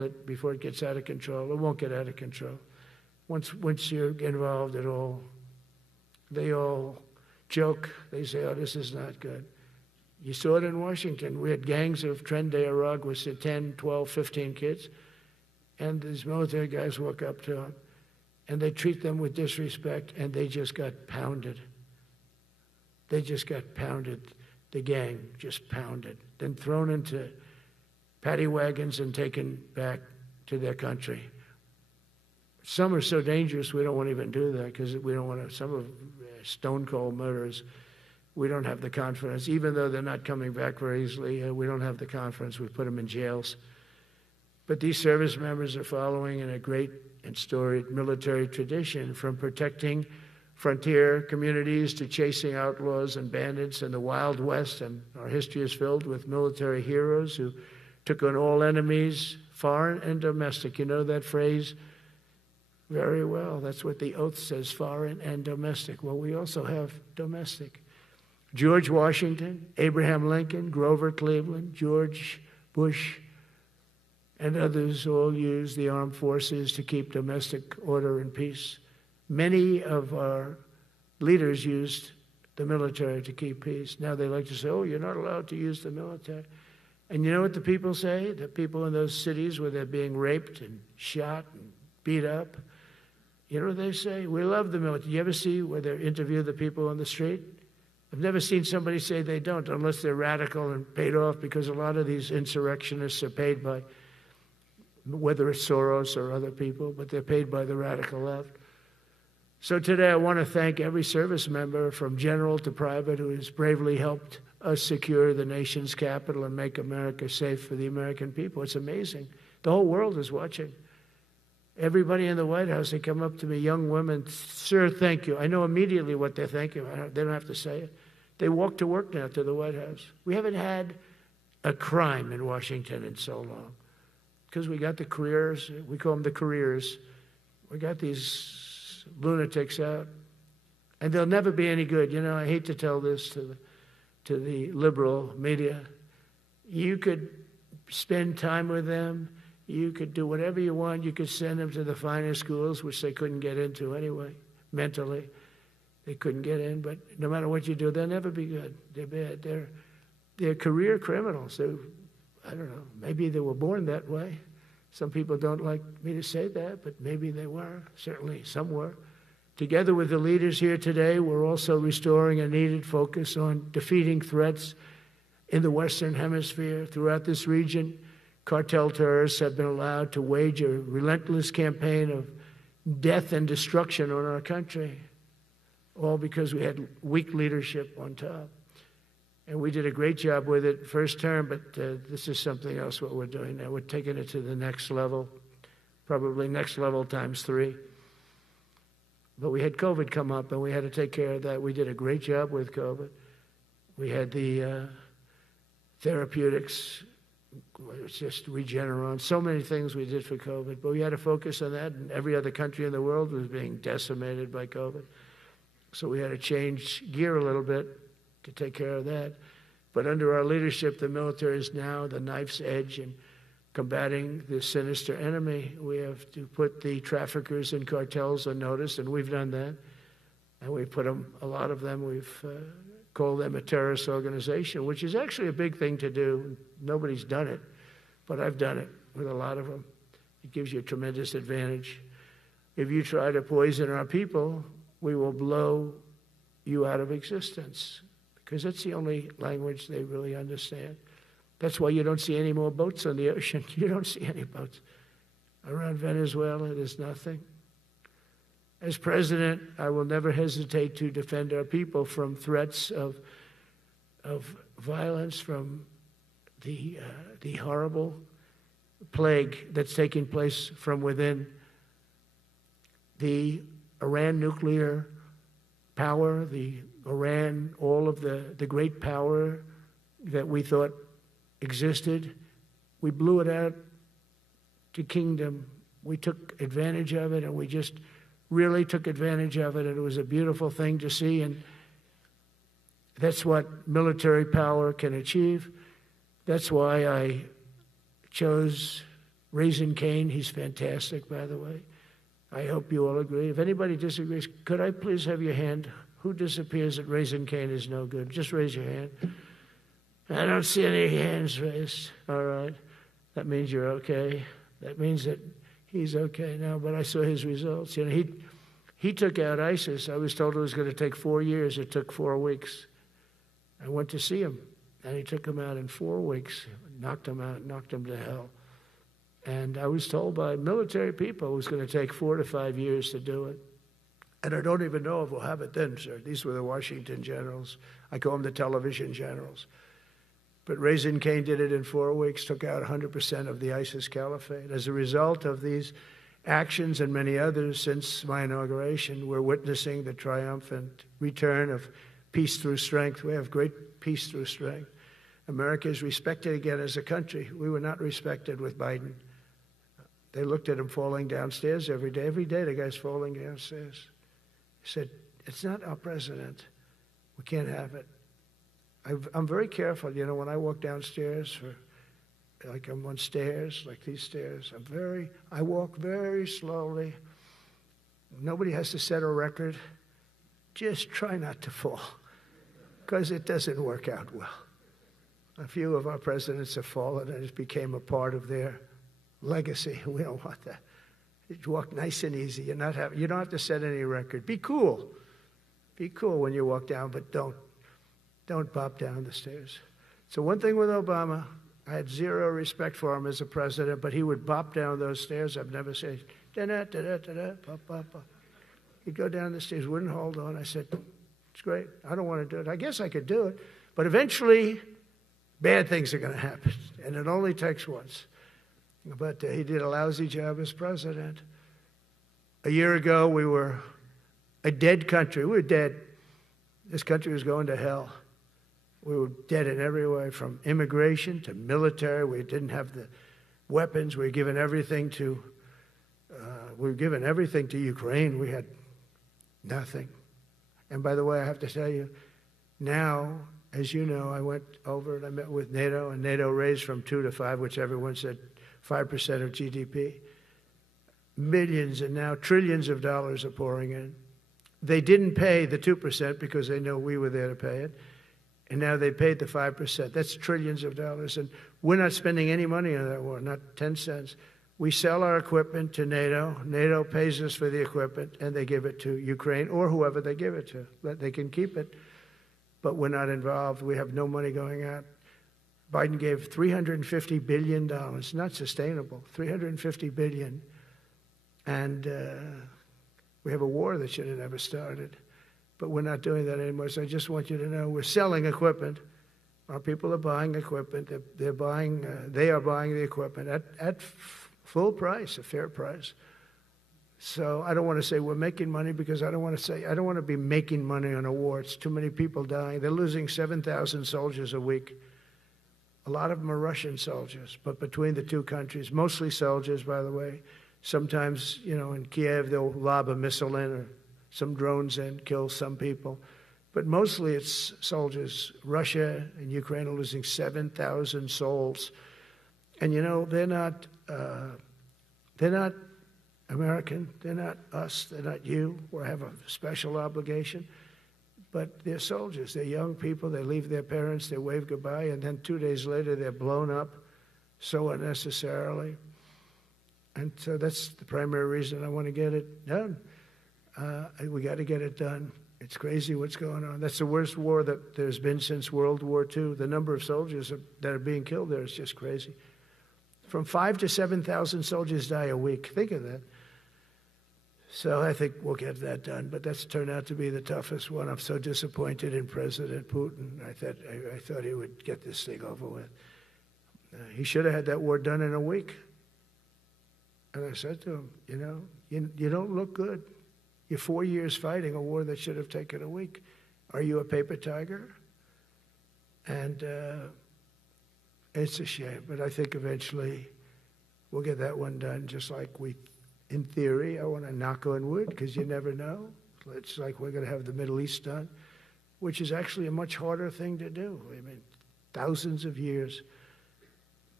before it gets out of control. It won't get out of control. Once you're involved at all, they all joke. They say, oh, this is not good. You saw it in Washington. We had gangs of Tren de Aragua with 10, 12, 15 kids. And these military guys walk up to them, and they treat them with disrespect, and they just got pounded. They just got pounded. The gang just pounded. Then thrown into paddy wagons and taken back to their country. Some are so dangerous we don't want to even do that because we don't want to, some of stone cold murderers, we don't have the confidence. Even though they're not coming back very easily, we don't have the confidence. We put them in jails. But these service members are following in a great and storied military tradition, from protecting frontier communities to chasing outlaws and bandits in the Wild West. And our history is filled with military heroes who took on all enemies, foreign and domestic. You know that phrase very well. That's what the oath says, foreign and domestic. Well, we also have domestic. George Washington, Abraham Lincoln, Grover Cleveland, George Bush, and others all used the armed forces to keep domestic order and peace. Many of our leaders used the military to keep peace. Now they like to say, oh, you're not allowed to use the military. And you know what the people say? The people in those cities where they're being raped and shot and beat up, you know what they say? We love the military. You ever see where they interview the people on the street? I've never seen somebody say they don't, unless they're radical and paid off, because a lot of these insurrectionists are paid by, whether it's Soros or other people, but they're paid by the radical left. So today I want to thank every service member from general to private who has bravely helped us secure the nation's capital and make America safe for the American people. It's amazing. The whole world is watching. Everybody in the White House, they come up to me, young women, sir, thank you. I know immediately what they're thanking. They don't have to say it. They walk to work now to the White House. We haven't had a crime in Washington in so long because we got the careers. We call them the careers. We got these lunatics out, and they'll never be any good. You know, I hate to tell this to the liberal media. You could spend time with them. You could do whatever you want. You could send them to the finest schools, which they couldn't get into anyway, mentally. They couldn't get in, but no matter what you do, they'll never be good. They're bad. They're career criminals. I don't know, maybe they were born that way. Some people don't like me to say that, but maybe they were. Certainly some were. Together with the leaders here today, we're also restoring a needed focus on defeating threats in the Western Hemisphere. Throughout this region, cartel terrorists have been allowed to wage a relentless campaign of death and destruction on our country, all because we had weak leadership on top. And we did a great job with it first term, but this is something else what we're doing now. We're taking it to the next level, probably next level times 3. But we had COVID come up, and we had to take care of that. We did a great job with COVID. We had the therapeutics. It's just Regeneron. So many things we did for COVID, but we had to focus on that, and every other country in the world was being decimated by COVID. So we had to change gear a little bit to take care of that. But under our leadership, the military is now the knife's edge in combating this sinister enemy. We have to put the traffickers and cartels on notice, and we've done that. And we put them, a lot of them, we've called them a terrorist organization, which is actually a big thing to do. Nobody's done it, but I've done it with a lot of them. It gives you a tremendous advantage. If you try to poison our people, we will blow you out of existence, because that's the only language they really understand. That's why you don't see any more boats on the ocean. You don't see any boats. Around Venezuela, there's nothing. As president, I will never hesitate to defend our people from threats of violence, from the horrible plague that's taking place from within. The Iran nuclear power, the Iran, all of the great power that we thought existed, we blew it out to kingdom. We took advantage of it, and we just really took advantage of it, and it was a beautiful thing to see, and that's what military power can achieve. That's why I chose Raising Cain, he's fantastic, by the way. I hope you all agree. If anybody disagrees, could I please have your hand? Who disappears that Raising Cain is no good? Just raise your hand. I don't see any hands raised. All right. That means you're okay. That means that he's okay now, but I saw his results. You know, he took out ISIS. I was told it was going to take 4 years. It took 4 weeks. I went to see him, and he took him out in 4 weeks, knocked him out, knocked him to hell. And I was told by military people it was going to take 4 to 5 years to do it. And I don't even know if we'll have it then, sir. These were the Washington generals. I call them the television generals. But Raising Cain did it in 4 weeks, took out 100% of the ISIS caliphate. As a result of these actions and many others since my inauguration, we're witnessing the triumphant return of peace through strength. We have great peace through strength. America is respected again as a country. We were not respected with Biden. They looked at him falling downstairs every day. Every day the guy's falling downstairs. He said, it's not our president. We can't have it. I'm very careful, you know, when I walk downstairs, like I'm on stairs, like these stairs, I walk very slowly. Nobody has to set a record. Just try not to fall, because it doesn't work out well. A few of our presidents have fallen, and it became a part of their legacy. We don't want that. You walk nice and easy. You don't have to set any record. Be cool. Be cool when you walk down, but don't pop down the stairs. So one thing with Obama, I had zero respect for him as a president, but he would bop down those stairs. I've never said, da-da-da-da-da-da, pop, pop, pop. He'd go down the stairs, wouldn't hold on. I said, it's great. I don't want to do it. I guess I could do it. But eventually, bad things are going to happen, and it only takes once. But he did a lousy job as president. A year ago, we were a dead country. We were dead. This country was going to hell. We were dead in every way, from immigration to military. We didn't have the weapons. We were given everything to Ukraine. We had nothing. And by the way, I have to tell you, now, as you know, I went over and I met with NATO, and NATO raised from 2 to 5, which everyone said 5% of GDP. Millions and now trillions of dollars are pouring in. They didn't pay the 2% because they know we were there to pay it. And now they paid the 5%. That's trillions of dollars. And we're not spending any money on that war, not 10 cents. We sell our equipment to NATO. NATO pays us for the equipment, and they give it to Ukraine or whoever they give it to. They can keep it, but we're not involved. We have no money going out. Biden gave $350 billion. Not sustainable. $350 billion. And we have a war that should have never started. But we're not doing that anymore. So I just want you to know we're selling equipment. Our people are buying equipment. They are buying the equipment at full price, a fair price. So I don't want to say we're making money, because I don't want to be making money on a war. It's too many people dying. They're losing 7,000 soldiers a week. A lot of them are Russian soldiers, but between the two countries, mostly soldiers, by the way. Sometimes, you know, in Kiev, they'll lob a missile in or some drones in, kill some people. But mostly it's soldiers. Russia and Ukraine are losing 7,000 souls. And, you know, they're not American. They're not us. They're not you. We have a special obligation. But they're soldiers. They're young people. They leave their parents. They wave goodbye. And then 2 days later, they're blown up so unnecessarily. And so that's the primary reason I want to get it done. We got to get it done. It's crazy what's going on. That's the worst war that there's been since World War II. The number of soldiers that are being killed there is just crazy. From 5,000 to 7,000 soldiers die a week. Think of that. So I think we'll get that done. But that's turned out to be the toughest one. I'm so disappointed in President Putin. I thought he would get this thing over with. He should have had that war done in a week. And I said to him, you know, you don't look good. You're 4 years fighting a war that should have taken a week. Are you a paper tiger? And it's a shame, but I think eventually we'll get that one done, just like in theory, I want to knock on wood, because you never know. It's like we're going to have the Middle East done, which is actually a much harder thing to do. I mean, thousands of years.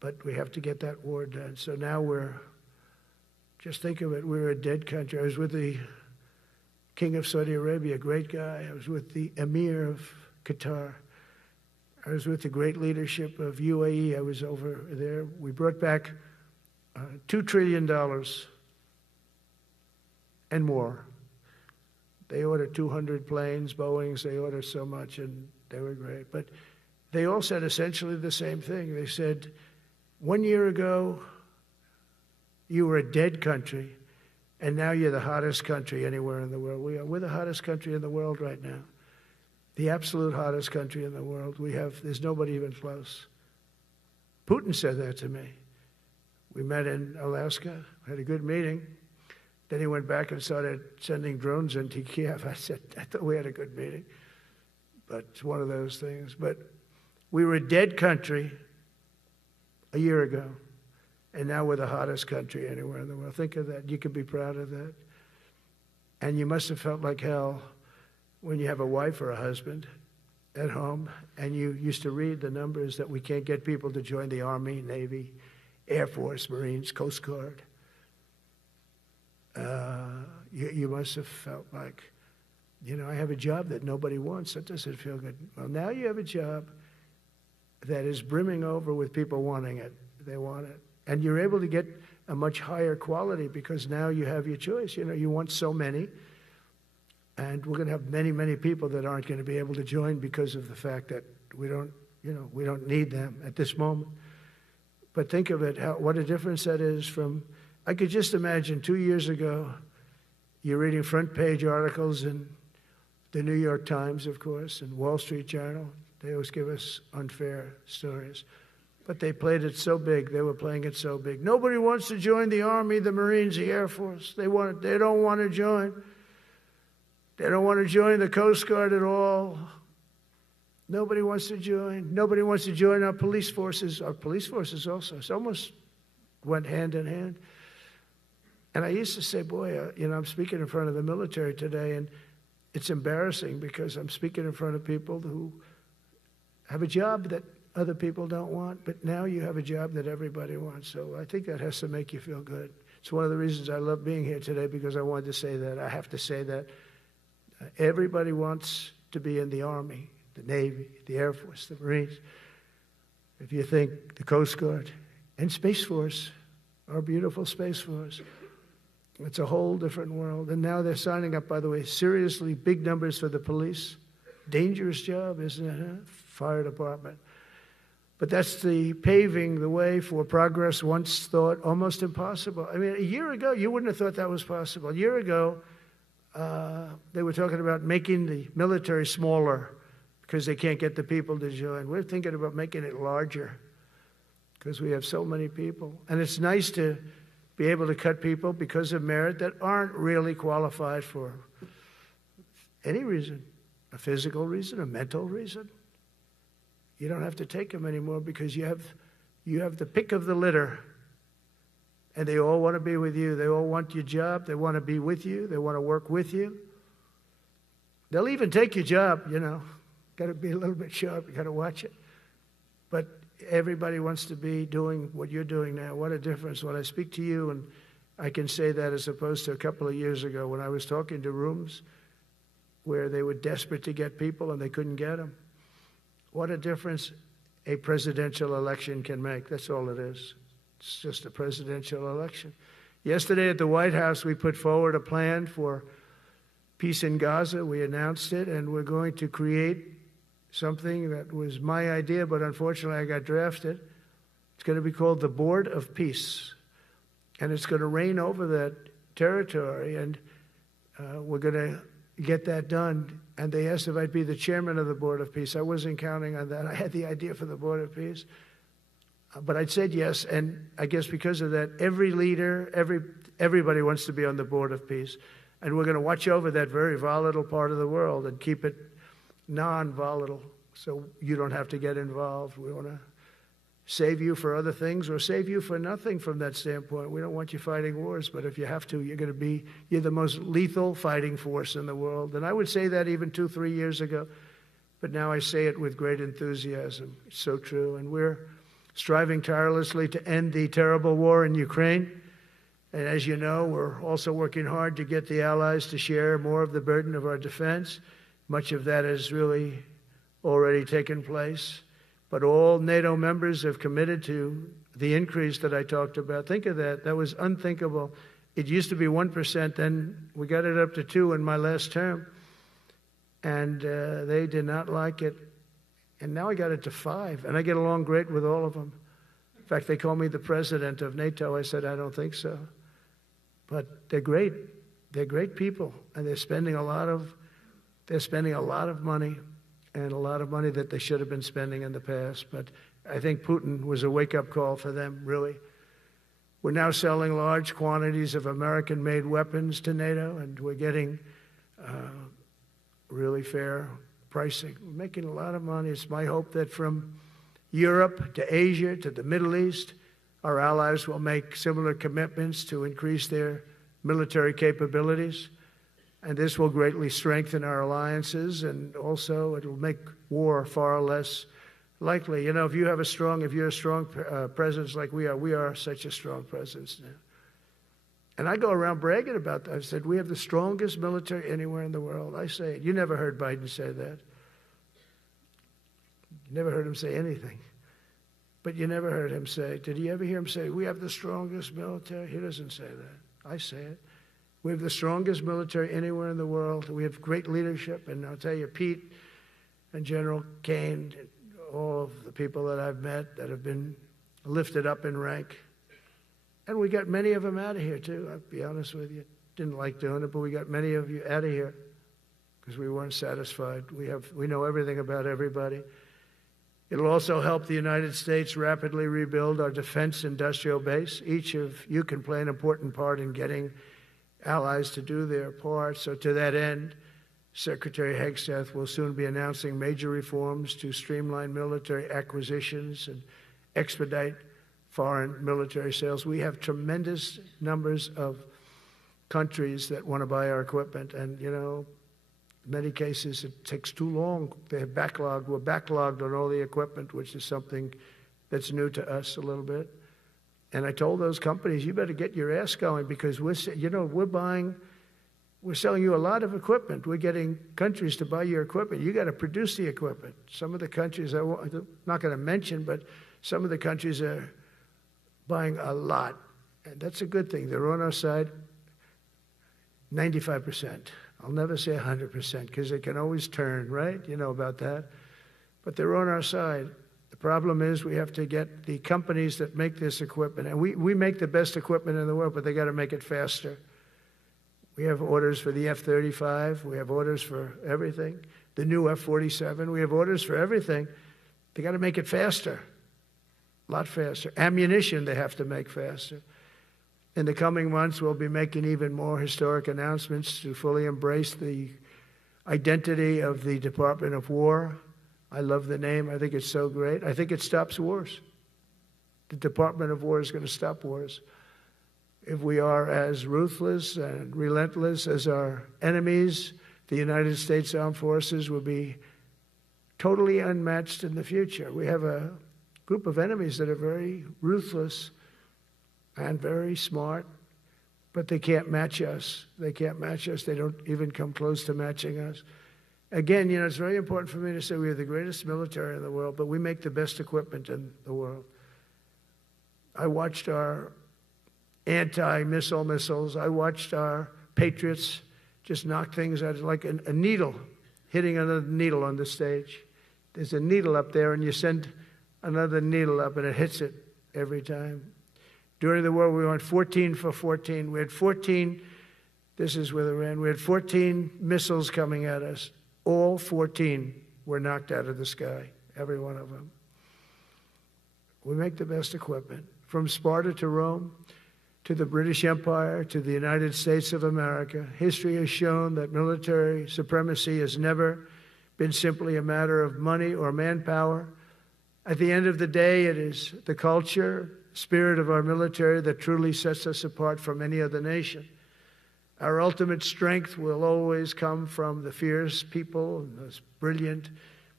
but we have to get that war done. So now just think of it, we're a dead country. I was with the King of Saudi Arabia, a great guy. I was with the Emir of Qatar. I was with the great leadership of UAE. I was over there. We brought back $2 trillion and more. They ordered 200 planes, Boeings. They ordered so much, and they were great. But they all said essentially the same thing. They said, 1 year ago, you were a dead country, and now you're the hottest country anywhere in the world. We're the hottest country in the world right now. The absolute hottest country in the world. There's nobody even close. Putin said that to me. We met in Alaska, had a good meeting. Then he went back and started sending drones into Kiev. I said, I thought we had a good meeting. But it's one of those things. But we were a dead country a year ago, and now we're the hottest country anywhere in the world. Think of that. You can be proud of that. And you must have felt like hell when you have a wife or a husband at home, and you used to read the numbers that we can't get people to join the Army, Navy, Air Force, Marines, Coast Guard. You must have felt like, I have a job that nobody wants. That doesn't feel good. Well, now you have a job that is brimming over with people wanting it. They want it. And you're able to get a much higher quality because now you have your choice. You want so many. And we're going to have many, many people that aren't going to be able to join because of the fact that we don't need them at this moment. But think of it, what a difference that is from, I could just imagine 2 years ago, you're reading front page articles in the New York Times, of course, and Wall Street Journal. They always give us unfair stories. But they played it so big. They were playing it so big. Nobody wants to join the Army, the Marines, the Air Force. They don't want to join. They don't want to join the Coast Guard at all. Nobody wants to join. Nobody wants to join our police forces. Our police forces also. It's almost went hand in hand. And I used to say, boy, I'm speaking in front of the military today, and it's embarrassing because I'm speaking in front of people who have a job that other people don't want, but now you have a job that everybody wants. So I think that has to make you feel good. It's one of the reasons I love being here today, because I wanted to say that. I have to say that everybody wants to be in the Army, the Navy, the Air Force, the Marines. If you think the Coast Guard and Space Force, our beautiful Space Force, it's a whole different world. And now they're signing up, by the way, seriously big numbers for the police. Dangerous job, isn't it? Huh? Fire department. But that's paving the way for progress once thought almost impossible. I mean, a year ago, you wouldn't have thought that was possible. A year ago, they were talking about making the military smaller because they can't get the people to join. We're thinking about making it larger because we have so many people. And it's nice to be able to cut people because of merit that aren't really qualified for any reason, a physical reason, a mental reason. You don't have to take them anymore because you have the pick of the litter, and they all want to be with you. They all want your job. They want to be with you. They want to work with you. They'll even take your job, Got to be a little bit sharp. You got to watch it. But everybody wants to be doing what you're doing now. What a difference. When I speak to you, and I can say that as opposed to a couple of years ago when I was talking to rooms where they were desperate to get people and they couldn't get them. What a difference a presidential election can make. That's all it is. It's just a presidential election. Yesterday at the White House, we put forward a plan for peace in Gaza. We announced it, and we're going to create something that was my idea, but unfortunately I got drafted. It's going to be called the Board of Peace, and it's going to reign over that territory, and we're going to get that done. And they asked if I'd be the chairman of the Board of Peace. I wasn't counting on that. I had the idea for the Board of Peace. But I said yes, and I guess because of that, every leader, everybody wants to be on the Board of Peace. And we're going to watch over that very volatile part of the world and keep it non-volatile so you don't have to get involved. We want to save you for other things or save you for nothing from that standpoint. We don't want you fighting wars, but if you have to, you're the most lethal fighting force in the world. And I would say that even 2-3 years ago, but now I say it with great enthusiasm. It's so true. And we're striving tirelessly to end the terrible war in Ukraine. And as you know, we're also working hard to get the allies to share more of the burden of our defense. Much of that has really already taken place. But all NATO members have committed to the increase that I talked about. Think of that. That was unthinkable. It used to be 1%, then we got it up to 2% in my last term. And they did not like it. And now I got it to 5%, and I get along great with all of them. In fact, they call me the president of NATO. I said, I don't think so. But they're great. They're great people, and they're spending a lot of money, and a lot of money that they should have been spending in the past. But I think Putin was a wake-up call for them, really. We're now selling large quantities of American-made weapons to NATO, and we're getting really fair pricing. We're making a lot of money. It's my hope that from Europe to Asia to the Middle East, our allies will make similar commitments to increase their military capabilities. And this will greatly strengthen our alliances, and also it will make war far less likely. You know, if you're a strong presence like we are such a strong presence now. And I go around bragging about that. I said, we have the strongest military anywhere in the world. I say it. You never heard Biden say that. You never heard him say anything. But you never heard him say, did you ever hear him say, we have the strongest military? He doesn't say that. I say it. We have the strongest military anywhere in the world. We have great leadership. And I'll tell you, Pete and General Kane, all of the people that I've met that have been lifted up in rank. And we got many of them out of here, too. I'll be honest with you. Didn't like doing it, but we got many of you out of here because we weren't satisfied. We know everything about everybody. It'll also help the United States rapidly rebuild our defense industrial base. Each of you can play an important part in getting allies to do their part. So to that end, Secretary Hegstath will soon be announcing major reforms to streamline military acquisitions and expedite foreign military sales. We have tremendous numbers of countries that want to buy our equipment, and, you know, in many cases it takes too long. They're backlogged. We're backlogged on all the equipment, which is something that's new to us a little bit. And I told those companies, you better get your ass going, because we're selling you a lot of equipment. We're getting countries to buy your equipment. You got to produce the equipment. Some of the countries, I'm not going to mention, but some of the countries are buying a lot. And that's a good thing. They're on our side 95%. I'll never say 100% because they can always turn, right? You know about that. But they're on our side. The problem is we have to get the companies that make this equipment. And we make the best equipment in the world, but they got to make it faster. We have orders for the F-35. We have orders for everything. The new F-47. We have orders for everything. They got to make it faster. A lot faster. Ammunition they have to make faster. In the coming months, we'll be making even more historic announcements to fully embrace the identity of the Department of War. I love the name. I think it's so great. I think it stops wars. The Department of War is going to stop wars. If we are as ruthless and relentless as our enemies, the United States Armed Forces will be totally unmatched in the future. We have a group of enemies that are very ruthless and very smart, but they can't match us. They can't match us. They don't even come close to matching us. Again, you know, it's very important for me to say we have the greatest military in the world, but we make the best equipment in the world. I watched our anti-missile missiles. I watched our Patriots just knock things out like a needle, hitting another needle on the stage. There's a needle up there, and you send another needle up, and it hits it every time. During the war, we went 14 for 14. We had 14, this is with Iran, we had 14 missiles coming at us. All 14 were knocked out of the sky, every one of them. We make the best equipment. From Sparta to Rome, to the British Empire, to the United States of America, history has shown that military supremacy has never been simply a matter of money or manpower. At the end of the day, it is the culture, spirit of our military that truly sets us apart from any other nation. Our ultimate strength will always come from the fierce people and those brilliant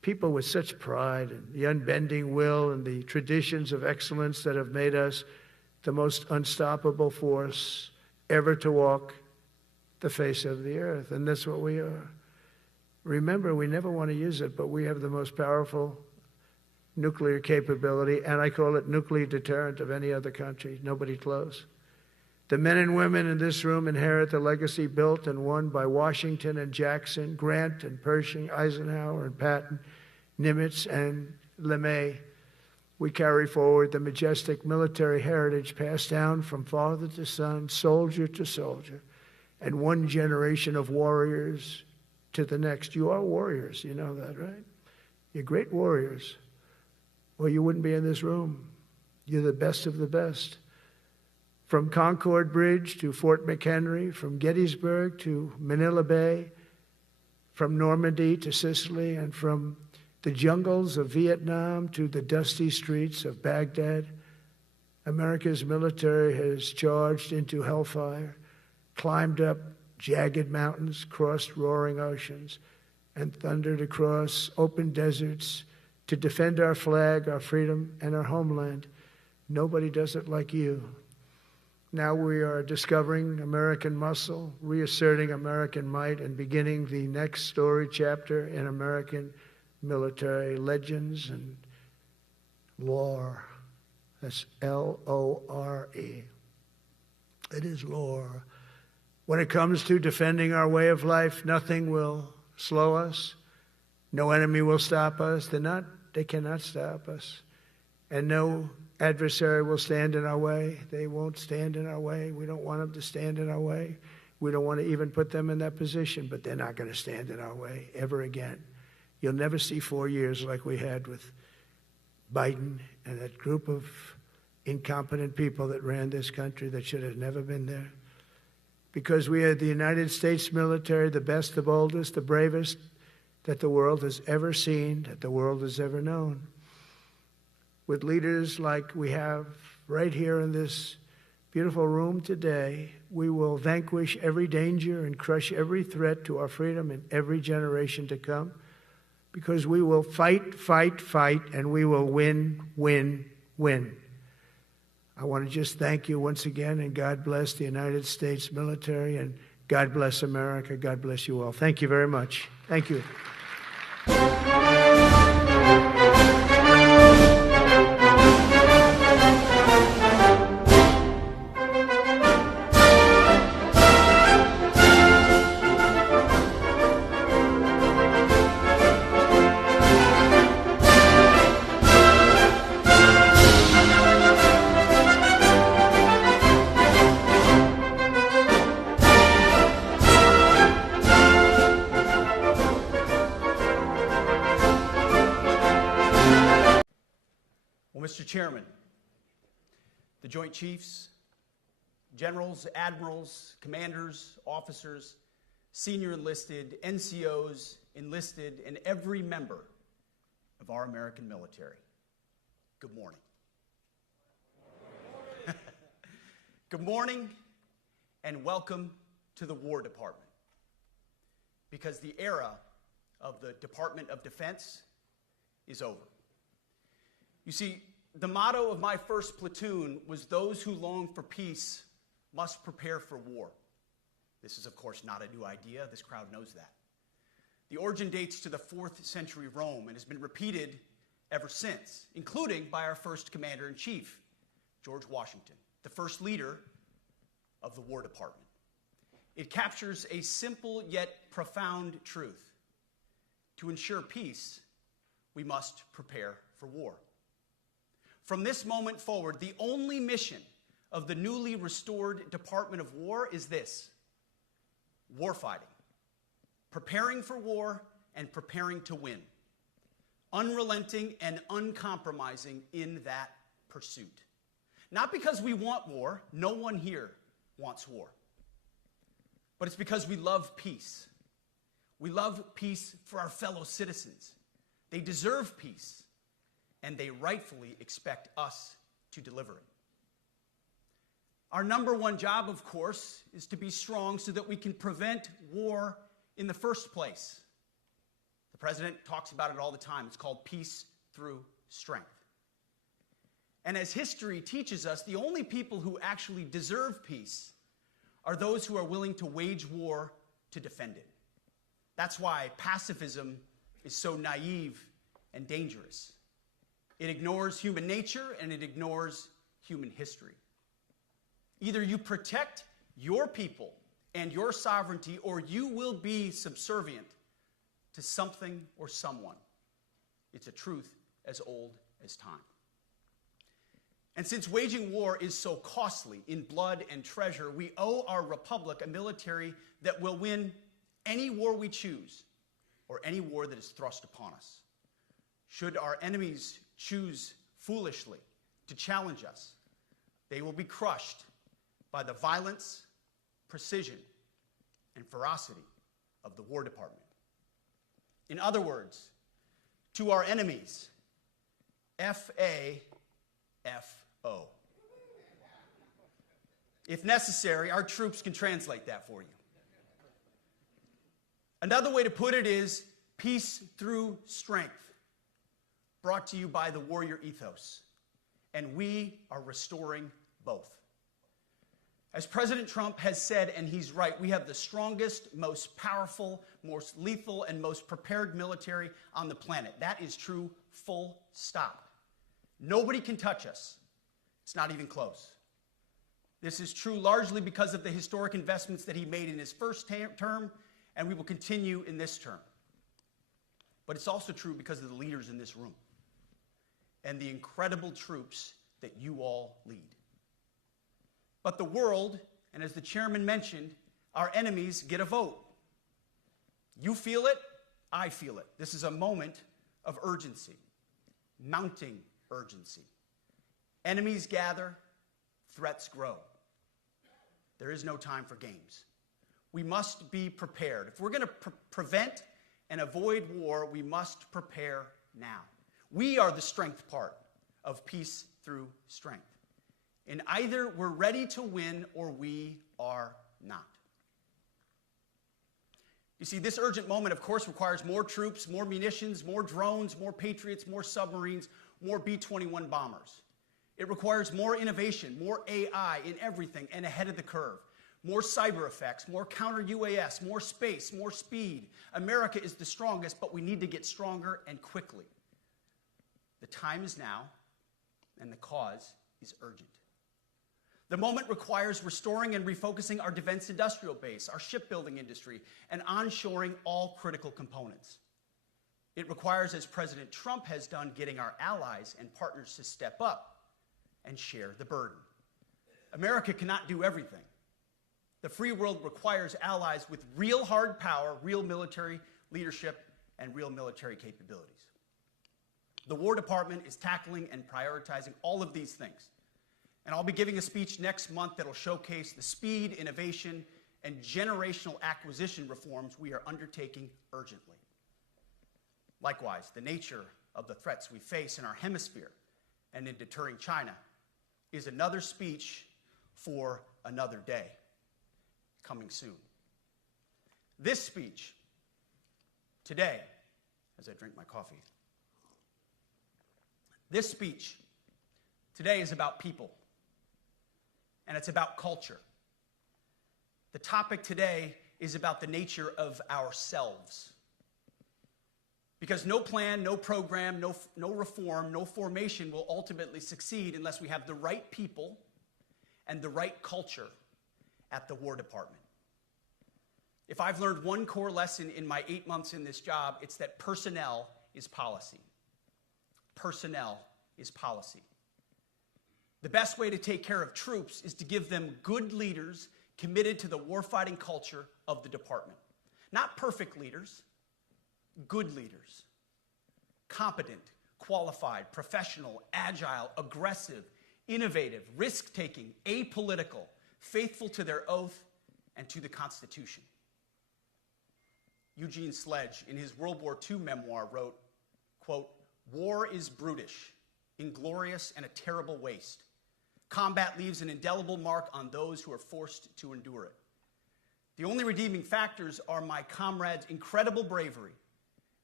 people with such pride and the unbending will and the traditions of excellence that have made us the most unstoppable force ever to walk the face of the earth. And that's what we are. Remember, we never want to use it, but we have the most powerful nuclear capability, and I call it nuclear deterrent of any other country. Nobody close. The men and women in this room inherit the legacy built and won by Washington and Jackson, Grant and Pershing, Eisenhower and Patton, Nimitz and LeMay. We carry forward the majestic military heritage passed down from father to son, soldier to soldier, and one generation of warriors to the next. You are warriors, you know that, right? You're great warriors, or you wouldn't be in this room. You're the best of the best. From Concord Bridge to Fort McHenry, from Gettysburg to Manila Bay, from Normandy to Sicily, and from the jungles of Vietnam to the dusty streets of Baghdad, America's military has charged into hellfire, climbed up jagged mountains, crossed roaring oceans, and thundered across open deserts to defend our flag, our freedom, and our homeland. Nobody does it like you. Now we are discovering American muscle, reasserting American might, and beginning the next story chapter in American military legends and lore. That's L-O-R-E. It is lore. When it comes to defending our way of life, nothing will slow us. No enemy will stop us. They cannot stop us. And no adversary will stand in our way. They won't stand in our way. We don't want them to stand in our way. We don't want to even put them in that position, but they're not going to stand in our way ever again. You'll never see 4 years like we had with Biden and that group of incompetent people that ran this country that should have never been there. Because we had the United States military, the best, the boldest, the bravest that the world has ever seen, that the world has ever known. With leaders like we have right here in this beautiful room today, we will vanquish every danger and crush every threat to our freedom in every generation to come, because we will fight, fight, fight, and we will win, win, win. I want to just thank you once again, and God bless the United States military, and God bless America. God bless you all. Thank you very much. Thank you. Mr. Chairman, the Joint Chiefs, generals, admirals, commanders, officers, senior enlisted, NCOs, enlisted, and every member of our American military, good morning. Good morning and welcome to the War Department, because the era of the Department of Defense is over. You see, the motto of my first platoon was, "Those who long for peace must prepare for war." This is, of course, not a new idea. This crowd knows that. The origin dates to the 4th century Rome and has been repeated ever since, including by our first commander-in-chief, George Washington, the first leader of the War Department. It captures a simple yet profound truth. To ensure peace, we must prepare for war. From this moment forward, the only mission of the newly restored Department of War is this: warfighting, preparing for war and preparing to win, unrelenting and uncompromising in that pursuit. Not because we want war, no one here wants war, but it's because we love peace. We love peace for our fellow citizens. They deserve peace, and they rightfully expect us to deliver it. Our number one job, of course, is to be strong so that we can prevent war in the first place. The president talks about it all the time. It's called peace through strength. And as history teaches us, the only people who actually deserve peace are those who are willing to wage war to defend it. That's why pacifism is so naive and dangerous. It ignores human nature and it ignores human history. Either you protect your people and your sovereignty, or you will be subservient to something or someone. It's a truth as old as time. And since waging war is so costly in blood and treasure, we owe our republic a military that will win any war we choose or any war that is thrust upon us. Should our enemies choose foolishly to challenge us, they will be crushed by the violence, precision, and ferocity of the War Department. In other words, to our enemies, F-A-F-O. If necessary, our troops can translate that for you. Another way to put it is peace through strength, brought to you by the warrior ethos. And we are restoring both. As President Trump has said, and he's right, we have the strongest, most powerful, most lethal, and most prepared military on the planet. That is true, full stop. Nobody can touch us. It's not even close. This is true largely because of the historic investments that he made in his first term, and we will continue in this term. But it's also true because of the leaders in this room and the incredible troops that you all lead. But the world, and as the chairman mentioned, our enemies get a vote. You feel it, I feel it. This is a moment of urgency, mounting urgency. Enemies gather, threats grow. There is no time for games. We must be prepared. If we're going to prevent and avoid war, we must prepare now. We are the strength part of peace through strength. And either we're ready to win or we are not. You see, this urgent moment, of course, requires more troops, more munitions, more drones, more Patriots, more submarines, more B-21 bombers. It requires more innovation, more AI in everything and ahead of the curve. More cyber effects, more counter-UAS, more space, more speed. America is the strongest, but we need to get stronger and quickly. The time is now, and the cause is urgent. The moment requires restoring and refocusing our defense industrial base, our shipbuilding industry, and onshoring all critical components. It requires, as President Trump has done, getting our allies and partners to step up and share the burden. America cannot do everything. The free world requires allies with real hard power, real military leadership, and real military capabilities. The War Department is tackling and prioritizing all of these things. And I'll be giving a speech next month that will showcase the speed, innovation, and generational acquisition reforms we are undertaking urgently. Likewise, the nature of the threats we face in our hemisphere and in deterring China is another speech for another day, coming soon. This speech today, as I drink my coffee, this speech today is about people. And it's about culture. The topic today is about the nature of ourselves. Because no plan, no program, no reform, no formation will ultimately succeed unless we have the right people and the right culture at the War Department. If I've learned one core lesson in my 8 months in this job, it's that personnel is policy. Personnel is policy. The best way to take care of troops is to give them good leaders committed to the warfighting culture of the department. Not perfect leaders, good leaders. Competent, qualified, professional, agile, aggressive, innovative, risk-taking, apolitical, faithful to their oath and to the Constitution. Eugene Sledge, in his World War II memoir, wrote, quote, "War is brutish, inglorious, and a terrible waste. Combat leaves an indelible mark on those who are forced to endure it. The only redeeming factors are my comrades' incredible bravery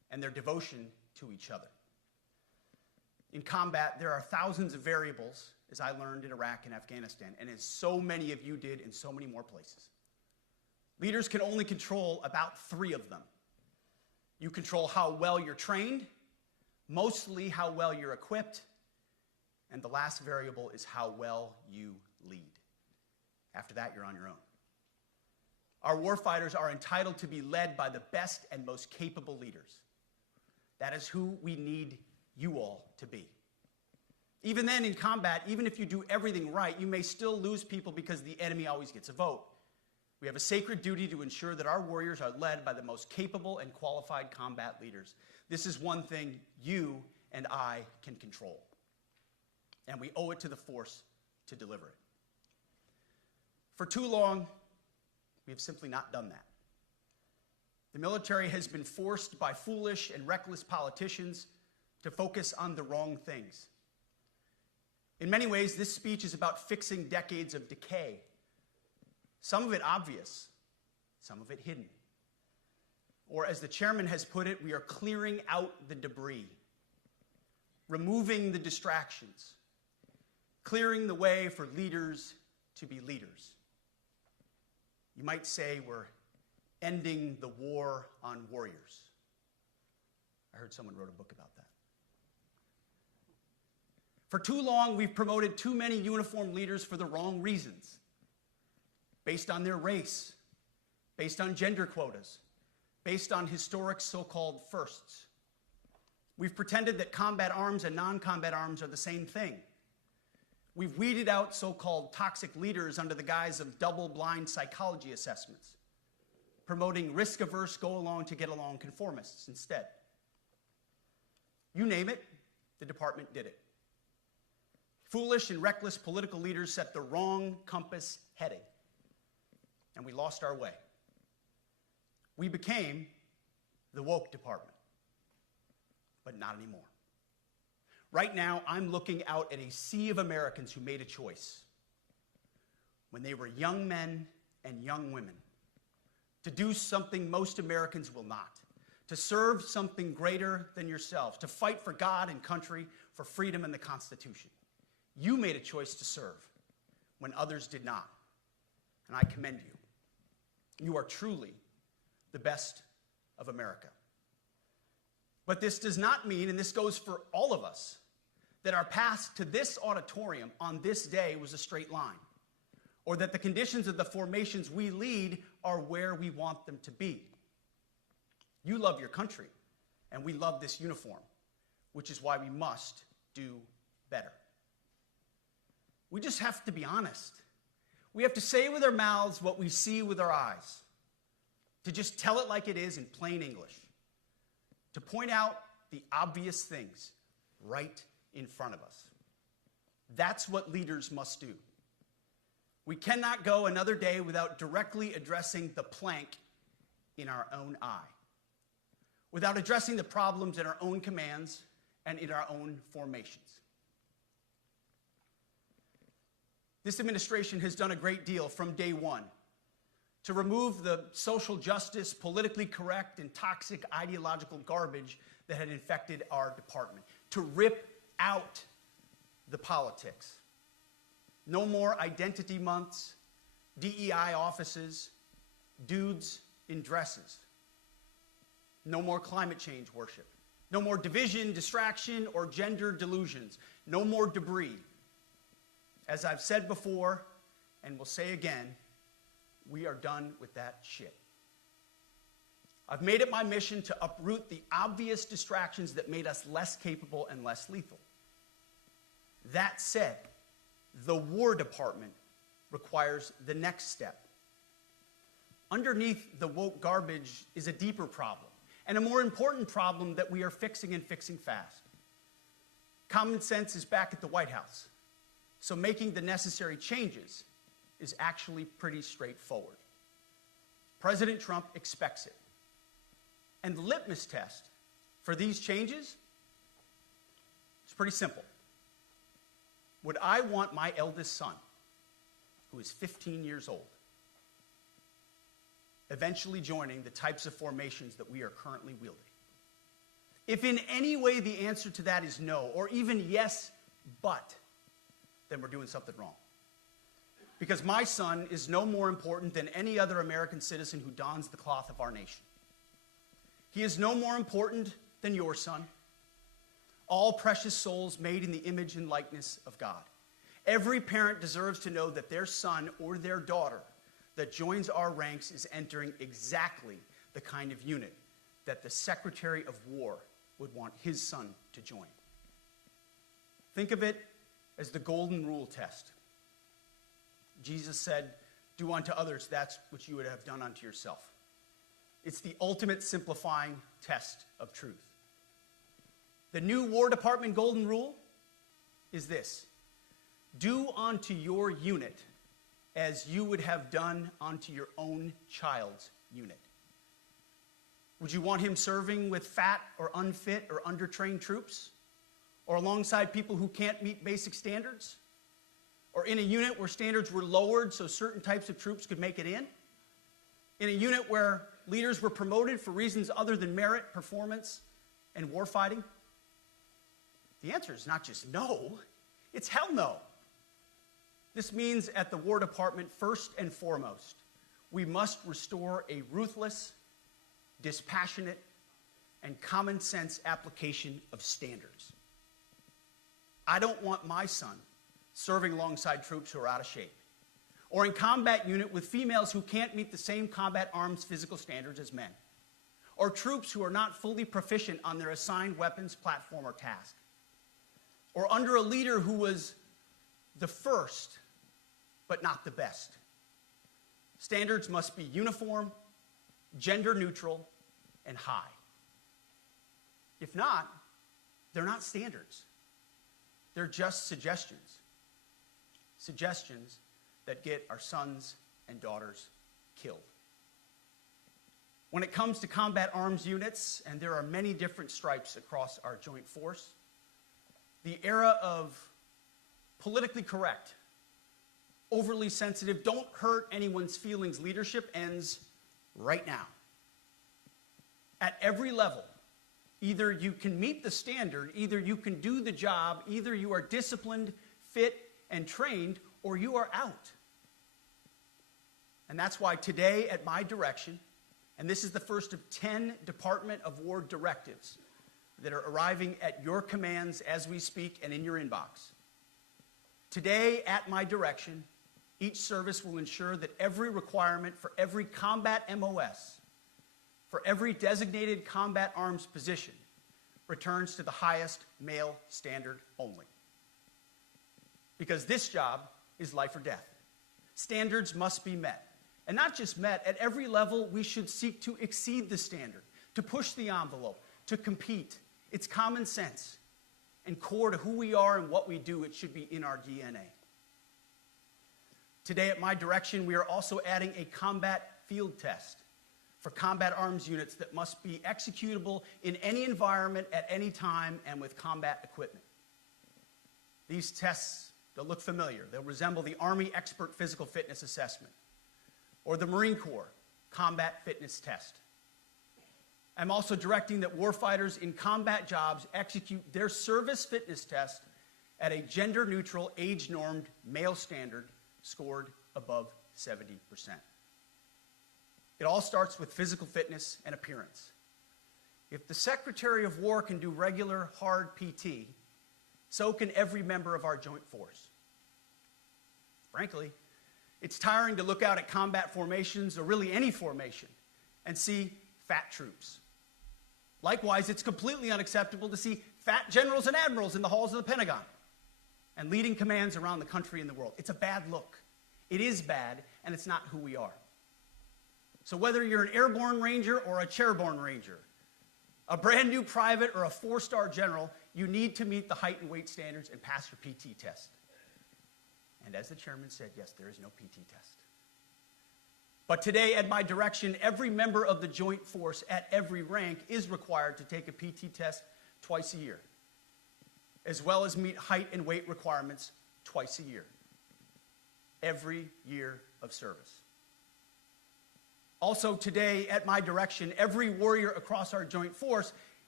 and their devotion to each other. In combat, there are thousands of variables, as I learned in Iraq and Afghanistan, and as so many of you did in so many more places. Leaders can only control about 3 of them. You control how well you're trained, mostly how well you're equipped, and the last variable is how well you lead. After that, you're on your own. Our warfighters are entitled to be led by the best and most capable leaders. That is who we need you all to be. Even then, in combat, even if you do everything right, you may still lose people because the enemy always gets a vote. We have a sacred duty to ensure that our warriors are led by the most capable and qualified combat leaders. This is one thing you and I can control, and we owe it to the force to deliver it. For too long, we have simply not done that. The military has been forced by foolish and reckless politicians to focus on the wrong things. In many ways, this speech is about fixing decades of decay. Some of it obvious, some of it hidden. Or as the chairman has put it, we are clearing out the debris, removing the distractions, clearing the way for leaders to be leaders. You might say we're ending the war on warriors. I heard someone wrote a book about that. For too long, we've promoted too many uniformed leaders for the wrong reasons, based on their race, based on gender quotas, based on historic so-called firsts. We've pretended that combat arms and non-combat arms are the same thing. We've weeded out so-called toxic leaders under the guise of double-blind psychology assessments, promoting risk-averse, go-along-to-get-along conformists instead. You name it, the department did it. Foolish and reckless political leaders set the wrong compass heading, and we lost our way. We became the woke department, but not anymore. Right now, I'm looking out at a sea of Americans who made a choice when they were young men and young women to do something most Americans will not, to serve something greater than yourselves, to fight for God and country, for freedom and the Constitution. You made a choice to serve when others did not, and I commend you. You are truly the best of America. But this does not mean, and this goes for all of us, that our path to this auditorium on this day was a straight line, or that the conditions of the formations we lead are where we want them to be. You love your country, and we love this uniform, which is why we must do better. We just have to be honest. We have to say with our mouths what we see with our eyes, to just tell it like it is in plain English, to point out the obvious things right in front of us. That's what leaders must do. We cannot go another day without directly addressing the plank in our own eye, without addressing the problems in our own commands and in our own formations. This administration has done a great deal from day one to remove the social justice, politically correct, and toxic ideological garbage that had infected our department, to rip out the politics. No more identity months, DEI offices, dudes in dresses. No more climate change worship. No more division, distraction, or gender delusions. No more debris. As I've said before, and will say again, we are done with that shit. I've made it my mission to uproot the obvious distractions that made us less capable and less lethal. That said, the War Department requires the next step. Underneath the woke garbage is a deeper problem, and a more important problem that we are fixing and fixing fast. Common sense is back at the White House, so making the necessary changes is actually pretty straightforward. President Trump expects it. And the litmus test for these changes is pretty simple. Would I want my eldest son, who is 15 years old, eventually joining the types of formations that we are currently wielding? If in any way the answer to that is no, or even yes, but, then we're doing something wrong. Because my son is no more important than any other American citizen who dons the cloth of our nation. He is no more important than your son. All precious souls made in the image and likeness of God. Every parent deserves to know that their son or their daughter that joins our ranks is entering exactly the kind of unit that the Secretary of War would want his son to join. Think of it as the golden rule test. Jesus said, "Do unto others that which you would have done unto yourself." It's the ultimate simplifying test of truth. The new War Department golden rule is this: do unto your unit as you would have done unto your own child's unit. Would you want him serving with fat or unfit or undertrained troops? Or alongside people who can't meet basic standards? Or in a unit where standards were lowered so certain types of troops could make it in? In a unit where leaders were promoted for reasons other than merit, performance, and warfighting? The answer is not just no, it's hell no. This means at the War Department, first and foremost, we must restore a ruthless, dispassionate, and common sense application of standards. I don't want my son serving alongside troops who are out of shape, or in combat unit with females who can't meet the same combat arms physical standards as men, or troops who are not fully proficient on their assigned weapons, platform, or task, or under a leader who was the first, but not the best. Standards must be uniform, gender neutral, and high. If not, they're not standards. They're just suggestions. Suggestions that get our sons and daughters killed. When it comes to combat arms units, and there are many different stripes across our joint force, the era of politically correct, overly sensitive, don't hurt anyone's feelings leadership ends right now. At every level, either you can meet the standard, either you can do the job, either you are disciplined, fit, and trained, or you are out. And that's why today, at my direction, and this is the first of 10 Department of War directives that are arriving at your commands as we speak and in your inbox. Today, at my direction, each service will ensure that every requirement for every combat MOS, for every designated combat arms position, returns to the highest male standard only. Because this job is life or death. Standards must be met. And not just met, at every level we should seek to exceed the standard, to push the envelope, to compete. It's common sense and core to who we are and what we do. It should be in our DNA. Today at my direction, we are also adding a combat field test for combat arms units that must be executable in any environment at any time and with combat equipment. These tests, they'll look familiar. They'll resemble the Army Expert Physical Fitness Assessment or the Marine Corps Combat Fitness Test. I'm also directing that warfighters in combat jobs execute their service fitness test at a gender-neutral, age-normed male standard scored above 70%. It all starts with physical fitness and appearance. If the Secretary of War can do regular, hard PT, so can every member of our joint force. Frankly, it's tiring to look out at combat formations, or really any formation, and see fat troops. Likewise, it's completely unacceptable to see fat generals and admirals in the halls of the Pentagon and leading commands around the country and the world. It's a bad look. It is bad, and it's not who we are. So whether you're an airborne ranger or a chairborne ranger, a brand new private or a 4-star general, you need to meet the height and weight standards and pass your PT test. And as the chairman said, yes, there is no PT test. But today, at my direction, every member of the joint force at every rank is required to take a PT test twice a year, as well as meet height and weight requirements twice a year, every year of service. Also today, at my direction, every warrior across our joint force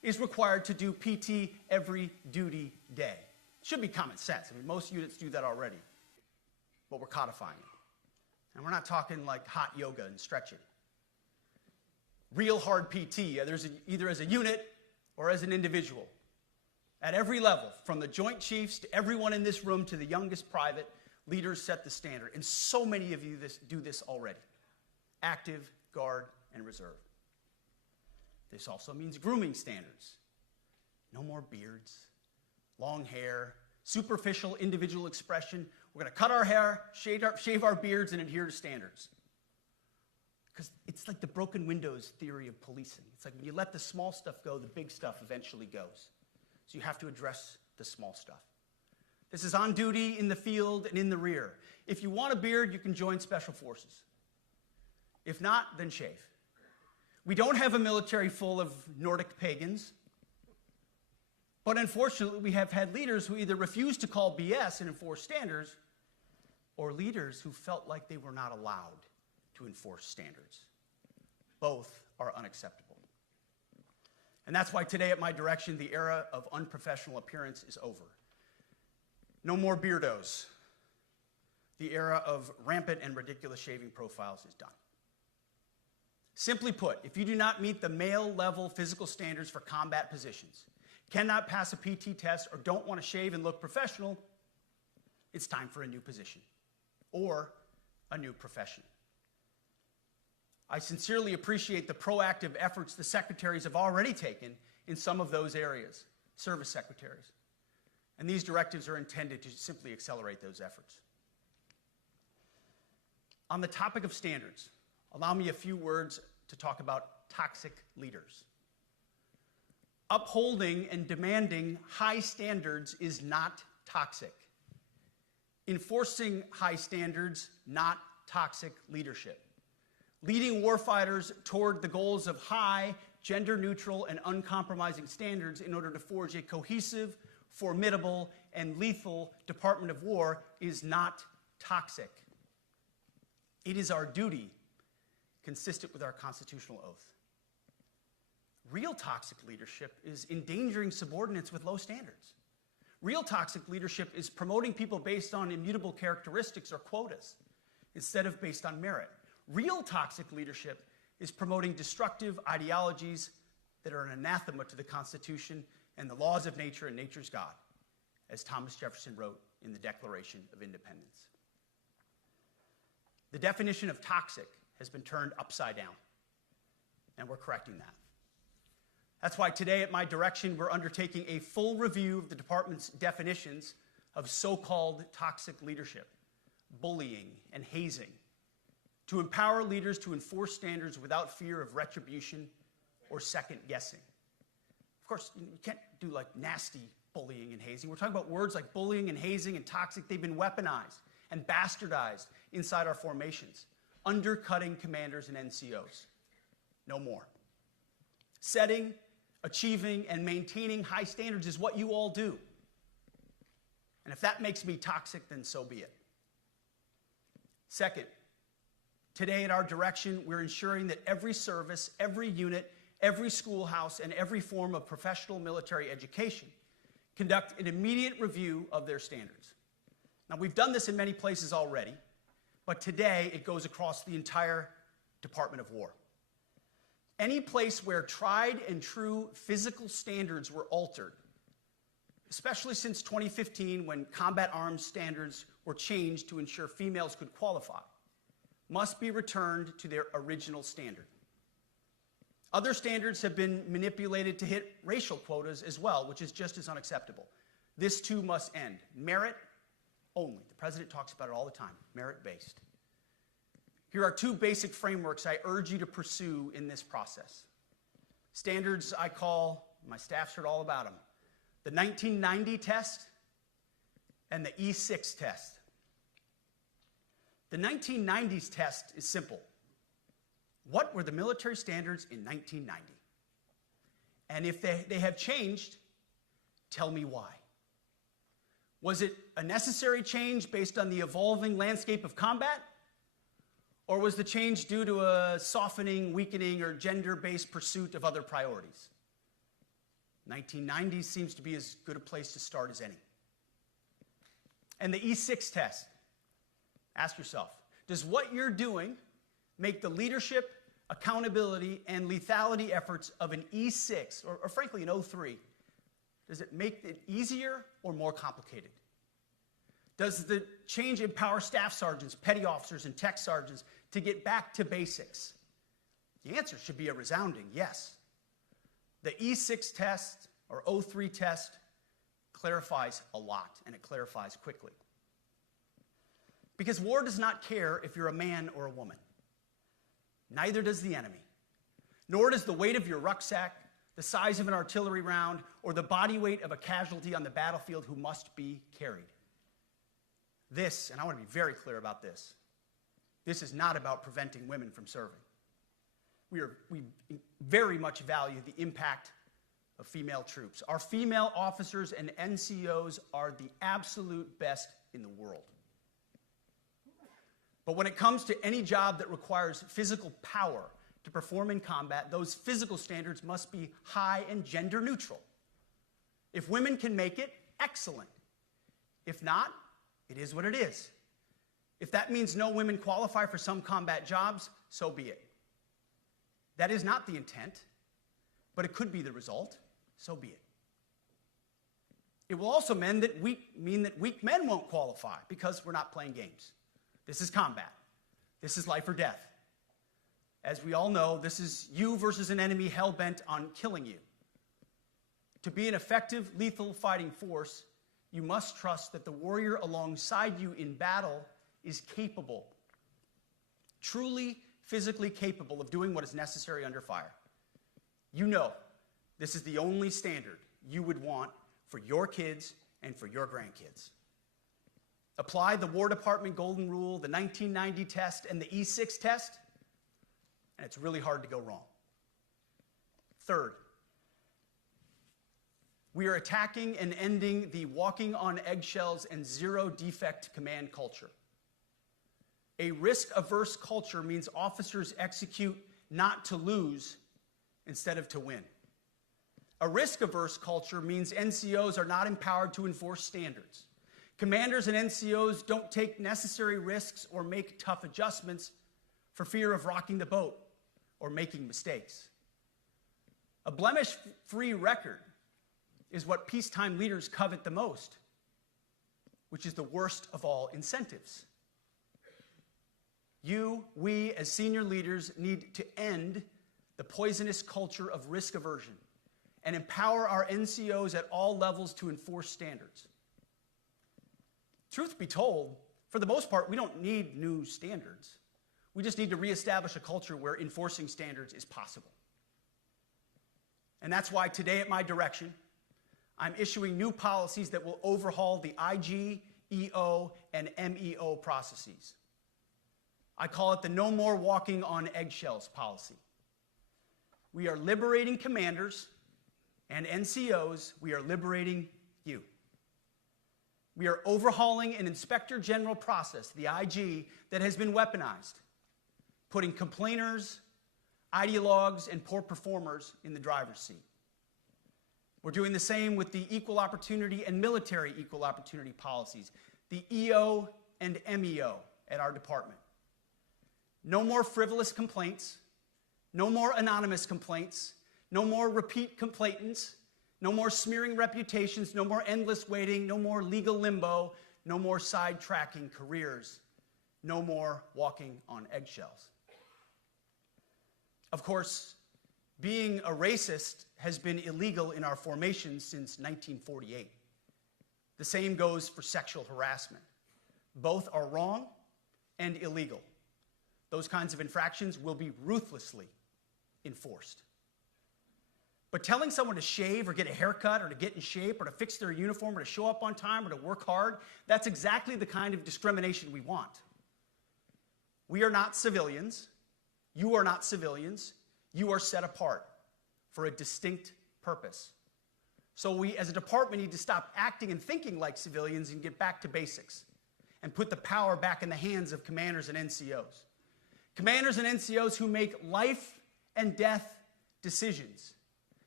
is required to do PT every duty day. Should be common sense. I mean, most units do that already, but we're codifying it. And we're not talking like hot yoga and stretching. Real hard PT, either as a unit or as an individual. At every level, from the Joint Chiefs to everyone in this room to the youngest private, leaders set the standard. And so many of you do this already. Active, Guard, and Reserve. This also means grooming standards. No more beards, long hair, superficial individual expression. We're going to cut our hair, shave our beards, and adhere to standards. Because it's like the broken windows theory of policing. It's like when you let the small stuff go, the big stuff eventually goes. So you have to address the small stuff. This is on duty, in the field, and in the rear. If you want a beard, you can join Special Forces. If not, then shave. We don't have a military full of Nordic pagans. But unfortunately, we have had leaders who either refuse to call BS and enforce standards, or leaders who felt like they were not allowed to enforce standards. Both are unacceptable. And that's why today, at my direction, the era of unprofessional appearance is over. No more beardos. The era of rampant and ridiculous shaving profiles is done. Simply put, if you do not meet the male-level physical standards for combat positions, cannot pass a PT test, or don't want to shave and look professional, it's time for a new position or a new profession. I sincerely appreciate the proactive efforts the secretaries have already taken in some of those areas, service secretaries. And these directives are intended to simply accelerate those efforts. On the topic of standards, allow me a few words to talk about toxic leaders. Upholding and demanding high standards is not toxic. Enforcing high standards, not toxic leadership. Leading warfighters toward the goals of high, gender-neutral, and uncompromising standards in order to forge a cohesive, formidable, and lethal Department of War is not toxic. It is our duty, consistent with our constitutional oath. Real toxic leadership is endangering subordinates with low standards. Real toxic leadership is promoting people based on immutable characteristics or quotas instead of based on merit. Real toxic leadership is promoting destructive ideologies that are an anathema to the Constitution and the laws of nature and nature's God, as Thomas Jefferson wrote in the Declaration of Independence. The definition of toxic has been turned upside down, and we're correcting that. That's why today, at my direction, we're undertaking a full review of the department's definitions of so-called toxic leadership, bullying, and hazing, to empower leaders to enforce standards without fear of retribution or second guessing. Of course, you can't do like nasty bullying and hazing. We're talking about words like bullying and hazing and toxic. They've been weaponized and bastardized inside our formations, undercutting commanders and NCOs. No more. Setting, achieving, and maintaining high standards is what you all do. And if that makes me toxic, then so be it. Second, today at our direction, we're ensuring that every service, every unit, every schoolhouse, and every form of professional military education conduct an immediate review of their standards. Now, we've done this in many places already, but today it goes across the entire Department of War. Any place where tried and true physical standards were altered, especially since 2015 when combat arms standards were changed to ensure females could qualify, must be returned to their original standard. Other standards have been manipulated to hit racial quotas as well, which is just as unacceptable. This too must end. Merit only. The president talks about it all the time, merit-based. Here are two basic frameworks I urge you to pursue in this process. Standards I call, my staff's heard all about them, the 1990 test and the E6 test. The 1990s test is simple. What were the military standards in 1990? And if they have changed, tell me why. Was it a necessary change based on the evolving landscape of combat? Or was the change due to a softening, weakening, or gender-based pursuit of other priorities? 1990s seems to be as good a place to start as any. And the E6 test. Ask yourself, does what you're doing make the leadership, accountability, and lethality efforts of an E6, or frankly an O3, does it make it easier or more complicated? Does the change empower staff sergeants, petty officers, and tech sergeants to get back to basics? The answer should be a resounding yes. The E6 test, or O3 test, clarifies a lot, and it clarifies quickly. Because war does not care if you're a man or a woman. Neither does the enemy. Nor does the weight of your rucksack, the size of an artillery round, or the body weight of a casualty on the battlefield who must be carried. This, and I want to be very clear about this, this is not about preventing women from serving. We very much value the impact of female troops. Our female officers and NCOs are the absolute best in the world. But when it comes to any job that requires physical power to perform in combat, those physical standards must be high and gender neutral. If women can make it, excellent. If not, it is what it is. If that means no women qualify for some combat jobs, so be it. That is not the intent, but it could be the result, so be it. It will also mean that weak men won't qualify because we're not playing games. This is combat. This is life or death. As we all know, this is you versus an enemy hell-bent on killing you. To be an effective, lethal fighting force, you must trust that the warrior alongside you in battle is capable, truly physically capable of doing what is necessary under fire. You know this is the only standard you would want for your kids and for your grandkids. Apply the War Department Golden Rule, the 1990 test, and the E6 test, and it's really hard to go wrong. Third, we are attacking and ending the walking on eggshells and zero-defect command culture. A risk-averse culture means officers execute not to lose instead of to win. A risk-averse culture means NCOs are not empowered to enforce standards. Commanders and NCOs don't take necessary risks or make tough adjustments for fear of rocking the boat or making mistakes. A blemish-free record is what peacetime leaders covet the most, which is the worst of all incentives. We, as senior leaders, need to end the poisonous culture of risk aversion and empower our NCOs at all levels to enforce standards. Truth be told, for the most part, we don't need new standards. We just need to reestablish a culture where enforcing standards is possible. And that's why today, at my direction, I'm issuing new policies that will overhaul the IG, EO, and MEO processes. I call it the No More Walking on Eggshells policy. We are liberating commanders and NCOs. We are liberating you. We are overhauling an Inspector General process, the IG, that has been weaponized, putting complainers, ideologues, and poor performers in the driver's seat. We're doing the same with the equal opportunity and military equal opportunity policies, the EO and MEO at our department. No more frivolous complaints, no more anonymous complaints, no more repeat complainants, no more smearing reputations, no more endless waiting, no more legal limbo, no more sidetracking careers, no more walking on eggshells. Of course, being a racist has been illegal in our formation since 1948. The same goes for sexual harassment. Both are wrong and illegal. Those kinds of infractions will be ruthlessly enforced. But telling someone to shave or get a haircut or to get in shape or to fix their uniform or to show up on time or to work hard, that's exactly the kind of discrimination we want. We are not civilians. You are not civilians. You are set apart for a distinct purpose. So we, as a department, need to stop acting and thinking like civilians and get back to basics and put the power back in the hands of commanders and NCOs. Commanders and NCOs who make life and death decisions,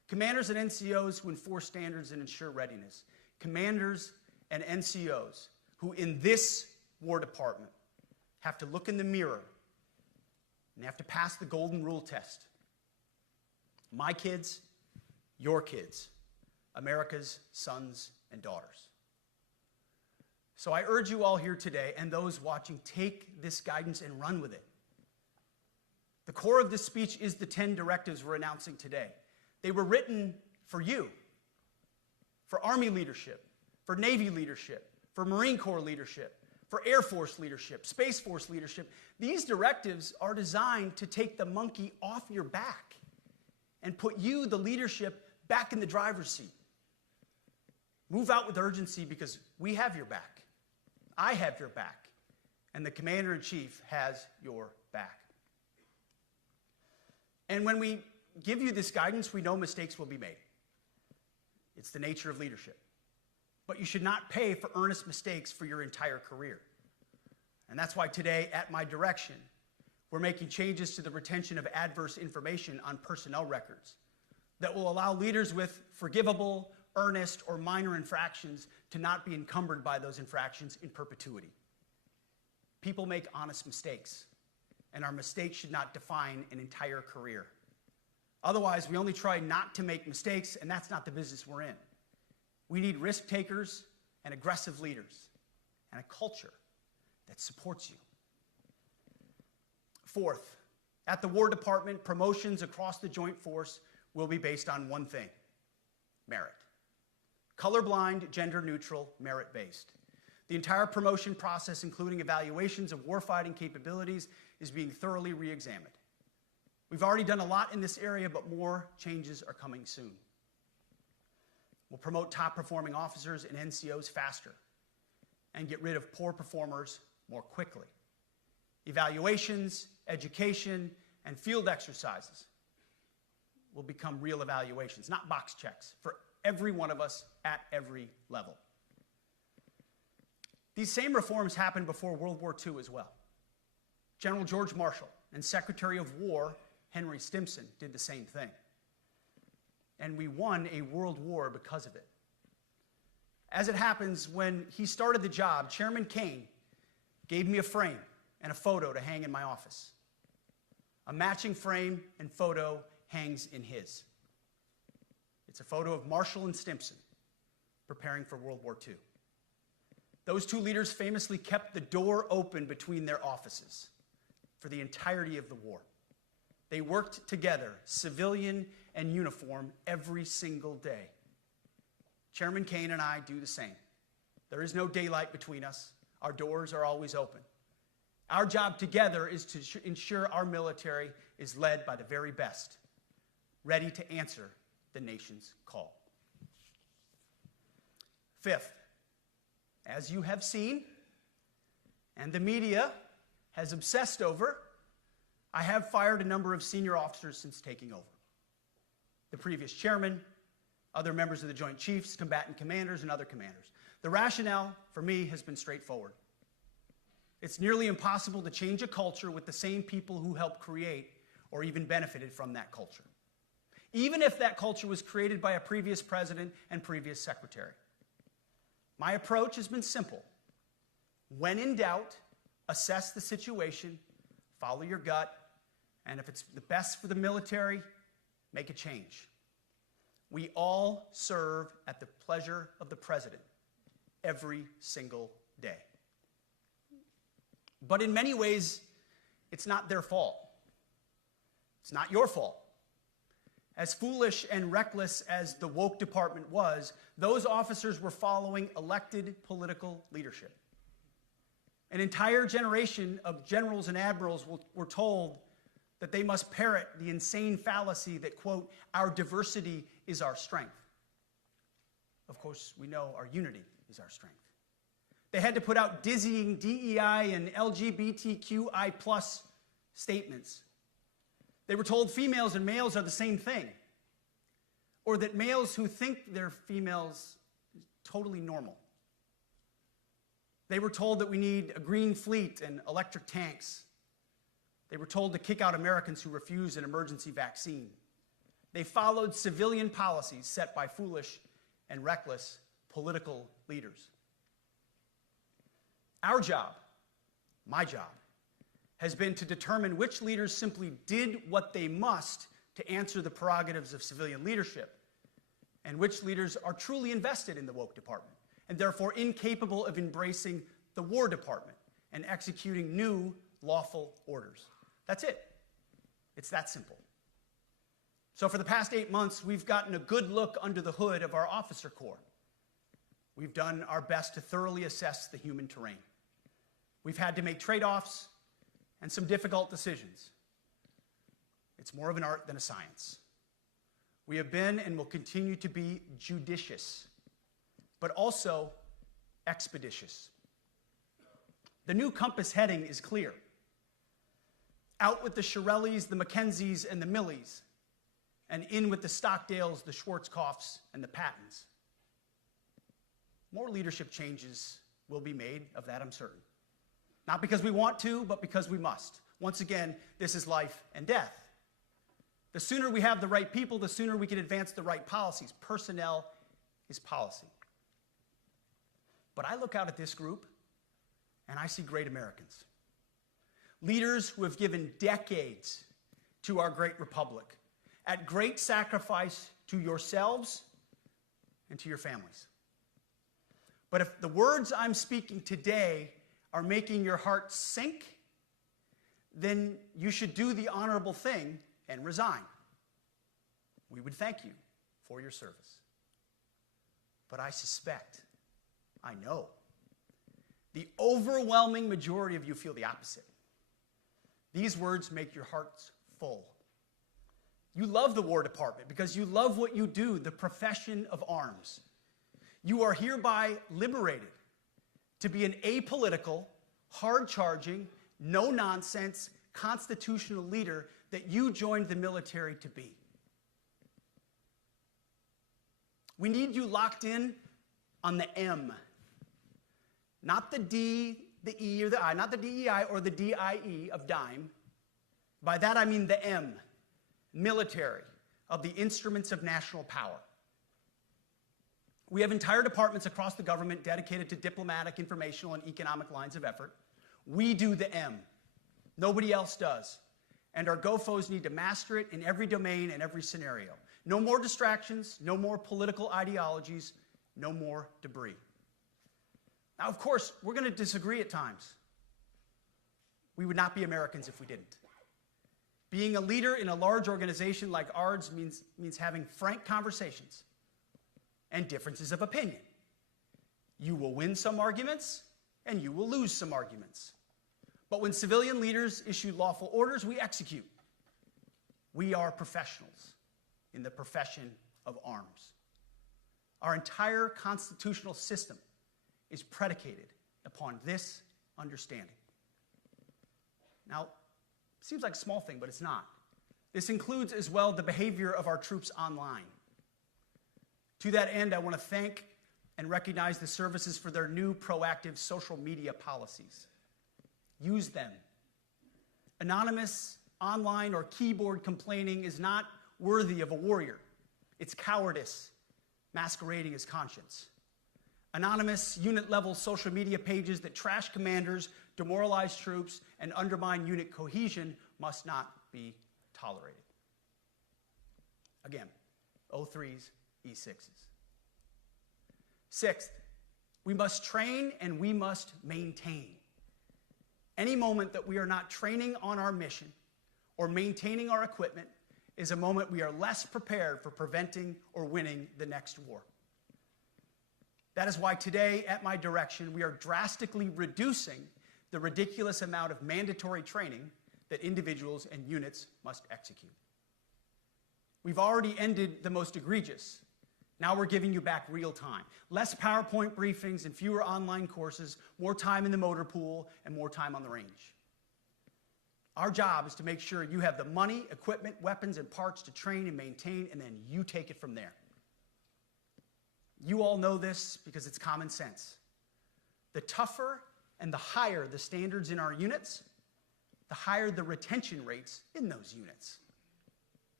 Commanders and NCOs who enforce standards and ensure readiness. Commanders and NCOs who in this War Department have to look in the mirror and they have to pass the golden rule test. My kids, your kids, America's sons and daughters. So I urge you all here today and those watching, take this guidance and run with it. The core of this speech is the 10 directives we're announcing today. They were written for you, for Army leadership, for Navy leadership, for Marine Corps leadership, for Air Force leadership, Space Force leadership. These directives are designed to take the monkey off your back and put you, the leadership, back in the driver's seat. Move out with urgency because we have your back. I have your back. And the Commander-in-Chief has your back. And when we give you this guidance, we know mistakes will be made. It's the nature of leadership. But you should not pay for earnest mistakes for your entire career. And that's why today, at my direction, we're making changes to the retention of adverse information on personnel records that will allow leaders with forgivable, earnest, or minor infractions to not be encumbered by those infractions in perpetuity. People make honest mistakes, and our mistakes should not define an entire career. Otherwise, we only try not to make mistakes, and that's not the business we're in. We need risk takers and aggressive leaders and a culture that supports you. Fourth, at the War Department, promotions across the Joint Force will be based on one thing: merit. Colorblind, gender-neutral, merit-based. The entire promotion process, including evaluations of warfighting capabilities, is being thoroughly re-examined. We've already done a lot in this area, but more changes are coming soon. We'll promote top-performing officers and NCOs faster and get rid of poor performers more quickly. Evaluations, education, and field exercises will become real evaluations, not box checks, for every one of us at every level. These same reforms happened before World War II as well. General George Marshall and Secretary of War Henry Stimson did the same thing. And we won a world war because of it. As it happens, when he started the job, Chairman Kane gave me a frame and a photo to hang in my office. A matching frame and photo hangs in his. It's a photo of Marshall and Stimson preparing for World War II. Those two leaders famously kept the door open between their offices for the entirety of the war. They worked together, civilian and uniform, every single day. Chairman Kane and I do the same. There is no daylight between us. Our doors are always open. Our job together is to ensure our military is led by the very best, ready to answer the nation's call. Fifth, as you have seen, and the media has obsessed over, I have fired a number of senior officers since taking over. The previous chairman, other members of the Joint Chiefs, combatant commanders, and other commanders. The rationale for me has been straightforward. It's nearly impossible to change a culture with the same people who helped create or even benefited from that culture, even if that culture was created by a previous president and previous secretary. My approach has been simple. When in doubt, assess the situation, follow your gut, and if it's the best for the military, make a change. We all serve at the pleasure of the president every single day. But in many ways, it's not their fault. It's not your fault. As foolish and reckless as the woke department was, those officers were following elected political leadership. An entire generation of generals and admirals were told that they must parrot the insane fallacy that, quote, our diversity is our strength. Of course, we know our unity is our strength. They had to put out dizzying DEI and LGBTQI+ statements. They were told females and males are the same thing, or that males who think they're females is totally normal. They were told that we need a green fleet and electric tanks. They were told to kick out Americans who refuse an emergency vaccine. They followed civilian policies set by foolish and reckless political leaders. Our job, my job, has been to determine which leaders simply did what they must to answer the prerogatives of civilian leadership, and which leaders are truly invested in the woke department, and therefore incapable of embracing the War Department and executing new lawful orders. That's it. It's that simple. So for the past 8 months, we've gotten a good look under the hood of our officer corps. We've done our best to thoroughly assess the human terrain. We've had to make trade-offs and some difficult decisions. It's more of an art than a science. We have been and will continue to be judicious, but also expeditious. The new compass heading is clear. Out with the Shirellis, the Mackenzies, and the Millies, and in with the Stockdales, the Schwarzkopfs, and the Pattons. More leadership changes will be made, of that I'm certain. Not because we want to, but because we must. Once again, this is life and death. The sooner we have the right people, the sooner we can advance the right policies. Personnel is policy. But I look out at this group, and I see great Americans. Leaders who have given decades to our great republic, at great sacrifice to yourselves and to your families. But if the words I'm speaking today are making your heart sink, then you should do the honorable thing and resign. We would thank you for your service. But I suspect, I know, the overwhelming majority of you feel the opposite. These words make your hearts full. You love the War Department because you love what you do, the profession of arms. You are hereby liberated to be an apolitical, hard-charging, no-nonsense, constitutional leader that you joined the military to be. We need you locked in on the M, not the D, the E, or the I, not the DEI or the DIE of dime. By that I mean the M, military, of the instruments of national power. We have entire departments across the government dedicated to diplomatic, informational, and economic lines of effort. We do the M. Nobody else does. And our GOFOs need to master it in every domain and every scenario. No more distractions, no more political ideologies, no more debris. Now, of course, we're going to disagree at times. We would not be Americans if we didn't. Being a leader in a large organization like ours means having frank conversations and differences of opinion. You will win some arguments, and you will lose some arguments. But when civilian leaders issue lawful orders, we execute. We are professionals in the profession of arms. Our entire constitutional system is predicated upon this understanding. Now, it seems like a small thing, but it's not. This includes as well the behavior of our troops online. To that end, I want to thank and recognize the services for their new proactive social media policies. Use them. Anonymous, online, or keyboard complaining is not worthy of a warrior. It's cowardice masquerading as conscience. Anonymous, unit-level social media pages that trash commanders, demoralize troops, and undermine unit cohesion must not be tolerated. Again, O3s, E6s. Sixth, we must train and we must maintain. Any moment that we are not training on our mission or maintaining our equipment is a moment we are less prepared for preventing or winning the next war. That is why today, at my direction, we are drastically reducing the ridiculous amount of mandatory training that individuals and units must execute. We've already ended the most egregious. Now we're giving you back real time. Less PowerPoint briefings and fewer online courses, more time in the motor pool, and more time on the range. Our job is to make sure you have the money, equipment, weapons, and parts to train and maintain, and then you take it from there. You all know this because it's common sense. The tougher and the higher the standards in our units, the higher the retention rates in those units.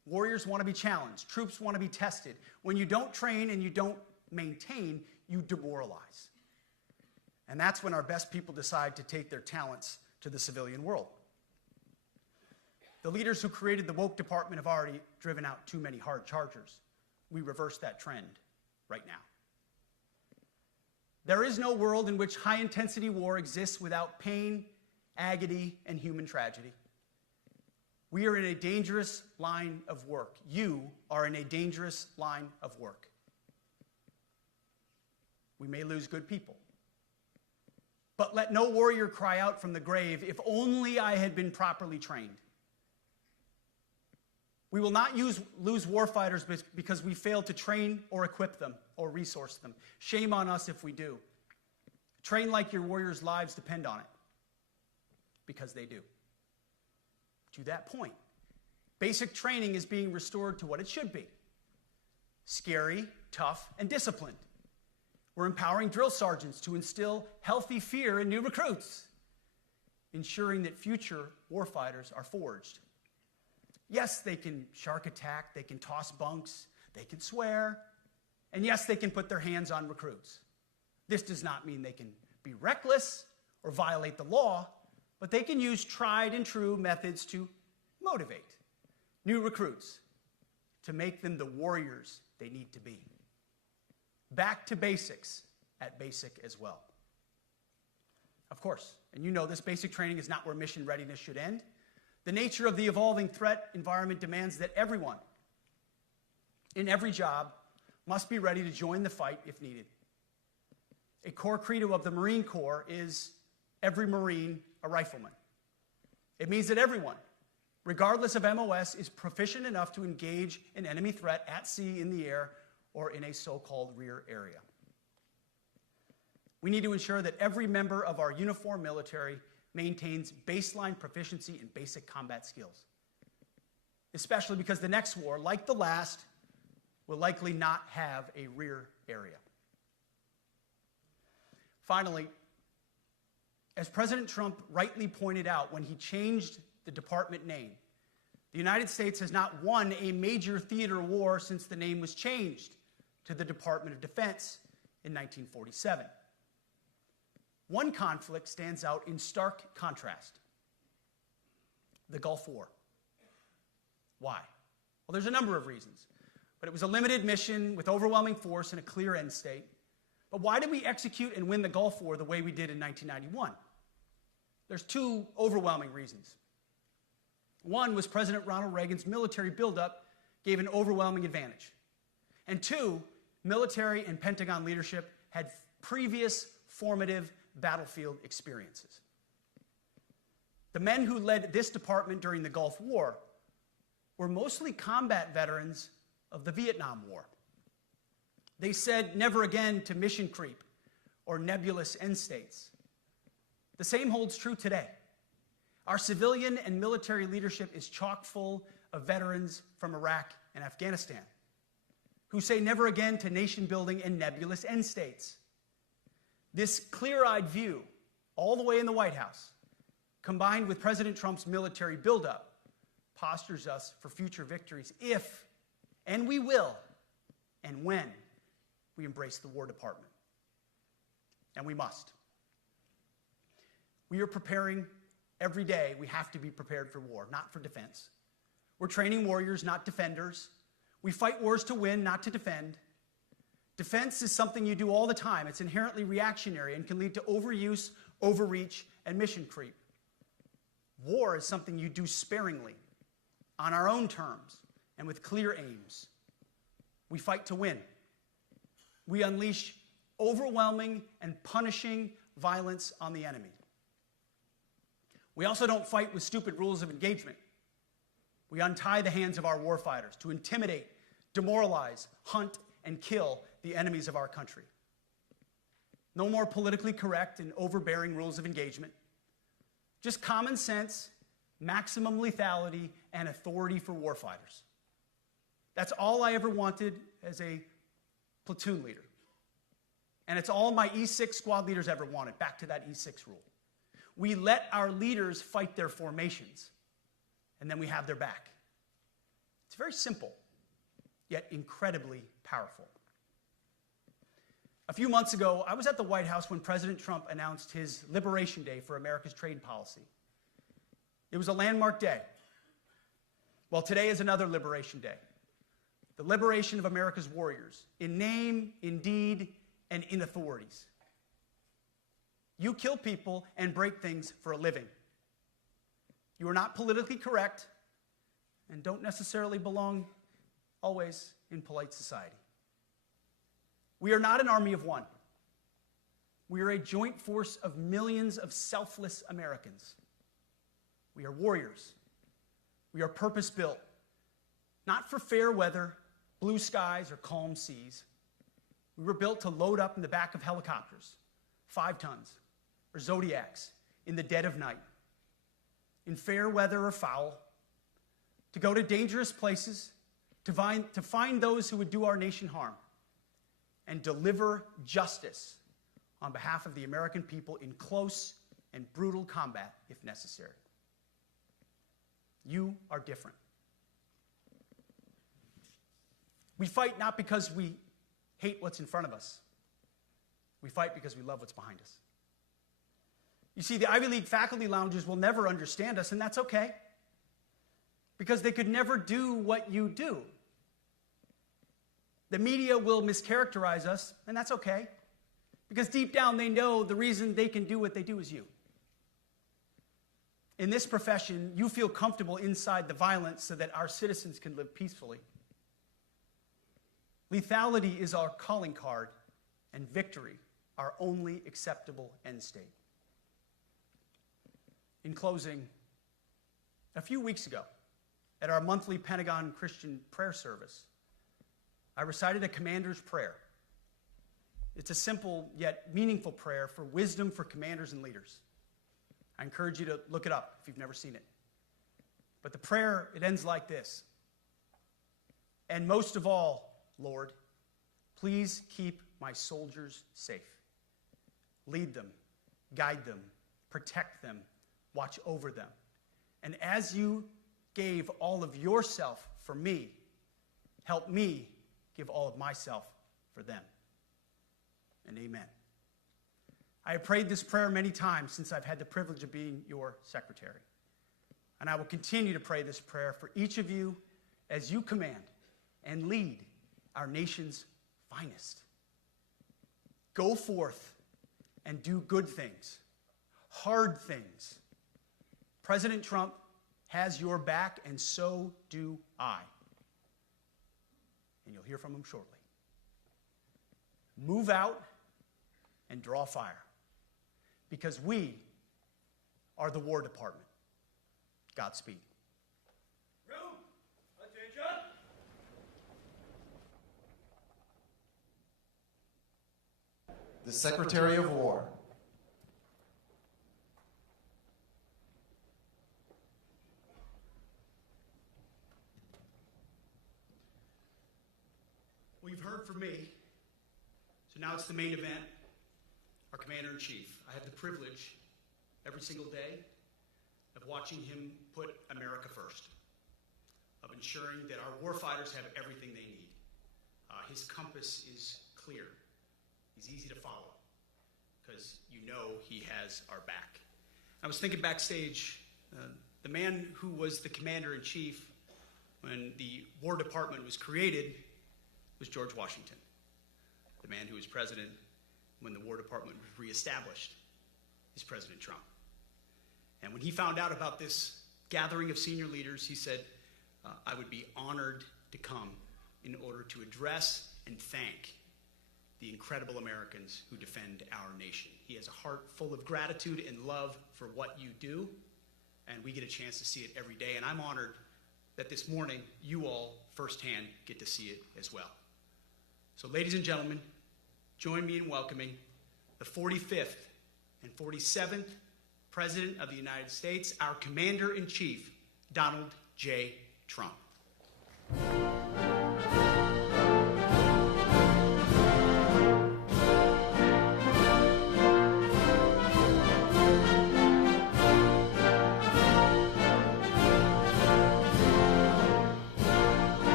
Warriors want to be challenged. Troops want to be tested. When you don't train and you don't maintain, you demoralize. And that's when our best people decide to take their talents to the civilian world. The leaders who created the woke department have already driven out too many hard chargers. We reverse that trend right now. There is no world in which high-intensity war exists without pain, agony, and human tragedy. We are in a dangerous line of work. You are in a dangerous line of work. We may lose good people. But let no warrior cry out from the grave, if only I had been properly trained. We will not lose warfighters because we failed to train or equip them or resource them. Shame on us if we do. Train like your warriors' lives depend on it, because they do. To that point, basic training is being restored to what it should be: scary, tough, and disciplined. We're empowering drill sergeants to instill healthy fear in new recruits, ensuring that future warfighters are forged. Yes, they can shark attack, they can toss bunks, they can swear, and yes, they can put their hands on recruits. This does not mean they can be reckless or violate the law, but they can use tried and true methods to motivate new recruits, to make them the warriors they need to be. Back to basics at basic as well. Of course, and you know this, basic training is not where mission readiness should end. The nature of the evolving threat environment demands that everyone, in every job, must be ready to join the fight if needed. A core credo of the Marine Corps is every Marine a rifleman. It means that everyone, regardless of MOS, is proficient enough to engage an enemy threat at sea, in the air, or in a so-called rear area. We need to ensure that every member of our uniformed military maintains baseline proficiency in basic combat skills, especially because the next war, like the last, will likely not have a rear area. Finally, as President Trump rightly pointed out when he changed the department name, the United States has not won a major theater war since the name was changed to the Department of Defense in 1947. One conflict stands out in stark contrast: the Gulf War. Why? Well, there's a number of reasons, but it was a limited mission with overwhelming force and a clear end state. But why did we execute and win the Gulf War the way we did in 1991? There's two overwhelming reasons. One was President Ronald Reagan's military buildup gave an overwhelming advantage. And two, military and Pentagon leadership had previous formative battlefield experiences. The men who led this department during the Gulf War were mostly combat veterans of the Vietnam War. They said never again to mission creep or nebulous end states. The same holds true today. Our civilian and military leadership is chock full of veterans from Iraq and Afghanistan who say never again to nation building and nebulous end states. This clear-eyed view, all the way in the White House, combined with President Trump's military buildup, postures us for future victories if, and we will, and when we embrace the War Department. And we must. We are preparing every day. We have to be prepared for war, not for defense. We're training warriors, not defenders. We fight wars to win, not to defend. Defense is something you do all the time. It's inherently reactionary and can lead to overuse, overreach, and mission creep. War is something you do sparingly, on our own terms, and with clear aims. We fight to win. We unleash overwhelming and punishing violence on the enemy. We also don't fight with stupid rules of engagement. We untie the hands of our warfighters to intimidate, demoralize, hunt, and kill the enemies of our country. No more politically correct and overbearing rules of engagement. Just common sense, maximum lethality, and authority for warfighters. That's all I ever wanted as a platoon leader. And it's all my E6 squad leaders ever wanted, back to that E6 rule. We let our leaders fight their formations, and then we have their back. It's very simple, yet incredibly powerful. A few months ago, I was at the White House when President Trump announced his Liberation Day for America's trade policy. It was a landmark day. Well, today is another Liberation Day. The liberation of America's warriors, in name, in deed, and in authorities. You kill people and break things for a living. You are not politically correct and don't necessarily belong always in polite society. We are not an army of one. We are a joint force of millions of selfless Americans. We are warriors. We are purpose-built, not for fair weather, blue skies, or calm seas. We were built to load up in the back of helicopters, 5 tons, or Zodiacs, in the dead of night, in fair weather or foul, to go to dangerous places, to find those who would do our nation harm, and deliver justice on behalf of the American people in close and brutal combat if necessary. You are different. We fight not because we hate what's in front of us. We fight because we love what's behind us. You see, the Ivy League faculty lounges will never understand us, and that's okay, because they could never do what you do. The media will mischaracterize us, and that's okay, because deep down they know the reason they can do what they do is you. In this profession, you feel comfortable inside the violence so that our citizens can live peacefully. Lethality is our calling card, and victory our only acceptable end state. In closing, a few weeks ago, at our monthly Pentagon Christian prayer service, I recited a commander's prayer. It's a simple yet meaningful prayer for wisdom for commanders and leaders. I encourage you to look it up if you've never seen it. But the prayer, it ends like this. And most of all, Lord, please keep my soldiers safe. Lead them, guide them, protect them, watch over them. And as you gave all of yourself for me, help me give all of myself for them. And amen. I have prayed this prayer many times since I've had the privilege of being your secretary. And I will continue to pray this prayer for each of you as you command and lead our nation's finest. Go forth and do good things, hard things. President Trump has your back, and so do I. And you'll hear from him shortly. Move out and draw fire, because we are the War Department. Godspeed. Room, attention. The Secretary of War. Well, you've heard from me, so now it's the main event, our Commander-in-Chief. I have the privilege every single day of watching him put America first, of ensuring that our warfighters have everything they need. His compass is clear. He's easy to follow, because you know he has our back. I was thinking backstage, the man who was the Commander-in-Chief when the War Department was created was George Washington. The man who was president when the War Department was reestablished is President Trump. And when he found out about this gathering of senior leaders, he said, I would be honored to come in order to address and thank the incredible Americans who defend our nation. He has a heart full of gratitude and love for what you do, and we get a chance to see it every day. And I'm honored that this morning you all firsthand get to see it as well. So ladies and gentlemen, join me in welcoming the 45th and 47th President of the United States, our Commander-in-Chief, Donald J. Trump.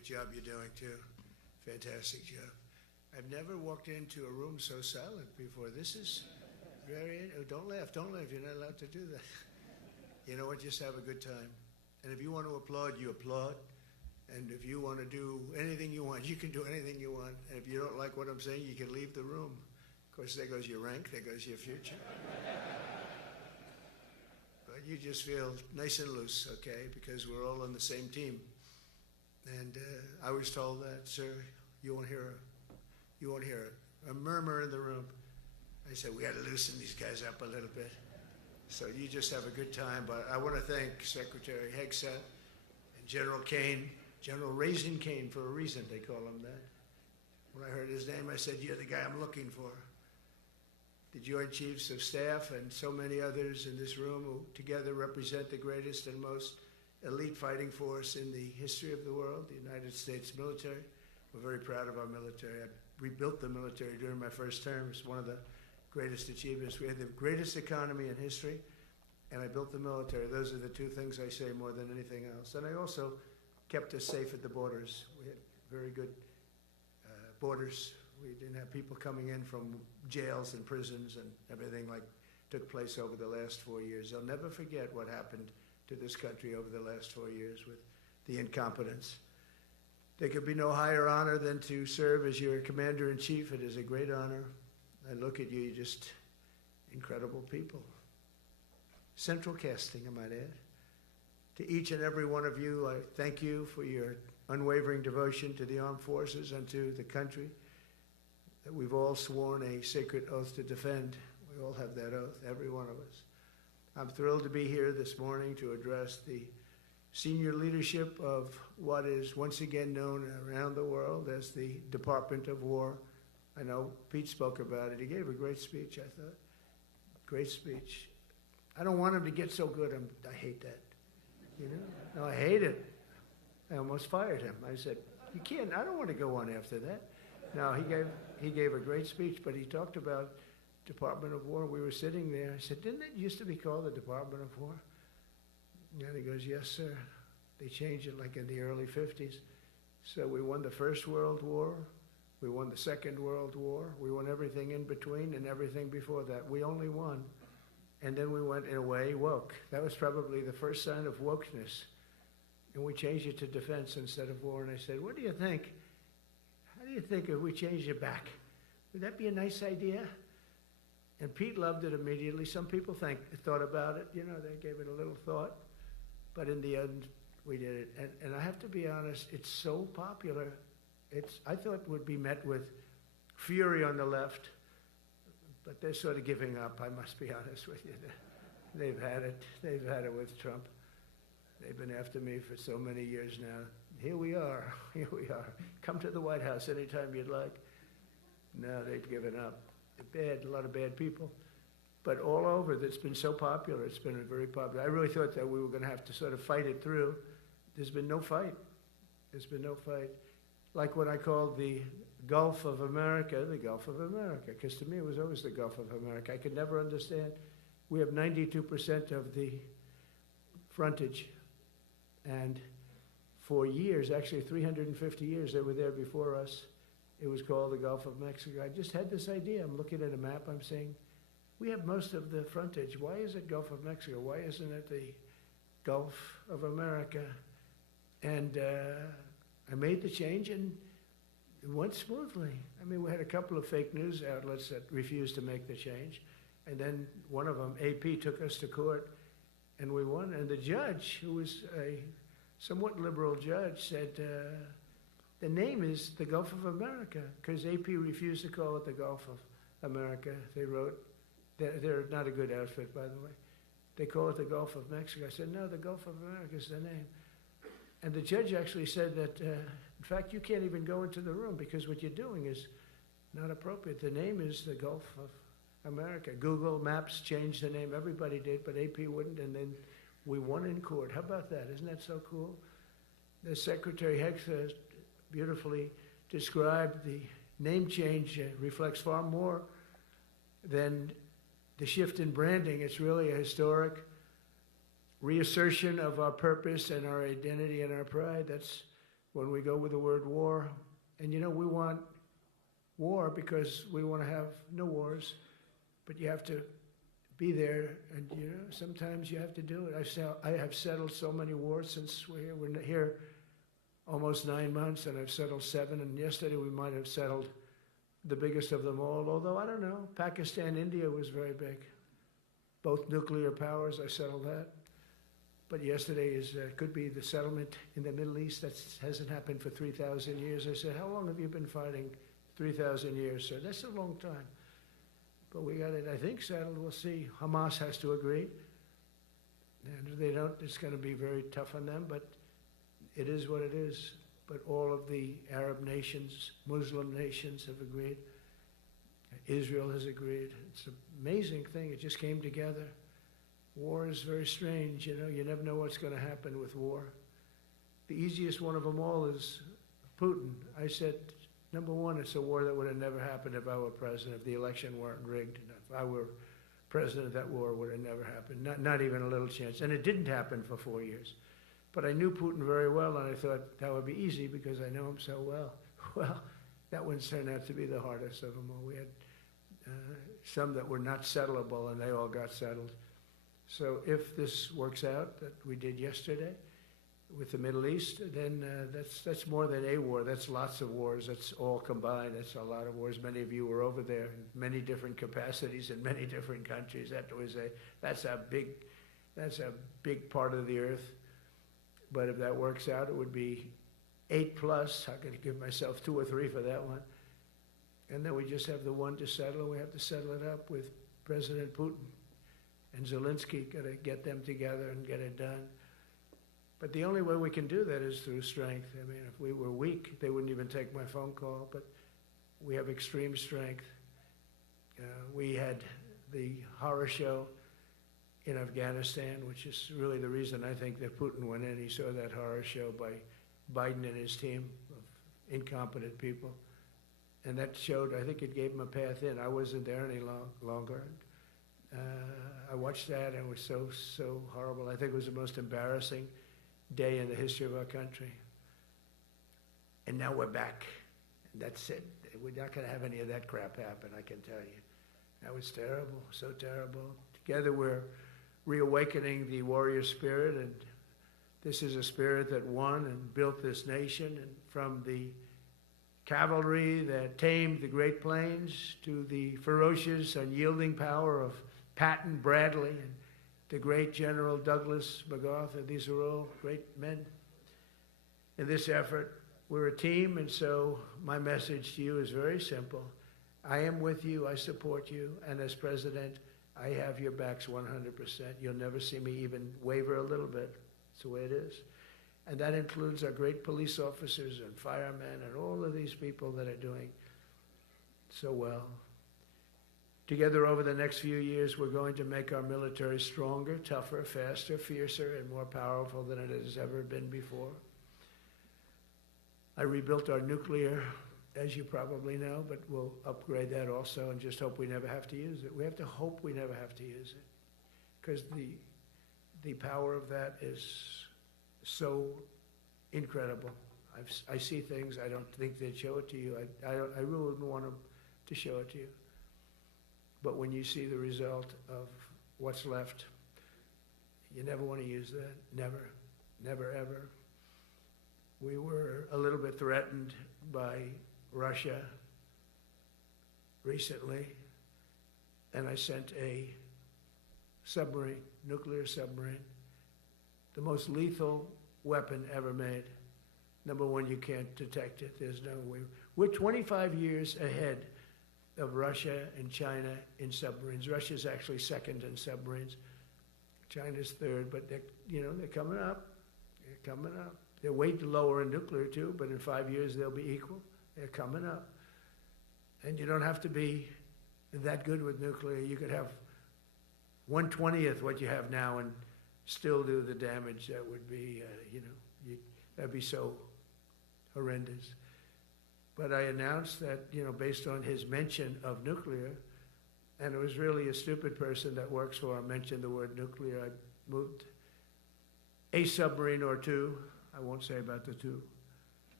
great job you're doing, too. Fantastic job. I've never walked into a room so silent before. This is very, oh, don't laugh. You're not allowed to do that. You know what? Just have a good time. And if you want to applaud, you applaud. And if you want to do anything you want, you can do anything you want. And if you don't like what I'm saying, you can leave the room. Of course, there goes your rank, there goes your future. But you just feel nice and loose, okay? Because we're all on the same team. And I was told that, sir, you won't hear a murmur in the room. I said, we got to loosen these guys up a little bit. So you just have a good time. But I want to thank Secretary Hegseth and General Kane, General Raisin Kane for a reason, they call him that. When I heard his name, I said, you're the guy I'm looking for. The Joint Chiefs of Staff and so many others in this room who together represent the greatest and most elite fighting force in the history of the world, the United States military. We're very proud of our military. I rebuilt the military during my first term. It's one of the greatest achievements. We had the greatest economy in history, and I built the military. Those are the two things I say more than anything else. And I also kept us safe at the borders. We had very good borders. We didn't have people coming in from jails and prisons and everything like took place over the last 4 years. I'll never forget what happened to this country over the last 4 years with the incompetence. There could be no higher honor than to serve as your commander-in-chief. It is a great honor. I look at you, you're just incredible people. Central casting, I might add. To each and every one of you, I thank you for your unwavering devotion to the armed forces and to the country that we've all sworn a sacred oath to defend. We all have that oath, every one of us. I'm thrilled to be here this morning to address the senior leadership of what is once again known around the world as the Department of War. I know Pete spoke about it. He gave a great speech, I thought. Great speech. I don't want him to get so good. I hate that. You know? No, I hate it. I almost fired him. I said, you can't, I don't want to go on after that. No, he gave a great speech, but he talked about Department of War. We were sitting there. I said, didn't it used to be called the Department of War? And he goes, yes, sir. They changed it like in the early 50s. So we won the First World War. We won the Second World War. We won everything in between and everything before that. We only won. And then we went, in a way, woke. That was probably the first sign of wokeness. And we changed it to defense instead of war. And I said, what do you think? How do you think if we changed it back? Would that be a nice idea? And Pete loved it immediately. Some people thought about it. You know, they gave it a little thought. But in the end, we did it. And I have to be honest, it's so popular. I thought it would be met with fury on the left. But they're sort of giving up, I must be honest with you. They've had it. They've had it with Trump. They've been after me for so many years now. Here we are. Here we are. Come to the White House anytime you'd like. No, they've given up. They're bad, a lot of bad people. But all over, it's been so popular. It's been very popular. I really thought that we were going to have to sort of fight it through. There's been no fight. There's been no fight. Like what I called the Gulf of America, the Gulf of America, because to me it was always the Gulf of America. I could never understand. We have 92% of the frontage. And for years, actually 350 years, they were there before us. It was called the Gulf of Mexico. I just had this idea. I'm looking at a map. I'm saying, we have most of the frontage. Why is it Gulf of Mexico? Why isn't it the Gulf of America? And I made the change, and it went smoothly. I mean, we had a couple of fake news outlets that refused to make the change. And then one of them, AP, took us to court, and we won. And the judge, who was a somewhat liberal judge, said, the name is the Gulf of America, because AP refused to call it the Gulf of America. They wrote, they're not a good outfit, by the way. They call it the Gulf of Mexico. I said, no, the Gulf of America is the name. And the judge actually said that, in fact, you can't even go into the room because what you're doing is not appropriate. The name is the Gulf of America. Google Maps changed the name. Everybody did, but AP wouldn't, and then we won in court. How about that? Isn't that so cool? The Secretary Hegseth beautifully described the name change reflects far more than the shift in branding. It's really a historic reassertion of our purpose and our identity and our pride. That's when we go with the word war. And we want war because we want to have no wars, but you have to be there, and sometimes you have to do it. I have settled so many wars since we're here. We're here almost 9 months, and I've settled 7, and yesterday we might have settled the biggest of them all, although I don't know. Pakistan, India was very big. Both nuclear powers, I settled that. But yesterday could be the settlement in the Middle East. That hasn't happened for 3,000 years. I said, how long have you been fighting? 3,000 years, sir. That's a long time. But we got it, I think, settled. We'll see. Hamas has to agree. And if they don't, it's going to be very tough on them, but it is what it is. But all of the Arab nations, Muslim nations have agreed. Israel has agreed. It's an amazing thing. It just came together. War is very strange, You never know what's going to happen with war. The easiest one of them all is Putin. I said, number one, it's a war that would have never happened if I were president, if the election weren't rigged. If I were president, that war would have never happened. Not even a little chance. And it didn't happen for 4 years. But I knew Putin very well, and I thought that would be easy because I know him so well. Well, that one turned out to be the hardest of them all. We had some that were not settlable, and they all got settled. So if this works out, that we did yesterday with the Middle East, then that's more than a war. That's lots of wars. That's all combined. That's a lot of wars. Many of you were over there in many different capacities in many different countries. That's a big part of the earth. But if that works out, it would be 8+. I could give myself 2 or 3 for that one. And then we just have the one to settle. We have to settle it up with President Putin and Zelensky. Got to get them together and get it done. But the only way we can do that is through strength. I mean, if we were weak, they wouldn't even take my phone call. But we have extreme strength. We had the horror show in Afghanistan, which is really the reason I think that Putin went in. He saw that horror show by Biden and his team of incompetent people. And that showed, I think it gave him a path in. I wasn't there any longer. I watched that, and it was so horrible. I think it was the most embarrassing day in the history of our country. And now we're back. And that's it. We're not going to have any of that crap happen, I can tell you. That was terrible, so terrible. Together we're reawakening the warrior spirit, and this is a spirit that won and built this nation, and from the cavalry that tamed the Great Plains to the ferocious, unyielding power of Patton Bradley and the great General Douglas MacArthur. These are all great men. In this effort, we're a team, and so my message to you is very simple. I am with you, I support you, and as president, I have your backs 100%. You'll never see me even waver a little bit. It's the way it is. And that includes our great police officers and firemen and all of these people that are doing so well. Together over the next few years, we're going to make our military stronger, tougher, faster, fiercer, and more powerful than it has ever been before. I rebuilt our nuclear, as you probably know, but we'll upgrade that also and just hope we never have to use it. We have to hope we never have to use it, because the power of that is so incredible. I see things, I don't think they'd show it to you. I really wouldn't want them to show it to you. But when you see the result of what's left, you never want to use that. Never, never, ever. We were a little bit threatened by Russia recently, and I sent a submarine, nuclear submarine, the most lethal weapon ever made. Number one, you can't detect it. There's no way. We're 25 years ahead of Russia and China in submarines. Russia's actually second in submarines. China's third, but they're coming up. They're coming up. They're way lower in nuclear too, but in 5 years they'll be equal. They're coming up. And you don't have to be that good with nuclear. You could have 1/20th what you have now and still do the damage. That would be, that'd be so horrendous. But I announced that, based on his mention of nuclear, and it was really a stupid person that works for him mentioned the word nuclear, I moved a submarine or two. I won't say about the two.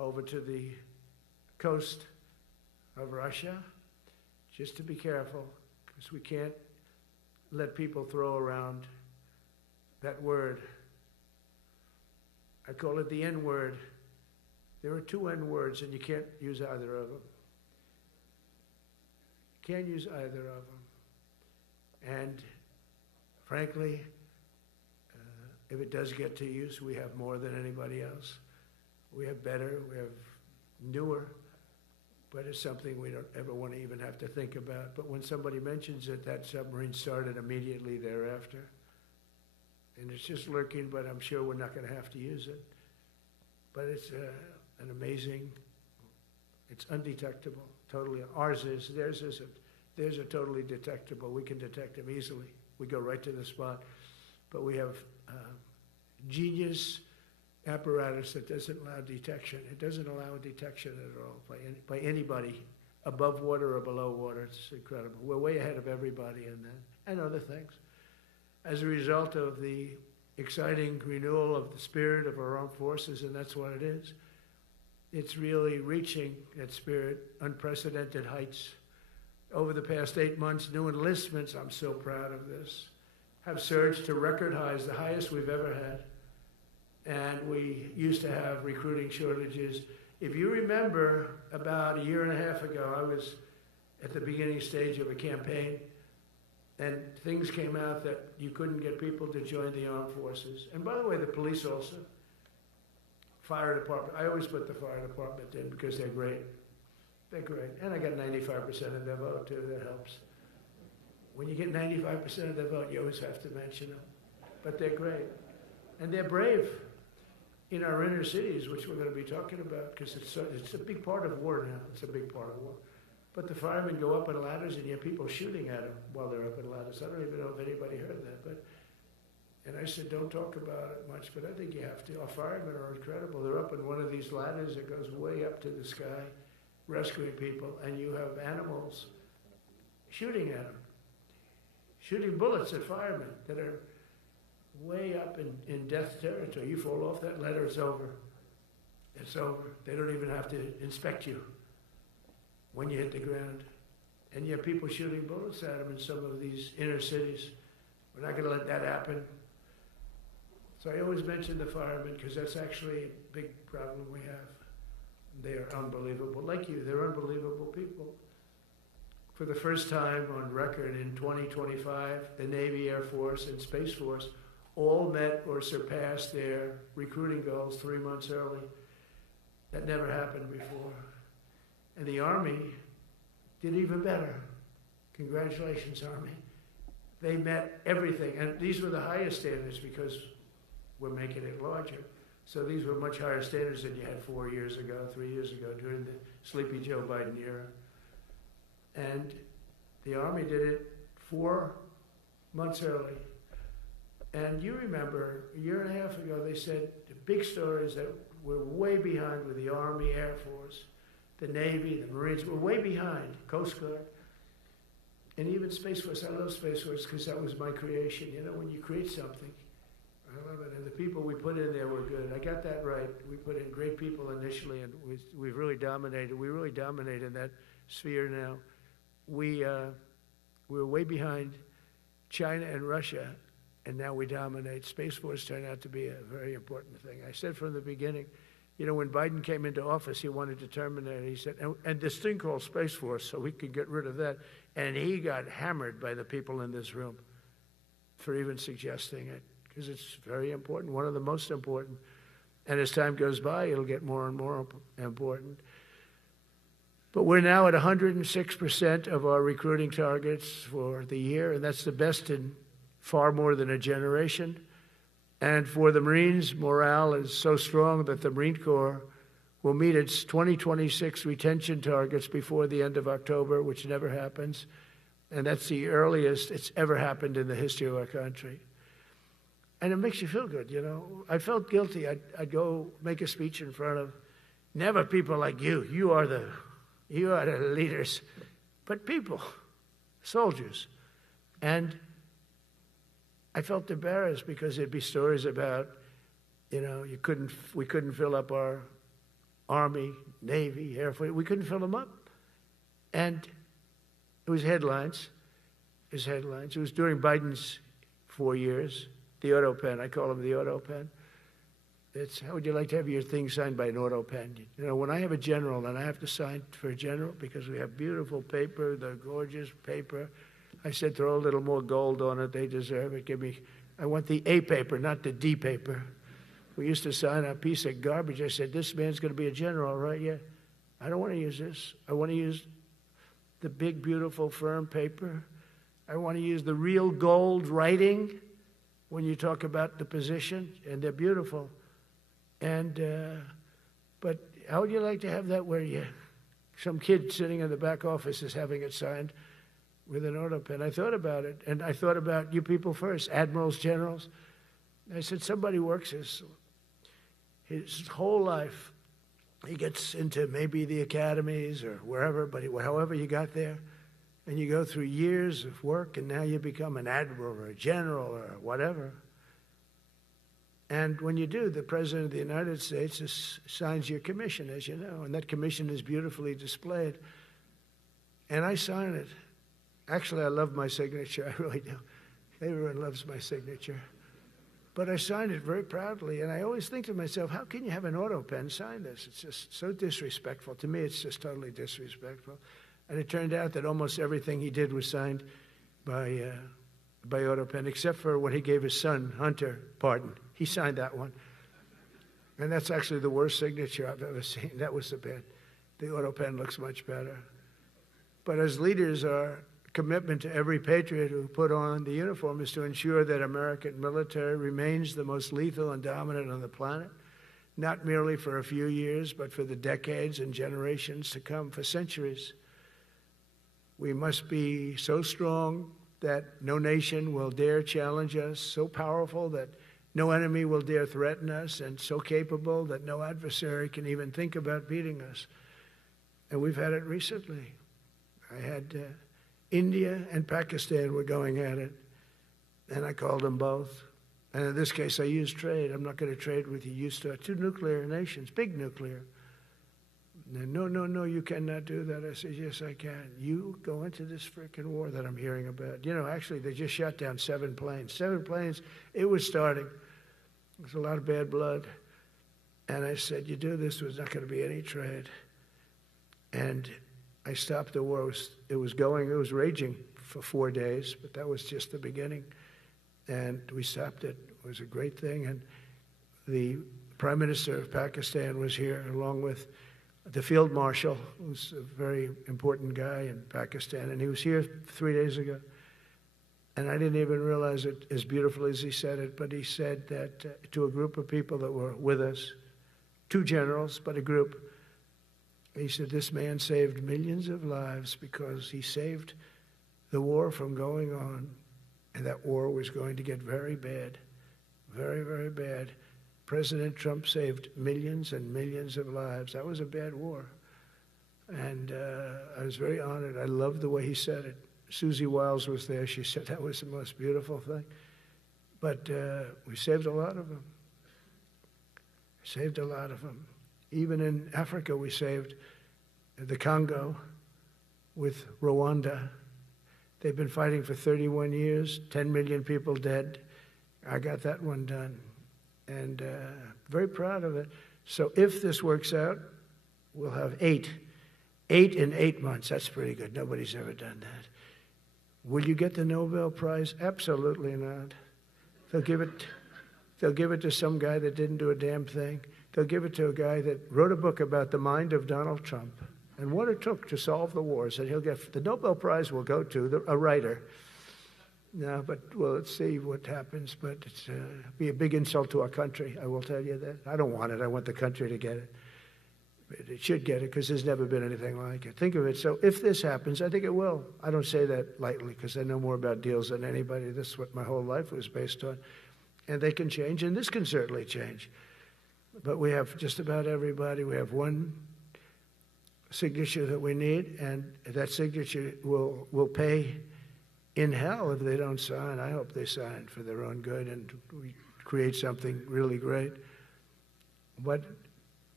over to the coast of Russia, just to be careful, because we can't let people throw around that word. I call it the N word. There are two N words, and you can't use either of them. Can't use either of them. And frankly, if it does get to use, we have more than anybody else. We have better, we have newer, but it's something we don't ever want to even have to think about. But when somebody mentions it, that submarine started immediately thereafter. And it's just lurking, but I'm sure we're not going to have to use it. But it's an amazing, it's undetectable, totally. Ours is, theirs isn't. Theirs are totally detectable. We can detect them easily. We go right to the spot. But we have genius apparatus that doesn't allow detection. It doesn't allow detection at all by anybody above water or below water. It's incredible. We're way ahead of everybody in that and other things. As a result of the exciting renewal of the spirit of our armed forces, and that's what it is. It's really reaching that spirit, unprecedented heights. Over the past 8 months, new enlistments, I'm so proud of this, have surged to record highs, the highest we've ever had. And we used to have recruiting shortages. If you remember, about a year and a half ago, I was at the beginning stage of a campaign, and things came out that you couldn't get people to join the armed forces. And by the way, the police also. Fire department, I always put the fire department in because they're great. They're great. And I got 95% of their vote too, that helps. When you get 95% of their vote, you always have to mention them. But they're great. And they're brave in our inner cities, which we're going to be talking about, because it's a big part of war now. It's a big part of war. But the firemen go up in ladders, and you have people shooting at them while they're up in ladders. I don't even know if anybody heard that. And I said, don't talk about it much, but I think you have to. Our firemen are incredible. They're up in one of these ladders that goes way up to the sky, rescuing people, and you have animals shooting at them, shooting bullets at firemen that are way up in death territory. You fall off that ladder, it's over. It's over. They don't even have to inspect you when you hit the ground. And you have people shooting bullets at them in some of these inner cities. We're not going to let that happen. So I always mention the firemen because that's actually a big problem we have. They are unbelievable. Like you, they're unbelievable people. For the first time on record in 2025, the Navy, Air Force, and Space Force all met or surpassed their recruiting goals 3 months early. That never happened before. And the Army did even better. Congratulations, Army. They met everything. And these were the highest standards because we're making it larger. So these were much higher standards than you had 4 years ago, 3 years ago, during the Sleepy Joe Biden era. And the Army did it 4 months early. And you remember, a year and a half ago, they said the big story is that we're way behind with the Army, Air Force, the Navy, the Marines. We're way behind, Coast Guard. And even Space Force. I love Space Force because that was my creation. You know, when you create something, I love it. And the people we put in there were good. I got that right. We put in great people initially, and we've really dominated. We really dominate in that sphere now. We're way behind China and Russia, and now we dominate. Space Force turned out to be a very important thing. I said from the beginning, you know, when Biden came into office, he wanted to terminate it. He said, and this thing called Space Force, so we could get rid of that. And he got hammered by the people in this room for even suggesting it, because it's very important, one of the most important. And as time goes by, it'll get more and more important. But we're now at 106% of our recruiting targets for the year, and that's the best in far more than a generation. And for the Marines, morale is so strong that the Marine Corps will meet its 2026 retention targets before the end of October, which never happens. And that's the earliest it's ever happened in the history of our country. And it makes you feel good, you know. I felt guilty. I'd go make a speech in front of never people like you. You are the leaders. But people, soldiers. And I felt embarrassed because there'd be stories about, you know, we couldn't fill up our Army, Navy, Air Force. We couldn't fill them up. And it was headlines. It was headlines. It was during Biden's 4 years. The auto pen, I call them the auto pen. It's, how would you like to have your thing signed by an auto pen? You know, when I have a general and I have to sign for a general because we have beautiful paper, the gorgeous paper, I said throw a little more gold on it. They deserve it. I want the A paper, not the D paper. We used to sign a piece of garbage. I said, this man's going to be a general, right? Yeah. I don't want to use this. I want to use the big, beautiful, firm paper. I want to use the real gold writing when you talk about the position, and they're beautiful. And, but how would you like to have that where some kid sitting in the back office is having it signed with an auto pen? I thought about it, and I thought about you people first, admirals, generals. I said, somebody works his whole life. He gets into maybe the academies or wherever, but however you got there, and you go through years of work, and now you become an admiral or a general or whatever. And when you do, the President of the United States signs your commission, as you know, and that commission is beautifully displayed. And I sign it. Actually, I love my signature. I really do. Everyone loves my signature. But I signed it very proudly, and I always think to myself, how can you have an auto pen sign this? It's just so disrespectful. To me, it's just totally disrespectful. And it turned out that almost everything he did was signed by auto pen, except for when he gave his son, Hunter, pardon. He signed that one. And that's actually the worst signature I've ever seen. That was the bad. The auto pen looks much better. But as leaders, our commitment to every patriot who put on the uniform is to ensure that American military remains the most lethal and dominant on the planet, not merely for a few years, but for the decades and generations to come, for centuries. We must be so strong that no nation will dare challenge us, so powerful that no enemy will dare threaten us, and so capable that no adversary can even think about beating us. And we've had it recently. I had India and Pakistan were going at it, and I called them both. And in this case, I used trade. I'm not going to trade with you. Used to 2 nuclear nations, big nuclear. And no, you cannot do that. I said, yes, I can. You go into this frickin' war that I'm hearing about. You know, actually, they just shot down 7 planes. 7 planes, it was starting. There's a lot of bad blood. And I said, you do this, there's not going to be any trade. And I stopped the war. It was raging for 4 days, but that was just the beginning. And we stopped it. It was a great thing. And the Prime Minister of Pakistan was here, along with the Field Marshal, who's a very important guy in Pakistan, and he was here 3 days ago. And I didn't even realize it as beautiful as he said it, but he said that to a group of people that were with us, 2 generals, but a group, he said, this man saved millions of lives because he saved the war from going on, and that war was going to get very bad, very, very bad. President Trump saved millions and millions of lives. That was a bad war. And I was very honored. I loved the way he said it. Susie Wiles was there. She said that was the most beautiful thing. But we saved a lot of them. Saved a lot of them. Even in Africa, we saved the Congo with Rwanda. They've been fighting for 31 years, 10 million people dead. I got that one done. And very proud of it. So if this works out, we'll have 8 in 8 months. That's pretty good. Nobody's ever done that. Will you get the Nobel Prize? Absolutely not. They'll give it to some guy that didn't do a damn thing. They'll give it to a guy that wrote a book about the mind of Donald Trump and what it took to solve the wars. And he'll get the Nobel Prize will go to a writer. No, but well, let's see what happens. But it's be a big insult to our country. I will tell you that. I don't want it. I want the country to get it. But it should get it because there's never been anything like it. Think of it. So if this happens, I think it will. I don't say that lightly because I know more about deals than anybody. This is what my whole life was based on. And they can change, and this can certainly change. But we have just about everybody. We have one signature that we need, and that signature will pay in hell if they don't sign. I hope they sign for their own good and we create something really great. But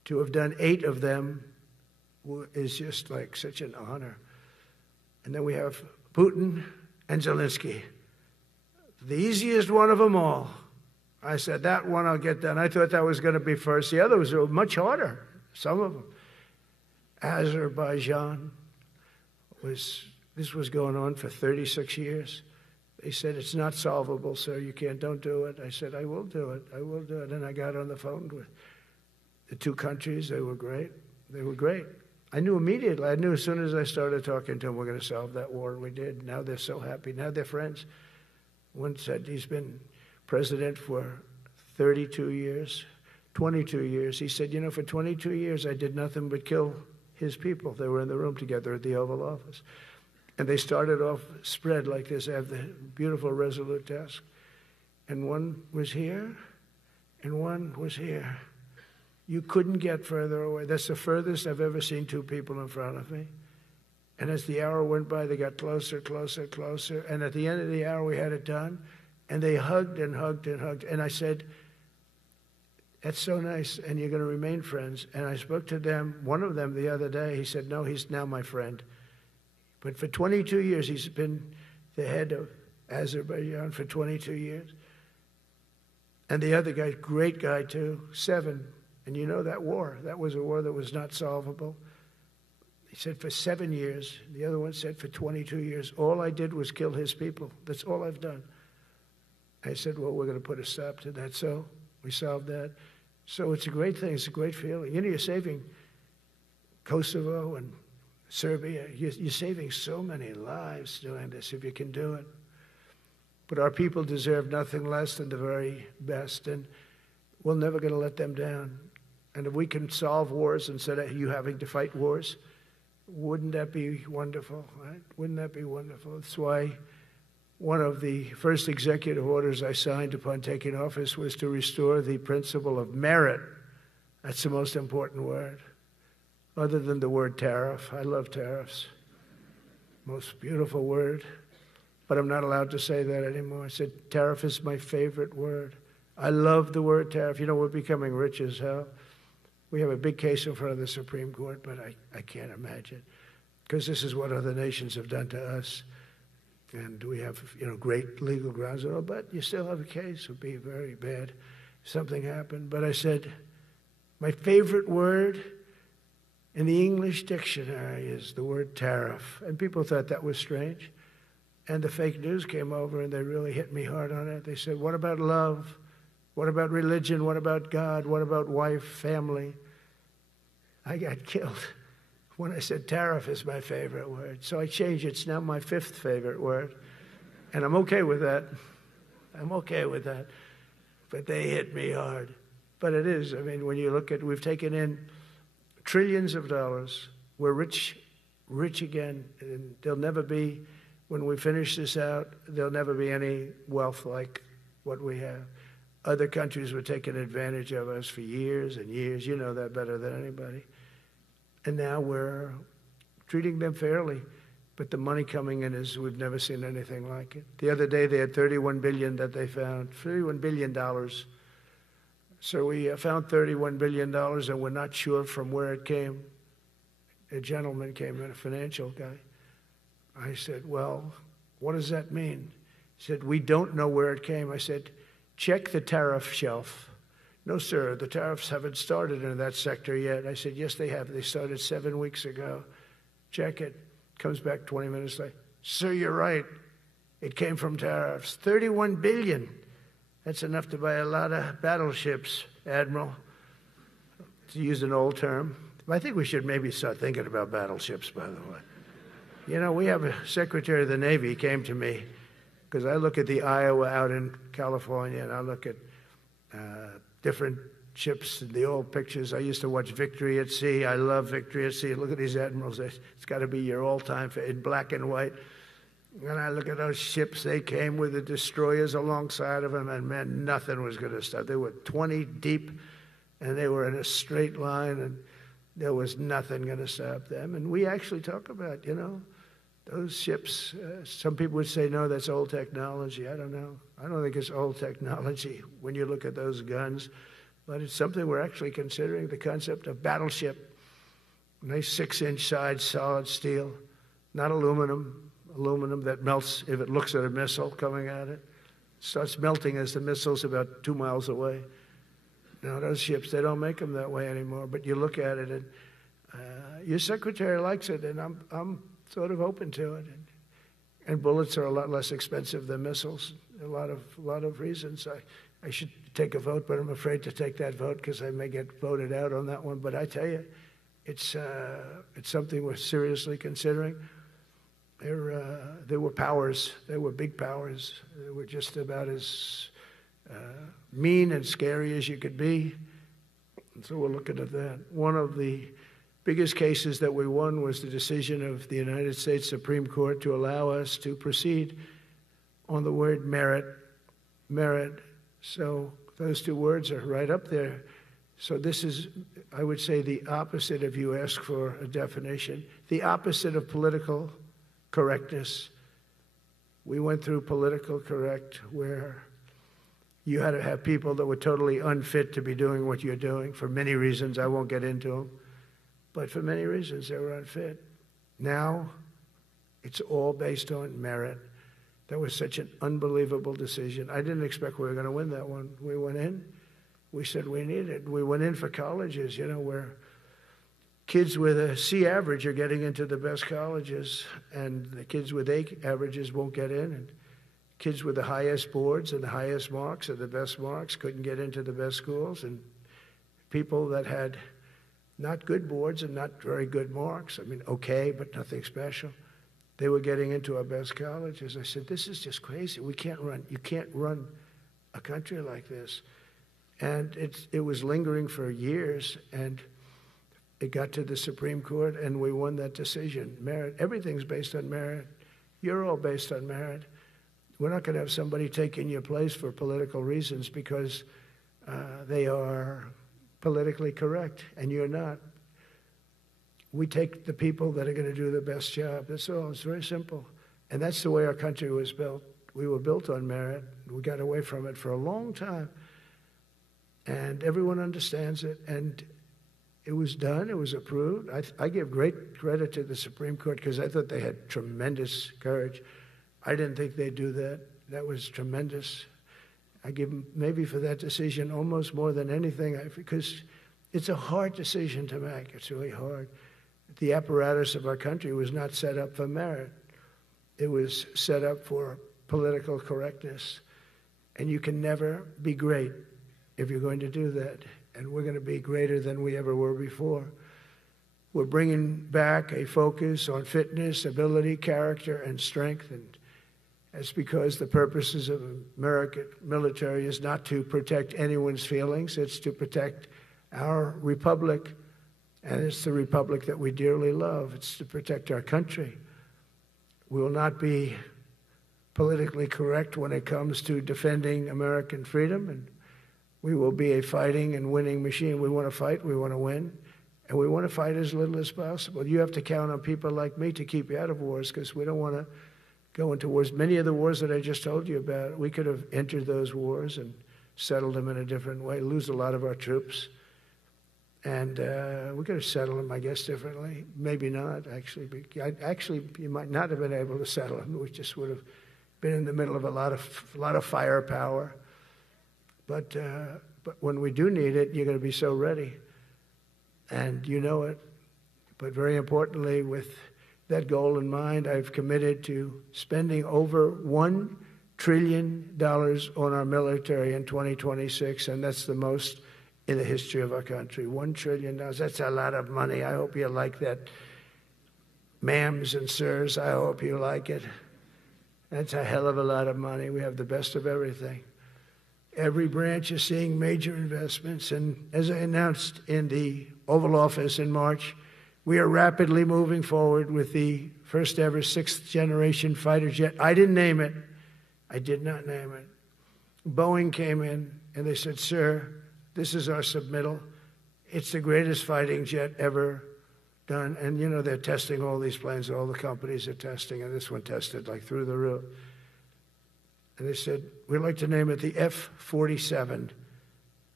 To have done 8 of them is just like such an honor. And then we have Putin and Zelensky. The easiest one of them all. I said, that one I'll get done. I thought that was going to be first. The others were much harder, some of them. Azerbaijan this was going on for 36 years. They said, it's not solvable, sir. Don't do it. I said, I will do it. I will do it. And I got on the phone with the 2 countries. They were great. They were great. I knew immediately. I knew as soon as I started talking to them, we're going to solve that war. And we did. Now they're so happy. Now they're friends. One said he's been president for 32 years, 22 years. He said, for 22 years, I did nothing but kill his people. They were in the room together at the Oval Office. And they started off spread like this. They have the beautiful Resolute desk. And one was here, and one was here. You couldn't get further away. That's the furthest I've ever seen 2 people in front of me. And as the hour went by, they got closer, closer, closer. And at the end of the hour, we had it done. And they hugged and hugged and hugged. And I said, that's so nice, and you're going to remain friends. And I spoke to them, one of them the other day. He said, no, he's now my friend. But for 22 years, he's been the head of Azerbaijan for 22 years. And the other guy, great guy too, 7. And that war, that was a war that was not solvable. He said for 7 years. The other one said for 22 years. All I did was kill his people. That's all I've done. I said, well, we're going to put a stop to that. So we solved that. So it's a great thing. It's a great feeling. You're saving Kosovo and Serbia. You're saving so many lives doing this if you can do it. But our people deserve nothing less than the very best, and we're never going to let them down. And if we can solve wars instead of you having to fight wars, wouldn't that be wonderful, right? Wouldn't that be wonderful? That's why one of the first executive orders I signed upon taking office was to restore the principle of merit. That's the most important word, other than the word tariff. I love tariffs. Most beautiful word. But I'm not allowed to say that anymore. I said tariff is my favorite word. I love the word tariff. We're becoming rich as hell. We have a big case in front of the Supreme Court, but I can't imagine, because this is what other nations have done to us. And we have, great legal grounds and all, but you still have a case. It would be very bad if something happened. But I said, my favorite word in the English dictionary is the word tariff. And people thought that was strange. And the fake news came over, and they really hit me hard on it. They said, what about love? What about religion? What about God? What about wife, family? I got killed when I said tariff is my favorite word. So I changed it. It's now my 5th favorite word. And I'm okay with that. I'm okay with that. But they hit me hard. But it is. When you look at, we've taken in trillions of dollars. We're rich again. And there'll never be, when we finish this out, there'll never be any wealth like what we have. Other countries were taking advantage of us for years and years. You know that better than anybody. And now we're treating them fairly. But the money coming in is, we've never seen anything like it. The other day they had $31 billion that they found, $31 billion. So we found $31 billion, and we're not sure from where it came. A gentleman came in, a financial guy. I said, well, what does that mean? He said, we don't know where it came. I said, check the tariff shelf. No, sir, the tariffs haven't started in that sector yet. I said, yes, they have. They started 7 weeks ago. Check it. Comes back 20 minutes later. Sir, you're right. It came from tariffs. $31 billion. That's enough to buy a lot of battleships, Admiral, to use an old term. I think we should maybe start thinking about battleships, by the way. We have a Secretary of the Navy came to me, because I look at the Iowa out in California, and I look at different ships and the old pictures. I used to watch Victory at Sea. I love Victory at Sea. Look at these admirals. It's got to be your all-time in black and white. And I look at those ships. They came with the destroyers alongside of them, and man, nothing was going to stop. They were 20 deep, and they were in a straight line, and there was nothing going to stop them. And we actually talk about, those ships. Some people would say, no, that's old technology. I don't know. I don't think it's old technology when you look at those guns. But it's something we're actually considering, the concept of battleship. Nice 6-inch side, solid steel, not aluminum that melts if it looks at a missile coming at it. Starts melting as the missile's about 2 miles away. Now, those ships, they don't make them that way anymore, but you look at it, and your secretary likes it, and I'm sort of open to it. And bullets are a lot less expensive than missiles. A lot of reasons. I should take a vote, but I'm afraid to take that vote because I may get voted out on that one. But I tell you, it's something we're seriously considering. There were powers. There were big powers. They were just about as mean and scary as you could be. And so we're looking at that. One of the biggest cases that we won was the decision of the United States Supreme Court to allow us to proceed on the word merit. Merit. So those two words are right up there. So this is, I would say, the opposite if you ask for a definition. The opposite of political correctness. We went through political correct where you had to have people that were totally unfit to be doing what you're doing for many reasons. I won't get into them. But for many reasons, they were unfit. Now, it's all based on merit. That was such an unbelievable decision. I didn't expect we were going to win that one. We went in. We said we need it. We went in for colleges, where kids with a C average are getting into the best colleges, and the kids with A averages won't get in. And kids with the highest boards and the highest marks and the best marks couldn't get into the best schools. And people that had not good boards and not very good marks, okay, but nothing special, they were getting into our best colleges. I said, this is just crazy. You can't run a country like this. And it was lingering for years, and it got to the Supreme Court, and we won that decision. Merit, everything's based on merit. You're all based on merit. We're not going to have somebody taking your place for political reasons because they are politically correct, and you're not. We take the people that are going to do the best job. That's all. It's very simple. And that's the way our country was built. We were built on merit. We got away from it for a long time. And everyone understands it. And it was done. It was approved. I give great credit to the Supreme Court because I thought they had tremendous courage. I didn't think they'd do that. That was tremendous. I give them maybe for that decision almost more than anything because it's a hard decision to make. It's really hard. The apparatus of our country was not set up for merit. It was set up for political correctness. And you can never be great if you're going to do that. And we're going to be greater than we ever were before. We're bringing back a focus on fitness, ability, character, and strength. And that's because the purposes of American military is not to protect anyone's feelings. It's to protect our republic. And it's the republic that we dearly love. It's to protect our country. We will not be politically correct when it comes to defending American freedom, and we will be a fighting and winning machine. We want to fight, we want to win, and we want to fight as little as possible. You have to count on people like me to keep you out of wars because we don't want to go into wars. Many of the wars that I just told you about, we could have entered those wars and settled them in a different way, lose a lot of our troops. And we could have settled them, I guess, differently. Maybe not, actually. Actually, you might not have been able to settle them. We just would have been in the middle of a lot of firepower. But when we do need it, you're going to be so ready. And you know it. But very importantly, with that goal in mind, I've committed to spending over $1 trillion on our military in 2026, and that's the most in the history of our country. $1 trillion. That's a lot of money. I hope you like that. Ma'ams and sirs, I hope you like it. That's a hell of a lot of money. We have the best of everything. Every branch is seeing major investments. And as I announced in the Oval Office in March, we are rapidly moving forward with the first ever 6th generation fighter jet. I didn't name it. I did not name it. Boeing came in and they said, sir, this is our submittal. It's the greatest fighting jet ever done. And, they're testing all these planes. All the companies are testing, and this one tested like through the roof. And they said, we'd like to name it the F-47.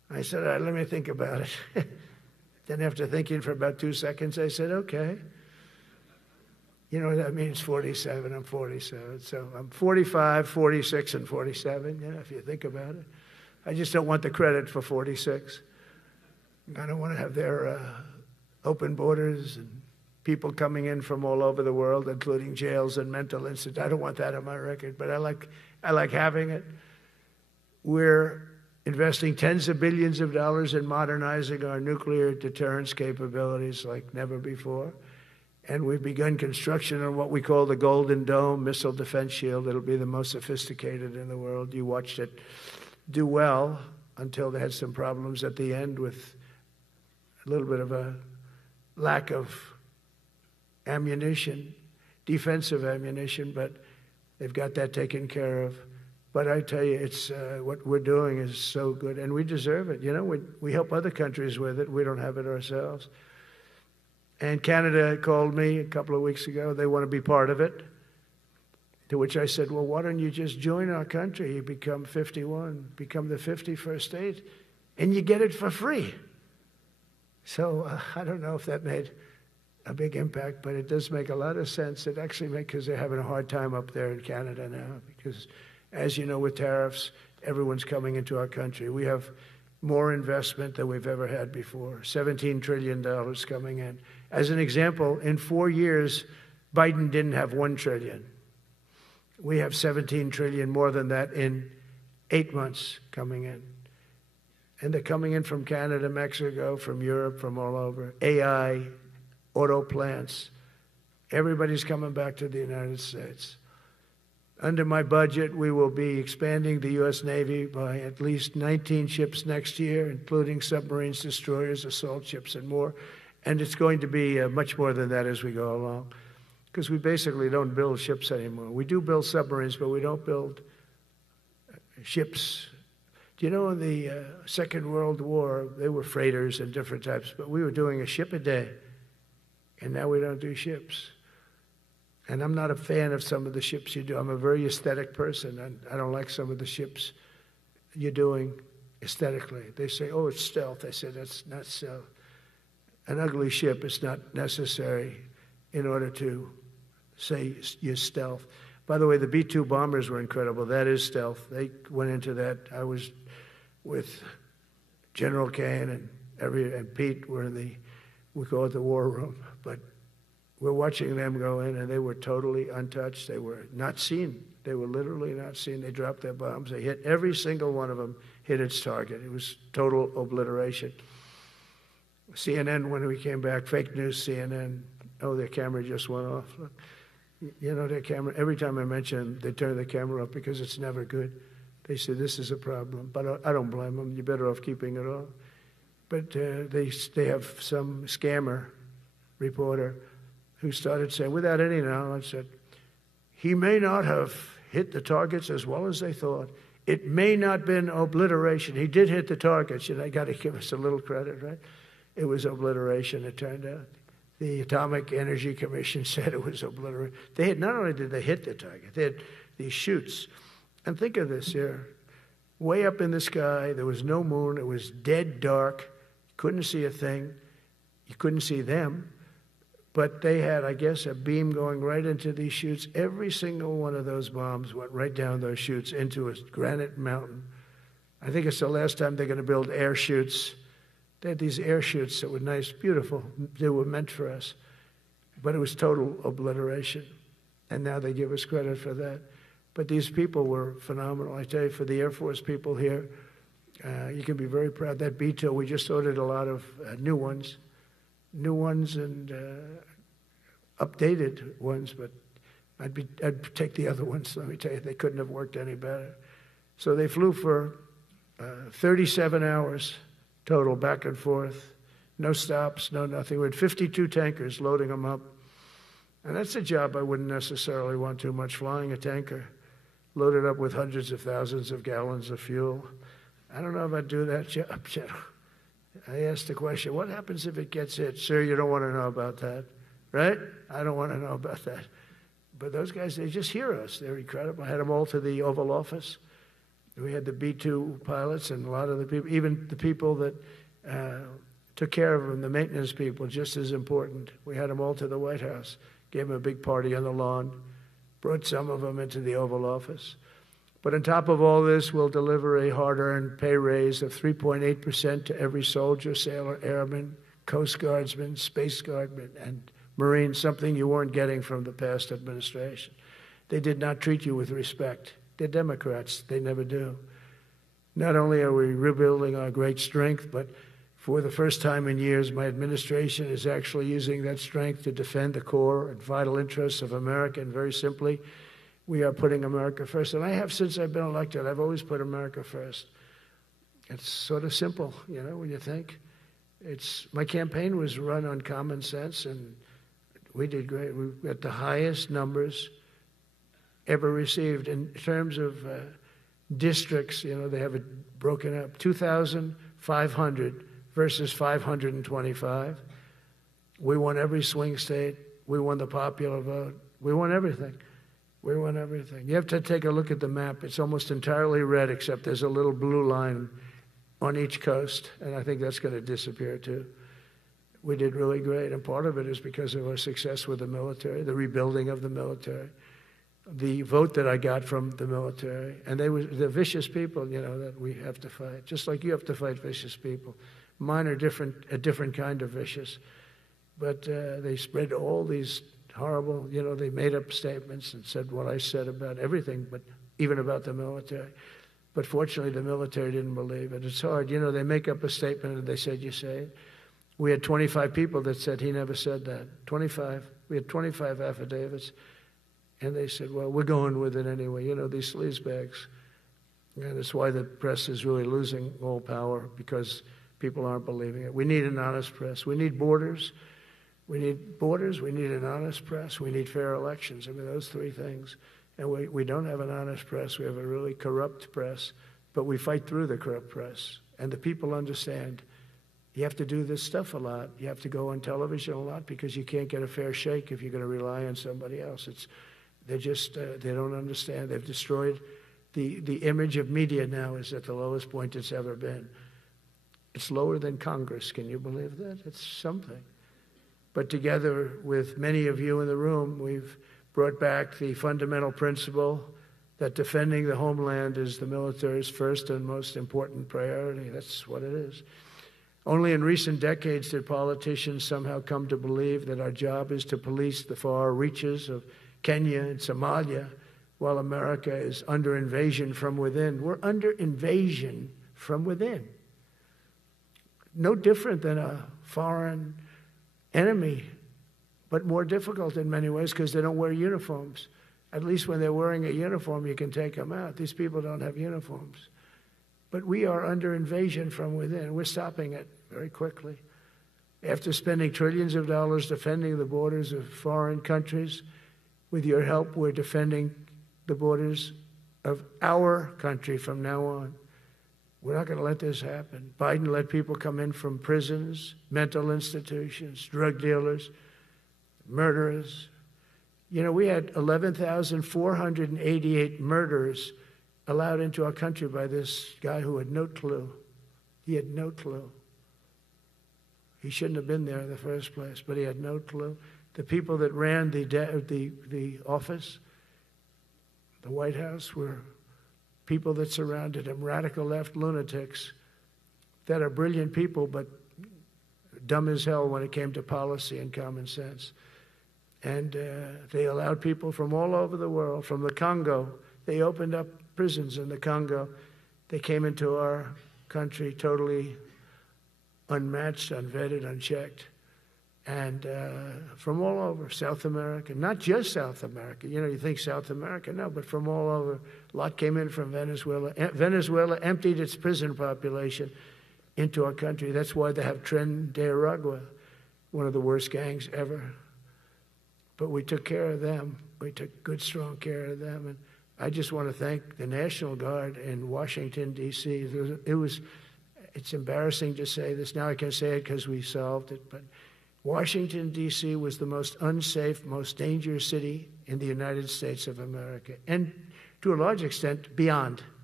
I said, all right, let me think about it. Then after thinking for about 2 seconds, I said, okay. You know what that means, 47, I'm 47. So I'm 45, 46, and 47, if you think about it. I just don't want the credit for 46. I don't want to have their open borders and people coming in from all over the world, including jails and mental institutes. I don't want that on my record, but I like having it. We're investing tens of billions of dollars in modernizing our nuclear deterrence capabilities like never before. And we've begun construction on what we call the Golden Dome missile defense shield. It'll be the most sophisticated in the world. You watched it do well until they had some problems at the end with a little bit of a lack of ammunition, defensive ammunition, but they've got that taken care of. But I tell you, it's what we're doing is so good, and we deserve it. We help other countries with it. We don't have it ourselves. And Canada called me a couple of weeks ago. They want to be part of it. To which I said, well, why don't you just join our country? You become 51, become the 51st state, and you get it for free. So I don't know if that made a big impact, but it does make a lot of sense. It actually makes, because they're having a hard time up there in Canada now, because as you know, with tariffs, everyone's coming into our country. We have more investment than we've ever had before, $17 trillion coming in. As an example, in 4 years, Biden didn't have $1 trillion. We have 17 trillion more than that in 8 months coming in. And they're coming in from Canada, Mexico, from Europe, from all over. AI, auto plants. Everybody's coming back to the United States. Under my budget, we will be expanding the U.S. Navy by at least 19 ships next year, including submarines, destroyers, assault ships, and more. And it's going to be much more than that as we go along, because we basically don't build ships anymore. We do build submarines, but we don't build ships. Do you know in the Second World War, they were freighters and different types, but we were doing a ship a day, and now we don't do ships. And I'm not a fan of some of the ships you do. I'm a very aesthetic person, and I don't like some of the ships you're doing aesthetically. They say, oh, it's stealth. I say, that's not stealth. An ugly ship is not necessary in order to say you're stealth. By the way, the B-2 bombers were incredible. That is stealth. They went into that. I was with General Kane and Pete were in we call it the war room, but we're watching them go in, and they were totally untouched. They were not seen. They were literally not seen. They dropped their bombs. They hit every single one of them, hit its target. It was total obliteration. CNN, when we came back, fake news CNN, oh, their camera just went off. Look, you know, their camera, every time I mention them, they turn the camera off because it's never good. They say, this is a problem. But I don't blame them. You're better off keeping it off. But they have some scammer reporter who started saying, without any knowledge, that he may not have hit the targets as well as they thought. It may not have been obliteration. He did hit the targets, and I got to give us a little credit, right? It was obliteration, it turned out. The Atomic Energy Commission said it was obliteration. Not only did they hit the target, they had these chutes. And think of this here. Way up in the sky, there was no moon. It was dead dark. Couldn't see a thing. You couldn't see them. But they had, I guess, a beam going right into these chutes. Every single one of those bombs went right down those chutes into a granite mountain. I think it's the last time they're going to build air chutes. They had these air chutes that were nice, beautiful. They were meant for us. But it was total obliteration. And now they give us credit for that. But these people were phenomenal. I tell you, for the Air Force people here, you can be very proud. That B-2, we just ordered a lot of new ones and updated ones, but I'd take the other ones. Let me tell you, they couldn't have worked any better. So they flew for 37 hours total, back and forth, no stops, no nothing. We had 52 tankers loading them up, and that's a job I wouldn't necessarily want too much, flying a tanker loaded up with hundreds of thousands of gallons of fuel. I don't know if I'd do that job. I asked the question, what happens if it gets hit? Sir, you don't want to know about that, right? I don't want to know about that. But those guys, they just hear us. They're incredible. I had them all to the Oval Office. We had the B-2 pilots and a lot of the people, even the people that took care of them, the maintenance people, just as important. We had them all to the White House, gave them a big party on the lawn, brought some of them into the Oval Office. But on top of all this, we'll deliver a hard-earned pay raise of 3.8% to every soldier, sailor, airman, Coast Guardsman, Space Guardman, and Marine, something you weren't getting from the past administration. They did not treat you with respect. They're Democrats. They never do. Not only are we rebuilding our great strength, but for the first time in years, my administration is actually using that strength to defend the core and vital interests of America. And very simply, we are putting America first. And I have since I've been elected. I've always put America first. It's sort of simple, you know, when you think. My campaign was run on common sense, and we did great. We got the highest numbers ever received in terms of districts. You know, they have it broken up, 2,500 versus 525. We won every swing state. We won the popular vote. We won everything. We won everything. You have to take a look at the map. It's almost entirely red, except there's a little blue line on each coast, and I think that's going to disappear too. We did really great, and part of it is because of our success with the military, the rebuilding of the military, the vote that I got from the military, and they're vicious people, you know, that we have to fight, just like you have to fight vicious people. Mine are a different kind of vicious, but they spread all these horrible, you know, they made up statements and said what I said about everything, but even about the military. But fortunately, the military didn't believe it. It's hard. You know, they make up a statement and they said, you say it. We had 25 people that said he never said that. 25. We had 25 affidavits. And they said, well, we're going with it anyway. You know, these sleazebags. And that's why the press is really losing all power, because people aren't believing it. We need an honest press. We need borders. We need borders. We need an honest press. We need fair elections. I mean, those three things. And we don't have an honest press. We have a really corrupt press. But we fight through the corrupt press. And the people understand. You have to do this stuff a lot. You have to go on television a lot, because you can't get a fair shake if you're going to rely on somebody else. They don't understand. They've destroyed the image of media now is at the lowest point it's ever been. It's lower than Congress. Can you believe that? It's something. But together with many of you in the room, we've brought back the fundamental principle that defending the homeland is the military's first and most important priority. That's what it is. Only in recent decades did politicians somehow come to believe that our job is to police the far reaches of Kenya and Somalia, while America is under invasion from within. We're under invasion from within. No different than a foreign enemy, but more difficult in many ways because they don't wear uniforms. At least when they're wearing a uniform, you can take them out. These people don't have uniforms. But we are under invasion from within. We're stopping it very quickly. After spending trillions of dollars defending the borders of foreign countries, with your help, we're defending the borders of our country from now on. We're not going to let this happen. Biden let people come in from prisons, mental institutions, drug dealers, murderers. You know, we had 11,488 murderers allowed into our country by this guy who had no clue. He had no clue. He shouldn't have been there in the first place, but he had no clue. The people that ran the office, the White House, were people that surrounded him, radical left lunatics that are brilliant people, but dumb as hell when it came to policy and common sense. And they allowed people from all over the world, from the Congo. They opened up prisons in the Congo. They came into our country totally unmatched, unvetted, unchecked. And from all over, South America, not just South America. You know, you think South America, no, but from all over. A lot came in from Venezuela. Venezuela emptied its prison population into our country. That's why they have Tren de Aragua, one of the worst gangs ever. But we took care of them. We took good, strong care of them. And I just want to thank the National Guard in Washington, D.C. It's embarrassing to say this. Now I can say it because we solved it, but Washington, D.C. was the most unsafe, most dangerous city in the United States of America, and to a large extent, beyond.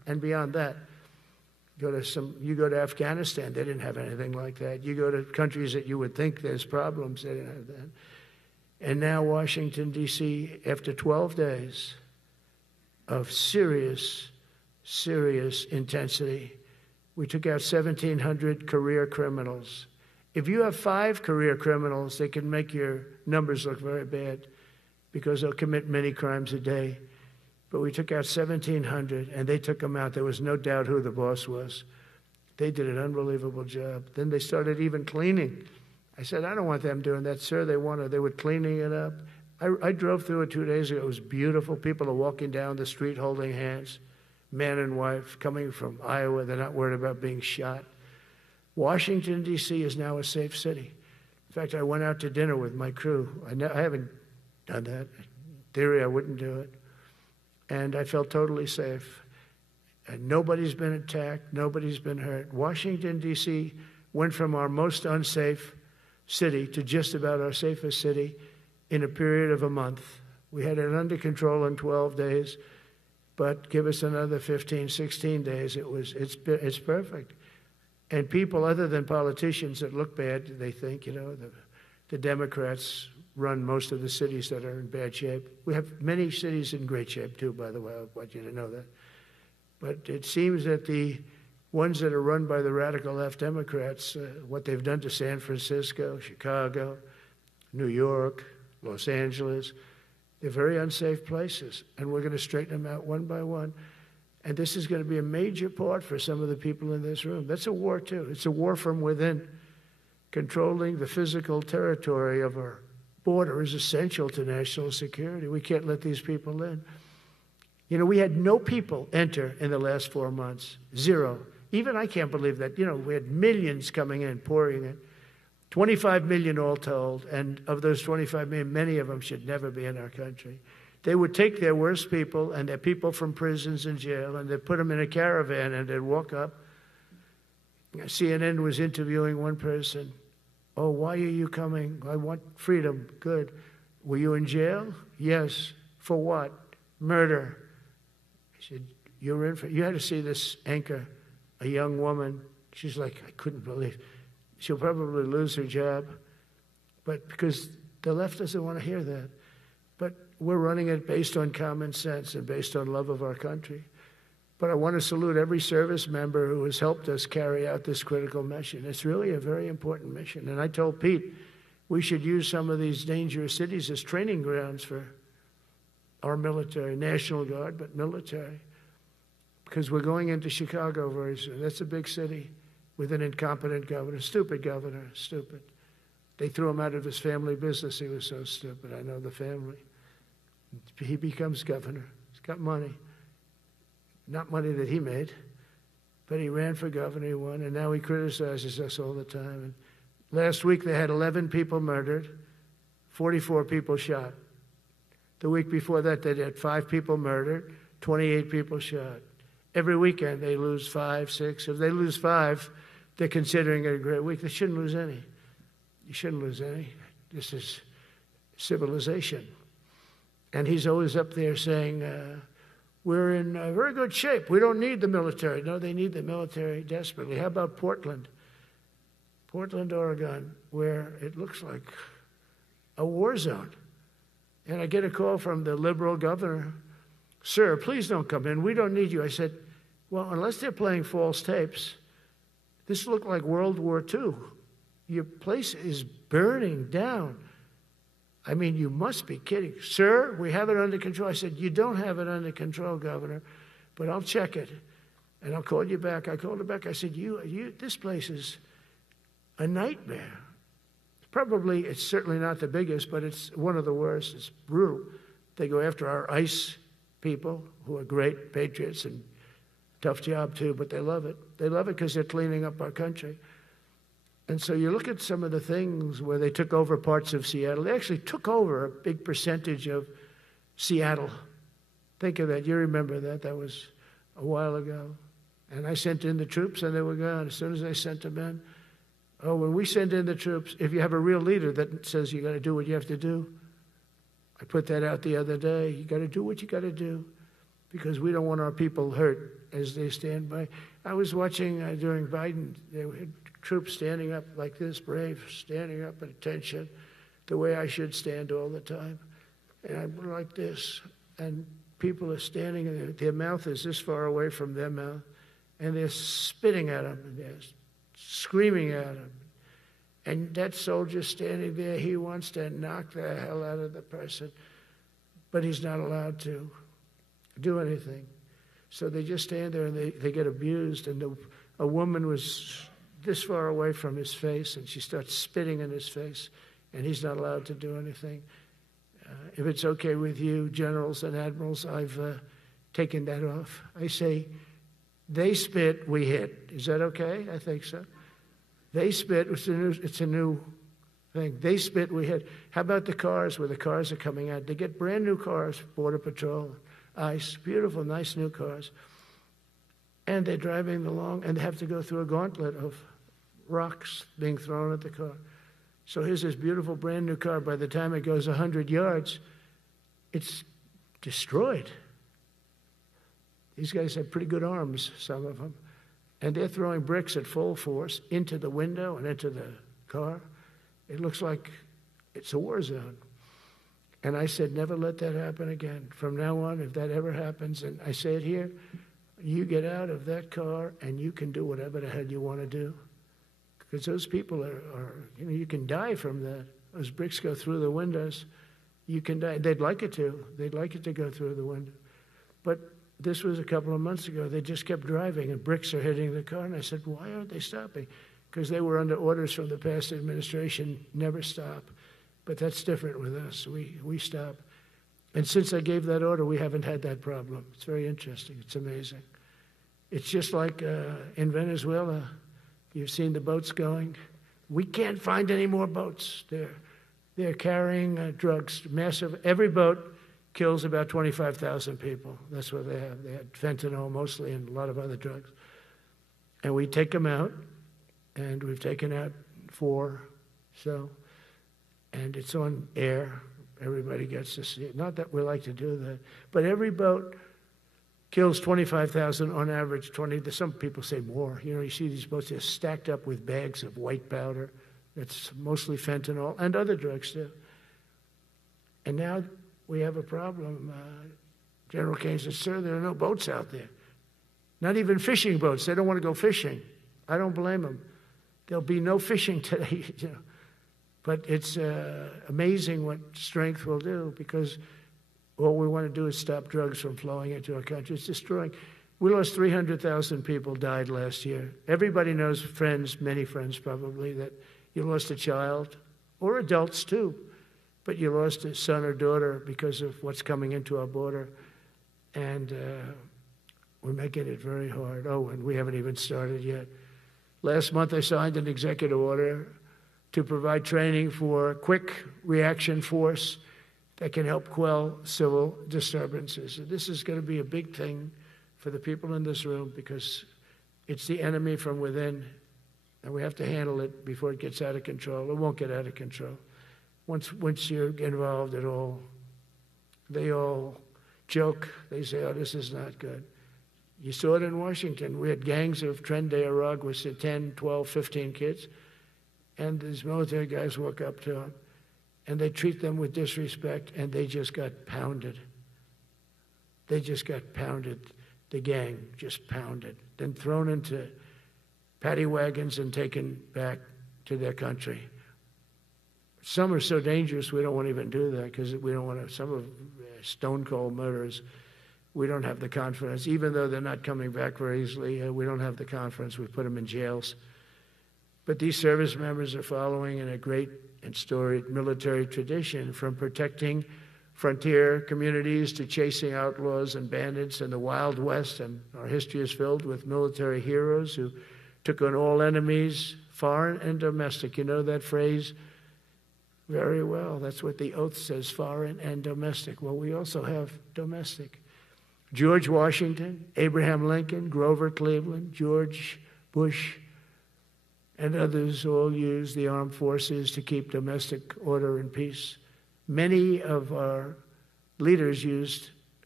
And beyond that, you go to Afghanistan, they didn't have anything like that. You go to countries that you would think there's problems, they didn't have that. And now Washington, D.C., after 12 days of serious intensity, we took out 1,700 career criminals. If you have 5 career criminals, they can make your numbers look very bad because they'll commit many crimes a day. But we took out 1,700, and they took them out. There was no doubt who the boss was. They did an unbelievable job. Then they started even cleaning. I said, I don't want them doing that. Sir, they were cleaning it up. I drove through it 2 days ago. It was beautiful. People are walking down the street holding hands, man and wife, coming from Iowa. They're not worried about being shot. Washington, D.C. is now a safe city. In fact, I went out to dinner with my crew. I haven't done that. In theory, I wouldn't do it. And I felt totally safe. And nobody's been attacked. Nobody's been hurt. Washington, D.C. went from our most unsafe city to just about our safest city in a period of a month. We had it under control in 12 days, but give us another 15, 16 days. It's perfect. And people other than politicians that look bad, they think, the Democrats run most of the cities that are in bad shape. We have many cities in great shape, too, by the way. I want you to know that. But it seems that the ones that are run by the radical left Democrats, what they've done to San Francisco, Chicago, New York, Los Angeles, they're very unsafe places. And we're going to straighten them out one by one. And this is going to be a major part for some of the people in this room. That's a war, too. It's a war from within. Controlling the physical territory of our border is essential to national security. We can't let these people in. We had no people enter in the last 4 months. 0. Even I can't believe that. We had millions coming in, pouring in. 25 million all told. And of those 25 million, many of them should never be in our country. They would take their worst people and their people from prisons and jail, and they'd put them in a caravan and they'd walk up. CNN was interviewing one person. Oh, why are you coming? I want freedom. Good. Were you in jail? Yes. For what? Murder. I said, you had to see this anchor, a young woman. She's like, I couldn't believe. She'll probably lose her job. But because the left doesn't want to hear that. But we're running it based on common sense and based on love of our country. But I want to salute every service member who has helped us carry out this critical mission. It's really a very important mission. And I told Pete, we should use some of these dangerous cities as training grounds for our military, National Guard, but military. Because we're going into Chicago very soon. That's a big city with an incompetent governor, stupid governor, stupid. They threw him out of his family business. He was so stupid. I know the family. He becomes governor. He's got money. Not money that he made, but he ran for governor, he won, and now he criticizes us all the time. And last week they had 11 people murdered, 44 people shot. The week before that they had 5 people murdered, 28 people shot. Every weekend they lose 5, 6. If they lose 5, they're considering it a great week. They shouldn't lose any. You shouldn't lose any. This is civilization. And he's always up there saying, we're in very good shape. We don't need the military. No, they need the military desperately. How about Portland? Portland, Oregon, where it looks like a war zone. And I get a call from the liberal governor. Sir, please don't come in. We don't need you. I said, well, unless they're playing false tapes, this looked like World War II. Your place is burning down. I mean, you must be kidding. Sir, we have it under control. I said, you don't have it under control, Governor, but I'll check it, and I'll call you back. I called her back. I said, this place is a nightmare. It's certainly not the biggest, but it's one of the worst. It's brutal. They go after our ICE people, who are great patriots and tough job too, but they love it. They love it because they're cleaning up our country. And so you look at some of the things where they took over parts of Seattle. They actually took over a big percentage of Seattle. Think of that. You remember that. That was a while ago. And I sent in the troops, and they were gone. As soon as I sent them in, when we send in the troops, if you have a real leader that says you got to do what you have to do, I put that out the other day. You got to do what you got to do because we don't want our people hurt as they stand by. I was watching during Biden, there were troops standing up like this, brave, standing up at attention, the way I should stand all the time. And I'm like this, and people are standing, and their mouth is this far away from their mouth, and they're spitting at him, and they're screaming at him. And that soldier standing there, he wants to knock the hell out of the person, but he's not allowed to do anything. So they just stand there, and they get abused. And a woman was this far away from his face, and she starts spitting in his face, and he's not allowed to do anything. If it's okay with you, generals and admirals, I've taken that off. I say, they spit, we hit. Is that okay? I think so. They spit, it's a new thing. They spit, we hit. How about the cars where the cars are coming out? They get brand new cars, Border Patrol, ICE, beautiful, nice new cars. And they're driving along, and they have to go through a gauntlet of rocks being thrown at the car. So here's this beautiful brand new car. By the time it goes 100 yards, it's destroyed. These guys have pretty good arms, some of them. And they're throwing bricks at full force into the window and into the car. It looks like it's a war zone. And I said, never let that happen again. From now on, if that ever happens, and I say it here, you get out of that car and you can do whatever the hell you want to do. Because those people are, you can die from that. Those bricks go through the windows. You can die. They'd like it to. They'd like it to go through the window. But this was a couple of months ago. They just kept driving, and bricks are hitting the car. And I said, why aren't they stopping? Because they were under orders from the past administration, never stop. But that's different with us. We stop. And since I gave that order, we haven't had that problem. It's very interesting. It's amazing. It's just like in Venezuela. You've seen the boats going. We can't find any more boats. They're carrying drugs, massive. Every boat kills about 25,000 people. That's what they have. They had fentanyl mostly and a lot of other drugs. And we take them out, and we've taken out 4. So, and it's on air. Everybody gets to see it. Not that we like to do that, but every boat kills 25,000 on average, 20. Some people say more. You see these boats, they're stacked up with bags of white powder. That's mostly fentanyl and other drugs too. And now we have a problem. General Kane said, sir, there are no boats out there. Not even fishing boats. They don't want to go fishing. I don't blame them. There'll be no fishing today. But it's amazing what strength will do, because all we want to do is stop drugs from flowing into our country. It's destroying. We lost 300,000 people died last year. Everybody knows friends, many friends probably, that you lost a child, or adults too, but you lost a son or daughter because of what's coming into our border. And we're making it very hard. Oh, and we haven't even started yet. Last month I signed an executive order to provide training for quick reaction force that can help quell civil disturbances. And this is going to be a big thing for the people in this room, because it's the enemy from within, and we have to handle it before it gets out of control. It won't get out of control. Once you're involved at all, they all joke. They say, oh, this is not good. You saw it in Washington. We had gangs of Trenday Arag with 10, 12, 15 kids, and these military guys walk up to them, and they treat them with disrespect, and they just got pounded. They just got pounded. The gang just pounded, then thrown into paddy wagons and taken back to their country. Some are so dangerous we don't want to even do that, because we don't want to. Some of stone cold murderers, we don't have the confidence, even though they're not coming back very easily. We don't have the confidence. We put them in jails. But these service members are following in a great and storied military tradition, from protecting frontier communities to chasing outlaws and bandits in the Wild West. And our history is filled with military heroes who took on all enemies, foreign and domestic. You know that phrase very well. That's what the oath says, foreign and domestic. Well, we also have domestic. George Washington, Abraham Lincoln, Grover Cleveland, George Bush, and others all used the armed forces to keep domestic order and peace. Many of our leaders used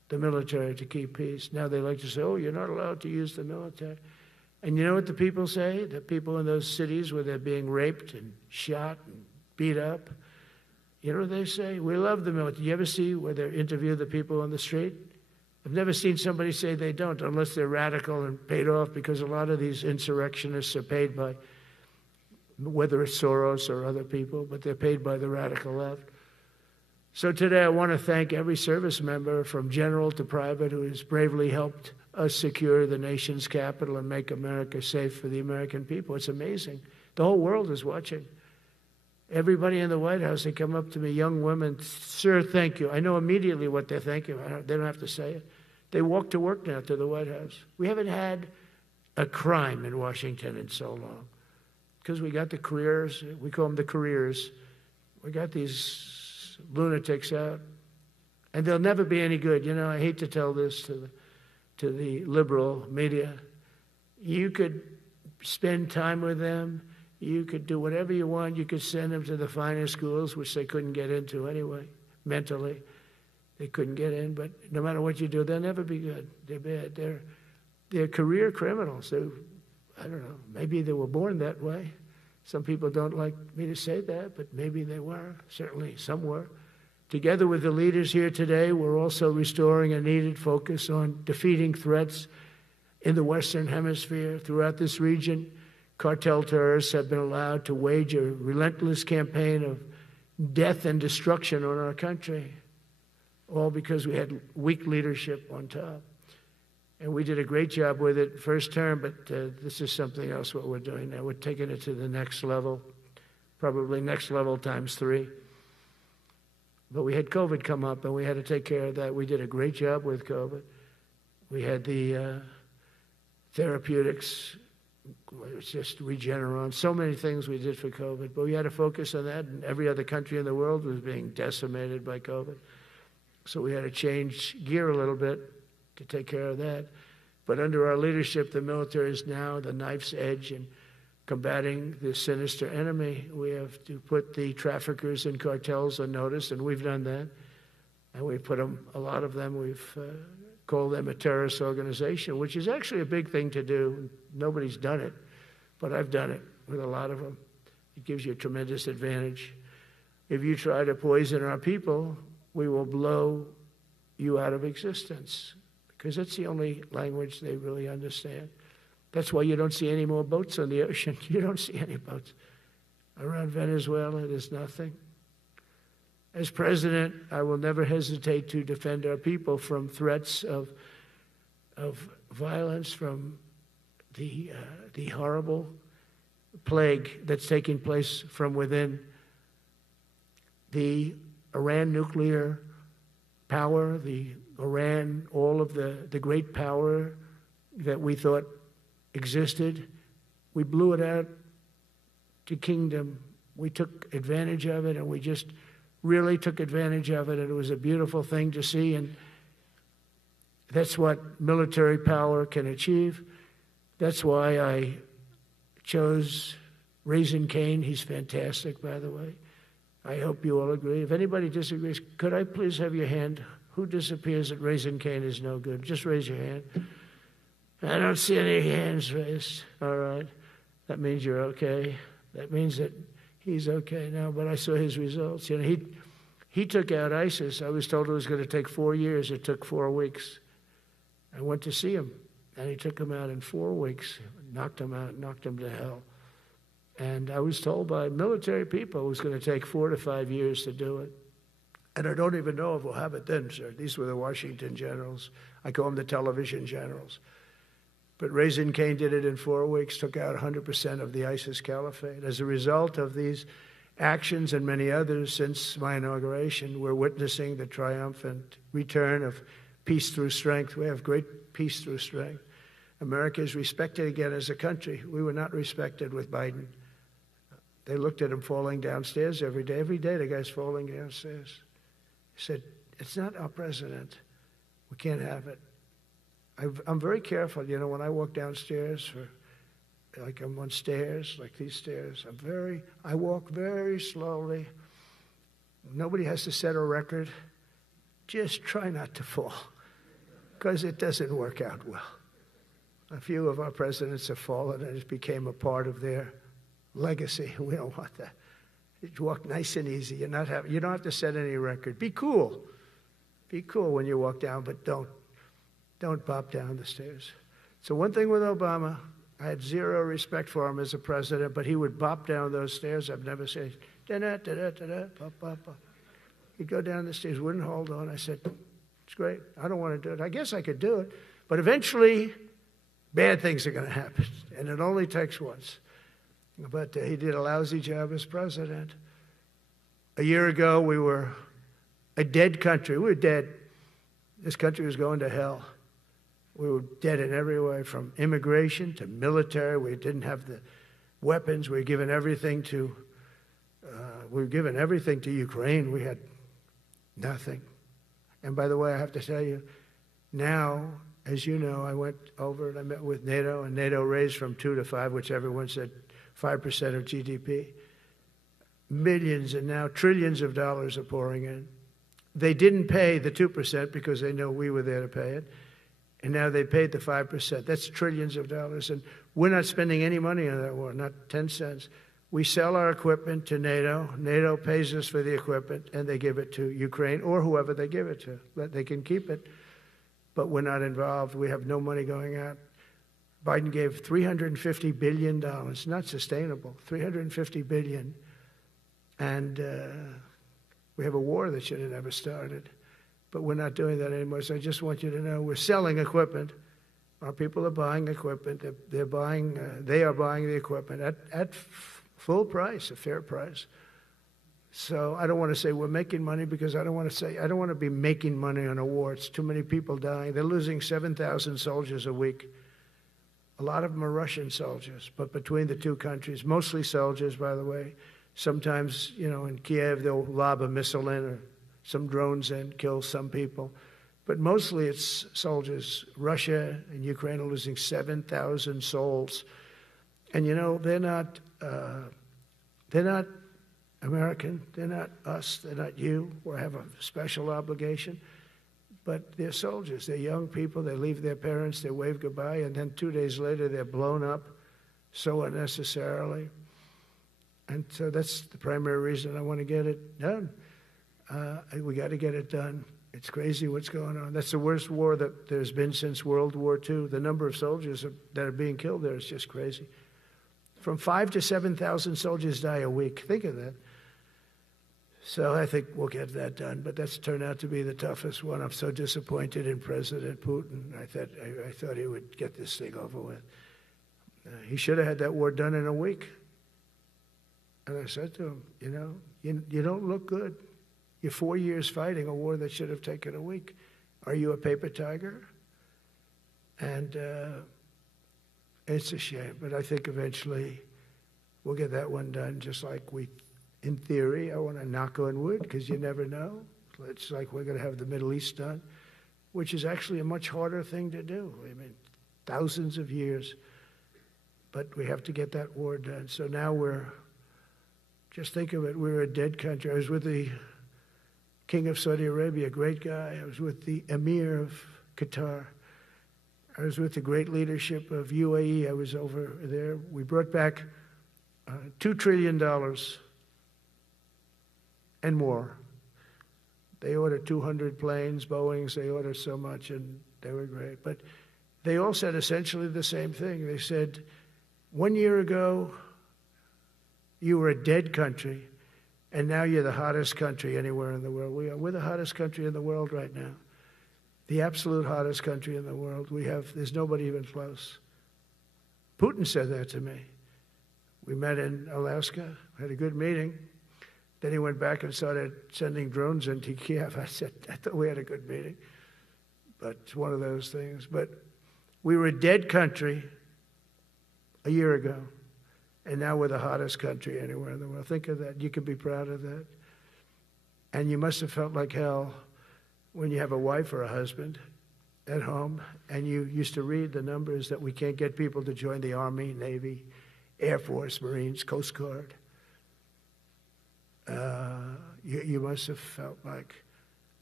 the military to keep peace. Now they like to say, oh, you're not allowed to use the military. And you know what the people say? The people in those cities where they're being raped and shot and beat up, you know what they say? We love the military. You ever see where they interview the people on the street? I've never seen somebody say they don't, unless they're radical and paid off, because a lot of these insurrectionists are paid by, whether it's Soros or other people, but they're paid by the radical left. So today I want to thank every service member from general to private who has bravely helped us secure the nation's capital and make America safe for the American people. It's amazing. The whole world is watching. Everybody in the White House, they come up to me, young women, sir, thank you. I know immediately what they thank you. They don't have to say it. They walk to work now to the White House. We haven't had a crime in Washington in so long because we got the careers. We call them the careers. We got these lunatics out, and they'll never be any good. You know, I hate to tell this to the liberal media. You could spend time with them. You could do whatever you want. You could send them to the finest schools, which they couldn't get into anyway, mentally. They couldn't get in, but no matter what you do, they'll never be good. They're bad. They're career criminals. I don't know, maybe they were born that way. Some people don't like me to say that, but maybe they were. Certainly some were. Together with the leaders here today, we're also restoring a needed focus on defeating threats in the Western Hemisphere. Throughout this region, cartel terrorists have been allowed to wage a relentless campaign of death and destruction on our country, all because we had weak leadership on top. And we did a great job with it first term, but this is something else what we're doing now. We're taking it to the next level, probably next level times 3. But we had COVID come up, and we had to take care of that. We did a great job with COVID. We had the therapeutics. It's just Regeneron, so many things we did for COVID, but we had to focus on that, and every other country in the world was being decimated by COVID. So we had to change gear a little bit to take care of that. But under our leadership, the military is now the knife's edge in combating this sinister enemy. We have to put the traffickers and cartels on notice, and we've done that. And we put them, a lot of them, we've called them a terrorist organization, which is actually a big thing to do. Nobody's done it, but I've done it with a lot of them. It gives you a tremendous advantage. If you try to poison our people, we will blow you out of existence, because that's the only language they really understand. That's why you don't see any more boats on the ocean. You don't see any boats. Around Venezuela, there's nothing. As president, I will never hesitate to defend our people from threats of violence, from the horrible plague that's taking place from within. The Iran nuclear power, the Iran, all of the great power that we thought existed, we blew it out to kingdom. We took advantage of it, and we just really took advantage of it, and it was a beautiful thing to see, and that's what military power can achieve. That's why I chose Raising Cane. He's fantastic, by the way. I hope you all agree. If anybody disagrees, could I please have your hand? Who disappears at Raising Cane is no good? Just raise your hand. I don't see any hands raised. All right. That means you're okay. That means that he's okay now, but I saw his results. You know, he took out ISIS. I was told it was going to take 4 years. It took 4 weeks. I went to see him, and he took him out in 4 weeks, knocked him out, knocked him to hell. And I was told by military people it was going to take 4 to 5 years to do it. And I don't even know if we'll have it then, sir. These were the Washington generals. I call them the television generals. But Raising Cane did it in 4 weeks, took out 100% of the ISIS caliphate. As a result of these actions and many others since my inauguration, we're witnessing the triumphant return of peace through strength. We have great peace through strength. America is respected again as a country. We were not respected with Biden. They looked at him falling downstairs every day. Every day the guy's falling downstairs. He said, it's not our president. We can't have it. I'm very careful, you know, when I walk downstairs, like I'm on stairs, like these stairs, I walk very slowly. Nobody has to set a record. Just try not to fall. because it doesn't work out well. A few of our presidents have fallen, and it became a part of their legacy. We don't want that. You walk nice and easy. You don't have to set any record. Be cool. Be cool when you walk down, but don't bop down the stairs. So one thing with Obama, I had zero respect for him as a president, but he would bop down those stairs. I've never said, da-da-da-da-da-da, bop, bop, bop. He'd go down the stairs, wouldn't hold on. I said, it's great. I don't want to do it. I guess I could do it. But eventually, bad things are going to happen, and it only takes once. But he did a lousy job as president. A year ago, we were a dead country. We were dead. This country was going to hell. We were dead in every way, from immigration to military. We didn't have the weapons. We were given everything to Ukraine. We had nothing. And by the way, I have to tell you, now, as you know, I went over and I met with NATO, and NATO raised from 2 to 5, which everyone said 5% of GDP. Millions and now trillions of dollars are pouring in. They didn't pay the 2% because they know we were there to pay it. And now they paid the 5%. That's trillions of dollars. And we're not spending any money on that war, not 10 cents. We sell our equipment to NATO. NATO pays us for the equipment, and they give it to Ukraine or whoever they give it to. They can keep it, but we're not involved. We have no money going out. Biden gave $350 billion. Not sustainable, $350 billion. And we have a war that should have never started. But we're not doing that anymore. So I just want you to know we're selling equipment. Our people are buying equipment. They are buying the equipment at full price, a fair price. So I don't want to say we're making money, because I don't want to be making money on a war. It's too many people dying. They're losing 7,000 soldiers a week. A lot of them are Russian soldiers, but between the two countries, mostly soldiers, by the way. Sometimes, in Kiev, they'll lob a missile in or some drones in, kill some people. But mostly it's soldiers. Russia and Ukraine are losing 7,000 souls. And, they're not American. They're not us. They're not you. We have a special obligation. But they're soldiers. They're young people. They leave their parents. They wave goodbye. And then 2 days later, they're blown up so unnecessarily. And so that's the primary reason I want to get it done. We got to get it done. It's crazy what's going on. That's the worst war that there's been since World War II. The number of soldiers that are being killed there is just crazy. From 5,000 to 7,000 soldiers die a week. Think of that. So I think we'll get that done. But that's turned out to be the toughest one. I'm so disappointed in President Putin. I thought he would get this thing over with. He should have had that war done in a week. And I said to him, you don't look good. You're 4 years fighting a war that should have taken a week. Are you a paper tiger? And it's a shame, but I think eventually we'll get that one done, just like in theory, I want to knock on wood, because you never know. It's like we're going to have the Middle East done, which is actually a much harder thing to do. I mean, thousands of years. But we have to get that war done. So now just think of it, we're a dead country. I was with the King of Saudi Arabia, a great guy. I was with the Emir of Qatar. I was with the great leadership of UAE. I was over there. We brought back $2 trillion and more. They ordered 200 planes, Boeings. They ordered so much, and they were great. But they all said essentially the same thing. They said, 1 year ago, you were a dead country, and now you're the hottest country anywhere in the world. We're the hottest country in the world right now. The absolute hottest country in the world. There's nobody even close. Putin said that to me. We met in Alaska, had a good meeting. Then he went back and started sending drones into Kiev. I said, I thought we had a good meeting. But it's one of those things. But we were a dead country a year ago. And now we're the hottest country anywhere in the world. Think of that. You can be proud of that. And you must have felt like hell when you have a wife or a husband at home, and you used to read the numbers that we can't get people to join the Army, Navy, Air Force, Marines, Coast Guard. You must have felt like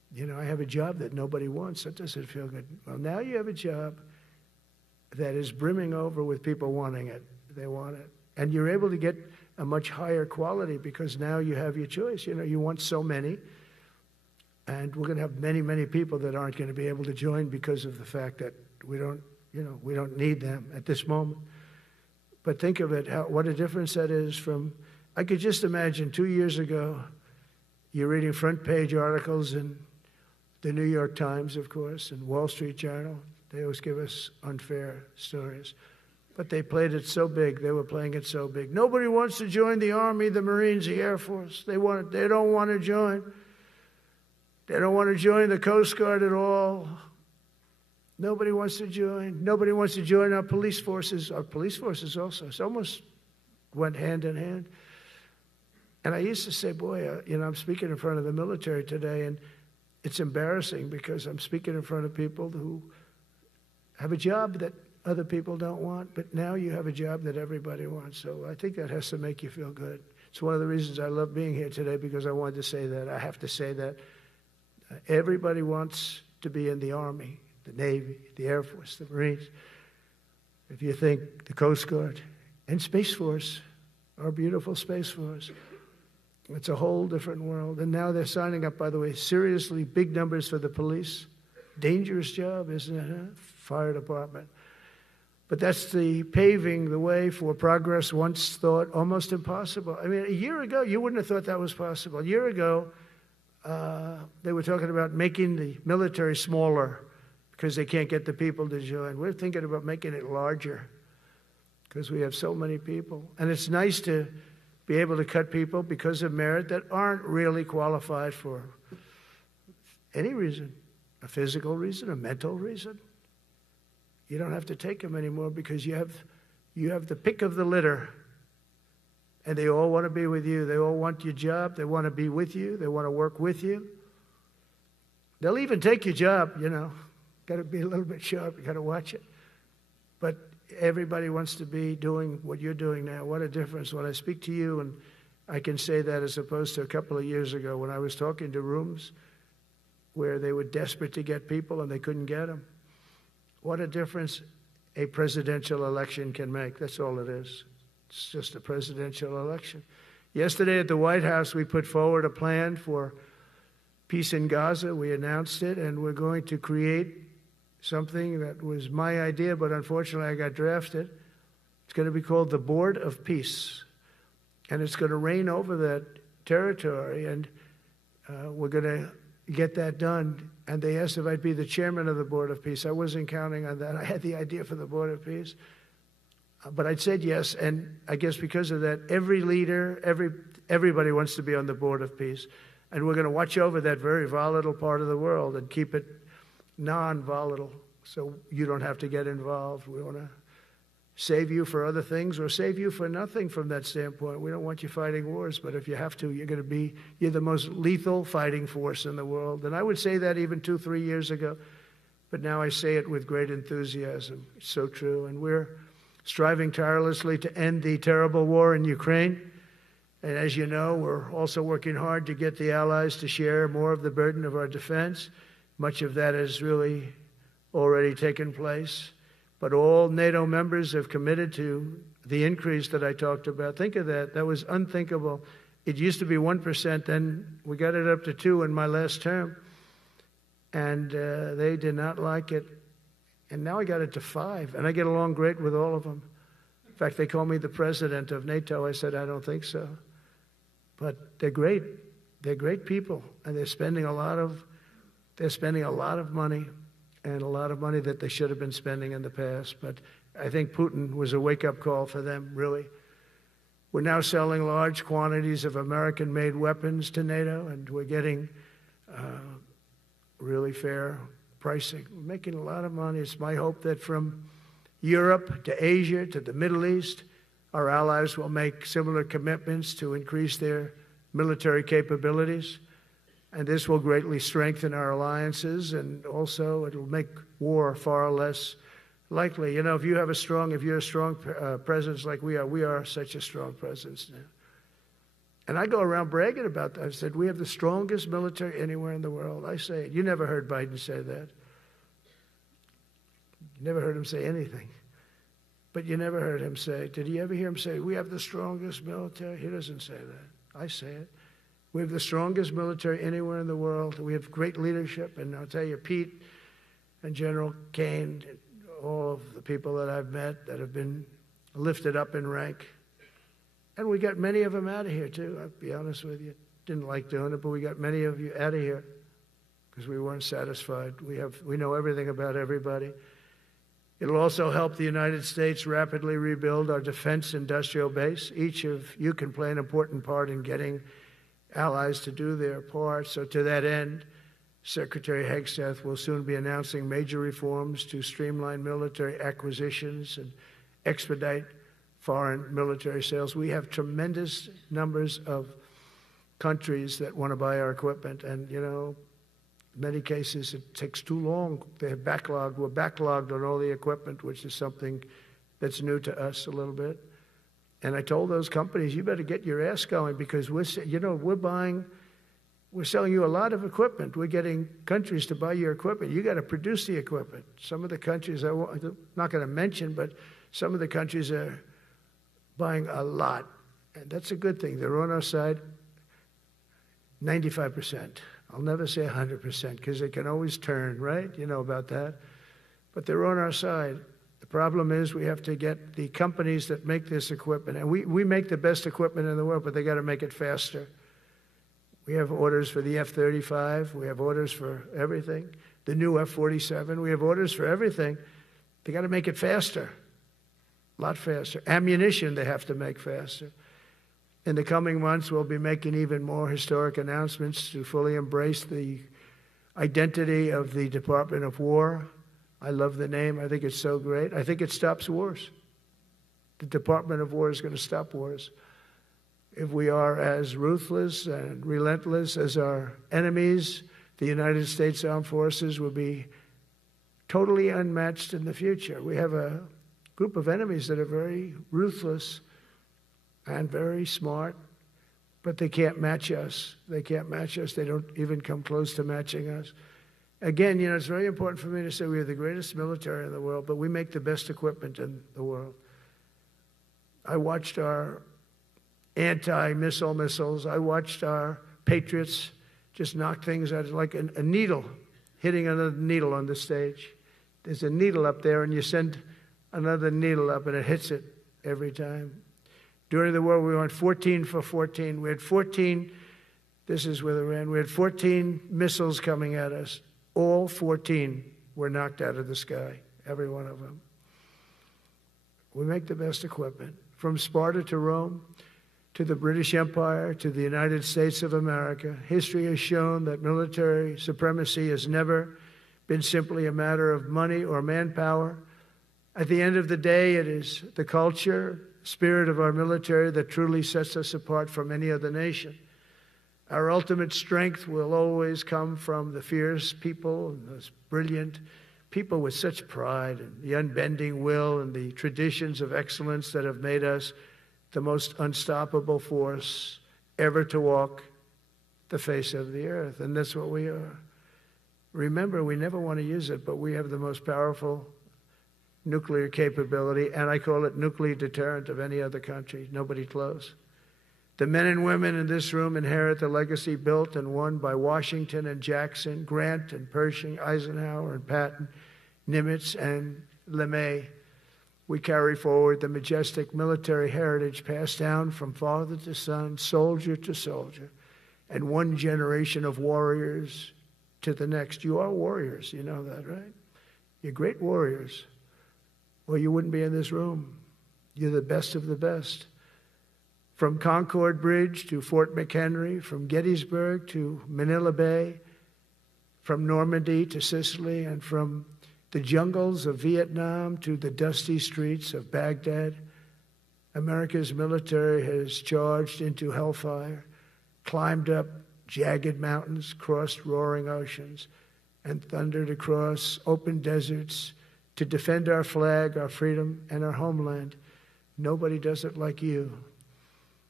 I have a job that nobody wants. That doesn't feel good. Well, now you have a job that is brimming over with people wanting it. They want it. And you're able to get a much higher quality because now you have your choice. You want so many. And we're going to have many, many people that aren't going to be able to join because of the fact that we don't need them at this moment. But think of it, what a difference that is from, I could just imagine 2 years ago, you're reading front page articles in the New York Times, of course, and Wall Street Journal. They always give us unfair stories. But they played it so big. They were playing it so big. Nobody wants to join the Army, the Marines, the Air Force. They don't want to join. They don't want to join the Coast Guard at all. Nobody wants to join. Nobody wants to join our police forces. Our police forces also. It almost went hand in hand. And I used to say, boy, I'm speaking in front of the military today, and it's embarrassing because I'm speaking in front of people who have a job that other people don't want, but now you have a job that everybody wants. So I think that has to make you feel good. It's one of the reasons I love being here today, because I wanted to say that. I have to say that everybody wants to be in the Army, the Navy, the Air Force, the Marines. If you think the Coast Guard and Space Force, our beautiful Space Force, it's a whole different world. And now they're signing up, by the way, seriously big numbers for the police. Dangerous job, isn't it? Huh? Fire department. But that's the paving the way for progress once thought almost impossible. I mean, a year ago, you wouldn't have thought that was possible. A year ago, they were talking about making the military smaller because they can't get the people to join. We're thinking about making it larger because we have so many people. And it's nice to be able to cut people because of merit that aren't really qualified for any reason, a physical reason, a mental reason. You don't have to take them anymore because you have the pick of the litter, and they all want to be with you. They all want your job. They want to be with you. They want to work with you. They'll even take your job, Got to be a little bit sharp. You got to watch it. But everybody wants to be doing what you're doing now. What a difference when I speak to you, and I can say that as opposed to a couple of years ago when I was talking to rooms where they were desperate to get people and they couldn't get them. What a difference a presidential election can make. That's all it is. It's just a presidential election. Yesterday at the White House, we put forward a plan for peace in Gaza. We announced it, and we're going to create something that was my idea, but unfortunately I got drafted. It's going to be called the Board of Peace, and it's going to reign over that territory, and we're going to get that done. And they asked if I'd be the chairman of the Board of Peace. I wasn't counting on that. I had the idea for the Board of Peace, but I said yes, and I guess because of that, every leader, everybody wants to be on the Board of Peace, and we're going to watch over that very volatile part of the world and keep it non-volatile, so you don't have to get involved. We want to save you for other things or save you for nothing from that standpoint. We don't want you fighting wars, but if you have to, you're the most lethal fighting force in the world. And I would say that even 2-3 years ago, but now I say it with great enthusiasm. It's so true. And we're striving tirelessly to end the terrible war in Ukraine. And as you know, we're also working hard to get the allies to share more of the burden of our defense. Much of that has really already taken place. But all NATO members have committed to the increase that I talked about. Think of that. That was unthinkable. It used to be 1%, then we got it up to 2% in my last term. And they did not like it. And now I got it to 5%, and I get along great with all of them. In fact, they call me the president of NATO. I said, I don't think so. But they're great. They're great people, and they're spending a lot of money, and a lot of money that they should have been spending in the past. But I think Putin was a wake-up call for them, really. We're now selling large quantities of American-made weapons to NATO, and we're getting really fair pricing. We're making a lot of money. It's my hope that from Europe to Asia to the Middle East, our allies will make similar commitments to increase their military capabilities. And this will greatly strengthen our alliances, and also it'll make war far less likely. If you're a strong presence like we are such a strong presence now. And I go around bragging about that. I said, we have the strongest military anywhere in the world. I say it. You never heard Biden say that. You never heard him say anything. But you never heard him say, did you ever hear him say, we have the strongest military? He doesn't say that. I say it. We have the strongest military anywhere in the world. We have great leadership. And I'll tell you, Pete and General Kane, all of the people that I've met that have been lifted up in rank. And we got many of them out of here, too. I'll be honest with you. Didn't like doing it, but we got many of you out of here because we weren't satisfied. We know everything about everybody. It'll also help the United States rapidly rebuild our defense industrial base. Each of you can play an important part in getting allies to do their part. So to that end, Secretary Hegseth will soon be announcing major reforms to streamline military acquisitions and expedite foreign military sales. We have tremendous numbers of countries that want to buy our equipment, and, you know, in many cases it takes too long. They have backlogged. We're backlogged on all the equipment, which is something that's new to us a little bit. And I told those companies, you better get your ass going because we're selling you a lot of equipment. We're getting countries to buy your equipment. You got to produce the equipment. Some of the countries, I'm not going to mention, but some of the countries are buying a lot, and that's a good thing. They're on our side 95%. I'll never say 100% because they can always turn, right? You know about that. But they're on our side. The problem is we have to get the companies that make this equipment, and we make the best equipment in the world, but they got to make it faster. We have orders for the F-35. We have orders for everything. The new F-47. We have orders for everything. They got to make it faster. A lot faster. Ammunition they have to make faster. In the coming months, we'll be making even more historic announcements to fully embrace the identity of the Department of War. I love the name. I think it's so great. I think it stops wars. The Department of War is going to stop wars. If we are as ruthless and relentless as our enemies, the United States Armed Forces will be totally unmatched in the future. We have a group of enemies that are very ruthless and very smart, but they can't match us. They can't match us. They don't even come close to matching us. Again, you know, it's very important for me to say we have the greatest military in the world, but we make the best equipment in the world. I watched our anti-missile missiles. I watched our Patriots just knock things out like a needle, hitting another needle on the stage. There's a needle up there, and you send another needle up, and it hits it every time. During the war, we went 14 for 14. We had 14, this is with Iran, we had 14 missiles coming at us. All 14 were knocked out of the sky, every one of them. We make the best equipment. From Sparta to Rome, to the British Empire, to the United States of America, history has shown that military supremacy has never been simply a matter of money or manpower. At the end of the day, it is the culture, spirit of our military that truly sets us apart from any other nation. Our ultimate strength will always come from the fierce people and those brilliant people with such pride and the unbending will and the traditions of excellence that have made us the most unstoppable force ever to walk the face of the earth. And that's what we are. Remember, we never want to use it, but we have the most powerful nuclear capability, and I call it nuclear deterrent of any other country. Nobody close. The men and women in this room inherit the legacy built and won by Washington and Jackson, Grant and Pershing, Eisenhower and Patton, Nimitz and LeMay. We carry forward the majestic military heritage passed down from father to son, soldier to soldier, and one generation of warriors to the next. You are warriors, you know that, right? You're great warriors, or you wouldn't be in this room. You're the best of the best. From Concord Bridge to Fort McHenry, from Gettysburg to Manila Bay, from Normandy to Sicily, and from the jungles of Vietnam to the dusty streets of Baghdad, America's military has charged into hellfire, climbed up jagged mountains, crossed roaring oceans, and thundered across open deserts to defend our flag, our freedom, and our homeland. Nobody does it like you.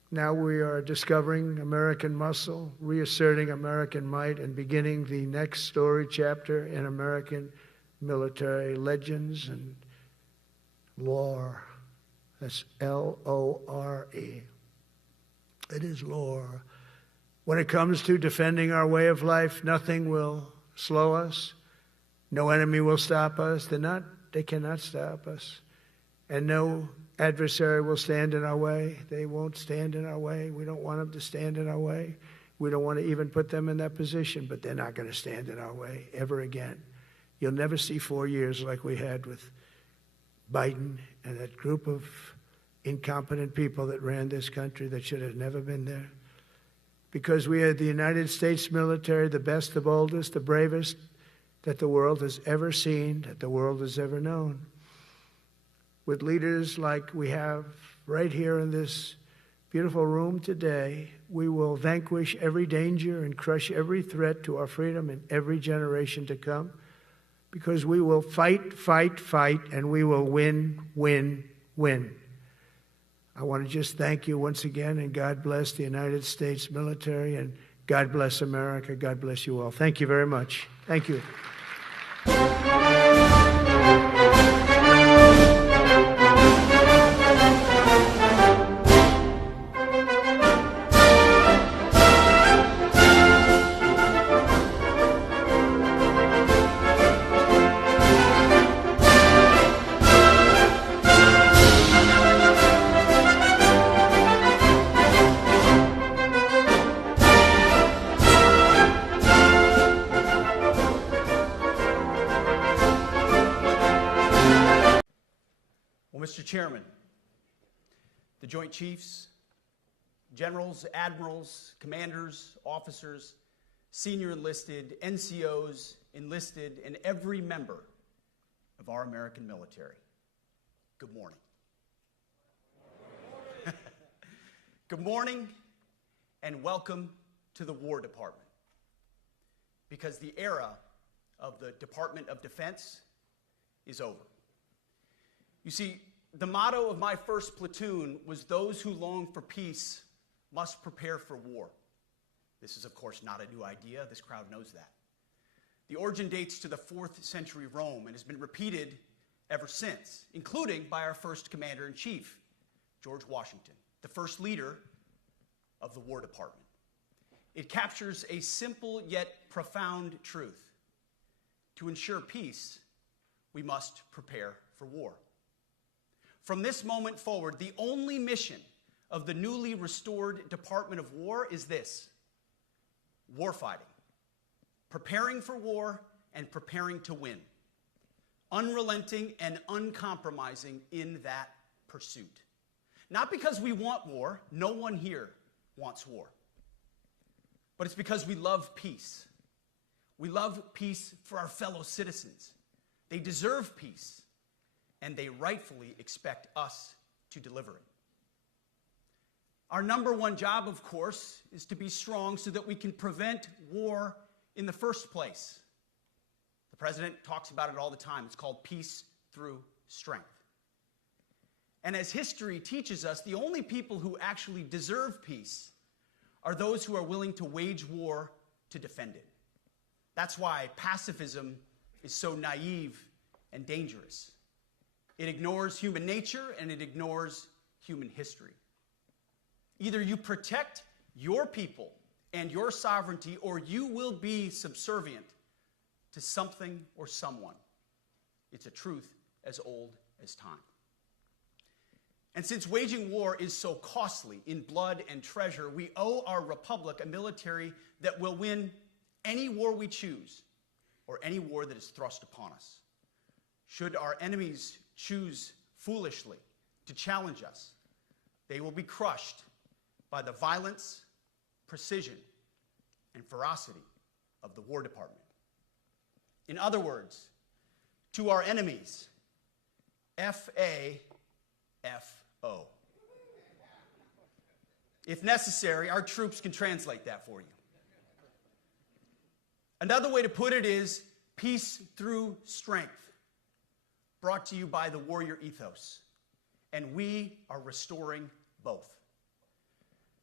Now we are discovering American muscle, reasserting American might, and beginning the next story chapter in American military legends and lore. That's L-O-R-E. It is lore. When it comes to defending our way of life, nothing will slow us. No enemy will stop us. They cannot stop us. And no adversary will stand in our way. They won't stand in our way. We don't want them to stand in our way. We don't want to even put them in that position, but they're not going to stand in our way ever again. You'll never see 4 years like we had with Biden and that group of incompetent people that ran this country that should have never been there. Because we had the United States military, the best, the boldest, the bravest that the world has ever seen, that the world has ever known. With leaders like we have right here in this beautiful room today, we will vanquish every danger and crush every threat to our freedom in every generation to come, because we will fight, fight, fight, and we will win, win, win. I want to just thank you once again, and God bless the United States military, and God bless America. God bless you all. Thank you very much. Thank you. Mr. Chairman, the Joint Chiefs, generals, admirals, commanders, officers, senior enlisted, NCOs, enlisted, and every member of our American military, good morning. Good morning, and welcome to the War Department, because the era of the Department of Defense is over. You see, the motto of my first platoon was, "Those who long for peace must prepare for war." This is, of course, not a new idea. This crowd knows that. The origin dates to the 4th century Rome and has been repeated ever since, including by our first commander-in-chief, George Washington, the first leader of the War Department. It captures a simple yet profound truth. To ensure peace, we must prepare for war. From this moment forward, the only mission of the newly restored Department of War is this: warfighting, preparing for war and preparing to win, unrelenting and uncompromising in that pursuit. Not because we want war, no one here wants war, but it's because we love peace. We love peace for our fellow citizens. They deserve peace, and they rightfully expect us to deliver it. Our number one job, of course, is to be strong so that we can prevent war in the first place. The president talks about it all the time. It's called peace through strength. And as history teaches us, the only people who actually deserve peace are those who are willing to wage war to defend it. That's why pacifism is so naive and dangerous. It ignores human nature and it ignores human history. Either you protect your people and your sovereignty, or you will be subservient to something or someone. It's a truth as old as time. And since waging war is so costly in blood and treasure, we owe our republic a military that will win any war we choose, or any war that is thrust upon us. Should our enemies choose foolishly to challenge us, they will be crushed by the violence, precision, and ferocity of the War Department. In other words, to our enemies, F-A-F-O. If necessary, our troops can translate that for you. Another way to put it is peace through strength, brought to you by the warrior ethos. And we are restoring both.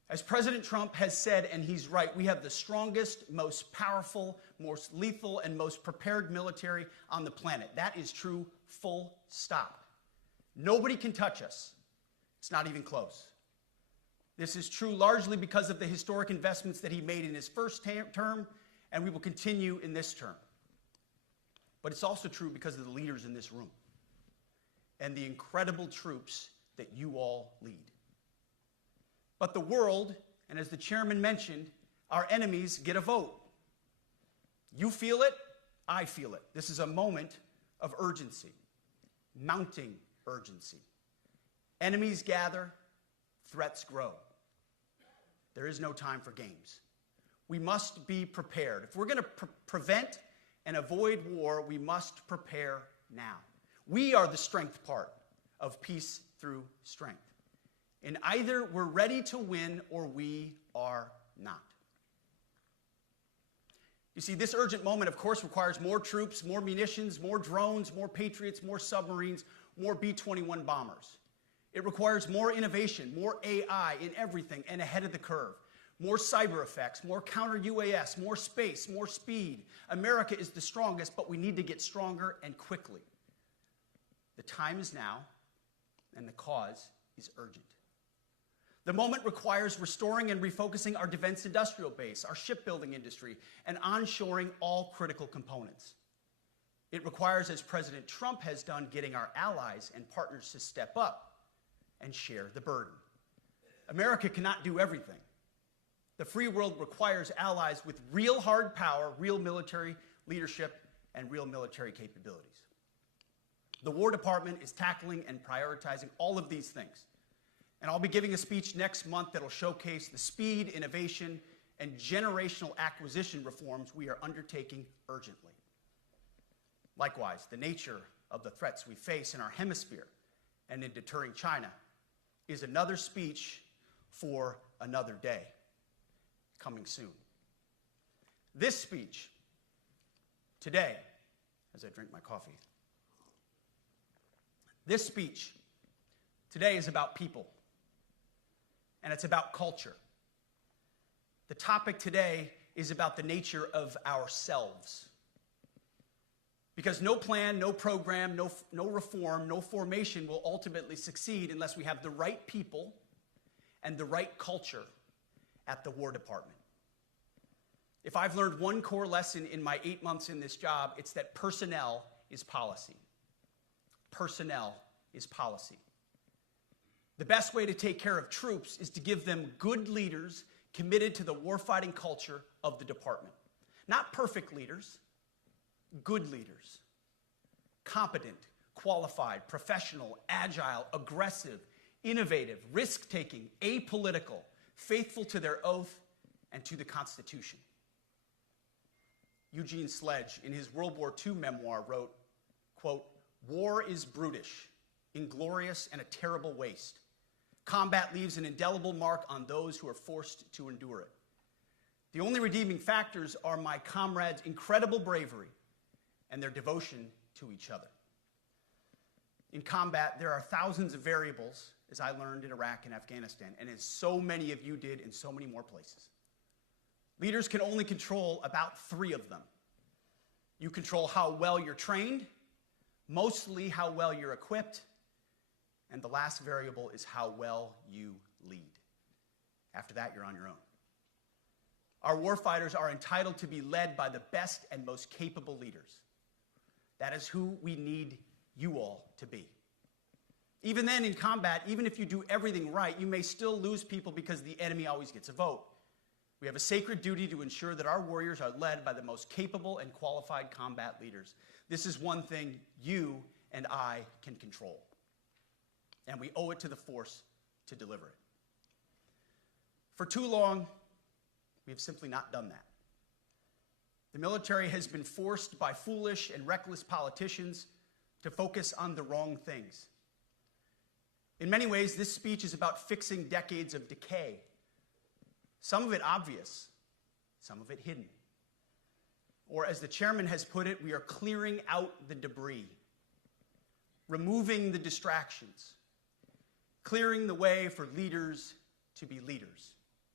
As President Trump has said, and he's right, we have the strongest, most powerful, most lethal, and most prepared military on the planet. That is true, full stop. Nobody can touch us. It's not even close. This is true largely because of the historic investments that he made in his first term, and we will continue in this term. But it's also true because of the leaders in this room and the incredible troops that you all lead. But the world, and as the chairman mentioned, our enemies get a vote. You feel it, I feel it. This is a moment of urgency, mounting urgency. Enemies gather, threats grow. There is no time for games. We must be prepared. If we're going to prevent and avoid war, we must prepare now. We are the strength part of peace through strength. And either we're ready to win or we are not. You see, this urgent moment, of course, requires more troops, more munitions, more drones, more Patriots, more submarines, more B-21 bombers. It requires more innovation, more AI in everything and ahead of the curve. More cyber effects, more counter-UAS, more space, more speed. America is the strongest, but we need to get stronger and quickly. The time is now, and the cause is urgent. The moment requires restoring and refocusing our defense industrial base, our shipbuilding industry, and onshoring all critical components. It requires, as President Trump has done, getting our allies and partners to step up and share the burden. America cannot do everything. The free world requires allies with real hard power, real military leadership, and real military capabilities. The War Department is tackling and prioritizing all of these things. And I'll be giving a speech next month that'll showcase the speed, innovation, and generational acquisition reforms we are undertaking urgently. Likewise, the nature of the threats we face in our hemisphere and in deterring China is another speech for another day, coming soon. This speech today, as I drink my coffee, this speech today is about people. And it's about culture. The topic today is about the nature of ourselves. Because no plan, no program, no reform, no formation will ultimately succeed unless we have the right people and the right culture at the War Department. If I've learned one core lesson in my 8 months in this job, it's that personnel is policy. Personnel is policy. The best way to take care of troops is to give them good leaders committed to the warfighting culture of the department. Not perfect leaders, good leaders. Competent, qualified, professional, agile, aggressive, innovative, risk-taking, apolitical, faithful to their oath and to the Constitution. Eugene Sledge, in his World War II memoir, wrote, quote, "War is brutish, inglorious, and a terrible waste. Combat leaves an indelible mark on those who are forced to endure it. The only redeeming factors are my comrades' incredible bravery and their devotion to each other." In combat, there are thousands of variables, as I learned in Iraq and Afghanistan, and as so many of you did in so many more places. Leaders can only control about 3 of them. You control how well you're trained, mostly how well you're equipped, and the last variable is how well you lead. After that, you're on your own. Our warfighters are entitled to be led by the best and most capable leaders. That is who we need you all to be. Even then, in combat, even if you do everything right, you may still lose people because the enemy always gets a vote. We have a sacred duty to ensure that our warriors are led by the most capable and qualified combat leaders. This is one thing you and I can control. And we owe it to the force to deliver it. For too long, we have simply not done that. The military has been forced by foolish and reckless politicians to focus on the wrong things. In many ways, this speech is about fixing decades of decay. Some of it obvious, some of it hidden. Or as the chairman has put it, we are clearing out the debris, removing the distractions, clearing the way for leaders to be leaders.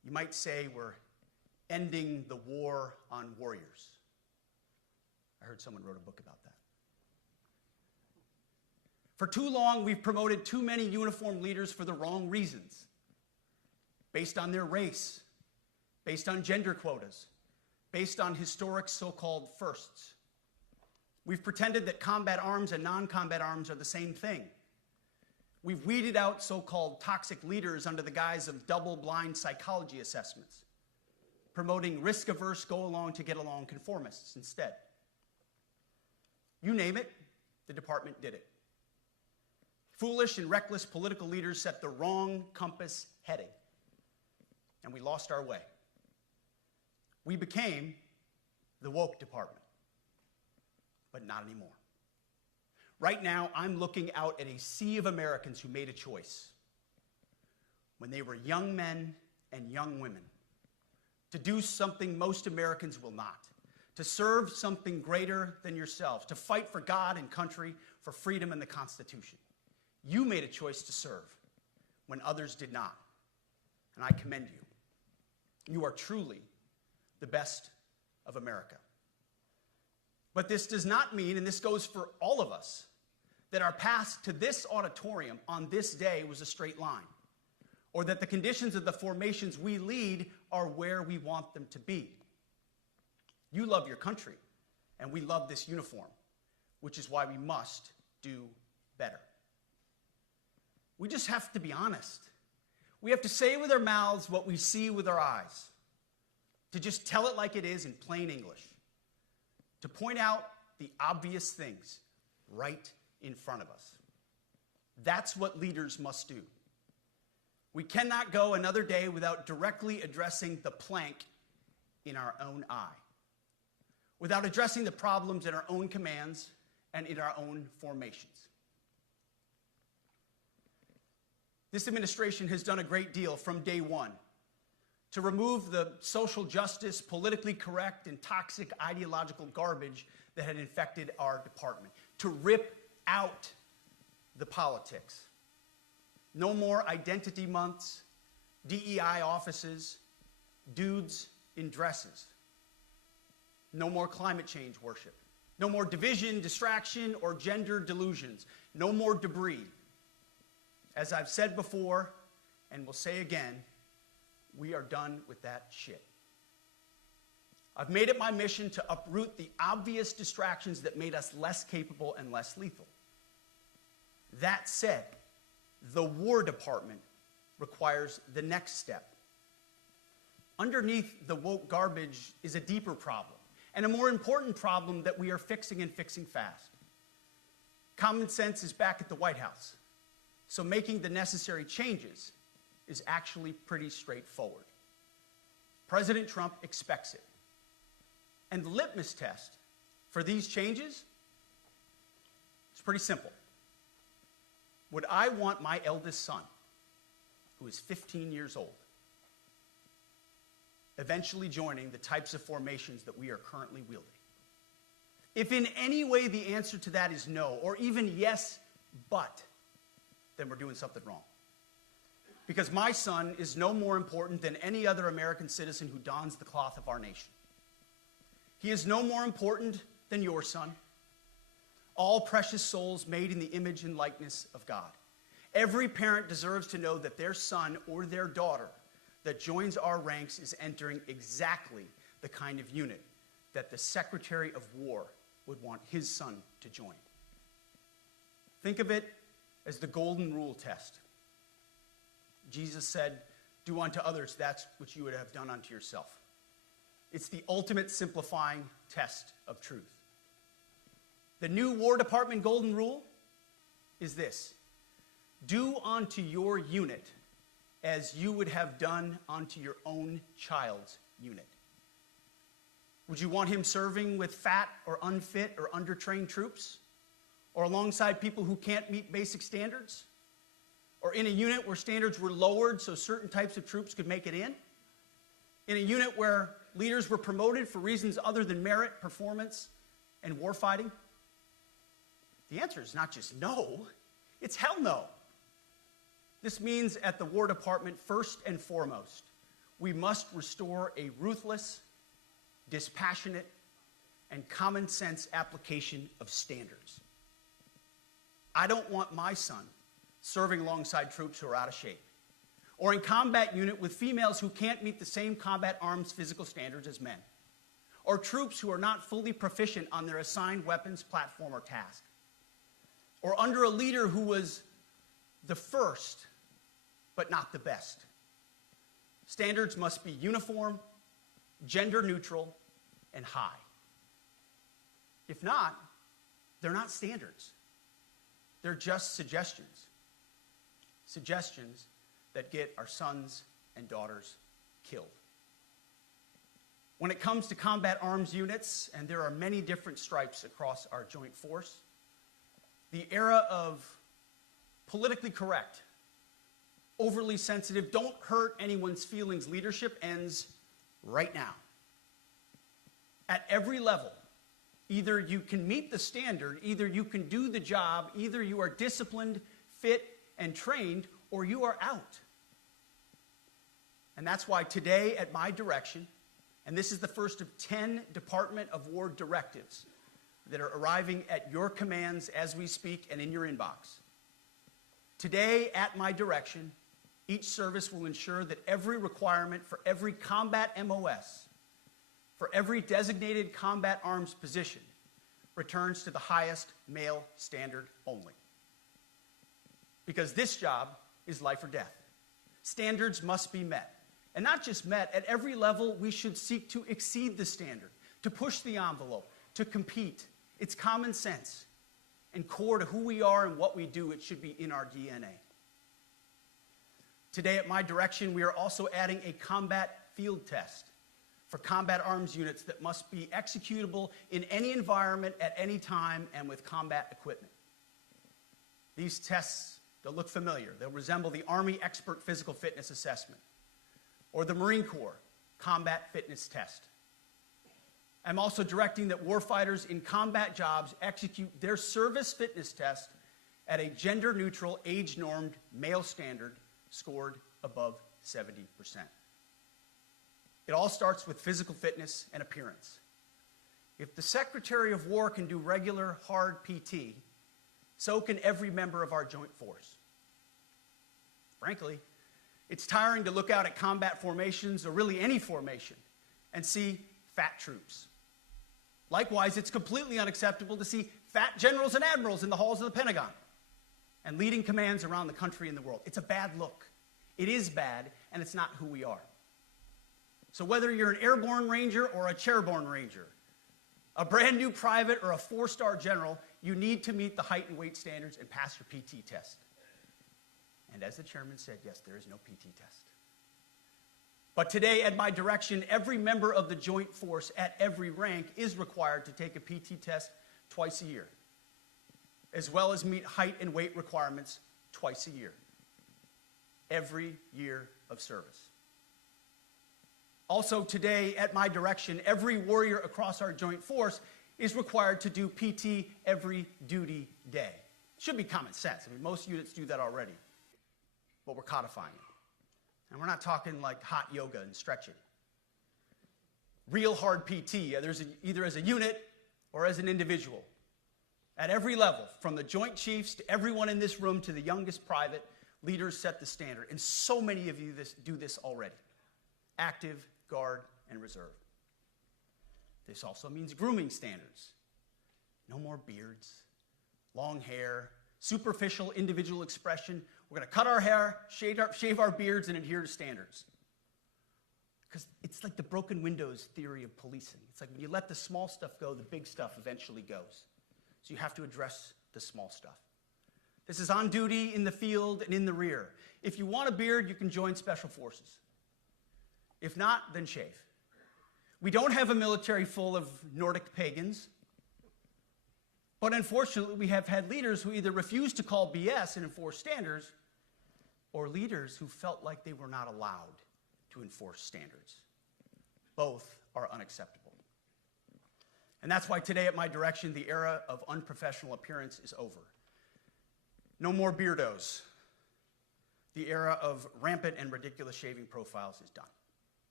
You might say we're ending the war on warriors. I heard someone wrote a book about that. For too long, we've promoted too many uniformed leaders for the wrong reasons, based on their race, based on gender quotas, based on historic so-called firsts. We've pretended that combat arms and non-combat arms are the same thing. We've weeded out so-called toxic leaders under the guise of double-blind psychology assessments, promoting risk-averse, go-along-to-get-along conformists instead. You name it, the department did it. Foolish and reckless political leaders set the wrong compass heading, and we lost our way. We became the woke department, but not anymore. Right now, I'm looking out at a sea of Americans who made a choice when they were young men and young women to do something most Americans will not, to serve something greater than yourselves, to fight for God and country, for freedom and the Constitution. You made a choice to serve when others did not, and I commend you. You are truly the best of America. But this does not mean, and this goes for all of us, that our path to this auditorium on this day was a straight line, or that the conditions of the formations we lead are where we want them to be. You love your country, and we love this uniform, which is why we must do better. We just have to be honest. We have to say with our mouths what we see with our eyes, to just tell it like it is in plain English, to point out the obvious things right in front of us. That's what leaders must do. We cannot go another day without directly addressing the plank in our own eye, without addressing the problems in our own commands and in our own formations. This administration has done a great deal from day one to remove the social justice, politically correct, and toxic ideological garbage that had infected our department, to rip out the politics. No more identity months, DEI offices, dudes in dresses. No more climate change worship. No more division, distraction, or gender delusions. No more debris. As I've said before, and will say again, we are done with that shit. I've made it my mission to uproot the obvious distractions that made us less capable and less lethal. That said, the War Department requires the next step. Underneath the woke garbage is a deeper problem, and a more important problem that we are fixing and fixing fast. Common sense is back at the White House, so making the necessary changes is actually pretty straightforward. President Trump expects it. And the litmus test for these changes is pretty simple. Would I want my eldest son, who is 15 years old, eventually joining the types of formations that we are currently wielding? If in any way the answer to that is no, or even yes, but, then we're doing something wrong. Because my son is no more important than any other American citizen who dons the cloth of our nation. He is no more important than your son. All precious souls made in the image and likeness of God. Every parent deserves to know that their son or their daughter that joins our ranks is entering exactly the kind of unit that the Secretary of War would want his son to join. Think of it as the golden rule test. Jesus said, "Do unto others that which you would have done unto yourself." It's the ultimate simplifying test of truth. The new War Department golden rule is this: do unto your unit as you would have done unto your own child's unit. Would you want him serving with fat or unfit or undertrained troops? Or alongside people who can't meet basic standards? Or in a unit where standards were lowered so certain types of troops could make it in? In a unit where leaders were promoted for reasons other than merit, performance, and warfighting? The answer is not just no, it's hell no. This means at the War Department, first and foremost, we must restore a ruthless, dispassionate, and common sense application of standards. I don't want my son serving alongside troops who are out of shape, or in combat unit with females who can't meet the same combat arms physical standards as men, or troops who are not fully proficient on their assigned weapons, platform, or task, or under a leader who was the first but not the best. Standards must be uniform, gender neutral, and high. If not, they're not standards. They're just suggestions. Suggestions that get our sons and daughters killed. When it comes to combat arms units, and there are many different stripes across our joint force, the era of politically correct, overly sensitive, don't hurt anyone's feelings leadership ends right now. At every level, either you can meet the standard, either you can do the job, either you are disciplined, fit, and trained, or you are out. And that's why today, at my direction, and this is the first of 10 Department of War directives that are arriving at your commands as we speak and in your inbox. Today, at my direction, each service will ensure that every requirement for every combat MOS, for every designated combat arms position, returns to the highest male standard only. Because this job is life or death. Standards must be met. And not just met, at every level we should seek to exceed the standard, to push the envelope, to compete. It's common sense and core to who we are and what we do. It should be in our DNA. Today at my direction, we are also adding a combat field test for combat arms units that must be executable in any environment at any time and with combat equipment. These tests, they'll look familiar. They'll resemble the Army Expert Physical Fitness Assessment or the Marine Corps Combat Fitness Test. I'm also directing that warfighters in combat jobs execute their service fitness test at a gender-neutral, age-normed male standard scored above 70%. It all starts with physical fitness and appearance. If the Secretary of War can do regular, hard PT, so can every member of our joint force. Frankly, it's tiring to look out at combat formations, or really any formation, and see fat troops. Likewise, it's completely unacceptable to see fat generals and admirals in the halls of the Pentagon and leading commands around the country and the world. It's a bad look. It is bad, and it's not who we are. So whether you're an airborne ranger or a chairborne ranger, a brand new private or a 4-star general, you need to meet the height and weight standards and pass your PT test. And as the chairman said, yes, there is no PT test. But today, at my direction, every member of the joint force at every rank is required to take a PT test twice a year, as well as meet height and weight requirements twice a year, every year of service. Also today, at my direction, every warrior across our joint force is required to do PT every duty day. It should be common sense. I mean, most units do that already, but we're codifying it. And we're not talking like hot yoga and stretching. Real hard PT, either as a unit or as an individual. At every level, from the Joint Chiefs to everyone in this room to the youngest private, leaders set the standard. And so many of you do this already. Active, Guard, and Reserve. This also means grooming standards. No more beards, long hair, superficial individual expression. We're going to cut our hair, shave our beards, and adhere to standards. Because it's like the broken windows theory of policing. It's like when you let the small stuff go, the big stuff eventually goes. So you have to address the small stuff. This is on duty, in the field, and in the rear. If you want a beard, you can join Special Forces. If not, then shave. We don't have a military full of Nordic pagans. But unfortunately, we have had leaders who either refuse to call BS and enforce standards, or leaders who felt like they were not allowed to enforce standards. Both are unacceptable. And that's why today at my direction, the era of unprofessional appearance is over. No more beardos. The era of rampant and ridiculous shaving profiles is done.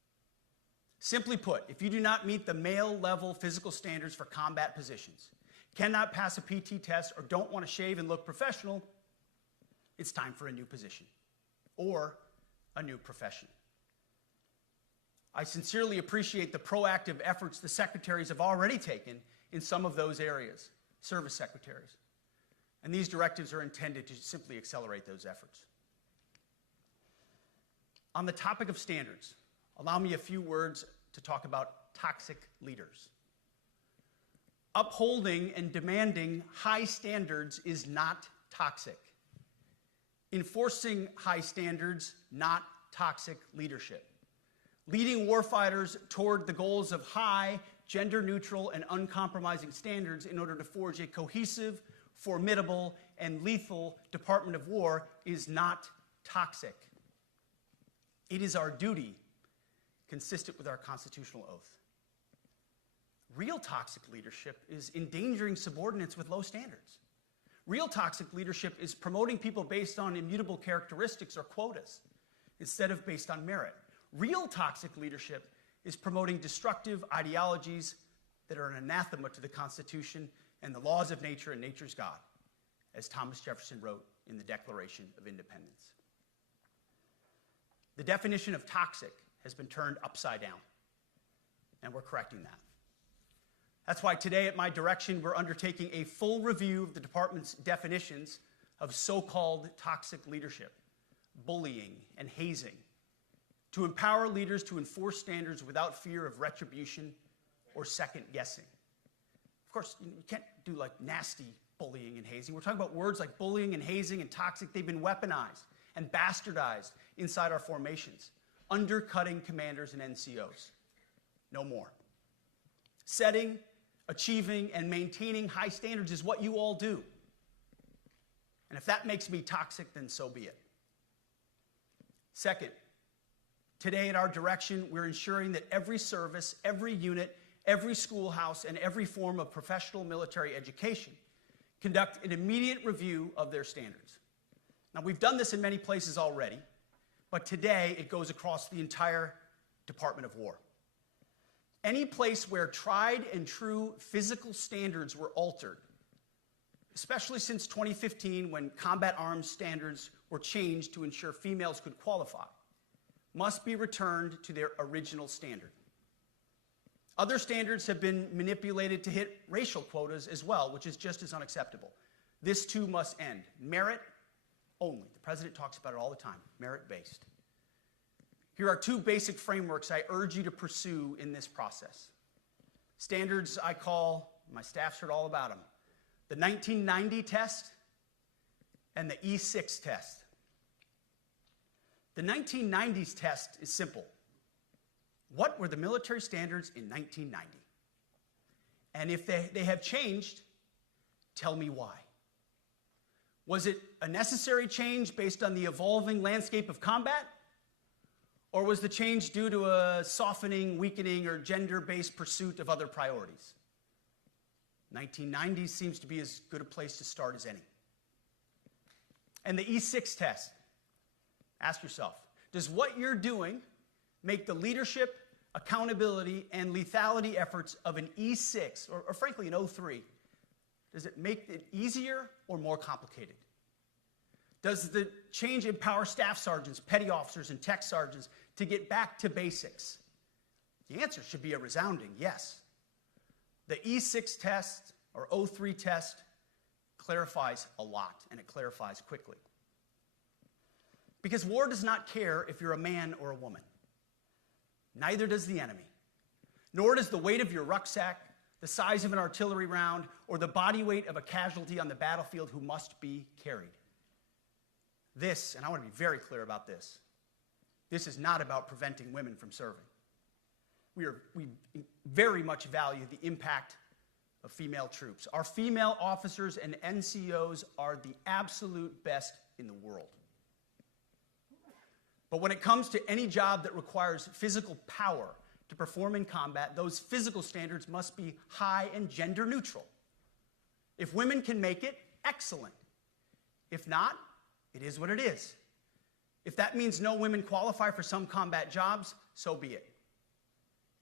Simply put, if you do not meet the male-level physical standards for combat positions, cannot pass a PT test, or don't want to shave and look professional, it's time for a new position or a new profession. I sincerely appreciate the proactive efforts the secretaries have already taken in some of those areas, service secretaries. And these directives are intended to simply accelerate those efforts. On the topic of standards, allow me a few words to talk about toxic leaders. Upholding and demanding high standards is not toxic. Enforcing high standards, not toxic leadership. Leading warfighters toward the goals of high, gender-neutral, and uncompromising standards in order to forge a cohesive, formidable, and lethal Department of War is not toxic. It is our duty, consistent with our constitutional oath. Real toxic leadership is endangering subordinates with low standards. Real toxic leadership is promoting people based on immutable characteristics or quotas instead of based on merit. Real toxic leadership is promoting destructive ideologies that are an anathema to the Constitution and the laws of nature and nature's God, as Thomas Jefferson wrote in the Declaration of Independence. The definition of toxic has been turned upside down, and we're correcting that. That's why today, at my direction, we're undertaking a full review of the department's definitions of so-called toxic leadership, bullying, and hazing, to empower leaders to enforce standards without fear of retribution or second guessing. Of course, you can't do like nasty bullying and hazing. We're talking about words like bullying and hazing and toxic. They've been weaponized and bastardized inside our formations, undercutting commanders and NCOs. No more. Setting, achieving, and maintaining high standards is what you all do. And if that makes me toxic, then so be it. Second, today at our direction, we're ensuring that every service, every unit, every schoolhouse, and every form of professional military education conduct an immediate review of their standards. Now, we've done this in many places already, but today it goes across the entire Department of War. Any place where tried and true physical standards were altered, especially since 2015 when combat arms standards were changed to ensure females could qualify, must be returned to their original standard. Other standards have been manipulated to hit racial quotas as well, which is just as unacceptable. This too must end. Merit only. The president talks about it all the time, merit-based. Here are two basic frameworks I urge you to pursue in this process. Standards I call, my staff's heard all about them, the 1990 test and the E6 test. The 1990s test is simple. What were the military standards in 1990? And if they have changed, tell me why. Was it a necessary change based on the evolving landscape of combat? Or was the change due to a softening, weakening, or gender-based pursuit of other priorities? 1990s seems to be as good a place to start as any. And the E6 test. Ask yourself, does what you're doing make the leadership, accountability, and lethality efforts of an E6, or frankly an O3, does it make it easier or more complicated? Does the change empower staff sergeants, petty officers, and tech sergeants to get back to basics? The answer should be a resounding yes. The E6 test, or O3 test, clarifies a lot, and it clarifies quickly. Because war does not care if you're a man or a woman. Neither does the enemy. Nor does the weight of your rucksack, the size of an artillery round, or the body weight of a casualty on the battlefield who must be carried. This, and I want to be very clear about this, this is not about preventing women from serving. We very much value the impact of female troops. Our female officers and NCOs are the absolute best in the world. But when it comes to any job that requires physical power to perform in combat, those physical standards must be high and gender neutral. If women can make it, excellent. If not, it is what it is. If that means no women qualify for some combat jobs, so be it.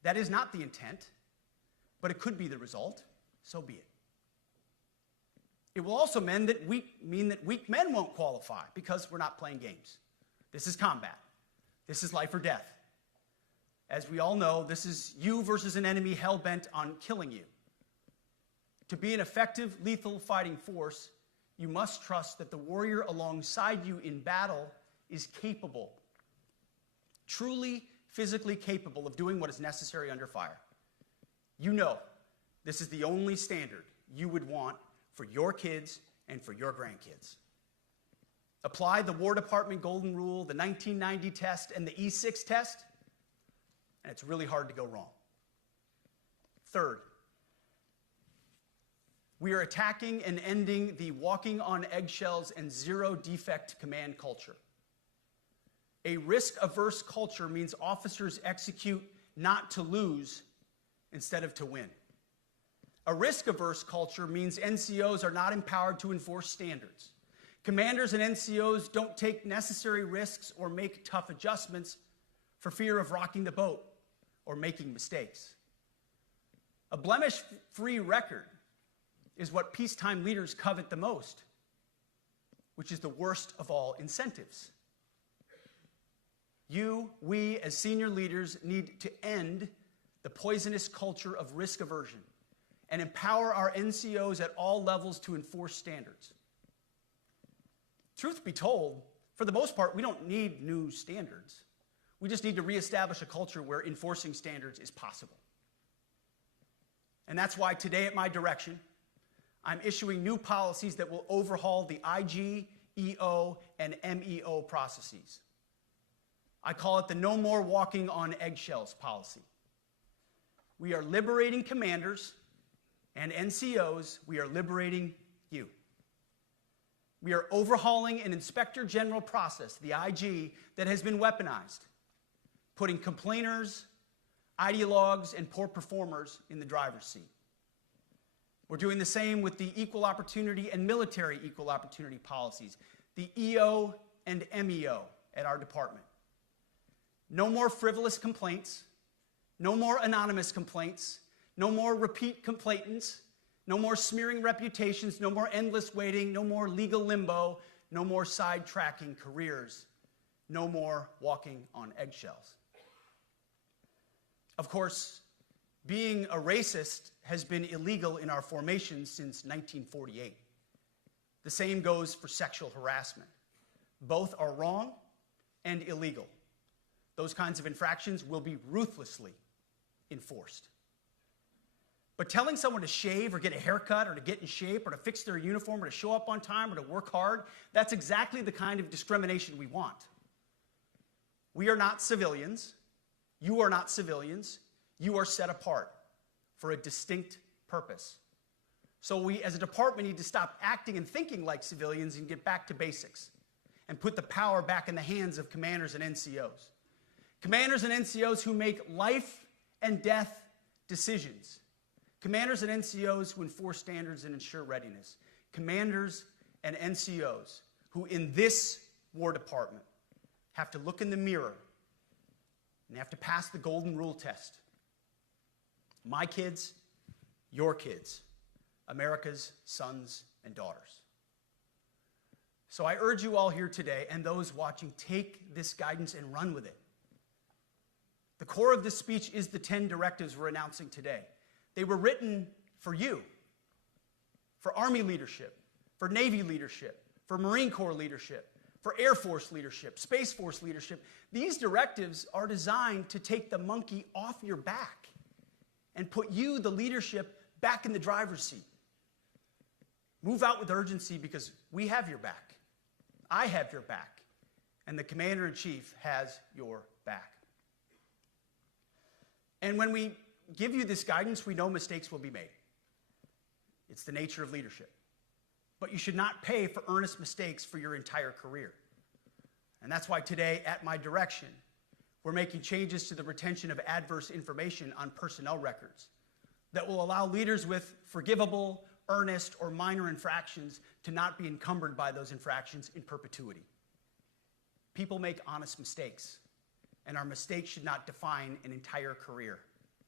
That is not the intent, but it could be the result. So be it. It will also mean that weak men won't qualify because we're not playing games. This is combat. This is life or death. As we all know, this is you versus an enemy hell-bent on killing you. To be an effective, lethal fighting force, you must trust that the warrior alongside you in battle is capable, truly physically capable of doing what is necessary under fire. You know this is the only standard you would want for your kids and for your grandkids. Apply the War Department Golden Rule, the 1990 test, and the E6 test, and it's really hard to go wrong. Third, we are attacking and ending the walking on eggshells and zero defect command culture. A risk-averse culture means officers execute not to lose instead of to win. A risk-averse culture means NCOs are not empowered to enforce standards. Commanders and NCOs don't take necessary risks or make tough adjustments for fear of rocking the boat or making mistakes. A blemish-free record is what peacetime leaders covet the most, which is the worst of all incentives. We, as senior leaders, need to end the poisonous culture of risk aversion and empower our NCOs at all levels to enforce standards. Truth be told, for the most part, we don't need new standards. We just need to reestablish a culture where enforcing standards is possible. And that's why today, at my direction, I'm issuing new policies that will overhaul the IG, EO, and MEO processes. I call it the No More Walking on Eggshells policy. We are liberating commanders and NCOs. We are liberating you. We are overhauling an inspector general process, the IG, that has been weaponized, putting complainers, ideologues, and poor performers in the driver's seat. We're doing the same with the equal opportunity and military equal opportunity policies, the EO and MEO at our department. No more frivolous complaints, no more anonymous complaints, no more repeat complainants, no more smearing reputations, no more endless waiting, no more legal limbo, no more sidetracking careers, no more walking on eggshells. Of course, being a racist has been illegal in our formation since 1948. The same goes for sexual harassment. Both are wrong and illegal. Those kinds of infractions will be ruthlessly enforced. But telling someone to shave or get a haircut or to get in shape or to fix their uniform or to show up on time or to work hard, that's exactly the kind of discrimination we want. We are not civilians. You are not civilians. You are set apart for a distinct purpose. So we, as a department, need to stop acting and thinking like civilians and get back to basics and put the power back in the hands of commanders and NCOs. Commanders and NCOs who make life and death decisions. Commanders and NCOs who enforce standards and ensure readiness. Commanders and NCOs who, in this War Department, have to look in the mirror and have to pass the Golden Rule test. My kids, your kids, America's sons and daughters. So I urge you all here today and those watching, take this guidance and run with it. The core of this speech is the 10 directives we're announcing today. They were written for you, for Army leadership, for Navy leadership, for Marine Corps leadership, for Air Force leadership, Space Force leadership. These directives are designed to take the monkey off your back and put you, the leadership, back in the driver's seat. Move out with urgency because we have your back. I have your back. And the Commander-in-Chief has your back. And when we give you this guidance, we know mistakes will be made. It's the nature of leadership. But you should not pay for earnest mistakes for your entire career. And that's why today, at my direction, we're making changes to the retention of adverse information on personnel records that will allow leaders with forgivable, earnest, or minor infractions to not be encumbered by those infractions in perpetuity. People make honest mistakes, and our mistakes should not define an entire career.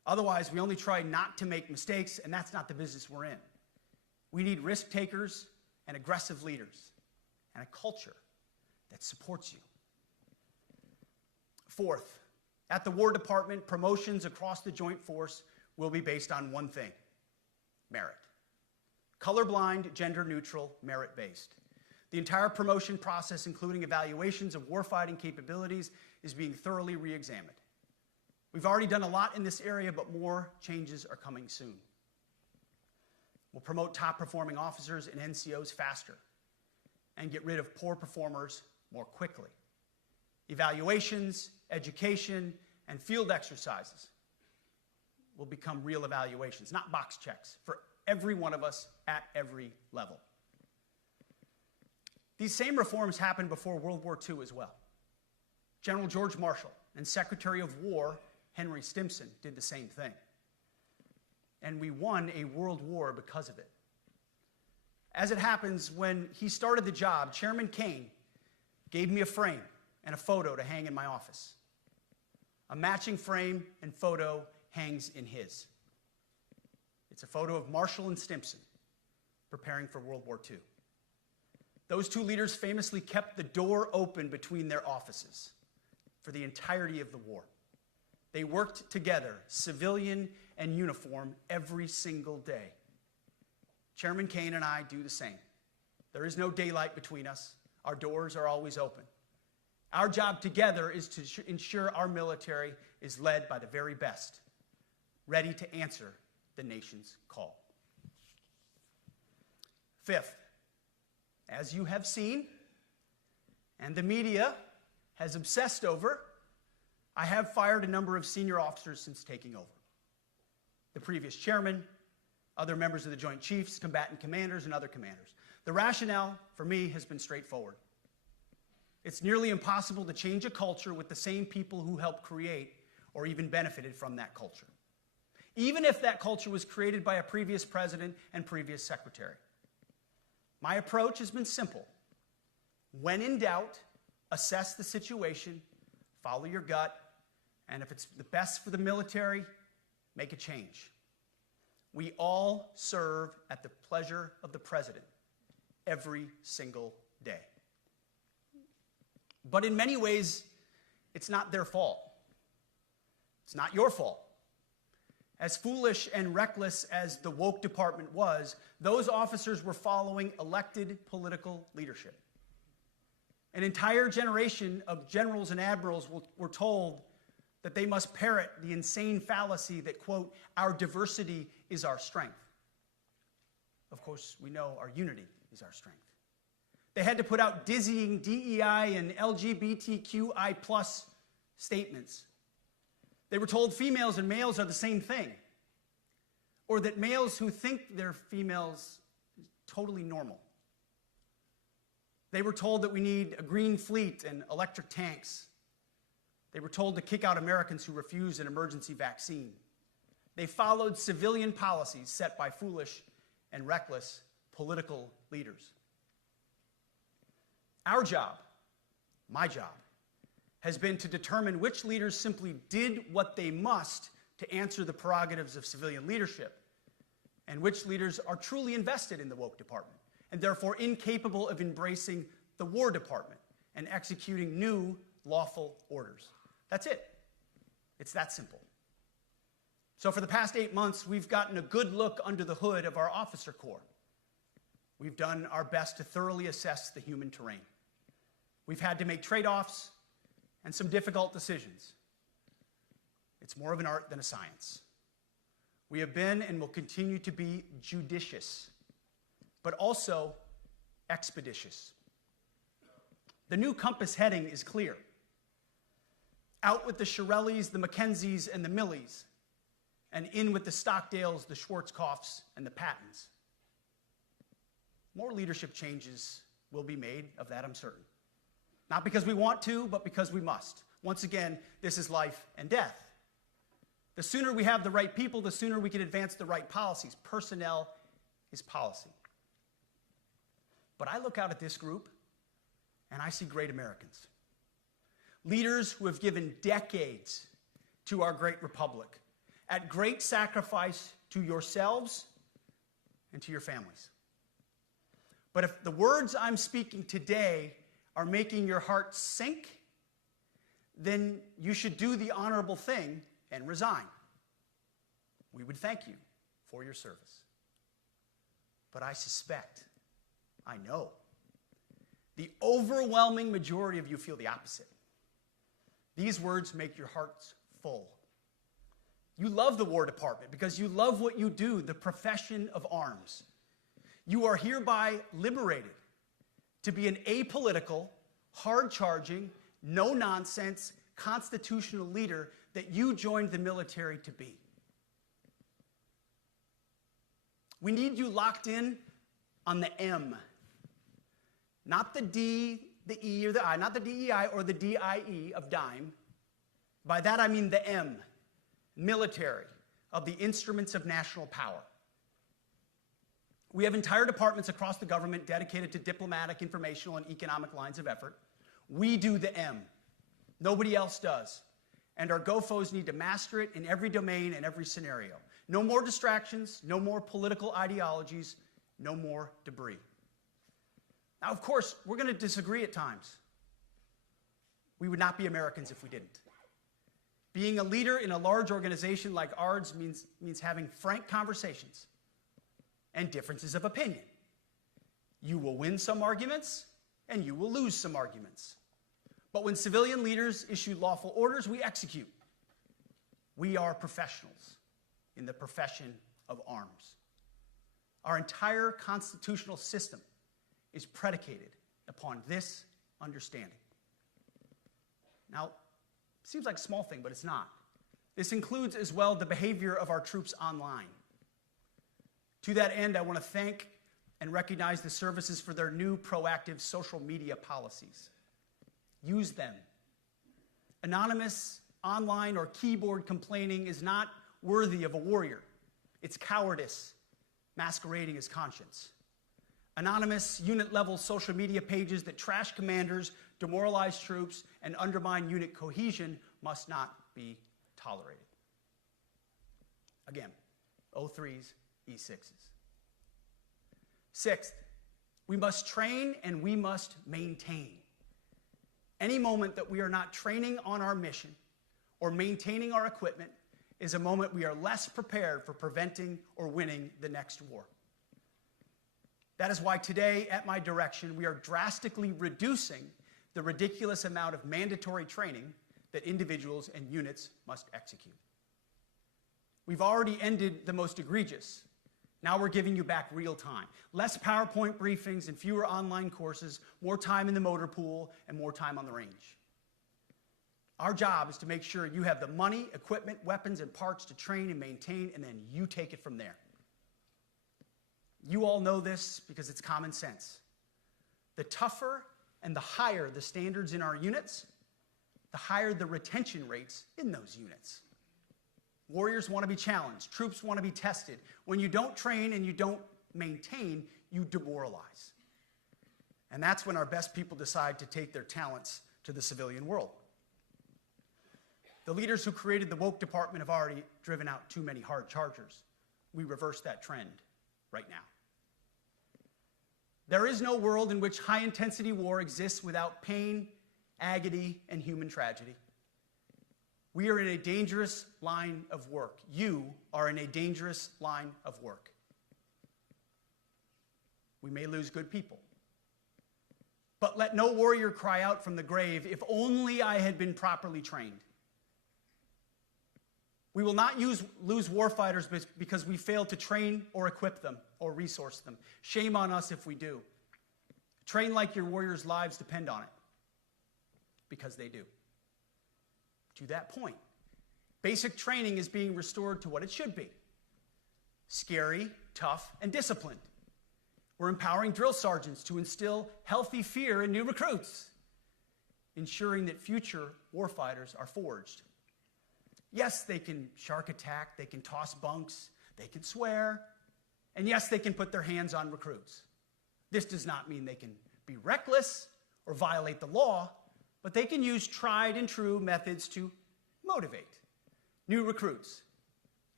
Otherwise, we only try not to make mistakes, and that's not the business we're in. We need risk takers and aggressive leaders and a culture that supports you. Fourth, at the War Department, promotions across the Joint Force will be based on one thing: merit. Colorblind, gender-neutral, merit-based. The entire promotion process, including evaluations of warfighting capabilities, is being thoroughly re-examined. We've already done a lot in this area, but more changes are coming soon. We'll promote top-performing officers and NCOs faster and get rid of poor performers more quickly. Evaluations, education, and field exercises will become real evaluations, not box checks, for every one of us at every level. These same reforms happened before World War II as well. General George Marshall and Secretary of War Henry Stimson did the same thing. And we won a world war because of it. As it happens, when he started the job, Chairman Kane gave me a frame and a photo to hang in my office. A matching frame and photo hangs in his. It's a photo of Marshall and Stimson preparing for World War II. Those two leaders famously kept the door open between their offices for the entirety of the war. They worked together, civilian and uniform, every single day. Chairman Kane and I do the same. There is no daylight between us. Our doors are always open. Our job together is to ensure our military is led by the very best, ready to answer the nation's call. Fifth, as you have seen, and the media has obsessed over, I have fired a number of senior officers since taking over. The previous chairman, other members of the Joint Chiefs, combatant commanders, and other commanders. The rationale for me has been straightforward. It's nearly impossible to change a culture with the same people who helped create or even benefited from that culture, even if that culture was created by a previous president and previous secretary. My approach has been simple. When in doubt, assess the situation, follow your gut, and if it's the best for the military, make a change. We all serve at the pleasure of the president every single day. But in many ways, it's not their fault. It's not your fault. As foolish and reckless as the woke department was, those officers were following elected political leadership. An entire generation of generals and admirals were told that they must parrot the insane fallacy that, quote, our diversity is our strength. Of course, we know our unity is our strength. They had to put out dizzying DEI and LGBTQI+ statements. They were told females and males are the same thing, or that males who think they're females is totally normal. They were told that we need a green fleet and electric tanks. They were told to kick out Americans who refuse an emergency vaccine. They followed civilian policies set by foolish and reckless political leaders. Our job, my job, has been to determine which leaders simply did what they must to answer the prerogatives of civilian leadership, and which leaders are truly invested in the woke department, and therefore incapable of embracing the War Department and executing new lawful orders. That's it. It's that simple. So for the past 8 months, we've gotten a good look under the hood of our officer corps. We've done our best to thoroughly assess the human terrain. We've had to make trade-offs and some difficult decisions. It's more of an art than a science. We have been and will continue to be judicious, but also expeditious. The new compass heading is clear. Out with the Shirellis, the Mackenzies, and the Millies, and in with the Stockdales, the Schwarzkopfs, and the Pattons. More leadership changes will be made, of that I'm certain. Not because we want to, but because we must. Once again, this is life and death. The sooner we have the right people, the sooner we can advance the right policies. Personnel is policy. But I look out at this group, and I see great Americans. Leaders who have given decades to our great republic. at great sacrifice to yourselves and to your families. But if the words I'm speaking today are making your heart sink, then you should do the honorable thing and resign. We would thank you for your service. But I suspect, I know, the overwhelming majority of you feel the opposite. These words make your hearts full. You love the War Department because you love what you do, the profession of arms. You are hereby liberated to be an apolitical, hard-charging, no-nonsense, constitutional leader that you joined the military to be. We need you locked in on the M, not the D, the E, or the I, not the DEI or the DIE of dime. By that I mean the M, military, of the instruments of national power. We have entire departments across the government dedicated to diplomatic, informational, and economic lines of effort. We do the M. Nobody else does. And our GoFos need to master it in every domain and every scenario. No more distractions, no more political ideologies, no more debris. Now, of course, we're going to disagree at times. We would not be Americans if we didn't. Being a leader in a large organization like ours means having frank conversations and differences of opinion. You will win some arguments, and you will lose some arguments. But when civilian leaders issue lawful orders, we execute. We are professionals in the profession of arms. Our entire constitutional system is predicated upon this understanding. Now, it seems like a small thing, but it's not. This includes as well the behavior of our troops online. To that end, I want to thank and recognize the services for their new proactive social media policies. Use them. Anonymous, online, or keyboard complaining is not worthy of a warrior. It's cowardice masquerading as conscience. Anonymous, unit-level social media pages that trash commanders, demoralize troops, and undermine unit cohesion must not be tolerated. Again, O3s, E6s. Sixth, we must train and we must maintain. Any moment that we are not training on our mission or maintaining our equipment is a moment we are less prepared for preventing or winning the next war. That is why today, at my direction, we are drastically reducing the ridiculous amount of mandatory training that individuals and units must execute. We've already ended the most egregious. Now we're giving you back real time. Less PowerPoint briefings and fewer online courses, more time in the motor pool, and more time on the range. Our job is to make sure you have the money, equipment, weapons, and parts to train and maintain, and then you take it from there. You all know this because it's common sense. The tougher and the higher the standards in our units, the higher the retention rates in those units. Warriors want to be challenged. Troops want to be tested. When you don't train and you don't maintain, you demoralize. And that's when our best people decide to take their talents to the civilian world. The leaders who created the woke department have already driven out too many hard chargers. We reverse that trend right now. There is no world in which high-intensity war exists without pain, agony, and human tragedy. We are in a dangerous line of work. You are in a dangerous line of work. We may lose good people. But let no warrior cry out from the grave, "If only I had been properly trained." We will not lose warfighters because we failed to train or equip them or resource them. Shame on us if we do. Train like your warriors' lives depend on it, because they do. To that point, basic training is being restored to what it should be: scary, tough, and disciplined. We're empowering drill sergeants to instill healthy fear in new recruits, ensuring that future warfighters are forged. Yes, they can shark attack, they can toss bunks, they can swear, and yes, they can put their hands on recruits. This does not mean they can be reckless or violate the law, but they can use tried and true methods to motivate new recruits,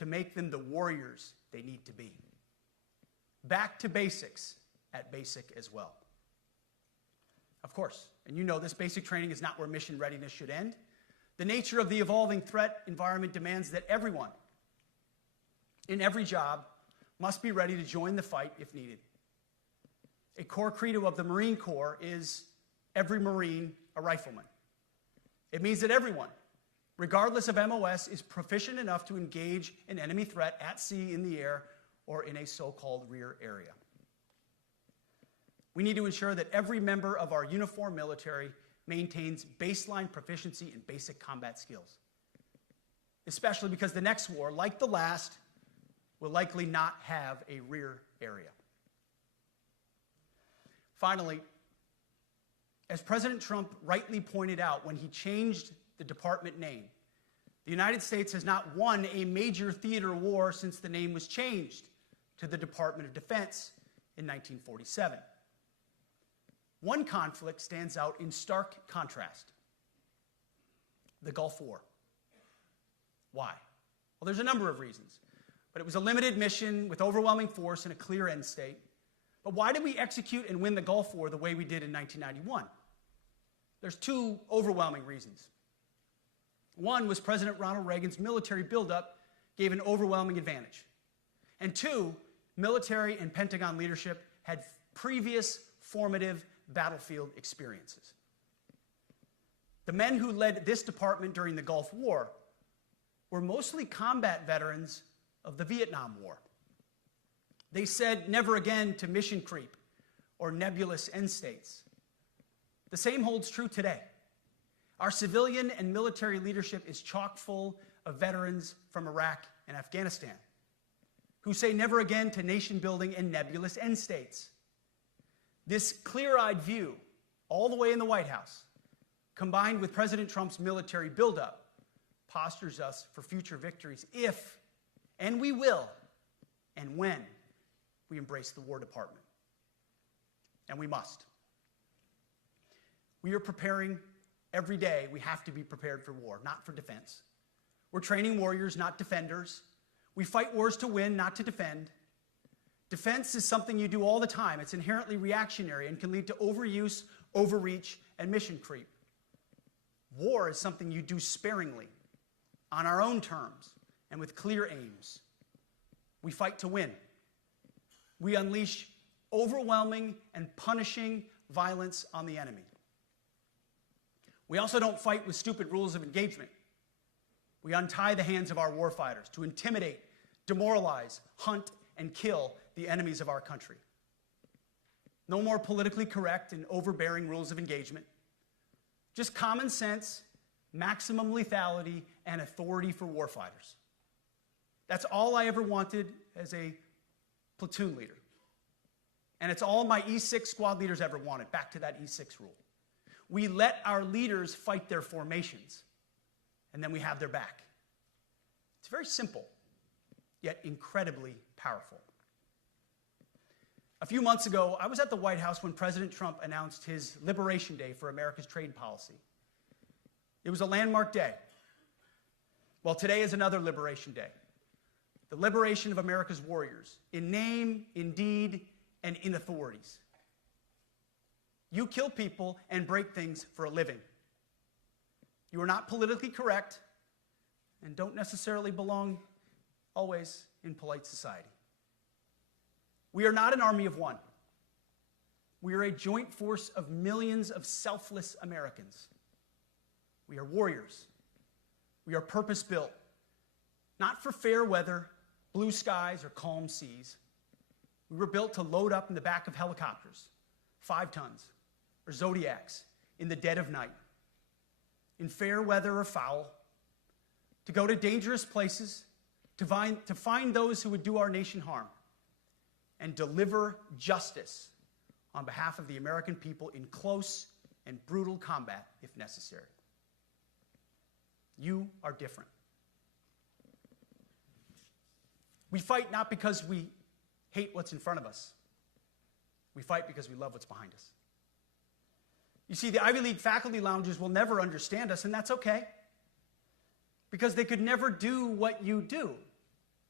to make them the warriors they need to be. Back to basics at basic as well. Of course, and you know this, basic training is not where mission readiness should end. The nature of the evolving threat environment demands that everyone in every job must be ready to join the fight if needed. A core credo of the Marine Corps is every Marine a rifleman. It means that everyone, regardless of MOS, is proficient enough to engage an enemy threat at sea, in the air, or in a so-called rear area. We need to ensure that every member of our uniformed military maintains baseline proficiency in basic combat skills, especially because the next war, like the last, will likely not have a rear area. Finally, as President Trump rightly pointed out when he changed the department name, the United States has not won a major theater war since the name was changed to the Department of Defense in 1947. One conflict stands out in stark contrast: the Gulf War. Why? Well, there's a number of reasons, but it was a limited mission with overwhelming force and a clear end state. But why did we execute and win the Gulf War the way we did in 1991? There's two overwhelming reasons. One was President Ronald Reagan's military buildup gave an overwhelming advantage. And two, military and Pentagon leadership had previous formative battlefield experiences. The men who led this department during the Gulf War were mostly combat veterans of the Vietnam War. They said never again to mission creep or nebulous end states. The same holds true today. Our civilian and military leadership is chock full of veterans from Iraq and Afghanistan who say never again to nation building and nebulous end states. This clear-eyed view, all the way in the White House, combined with President Trump's military buildup, postures us for future victories if, and we will, and when we embrace the War Department. And we must. We are preparing every day. We have to be prepared for war, not for defense. We're training warriors, not defenders. We fight wars to win, not to defend. Defense is something you do all the time. It's inherently reactionary and can lead to overuse, overreach, and mission creep. War is something you do sparingly, on our own terms, and with clear aims. We fight to win. We unleash overwhelming and punishing violence on the enemy. We also don't fight with stupid rules of engagement. We untie the hands of our warfighters to intimidate, demoralize, hunt, and kill the enemies of our country. No more politically correct and overbearing rules of engagement. Just common sense, maximum lethality, and authority for warfighters. That's all I ever wanted as a platoon leader. And it's all my E6 squad leaders ever wanted, back to that E6 rule. We let our leaders fight their formations, and then we have their back. It's very simple, yet incredibly powerful. A few months ago, I was at the White House when President Trump announced his Liberation Day for America's trade policy. It was a landmark day. Well, today is another Liberation Day. The liberation of America's warriors, in name, in deed, and in authorities. You kill people and break things for a living. You are not politically correct and don't necessarily belong always in polite society. We are not an army of one. We are a joint force of millions of selfless Americans. We are warriors. We are purpose-built, not for fair weather, blue skies, or calm seas. We were built to load up in the back of helicopters, 5 tons, or Zodiacs, in the dead of night, in fair weather or foul, to go to dangerous places, to find those who would do our nation harm, and deliver justice on behalf of the American people in close and brutal combat if necessary. You are different. We fight not because we hate what's in front of us. We fight because we love what's behind us. You see, the Ivy League faculty lounges will never understand us, and that's okay, because they could never do what you do.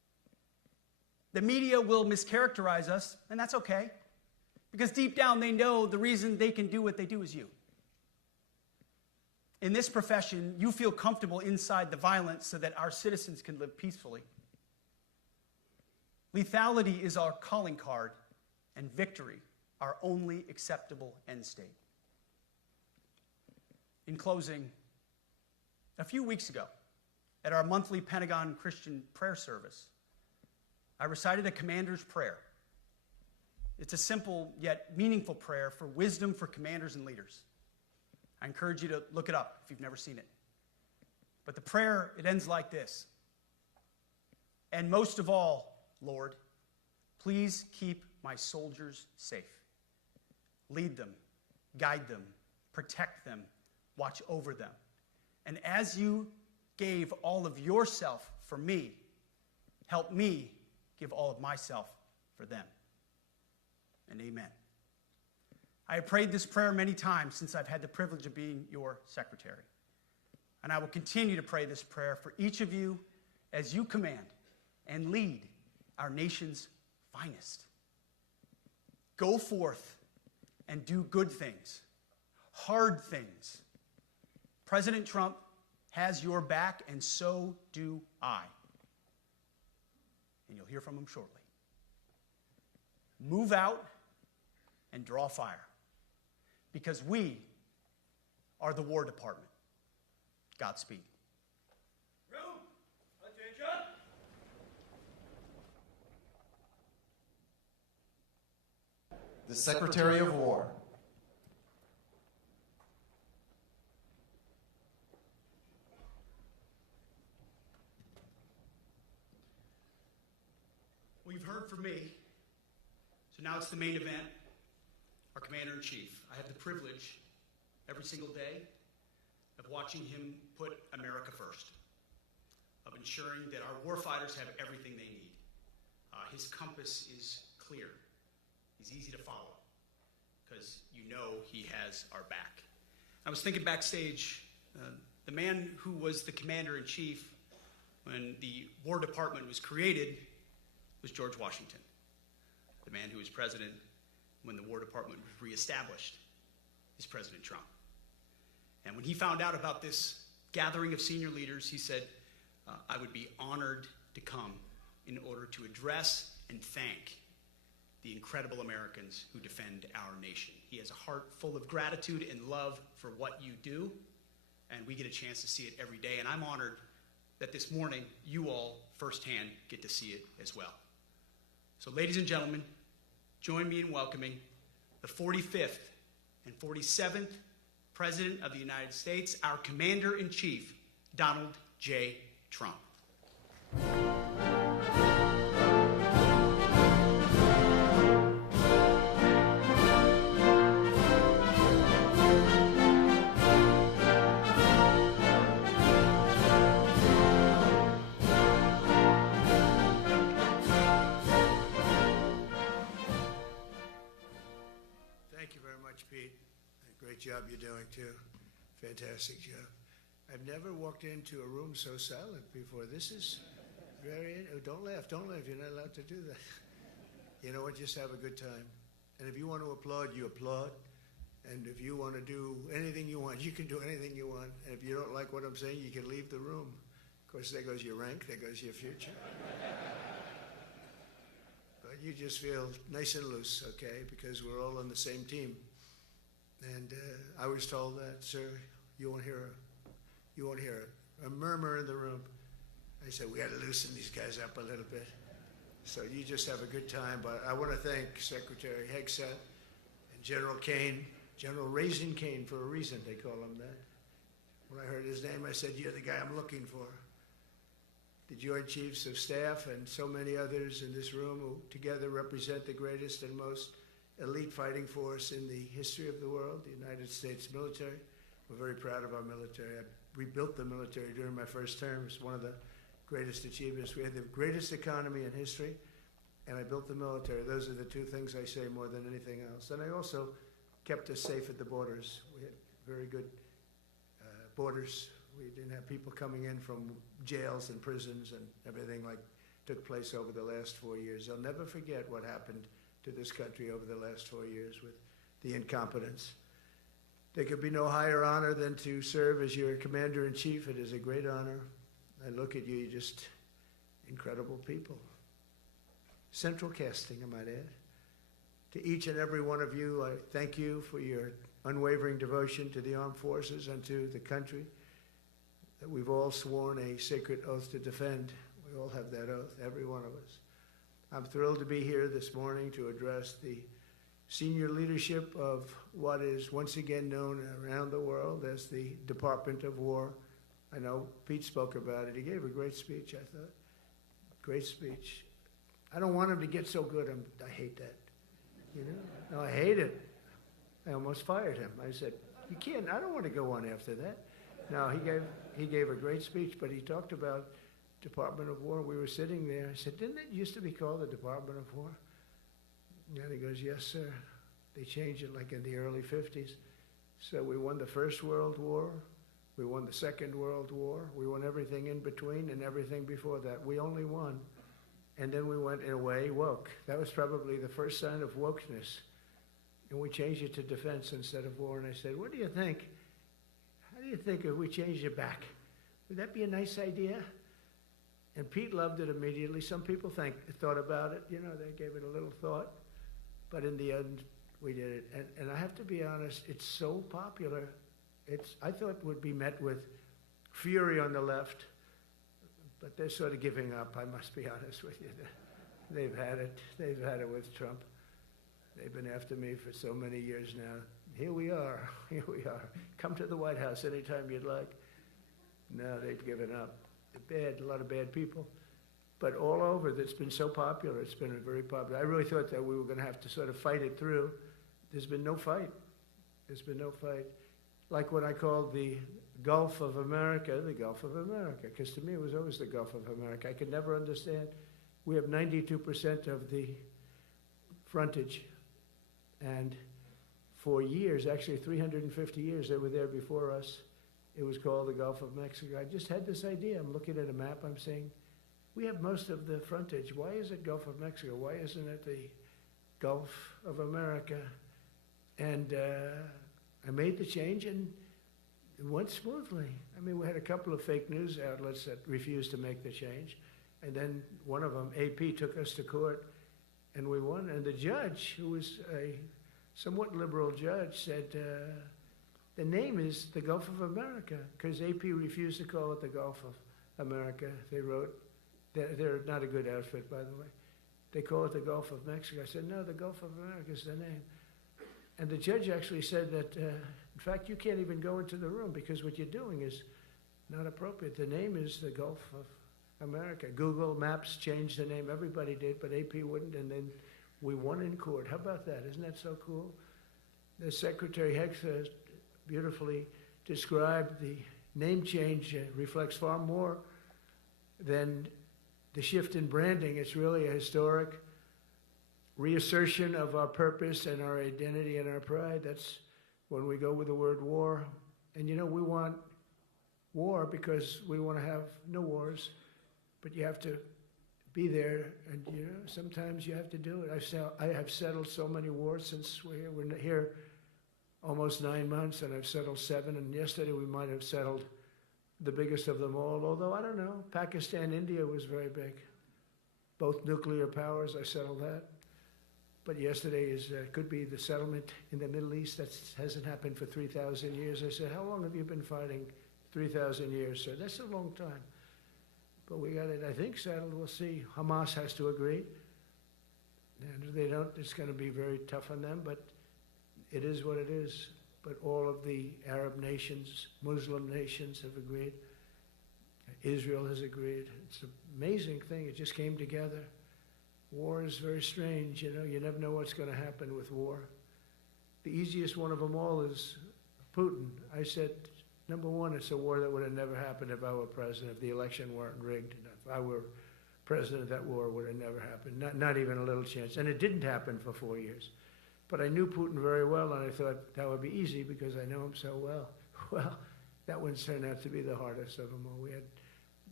The media will mischaracterize us, and that's okay, because deep down they know the reason they can do what they do is you. In this profession, you feel comfortable inside the violence so that our citizens can live peacefully. Lethality is our calling card, and victory our only acceptable end state. In closing, a few weeks ago, at our monthly Pentagon Christian prayer service, I recited a commander's prayer. It's a simple yet meaningful prayer for wisdom for commanders and leaders. I encourage you to look it up if you've never seen it. But the prayer, it ends like this. And most of all, Lord, please keep my soldiers safe. Lead them, guide them, protect them, watch over them. And as you gave all of yourself for me, help me give all of myself for them. And amen. I have prayed this prayer many times since I've had the privilege of being your secretary. And I will continue to pray this prayer for each of you as you command and lead our nation's finest. Go forth and do good things, hard things. President Trump has your back, and so do I. And you'll hear from him shortly. Move out and draw fire, because we are the War Department. Godspeed. Room. Attention. The Secretary of War. Well, you've heard from me, so now it's the main event, our Commander-in-Chief. I have the privilege every single day of watching him put America first, of ensuring that our warfighters have everything they need. His compass is clear. He's easy to follow because you know he has our back. I was thinking backstage, the man who was the Commander-in-Chief when the War Department was created was George Washington. The man who was president when the War Department was reestablished is President Trump. And when he found out about this gathering of senior leaders, he said, I would be honored to come in order to address and thank the incredible Americans who defend our nation. He has a heart full of gratitude and love for what you do, and we get a chance to see it every day. And I'm honored that this morning you all firsthand get to see it as well. So ladies and gentlemen, join me in welcoming the 45th and 47th President of the United States, our Commander-in-Chief, Donald J. Trump. Thank you very much, Pete. Great job you're doing, too. Fantastic job. I've never walked into a room so silent before. This is very... Oh, don't laugh. Don't laugh. You're not allowed to do that. You know what? Just have a good time. And if you want to applaud, you applaud. And if you want to do anything you want, you can do anything you want. And if you don't like what I'm saying, you can leave the room. Of course, there goes your rank. There goes your future. But you just feel nice and loose, okay? Because we're all on the same team. And I was told that, sir, you won't hear a murmur in the room. I said, we got to loosen these guys up a little bit. So you just have a good time. But I want to thank Secretary Hegseth and General Kane, General Raisin Kane for a reason, they call him that. When I heard his name, I said, you're the guy I'm looking for. The Joint Chiefs of Staff and so many others in this room who together represent the greatest and most elite fighting force in the history of the world, the United States military. We're very proud of our military. I rebuilt the military during my first term. It's one of the greatest achievements. We had the greatest economy in history, and I built the military. Those are the two things I say more than anything else. And I also kept us safe at the borders. We had very good borders. We didn't have people coming in from jails and prisons and everything like took place over the last 4 years. They'll never forget what happened to this country over the last 4 years with the incompetence. There could be no higher honor than to serve as your commander-in-chief. It is a great honor. I look at you, you're just incredible people. Central casting, I might add. To each and every one of you, I thank you for your unwavering devotion to the armed forces and to the country that we've all sworn a sacred oath to defend. We all have that oath, every one of us. I'm thrilled to be here this morning to address the senior leadership of what is once again known around the world as the Department of War. I know Pete spoke about it. He gave a great speech, I thought. Great speech. I don't want him to get so good. I hate that. You know? No, I hate it. I almost fired him. I said, you can't, I don't want to go on after that. No, he gave a great speech, but he talked about Department of War. We were sitting there. I said, didn't it used to be called the Department of War? And he goes, yes, sir. They changed it like in the early 50s. So we won the First World War. We won the Second World War. We won everything in between and everything before that. We only won. And then we went, in a way, woke. That was probably the first sign of wokeness. And we changed it to defense instead of war. And I said, what do you think? How do you think if we changed it back? Would that be a nice idea? And Pete loved it immediately. Some people thought about it. You know, they gave it a little thought. But in the end, we did it. And I have to be honest, it's so popular. I thought it would be met with fury on the left. But they're sort of giving up, I must be honest with you. They've had it. They've had it with Trump. They've been after me for so many years now. Here we are. Here we are. Come to the White House anytime you'd like. No, they've given up. They're bad, a lot of bad people. But all over, it's been so popular. It's been very popular. I really thought that we were going to have to sort of fight it through. There's been no fight. There's been no fight. Like what I called the Gulf of America, the Gulf of America, because to me it was always the Gulf of America. I could never understand. We have 92% of the frontage. And for years, actually 350 years, they were there before us. It was called the Gulf of Mexico. I just had this idea. I'm looking at a map. I'm saying, we have most of the frontage. Why is it Gulf of Mexico? Why isn't it the Gulf of America? And I made the change, and it went smoothly. I mean, we had a couple of fake news outlets that refused to make the change. And then one of them, AP, took us to court, and we won. And the judge, who was a somewhat liberal judge, said, the name is the Gulf of America, because AP refused to call it the Gulf of America. They wrote, they're not a good outfit, by the way. They call it the Gulf of Mexico. I said, no, the Gulf of America is the name. And the judge actually said that, in fact, you can't even go into the room because what you're doing is not appropriate. The name is the Gulf of America. Google Maps changed the name. Everybody did, but AP wouldn't, and then we won in court. How about that? Isn't that so cool? The Secretary Hexa beautifully described the name change reflects far more than the shift in branding. It's really a historic reassertion of our purpose and our identity and our pride. That's when we go with the word war. And you know, we want war because we want to have no wars, but you have to be there, and you know, sometimes you have to do it. I have settled so many wars since we're here. We're here almost 9 months, and I've settled 7, and yesterday we might have settled the biggest of them all, although I don't know. Pakistan, India was very big. Both nuclear powers, I settled that. But yesterday could be the settlement in the Middle East. That hasn't happened for 3,000 years. I said, how long have you been fighting? 3,000 years, sir. That's a long time. But we got it, I think, settled. We'll see. Hamas has to agree. And if they don't, it's going to be very tough on them. But it is what it is. But all of the Arab nations, Muslim nations have agreed. Israel has agreed. It's an amazing thing. It just came together. War is very strange, you know. You never know what's going to happen with war. The easiest one of them all is Putin. I said, number one, it's a war that would have never happened if I were president, if the election weren't rigged. If I were president, that war would have never happened, not even a little chance. And it didn't happen for 4 years. But I knew Putin very well, and I thought that would be easy because I know him so well. Well, that one turned out to be the hardest of them all. We had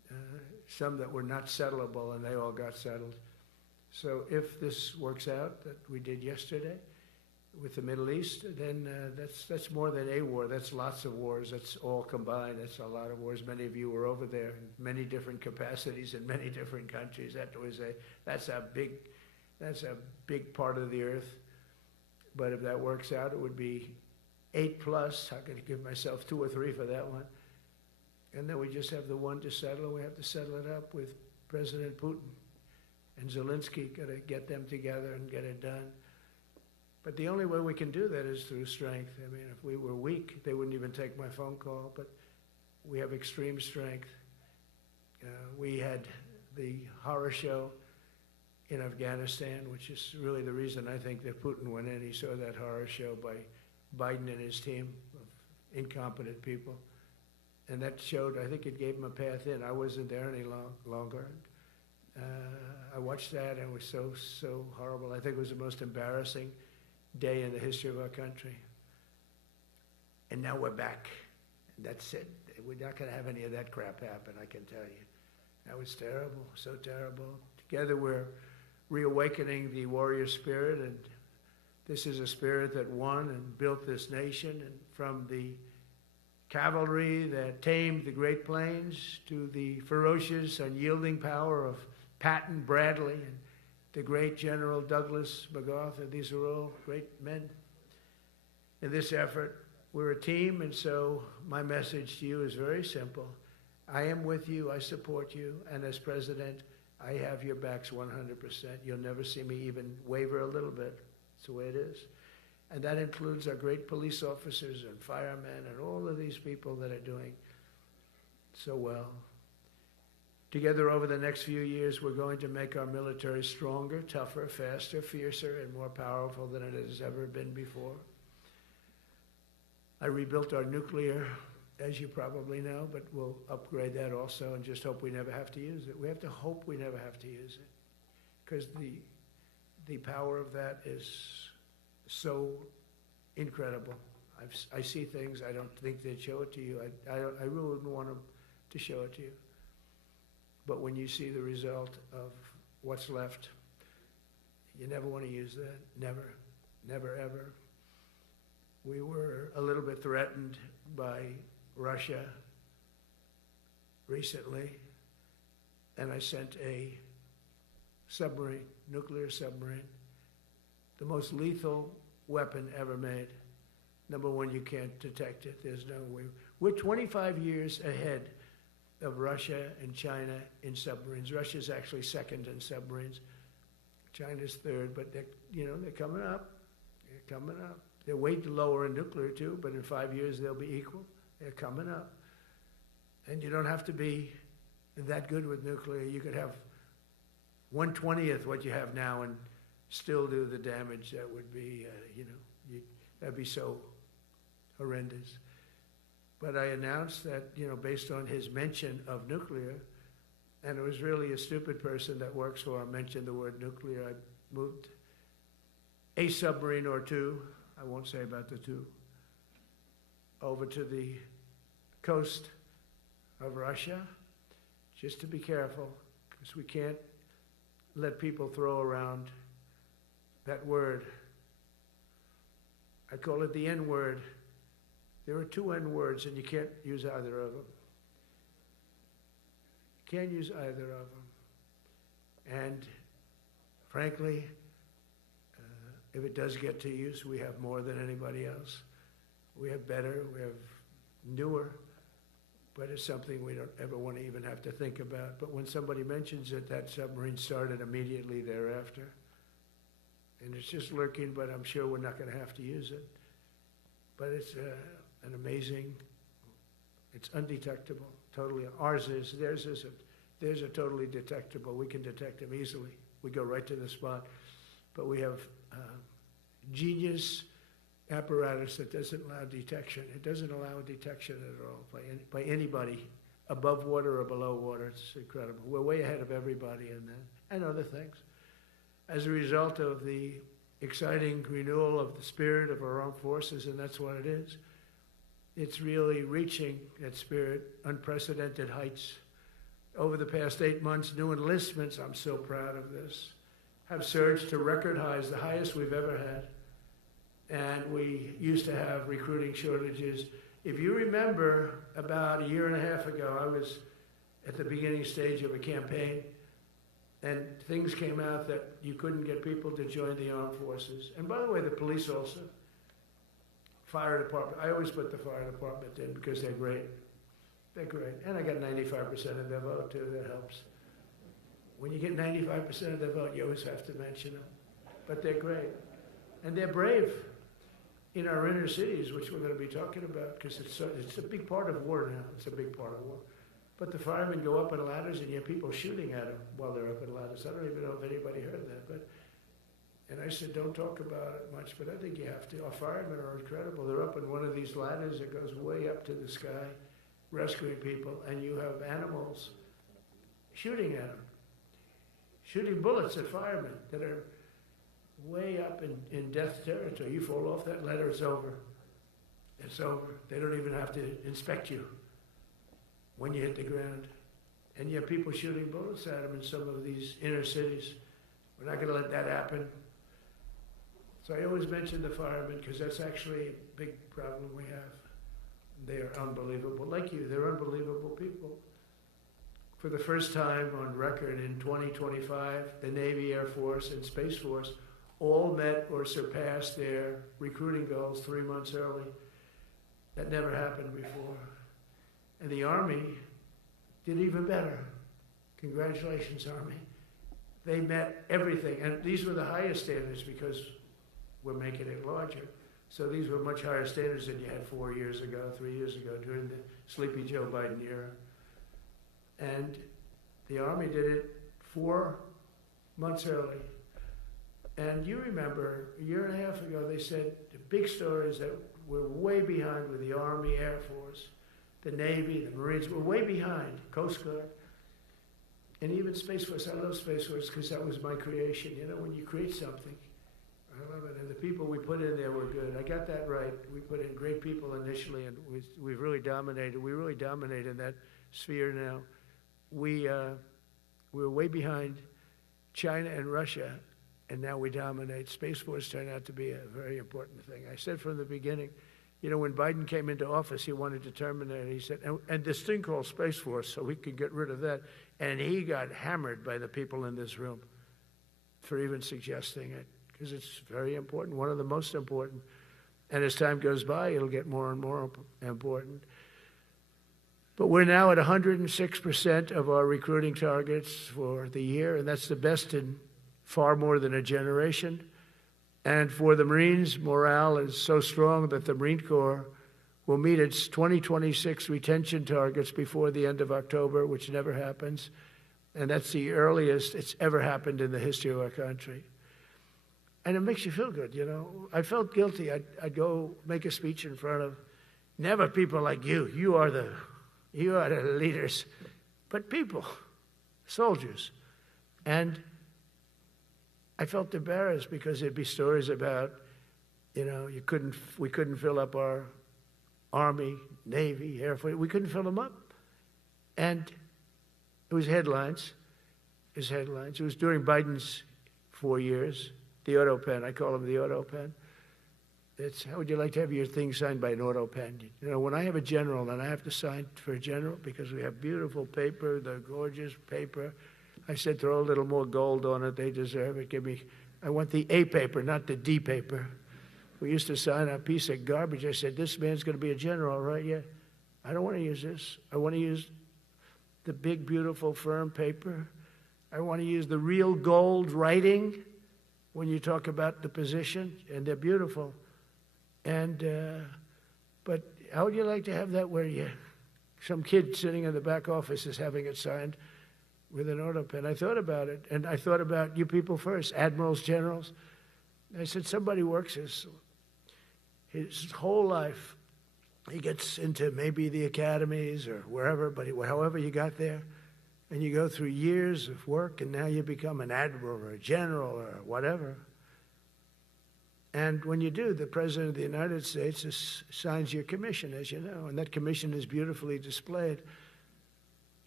some that were not settlable, and they all got settled. So if this works out, that we did yesterday with the Middle East, then that's more than a war. That's lots of wars. That's all combined. That's a lot of wars. Many of you were over there in many different capacities in many different countries. That's a big part of the earth. But if that works out, it would be 8+. I'm going to give myself 2 or 3 for that one. And then we just have the one to settle, and we have to settle it up with President Putin and Zelensky. Got to get them together and get it done. But the only way we can do that is through strength. I mean, if we were weak, they wouldn't even take my phone call, but we have extreme strength. We had the horror show in Afghanistan, which is really the reason I think that Putin went in. He saw that horror show by Biden and his team of incompetent people. And that showed, I think it gave him a path in. I wasn't there any longer. I watched that, and it was so horrible. I think it was the most embarrassing day in the history of our country. And now we're back. And that's it. We're not going to have any of that crap happen, I can tell you. That was terrible, so terrible. Together we're reawakening the warrior spirit, and this is a spirit that won and built this nation, and from the cavalry that tamed the Great Plains to the ferocious, unyielding power of Patton Bradley and the great General Douglas MacArthur. These are all great men. In this effort, we're a team, and so my message to you is very simple. I am with you, I support you, and as president, I have your backs 100%. You'll never see me even waver a little bit. It's the way it is. And that includes our great police officers and firemen and all of these people that are doing so well. Together over the next few years, we're going to make our military stronger, tougher, faster, fiercer, and more powerful than it has ever been before. I rebuilt our nuclear, as you probably know, but we'll upgrade that also and just hope we never have to use it. We have to hope we never have to use it, because the power of that is so incredible. I see things, I don't think they'd show it to you. I really wouldn't want them to show it to you. But when you see the result of what's left, you never want to use that. Never, never, ever. We were a little bit threatened by Russia recently, and I sent a submarine, nuclear submarine, the most lethal weapon ever made. Number one, you can't detect it. There's no way. We're 25 years ahead of Russia and China in submarines. Russia's actually second in submarines. China's third, but they're coming up. They're coming up. They're way lower in nuclear too, but in 5 years they'll be equal. They're coming up. And you don't have to be that good with nuclear. You could have 1/20th what you have now and still do the damage that would be, that'd be so horrendous. But I announced that, based on his mention of nuclear, and it was really a stupid person that works for him mentioned the word nuclear, I moved a submarine or two, I won't say about the two, over to the coast of Russia, just to be careful, because we can't let people throw around that word. I call it the N-word. There are 2 N-words, and you can't use either of them. You can't use either of them. And frankly, if it does get to use, we have more than anybody else. We have better, we have newer, but it's something we don't ever want to even have to think about. But when somebody mentions it, that submarine started immediately thereafter. And it's just lurking, but I'm sure we're not going to have to use it. But it's an amazing, it's undetectable, totally. Ours is, theirs isn't. Theirs are totally detectable. We can detect them easily. We go right to the spot. But we have genius apparatus that doesn't allow detection. It doesn't allow detection at all by anybody, above water or below water. It's incredible. We're way ahead of everybody in that, and other things. As a result of the exciting renewal of the spirit of our armed forces, and that's what it is. It's really reaching that spirit, unprecedented heights. over the past 8 months, new enlistments, I'm so proud of this, have surged to record highs, the highest we've ever had. And we used to have recruiting shortages. If you remember, about a year and a half ago, I was at the beginning stage of a campaign, and things came out that you couldn't get people to join the armed forces. And by the way, the police also. Fire department, I always put the fire department in because they're great. They're great. And I got 95% of their vote too, that helps. When you get 95% of their vote, you always have to mention them. But they're great. And they're brave in our inner cities, which we're going to be talking about, because it's a big part of war now. It's a big part of war. But the firemen go up in ladders and you have people shooting at them while they're up in ladders. I don't even know if anybody heard that. And I said, don't talk about it much, but I think you have to. Our firemen are incredible. They're up in one of these ladders that goes way up to the sky, rescuing people, and you have animals shooting at them, shooting bullets at firemen that are way up in death territory. You fall off that ladder, it's over. It's over. They don't even have to inspect you when you hit the ground. And you have people shooting bullets at them in some of these inner cities. We're not going to let that happen. So I always mention the firemen because that's actually a big problem we have. They are unbelievable. Like you, they're unbelievable people. For the first time on record in 2025, the Navy, Air Force, and Space Force all met or surpassed their recruiting goals 3 months early. That never happened before. And the Army did even better. Congratulations, Army. They met everything. And these were the highest standards because we're making it larger. So these were much higher standards than you had 4 years ago, 3 years ago, during the sleepy Joe Biden era. And the Army did it 4 months early. And you remember, a year and a half ago, they said the big story is that we're way behind with the Army, Air Force, the Navy, the Marines. We're way behind, Coast Guard. And even Space Force. I love Space Force because that was my creation. You know, when you create something, I love it. And the people we put in there were good. I got that right. We put in great people initially, and we've really dominated. We really dominate in that sphere now. We're way behind China and Russia, and now we dominate. Space Force turned out to be a very important thing. I said from the beginning, you know, when Biden came into office, he wanted to terminate it. He said, and this thing called Space Force, so we could get rid of that. And he got hammered by the people in this room for even suggesting it, because it's very important, one of the most important. And as time goes by, it'll get more and more important. But we're now at 106% of our recruiting targets for the year, and that's the best in far more than a generation. And for the Marines, morale is so strong that the Marine Corps will meet its 2026 retention targets before the end of October, which never happens. And that's the earliest it's ever happened in the history of our country. And it makes you feel good, you know. I felt guilty. I'd go make a speech in front of never people like you. You are the leaders, but people, soldiers. And I felt embarrassed because there'd be stories about, you know, we couldn't fill up our Army, Navy, Air Force. We couldn't fill them up. And it was headlines. It was during Biden's 4 years. The auto pen, I call him the auto pen. It's, how would you like to have your thing signed by an auto pen? You know, when I have a general and I have to sign for a general because we have beautiful paper, the gorgeous paper, I said, throw a little more gold on it. They deserve it. I want the A paper, not the D paper. We used to sign a piece of garbage. I said, this man's going to be a general, right? Yeah. I don't want to use this. I want to use the big, beautiful, firm paper. I want to use the real gold writing when you talk about the position, and they're beautiful. And, but how would you like to have that where some kid sitting in the back office is having it signed with an auto pen? I thought about it, and I thought about you people first, admirals, generals. I said, somebody works his whole life. He gets into maybe the academies or wherever, but however you got there, and you go through years of work, and now you become an admiral or a general or whatever. And when you do, the President of the United States signs your commission, as you know, and that commission is beautifully displayed.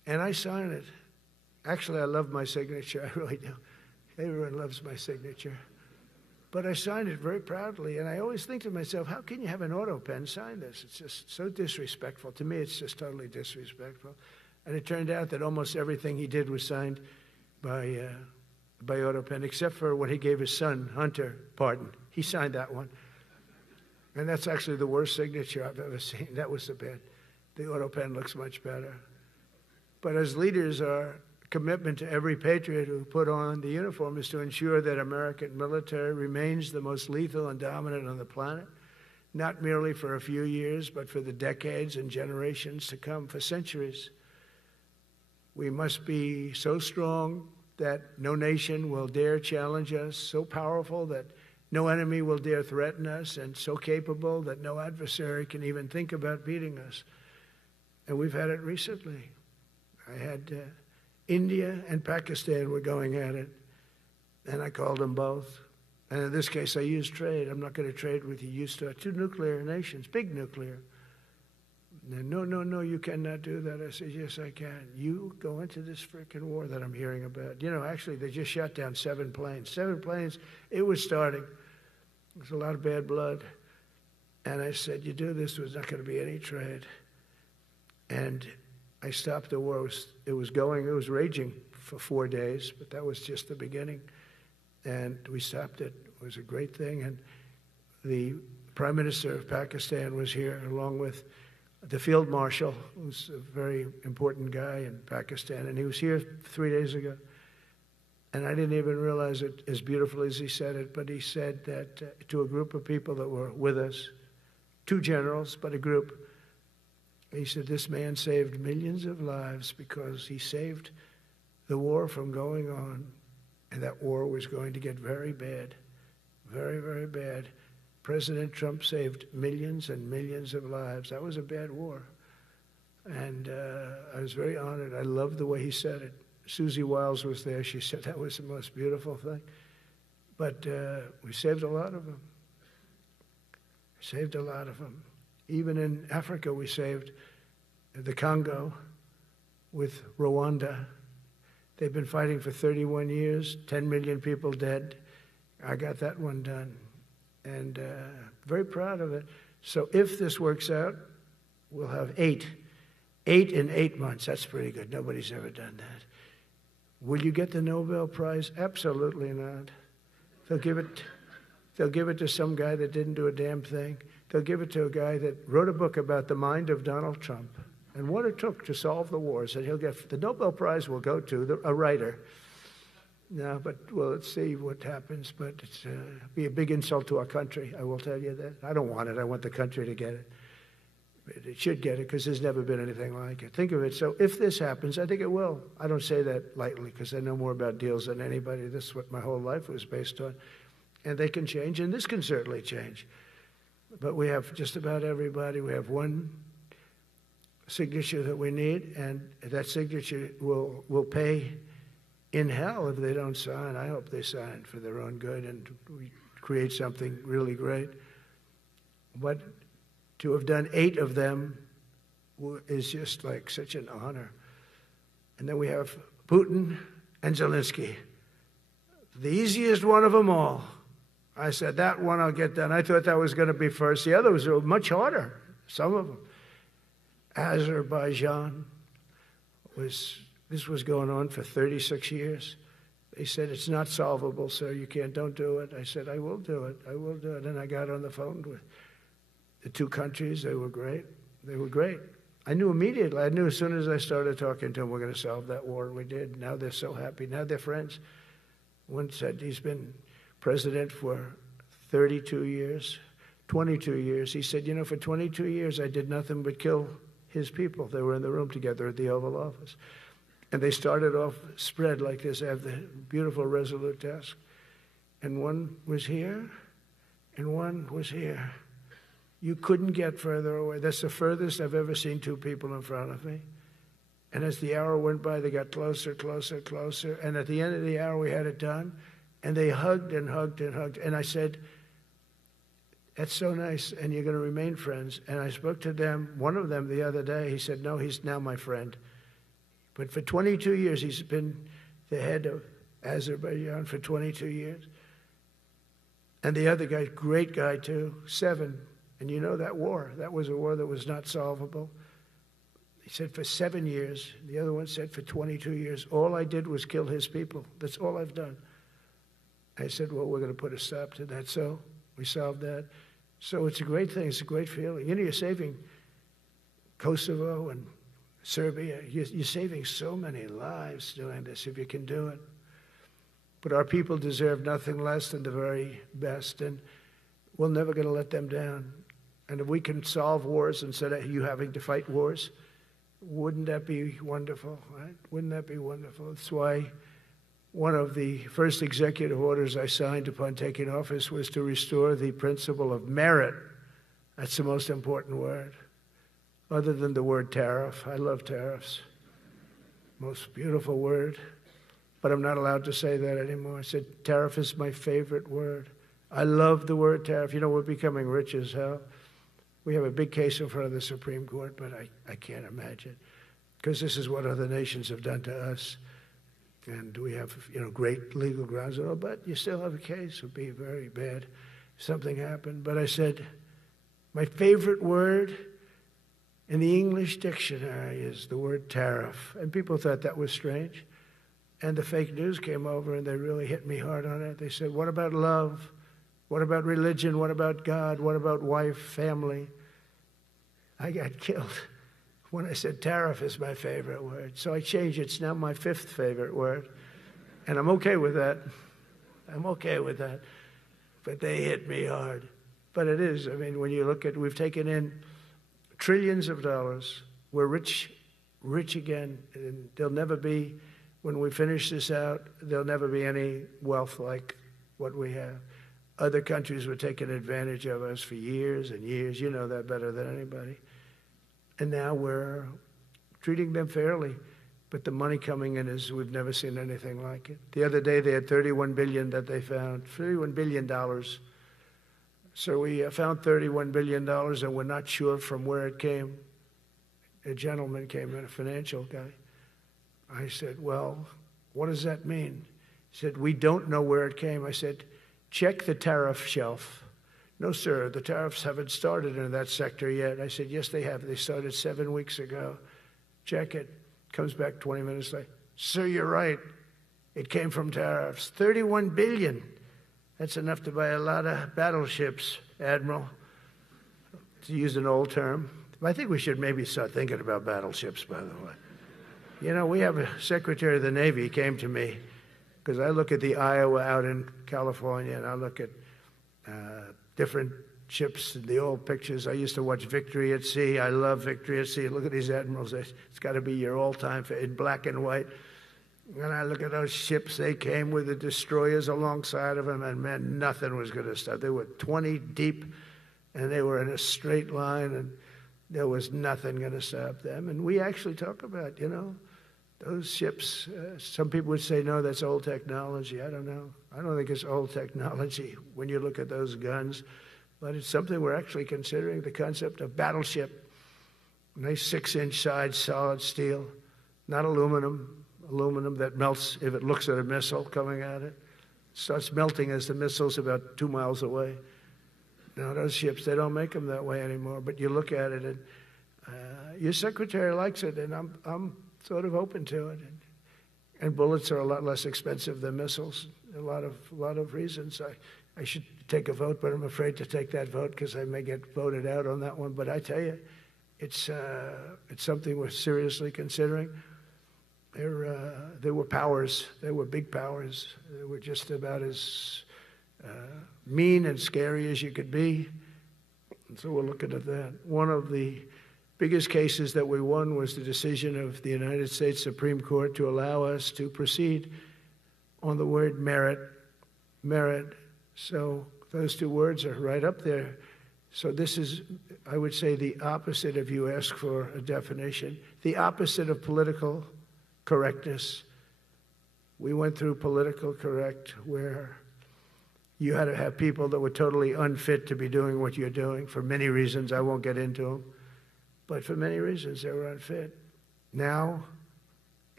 And I sign it. Actually, I love my signature. I really do. Everyone loves my signature. But I signed it very proudly, and I always think to myself, how can you have an auto pen sign this? It's just so disrespectful. To me, it's just totally disrespectful. And it turned out that almost everything he did was signed by auto pen, except for when he gave his son, Hunter, pardon. He signed that one. And that's actually the worst signature I've ever seen. That was the bad. The auto pen looks much better. But as leaders, our commitment to every patriot who put on the uniform is to ensure that American military remains the most lethal and dominant on the planet, not merely for a few years, but for the decades and generations to come, for centuries. We must be so strong that no nation will dare challenge us, so powerful that no enemy will dare threaten us, and so capable that no adversary can even think about beating us. And we've had it recently. I had India and Pakistan were going at it, and I called them both. And in this case, I used trade. I'm not going to trade with you. You start two nuclear nations, big nuclear. No, you cannot do that. I said, yes, I can. You go into this freaking war that I'm hearing about. You know, actually, they just shot down 7 planes. 7 planes, it was starting. There's a lot of bad blood. And I said, you do this, there's not going to be any trade. And I stopped the war. It was raging for 4 days, but that was just the beginning. And we stopped it. It was a great thing. And the Prime Minister of Pakistan was here, along with the Field Marshal, who's a very important guy in Pakistan. And he was here 3 days ago. And I didn't even realize it as beautiful as he said it, but he said that to a group of people that were with us, 2 generals, but a group. He said, this man saved millions of lives because he saved the war from going on, and that war was going to get very bad, very, very bad. President Trump saved millions and millions of lives. That was a bad war. And I was very honored. I loved the way he said it. Susie Wiles was there. She said that was the most beautiful thing. But we saved a lot of them. Saved a lot of them. Even in Africa, we saved the Congo with Rwanda. They've been fighting for 31 years, 10 million people dead. I got that one done, and very proud of it. So if this works out, we'll have 8 in 8 months. That's pretty good. Nobody's ever done that. Will you get the Nobel Prize? Absolutely not. They'll give it to some guy that didn't do a damn thing. They'll give it to a guy that wrote a book about the mind of Donald Trump and what it took to solve the wars. And he'll get the Nobel Prize will go to a writer. No, but well, let's see what happens. But it's be a big insult to our country. I will tell you that. I don't want it. I want the country to get it. But it should get it because there's never been anything like it. Think of it. So if this happens, I think it will. I don't say that lightly because I know more about deals than anybody. This is what my whole life was based on. And they can change, and this can certainly change. But we have just about everybody. We have one signature that we need, and that signature will pay in hell if they don't sign. I hope they sign for their own good and we create something really great. But to have done 8 of them is just like such an honor. And then we have Putin and Zelensky, the easiest one of them all. I said, that one I'll get done. I thought that was going to be first. The others were much harder, some of them. Azerbaijan this was going on for 36 years. They said, it's not solvable, sir. Don't do it. I said, I will do it. I will do it. And I got on the phone with the 2 countries. They were great. They were great. I knew immediately. I knew as soon as I started talking to them, we're going to solve that war. We did. Now they're so happy. Now they're friends. One said he's been president for 32 years, 22 years. He said, for 22 years, I did nothing but kill his people. They were in the room together at the Oval Office. And they started off spread like this. I have the beautiful Resolute desk. And one was here, and one was here. You couldn't get further away. That's the furthest I've ever seen 2 people in front of me. And as the hour went by, they got closer, closer, closer. And at the end of the hour, we had it done. And they hugged and hugged and hugged. And I said, that's so nice, and you're going to remain friends. And I spoke to them, one of them the other day. He said, no, he's now my friend. But for 22 years, he's been the head of Azerbaijan for 22 years. And the other guy, great guy too, 7. And you know that war, that was a war that was not solvable. He said for 7 years. The other one said for 22 years. All I did was kill his people. That's all I've done. I said, well, we're going to put a stop to that. So we solved that. So it's a great thing. It's a great feeling. You know, you're saving Kosovo and Serbia. You're saving so many lives doing this if you can do it. But our people deserve nothing less than the very best, and we're never going to let them down. And if we can solve wars instead of you having to fight wars, wouldn't that be wonderful, right? Wouldn't that be wonderful? That's why one of the first executive orders I signed upon taking office was to restore the principle of merit. That's the most important word, other than the word tariff. I love tariffs. Most beautiful word. But I'm not allowed to say that anymore. I said tariff is my favorite word. I love the word tariff. You know, we're becoming rich as hell. We have a big case in front of the Supreme Court, but I can't imagine. Because this is what other nations have done to us. And we have, you know, great legal grounds and all, but you still have a case. It would be very bad if something happened. But I said, my favorite word in the English dictionary is the word tariff. And people thought that was strange. And the fake news came over and they really hit me hard on it. They said, what about love? What about religion? What about God? What about wife, family? I got killed when I said tariff is my favorite word. So I changed it. It's now my 5th favorite word. And I'm okay with that. I'm okay with that. But they hit me hard. But it is. I mean, when you look at, we've taken in trillions of dollars. We're rich again. And there'll never be, when we finish this out, there'll never be any wealth like what we have. Other countries were taking advantage of us for years and years. You know that better than anybody. And now we're treating them fairly. But the money coming in is, we've never seen anything like it. The other day they had $31 billion that they found, $31 billion. So we found $31 billion and we're not sure from where it came. A gentleman came in, a financial guy. I said, well, what does that mean? He said, we don't know where it came. I said, check the tariff shelf. No, sir, the tariffs haven't started in that sector yet. I said, yes, they have. They started 7 weeks ago. Check it. Comes back 20 minutes later. Sir, you're right. It came from tariffs. $31 billion. That's enough to buy a lot of battleships, Admiral, to use an old term. I think we should maybe start thinking about battleships, by the way. You know, we have a Secretary of the Navy came to me, because I look at the Iowa out in California, and I look at different ships and the old pictures. I used to watch Victory at Sea. I love Victory at Sea. Look at these admirals. It's got to be your all-time in black and white. And I look at those ships. They came with the destroyers alongside of them, and man, nothing was going to stop. They were 20 deep, and they were in a straight line, and there was nothing going to stop them. And we actually talk about, you know, those ships. Some people would say, no, that's old technology. I don't know. I don't think it's old technology when you look at those guns. But it's something we're actually considering, the concept of battleship. Nice 6-inch sides, solid steel, not aluminum. Aluminum that melts if it looks at a missile coming at it. Starts melting as the missile's about 2 miles away. Now, those ships, they don't make them that way anymore. But you look at it, and your secretary likes it, and I'm sort of open to it. And bullets are a lot less expensive than missiles. A lot of reasons. I should take a vote, but I'm afraid to take that vote because I may get voted out on that one. But I tell you, it's something we're seriously considering. There were powers. There were big powers. They were just about as mean and scary as you could be. And so we're looking at that. One of the biggest cases that we won was the decision of the United States Supreme Court to allow us to proceed on the word merit. Merit. So those 2 words are right up there. So this is, I would say, the opposite if you ask for a definition. The opposite of political correctness. We went through political correct where you had to have people that were totally unfit to be doing what you're doing for many reasons. I won't get into them. But for many reasons, they were unfit. Now,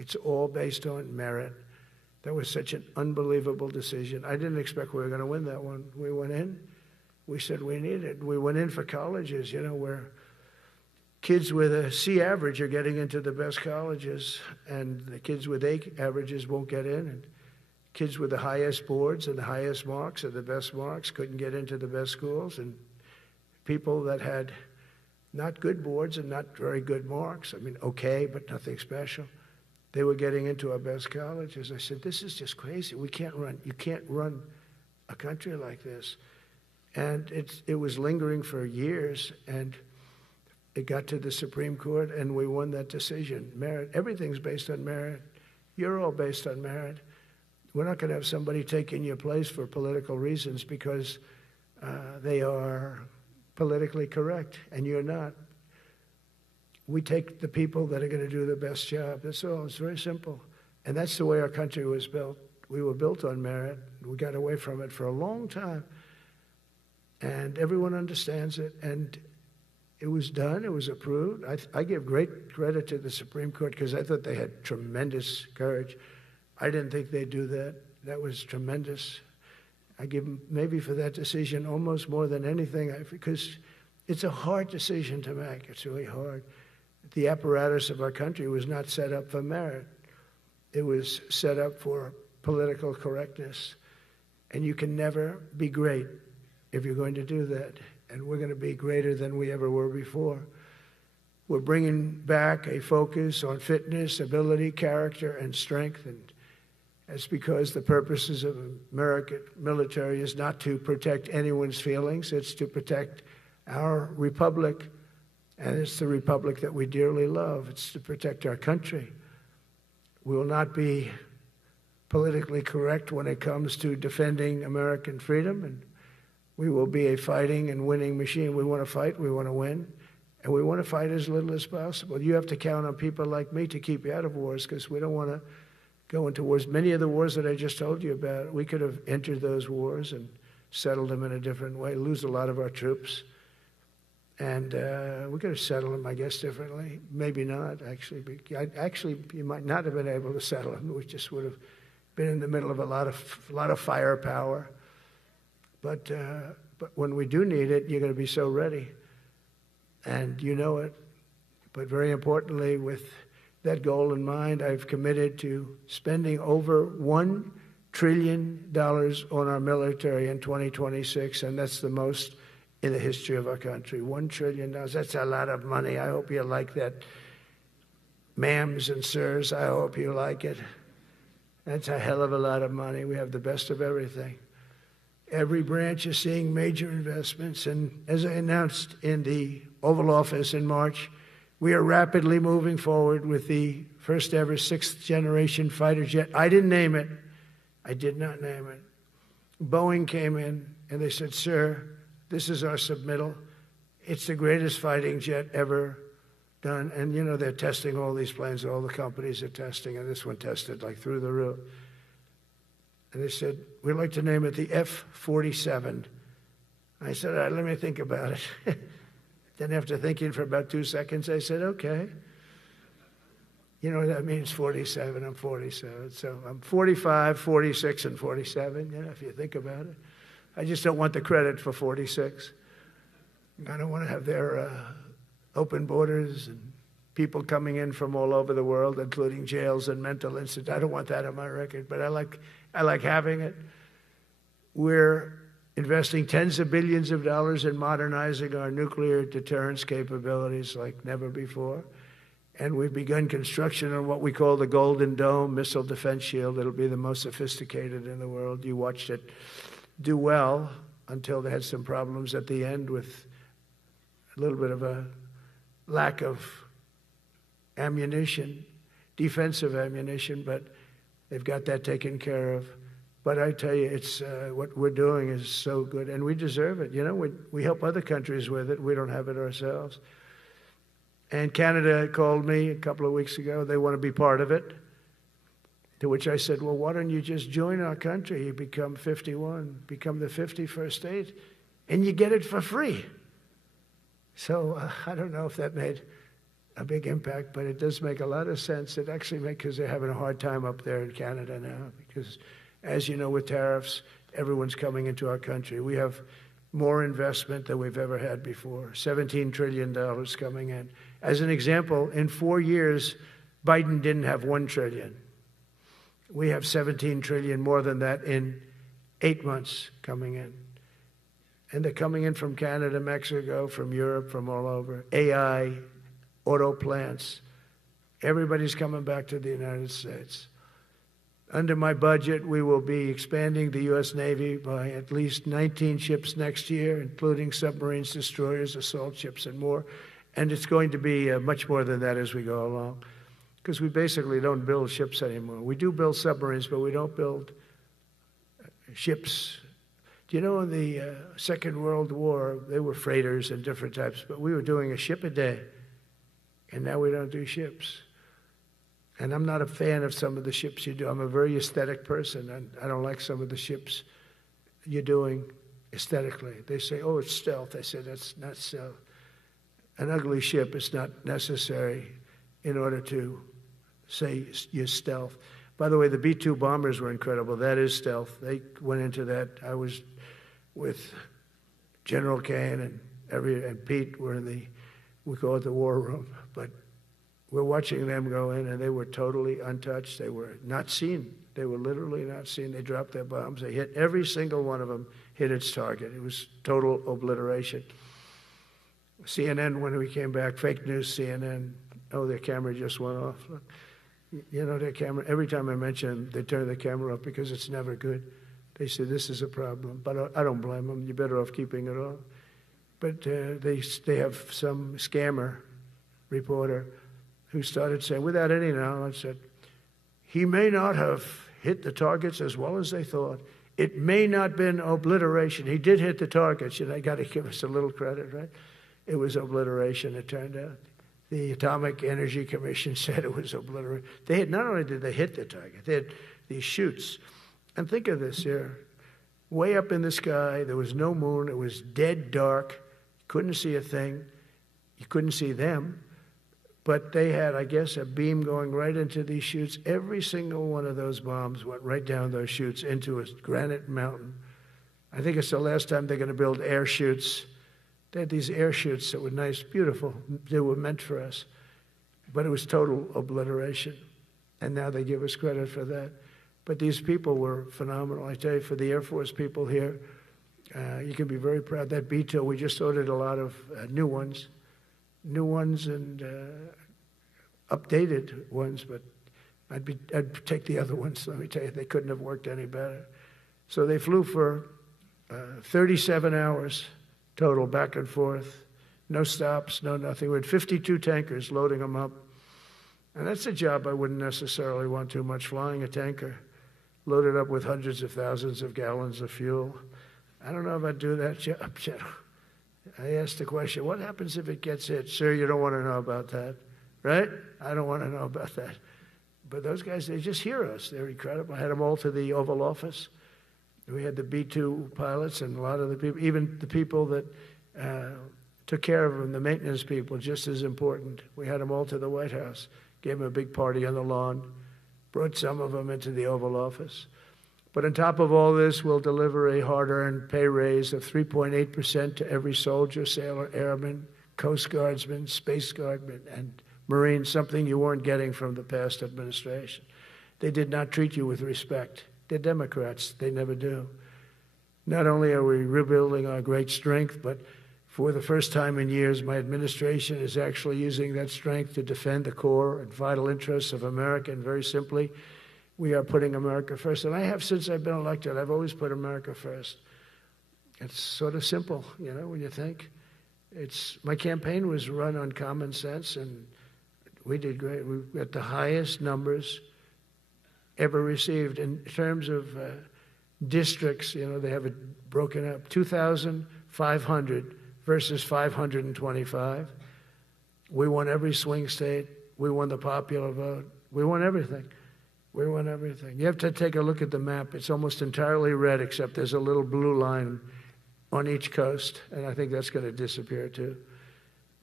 It's all based on merit. That was such an unbelievable decision. I didn't expect we were going to win that one. We went in. We said we need it. We went in for colleges, where kids with a C average are getting into the best colleges, and the kids with A averages won't get in. And kids with the highest boards and the highest marks or the best marks couldn't get into the best schools. And people that had not good boards and not very good marks, okay, but nothing special, they were getting into our best colleges. I said, this is just crazy. You can't run a country like this. And it was lingering for years, and it got to the Supreme Court, and we won that decision. Merit, everything's based on merit. You're all based on merit. We're not going to have somebody taking your place for political reasons because they are politically correct, and you're not. We take the people that are going to do the best job. That's all. It's very simple. And that's the way our country was built. We were built on merit. We got away from it for a long time. And everyone understands it. And it was done. It was approved. I give great credit to the Supreme Court because I thought they had tremendous courage. I didn't think they'd do that. That was tremendous. I give them maybe for that decision almost more than anything because it's a hard decision to make. It's really hard. The apparatus of our country was not set up for merit. It was set up for political correctness. And you can never be great if you're going to do that. And we're going to be greater than we ever were before. We're bringing back a focus on fitness, ability, character, and strength. And that's because the purposes of American military is not to protect anyone's feelings. It's to protect our republic. And it's the republic that we dearly love. It's to protect our country. We will not be politically correct when it comes to defending American freedom, and we will be a fighting and winning machine. We want to fight, we want to win, and we want to fight as little as possible. You have to count on people like me to keep you out of wars because we don't want to go into wars. Many of the wars that I just told you about, we could have entered those wars and settled them in a different way, lose a lot of our troops. And we could have settled them, I guess, differently. Maybe not, actually. Actually, you might not have been able to settle them. We just would have been in the middle of a lot of firepower. But when we do need it, you're going to be so ready. And you know it. But very importantly, with that goal in mind, I've committed to spending over $1 trillion on our military in 2026, and that's the most in the history of our country. $1 trillion. That's a lot of money. I hope you like that. Ma'ams and sirs, I hope you like it. That's a hell of a lot of money. We have the best of everything. Every branch is seeing major investments. And as I announced in the Oval Office in March, we are rapidly moving forward with the first ever 6th generation fighter jet. I didn't name it. I did not name it. Boeing came in and they said, sir, this is our submittal. It's the greatest fighting jet ever done. And, they're testing all these planes. All the companies are testing, and this one tested like through the roof. And they said, we'd like to name it the F-47. I said, all right, let me think about it. Then after thinking for about 2 seconds, I said, okay. You know what that means, 47. I'm 47. So I'm 45, 46, and 47, if you think about it. I just don't want the credit for 46. I don't want to have their open borders and people coming in from all over the world, including jails and mental institutes. I don't want that on my record, but I like having it. We're investing tens of billions of dollars in modernizing our nuclear deterrence capabilities like never before. And we've begun construction on what we call the Golden Dome missile defense shield. It'll be the most sophisticated in the world. You watched it do well until they had some problems at the end with a little bit of a lack of ammunition, defensive ammunition, but they've got that taken care of. But I tell you, it's what we're doing is so good, and we deserve it. We help other countries with it. We don't have it ourselves. And Canada called me a couple of weeks ago. They want to be part of it. To which I said, well, why don't you just join our country? You become 51, become the 51st state, and you get it for free. So I don't know if that made a big impact, but it does make a lot of sense. It actually makes, because they're having a hard time up there in Canada now, because as you know, with tariffs, everyone's coming into our country. We have more investment than we've ever had before, $17 trillion coming in. As an example, in 4 years, Biden didn't have $1 trillion. We have 17 trillion more than that in 8 months coming in. And they're coming in from Canada, Mexico, from Europe, from all over. AI, auto plants. Everybody's coming back to the United States. Under my budget, we will be expanding the U.S. Navy by at least 19 ships next year, including submarines, destroyers, assault ships, and more. And it's going to be much more than that as we go along, because we basically don't build ships anymore. We do build submarines, but we don't build ships. Do you know in the Second World War, they were freighters and different types, but we were doing a ship a day, and now we don't do ships. And I'm not a fan of some of the ships you do. I'm a very aesthetic person, and I don't like some of the ships you're doing aesthetically. They say, oh, it's stealth. I said, that's not stealth. An ugly ship is not necessary in order to say you're stealth. By the way, the B-2 bombers were incredible. That is stealth. They went into that. I was with General Kane and Pete were in we call it the war room, but we're watching them go in, and they were totally untouched. They were not seen. They were literally not seen. They dropped their bombs. They hit every single one of them, hit its target. It was total obliteration. CNN, when we came back, fake news CNN, oh, their camera just went off. You know, their camera, every time I mention them, they turn the camera off because it's never good. They say, this is a problem. But I don't blame them. You're better off keeping it off. But they have some scammer reporter who started saying, without any knowledge, said, he may not have hit the targets as well as they thought. It may not have been obliteration. He did hit the targets. You know, they got to give us a little credit, right? It was obliteration, it turned out. The Atomic Energy Commission said it was obliteration. Not only did they hit the target, they had these chutes. And think of this here. Way up in the sky, there was no moon. It was dead dark. You couldn't see a thing. You couldn't see them. But they had, I guess, a beam going right into these chutes. Every single one of those bombs went right down those chutes into a granite mountain. I think it's the last time they're going to build air chutes. They had these air chutes that were nice, beautiful. They were meant for us. But it was total obliteration. And now they give us credit for that. But these people were phenomenal. I tell you, for the Air Force people here, you can be very proud. That B-2, we just ordered a lot of new ones and updated ones, but I'd take the other ones. Let me tell you, they couldn't have worked any better. So they flew for 37 hours total, back and forth, no stops, no nothing. We had 52 tankers loading them up. And that's a job I wouldn't necessarily want too much, flying a tanker, loaded up with hundreds of thousands of gallons of fuel. I don't know if I'd do that job. I asked the question, what happens if it gets hit? Sir, you don't want to know about that, right? I don't want to know about that. But those guys, they just hear us. They're incredible. I had them all to the Oval Office. We had the B-2 pilots and a lot of the people, even the people that took care of them, the maintenance people, just as important. We had them all to the White House, gave them a big party on the lawn, brought some of them into the Oval Office. But on top of all this, we'll deliver a hard-earned pay raise of 3.8% to every soldier, sailor, airman, Coast Guardsman, Space Guardman, and Marine, something you weren't getting from the past administration. They did not treat you with respect. They're Democrats. They never do. Not only are we rebuilding our great strength, but for the first time in years, my administration is actually using that strength to defend the core and vital interests of America. And very simply, we are putting America first. And I have since I've been elected. I've always put America first. It's sort of simple, you know, when you think. My campaign was run on common sense, and we did great. We got the highest numbers ever received in terms of districts. You know, they have it broken up, 2,500 versus 525. We won every swing state. We won the popular vote. We won everything. We won everything. You have to take a look at the map. It's almost entirely red, except there's a little blue line on each coast, and I think that's going to disappear too.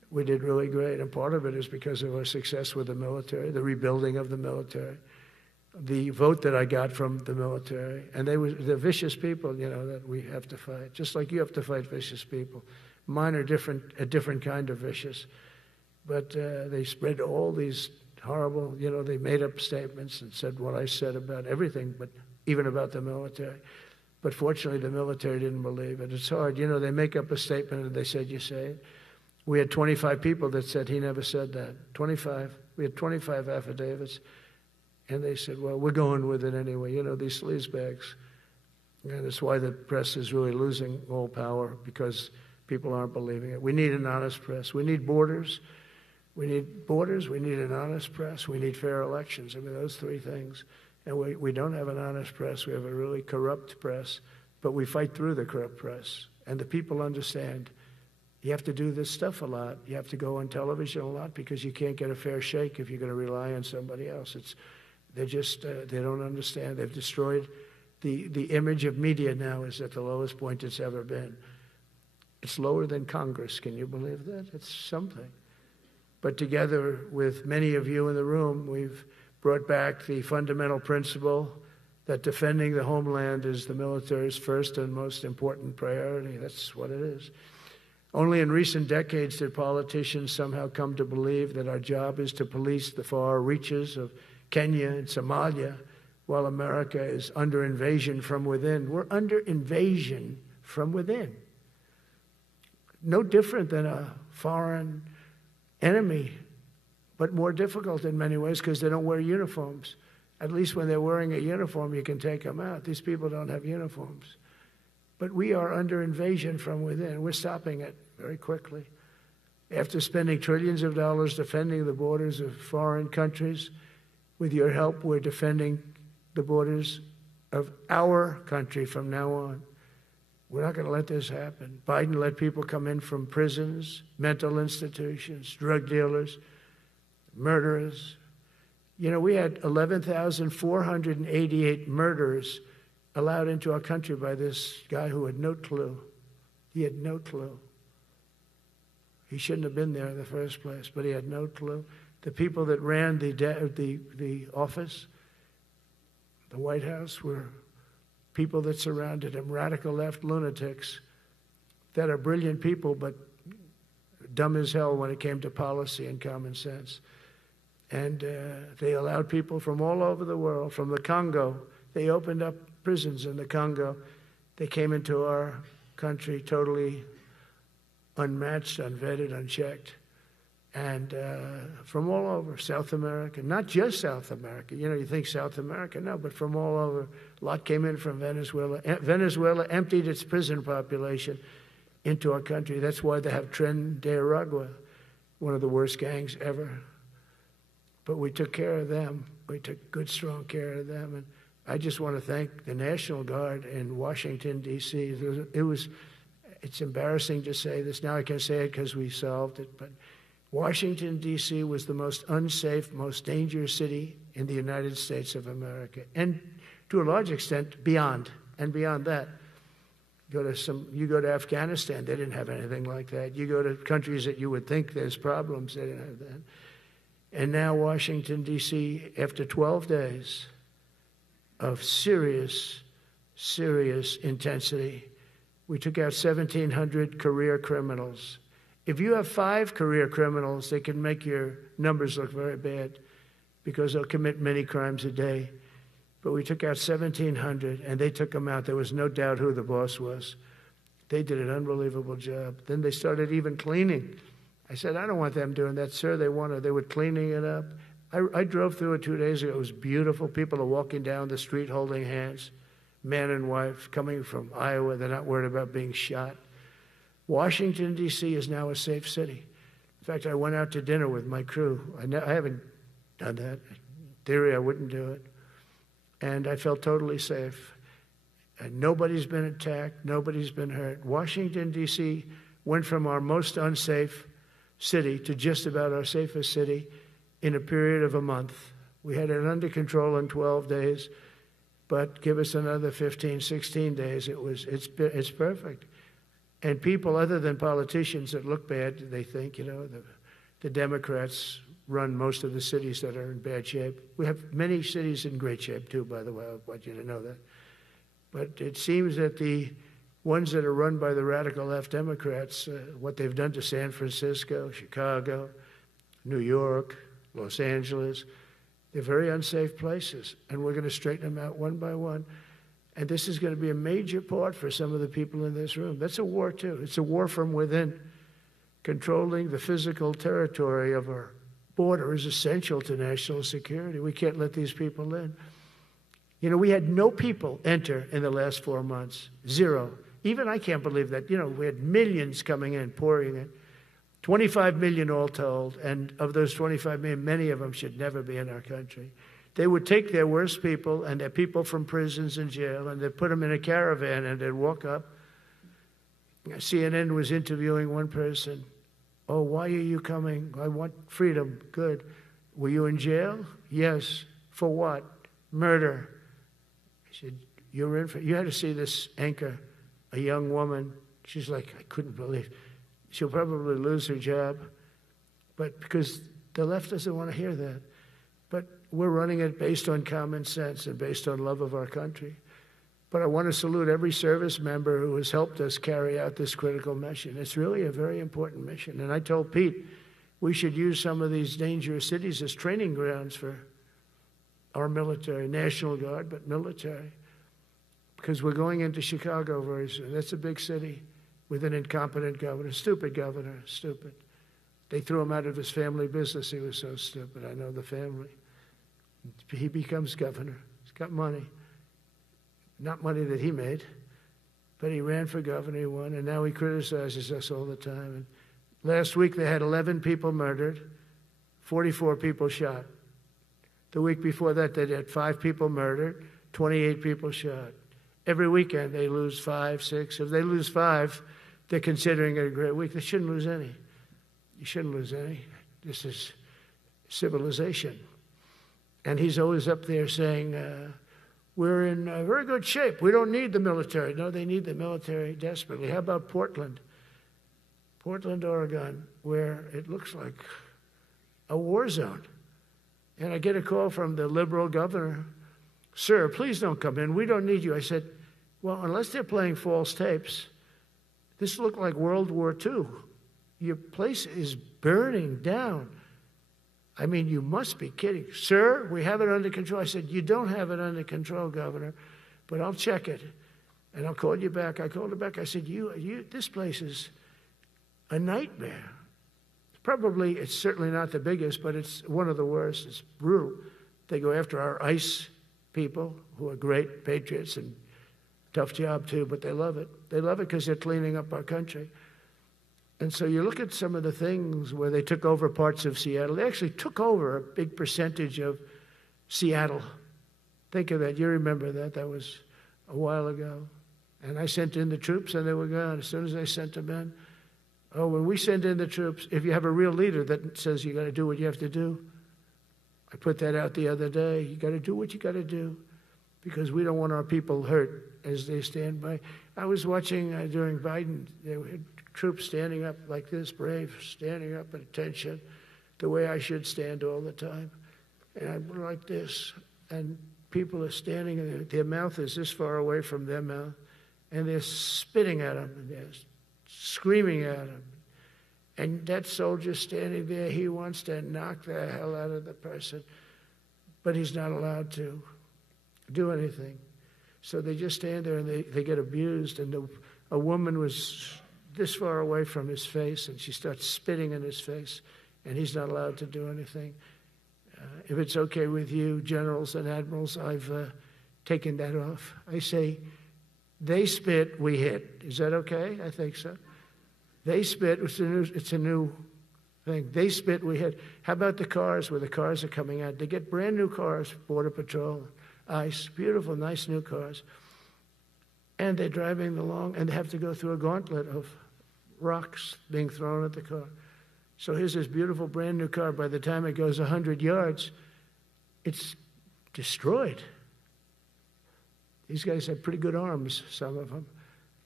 We did really great, and part of it is because of our success with the military, the rebuilding of the military, the vote that I got from the military, and they're vicious people, that we have to fight, just like you have to fight vicious people. Mine are a different kind of vicious, but they spread all these horrible, they made up statements and said what I said about everything, but even about the military. But fortunately, the military didn't believe it. It's hard. They make up a statement and they said, you say it. We had 25 people that said he never said that. 25. We had 25 affidavits. And they said, well, we're going with it anyway. These sleazebags. And that's why the press is really losing all power, because people aren't believing it. We need an honest press. We need borders. We need borders. We need an honest press. We need fair elections. Those three things. And we don't have an honest press. We have a really corrupt press. But we fight through the corrupt press. And the people understand. You have to do this stuff a lot. You have to go on television a lot, because you can't get a fair shake if you're going to rely on somebody else. They don't understand. They've destroyed the image of media now is at the lowest point it's ever been. It's lower than Congress. Can you believe that? It's something. But together with many of you in the room, we've brought back the fundamental principle that defending the homeland is the military's first and most important priority. That's what it is. Only in recent decades did politicians somehow come to believe that our job is to police the far reaches of Kenya and Somalia, while America is under invasion from within. We're under invasion from within. No different than a foreign enemy, but more difficult in many ways because they don't wear uniforms. At least when they're wearing a uniform, you can take them out. These people don't have uniforms. But we are under invasion from within. We're stopping it very quickly. After spending trillions of dollars defending the borders of foreign countries, with your help, we're defending the borders of our country from now on. We're not going to let this happen. Biden let people come in from prisons, mental institutions, drug dealers, murderers. We had 11,488 murderers allowed into our country by this guy who had no clue. He had no clue. He shouldn't have been there in the first place, but he had no clue. The people that ran the office, the White House, were people that surrounded him, radical left lunatics that are brilliant people, but dumb as hell when it came to policy and common sense. And they allowed people from all over the world, from the Congo. They opened up prisons in the Congo. They came into our country totally unmatched, unvetted, unchecked. And from all over, South America, not just South America. You think South America, no, but from all over. A lot came in from Venezuela. Venezuela emptied its prison population into our country. That's why they have Tren de Aragua, one of the worst gangs ever. But we took care of them. We took good, strong care of them. And I just want to thank the National Guard in Washington, D.C. It's embarrassing to say this. Now I can say it because we solved it, but Washington, D.C. was the most unsafe, most dangerous city in the United States of America, and to a large extent, beyond. And beyond that, you go to Afghanistan, they didn't have anything like that. You go to countries that you would think there's problems, they didn't have that. And now Washington, D.C., after 12 days of serious, serious intensity, we took out 1,700 career criminals. If you have 5 career criminals, they can make your numbers look very bad because they'll commit many crimes a day. But we took out 1,700, and they took them out. There was no doubt who the boss was. They did an unbelievable job. Then they started even cleaning. I said, I don't want them doing that, sir. They were cleaning it up. I drove through it 2 days ago. It was beautiful. People are walking down the street holding hands, man and wife, coming from Iowa. They're not worried about being shot. Washington, D.C. is now a safe city. In fact, I went out to dinner with my crew. I haven't done that. In theory, I wouldn't do it. And I felt totally safe. And nobody's been attacked. Nobody's been hurt. Washington, D.C. went from our most unsafe city to just about our safest city in a period of a month. We had it under control in 12 days, but give us another 15, 16 days. It's perfect. And people other than politicians that look bad, they think, the Democrats run most of the cities that are in bad shape. We have many cities in great shape too, by the way. I want you to know that. But it seems that the ones that are run by the radical left Democrats, what they've done to San Francisco, Chicago, New York, Los Angeles, they're very unsafe places. And we're going to straighten them out one by one. And this is going to be a major part for some of the people in this room. That's a war too. It's a war from within. Controlling the physical territory of our border is essential to national security. We can't let these people in. We had no people enter in the last 4 months. Zero. Even I can't believe that. We had millions coming in, pouring in. 25 million all told. And of those 25 million, many of them should never be in our country. They would take their worst people and their people from prisons and jail, and they'd put them in a caravan and they'd walk up. CNN was interviewing one person. Oh, why are you coming? I want freedom. Good. Were you in jail? Yes. For what? Murder. He said, you had to see this anchor, a young woman. She's like, I couldn't believe. She'll probably lose her job. But because the left doesn't want to hear that. But we're running it based on common sense and based on love of our country. But I want to salute every service member who has helped us carry out this critical mission. It's really a very important mission. And I told Pete we should use some of these dangerous cities as training grounds for our military, National Guard, but military. Because we're going into Chicago very soon. That's a big city with an incompetent governor, stupid governor, stupid. They threw him out of his family business. He was so stupid. I know the family. He becomes governor. He's got money. Not money that he made, but he ran for governor, he won, and now he criticizes us all the time. And last week they had 11 people murdered, 44 people shot. The week before that they had 5 people murdered, 28 people shot. Every weekend they lose 5, 6. If they lose 5, they're considering it a great week. They shouldn't lose any. You shouldn't lose any. This is civilization. And he's always up there saying, we're in very good shape. We don't need the military. No, they need the military desperately. How about Portland? Portland, Oregon, where it looks like a war zone. And I get a call from the liberal governor. Sir, please don't come in. We don't need you. I said, well, unless they're playing false tapes, this looked like World War II. Your place is burning down. I mean, you must be kidding. Sir, we have it under control. I said, you don't have it under control, Governor, but I'll check it, and I'll call you back. I called her back. I said, this place is a nightmare. It's certainly not the biggest, but it's one of the worst. It's brutal. They go after our ICE people, who are great patriots and tough job too, but they love it. They love it because they're cleaning up our country. And so you look at some of the things where they took over parts of Seattle. They actually took over a big percentage of Seattle. Think of that. You remember that. That was a while ago. And I sent in the troops, and they were gone. As soon as I sent them in, when we send in the troops, if you have a real leader that says you got to do what you have to do, I put that out the other day. You got to do what you got to do because we don't want our people hurt as they stand by. I was watching during Biden, they had troops standing up like this, brave, standing up at attention, the way I should stand all the time. And I'm like this, and people are standing, and their mouth is this far away from their mouth, and they're spitting at them, and they're screaming at them. And that soldier standing there, he wants to knock the hell out of the person, but he's not allowed to do anything. So they just stand there, and they get abused, and a woman was this far away from his face, and she starts spitting in his face, and he's not allowed to do anything. If it's okay with you, generals and admirals, I've taken that off. I say, they spit, we hit. Is that okay? I think so. They spit, it's a new thing. They spit, we hit. How about the cars, where the cars are coming out? They get brand new cars, Border Patrol, ICE, beautiful, nice new cars. And they're driving along, and they have to go through a gauntlet of rocks being thrown at the car. So here's this beautiful brand new car. By the time it goes 100 yards, it's destroyed. These guys have pretty good arms, some of them.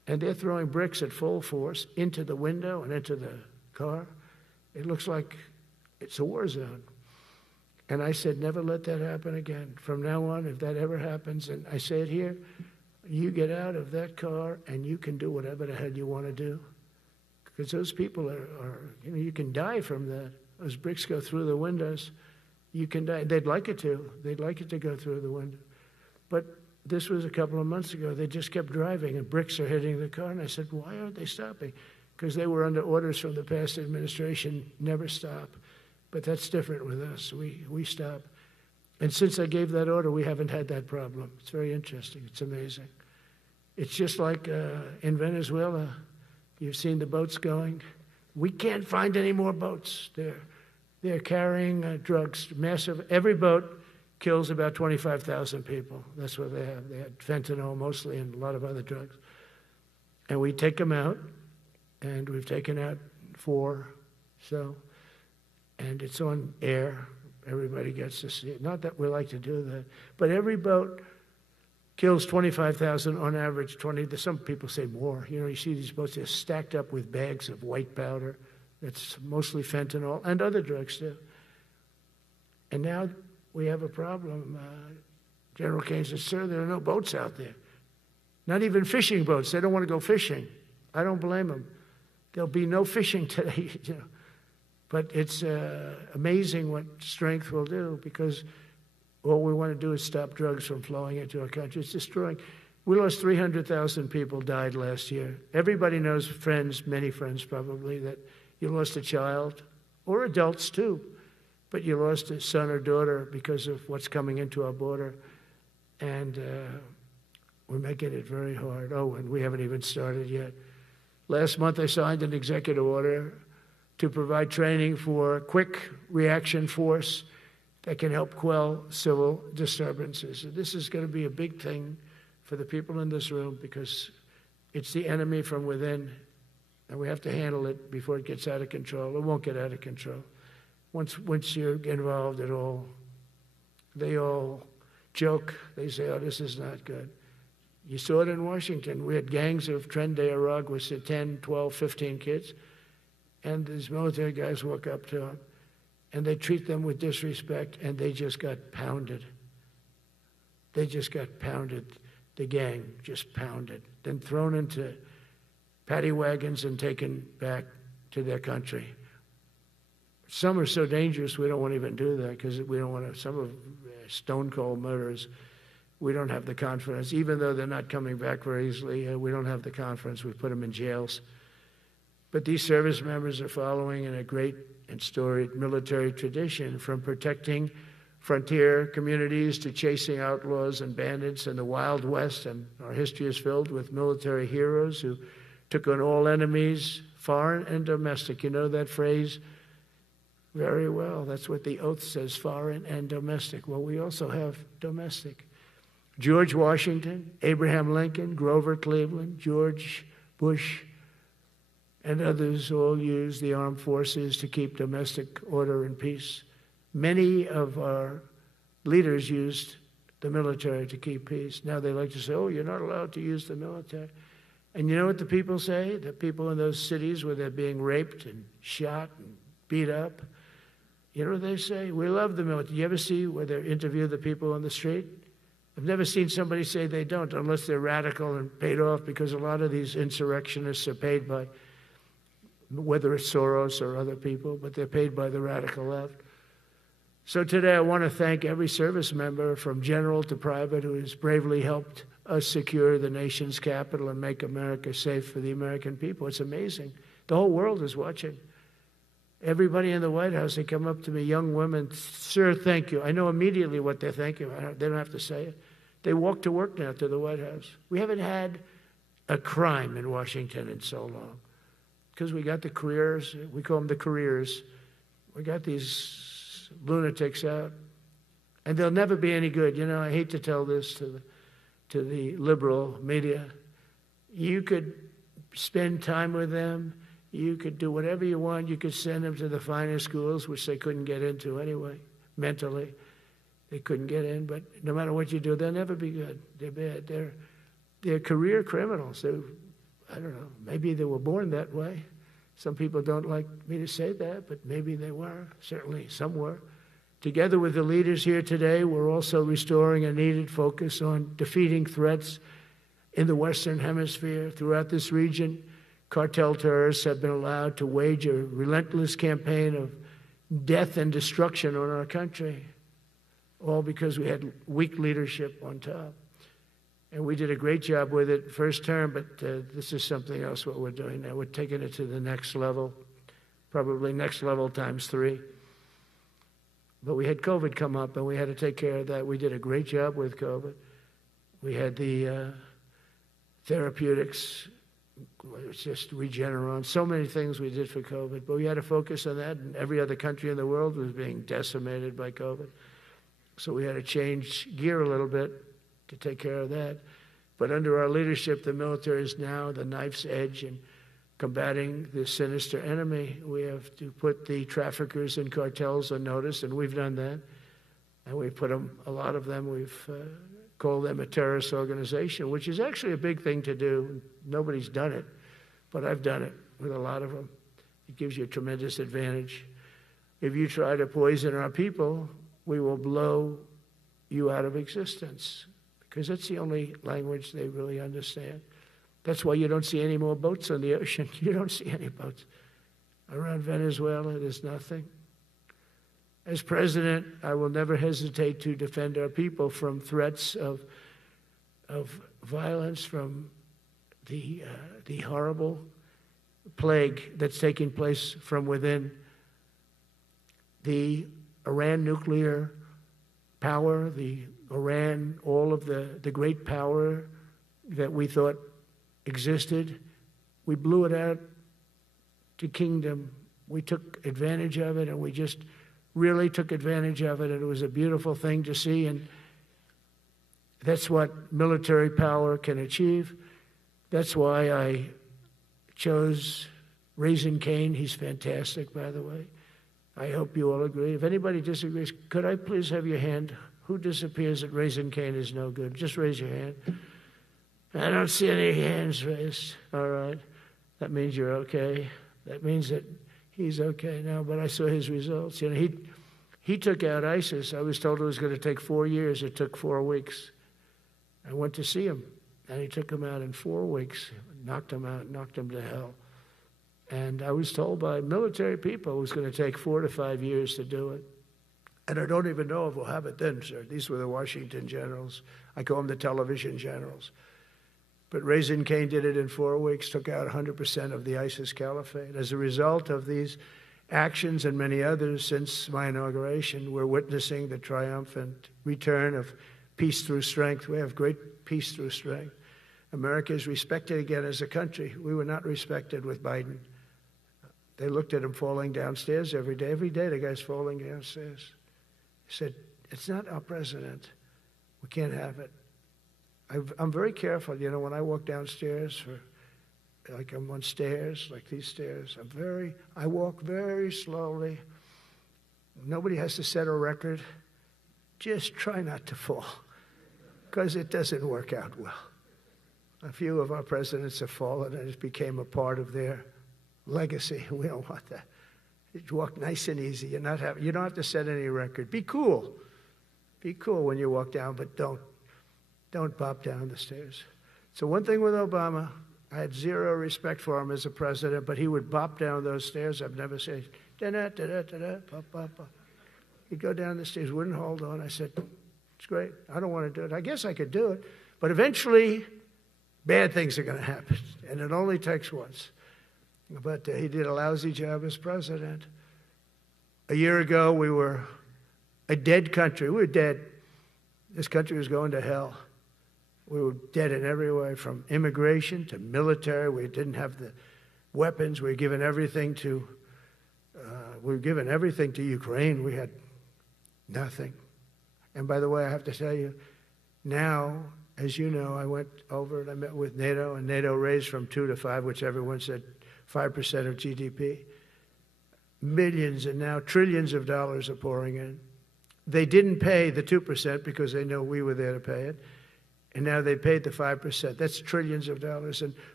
and they're throwing bricks at full force into the window and into the car. It looks like it's a war zone. And I said, never let that happen again. From now on, if that ever happens, and I say it here, you get out of that car and you can do whatever the hell you want to do. Because those people are you can die from that. Those bricks go through the windows. You can die. They'd like it to. They'd like it to go through the window. But this was a couple of months ago. They just kept driving and bricks are hitting the car. And I said, why aren't they stopping? Because they were under orders from the past administration, never stop. But that's different with us. We stop. And since I gave that order, we haven't had that problem. It's very interesting. It's amazing. It's just like in Venezuela. You've seen the boats going. We can't find any more boats. They're carrying drugs, massive. Every boat kills about 25,000 people. That's what they have. They had fentanyl mostly and a lot of other drugs. And we take them out, and we've taken out 4. And it's on air. Everybody gets to see it. Not that we like to do that, but every boat kills 25,000 on average. Some people say more. You see these boats, they're stacked up with bags of white powder. That's mostly fentanyl and other drugs too. And now we have a problem. General Kane says, sir, there are no boats out there. Not even fishing boats. They don't want to go fishing. I don't blame them. There'll be no fishing today. But it's amazing what strength will do, because all we want to do is stop drugs from flowing into our country. It's destroying. We lost 300,000 people died last year. Everybody knows friends, many friends probably, that you lost a child, or adults too, but you lost a son or daughter because of what's coming into our border. And we're making it very hard. Oh, and we haven't even started yet. Last month I signed an executive order to provide training for quick reaction force that can help quell civil disturbances. And this is going to be a big thing for the people in this room, because it's the enemy from within, and we have to handle it before it gets out of control. It won't get out of control. Once you're involved at all, they all joke. They say, oh, this is not good. You saw it in Washington. We had gangs of Tren de Aragua with 10, 12, 15 kids. And these military guys walk up to them, and they treat them with disrespect, and they just got pounded. They just got pounded. The gang just pounded. Then thrown into paddy wagons and taken back to their country. Some are so dangerous we don't want to even do that, because we don't want to. Some of stone cold murderers, we don't have the confidence. Even though they're not coming back very easily, we don't have the confidence. We put them in jails. But these service members are following in a great and storied military tradition, from protecting frontier communities to chasing outlaws and bandits in the Wild West. And our history is filled with military heroes who took on all enemies, foreign and domestic. You know that phrase very well. That's what the oath says, foreign and domestic. Well, we also have domestic. George Washington, Abraham Lincoln, Grover Cleveland, George Bush, and others all use the armed forces to keep domestic order and peace. Many of our leaders used the military to keep peace. Now they like to say, oh, you're not allowed to use the military. And you know what the people say? The people in those cities where they're being raped and shot and beat up, you know what they say? We love the military. You ever see where they interview the people on the street? I've never seen somebody say they don't, unless they're radical and paid off, because a lot of these insurrectionists are paid by, whether it's Soros or other people, but they're paid by the radical left. So today I want to thank every service member, from general to private, who has bravely helped us secure the nation's capital and make America safe for the American people. It's amazing. The whole world is watching. Everybody in the White House, they come up to me, young women, sir, thank you. I know immediately what they're thanking. They don't have to say it. They walk to work now to the White House. We haven't had a crime in Washington in so long, because we got the careers. We call them the careers. We got these lunatics out, and they'll never be any good. You know, I hate to tell this to the liberal media. You could spend time with them. You could do whatever you want. You could send them to the finer schools, which they couldn't get into anyway, mentally. They couldn't get in, but no matter what you do, they'll never be good. They're bad. They're career criminals. I don't know. Maybe they were born that way. Some people don't like me to say that, but maybe they were. Certainly some were. Together with the leaders here today, we're also restoring a needed focus on defeating threats in the Western Hemisphere. Throughout this region, cartel terrorists have been allowed to wage a relentless campaign of death and destruction on our country, all because we had weak leadership on top. And we did a great job with it first term, but this is something else what we're doing now. We're taking it to the next level, probably next level times 3. But we had COVID come up, and we had to take care of that. We did a great job with COVID. We had the therapeutics, it's just Regeneron, so many things we did for COVID. But we had to focus on that, and every other country in the world was being decimated by COVID. So we had to change gear a little bit to take care of that. But under our leadership, the military is now the knife's edge in combating this sinister enemy. We have to put the traffickers and cartels on notice, and we've done that. And we've put them, a lot of them, we've called them a terrorist organization, which is actually a big thing to do. Nobody's done it, but I've done it with a lot of them. It gives you a tremendous advantage. If you try to poison our people, we will blow you out of existence, because that's the only language they really understand. That's why you don't see any more boats on the ocean. You don't see any boats. Around Venezuela, there's nothing. As president, I will never hesitate to defend our people from threats of violence, from the horrible plague that's taking place from within. The Iran nuclear power, the Iran, all of the great power that we thought existed, we blew it out to kingdom. We took advantage of it, and we just really took advantage of it, and it was a beautiful thing to see, and that's what military power can achieve. That's why I chose Raising Cane. He's fantastic, by the way. I hope you all agree. If anybody disagrees, could I please have your hand? Who disappears at Raising Cane is no good? Just raise your hand. I don't see any hands raised. All right. That means you're okay. That means that he's okay now, but I saw his results. You know, he took out ISIS. I was told it was going to take 4 years. It took 4 weeks. I went to see him, and he took him out in 4 weeks, knocked him out, knocked him to hell. And I was told by military people it was going to take 4 to 5 years to do it. And I don't even know if we'll have it then, sir. These were the Washington generals. I call them the television generals. But Raising Cane did it in 4 weeks, took out 100% of the ISIS caliphate. As a result of these actions and many others since my inauguration, we're witnessing the triumphant return of peace through strength. We have great peace through strength. America is respected again as a country. We were not respected with Biden. They looked at him falling downstairs every day. Every day the guy's falling downstairs. He said, it's not our president. We can't have it. I'm very careful, you know, when I walk downstairs, like I'm on stairs, like these stairs, I walk very slowly. Nobody has to set a record. Just try not to fall, because it doesn't work out well. A few of our presidents have fallen, and it became a part of their legacy. We don't want that. You walk nice and easy. You don't have to set any record. Be cool. Be cool when you walk down, but don't bop down the stairs. So one thing with Obama, I had zero respect for him as a president, but he would bop down those stairs. I've never said, da-da-da-da-da-da, bop, bop, bop. He'd go down the stairs, wouldn't hold on. I said, it's great. I don't want to do it. I guess I could do it. But eventually, bad things are going to happen, and it only takes once. But he did a lousy job as president. A year ago, we were a dead country. We were dead. This country was going to hell. We were dead in every way, from immigration to military. We didn't have the weapons. We were given everything to Ukraine. We had nothing. And by the way, I have to tell you, now, as you know, I went over and I met with NATO, and NATO raised from 2 to 5, which everyone said 5% of GDP. Millions and now trillions of dollars are pouring in. They didn't pay the 2% because they know we were there to pay it. And now they paid the 5%. That's trillions of dollars. And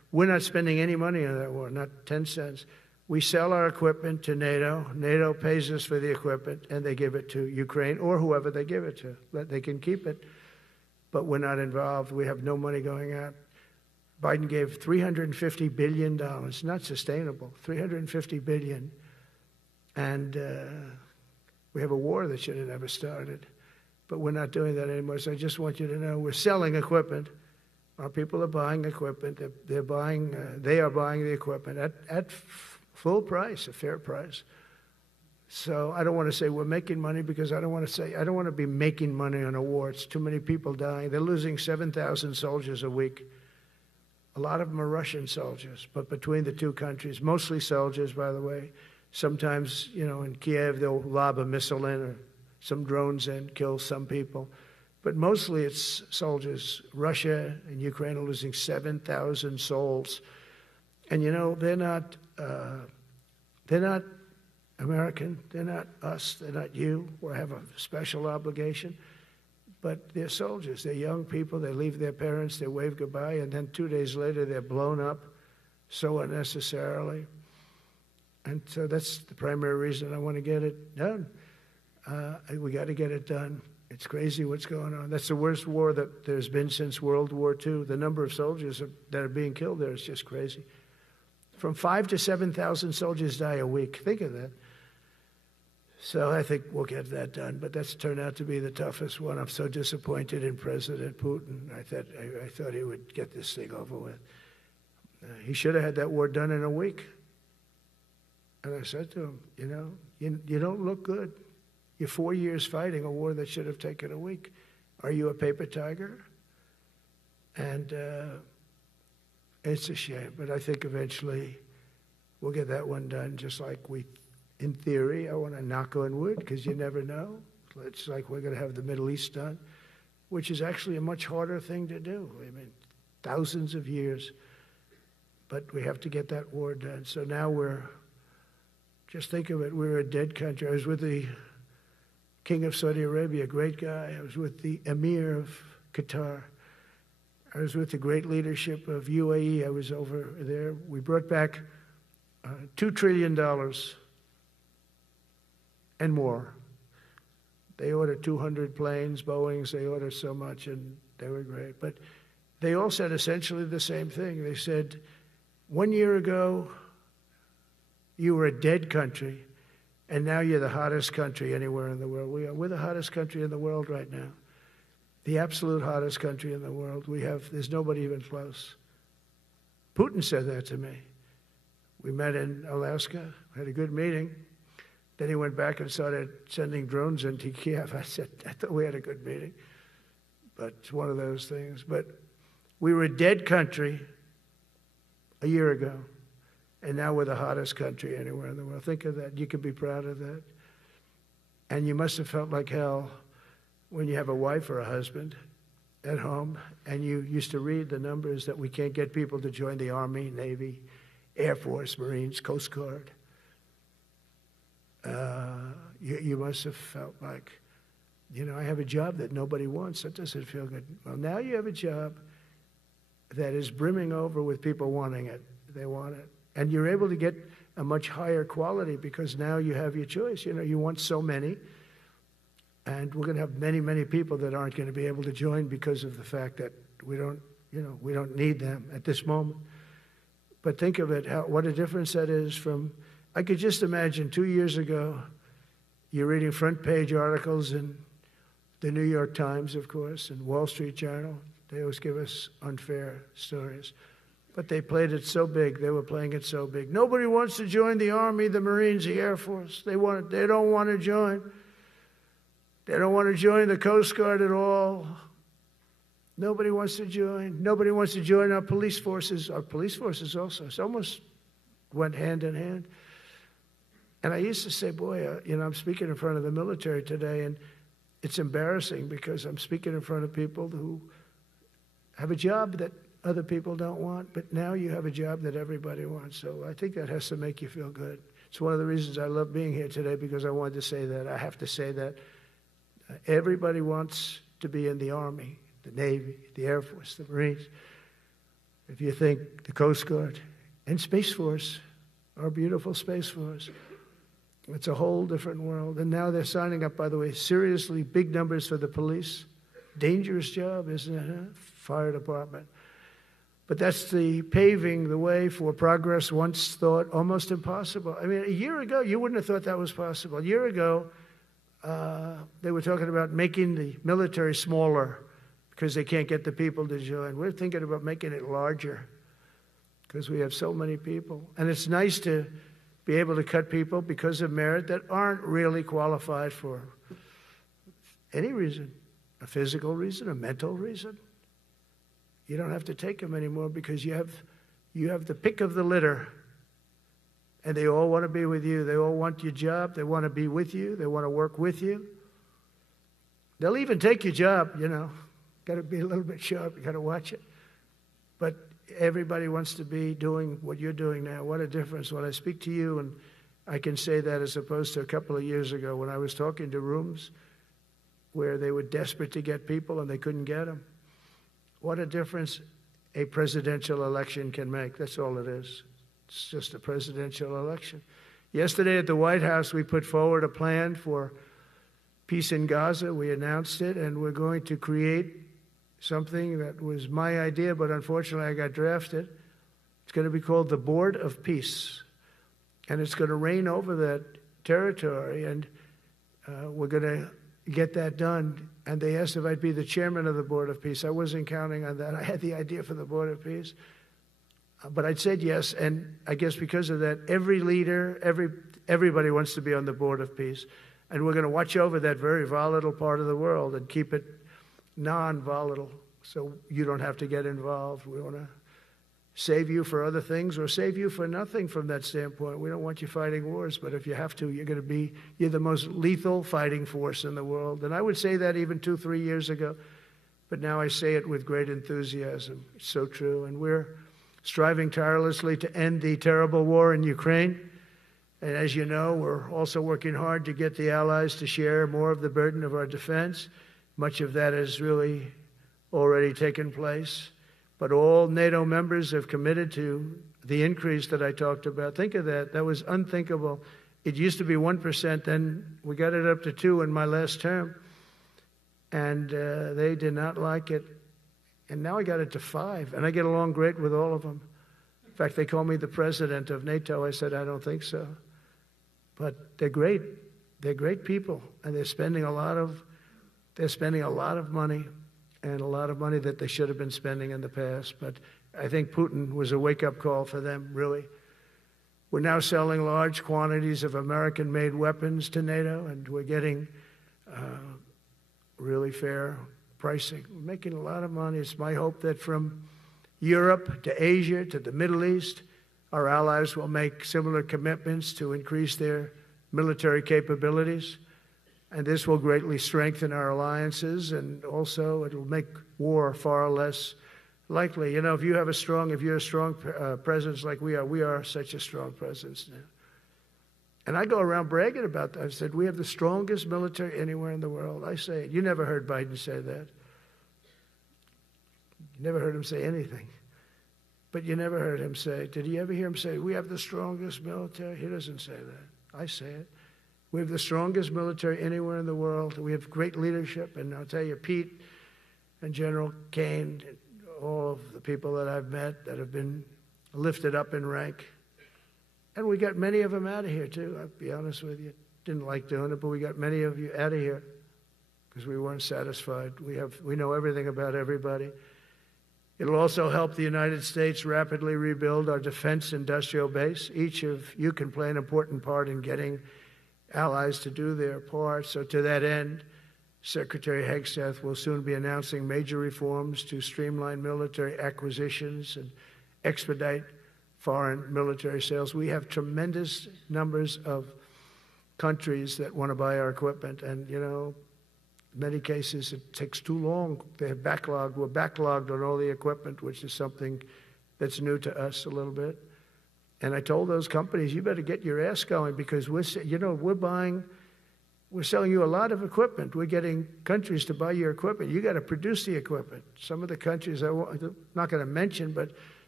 We're not spending any money on that war, not 10 cents. We sell our equipment to NATO. NATO pays us for the equipment, and they give it to Ukraine or whoever they give it to. They can keep it, but we're not involved. We have no money going out. Biden gave $350 billion. Not sustainable, $350 billion. And we have a war that should have never started. But we're not doing that anymore. So I just want you to know we're selling equipment. Our people are buying equipment. They are buying the equipment at full price, a fair price. So I don't want to say we're making money because I don't want to be making money on a war. It's too many people dying. They're losing 7,000 soldiers a week. A lot of them are Russian soldiers, but between the two countries, mostly soldiers, by the way. Sometimes, in Kiev, they'll lob a missile in or some drones in, kill some people. But mostly it's soldiers. Russia and Ukraine are losing 7,000 souls. And, they're not American. They're not us. They're not you. We have a special obligation. But they're soldiers. They're young people. They leave their parents. They wave goodbye. And then 2 days later, they're blown up so unnecessarily. And so that's the primary reason I want to get it done. We got to get it done. It's crazy what's going on. That's the worst war that there's been since World War II. The number of soldiers that are being killed there is just crazy. From 5,000 to 7,000 soldiers die a week. Think of that. So I think we'll get that done. But that's turned out to be the toughest one. I'm so disappointed in President Putin. I thought he would get this thing over with. He should have had that war done in a week. And I said to him, you don't look good. You're 4 years fighting a war that should have taken a week. Are you a paper tiger? And it's a shame. But I think eventually we'll get that one done, just like in theory, I want to knock on wood, because you never know. It's like we're going to have the Middle East done, which is actually a much harder thing to do. I mean, thousands of years. But we have to get that war done. So now just think of it, we're a dead country. I was with the King of Saudi Arabia, a great guy. I was with the Emir of Qatar. I was with the great leadership of UAE. I was over there. We brought back $2 trillion and more. They ordered 200 planes, Boeings. They ordered so much, and they were great. But they all said essentially the same thing. They said, 1 year ago, you were a dead country, and now you're the hottest country anywhere in the world. We're the hottest country in the world right now. The absolute hottest country in the world. There's nobody even close. Putin said that to me. We met in Alaska, had a good meeting. Then he went back and started sending drones into Kiev. I thought we had a good meeting. But it's one of those things. But we were a dead country a year ago. And now we're the hottest country anywhere in the world. Think of that. You can be proud of that. And you must have felt like hell when you have a wife or a husband at home and you used to read the numbers that we can't get people to join the Army, Navy, Air Force, Marines, Coast Guard. You must have felt like, I have a job that nobody wants. That doesn't feel good. Well, now you have a job that is brimming over with people wanting it. They want it. And you're able to get a much higher quality because now you have your choice. You want so many. And we're going to have many, many people that aren't going to be able to join because of the fact that we don't need them at this moment. But think of it, what a difference that is from, I could just imagine 2 years ago, you're reading front page articles in the New York Times, of course, and Wall Street Journal. They always give us unfair stories. But they played it so big. They were playing it so big. Nobody wants to join the Army, the Marines, the Air Force. They don't want to join. They don't want to join the Coast Guard at all. Nobody wants to join. Nobody wants to join our police forces. Our police forces also. It's almost went hand in hand. And I used to say, boy, I'm speaking in front of the military today, and it's embarrassing because I'm speaking in front of people who have a job that other people don't want, but now you have a job that everybody wants. So I think that has to make you feel good. It's one of the reasons I love being here today, because I wanted to say that. I have to say that. Everybody wants to be in the Army, the Navy, the Air Force, the Marines. If you think the Coast Guard and Space Force, our beautiful Space Force, it's a whole different world. And now they're signing up, by the way, seriously big numbers for the police. Dangerous job, isn't it? Huh? Fire department. But that's the paving the way for progress once thought almost impossible. I mean, a year ago, you wouldn't have thought that was possible. A year ago, they were talking about making the military smaller because they can't get the people to join. We're thinking about making it larger because we have so many people. And it's nice to be able to cut people because of merit that aren't really qualified for any reason, a physical reason, a mental reason. You don't have to take them anymore because you have the pick of the litter, and they all want to be with you. They all want your job. They want to be with you. They want to work with you. They'll even take your job, you know. Got to be a little bit sharp. You got to watch it. But everybody wants to be doing what you're doing now. What a difference. When I speak to you, and I can say that as opposed to a couple of years ago when I was talking to rooms where they were desperate to get people and they couldn't get them. What a difference a presidential election can make. That's all it is. It's just a presidential election. Yesterday at the White House, we put forward a plan for peace in Gaza. We announced it, and we're going to create something that was my idea, but unfortunately I got drafted. It's going to be called the Board of Peace, and it's going to reign over that territory, and we're going to get that done. And they asked if I'd be the chairman of the Board of Peace. I wasn't counting on that. I had the idea for the Board of Peace, but I'd said yes, and I guess because of that, every leader, everybody wants to be on the Board of Peace, and we're going to watch over that very volatile part of the world and keep it non-volatile, so you don't have to get involved. We want to save you for other things or save you for nothing from that standpoint. We don't want you fighting wars, but if you have to, you're the most lethal fighting force in the world. And I would say that even 2-3 years ago, but now I say it with great enthusiasm. It's so true. And we're striving tirelessly to end the terrible war in Ukraine. And as you know, we're also working hard to get the allies to share more of the burden of our defense. Much of that has really already taken place. But all NATO members have committed to the increase that I talked about. Think of that. That was unthinkable. It used to be 1%, then we got it up to 2% in my last term. And they did not like it. And now I got it to 5%, and I get along great with all of them. In fact, they call me the president of NATO. I said, I don't think so. But they're great. They're great people, and they're spending a lot of money, and a lot of money that they should have been spending in the past. But I think Putin was a wake-up call for them, really. We're now selling large quantities of American-made weapons to NATO, and we're getting really fair pricing. We're making a lot of money. It's my hope that from Europe to Asia to the Middle East, our allies will make similar commitments to increase their military capabilities. And this will greatly strengthen our alliances, and also it will make war far less likely. You know, if you're a strong presence like we are such a strong presence now. And I go around bragging about that. I said, we have the strongest military anywhere in the world. I say it. You never heard Biden say that. You never heard him say anything. But you never heard him say, did you ever hear him say, we have the strongest military? He doesn't say that. I say it. We have the strongest military anywhere in the world. We have great leadership. And I'll tell you, Pete and General Kane, all of the people that I've met that have been lifted up in rank. And we got many of them out of here, too. I'll be honest with you. Didn't like doing it, but we got many of you out of here because we weren't satisfied. We know everything about everybody. It'll also help the United States rapidly rebuild our defense industrial base. Each of you can play an important part in getting allies to do their part. So to that end, Secretary Hegstath will soon be announcing major reforms to streamline military acquisitions and expedite foreign military sales. We have tremendous numbers of countries that want to buy our equipment, and, you know, in many cases it takes too long. They're backlogged. We're backlogged on all the equipment, which is something that's new to us a little bit. And I told those companies, you better get your ass going because we're selling you a lot of equipment. We're getting countries to buy your equipment. You got to produce the equipment. Some of the countries I'm not going to mention, but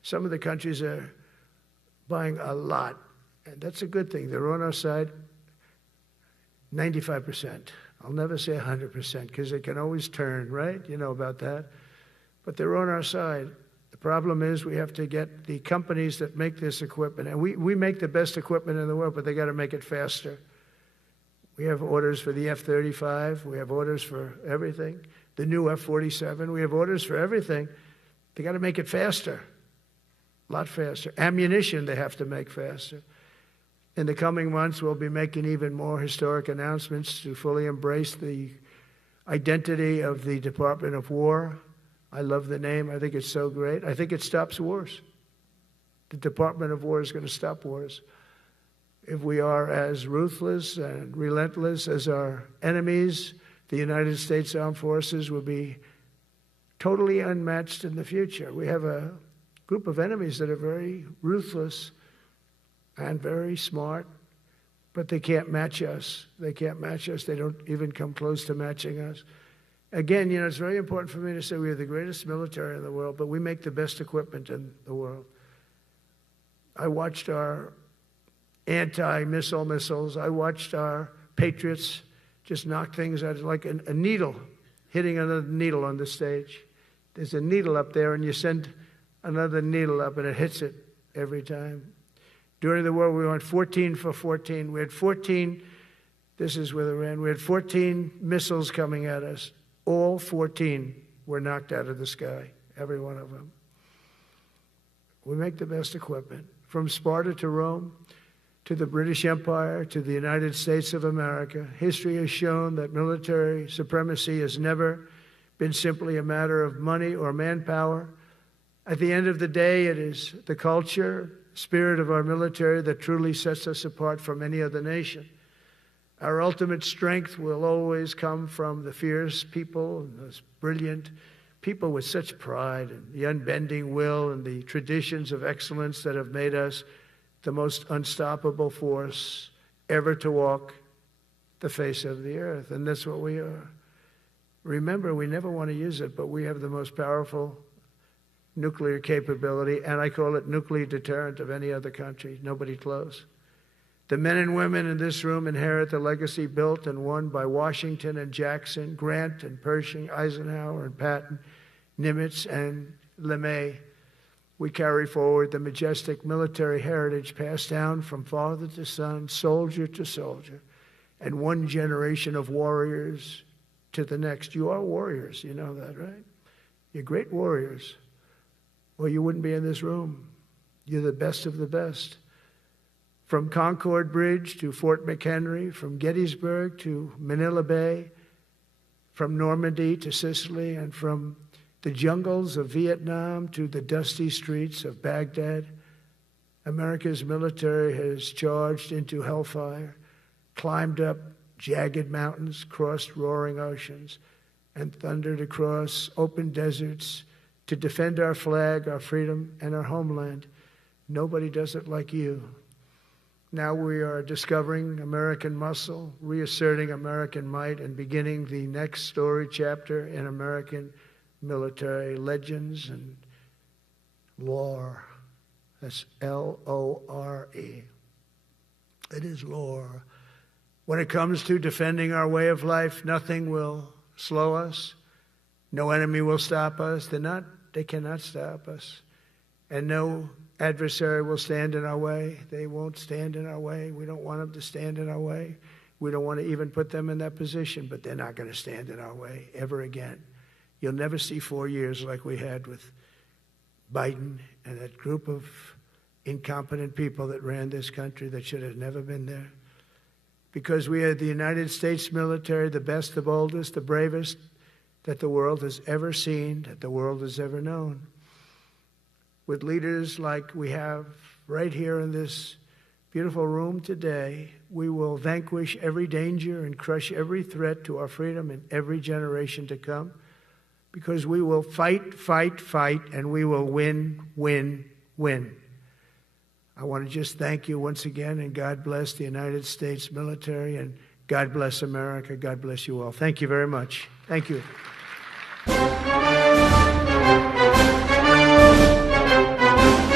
Some of the countries are buying a lot, and that's a good thing. They're on our side 95%. I'll never say 100% because it can always turn, right? You know about that. But they're on our side. The problem is we have to get the companies that make this equipment, and we make the best equipment in the world, but they got to make it faster. We have orders for the F-35. We have orders for everything. The new F-47. We have orders for everything. They got to make it faster, a lot faster. Ammunition they have to make faster. In the coming months, we'll be making even more historic announcements to fully embrace the identity of the Department of War. I love the name. I think it's so great. I think it stops wars. The Department of War is going to stop wars. If we are as ruthless and relentless as our enemies, the United States Armed Forces will be totally unmatched in the future. We have a group of enemies that are very ruthless and very smart, but they can't match us. They can't match us. They don't even come close to matching us. Again, it's very important for me to say we are the greatest military in the world, but we make the best equipment in the world. I watched our anti-missile missiles. I watched our Patriots just knock things out like a needle hitting another needle on the stage. There's a needle up there, and you send another needle up, and it hits it every time. During the war, we went 14 for 14. We had 14, this is with Iran, we had 14 missiles coming at us. All 14 were knocked out of the sky, every one of them. We make the best equipment. From Sparta to Rome, to the British Empire, to the United States of America, history has shown that military supremacy has never been simply a matter of money or manpower. At the end of the day, it is the culture, spirit of our military that truly sets us apart from any other nation. Our ultimate strength will always come from the fierce people and those brilliant people with such pride and the unbending will and the traditions of excellence that have made us the most unstoppable force ever to walk the face of the earth. And that's what we are. Remember, we never want to use it, but we have the most powerful nuclear capability, and I call it nuclear deterrent of any other country. Nobody close. The men and women in this room inherit the legacy built and won by Washington and Jackson, Grant and Pershing, Eisenhower and Patton, Nimitz and LeMay. We carry forward the majestic military heritage passed down from father to son, soldier to soldier, and one generation of warriors to the next. You are warriors, you know that, right? You're great warriors. Or you wouldn't be in this room. You're the best of the best. From Concord Bridge to Fort McHenry, from Gettysburg to Manila Bay, from Normandy to Sicily, and from the jungles of Vietnam to the dusty streets of Baghdad, America's military has charged into hellfire, climbed up jagged mountains, crossed roaring oceans, and thundered across open deserts to defend our flag, our freedom, and our homeland. Nobody does it like you. Now we are discovering American muscle, reasserting American might, and beginning the next story chapter in American military legends and lore. That's L-O-R-E. It is lore. When it comes to defending our way of life, nothing will slow us. No enemy will stop us. They cannot stop us. And no adversary will stand in our way. They won't stand in our way. We don't want them to stand in our way. We don't want to even put them in that position, but they're not going to stand in our way ever again. You'll never see 4 years like we had with Biden and that group of incompetent people that ran this country that should have never been there. Because we had the United States military, the best, the boldest, the bravest that the world has ever seen, that the world has ever known. With leaders like we have right here in this beautiful room today, we will vanquish every danger and crush every threat to our freedom in every generation to come, because we will fight, fight, fight, and we will win, win, win. I want to just thank you once again, and God bless the United States military, and God bless America. God bless you all. Thank you very much. Thank you.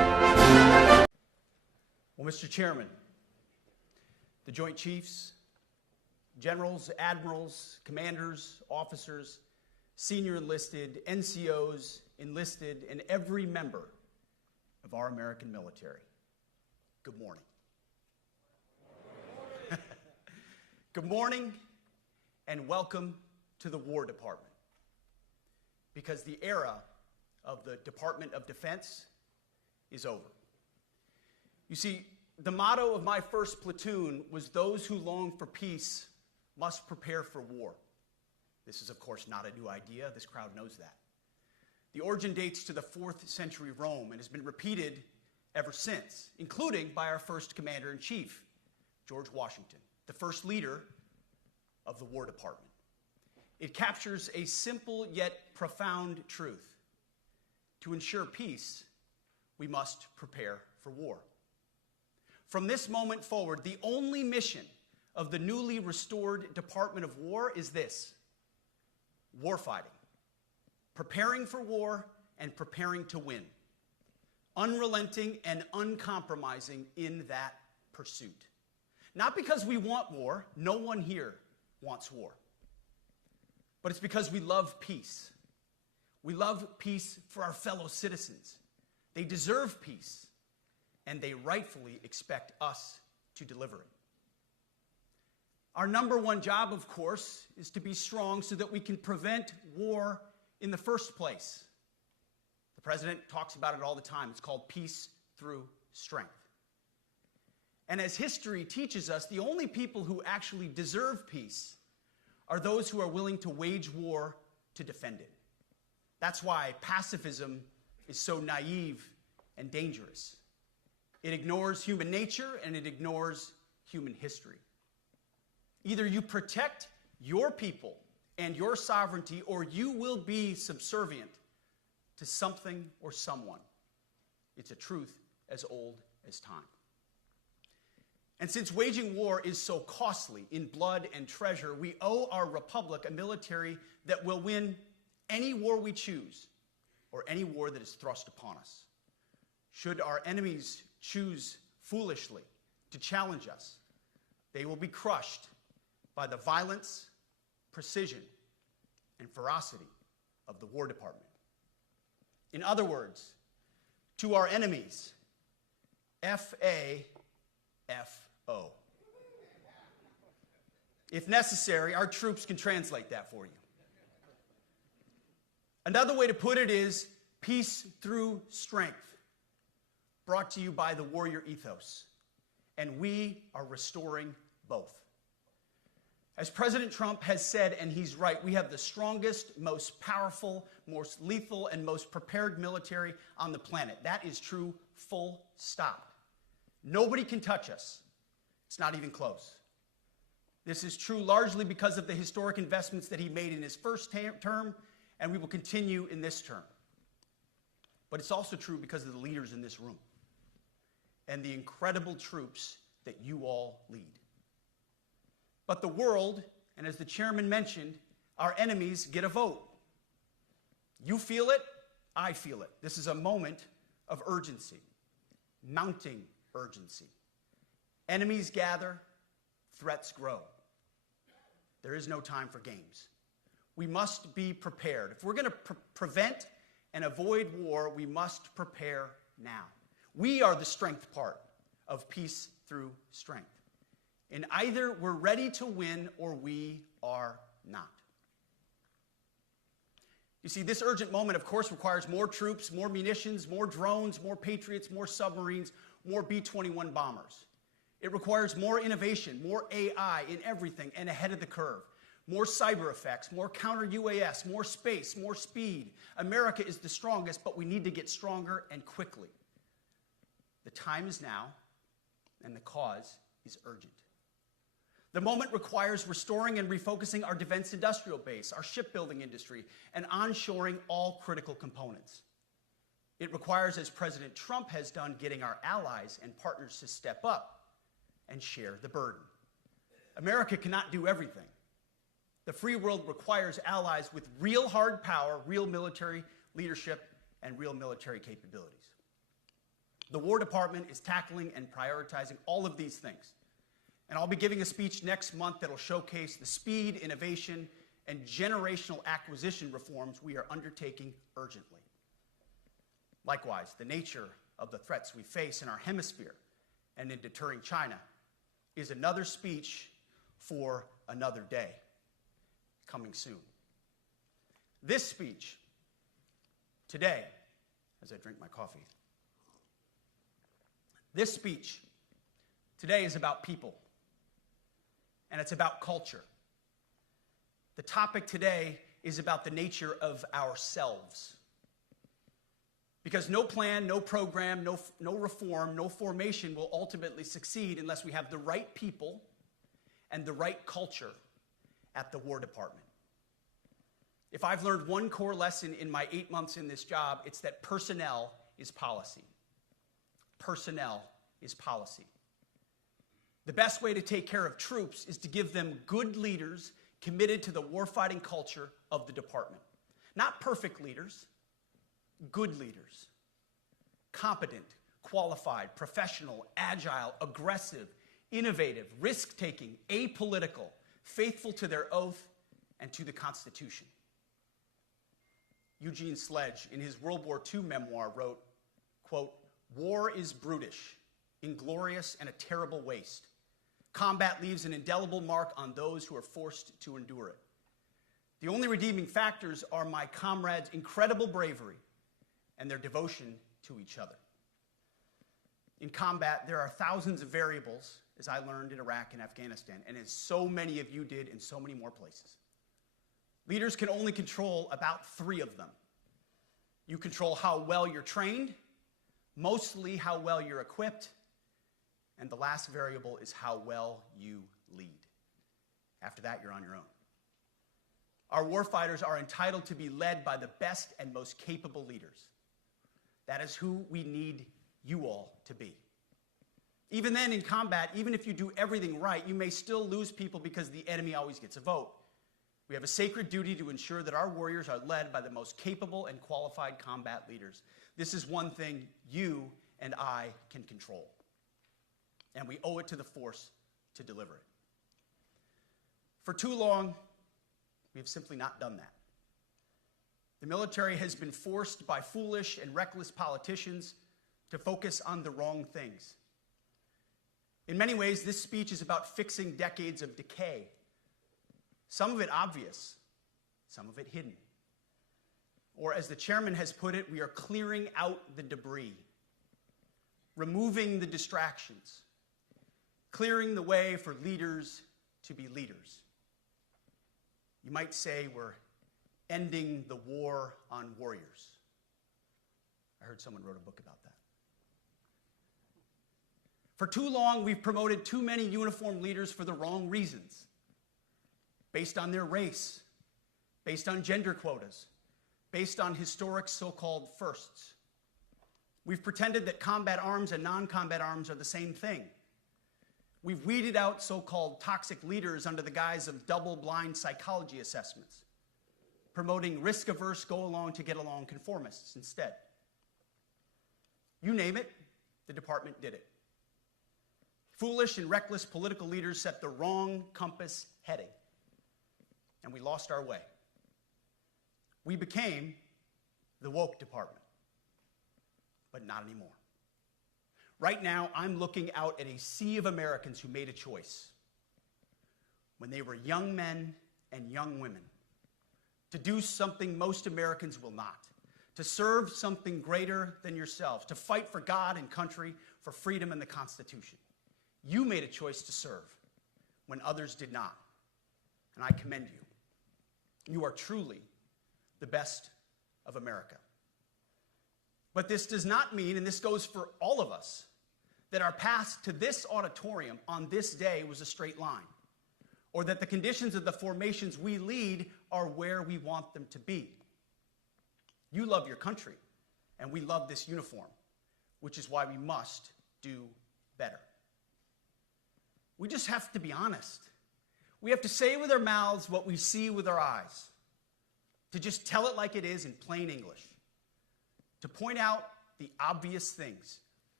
Mr. Chairman, the Joint Chiefs, generals, admirals, commanders, officers, senior enlisted, NCOs, enlisted, and every member of our American military, good morning. Good morning and welcome to the War Department, because the era of the Department of Defense is over. You see, the motto of my first platoon was, "Those who long for peace must prepare for war." This is, of course, not a new idea. This crowd knows that. The origin dates to the 4th century Rome and has been repeated ever since, including by our first commander-in-chief, George Washington, the first leader of the War Department. It captures a simple yet profound truth. To ensure peace, we must prepare for war. From this moment forward, the only mission of the newly restored Department of War is this: warfighting, preparing for war and preparing to win, unrelenting and uncompromising in that pursuit. Not because we want war, no one here wants war, but it's because we love peace. We love peace for our fellow citizens. They deserve peace, and they rightfully expect us to deliver it. Our number one job, of course, is to be strong so that we can prevent war in the first place. The president talks about it all the time. It's called peace through strength. And as history teaches us, the only people who actually deserve peace are those who are willing to wage war to defend it. That's why pacifism is so naive and dangerous. It ignores human nature and it ignores human history. Either you protect your people and your sovereignty, or you will be subservient to something or someone. It's a truth as old as time. And since waging war is so costly in blood and treasure, we owe our republic a military that will win any war we choose, or any war that is thrust upon us. Should our enemies choose foolishly to challenge us, they will be crushed by the violence, precision, and ferocity of the War Department. In other words, to our enemies, F-A-F-O. If necessary, our troops can translate that for you. Another way to put it is peace through strength, brought to you by the warrior ethos. And we are restoring both. As President Trump has said, and he's right, we have the strongest, most powerful, most lethal, and most prepared military on the planet. That is true, full stop. Nobody can touch us. It's not even close. This is true largely because of the historic investments that he made in his first term, and we will continue in this term. But it's also true because of the leaders in this room and the incredible troops that you all lead. But the world, and as the chairman mentioned, our enemies get a vote. You feel it, I feel it. This is a moment of urgency, mounting urgency. Enemies gather, threats grow. There is no time for games. We must be prepared. If we're going to prevent and avoid war, we must prepare now. We are the strength part of peace through strength. And either we're ready to win or we are not. You see, this urgent moment, of course, requires more troops, more munitions, more drones, more Patriots, more submarines, more B-21 bombers. It requires more innovation, more AI in everything and ahead of the curve. More cyber effects, more counter-UAS, more space, more speed. America is the strongest, but we need to get stronger and quickly. The time is now, and the cause is urgent. The moment requires restoring and refocusing our defense industrial base, our shipbuilding industry, and onshoring all critical components. It requires, as President Trump has done, getting our allies and partners to step up and share the burden. America cannot do everything. The free world requires allies with real hard power, real military leadership, and real military capabilities. The War Department is tackling and prioritizing all of these things. And I'll be giving a speech next month that'll showcase the speed, innovation, and generational acquisition reforms we are undertaking urgently. Likewise, the nature of the threats we face in our hemisphere and in deterring China is another speech for another day, coming soon. This speech, today, as I drink my coffee, this speech today is about people, and it's about culture. The topic today is about the nature of ourselves. Because no plan, no program, no reform, no formation will ultimately succeed unless we have the right people and the right culture at the War Department. If I've learned one core lesson in my 8 months in this job, it's that personnel is policy. Personnel is policy. The best way to take care of troops is to give them good leaders committed to the warfighting culture of the department. Not perfect leaders, good leaders. Competent, qualified, professional, agile, aggressive, innovative, risk-taking, apolitical, faithful to their oath and to the Constitution. Eugene Sledge, in his World War II memoir, wrote, quote, "War is brutish, inglorious, and a terrible waste. Combat leaves an indelible mark on those who are forced to endure it. The only redeeming factors are my comrades' incredible bravery and their devotion to each other." In combat, there are thousands of variables, as I learned in Iraq and Afghanistan, and as so many of you did in so many more places. Leaders can only control about 3 of them. You control how well you're trained, mostly how well you're equipped, and the last variable is how well you lead. After that, you're on your own. Our warfighters are entitled to be led by the best and most capable leaders. That is who we need you all to be. Even then, in combat, even if you do everything right, you may still lose people because the enemy always gets a vote. We have a sacred duty to ensure that our warriors are led by the most capable and qualified combat leaders. This is one thing you and I can control, and we owe it to the force to deliver it. For too long, we have simply not done that. The military has been forced by foolish and reckless politicians to focus on the wrong things. In many ways, this speech is about fixing decades of decay. Some of it obvious, some of it hidden. Or as the chairman has put it, we are clearing out the debris, removing the distractions, clearing the way for leaders to be leaders. You might say we're ending the war on warriors. I heard someone wrote a book about that. For too long, we've promoted too many uniformed leaders for the wrong reasons, based on their race, based on gender quotas, based on historic so-called firsts. We've pretended that combat arms and non-combat arms are the same thing. We've weeded out so-called toxic leaders under the guise of double-blind psychology assessments, promoting risk-averse, go-along-to-get-along conformists instead. You name it, the department did it. Foolish and reckless political leaders set the wrong compass heading, and we lost our way. We became the woke department, but not anymore. Right now, I'm looking out at a sea of Americans who made a choice when they were young men and young women to do something most Americans will not, to serve something greater than yourselves, to fight for God and country, for freedom and the Constitution. You made a choice to serve when others did not, and I commend you. You are truly the best of America. But this does not mean, and this goes for all of us, that our path to this auditorium on this day was a straight line, or that the conditions of the formations we lead are where we want them to be. You love your country, and we love this uniform, which is why we must do better. We just have to be honest. We have to say with our mouths what we see with our eyes, to just tell it like it is in plain English, to point out the obvious things.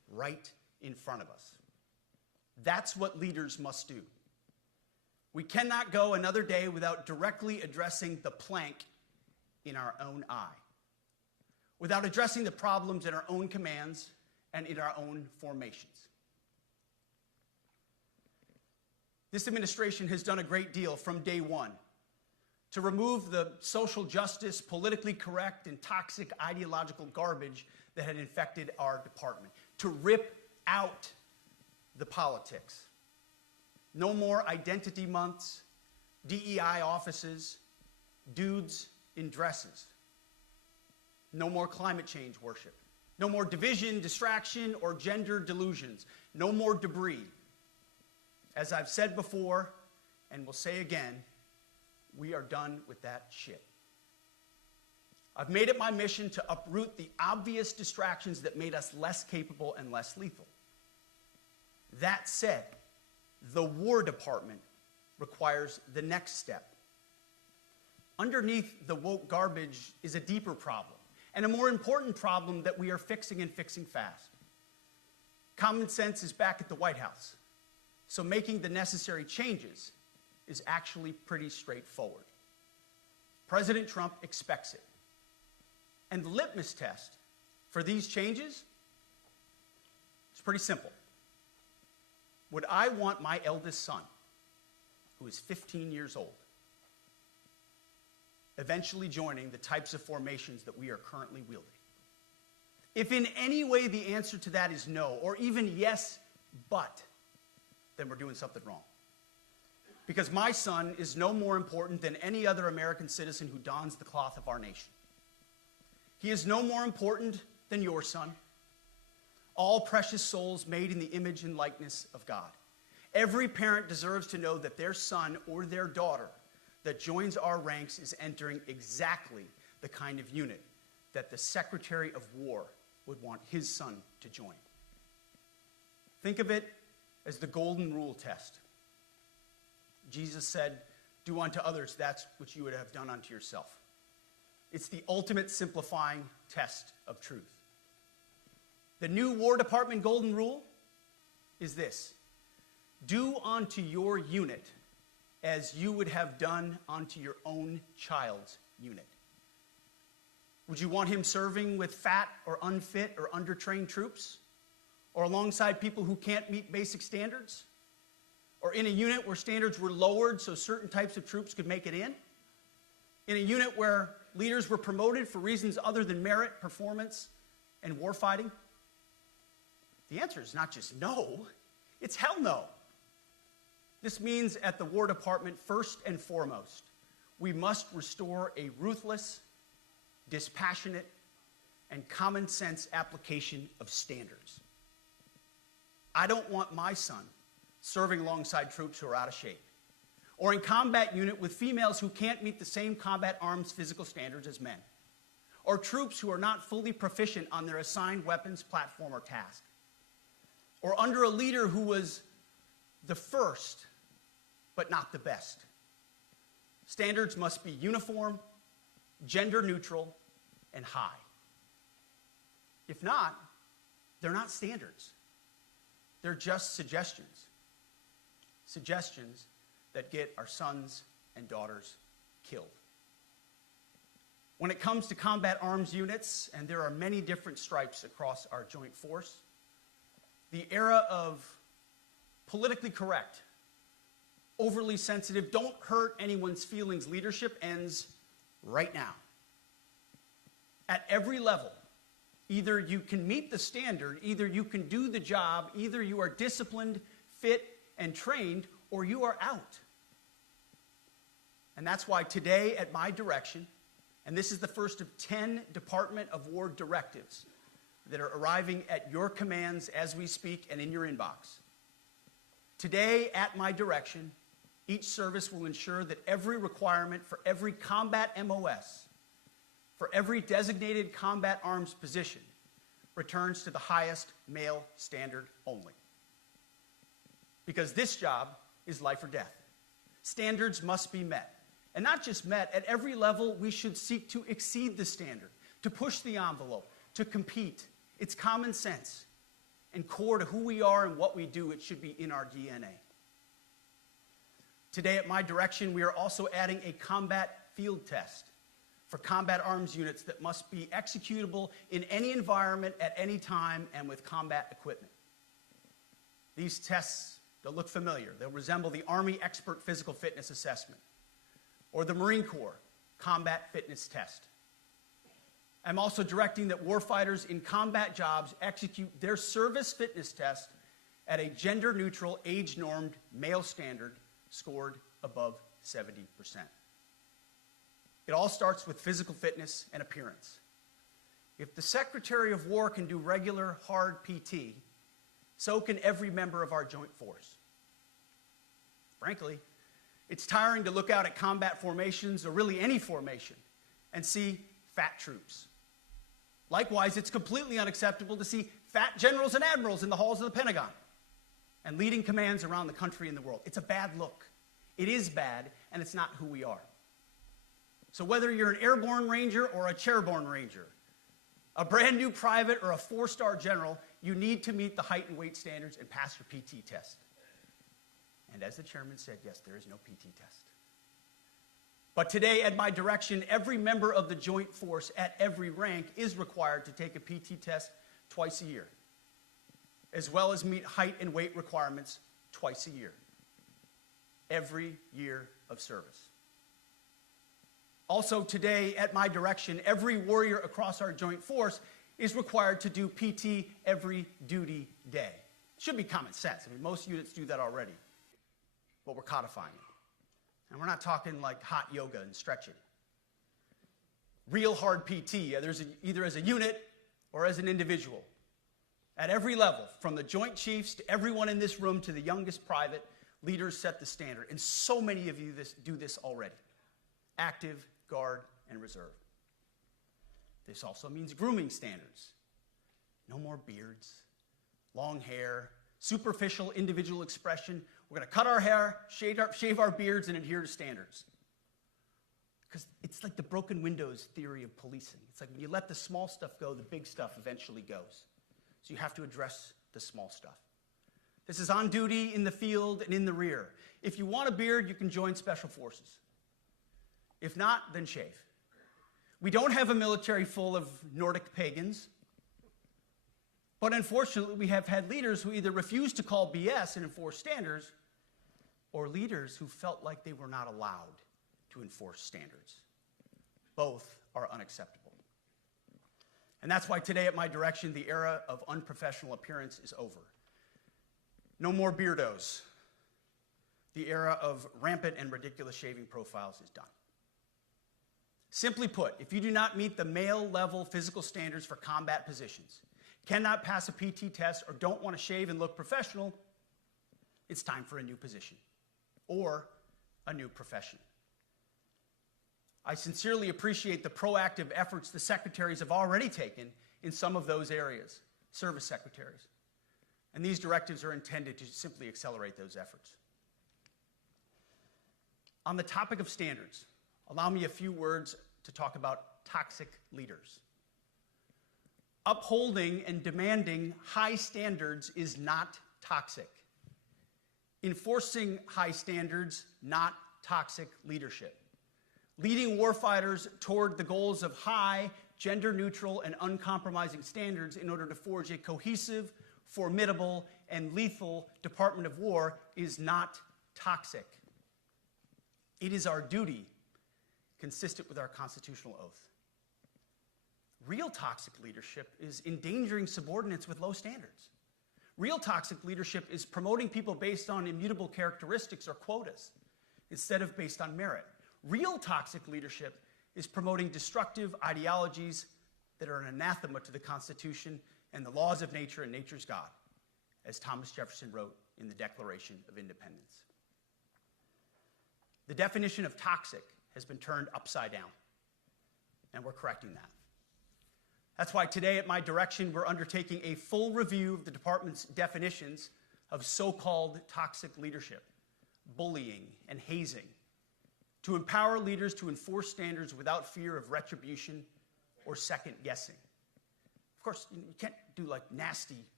right in front of us. That's what leaders must do. We cannot go another day without directly addressing the plank in our own eye, without addressing the problems in our own commands and in our own formations. This administration has done a great deal from day one to remove the social justice, politically correct, and toxic ideological garbage that had infected our department, to rip out the politics. No more identity months, DEI offices, dudes in dresses. No more climate change worship. No more division, distraction, or gender delusions. No more debris. As I've said before, and will say again, we are done with that shit. I've made it my mission to uproot the obvious distractions that made us less capable and less lethal. That said, the War Department requires the next step. Underneath the woke garbage is a deeper problem, and a more important problem that we are fixing and fixing fast. Common sense is back at the White House, so making the necessary changes is actually pretty straightforward. President Trump expects it. And the litmus test for these changes is pretty simple. Would I want my eldest son, who is 15 years old, eventually joining the types of formations that we are currently wielding? If in any way the answer to that is no, or even yes, but, then we're doing something wrong. Because my son is no more important than any other American citizen who dons the cloth of our nation. He is no more important than your son. All precious souls made in the image and likeness of God. Every parent deserves to know that their son or their daughter that joins our ranks is entering exactly the kind of unit that the Secretary of War would want his son to join. Think of it as the golden rule test. Jesus said, "Do unto others that which you would have done unto yourself." It's the ultimate simplifying test of truth. The new War Department golden rule is this: do unto your unit as you would have done unto your own child's unit. Would you want him serving with fat or unfit or undertrained troops? Or alongside people who can't meet basic standards? Or in a unit where standards were lowered so certain types of troops could make it in? In a unit where leaders were promoted for reasons other than merit, performance, and warfighting? The answer is not just no, it's hell no. This means at the War Department, first and foremost, we must restore a ruthless, dispassionate, and common sense application of standards. I don't want my son serving alongside troops who are out of shape, or in combat unit with females who can't meet the same combat arms physical standards as men, or troops who are not fully proficient on their assigned weapons, platform, or task, or under a leader who was the first, but not the best. Standards must be uniform, gender neutral, and high. If not, they're not standards. They're just suggestions. Suggestions that get our sons and daughters killed. When it comes to combat arms units, and there are many different stripes across our joint force, the era of politically correct, overly sensitive, don't hurt anyone's feelings leadership ends right now. At every level, either you can meet the standard, either you can do the job, either you are disciplined, fit, and trained, or you are out. And that's why today, at my direction, and this is the first of 10 Department of War directives that are arriving at your commands as we speak and in your inbox. Today, at my direction, each service will ensure that every requirement for every combat MOS, for every designated combat arms position, returns to the highest male standard only. Because this job is life or death. Standards must be met. And not just met, at every level we should seek to exceed the standard, to push the envelope, to compete. It's common sense. and core to who we are and what we do. It should be in our DNA. Today, at my direction, we are also adding a combat field test for combat arms units that must be executable in any environment at any time and with combat equipment. These tests, they'll look familiar. They'll resemble the Army Expert Physical Fitness Assessment or the Marine Corps Combat Fitness Test. I'm also directing that warfighters in combat jobs execute their service fitness test at a gender-neutral, age-normed male standard scored above 70%. It all starts with physical fitness and appearance. If the Secretary of War can do regular, hard PT, so can every member of our joint force. Frankly, it's tiring to look out at combat formations, or really any formation, and see fat troops. Likewise, it's completely unacceptable to see fat generals and admirals in the halls of the Pentagon and leading commands around the country and the world. It's a bad look. It is bad, and it's not who we are. So whether you're an airborne ranger or a chairborne ranger, a brand new private or a 4-star general, you need to meet the height and weight standards and pass your PT test. And as the chairman said, yes, there is no PT test. But today, at my direction, every member of the joint force at every rank is required to take a PT test twice a year, as well as meet height and weight requirements twice a year, every year of service. Also today, at my direction, every warrior across our joint force is required to do PT every duty day. It should be common sense. I mean, most units do that already, but we're codifying it. And we're not talking like hot yoga and stretching. Real hard PT, either as a unit or as an individual. At every level, from the Joint Chiefs to everyone in this room to the youngest private, leaders set the standard. And so many of you do this already. Active, Guard, and Reserve. This also means grooming standards. No more beards, long hair, superficial individual expression. We're going to cut our hair, shave our beards, and adhere to standards. Because it's like the broken windows theory of policing. It's like when you let the small stuff go, the big stuff eventually goes. So you have to address the small stuff. This is on duty, in the field, and in the rear. If you want a beard, you can join Special Forces. If not, then shave. We don't have a military full of Nordic pagans. But unfortunately, we have had leaders who either refuse to call BS and enforce standards, or leaders who felt like they were not allowed to enforce standards. Both are unacceptable. And that's why today, at my direction, the era of unprofessional appearance is over. No more beardos. The era of rampant and ridiculous shaving profiles is done. Simply put, if you do not meet the male-level physical standards for combat positions, cannot pass a PT test, or don't want to shave and look professional, it's time for a new position or a new profession. I sincerely appreciate the proactive efforts the secretaries have already taken in some of those areas, service secretaries. And these directives are intended to simply accelerate those efforts. On the topic of standards, allow me a few words to talk about toxic leaders. Upholding and demanding high standards is not toxic. Enforcing high standards, not toxic leadership. Leading warfighters toward the goals of high, gender-neutral, and uncompromising standards in order to forge a cohesive, formidable, and lethal Department of War is not toxic. It is our duty, consistent with our constitutional oath. Real toxic leadership is endangering subordinates with low standards. Real toxic leadership is promoting people based on immutable characteristics or quotas instead of based on merit. Real toxic leadership is promoting destructive ideologies that are an anathema to the Constitution and the laws of nature and nature's God, as Thomas Jefferson wrote in the Declaration of Independence. The definition of toxic has been turned upside down, and we're correcting that. That's why today, at my direction, we're undertaking a full review of the department's definitions of so-called toxic leadership, bullying, and hazing, to empower leaders to enforce standards without fear of retribution or second guessing. Of course, you can't do like nasty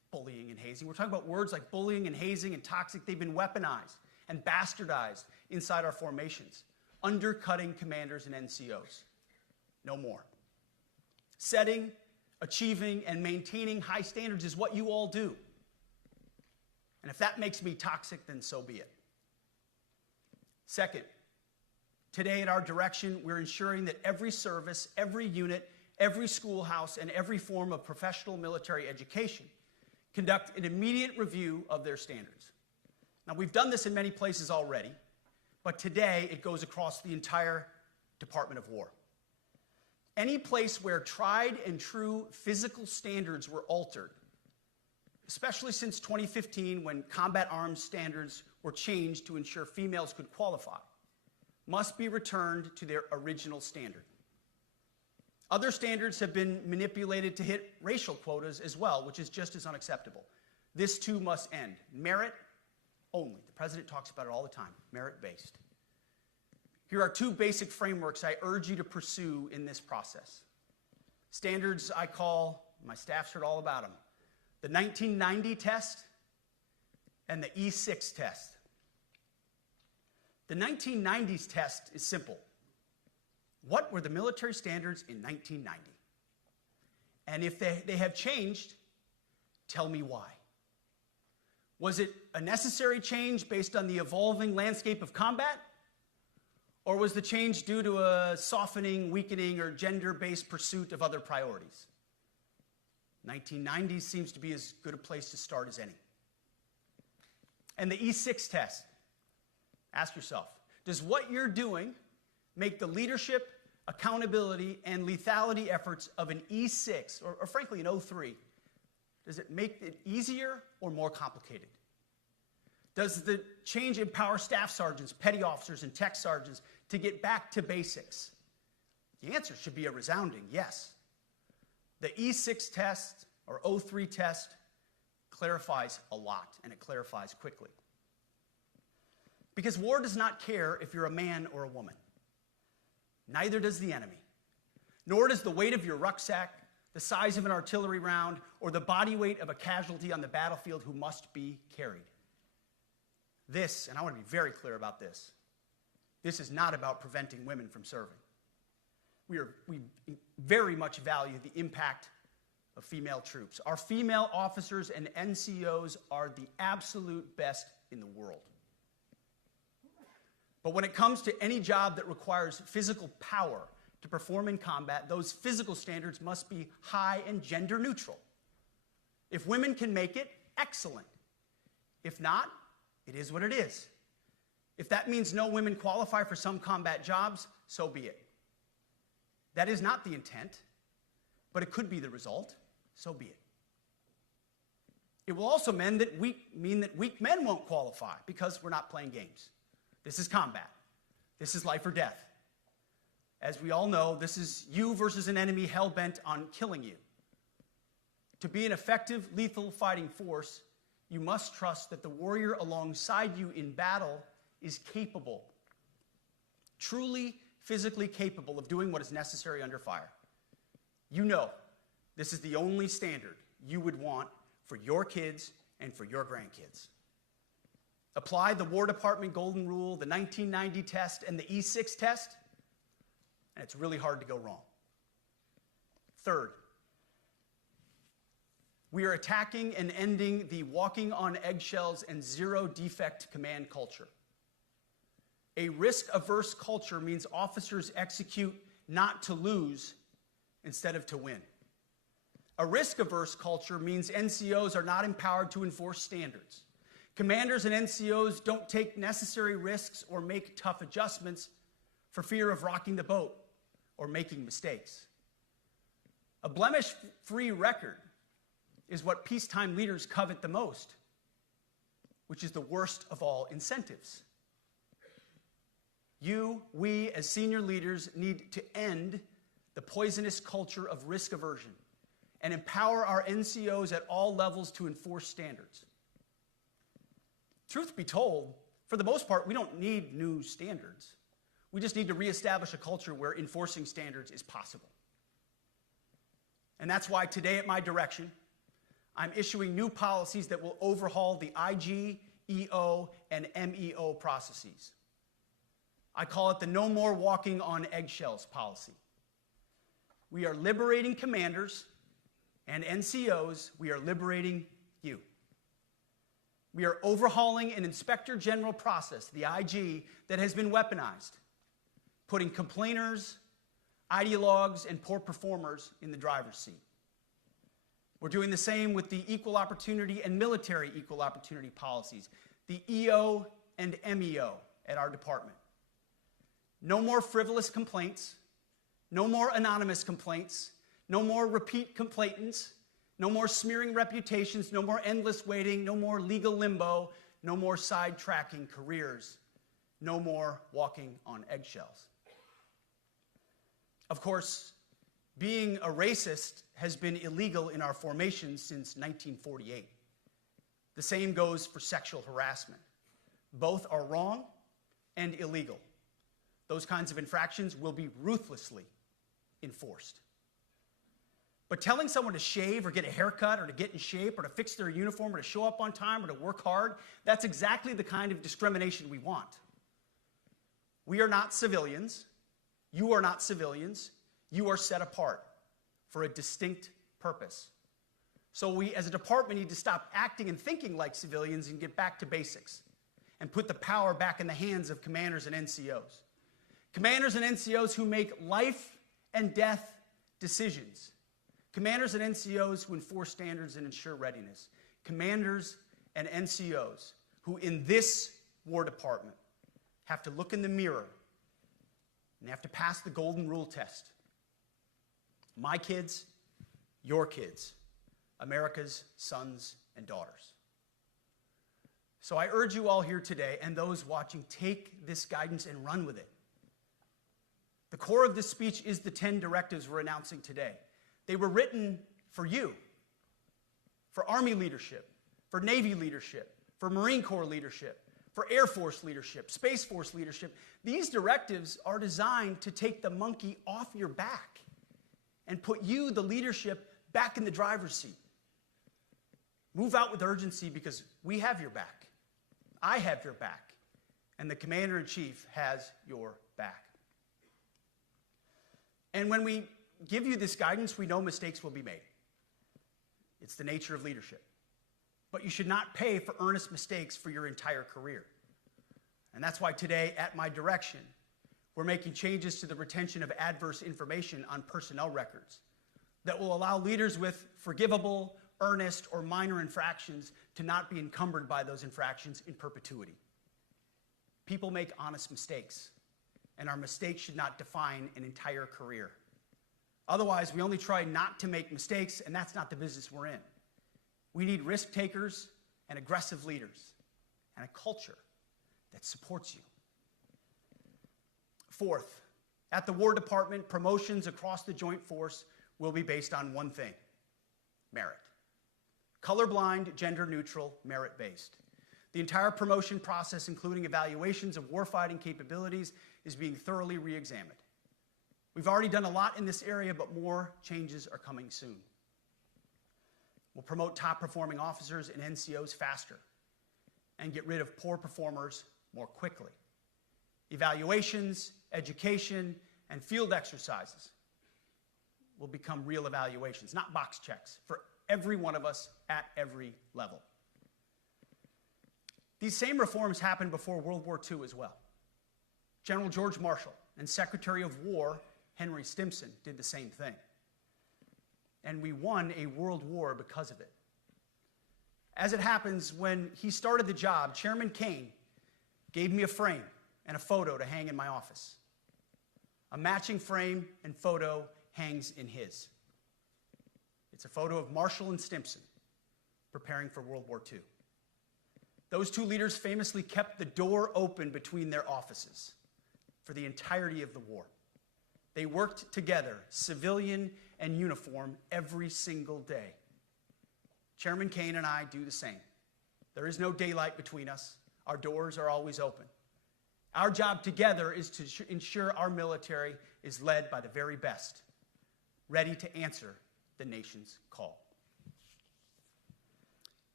bullying and hazing. We're talking about words like bullying and hazing and toxic. They've been weaponized and bastardized inside our formations, undercutting commanders and NCOs. No more. Setting, achieving, and maintaining high standards is what you all do. And if that makes me toxic, then so be it. Second, today at our direction, we're ensuring that every service, every unit, every schoolhouse, and every form of professional military education conduct an immediate review of their standards. Now, we've done this in many places already, but today it goes across the entire Department of War. Any place where tried and true physical standards were altered, especially since 2015 when combat arms standards were changed to ensure females could qualify, must be returned to their original standard. Other standards have been manipulated to hit racial quotas as well, which is just as unacceptable. This too must end. Merit only. The president talks about it all the time, merit-based. Here are two basic frameworks I urge you to pursue in this process. Standards I call, my staff's heard all about them, the 1990 test and the E6 test. The 1990s test is simple. What were the military standards in 1990? And if they have changed, tell me why. Was it a necessary change based on the evolving landscape of combat? Or was the change due to a softening, weakening, or gender-based pursuit of other priorities? 1990s seems to be as good a place to start as any. And the E6 test. Ask yourself, does what you're doing make the leadership, accountability, and lethality efforts of an E6, or frankly an O3, does it make it easier or more complicated? Does the change empower staff sergeants, petty officers, and tech sergeants to get back to basics? The answer should be a resounding yes. The E6 test, or O3 test, clarifies a lot, and it clarifies quickly. Because war does not care if you're a man or a woman. Neither does the enemy. Nor does the weight of your rucksack, the size of an artillery round, or the body weight of a casualty on the battlefield who must be carried. This, and I want to be very clear about this, this is not about preventing women from serving. We very much value the impact of female troops. Our female officers and NCOs are the absolute best in the world. But when it comes to any job that requires physical power to perform in combat, those physical standards must be high and gender neutral. If women can make it, excellent. If not, it is what it is. If that means no women qualify for some combat jobs, so be it. That is not the intent, but it could be the result, so be it. It will also mean that weak men won't qualify because we're not playing games. This is combat. This is life or death. As we all know, this is you versus an enemy hell-bent on killing you. To be an effective, lethal fighting force, you must trust that the warrior alongside you in battle is capable, truly physically capable of doing what is necessary under fire. You know this is the only standard you would want for your kids and for your grandkids. Apply the War Department Golden Rule, the 1990 test, and the E6 test, and it's really hard to go wrong. Third, we are attacking and ending the walking on eggshells and zero-defect command culture. A risk-averse culture means officers execute not to lose instead of to win. A risk-averse culture means NCOs are not empowered to enforce standards. Commanders and NCOs don't take necessary risks or make tough adjustments for fear of rocking the boat or making mistakes. A blemish-free record is what peacetime leaders covet the most, which is the worst of all incentives. We, as senior leaders, need to end the poisonous culture of risk aversion and empower our NCOs at all levels to enforce standards. Truth be told, for the most part, we don't need new standards. We just need to reestablish a culture where enforcing standards is possible. And that's why today at my direction, I'm issuing new policies that will overhaul the IG, EO, and MEO processes. I call it the no more walking on eggshells policy. We are liberating commanders and NCOs. We are liberating you. We are overhauling an inspector general process, the IG, that has been weaponized, putting complainers, ideologues, and poor performers in the driver's seat. We're doing the same with the equal opportunity and military equal opportunity policies, the EO and MEO at our department. No more frivolous complaints, no more anonymous complaints, no more repeat complainants, no more smearing reputations, no more endless waiting, no more legal limbo, no more sidetracking careers, no more walking on eggshells. Of course, being a racist has been illegal in our formation since 1948. The same goes for sexual harassment. Both are wrong and illegal. Those kinds of infractions will be ruthlessly enforced. But telling someone to shave or get a haircut or to get in shape or to fix their uniform or to show up on time or to work hard, that's exactly the kind of discrimination we want. We are not civilians. You are not civilians. You are set apart for a distinct purpose. So we, as a department, need to stop acting and thinking like civilians and get back to basics and put the power back in the hands of commanders and NCOs. Commanders and NCOs who make life and death decisions. Commanders and NCOs who enforce standards and ensure readiness. Commanders and NCOs who, in this War Department, have to look in the mirror and have to pass the golden rule test. My kids, your kids, America's sons and daughters. So I urge you all here today, and those watching, take this guidance and run with it. The core of this speech is the 10 directives we're announcing today. They were written for you, for Army leadership, for Navy leadership, for Marine Corps leadership, for Air Force leadership, Space Force leadership. These directives are designed to take the monkey off your back and put you, the leadership, back in the driver's seat. Move out with urgency because we have your back. I have your back. And the Commander-in-Chief has your back. And when we give you this guidance, we know mistakes will be made. It's the nature of leadership. But you should not pay for earnest mistakes for your entire career. And that's why today, at my direction, we're making changes to the retention of adverse information on personnel records that will allow leaders with forgivable, earnest, or minor infractions to not be encumbered by those infractions in perpetuity. People make honest mistakes, and our mistakes should not define an entire career. Otherwise, we only try not to make mistakes, and that's not the business we're in. We need risk takers and aggressive leaders and a culture that supports you. Fourth, at the War Department, promotions across the Joint Force will be based on one thing: merit. Colorblind, gender-neutral, merit-based. The entire promotion process, including evaluations of warfighting capabilities, is being thoroughly re-examined. We've already done a lot in this area, but more changes are coming soon. We'll promote top-performing officers and NCOs faster and get rid of poor performers more quickly. Evaluations, education, and field exercises will become real evaluations, not box checks, for every one of us at every level. These same reforms happened before World War II as well. General George Marshall and Secretary of War Henry Stimson did the same thing. And we won a world war because of it. As it happens, when he started the job, Chairman Kane gave me a frame and a photo to hang in my office. A matching frame and photo hangs in his. It's a photo of Marshall and Stimson preparing for World War II. Those two leaders famously kept the door open between their offices for the entirety of the war. They worked together, civilian and uniform, every single day. Chairman Kane and I do the same. There is no daylight between us. Our doors are always open. Our job together is to ensure our military is led by the very best, ready to answer the nation's call.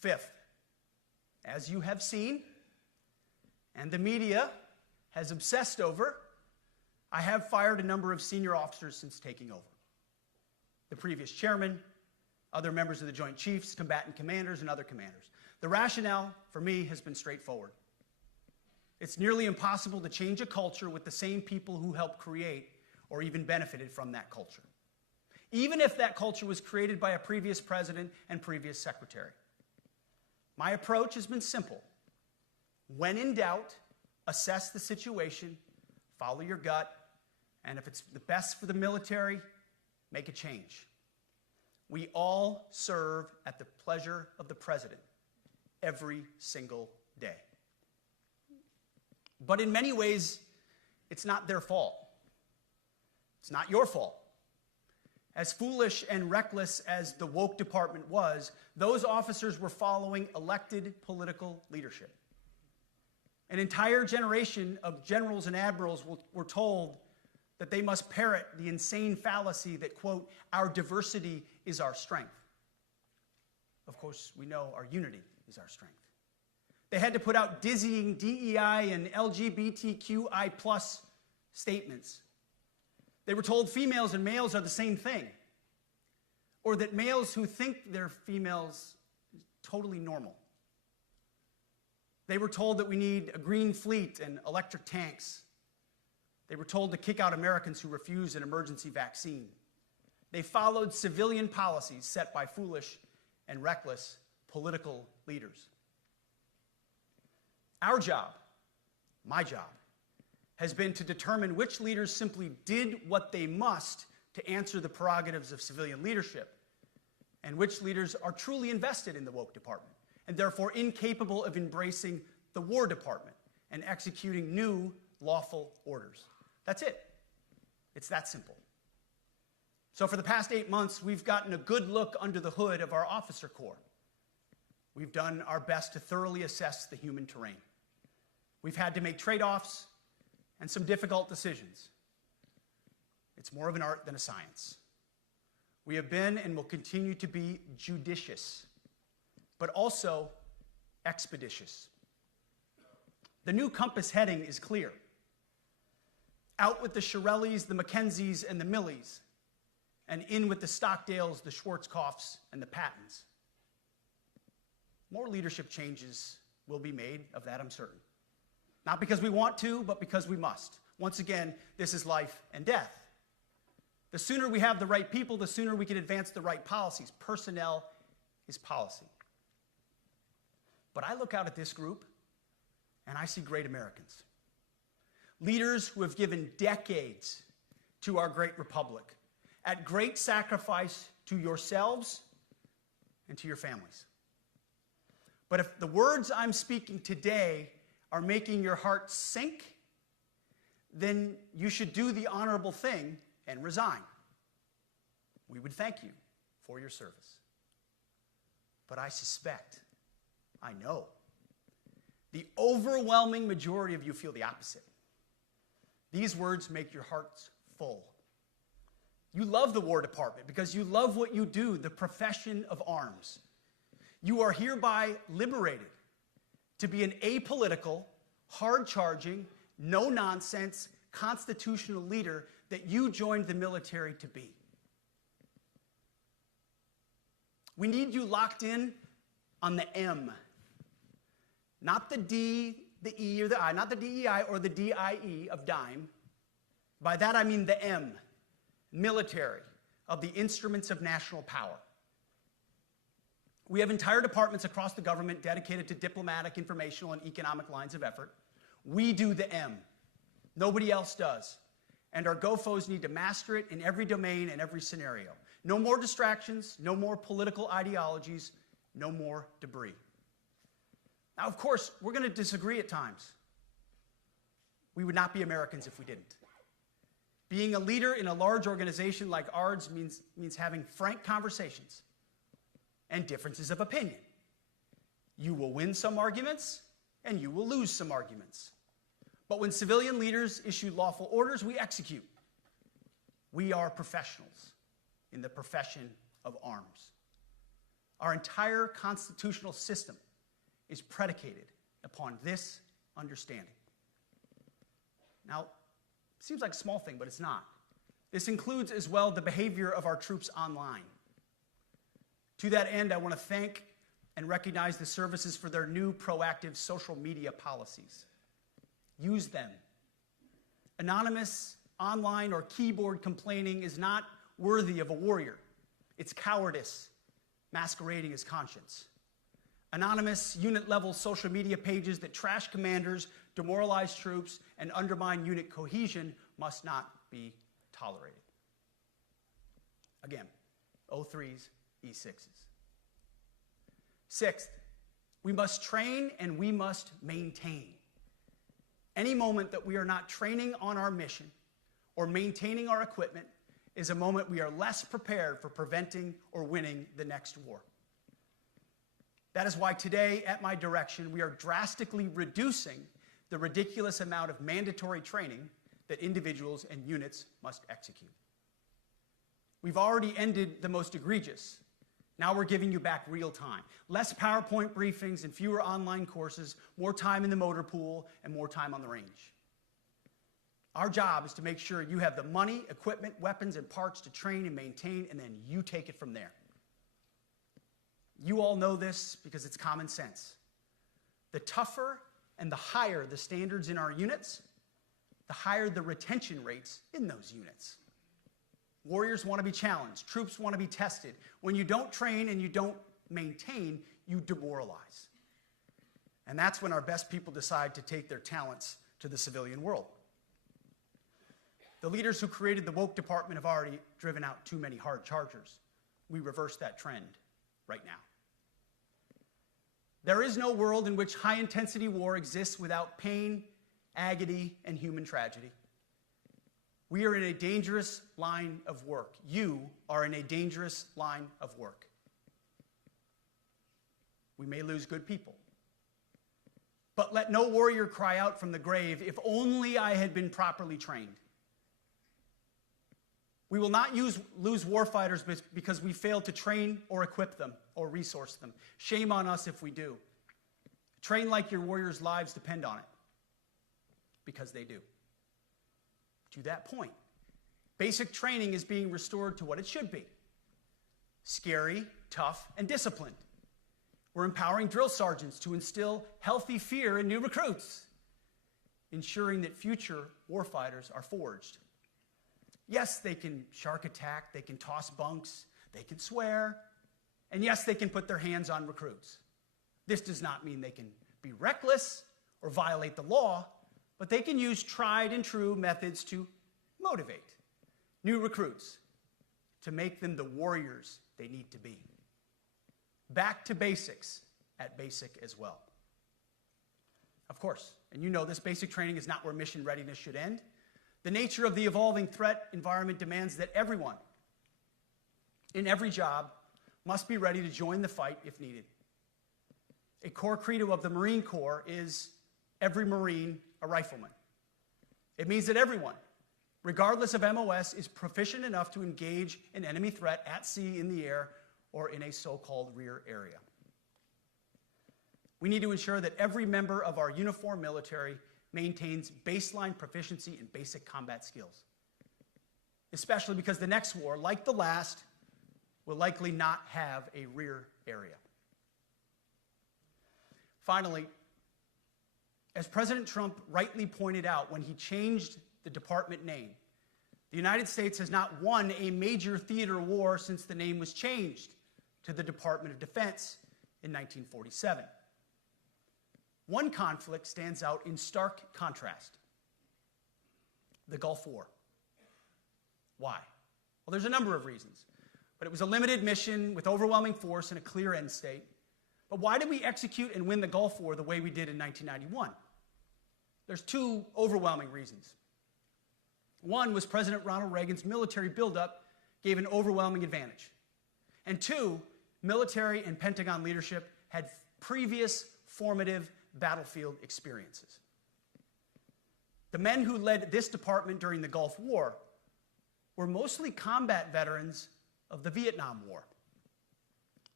Fifth, as you have seen, and the media has obsessed over, I have fired a number of senior officers since taking over. The previous chairman, other members of the Joint Chiefs, combatant commanders, and other commanders. The rationale for me has been straightforward. It's nearly impossible to change a culture with the same people who helped create or even benefited from that culture, even if that culture was created by a previous president and previous secretary. My approach has been simple. When in doubt, assess the situation, follow your gut, and if it's the best for the military, make a change. We all serve at the pleasure of the president every single day. But in many ways, it's not their fault. It's not your fault. As foolish and reckless as the woke department was, those officers were following elected political leadership. An entire generation of generals and admirals were told that they must parrot the insane fallacy that, quote, our diversity is our strength. Of course, we know our unity is our strength. They had to put out dizzying DEI and LGBTQI+ statements. They were told females and males are the same thing, or that males who think they're females is totally normal. They were told that we need a green fleet and electric tanks. They were told to kick out Americans who refuse an emergency vaccine. They followed civilian policies set by foolish and reckless political leaders. Our job, my job, has been to determine which leaders simply did what they must to answer the prerogatives of civilian leadership, and which leaders are truly invested in the woke department, and therefore incapable of embracing the War Department and executing new lawful orders. That's it. It's that simple. So for the past 8 months, we've gotten a good look under the hood of our officer corps. We've done our best to thoroughly assess the human terrain. We've had to make trade-offs and some difficult decisions. It's more of an art than a science. We have been and will continue to be judicious, but also expeditious. The new compass heading is clear. Out with the Shirellis, the Mackenzies, and the Millies, and in with the Stockdales, the Schwarzkopfs, and the Pattons. More leadership changes will be made, of that I'm certain. Not because we want to, but because we must. Once again, this is life and death. The sooner we have the right people, the sooner we can advance the right policies. Personnel is policy. But I look out at this group, and I see great Americans. Leaders who have given decades to our great republic, at great sacrifice to yourselves and to your families. But if the words I'm speaking today are making your heart sink, then you should do the honorable thing and resign. We would thank you for your service. But I suspect, I know, the overwhelming majority of you feel the opposite. These words make your hearts full. You love the War Department because you love what you do, the profession of arms. You are hereby liberated to be an apolitical, hard-charging, no-nonsense, constitutional leader that you joined the military to be. We need you locked in on the M, not the D, the E, or the I, not the DEI or the DIE of dime. By that I mean the M, military, of the instruments of national power. We have entire departments across the government dedicated to diplomatic, informational, and economic lines of effort. We do the M. Nobody else does. And our GOFOs need to master it in every domain and every scenario. No more distractions, no more political ideologies, no more debris. Now, of course, we're going to disagree at times. We would not be Americans if we didn't. Being a leader in a large organization like ours means having frank conversations and differences of opinion. You will win some arguments, and you will lose some arguments. But when civilian leaders issue lawful orders, we execute. We are professionals in the profession of arms. Our entire constitutional system is predicated upon this understanding. Now, it seems like a small thing, but it's not. This includes as well the behavior of our troops online. To that end, I want to thank and recognize the services for their new proactive social media policies. Use them. Anonymous, online, or keyboard complaining is not worthy of a warrior. It's cowardice masquerading as conscience. Anonymous, unit-level social media pages that trash commanders, demoralize troops, and undermine unit cohesion must not be tolerated. Again, O3s, E6s. Sixth, we must train and we must maintain. Any moment that we are not training on our mission or maintaining our equipment is a moment we are less prepared for preventing or winning the next war. That is why today, at my direction, we are drastically reducing the ridiculous amount of mandatory training that individuals and units must execute. We've already ended the most egregious. Now we're giving you back real time. Less PowerPoint briefings and fewer online courses, more time in the motor pool, and more time on the range. Our job is to make sure you have the money, equipment, weapons, and parts to train and maintain, and then you take it from there. You all know this because it's common sense. The tougher and the higher the standards in our units, the higher the retention rates in those units. Warriors want to be challenged. Troops want to be tested. When you don't train and you don't maintain, you demoralize. And that's when our best people decide to take their talents to the civilian world. The leaders who created the woke department have already driven out too many hard chargers. We reverse that trend right now. There is no world in which high-intensity war exists without pain, agony, and human tragedy. We are in a dangerous line of work. You are in a dangerous line of work. We may lose good people. But let no warrior cry out from the grave, "If only I had been properly trained." We will not lose warfighters because we failed to train or equip them or resource them. Shame on us if we do. Train like your warriors' lives depend on it, because they do. To that point, basic training is being restored to what it should be: scary, tough, and disciplined. We're empowering drill sergeants to instill healthy fear in new recruits, ensuring that future warfighters are forged. Yes, they can shark attack, they can toss bunks, they can swear, and yes, they can put their hands on recruits. This does not mean they can be reckless or violate the law, but they can use tried and true methods to motivate new recruits, to make them the warriors they need to be. Back to basics at basic as well. Of course, and you know this, basic training is not where mission readiness should end. The nature of the evolving threat environment demands that everyone, in every job, must be ready to join the fight if needed. A core credo of the Marine Corps is every Marine a rifleman. It means that everyone, regardless of MOS, is proficient enough to engage an enemy threat at sea, in the air, or in a so-called rear area. We need to ensure that every member of our uniformed military maintains baseline proficiency in basic combat skills, especially because the next war, like the last, will likely not have a rear area. Finally, as President Trump rightly pointed out when he changed the department name, the United States has not won a major theater war since the name was changed to the Department of Defense in 1947. One conflict stands out in stark contrast: the Gulf War. Why? Well, there's a number of reasons, but it was a limited mission with overwhelming force and a clear end state. But why did we execute and win the Gulf War the way we did in 1991? There's two overwhelming reasons. One was President Ronald Reagan's military buildup gave an overwhelming advantage. And two, military and Pentagon leadership had previous formative battlefield experiences. The men who led this department during the Gulf War were mostly combat veterans of the Vietnam War.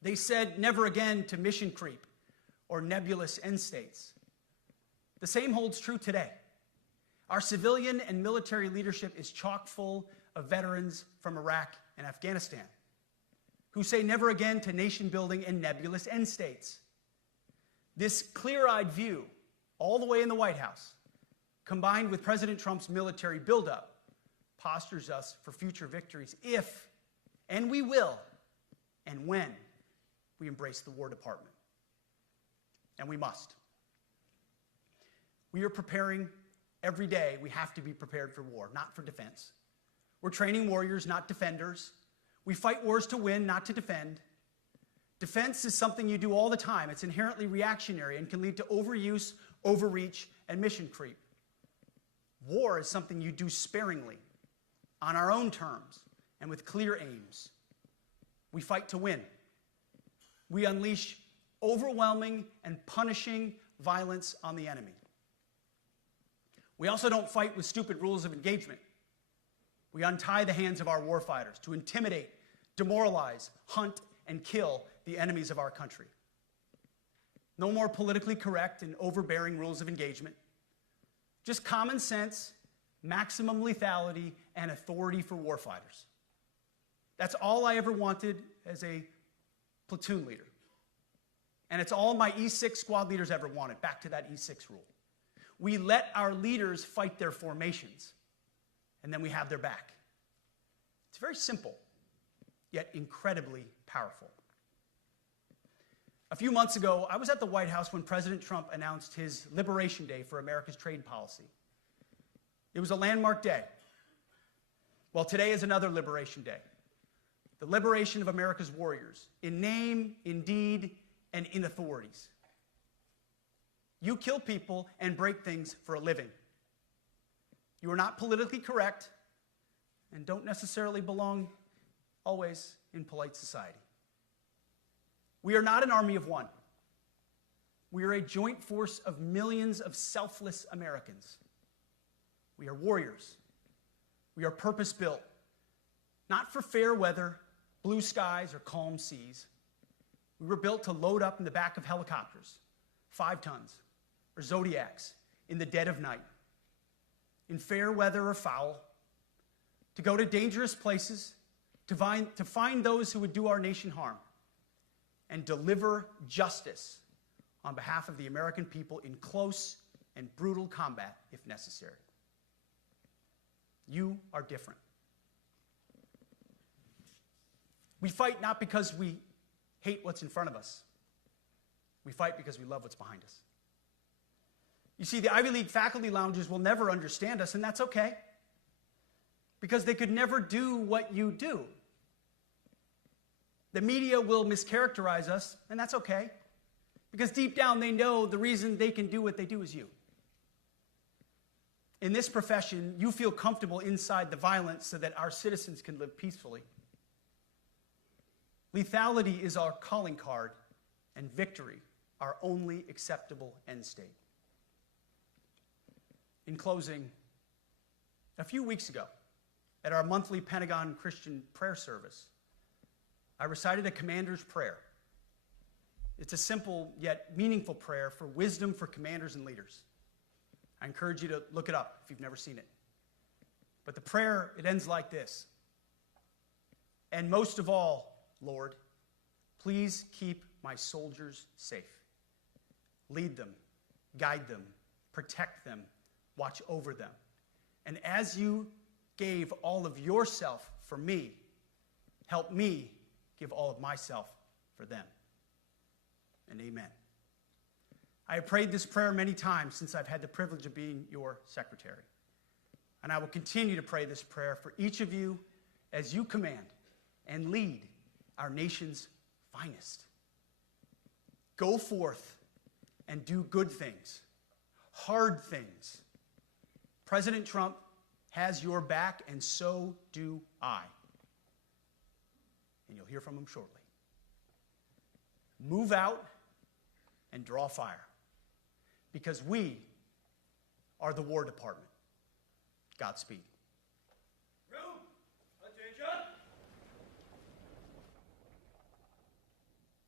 They said never again to mission creep or nebulous end states. The same holds true today. Our civilian and military leadership is chock full of veterans from Iraq and Afghanistan who say never again to nation building and nebulous end states. This clear-eyed view, all the way in the White House, combined with President Trump's military buildup, postures us for future victories if, and we will, and when we embrace the War Department. And we must. We are preparing every day. We have to be prepared for war, not for defense. We're training warriors, not defenders. We fight wars to win, not to defend. Defense is something you do all the time. It's inherently reactionary and can lead to overuse, overreach, and mission creep. War is something you do sparingly, on our own terms, and with clear aims. We fight to win. We unleash overwhelming and punishing violence on the enemy. We also don't fight with stupid rules of engagement. We untie the hands of our warfighters to intimidate, demoralize, hunt, and kill the enemies of our country. No more politically correct and overbearing rules of engagement. Just common sense, maximum lethality, and authority for warfighters. That's all I ever wanted as a platoon leader. And it's all my E6 squad leaders ever wanted, back to that E6 rule. We let our leaders fight their formations, and then we have their back. It's very simple, yet incredibly powerful. A few months ago, I was at the White House when President Trump announced his Liberation Day for America's trade policy. It was a landmark day. Well, today is another Liberation Day. The liberation of America's warriors, in name, in deed, and in authorities. You kill people and break things for a living. You are not politically correct and don't necessarily belong always in polite society. We are not an army of one. We are a joint force of millions of selfless Americans. We are warriors. We are purpose-built, not for fair weather, blue skies, or calm seas. We were built to load up in the back of helicopters, 5 tons, or Zodiacs in the dead of night, in fair weather or foul, to go to dangerous places, to find those who would do our nation harm, and deliver justice on behalf of the American people in close and brutal combat if necessary. You are different. We fight not because we hate what's in front of us. We fight because we love what's behind us. You see, the Ivy League faculty lounges will never understand us, and that's okay, because they could never do what you do. The media will mischaracterize us, and that's okay, because deep down they know the reason they can do what they do is you. In this profession, you feel comfortable inside the violence so that our citizens can live peacefully. Lethality is our calling card, and victory our only acceptable end state. In closing, a few weeks ago, at our monthly Pentagon Christian prayer service, I recited a commander's prayer. It's a simple yet meaningful prayer for wisdom for commanders and leaders. I encourage you to look it up if you've never seen it. But the prayer, it ends like this. And most of all, Lord, please keep my soldiers safe. Lead them, guide them, protect them, watch over them. And as you gave all of yourself for me, help me give all of myself for them. And amen. I have prayed this prayer many times since I've had the privilege of being your secretary. And I will continue to pray this prayer for each of you as you command and lead our nation's finest. Go forth and do good things, hard things. President Trump has your back, and so do I. And you'll hear from him shortly. Move out and draw fire, because we are the War Department. Godspeed. Room. Attention.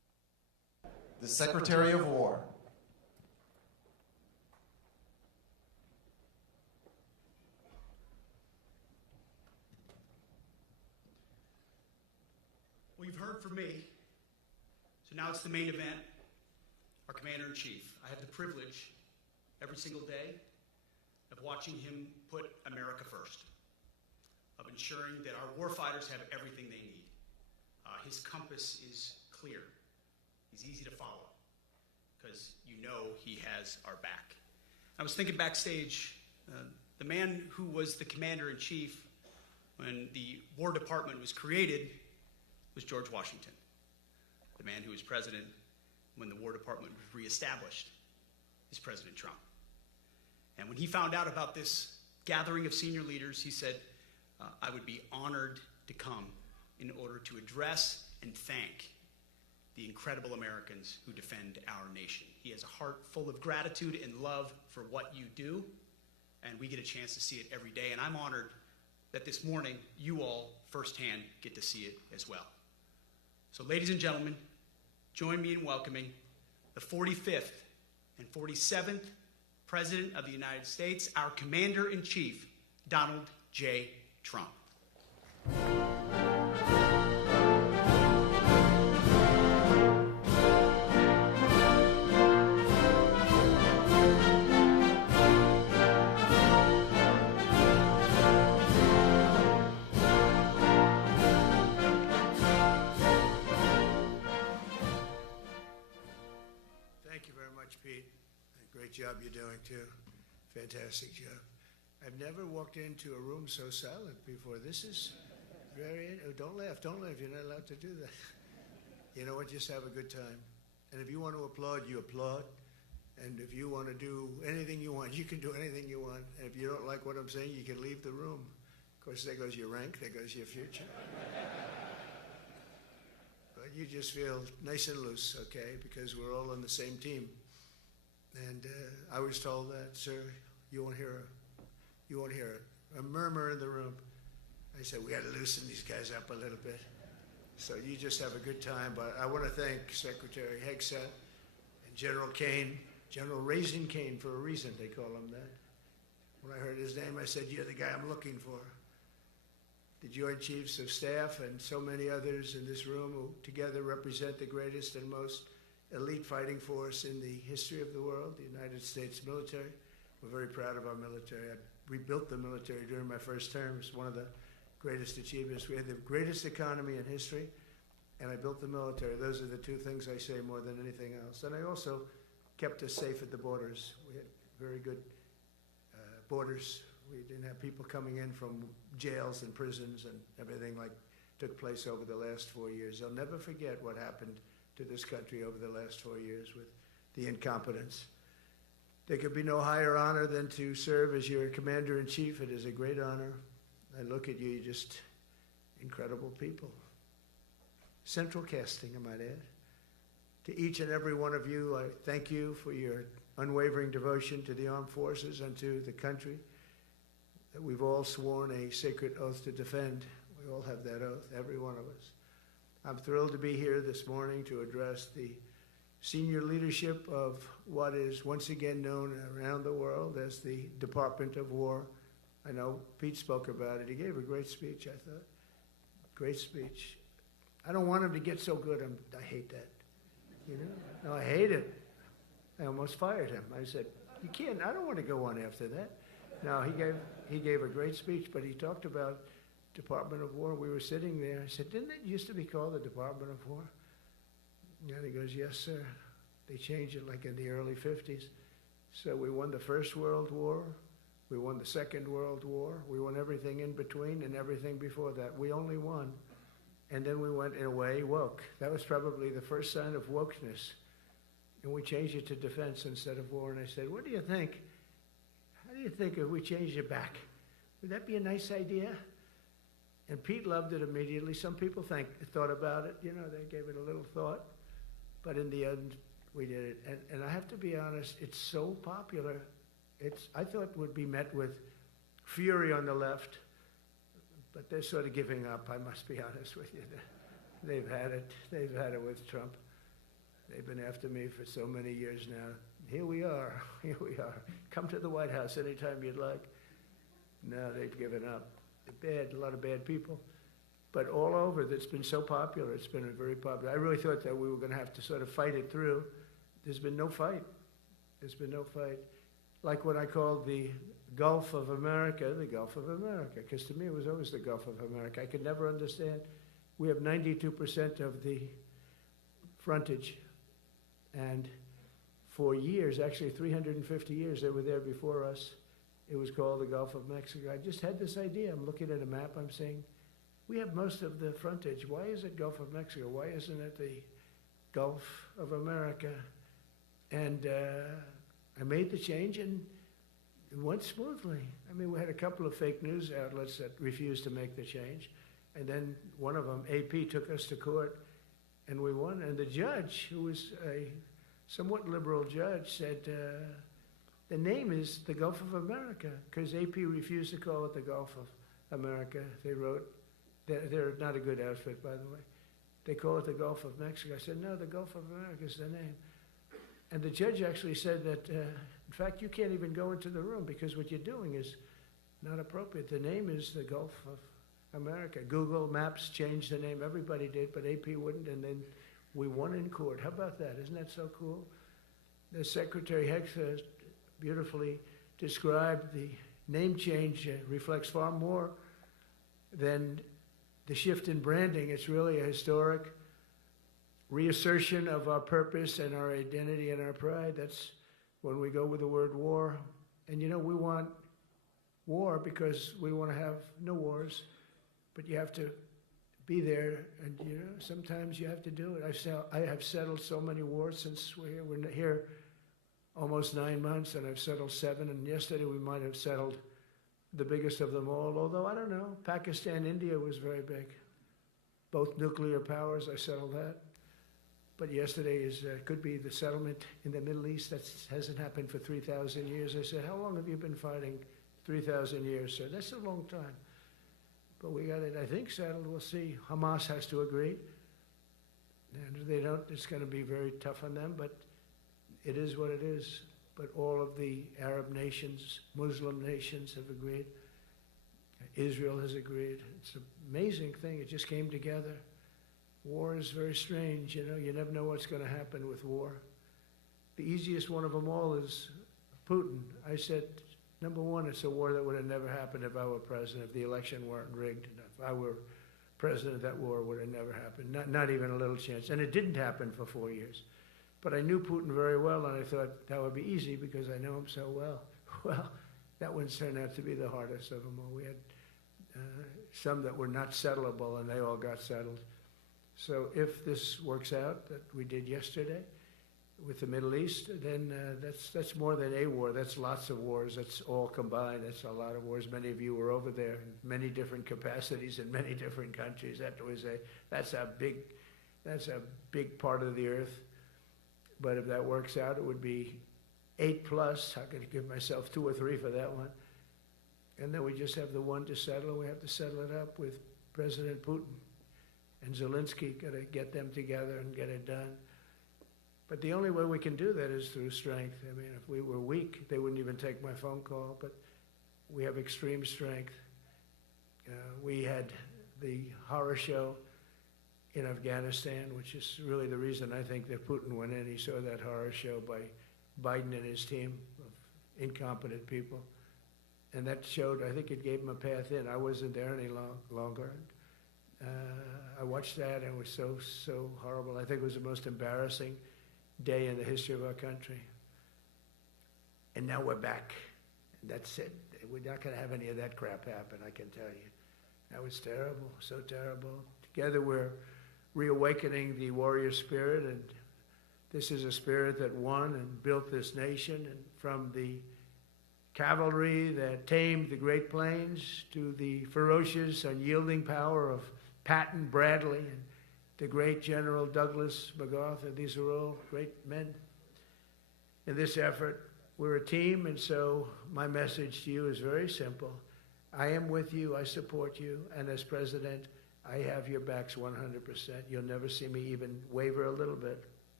the Secretary of War. Well, you've heard from me, so now it's the main event, our Commander-in-Chief. I have the privilege every single day of watching him put America first, of ensuring that our warfighters have everything they need. His compass is clear. He's easy to follow because you know he has our back. I was thinking backstage, the man who was the Commander-in-Chief when the War Department was created was George Washington. The man who was president when the War Department was reestablished is President Trump. And when he found out about this gathering of senior leaders, he said, I would be honored to come in order to address and thank the incredible Americans who defend our nation. He has a heart full of gratitude and love for what you do, and we get a chance to see it every day. And I'm honored that this morning you all firsthand get to see it as well. So ladies and gentlemen, join me in welcoming the 45th and 47th President of the United States, our Commander-in-Chief, Donald J. Trump. Thank you very much, Pete. Great job you're doing, too. Fantastic job. I've never walked into a room so silent before. This is very, oh, don't laugh, you're not allowed to do that. You know what, just have a good time. And if you want to applaud, you applaud. And if you want to do anything you want, you can do anything you want. And if you don't like what I'm saying, you can leave the room. Of course, there goes your rank, there goes your future. But you just feel nice and loose, okay, because we're all on the same team. And I was told that, sir, you won't hear a murmur in the room. I said, we got to loosen these guys up a little bit. So you just have a good time. But I want to thank Secretary Hegseth and General Kane, General Raisin Kane for a reason, they call him that. When I heard his name, I said, you're the guy I'm looking for. The Joint Chiefs of Staff and so many others in this room who together represent the greatest and most elite fighting force in the history of the world, the United States military. We're very proud of our military. I rebuilt the military during my first term. It's one of the greatest achievements. We had the greatest economy in history, and I built the military. Those are the two things I say more than anything else. And I also kept us safe at the borders. We had very good borders. We didn't have people coming in from jails and prisons and everything like took place over the last 4 years. I'll never forget what happened to this country over the last 4 years with the incompetence. There could be no higher honor than to serve as your Commander-in-Chief. It is a great honor. I look at you, you're just incredible people. Central casting, I might add. To each and every one of you, I thank you for your unwavering devotion to the armed forces and to the country that we've all sworn a sacred oath to defend. We all have that oath, every one of us. I'm thrilled to be here this morning to address the senior leadership of what is once again known around the world as the Department of War. I know Pete spoke about it. He gave a great speech, I thought. Great speech. I don't want him to get so good. I hate that. You know? No, I hate it. I almost fired him. I said, you can't, I don't want to go on after that. No, he gave a great speech, but he talked about Department of War. We were sitting there. I said, didn't it used to be called the Department of War? And he goes, yes, sir. They changed it like in the early 50s. So we won the First World War. We won the Second World War. We won everything in between and everything before that. We only won. And then we went away woke. That was probably the first sign of wokeness. And we changed it to defense instead of war. And I said, what do you think? How do you think if we changed it back? Would that be a nice idea? And Pete loved it immediately. Some people thought about it. You know, they gave it a little thought. But in the end, we did it. And I have to be honest, it's so popular. I thought it would be met with fury on the left, but they're sort of giving up, I must be honest with you. They've had it. They've had it with Trump. They've been after me for so many years now. Here we are. Here we are. Come to the White House anytime you'd like. No, they've given up. They're bad, a lot of bad people. But all over, it's been so popular. It's been very popular. I really thought that we were going to have to sort of fight it through. There's been no fight. There's been no fight. Like what I called the Gulf of America, the Gulf of America, because to me it was always the Gulf of America. I could never understand. We have 92% of the frontage, and for years, actually 350 years, they were there before us. It was called the Gulf of Mexico. I just had this idea. I'm looking at a map, I'm saying, we have most of the frontage. Why is it Gulf of Mexico? Why isn't it the Gulf of America? And I made the change, and it went smoothly. I mean, we had a couple of fake news outlets that refused to make the change. And then one of them, AP, took us to court, and we won. And the judge, who was a somewhat liberal judge, said, the name is the Gulf of America, because AP refused to call it the Gulf of America. They wrote, they're not a good outfit, by the way. They call it the Gulf of Mexico. I said, no, the Gulf of America is the name. And the judge actually said that, in fact, you can't even go into the room because what you're doing is not appropriate. The name is the Gulf of America. Google Maps changed the name. Everybody did, but AP wouldn't, and then we won in court. How about that? Isn't that so cool? The Secretary Hex has beautifully described the name change reflects far more than the shift in branding. It's really a historic reassertion of our purpose and our identity and our pride. That's when we go with the word war. And you know, we want war because we want to have no wars, but you have to be there, and you know, sometimes you have to do it. I have settled so many wars since we're here. We're here almost 9 months, and I've settled 7, and yesterday we might have settled the biggest of them all, although I don't know, Pakistan, India was very big. Both nuclear powers, I settled that. But yesterday could be the settlement in the Middle East. That hasn't happened for 3,000 years. I said, how long have you been fighting? 3,000 years, sir. That's a long time. But we got it, I think, settled. We'll see. Hamas has to agree. And if they don't, it's going to be very tough on them, but it is what it is. But all of the Arab nations, Muslim nations have agreed. Israel has agreed. It's an amazing thing. It just came together. War is very strange, you know. You never know what's going to happen with war. The easiest one of them all is Putin. I said, number one, it's a war that would have never happened if I were president, if the election weren't rigged. If I were president, that war would have never happened. Not even a little chance. And it didn't happen for 4 years. But I knew Putin very well, and I thought that would be easy because I know him so well. Well, that one turned out to be the hardest of them all. We had some that were not settlable, and they all got settled. So if this works out, that we did yesterday with the Middle East, then that's more than a war. That's lots of wars. That's all combined. That's a lot of wars. Many of you were over there in many different capacities in many different countries. That's a big part of the earth. But if that works out, it would be 8+. I could give myself 2 or 3 for that one. And then we just have the one to settle. We have to settle it up with President Putin. And Zelensky, got to get them together and get it done. But the only way we can do that is through strength. I mean, if we were weak, they wouldn't even take my phone call. But we have extreme strength. We had the horror show in Afghanistan, which is really the reason I think that Putin went in. He saw that horror show by Biden and his team of incompetent people. And that showed, I think it gave him a path in. I wasn't there any longer. I watched that, and it was so horrible. I think it was the most embarrassing day in the history of our country. And now we're back. And that's it. We're not going to have any of that crap happen, I can tell you. That was terrible, so terrible. Together we're reawakening the warrior spirit, and this is a spirit that won and built this nation, and from the cavalry that tamed the Great Plains to the ferocious, unyielding power of Patton Bradley and the great General Douglas MacArthur. These are all great men. In this effort, we're a team, and so my message to you is very simple. I am with you, I support you, and as president, I have your backs 100%. You'll never see me even waver a little bit.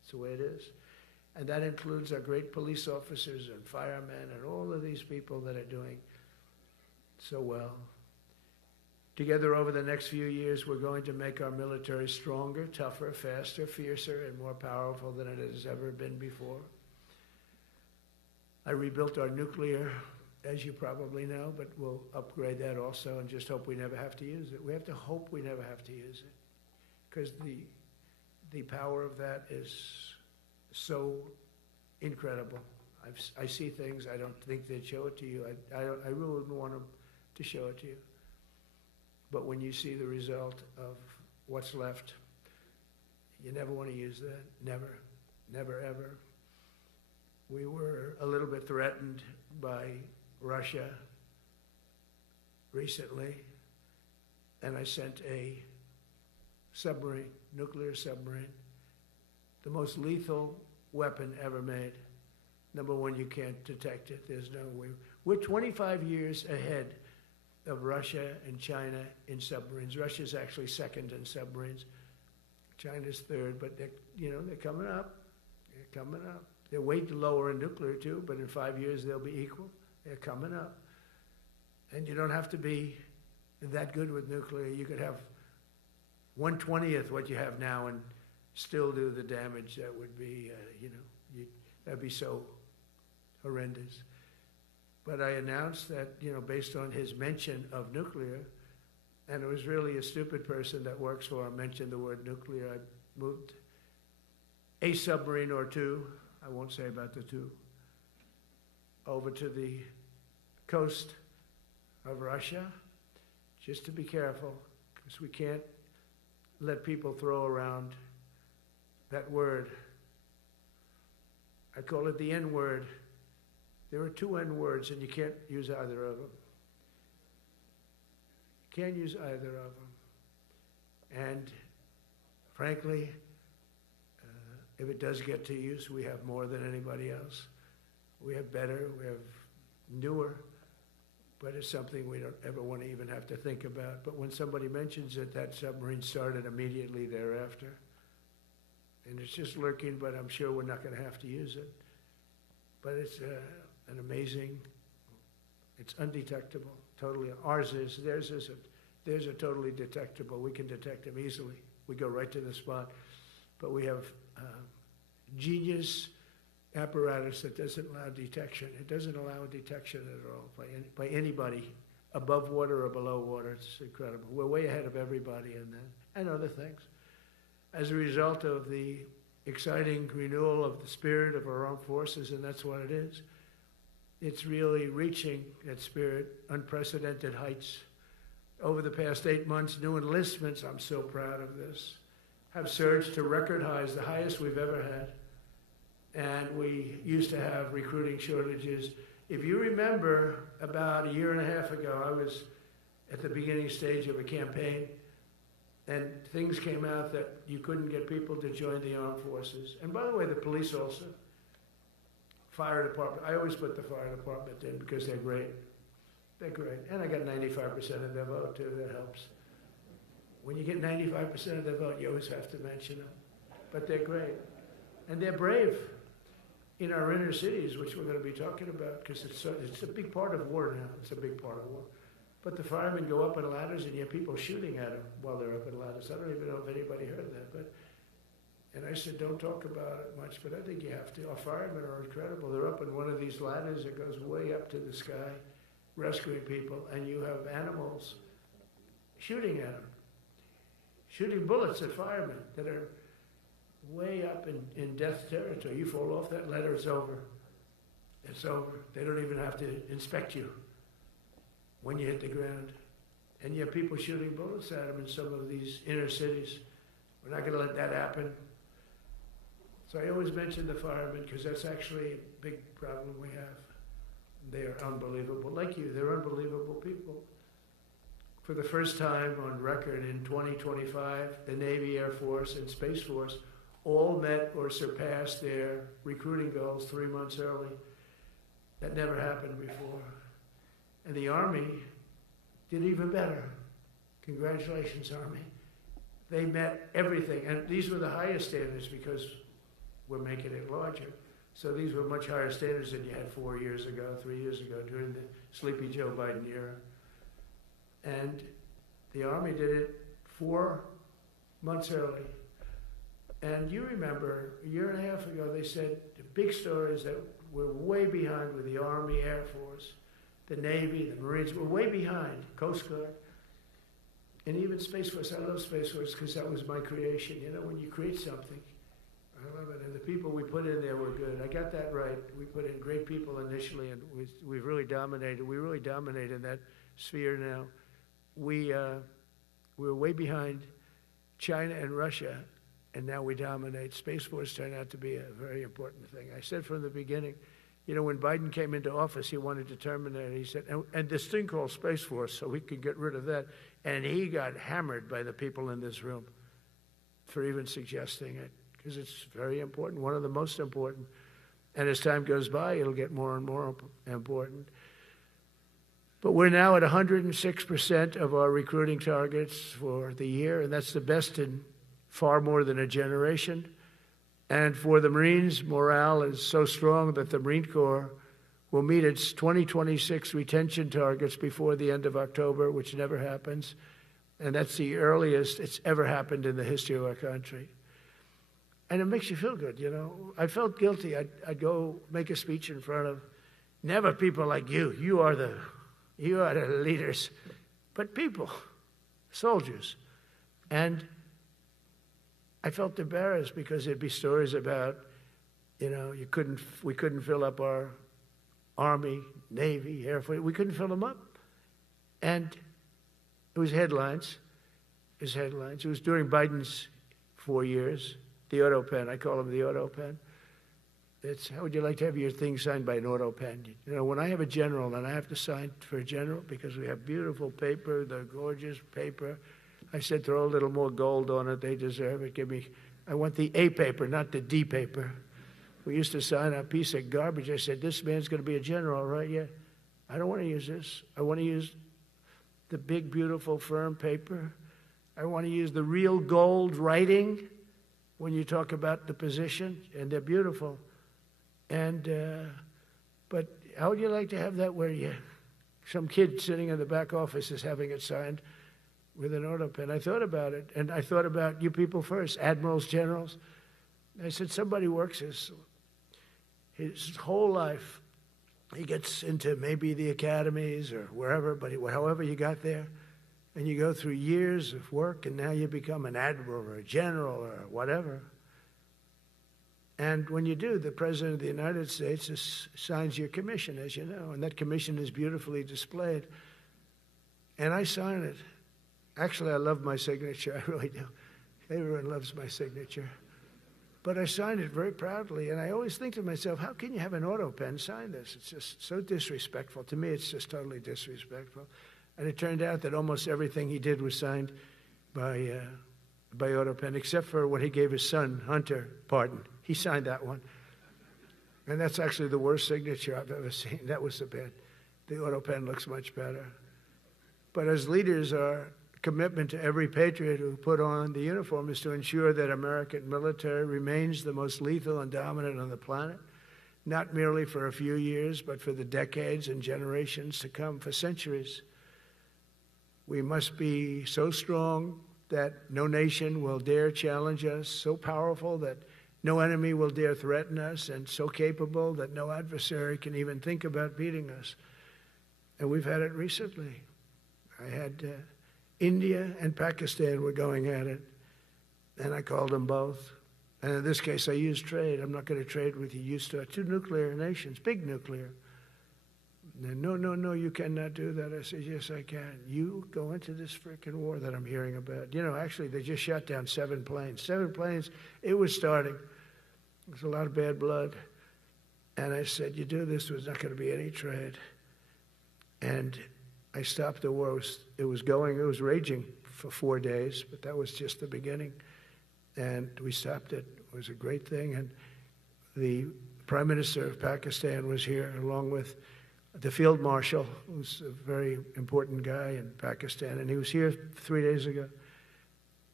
It's the way it is. And that includes our great police officers and firemen and all of these people that are doing so well. Together over the next few years, we're going to make our military stronger, tougher, faster, fiercer, and more powerful than it has ever been before. I rebuilt our nuclear, as you probably know, but we'll upgrade that also and just hope we never have to use it. We have to hope we never have to use it, because the power of that is so incredible. I see things, I don't think they'd show it to you. I really wouldn't want them to show it to you. But when you see the result of what's left, you never want to use that. Never, never, ever. We were a little bit threatened by Russia recently, and I sent a submarine, nuclear submarine, the most lethal weapon ever made. Number one, you can't detect it. There's no way. We're 25 years ahead of Russia and China in submarines. Russia's actually second in submarines. China's third, but they're coming up. They're coming up. They're way lower in nuclear too, but in 5 years they'll be equal. They're coming up. And you don't have to be that good with nuclear. You could have 1/20th what you have now and still do the damage that would be, that'd be so horrendous. But I announced that, based on his mention of nuclear, and it was really a stupid person that works for him mentioned the word nuclear, I moved a submarine or two, I won't say about the two, over to the coast of Russia, just to be careful, because we can't let people throw around that word. I call it the N-word. There are two N-words, and you can't use either of them. You can't use either of them. And frankly, if it does get to use, we have more than anybody else. We have better, we have newer, but it's something we don't ever want to even have to think about. But when somebody mentions it, that submarine started immediately thereafter. And it's just lurking, but I'm sure we're not going to have to use it. But it's an amazing, it's undetectable, totally. Ours is, theirs are totally detectable. We can detect them easily. We go right to the spot. But we have genius apparatus that doesn't allow detection. It doesn't allow detection at all by anybody above water or below water. It's incredible. We're way ahead of everybody in that, and other things. As a result of the exciting renewal of the spirit of our armed forces, and that's what it is. It's really reaching that spirit, unprecedented heights. Over the past 8 months, new enlistments, I'm so proud of this, have surged to record highs, the highest we've ever had. And we used to have recruiting shortages. If you remember, about a year and a half ago, I was at the beginning stage of a campaign, and things came out that you couldn't get people to join the armed forces. And by the way, the police also. Fire department, I always put the fire department in because they're great. They're great. And I got 95% of their vote too, that helps. When you get 95% of their vote, you always have to mention them. But they're great. And they're brave in our inner cities, which we're going to be talking about, because it's a big part of war now. It's a big part of war. But the firemen go up in ladders and you have people shooting at them while they're up in ladders. I don't even know if anybody heard that. And I said, don't talk about it much, but I think you have to. Our firemen are incredible. They're up in one of these ladders that goes way up to the sky, rescuing people, and you have animals shooting at them, shooting bullets at firemen that are way up in death territory. You fall off that ladder, it's over. It's over. They don't even have to inspect you when you hit the ground. And you have people shooting bullets at them in some of these inner cities. We're not going to let that happen. So I always mention the firemen because that's actually a big problem we have. They are unbelievable. Like you, they're unbelievable people. For the first time on record in 2025, the Navy, Air Force, and Space Force all met or surpassed their recruiting goals 3 months early. That never happened before. And the Army did even better. Congratulations, Army. They met everything. And these were the highest standards because we're making it larger. So these were much higher standards than you had 4 years ago, 3 years ago, during the sleepy Joe Biden era. And the Army did it 4 months early. And you remember, a year and a half ago, they said the big story is that we're way behind with the Army, Air Force, the Navy, the Marines. We're way behind, Coast Guard, and even Space Force. I love Space Force because that was my creation. You know, when you create something, I love it. And the people we put in there were good. I got that right. We put in great people initially, and we've really dominated. We really dominate in that sphere now. We're way behind China and Russia, and now we dominate. Space Force turned out to be a very important thing. I said from the beginning, you know, when Biden came into office, he wanted to terminate it. He said, and this thing called Space Force, so we could get rid of that. And he got hammered by the people in this room for even suggesting it, because it's very important, one of the most important. And as time goes by, it'll get more and more important. But we're now at 106% of our recruiting targets for the year, and that's the best in far more than a generation. And for the Marines, morale is so strong that the Marine Corps will meet its 2026 retention targets before the end of October, which never happens. And that's the earliest it's ever happened in the history of our country. And it makes you feel good, you know. I felt guilty. I'd go make a speech in front of never people like you. You are the leaders, but people, soldiers. And I felt embarrassed because there'd be stories about, you know, we couldn't fill up our Army, Navy, Air Force. We couldn't fill them up. And it was headlines. It was during Biden's 4 years, the auto pen. I call him the auto pen. It's, how would you like to have your thing signed by an auto pen? You know, when I have a general and I have to sign for a general because we have beautiful paper, the gorgeous paper, I said, throw a little more gold on it. They deserve it. I want the A paper, not the D paper. We used to sign a piece of garbage. I said, this man's going to be a general, right? Yeah. I don't want to use this. I want to use the big, beautiful, firm paper. I want to use the real gold writing when you talk about the position, and they're beautiful. And, but how would you like to have that where some kid sitting in the back office is having it signed with an auto pen? I thought about it, and I thought about you people first, admirals, generals. I said, somebody works his whole life. He gets into maybe the academies or wherever, but however you got there, and you go through years of work, and now you become an admiral or a general or whatever. And when you do, the President of the United States signs your commission, as you know, and that commission is beautifully displayed. And I sign it. Actually, I love my signature. I really do. Everyone loves my signature. But I signed it very proudly, and I always think to myself, how can you have an auto pen sign this? It's just so disrespectful. To me, it's just totally disrespectful. And it turned out that almost everything he did was signed by auto pen, except for when he gave his son, Hunter, pardon. He signed that one. And that's actually the worst signature I've ever seen. That was the pen. The auto pen looks much better. But as leaders, our commitment to every patriot who put on the uniform is to ensure that American military remains the most lethal and dominant on the planet, not merely for a few years, but for the decades and generations to come, for centuries. We must be so strong that no nation will dare challenge us, so powerful that no enemy will dare threaten us, and so capable that no adversary can even think about beating us. And we've had it recently. I had India and Pakistan were going at it, and I called them both. And in this case, I used trade. I'm not going to trade with you. You start 2 nuclear nations, big nuclear. And no, you cannot do that. I said, yes, I can. You go into this freaking war that I'm hearing about. You know, actually, they just shot down 7 planes. 7 planes, it was starting. There's a lot of bad blood. And I said, you do this, there's not going to be any trade. And I stopped the war. It was raging for 4 days, but that was just the beginning. And we stopped it. It was a great thing. And the Prime Minister of Pakistan was here, along with the Field Marshal, who's a very important guy in Pakistan, and he was here 3 days ago.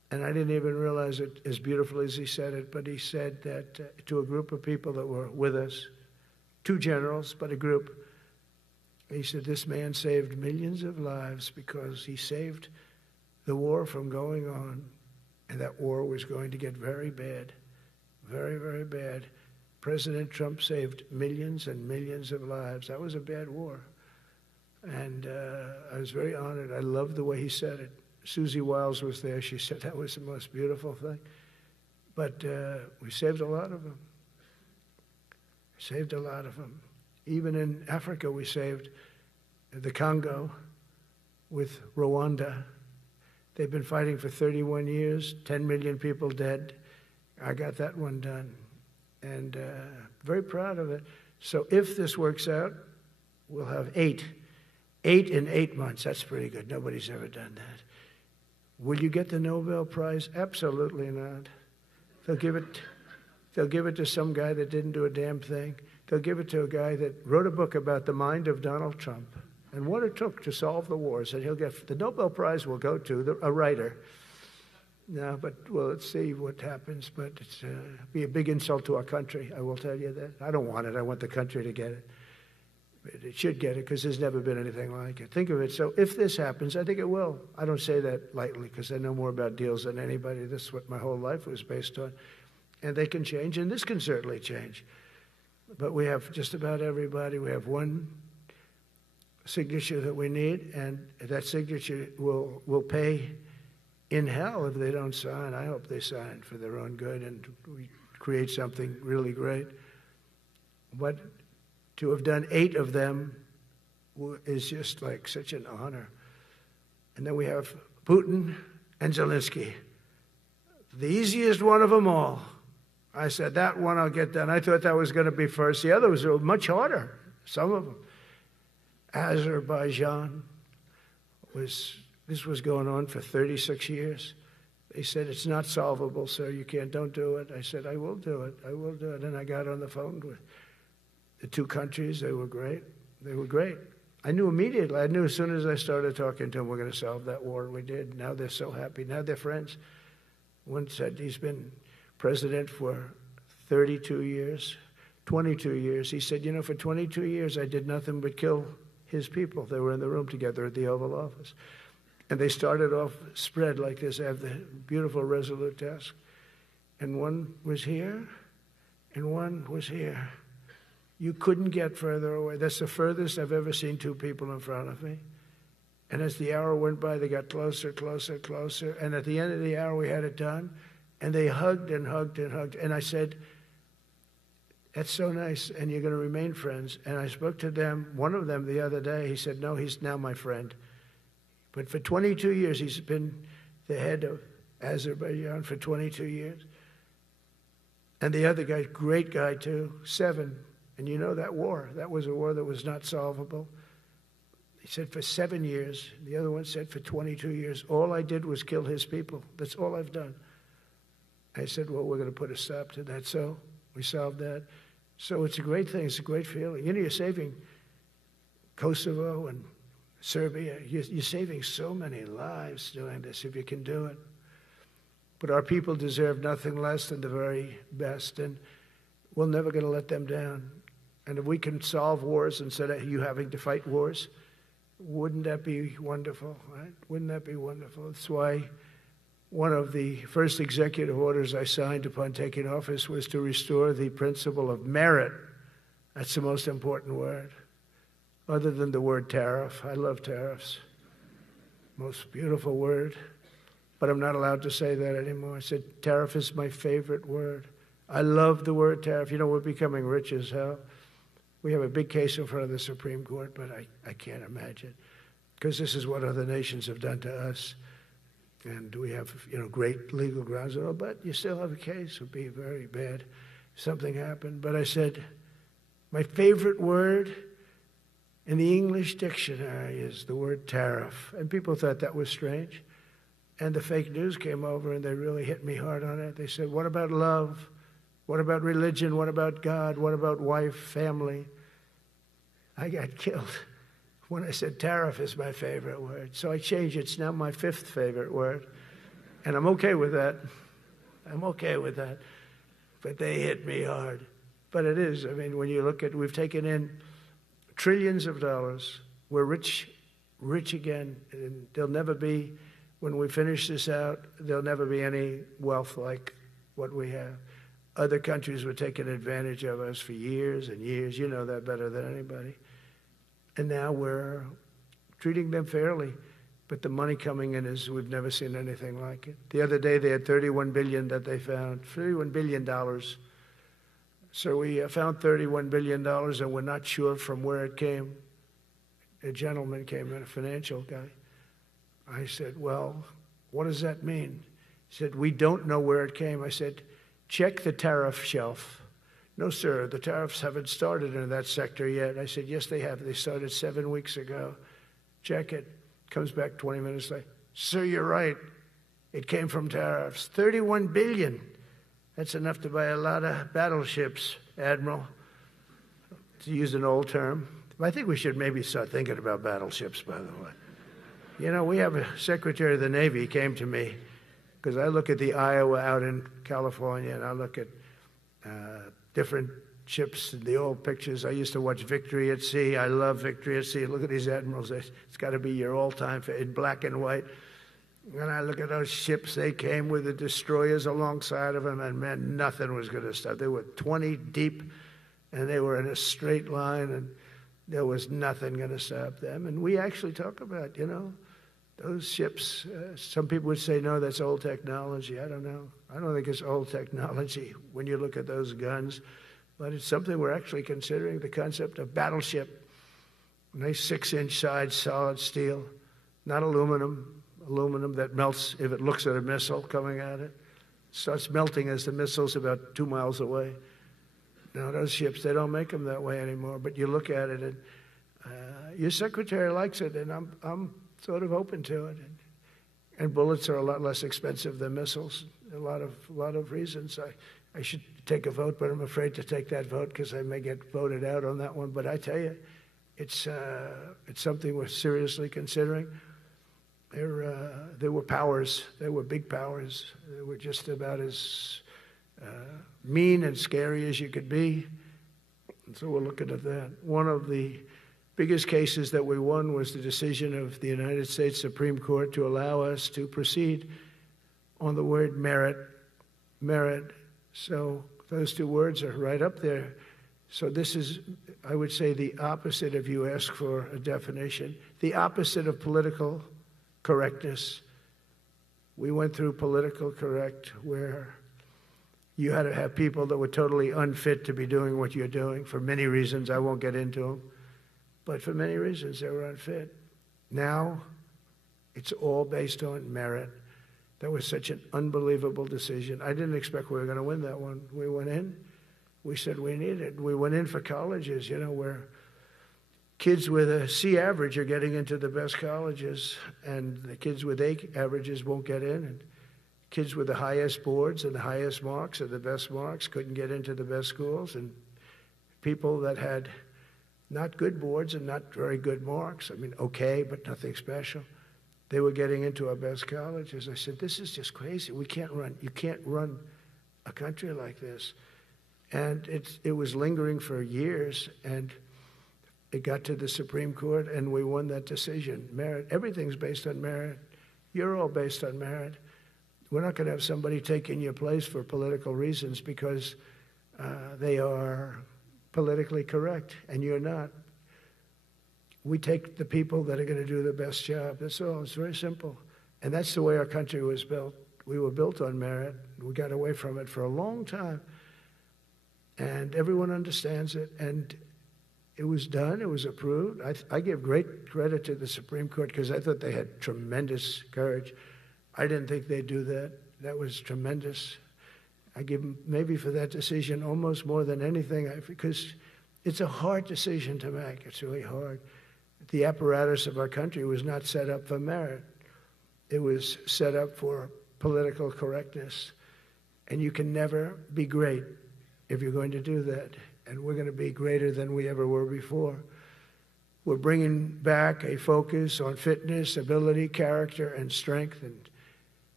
And I didn't even realize it as beautiful as he said it, but he said that to a group of people that were with us, 2 generals, but a group, he said, this man saved millions of lives because he saved the war from going on, and that war was going to get very bad, very, very bad. President Trump saved millions and millions of lives. That was a bad war. And I was very honored. I loved the way he said it. Susie Wiles was there. She said that was the most beautiful thing. But we saved a lot of them. Saved a lot of them. Even in Africa, we saved the Congo with Rwanda. They've been fighting for 31 years, 10 million people dead. I got that one done. And very proud of it. So if this works out, we'll have 8 in 8 months. That's pretty good. Nobody's ever done that. Will you get the Nobel Prize? Absolutely not. They'll give it to some guy that didn't do a damn thing. They'll give it to a guy that wrote a book about the mind of Donald Trump and what it took to solve the wars. And he'll get the Nobel Prize will go to a writer. No, but well, let's see what happens. But it's be a big insult to our country. I will tell you that. I don't want it. I want the country to get it. But it should get it because there's never been anything like it. Think of it. So if this happens, I think it will. I don't say that lightly because I know more about deals than anybody. This is what my whole life was based on. And they can change, and this can certainly change. But we have just about everybody. We have one signature that we need, and that signature will pay in hell if they don't sign. I hope they sign for their own good and we create something really great. But to have done 8 of them is just like such an honor. And then we have Putin and Zelensky. The easiest one of them all. I said, that one I'll get done. I thought that was going to be first. The others were much harder, some of them. Azerbaijan this was going on for 36 years. They said, it's not solvable, sir. Don't do it. I said, I will do it. I will do it. And I got on the phone with the 2 countries. They were great. They were great. I knew immediately. I knew as soon as I started talking to them, we're going to solve that war. We did. Now they're so happy. Now they're friends. One said he's been president for 32 years, 22 years. He said, for 22 years, I did nothing but kill his people. They were in the room together at the Oval Office. And they started off spread like this. I have the beautiful Resolute desk. And one was here, and one was here. You couldn't get further away. That's the furthest I've ever seen 2 people in front of me. And as the hour went by, they got closer, closer, closer. And at the end of the hour, we had it done. And they hugged and hugged and hugged. And I said, that's so nice, and you're going to remain friends. And I spoke to them, one of them the other day. He said, no, he's now my friend. But for 22 years, he's been the head of Azerbaijan for 22 years. And the other guy, great guy too, 7. And you know that war, that was a war that was not solvable. He said for 7 years. The other one said for 22 years. All I did was kill his people. That's all I've done. I said, well, we're going to put a stop to that. So we solved that. So it's a great thing. It's a great feeling. You're saving Kosovo and Serbia. You're saving so many lives doing this if you can do it. But our people deserve nothing less than the very best, and we're never going to let them down. And if we can solve wars instead of you having to fight wars, wouldn't that be wonderful, right? Wouldn't that be wonderful? That's why one of the first executive orders I signed upon taking office was to restore the principle of merit. That's the most important word, other than the word tariff. I love tariffs. Most beautiful word. But I'm not allowed to say that anymore. I said tariff is my favorite word. I love the word tariff. We're becoming rich as hell. We have a big case in front of the Supreme Court, but I can't imagine. Because this is what other nations have done to us. And we have, great legal grounds and all, but you still have a case. It would be very bad if something happened. But I said, my favorite word in the English dictionary is the word tariff. And people thought that was strange. And the fake news came over and they really hit me hard on it. They said, what about love? What about religion? What about God? What about wife, family? I got killed when I said tariff is my favorite word. So I changed it. It's now my 5th favorite word. And I'm okay with that. I'm okay with that. But they hit me hard. But it is. I mean, when you look at, we've taken in trillions of dollars. We're rich again. And there'll never be, when we finish this out, there'll never be any wealth like what we have. Other countries were taking advantage of us for years and years. You know that better than anybody. And now we're treating them fairly. But the money coming in is, we've never seen anything like it. The other day they had $31 billion that they found, $31 billion. So we found $31 billion and we're not sure from where it came. A gentleman came in, a financial guy. I said, well, what does that mean? He said, we don't know where it came. I said, check the tariff shelf. No, sir, the tariffs haven't started in that sector yet. I said, yes, they have. They started 7 weeks ago. Check it. Comes back 20 minutes later. Sir, you're right. It came from tariffs. $31 billion. That's enough to buy a lot of battleships, Admiral, to use an old term. I think we should maybe start thinking about battleships, by the way. You know, we have a Secretary of the Navy came to me, because I look at the Iowa out in California, and I look at different ships, the old pictures. I used to watch Victory at Sea. I love Victory at Sea. Look at these admirals. It's got to be your all-time in black and white. And I look at those ships. They came with the destroyers alongside of them, and man, nothing was going to stop. They were 20 deep, and they were in a straight line, and there was nothing going to stop them. And we actually talk about, you know, those ships. Some people would say, no, that's old technology. I don't know. I don't think it's old technology when you look at those guns. But it's something we're actually considering, the concept of battleship. Nice 6-inch sides, solid steel, not aluminum. Aluminum that melts if it looks at a missile coming at it. Starts melting as the missile's about 2 miles away. Now, those ships, they don't make them that way anymore. But you look at it, and your secretary likes it, and I'm sort of open to it. And bullets are a lot less expensive than missiles. A lot of reasons. I should take a vote, but I'm afraid to take that vote because I may get voted out on that one. But I tell you, it's something we're seriously considering. There were powers. There were big powers. They were just about as mean and scary as you could be. And so we're looking at that. One of the biggest cases that we won was the decision of the United States Supreme Court to allow us to proceed on the word merit. Merit. So those two words are right up there. So this is, I would say, the opposite if you ask for a definition. The opposite of political correctness. We went through political correct, where you had to have people that were totally unfit to be doing what you're doing for many reasons. I won't get into them. But for many reasons, they were unfit. Now, it's all based on merit. That was such an unbelievable decision. I didn't expect we were going to win that one. We went in. We said we needed it. We went in for colleges, you know, where kids with a C average are getting into the best colleges, and the kids with A averages won't get in. And kids with the highest boards and the highest marks and the best marks couldn't get into the best schools. And people that had not good boards and not very good marks, I mean, okay, but nothing special, they were getting into our best colleges. I said, this is just crazy. You can't run a country like this. And it was lingering for years, and it got to the Supreme Court, and we won that decision. Merit. Everything's based on merit. You're all based on merit. We're not going to have somebody taking your place for political reasons because they are politically correct, and you're not. We take the people that are going to do the best job. That's all. It's very simple. And that's the way our country was built. We were built on merit. We got away from it for a long time. And everyone understands it. And it was done. It was approved. I give great credit to the Supreme Court because I thought they had tremendous courage. I didn't think they'd do that. That was tremendous. I give them maybe for that decision almost more than anything because it's a hard decision to make. It's really hard. The apparatus of our country was not set up for merit. It was set up for political correctness. And you can never be great if you're going to do that. And we're going to be greater than we ever were before. We're bringing back a focus on fitness, ability, character, and strength.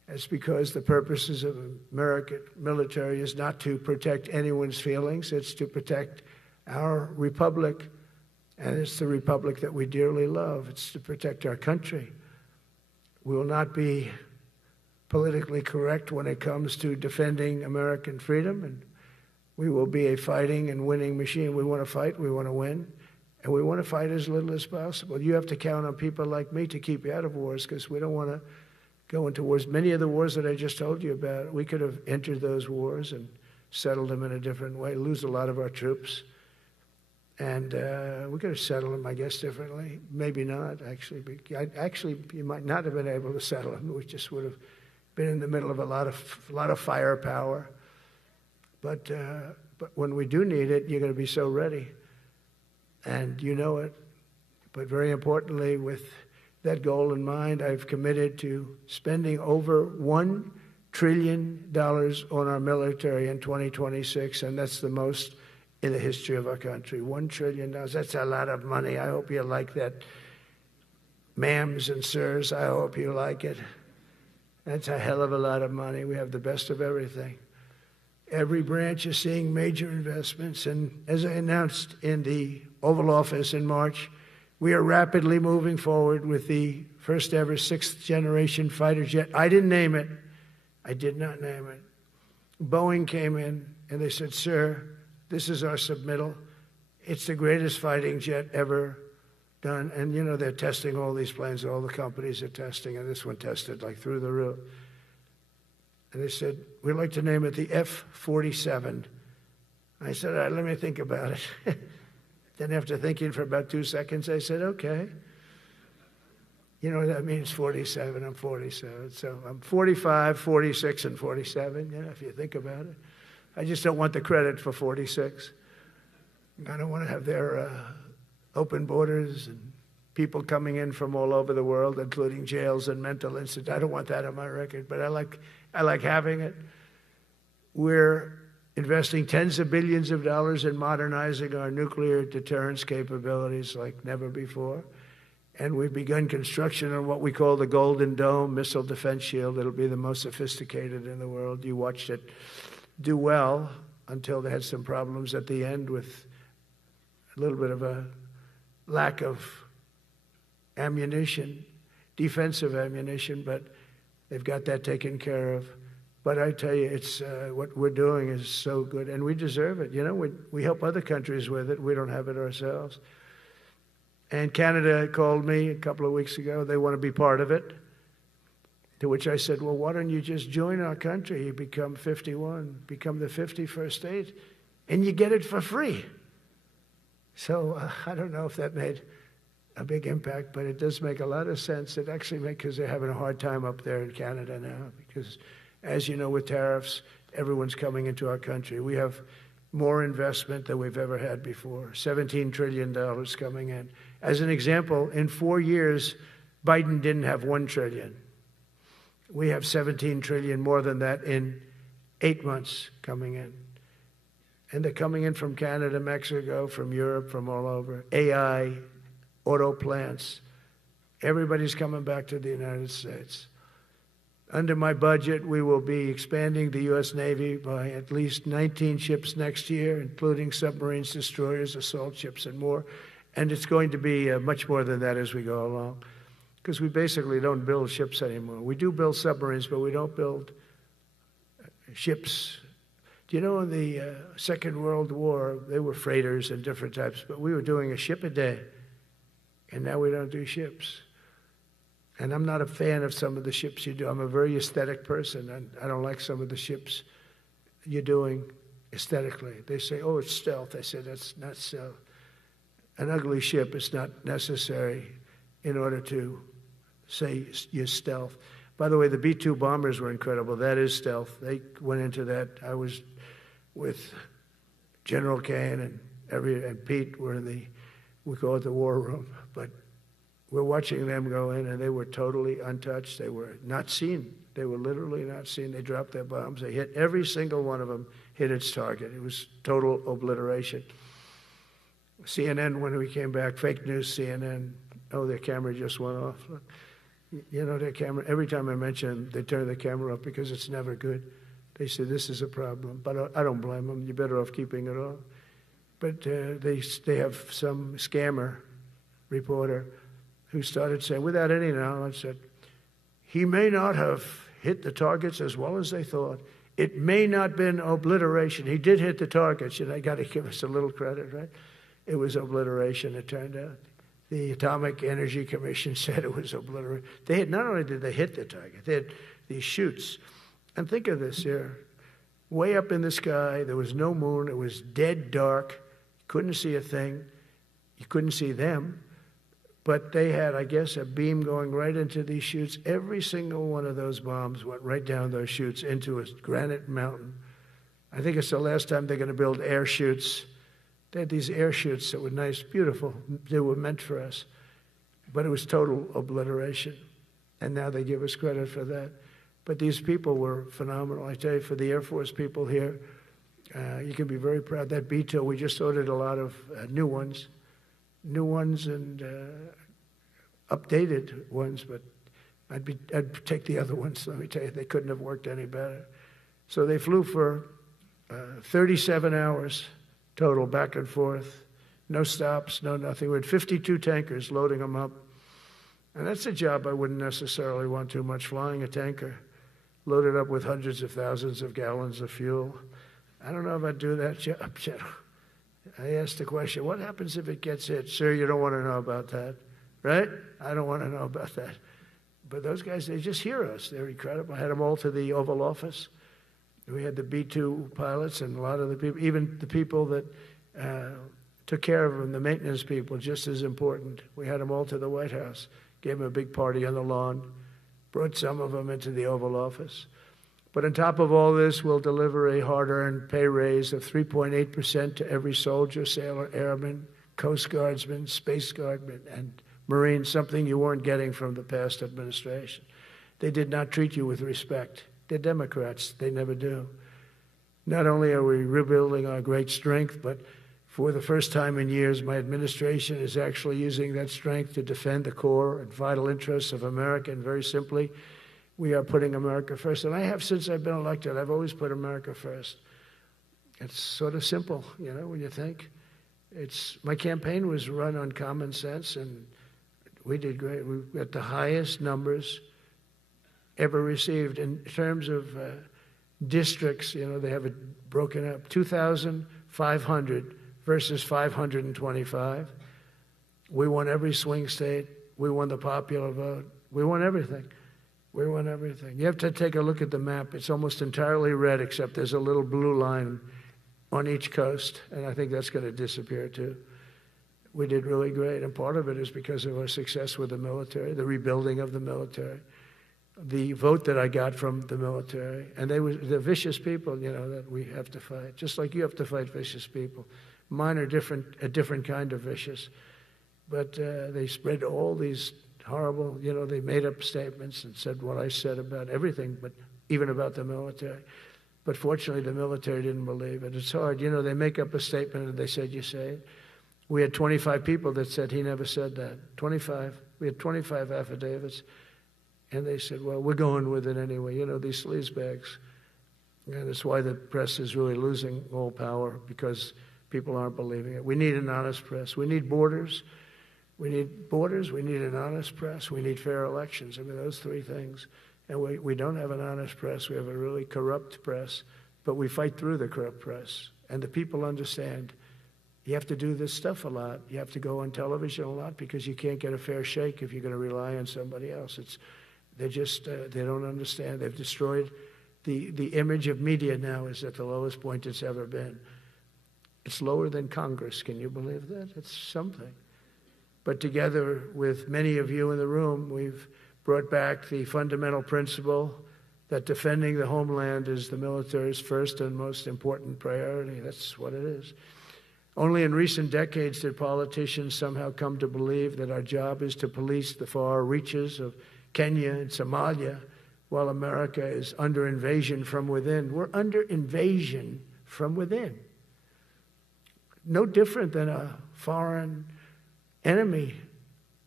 It's because the purposes of American military is not to protect anyone's feelings. It's to protect our republic, and it's the republic that we dearly love. It's to protect our country. We will not be politically correct when it comes to defending American freedom, and we will be a fighting and winning machine. We want to fight, we want to win, and we want to fight as little as possible. You have to count on people like me to keep you out of wars, because we don't want to go into wars. Many of the wars that I just told you about, we could have entered those wars and settled them in a different way, lose a lot of our troops. And we could have settled them, I guess, differently. Maybe not, actually. Actually, you might not have been able to settle them. We just would have been in the middle of a lot of firepower. But when we do need it, you're going to be so ready. And you know it. But very importantly, with that goal in mind, I've committed to spending over $1 trillion on our military in 2026, and that's the most in the history of our country. $1 trillion, that's a lot of money. I hope you like that. Ma'ams and sirs, I hope you like it. That's a hell of a lot of money. We have the best of everything. Every branch is seeing major investments, and as I announced in the Oval Office in March, we are rapidly moving forward with the first ever 6th generation fighter jet. I didn't name it. I did not name it. Boeing came in and they said, "Sir, this is our submittal. It's the greatest fighting jet ever done." And you know, they're testing all these planes, all the companies are testing, and this one tested like through the roof. And they said, "We'd like to name it the F-47. I said, "All right, let me think about it." Then after thinking for about 2 seconds, I said, "Okay." You know what that means, 47, I'm 47. So I'm 45, 46, and 47, you know, if you think about it. I just don't want the credit for 46. I don't want to have their open borders and people coming in from all over the world, including jails and mental institutes. I don't want that on my record, but I like having it. We're investing tens of billions of dollars in modernizing our nuclear deterrence capabilities like never before. And we've begun construction on what we call the Golden Dome missile defense shield. It'll be the most sophisticated in the world. You watched it do well until they had some problems at the end with a little bit of a lack of ammunition, defensive ammunition, but they've got that taken care of. But I tell you, it's what we're doing is so good, and we deserve it. You know, we help other countries with it. We don't have it ourselves. And Canada called me a couple of weeks ago. They want to be part of it. To which I said, "Well, why don't you just join our country? You become 51, become the 51st state, and you get it for free." So I don't know if that made a big impact, but it does make a lot of sense. It actually makes, because they're having a hard time up there in Canada now, because as you know, with tariffs, everyone's coming into our country. We have more investment than we've ever had before, $17 trillion coming in. As an example, in 4 years, Biden didn't have $1 trillion. We have $17 trillion more than that in 8 months coming in. And they're coming in from Canada, Mexico, from Europe, from all over. AI, auto plants. Everybody's coming back to the United States. Under my budget, we will be expanding the U.S. Navy by at least 19 ships next year, including submarines, destroyers, assault ships, and more. And it's going to be much more than that as we go along, because we basically don't build ships anymore. We do build submarines, but we don't build ships. Do you know in the Second World War, they were freighters and different types, but we were doing a ship a day, and now we don't do ships. And I'm not a fan of some of the ships you do. I'm a very aesthetic person, and I don't like some of the ships you're doing aesthetically. They say, "Oh, it's stealth." I say, "That's not stealth. An ugly ship is not necessary in order to say you're stealth." By the way, the B-2 bombers were incredible. That is stealth. They went into that. I was with General Kane and Pete were in we call it the war room, but we're watching them go in, and they were totally untouched. They were not seen. They were literally not seen. They dropped their bombs. They hit every single one of them, hit its target. It was total obliteration. CNN, when we came back, fake news CNN, oh, their camera just went off. You know, their camera, every time I mention them, they turn the camera off because it's never good. They say, this is a problem. But I don't blame them. You're better off keeping it on. But they have some scammer reporter who started saying, without any knowledge, that he may not have hit the targets as well as they thought. It may not have been obliteration. He did hit the targets, and I got to give us a little credit, right? It was obliteration, it turned out. The Atomic Energy Commission said it was obliteration. They had, not only did they hit the target, they had these chutes. And think of this here. Way up in the sky, there was no moon. It was dead dark. You couldn't see a thing. You couldn't see them. But they had, I guess, a beam going right into these chutes. Every single one of those bombs went right down those chutes into a granite mountain. I think it's the last time they're going to build air chutes. They had these air chutes that were nice, beautiful. They were meant for us. But it was total obliteration. And now they give us credit for that. But these people were phenomenal. I tell you, for the Air Force people here, you can be very proud. That B-2, we just ordered a lot of new ones and updated ones, but I'd take the other ones. Let me tell you, they couldn't have worked any better. So they flew for 37 hours total, back and forth, no stops, no nothing. We had 52 tankers loading them up, and that's a job I wouldn't necessarily want too much, flying a tanker, loaded up with hundreds of thousands of gallons of fuel. I don't know if I'd do that job. I asked the question, what happens if it gets hit? Sir, you don't want to know about that, right? I don't want to know about that. But those guys, they just hear us. They're incredible. I had them all to the Oval Office. We had the B-2 pilots and a lot of the people, even the people that took care of them, the maintenance people, just as important. We had them all to the White House, gave them a big party on the lawn, brought some of them into the Oval Office. But on top of all this, we'll deliver a hard-earned pay raise of 3.8% to every soldier, sailor, airman, Coast Guardsman, Space Guardman, and Marine, something you weren't getting from the past administration. They did not treat you with respect. They're Democrats. They never do. Not only are we rebuilding our great strength, but for the first time in years, my administration is actually using that strength to defend the core and vital interests of America. And very simply, we are putting America first. And I have since I've been elected. I've always put America first. It's sort of simple, you know, when you think. My campaign was run on common sense, and we did great. We got the highest numbers ever received in terms of districts. You know, they have it broken up, 2,500 versus 525. We won every swing state. We won the popular vote. We won everything. We won everything. You have to take a look at the map. It's almost entirely red, except there's a little blue line on each coast, and I think that's going to disappear too. We did really great, and part of it is because of our success with the military, the rebuilding of the military, the vote that I got from the military, and they're vicious people, you know, that we have to fight, just like you have to fight vicious people. Mine are a different kind of vicious, but they spread all these horrible, you know, they made up statements and said what I said about everything, but even about the military. But fortunately, the military didn't believe it. It's hard. You know, they make up a statement and they said, you say it. We had 25 people that said he never said that. 25. We had 25 affidavits. And they said, well, we're going with it anyway. You know, these sleazebags. And that's why the press is really losing all power, because people aren't believing it. We need an honest press. We need borders. We need borders. We need an honest press. We need fair elections. I mean, those three things. And we don't have an honest press. We have a really corrupt press. But we fight through the corrupt press. And the people understand you have to do this stuff a lot. You have to go on television a lot, because you can't get a fair shake if you're going to rely on somebody else. They don't understand. They've destroyed the image of media now is at the lowest point it's ever been. It's lower than Congress. Can you believe that? It's something. But together with many of you in the room, we've brought back the fundamental principle that defending the homeland is the military's first and most important priority. That's what it is. Only in recent decades did politicians somehow come to believe that our job is to police the far reaches of Kenya and Somalia, while America is under invasion from within. We're under invasion from within. No different than a foreign enemy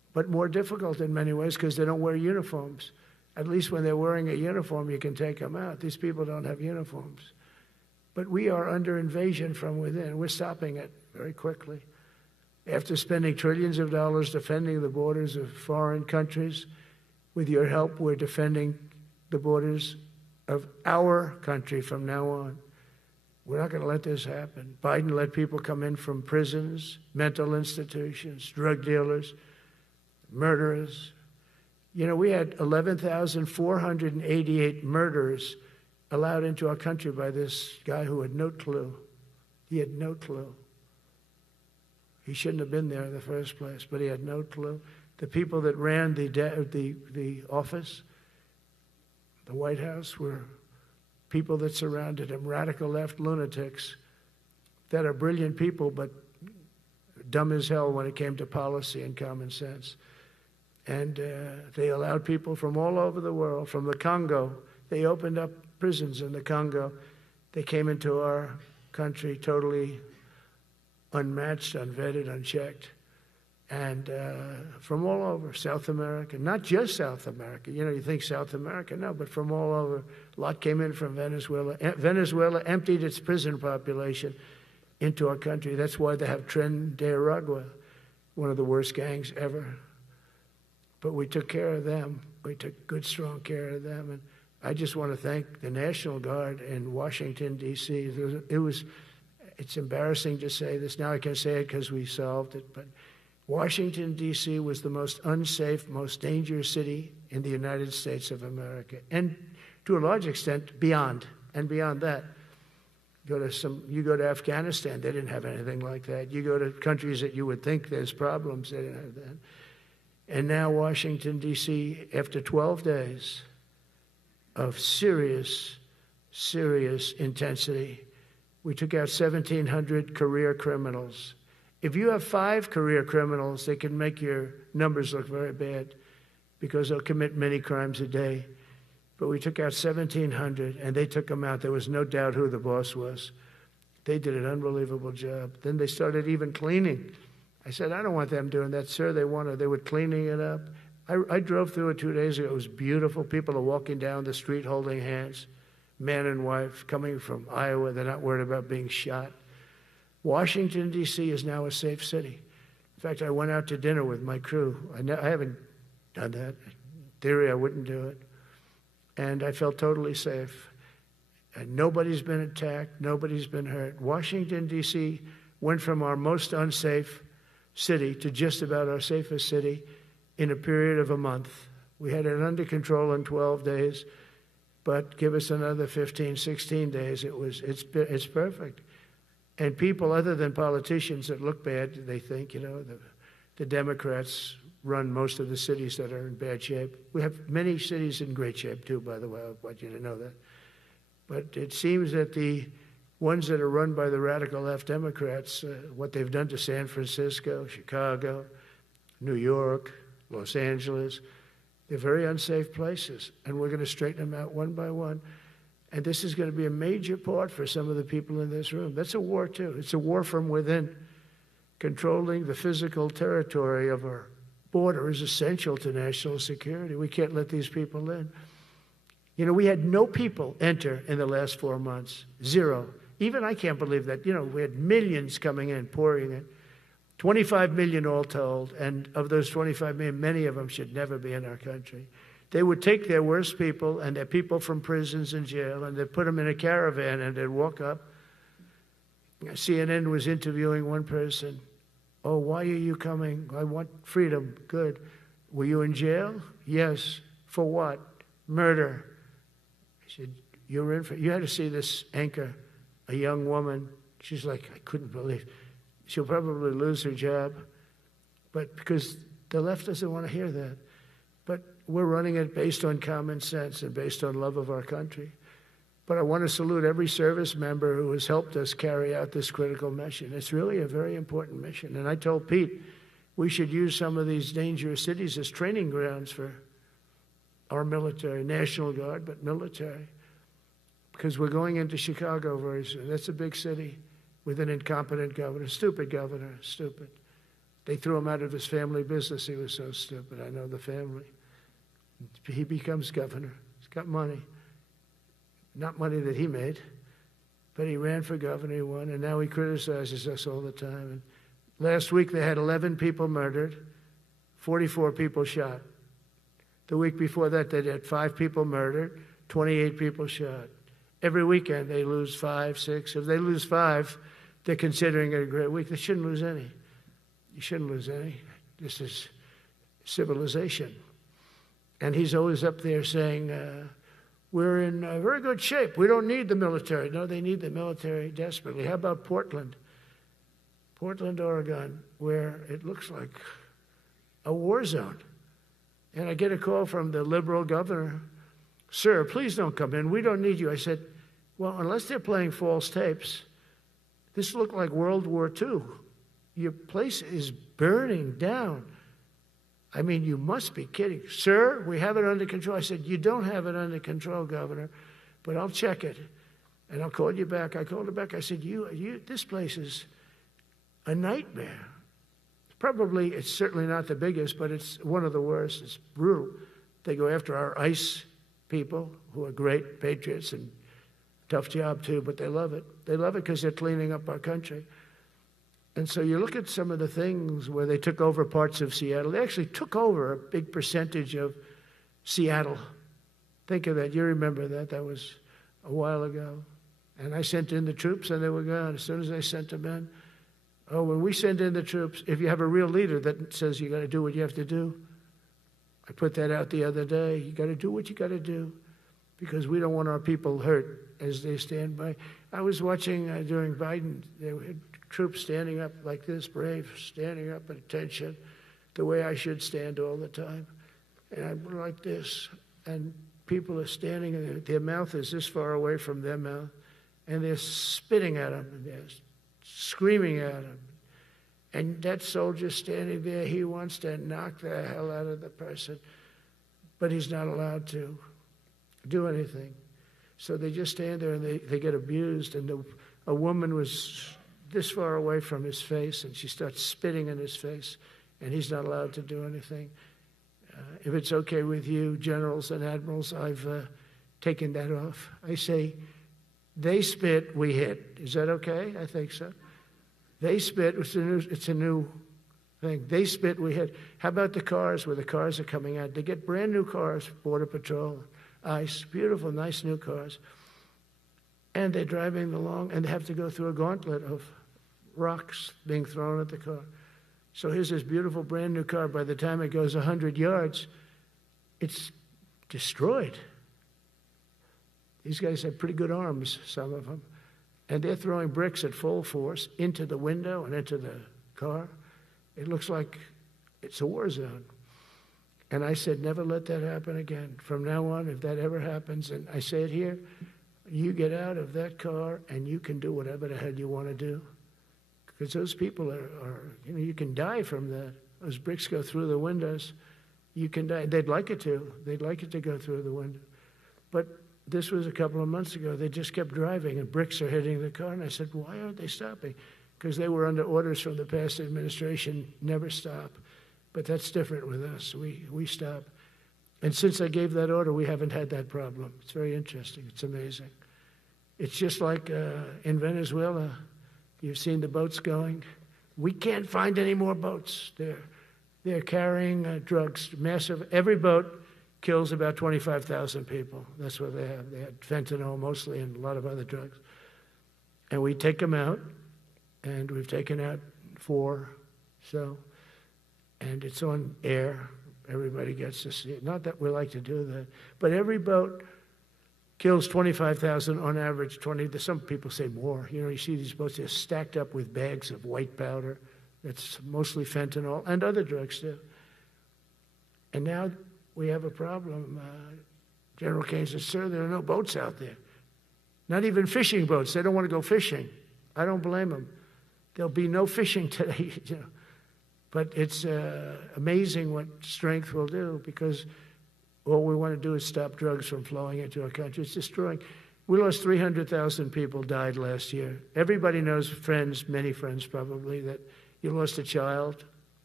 but more difficult in many ways because they don't wear uniforms. At least when they're wearing a uniform, you can take them out. These people don't have uniforms. But we are under invasion from within. We're stopping it very quickly. After spending trillions of dollars defending the borders of foreign countries, with your help, we're defending the borders of our country from now on. We're not going to let this happen. Biden let people come in from prisons, mental institutions, drug dealers, murderers. You know, we had 11,488 murders allowed into our country by this guy who had no clue. He had no clue. He shouldn't have been there in the first place, but he had no clue. The people that ran the office, the White House, were people that surrounded him, radical left lunatics that are brilliant people, but dumb as hell when it came to policy and common sense. And they allowed people from all over the world, from the Congo. They opened up prisons in the Congo. They came into our country totally unmatched, unvetted, unchecked. And from all over, South America, not just South America. You know, you think South America, no, but from all over. A lot came in from Venezuela. Venezuela emptied its prison population into our country. That's why they have Tren de Aragua, one of the worst gangs ever. But we took care of them. We took good, strong care of them. And I just want to thank the National Guard in Washington, D.C. It's embarrassing to say this. Now I can say it because we solved it. But Washington, D.C. was the most unsafe, most dangerous city in the United States of America. And to a large extent, beyond. And beyond that, you go to Afghanistan, they didn't have anything like that. You go to countries that you would think there's problems, they didn't have that. And now Washington, D.C., after 12 days of serious, serious intensity, we took out 1,700 career criminals. If you have 5 career criminals, they can make your numbers look very bad because they'll commit many crimes a day. But we took out 1,700, and they took them out. There was no doubt who the boss was. They did an unbelievable job. Then they started even cleaning. I said, I don't want them doing that. Sir, they were cleaning it up. I drove through it 2 days ago. It was beautiful. People are walking down the street holding hands, man and wife, coming from Iowa. They're not worried about being shot. Washington, D.C. is now a safe city. In fact, I went out to dinner with my crew. I haven't done that. In theory, I wouldn't do it. And I felt totally safe. And nobody's been attacked. Nobody's been hurt. Washington, D.C. went from our most unsafe city to just about our safest city in a period of a month. We had it under control in 12 days, but give us another 15, 16 days. It's perfect. And people other than politicians that look bad, they think, you know, the Democrats run most of the cities that are in bad shape. We have many cities in great shape too, by the way. I want you to know that. But it seems that the ones that are run by the radical left Democrats, what they've done to San Francisco, Chicago, New York, Los Angeles, they're very unsafe places. And we're going to straighten them out one by one. And this is going to be a major part for some of the people in this room. That's a war too. It's a war from within. Controlling the physical territory of our border is essential to national security. We can't let these people in. You know, we had no people enter in the last 4 months. 0. Even I can't believe that. You know, we had millions coming in, pouring in. 25 million all told. And of those 25 million, many of them should never be in our country. They would take their worst people and their people from prisons and jail, and they'd put them in a caravan and they'd walk up. CNN was interviewing one person. Oh, why are you coming? I want freedom. Good. Were you in jail? Yes. For what? Murder. I said, you're in for, you had to see this anchor, a young woman. She's like, I couldn't believe. She'll probably lose her job. But because the left doesn't want to hear that. But we're running it based on common sense and based on love of our country. But I want to salute every service member who has helped us carry out this critical mission. It's really a very important mission. And I told Pete, we should use some of these dangerous cities as training grounds for our military, National Guard, but military. Because we're going into Chicago very soon. That's a big city with an incompetent governor, stupid governor, stupid. They threw him out of his family business. He was so stupid. I know the family. He becomes governor. He's got money. Not money that he made, but he ran for governor, he won, and now he criticizes us all the time. And last week they had 11 people murdered, 44 people shot. The week before that they had 5 people murdered, 28 people shot. Every weekend they lose 5, 6. If they lose 5, they're considering it a great week. They shouldn't lose any. You shouldn't lose any. This is civilization. And he's always up there saying, we're in very good shape. We don't need the military. No, they need the military desperately. How about Portland? Portland, Oregon, where it looks like a war zone. And I get a call from the liberal governor. Sir, please don't come in. We don't need you. I said, well, unless they're playing false tapes, this looked like World War II. Your place is burning down. I mean, you must be kidding. Sir, we have it under control. I said, you don't have it under control, Governor, but I'll check it, and I'll call you back. I called her back. I said, this place is a nightmare. It's certainly not the biggest, but it's one of the worst. It's brutal. They go after our ICE people, who are great patriots and tough job too, but they love it. They love it because they're cleaning up our country. And so you look at some of the things where they took over parts of Seattle. They actually took over a big percentage of Seattle. Think of that. You remember that. That was a while ago. And I sent in the troops, and they were gone. As soon as I sent them in, when we send in the troops, if you have a real leader that says you got to do what you have to do, I put that out the other day. You got to do what you got to do because we don't want our people hurt as they stand by. I was watching during Biden, they had troops standing up like this, brave, standing up at attention, the way I should stand all the time. And I'm like this, and people are standing, and their mouth is this far away from their mouth, and they're spitting at them, and they're screaming at them. And that soldier standing there, he wants to knock the hell out of the person, but he's not allowed to do anything. So they just stand there, and they get abused, and a woman was this far away from his face, and she starts spitting in his face, and he's not allowed to do anything. If it's okay with you, generals and admirals, I've taken that off. I say, they spit, we hit. Is that okay? I think so. They spit, it's a new thing. They spit, we hit. How about the cars where the cars are coming out? They get brand new cars, Border Patrol, ICE, beautiful, nice new cars. And they're driving along, and they have to go through a gauntlet of rocks being thrown at the car. So here's this beautiful brand new car. By the time it goes 100 yards, it's destroyed. These guys have pretty good arms, some of them. And they're throwing bricks at full force into the window and into the car. It looks like it's a war zone. And I said, never let that happen again. From now on, if that ever happens, and I say it here, you get out of that car and you can do whatever the hell you want to do. Because those people are you can die from that. Those bricks go through the windows. You can die. They'd like it to. They'd like it to go through the window. But this was a couple of months ago. They just kept driving, and bricks are hitting the car. And I said, why aren't they stopping? Because they were under orders from the past administration, never stop. But that's different with us. We stop. And since I gave that order, we haven't had that problem. It's very interesting. It's amazing. It's just like in Venezuela. You've seen the boats going. We can't find any more boats. They're carrying drugs, massive. Every boat kills about 25,000 people. That's what they have. They had fentanyl mostly and a lot of other drugs. And we take them out, and we've taken out 4. And it's on air. Everybody gets to see it. Not that we like to do that, but every boat kills 25,000 on average, 20. Some people say more. You see these boats, they're stacked up with bags of white powder. That's mostly fentanyl and other drugs too. And now we have a problem. General Kane says, sir, there are no boats out there. Not even fishing boats. They don't want to go fishing. I don't blame them. There'll be no fishing today. But it's amazing what strength will do, because all we want to do is stop drugs from flowing into our country. It's destroying. We lost 300,000 people died last year. Everybody knows, friends, many friends probably, that you lost a child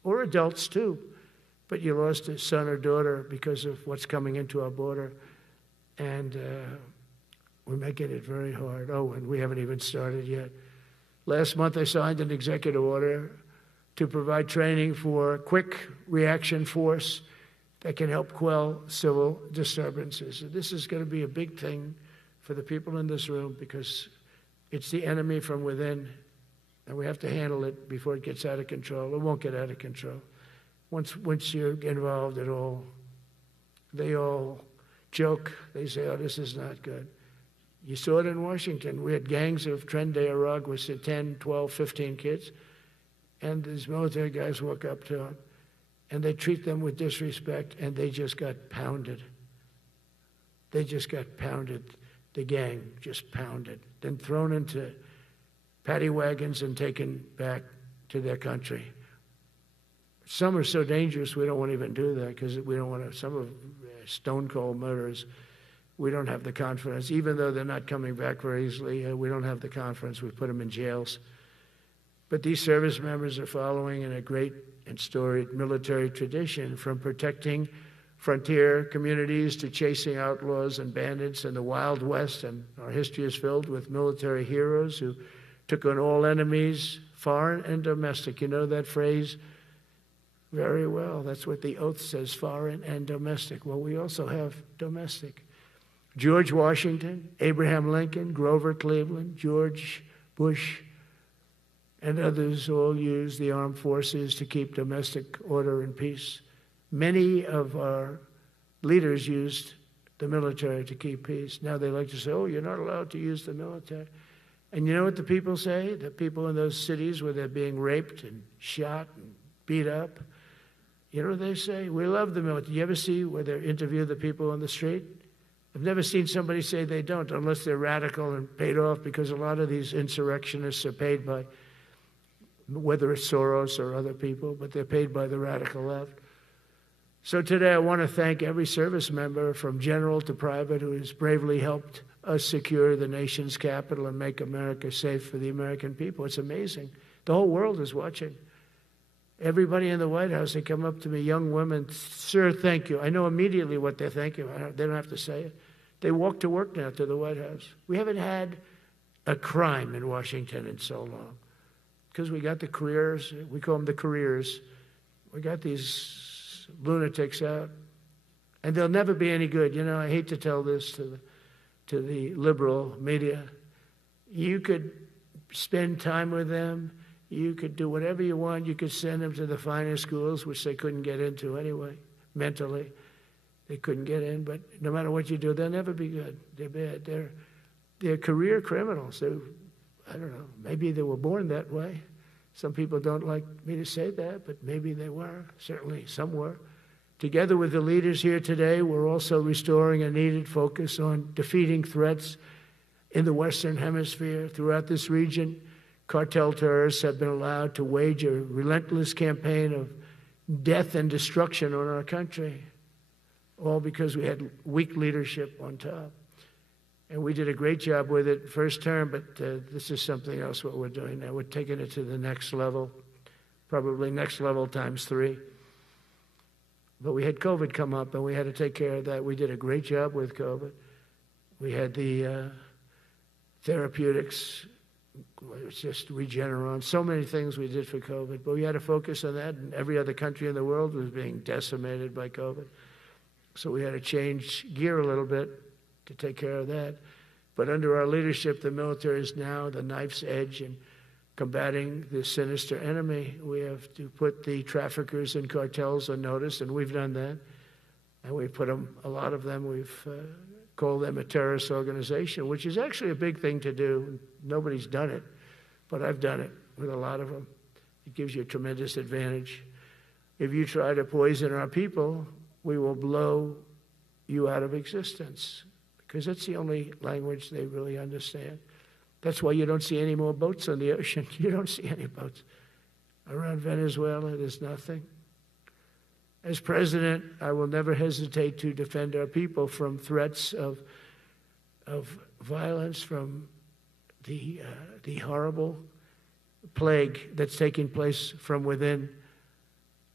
or adults too. But you lost a son or daughter because of what's coming into our border. And we're making it very hard. Oh, and we haven't even started yet. Last month I signed an executive order to provide training for quick reaction force that can help quell civil disturbances. And this is going to be a big thing for the people in this room because it's the enemy from within, and we have to handle it before it gets out of control. It won't get out of control. Once you're involved at all, they all joke. They say, oh, this is not good. You saw it in Washington. We had gangs of Tren de Arag with 10, 12, 15 kids, and these military guys walk up to them, and they treat them with disrespect, and they just got pounded. They just got pounded. The gang just pounded, then thrown into paddy wagons and taken back to their country. Some are so dangerous we don't want to even do that because we don't want to, some of stone cold murderers, we don't have the confidence. Even though they're not coming back very easily, we don't have the confidence. We put them in jails. But these service members are following in a great and storied military tradition, from protecting frontier communities to chasing outlaws and bandits in the Wild West. And our history is filled with military heroes who took on all enemies, foreign and domestic. You know that phrase very well. That's what the oath says, foreign and domestic. Well, we also have domestic. George Washington, Abraham Lincoln, Grover Cleveland, George Bush, and others all used the armed forces to keep domestic order and peace. Many of our leaders used the military to keep peace. Now they like to say, oh, you're not allowed to use the military. And you know what the people say? The people in those cities where they're being raped and shot and beat up, you know what they say? We love the military. You ever see where they interview the people on the street? I've never seen somebody say they don't, unless they're radical and paid off, because a lot of these insurrectionists are paid by, whether it's Soros or other people, but they're paid by the radical left. So today I want to thank every service member from general to private who has bravely helped us secure the nation's capital and make America safe for the American people. It's amazing. The whole world is watching. Everybody in the White House, they come up to me, young women, sir, thank you. I know immediately what they thank you. They don't have to say it. They walk to work now to the White House. We haven't had a crime in Washington in so long because we got the careers. We call them the careers. We got these lunatics out, and they'll never be any good. You know, I hate to tell this to the liberal media. You could spend time with them. You could do whatever you want. You could send them to the finest schools, which they couldn't get into anyway, mentally. They couldn't get in, but no matter what you do, they'll never be good. They're bad. They're career criminals. I don't know, maybe they were born that way. Some people don't like me to say that, but maybe they were. Certainly some were. Together with the leaders here today, we're also restoring a needed focus on defeating threats in the Western Hemisphere. Throughout this region, cartel terrorists have been allowed to wage a relentless campaign of death and destruction on our country, all because we had weak leadership on top. And we did a great job with it first term, but this is something else what we're doing now. We're taking it to the next level, probably next level times 3. But we had COVID come up, and we had to take care of that. We did a great job with COVID. We had the therapeutics. It's just Regeneron. So many things we did for COVID, but we had to focus on that, and every other country in the world was being decimated by COVID. So we had to change gear a little bit to take care of that. But under our leadership, the military is now the knife's edge in combating this sinister enemy. We have to put the traffickers and cartels on notice, and we've done that. And we put them, a lot of them, we've called them a terrorist organization, which is actually a big thing to do. Nobody's done it, but I've done it with a lot of them. It gives you a tremendous advantage. If you try to poison our people, we will blow you out of existence, because that's the only language they really understand. That's why you don't see any more boats on the ocean. You don't see any boats. Around Venezuela, there's nothing. As president, I will never hesitate to defend our people from threats of violence, from the horrible plague that's taking place from within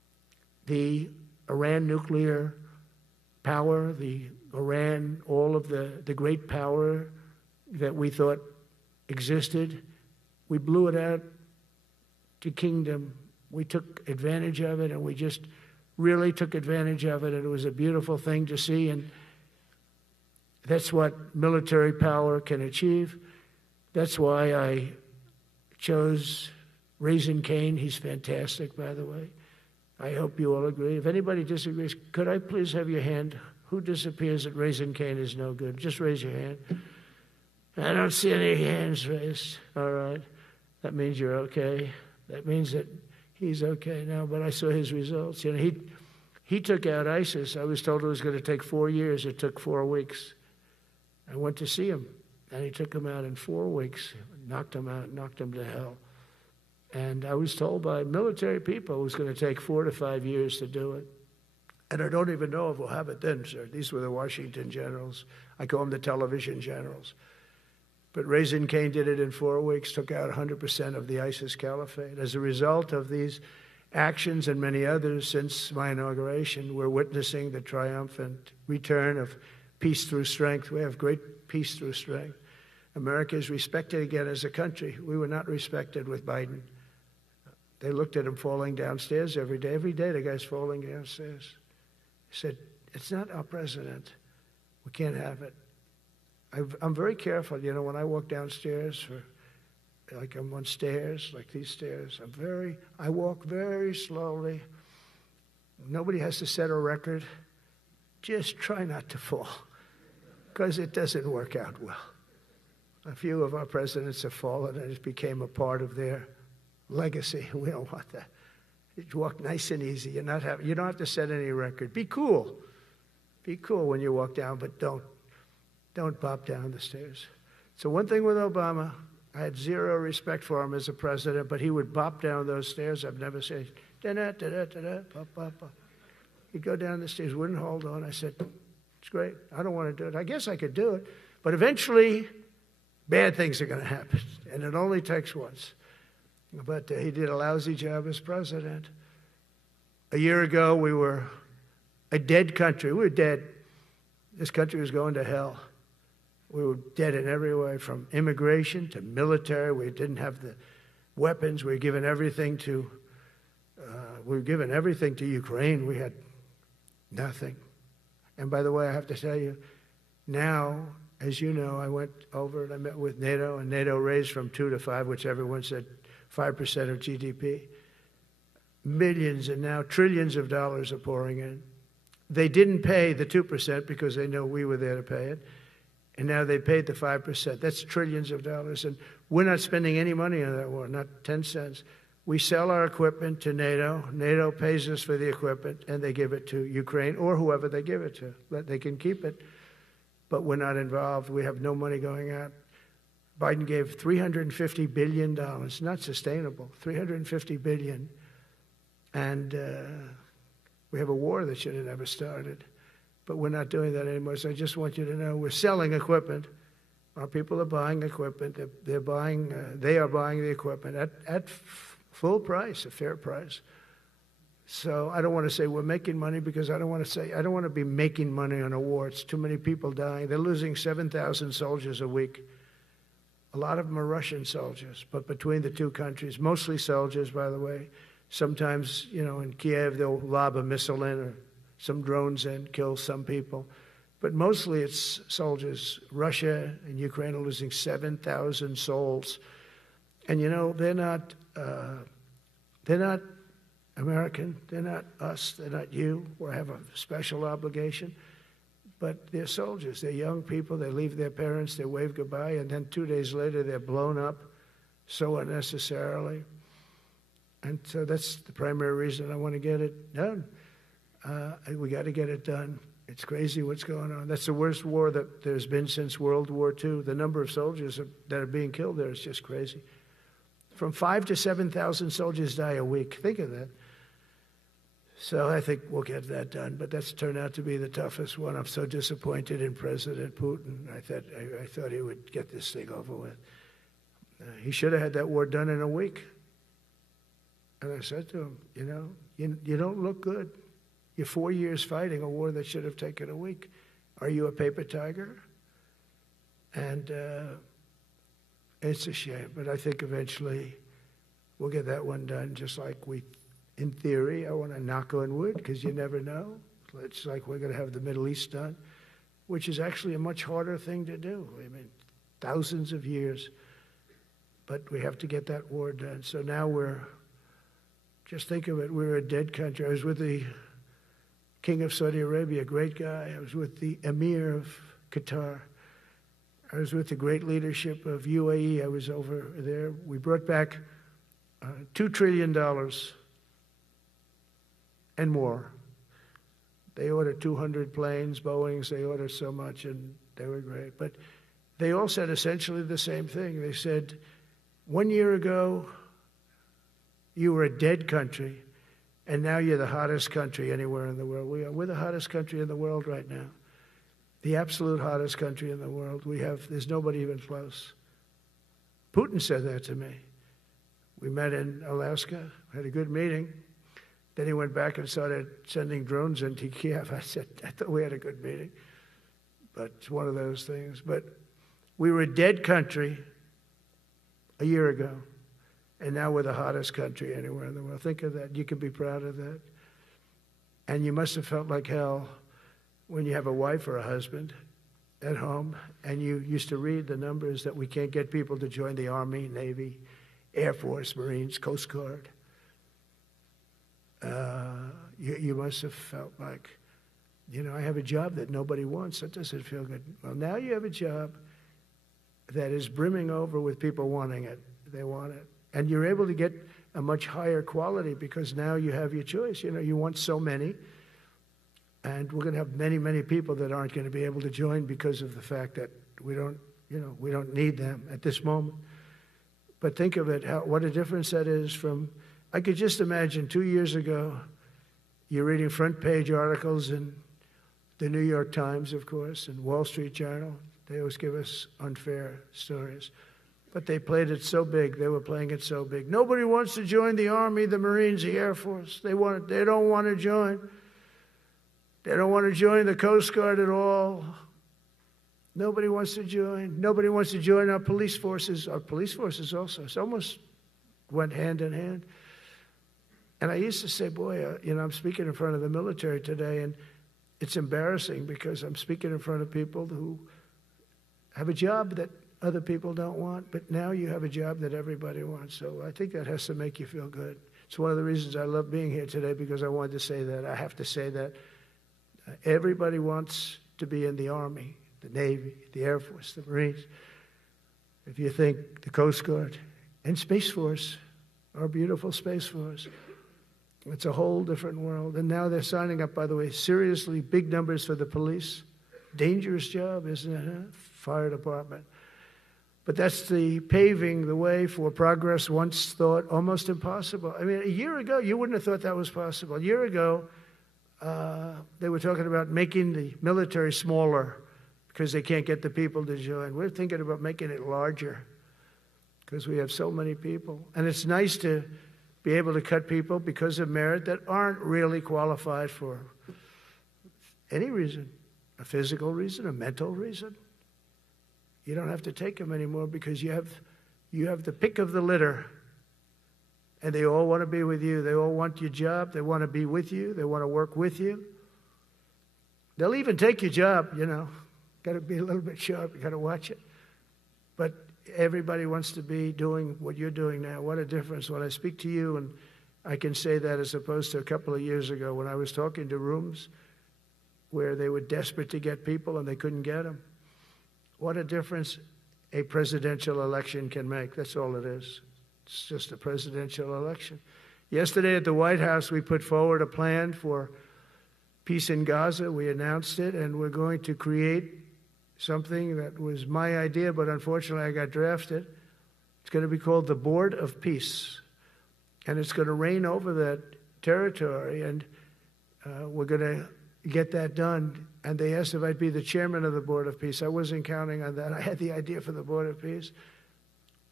the Iran nuclear power, the Iran, all of the great power that we thought existed, we blew it out to kingdom. We took advantage of it, and we just really took advantage of it, and it was a beautiful thing to see, and that's what military power can achieve. That's why I chose Raising Cane. He's fantastic, by the way. I hope you all agree. If anybody disagrees, could I please have your hand? Who disappears that Raising Cane is no good? Just raise your hand. I don't see any hands raised. All right. That means you're okay. That means that he's okay now, but I saw his results. You know, he took out ISIS. I was told it was going to take 4 years. It took 4 weeks. I went to see him, and he took him out in 4 weeks, knocked him out, knocked him to hell. And I was told by military people it was going to take 4 to 5 years to do it. And I don't even know if we'll have it then, sir. These were the Washington generals. I call them the television generals. But Raising Cane did it in 4 weeks, took out 100% of the ISIS caliphate. As a result of these actions and many others since my inauguration, we're witnessing the triumphant return of peace through strength. We have great peace through strength. America is respected again as a country. We were not respected with Biden. They looked at him falling downstairs every day. Every day the guy's falling downstairs. He said, it's not our president. We can't have it. I'm very careful, you know, when I walk downstairs, like I'm on stairs, like these stairs, I walk very slowly. Nobody has to set a record. Just try not to fall, because it doesn't work out well. A few of our presidents have fallen, and it became a part of their legacy. We don't want that. You walk nice and easy. You don't have to set any record. Be cool. Be cool when you walk down, but don't pop down the stairs. So one thing with Obama, I had zero respect for him as a president, but he would bop down those stairs. I've never said, da-da, da-da, da-da, pop, pop, pop. He'd go down the stairs, wouldn't hold on. I said, it's great. I don't want to do it. I guess I could do it. But eventually, bad things are going to happen, and it only takes once. But he did a lousy job as president. A year ago, we were a dead country. We were dead. This country was going to hell. We were dead in every way, from immigration to military. We didn't have the weapons. We were given everything to Ukraine. We had nothing. And by the way, I have to tell you, now, as you know, I went over and I met with NATO, and NATO raised from 2 to 5, which everyone said 5% of GDP. Millions and now trillions of dollars are pouring in. They didn't pay the 2% because they know we were there to pay it. And now they paid the 5%. That's trillions of dollars. And we're not spending any money on that war, not 10 cents. We sell our equipment to NATO. NATO pays us for the equipment, and they give it to Ukraine or whoever they give it to. They can keep it, but we're not involved. We have no money going out. Biden gave $350 billion. Not sustainable. $350 billion. And we have a war that should have never started. But we're not doing that anymore. So I just want you to know we're selling equipment. Our people are buying equipment. They are buying the equipment at full price, a fair price. So I don't want to say we're making money, because I don't want to be making money on a war. It's too many people dying. They're losing 7,000 soldiers a week. A lot of them are Russian soldiers, but between the two countries, mostly soldiers, by the way. Sometimes, you know, in Kiev, they'll lob a missile in or some drones in, kill some people. But mostly it's soldiers. Russia and Ukraine are losing 7,000 souls. And, you know, they're not American. They're not us. They're not you. We have a special obligation. But they're soldiers. They're young people. They leave their parents. They wave goodbye. And then 2 days later, they're blown up so unnecessarily. And so that's the primary reason I want to get it done. We got to get it done. It's crazy what's going on. That's the worst war that there's been since World War II. The number of soldiers that are being killed there is just crazy. From 5,000 to 7,000 soldiers die a week. Think of that. So I think we'll get that done. But that's turned out to be the toughest one. I'm so disappointed in President Putin. I thought he would get this thing over with. He should have had that war done in a week. And I said to him, you don't look good. You're 4 years fighting a war that should have taken a week. Are you a paper tiger? And it's a shame, but I think eventually we'll get that one done, just like in theory, I want to knock on wood, because you never know. It's like we're going to have the Middle East done, which is actually a much harder thing to do. I mean, thousands of years, but we have to get that war done. So now just think of it, we're a dead country. I was with the King of Saudi Arabia, a great guy. I was with the Emir of Qatar. I was with the great leadership of UAE. I was over there. We brought back $2 trillion and more. They ordered 200 planes, Boeings. They ordered so much, and they were great. But they all said essentially the same thing. They said, 1 year ago, you were a dead country, and now you're the hottest country anywhere in the world. We're the hottest country in the world right now. The absolute hottest country in the world. There's nobody even close. Putin said that to me. We met in Alaska, had a good meeting. Then he went back and started sending drones into Kiev. I said, I thought we had a good meeting. But it's one of those things. But we were a dead country a year ago, and now we're the hottest country anywhere in the world. Think of that. You can be proud of that. And you must have felt like hell when you have a wife or a husband at home, and you used to read the numbers that we can't get people to join the Army, Navy, Air Force, Marines, Coast Guard. You must have felt like, I have a job that nobody wants. That doesn't feel good. Well, now you have a job that is brimming over with people wanting it. They want it. And you're able to get a much higher quality because now you have your choice. You want so many. And we're going to have many, many people that aren't going to be able to join because of the fact that we don't need them at this moment. But think of it, what a difference that is from, I could just imagine 2 years ago, you're reading front page articles in the New York Times, of course, and Wall Street Journal. They always give us unfair stories. But they played it so big, they were playing it so big. Nobody wants to join the Army, the Marines, the Air Force. They don't want to join. They don't want to join the Coast Guard at all. Nobody wants to join. Nobody wants to join our police forces. Our police forces also. It almost went hand in hand. And I used to say, boy, I'm speaking in front of the military today, and it's embarrassing because I'm speaking in front of people who have a job that other people don't want, but now you have a job that everybody wants. So I think that has to make you feel good. It's one of the reasons I love being here today, because I wanted to say that. I have to say that. Everybody wants to be in the Army, the Navy, the Air Force, the Marines. If you think the Coast Guard and Space Force, our beautiful Space Force, it's a whole different world. And now they're signing up, by the way, seriously big numbers for the police. Dangerous job, isn't it? Huh? Fire department. But that's the paving the way for progress once thought almost impossible. I mean, a year ago, you wouldn't have thought that was possible. A year ago, they were talking about making the military smaller because they can't get the people to join. We're thinking about making it larger because we have so many people. And it's nice to be able to cut people because of merit that aren't really qualified for any reason, a physical reason, a mental reason. You don't have to take them anymore because you have the pick of the litter. And they all want to be with you. They all want your job. They want to be with you. They want to work with you. They'll even take your job, Got to be a little bit sharp. You got to watch it. But everybody wants to be doing what you're doing now. What a difference. When I speak to you, and I can say that as opposed to a couple of years ago when I was talking to rooms where they were desperate to get people and they couldn't get them. What a difference a presidential election can make. That's all it is. It's just a presidential election. Yesterday at the White House, we put forward a plan for peace in Gaza. We announced it, and we're going to create something that was my idea, but unfortunately I got drafted. It's going to be called the Board of Peace, and it's going to reign over that territory, and we're going to get that done. And they asked if I'd be the chairman of the Board of Peace. I wasn't counting on that. I had the idea for the Board of Peace.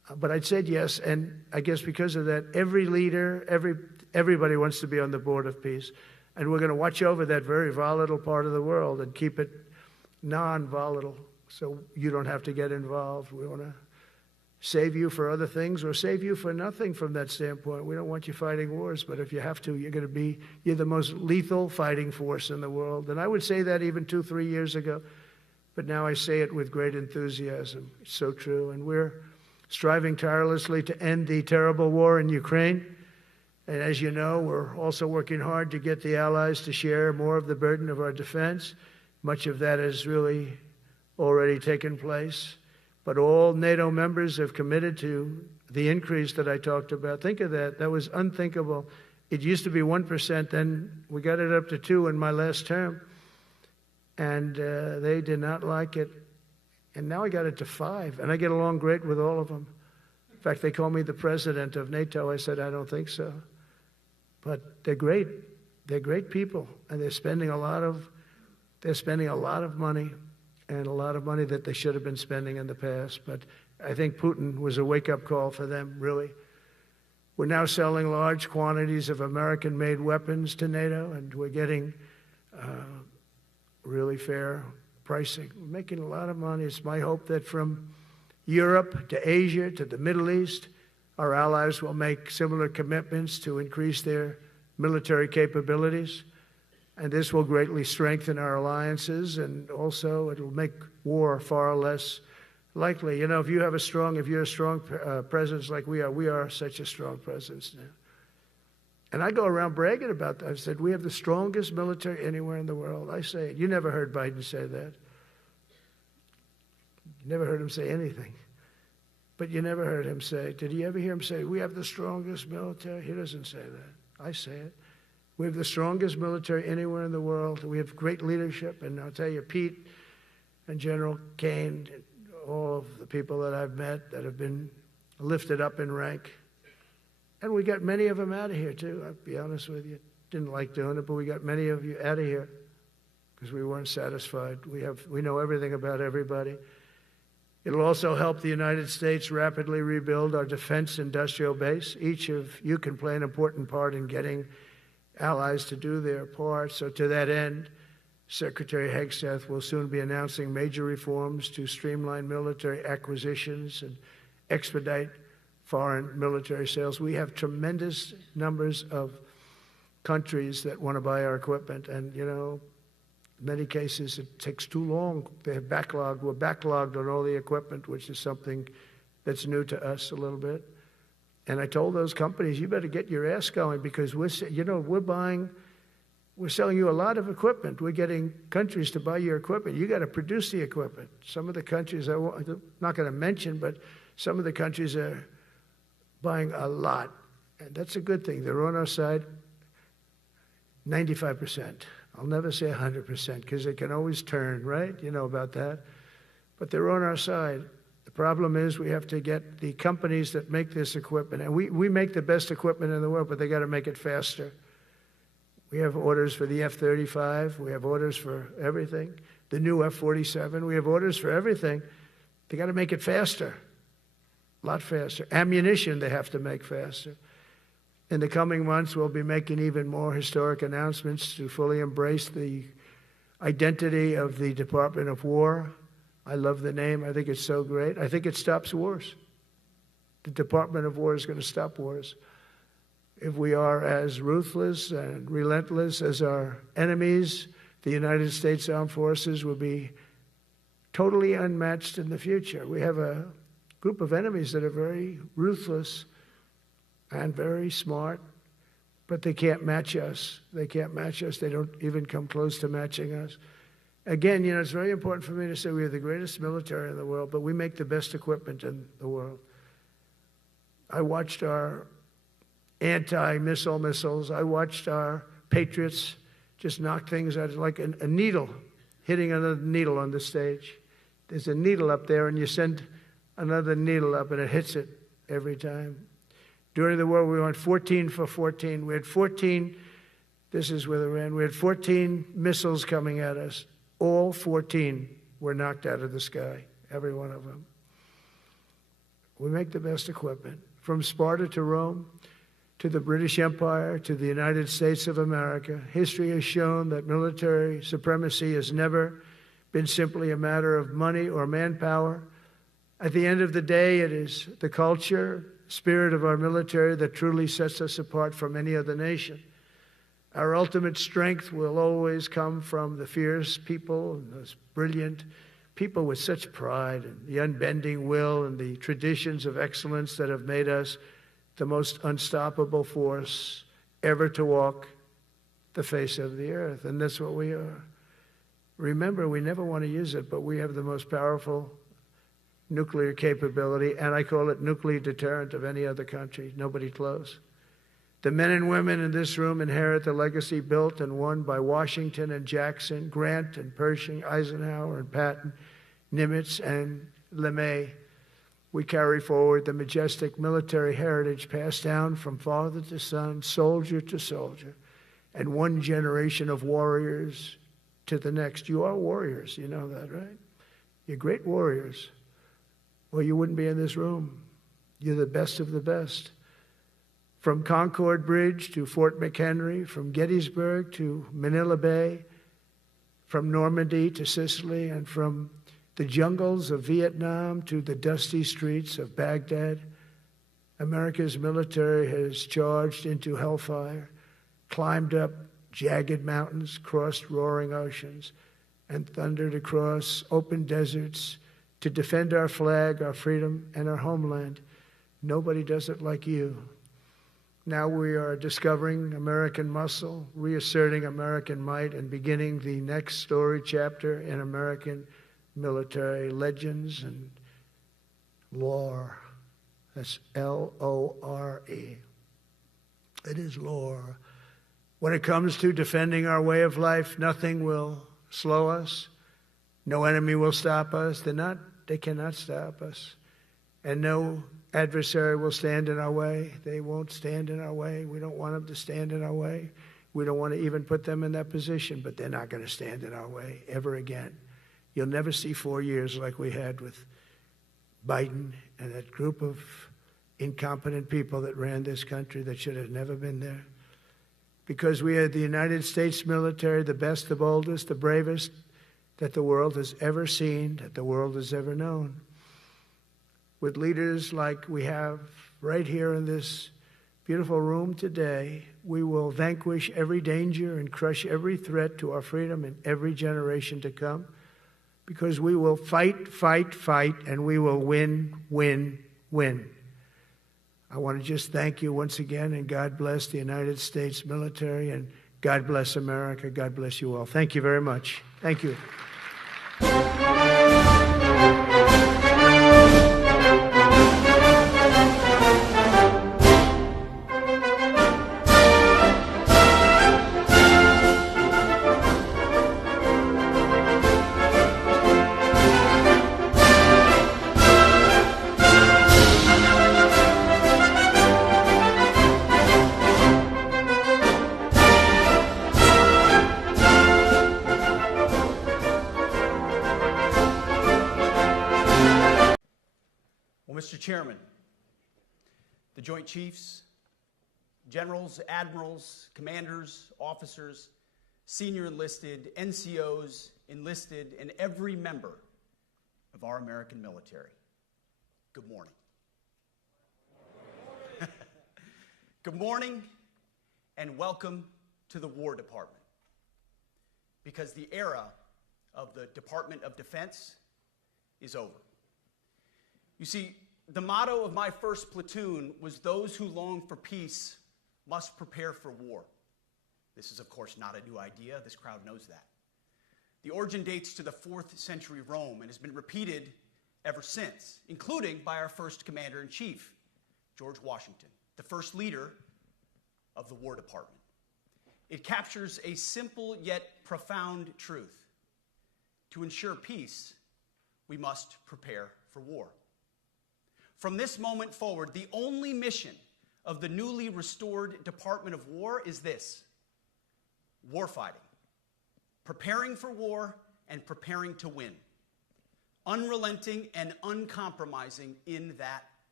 But I said yes, and I guess because of that, every leader, everybody wants to be on the board of peace. And we're going to watch over that very volatile part of the world and keep it non-volatile so you don't have to get involved. We want to save you for other things or save you for nothing from that standpoint. We don't want you fighting wars, but if you have to, you're the most lethal fighting force in the world. And I would say that even 2-3 years ago, but now I say it with great enthusiasm. It's so true. And we're striving tirelessly to end the terrible war in Ukraine. And as you know, we're also working hard to get the allies to share more of the burden of our defense. Much of that has really already taken place. But all NATO members have committed to the increase that I talked about. Think of that. That was unthinkable. It used to be 1%, then we got it up to 2% in my last term. And they did not like it. And now I got it to 5%, and I get along great with all of them. In fact, they call me the president of NATO. I said, I don't think so. But they're great. They're great people, and they're spending a lot of money, and a lot of money that they should have been spending in the past. But I think Putin was a wake-up call for them, really. We're now selling large quantities of American-made weapons to NATO, and we're getting really fair pricing. We're making a lot of money. It's my hope that from Europe to Asia to the Middle East, our allies will make similar commitments to increase their military capabilities. And this will greatly strengthen our alliances, and also it will make war far less likely. You know, if you're a strong presence like we are such a strong presence now. And I go around bragging about that. I've said, we have the strongest military anywhere in the world. I say it. You never heard Biden say that. You never heard him say anything. But you never heard him say, did you ever hear him say, we have the strongest military? He doesn't say that. I say it. We have the strongest military anywhere in the world. We have great leadership. And I'll tell you, Pete and General Kane, all of the people that I've met that have been lifted up in rank. And we got many of them out of here, too. I'll be honest with you. Didn't like doing it, but we got many of you out of here because we weren't satisfied. We know everything about everybody. It'll also help the United States rapidly rebuild our defense industrial base. Each of you can play an important part in getting allies to do their part. So to that end, Secretary Hegseth will soon be announcing major reforms to streamline military acquisitions and expedite foreign military sales. We have tremendous numbers of countries that want to buy our equipment, and, you know, in many cases, it takes too long. They have backlogged. We're backlogged on all the equipment, which is something that's new to us a little bit. And I told those companies, you better get your ass going because we're selling you a lot of equipment. We're getting countries to buy your equipment. You got to produce the equipment. Some of the countries, I'm not going to mention, but some of the countries are buying a lot. And that's a good thing. They're on our side 95%. I'll never say 100% because it can always turn, right? You know about that. But they're on our side. The problem is we have to get the companies that make this equipment, and we make the best equipment in the world, but they got to make it faster. We have orders for the F-35. We have orders for everything. The new F-47. We have orders for everything. They got to make it faster, a lot faster. Ammunition they have to make faster. In the coming months, we'll be making even more historic announcements to fully embrace the identity of the Department of War. I love the name. I think it's so great. I think it stops wars. The Department of War is going to stop wars. If we are as ruthless and relentless as our enemies, the United States Armed Forces will be totally unmatched in the future. We have a group of enemies that are very ruthless and very smart, but they can't match us. They can't match us. They don't even come close to matching us. Again, you know, it's very important for me to say we are the greatest military in the world, but we make the best equipment in the world. I watched our anti-missile missiles. I watched our Patriots just knock things out like a needle, hitting another needle on the stage. There's a needle up there, and you send another needle up, and it hits it every time. During the war, we went 14 for 14. We had 14, this is where they ran, we had 14 missiles coming at us. All 14 were knocked out of the sky, every one of them. We make the best equipment. From Sparta to Rome, to the British Empire, to the United States of America, history has shown that military supremacy has never been simply a matter of money or manpower. At the end of the day, it is the culture, spirit of our military that truly sets us apart from any other nation. Our ultimate strength will always come from the fierce people and those brilliant people with such pride and the unbending will and the traditions of excellence that have made us the most unstoppable force ever to walk the face of the earth. And that's what we are. Remember, we never want to use it, but we have the most powerful nuclear capability, and I call it nuclear deterrent of any other country. Nobody close. The men and women in this room inherit the legacy built and won by Washington and Jackson, Grant and Pershing, Eisenhower and Patton, Nimitz and LeMay. We carry forward the majestic military heritage passed down from father to son, soldier to soldier, and one generation of warriors to the next. You are warriors, you know that, right? You're great warriors, or you wouldn't be in this room. You're the best of the best. From Concord Bridge to Fort McHenry, from Gettysburg to Manila Bay, from Normandy to Sicily, and from the jungles of Vietnam to the dusty streets of Baghdad, America's military has charged into hellfire, climbed up jagged mountains, crossed roaring oceans, and thundered across open deserts to defend our flag, our freedom, and our homeland. Nobody does it like you. Now we are discovering American muscle, reasserting American might, and beginning the next story chapter in American military legends and lore. That's L-O-R-E. It is lore. When it comes to defending our way of life, nothing will slow us. No enemy will stop us. They cannot stop us. And no adversary will stand in our way. They won't stand in our way. We don't want them to stand in our way. We don't want to even put them in that position, but they're not going to stand in our way ever again. You'll never see 4 years like we had with Biden and that group of incompetent people that ran this country that should have never been there. Because we are the United States military, the best, the boldest, the bravest that the world has ever seen, that the world has ever known. With leaders like we have right here in this beautiful room today, we will vanquish every danger and crush every threat to our freedom in every generation to come, because we will fight, fight, fight, and we will win, win, win. I want to just thank you once again, and God bless the United States military, and God bless America. God bless you all. Thank you very much. Thank you. Mr. Chairman, the Joint Chiefs, generals, admirals, commanders, officers, senior enlisted, NCOs, enlisted, and every member of our American military, good morning. Good morning and welcome to the War Department, because the era of the Department of Defense is over. You see, the motto of my first platoon was, "Those who long for peace must prepare for war." This is, of course, not a new idea. This crowd knows that. The origin dates to the 4th century Rome and has been repeated ever since, including by our first commander-in-chief, George Washington, the first leader of the War Department. It captures a simple yet profound truth. To ensure peace, we must prepare for war. From this moment forward, the only mission of the newly restored Department of War is this: warfighting, preparing for war and preparing to win, unrelenting and uncompromising in that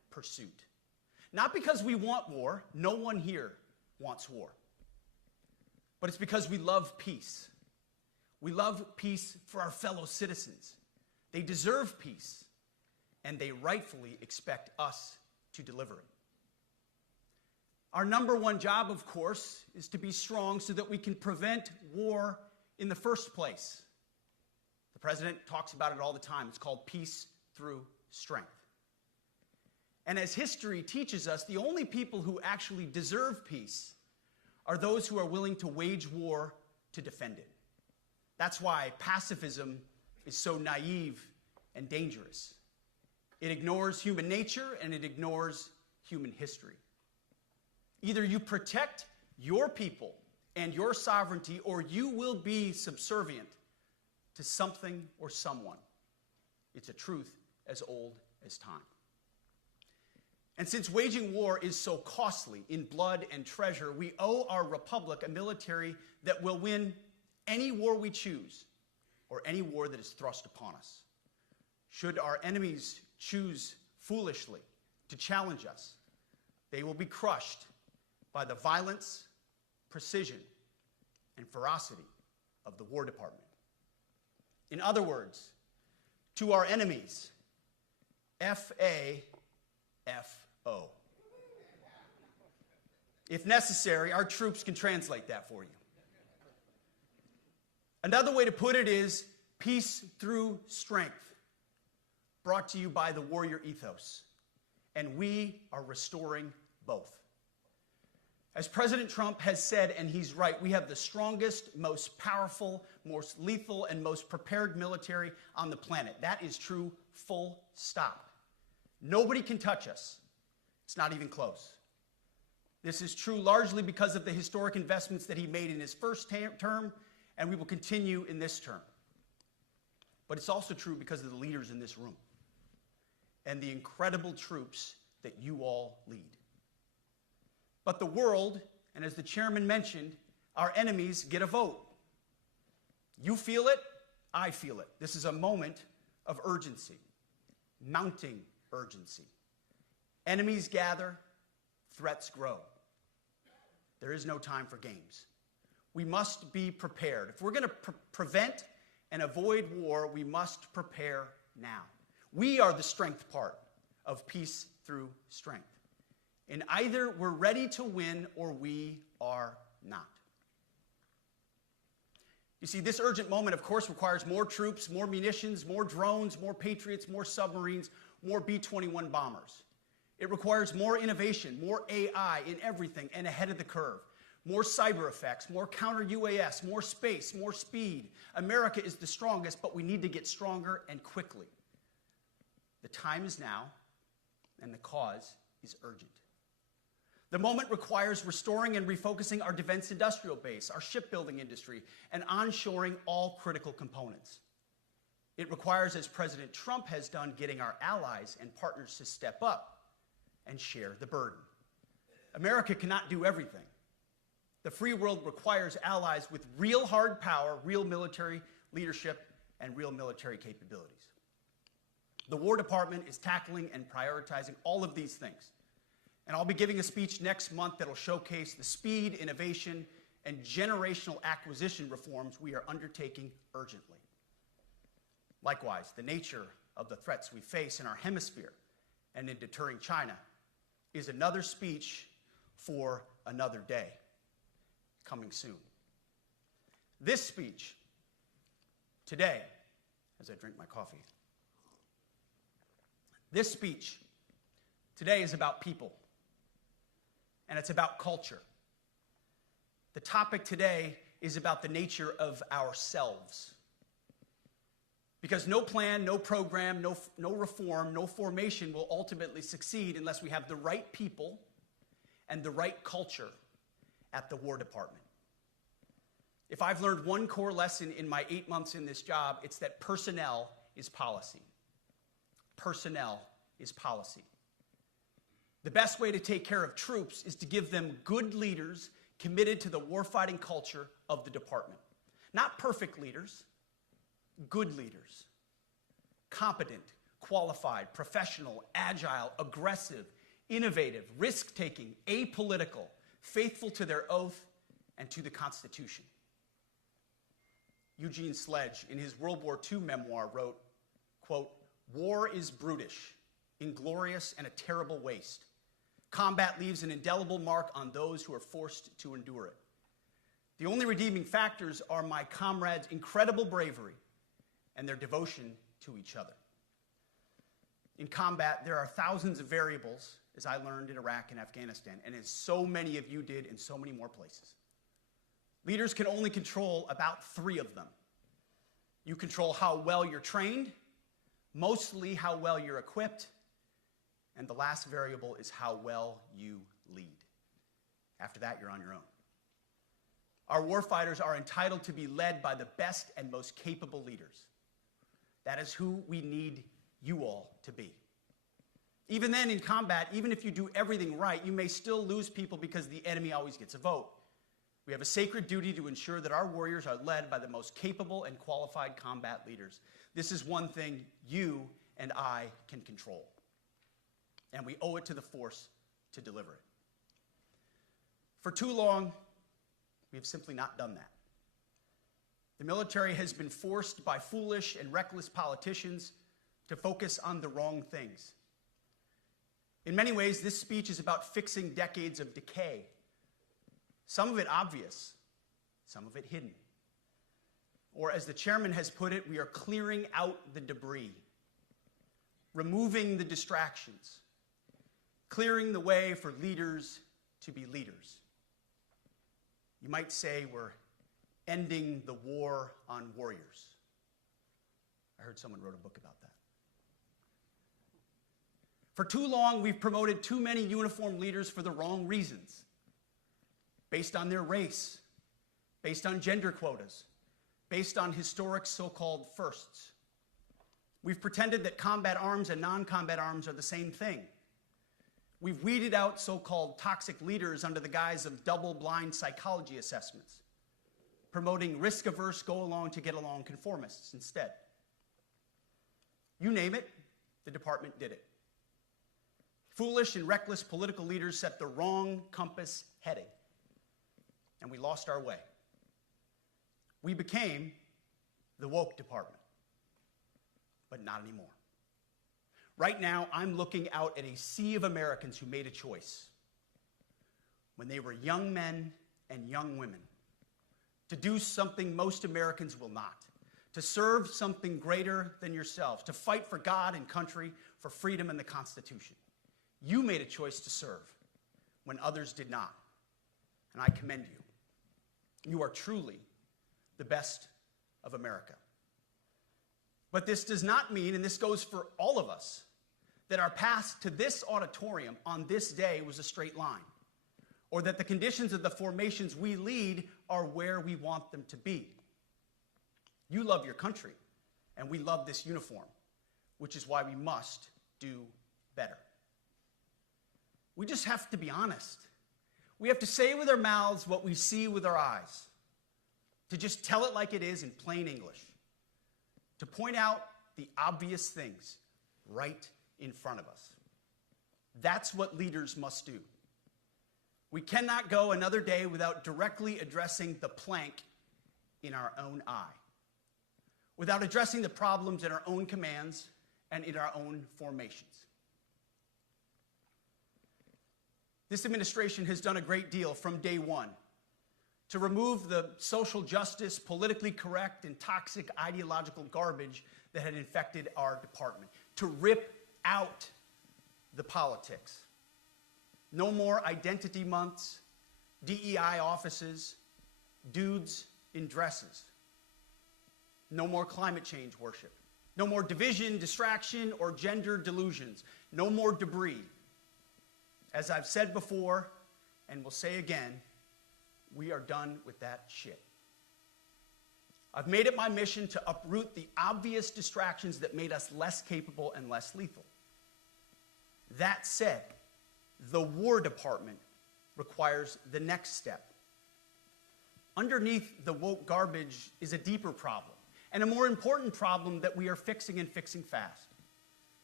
pursuit. Not because we want war. No one here wants war. But it's because we love peace. We love peace for our fellow citizens. They deserve peace, and they rightfully expect us to deliver it. Our number one job, of course, is to be strong so that we can prevent war in the first place. The president talks about it all the time. It's called peace through strength. And as history teaches us, the only people who actually deserve peace are those who are willing to wage war to defend it. That's why pacifism is so naive and dangerous. It ignores human nature and it ignores human history. Either you protect your people and your sovereignty, or you will be subservient to something or someone. It's a truth as old as time. And since waging war is so costly in blood and treasure, we owe our republic a military that will win any war we choose or any war that is thrust upon us. Should our enemies choose foolishly to challenge us, they will be crushed by the violence, precision, and ferocity of the War Department. In other words, to our enemies, F-A-F-O. If necessary, our troops can translate that for you. Another way to put it is peace through strength, brought to you by the warrior ethos. And we are restoring both. As President Trump has said, and he's right, we have the strongest, most powerful, most lethal, and most prepared military on the planet. That is true, full stop. Nobody can touch us. It's not even close. This is true largely because of the historic investments that he made in his first term, and we will continue in this term. But it's also true because of the leaders in this room and the incredible troops that you all lead. But the world, and as the chairman mentioned, our enemies get a vote. You feel it, I feel it. This is a moment of urgency, mounting urgency. Enemies gather, threats grow. There is no time for games. We must be prepared. If we're going to prevent and avoid war, we must prepare now. We are the strength part of peace through strength. And either we're ready to win or we are not. You see, this urgent moment, of course, requires more troops, more munitions, more drones, more Patriots, more submarines, more B-21 bombers. It requires more innovation, more AI in everything and ahead of the curve. More cyber effects, more counter-UAS, more space, more speed. America is the strongest, but we need to get stronger and quickly. The time is now, and the cause is urgent. The moment requires restoring and refocusing our defense industrial base, our shipbuilding industry, and onshoring all critical components. It requires, as President Trump has done, getting our allies and partners to step up and share the burden. America cannot do everything. The free world requires allies with real hard power, real military leadership, and real military capabilities. The War Department is tackling and prioritizing all of these things. And I'll be giving a speech next month that will showcase the speed, innovation, and generational acquisition reforms we are undertaking urgently. Likewise, the nature of the threats we face in our hemisphere and in deterring China is another speech for another day, coming soon. This speech today, as I drink my coffee, this speech today is about people. And it's about culture. The topic today is about the nature of ourselves. Because no plan, no program, no reform, no formation will ultimately succeed unless we have the right people and the right culture at the War Department. If I've learned one core lesson in my 8 months in this job, it's that personnel is policy. Personnel is policy. The best way to take care of troops is to give them good leaders committed to the warfighting culture of the department. Not perfect leaders, good leaders. Competent, qualified, professional, agile, aggressive, innovative, risk-taking, apolitical, faithful to their oath and to the Constitution. Eugene Sledge, in his World War II memoir, wrote, quote, "War is brutish, inglorious, and a terrible waste. Combat leaves an indelible mark on those who are forced to endure it. The only redeeming factors are my comrades' incredible bravery and their devotion to each other." In combat, there are thousands of variables, as I learned in Iraq and Afghanistan, and as so many of you did in so many more places. Leaders can only control about 3 of them. You control how well you're trained, mostly how well you're equipped, and the last variable is how well you lead. After that, you're on your own. Our warfighters are entitled to be led by the best and most capable leaders. That is who we need you all to be. Even then, in combat, even if you do everything right, you may still lose people because the enemy always gets a vote. We have a sacred duty to ensure that our warriors are led by the most capable and qualified combat leaders. This is one thing you and I can control, and we owe it to the force to deliver it. For too long, we have simply not done that. The military has been forced by foolish and reckless politicians to focus on the wrong things. In many ways, this speech is about fixing decades of decay. Some of it obvious, some of it hidden. Or as the chairman has put it, we are clearing out the debris, removing the distractions, clearing the way for leaders to be leaders. You might say we're ending the war on warriors. I heard someone wrote a book about that. For too long, we've promoted too many uniformed leaders for the wrong reasons, based on their race, based on gender quotas, based on historic so-called firsts. We've pretended that combat arms and non-combat arms are the same thing. We've weeded out so-called toxic leaders under the guise of double-blind psychology assessments, promoting risk-averse, go-along-to-get-along conformists instead. You name it, the department did it. Foolish and reckless political leaders set the wrong compass heading, and we lost our way. We became the woke department, but not anymore. Right now, I'm looking out at a sea of Americans who made a choice when they were young men and young women to do something most Americans will not, to serve something greater than yourselves, to fight for God and country, for freedom and the Constitution. You made a choice to serve when others did not, and I commend you. You are truly the best of America. But this does not mean, and this goes for all of us, that our path to this auditorium on this day was a straight line, or that the conditions of the formations we lead are where we want them to be. You love your country, and we love this uniform, which is why we must do better. We just have to be honest. We have to say with our mouths what we see with our eyes, to just tell it like it is in plain English, to point out the obvious things right in front of us. That's what leaders must do. We cannot go another day without directly addressing the plank in our own eye, without addressing the problems in our own commands and in our own formations. This administration has done a great deal from day one to remove the social justice, politically correct, and toxic ideological garbage that had infected our department, to rip out the politics. No more identity months, DEI offices, dudes in dresses. No more climate change worship. No more division, distraction, or gender delusions. No more debris. As I've said before, and will say again, we are done with that shit. I've made it my mission to uproot the obvious distractions that made us less capable and less lethal. That said, the War Department requires the next step. Underneath the woke garbage is a deeper problem, and a more important problem that we are fixing and fixing fast.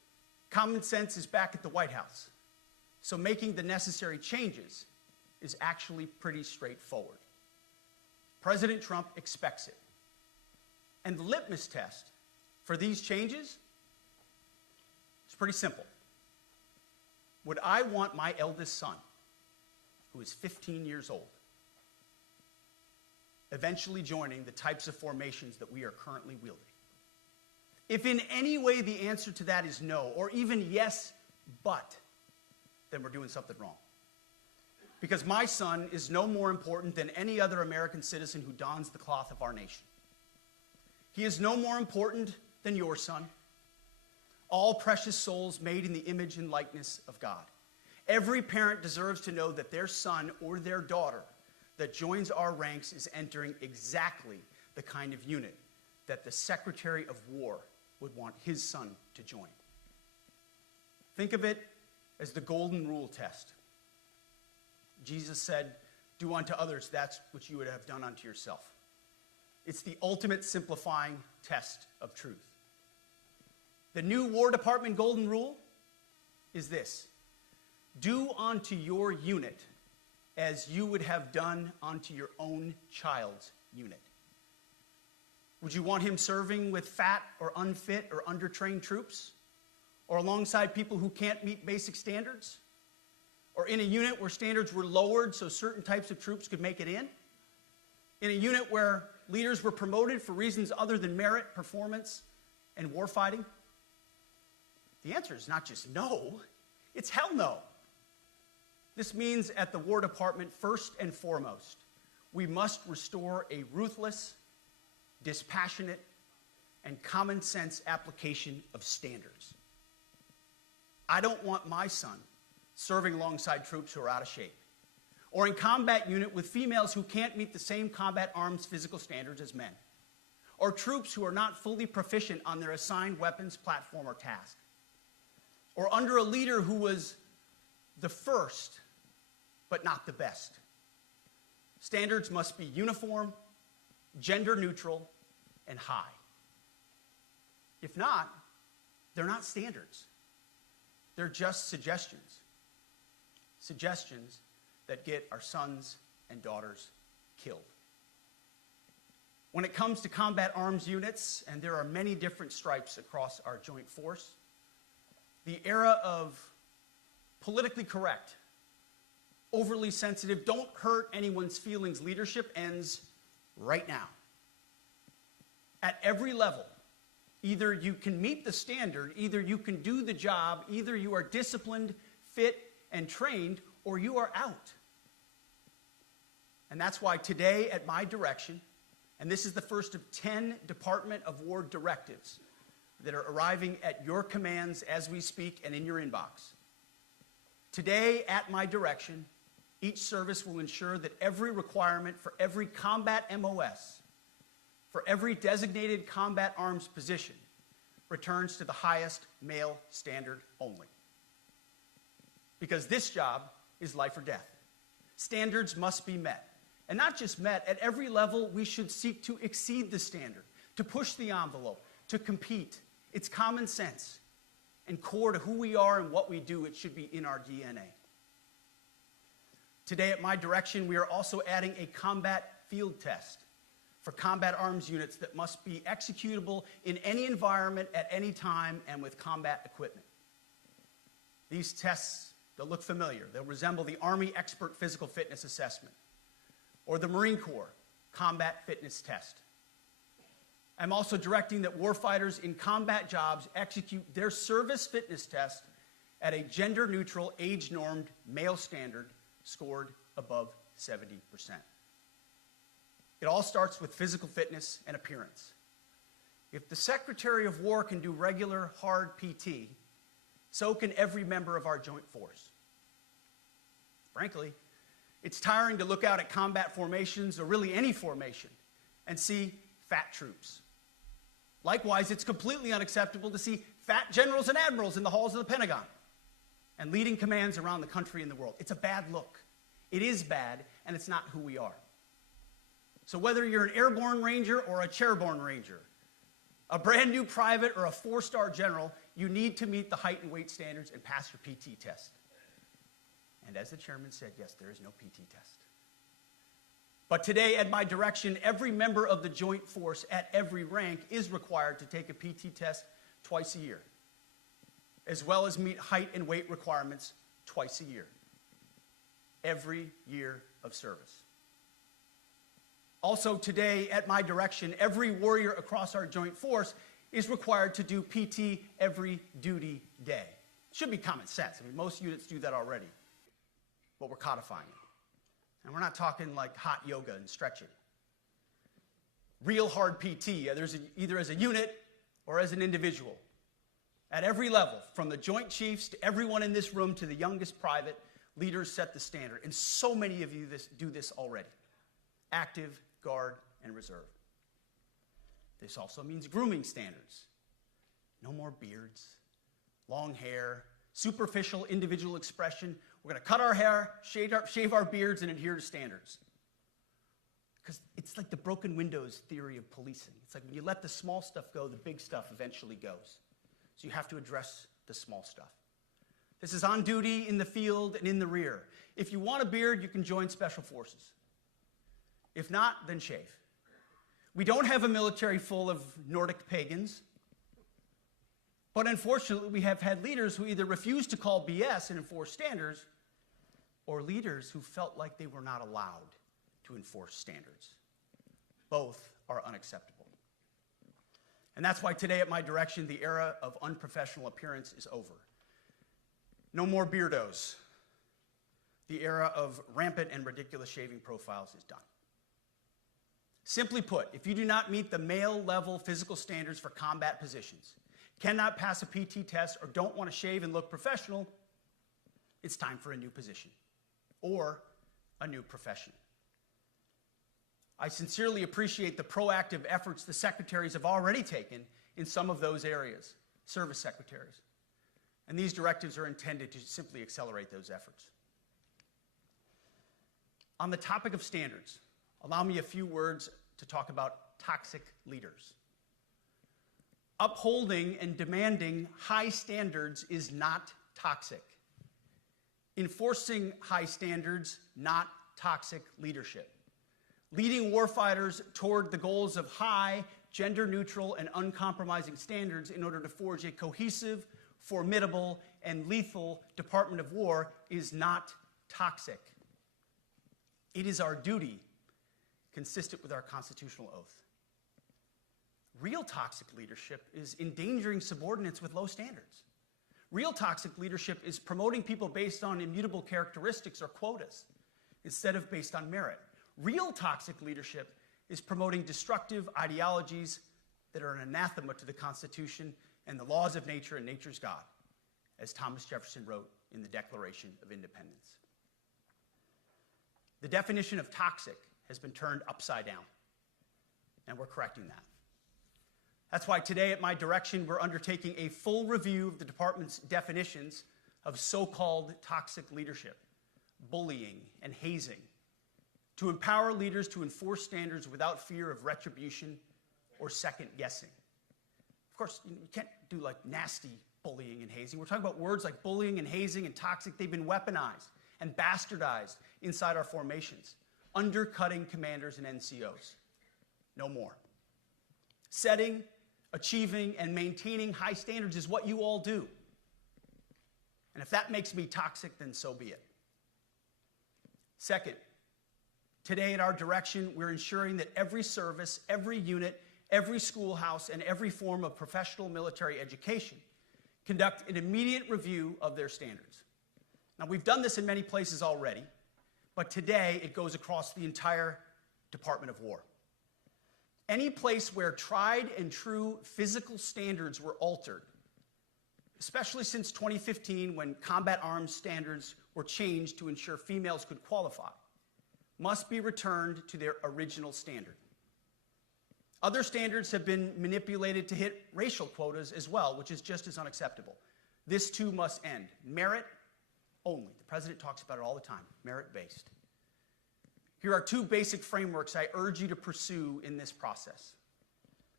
Common sense is back at the White House. So making the necessary changes is actually pretty straightforward. President Trump expects it. And the litmus test for these changes is pretty simple. Would I want my eldest son, who is 15 years old, eventually joining the types of formations that we are currently wielding? If in any way the answer to that is no, or even yes, but, then we're doing something wrong. Because my son is no more important than any other American citizen who dons the cloth of our nation. He is no more important than your son. All precious souls made in the image and likeness of God. Every parent deserves to know that their son or their daughter that joins our ranks is entering exactly the kind of unit that the Secretary of War would want his son to join. Think of it as the golden rule test. Jesus said, "Do unto others that which you would have done unto yourself." It's the ultimate simplifying test of truth. The new War Department golden rule is this: do unto your unit as you would have done unto your own child's unit. Would you want him serving with fat or unfit or undertrained troops? Or alongside people who can't meet basic standards? Or in a unit where standards were lowered so certain types of troops could make it in? In a unit where leaders were promoted for reasons other than merit, performance, and warfighting? The answer is not just no, it's hell no. This means at the War Department, first and foremost, we must restore a ruthless, dispassionate, and common sense application of standards. I don't want my son serving alongside troops who are out of shape, or in combat unit with females who can't meet the same combat arms physical standards as men, or troops who are not fully proficient on their assigned weapons, platform, or task, or under a leader who was the first, but not the best. Standards must be uniform, gender neutral, and high. If not, they're not standards. They're just suggestions. Suggestions that get our sons and daughters killed. When it comes to combat arms units, and there are many different stripes across our joint force, the era of politically correct, overly sensitive, don't hurt anyone's feelings leadership ends right now. At every level, either you can meet the standard, either you can do the job, either you are disciplined, fit, and trained, or you are out. And that's why today, at my direction, and this is the first of 10 Department of War directives that are arriving at your commands as we speak and in your inbox. Today, at my direction, each service will ensure that every requirement for every combat MOS, for every designated combat arms position, returns to the highest male standard only. Because this job is life or death. Standards must be met. And not just met, at every level we should seek to exceed the standard, to push the envelope, to compete. It's common sense. And core to who we are and what we do, it should be in our DNA. Today, at my direction, we are also adding a combat field test for combat arms units that must be executable in any environment at any time and with combat equipment. These tests, they'll look familiar. They'll resemble the Army Expert Physical Fitness Assessment or the Marine Corps Combat Fitness Test. I'm also directing that warfighters in combat jobs execute their service fitness test at a gender-neutral, age-normed male standard scored above 70%. It all starts with physical fitness and appearance. If the Secretary of War can do regular, hard PT, so can every member of our joint force. Frankly, it's tiring to look out at combat formations, or really any formation, and see fat troops. Likewise, it's completely unacceptable to see fat generals and admirals in the halls of the Pentagon and leading commands around the country and the world. It's a bad look. It is bad, and it's not who we are. So whether you're an airborne ranger or a chairborne ranger, A brand new private or a 4-star general, you need to meet the height and weight standards and pass your PT test. And as the chairman said, yes, there is no PT test. But today, at my direction, every member of the Joint Force at every rank is required to take a PT test twice a year, as well as meet height and weight requirements twice a year, every year of service. Also today, at my direction, every warrior across our Joint Force is required to do PT every duty day. It should be common sense. I mean, most units do that already, but we're codifying it. And we're not talking like hot yoga and stretching. Real hard PT, either as a unit or as an individual. At every level, from the Joint Chiefs to everyone in this room to the youngest private, leaders set the standard. And so many of you do this already. Active, Guard, and Reserve. This also means grooming standards. No more beards, long hair, superficial individual expression. We're going to cut our hair, shave our beards, and adhere to standards. Because it's like the broken windows theory of policing. It's like when you let the small stuff go, the big stuff eventually goes. So you have to address the small stuff. This is on duty, in the field, and in the rear. If you want a beard, you can join Special Forces. If not, then shave. We don't have a military full of Nordic pagans. But unfortunately, we have had leaders who either refuse to call BS and enforce standards, or leaders who felt like they were not allowed to enforce standards. Both are unacceptable. And that's why today, at my direction, the era of unprofessional appearance is over. No more beardos. The era of rampant and ridiculous shaving profiles is done. Simply put, if you do not meet the male-level physical standards for combat positions, cannot pass a PT test, or don't want to shave and look professional, it's time for a new position or a new profession. I sincerely appreciate the proactive efforts the secretaries have already taken in some of those areas, service secretaries. And these directives are intended to simply accelerate those efforts. On the topic of standards, allow me a few words to talk about toxic leaders. Upholding and demanding high standards is not toxic. Enforcing high standards, not toxic leadership. Leading warfighters toward the goals of high, gender-neutral, and uncompromising standards in order to forge a cohesive, formidable, and lethal Department of War is not toxic. It is our duty, consistent with our constitutional oath. Real toxic leadership is endangering subordinates with low standards. Real toxic leadership is promoting people based on immutable characteristics or quotas instead of based on merit. Real toxic leadership is promoting destructive ideologies that are an anathema to the Constitution and the laws of nature and nature's God, as Thomas Jefferson wrote in the Declaration of Independence. The definition of toxic has been turned upside down, and we're correcting that. That's why today, at my direction, we're undertaking a full review of the department's definitions of so-called toxic leadership, bullying, and hazing, to empower leaders to enforce standards without fear of retribution or second-guessing. Of course, you can't do like nasty bullying and hazing. We're talking about words like bullying and hazing and toxic. They've been weaponized and bastardized inside our formations, undercutting commanders and NCOs. No more. Setting, achieving, and maintaining high standards is what you all do. And if that makes me toxic, then so be it. Second, today at our direction, we're ensuring that every service, every unit, every schoolhouse, and every form of professional military education conduct an immediate review of their standards. Now, we've done this in many places already, but today it goes across the entire Department of War. Any place where tried and true physical standards were altered, especially since 2015 when combat arms standards were changed to ensure females could qualify, must be returned to their original standard. Other standards have been manipulated to hit racial quotas as well, which is just as unacceptable. This too must end. Merit only. The president talks about it all the time, merit-based. Here are two basic frameworks I urge you to pursue in this process.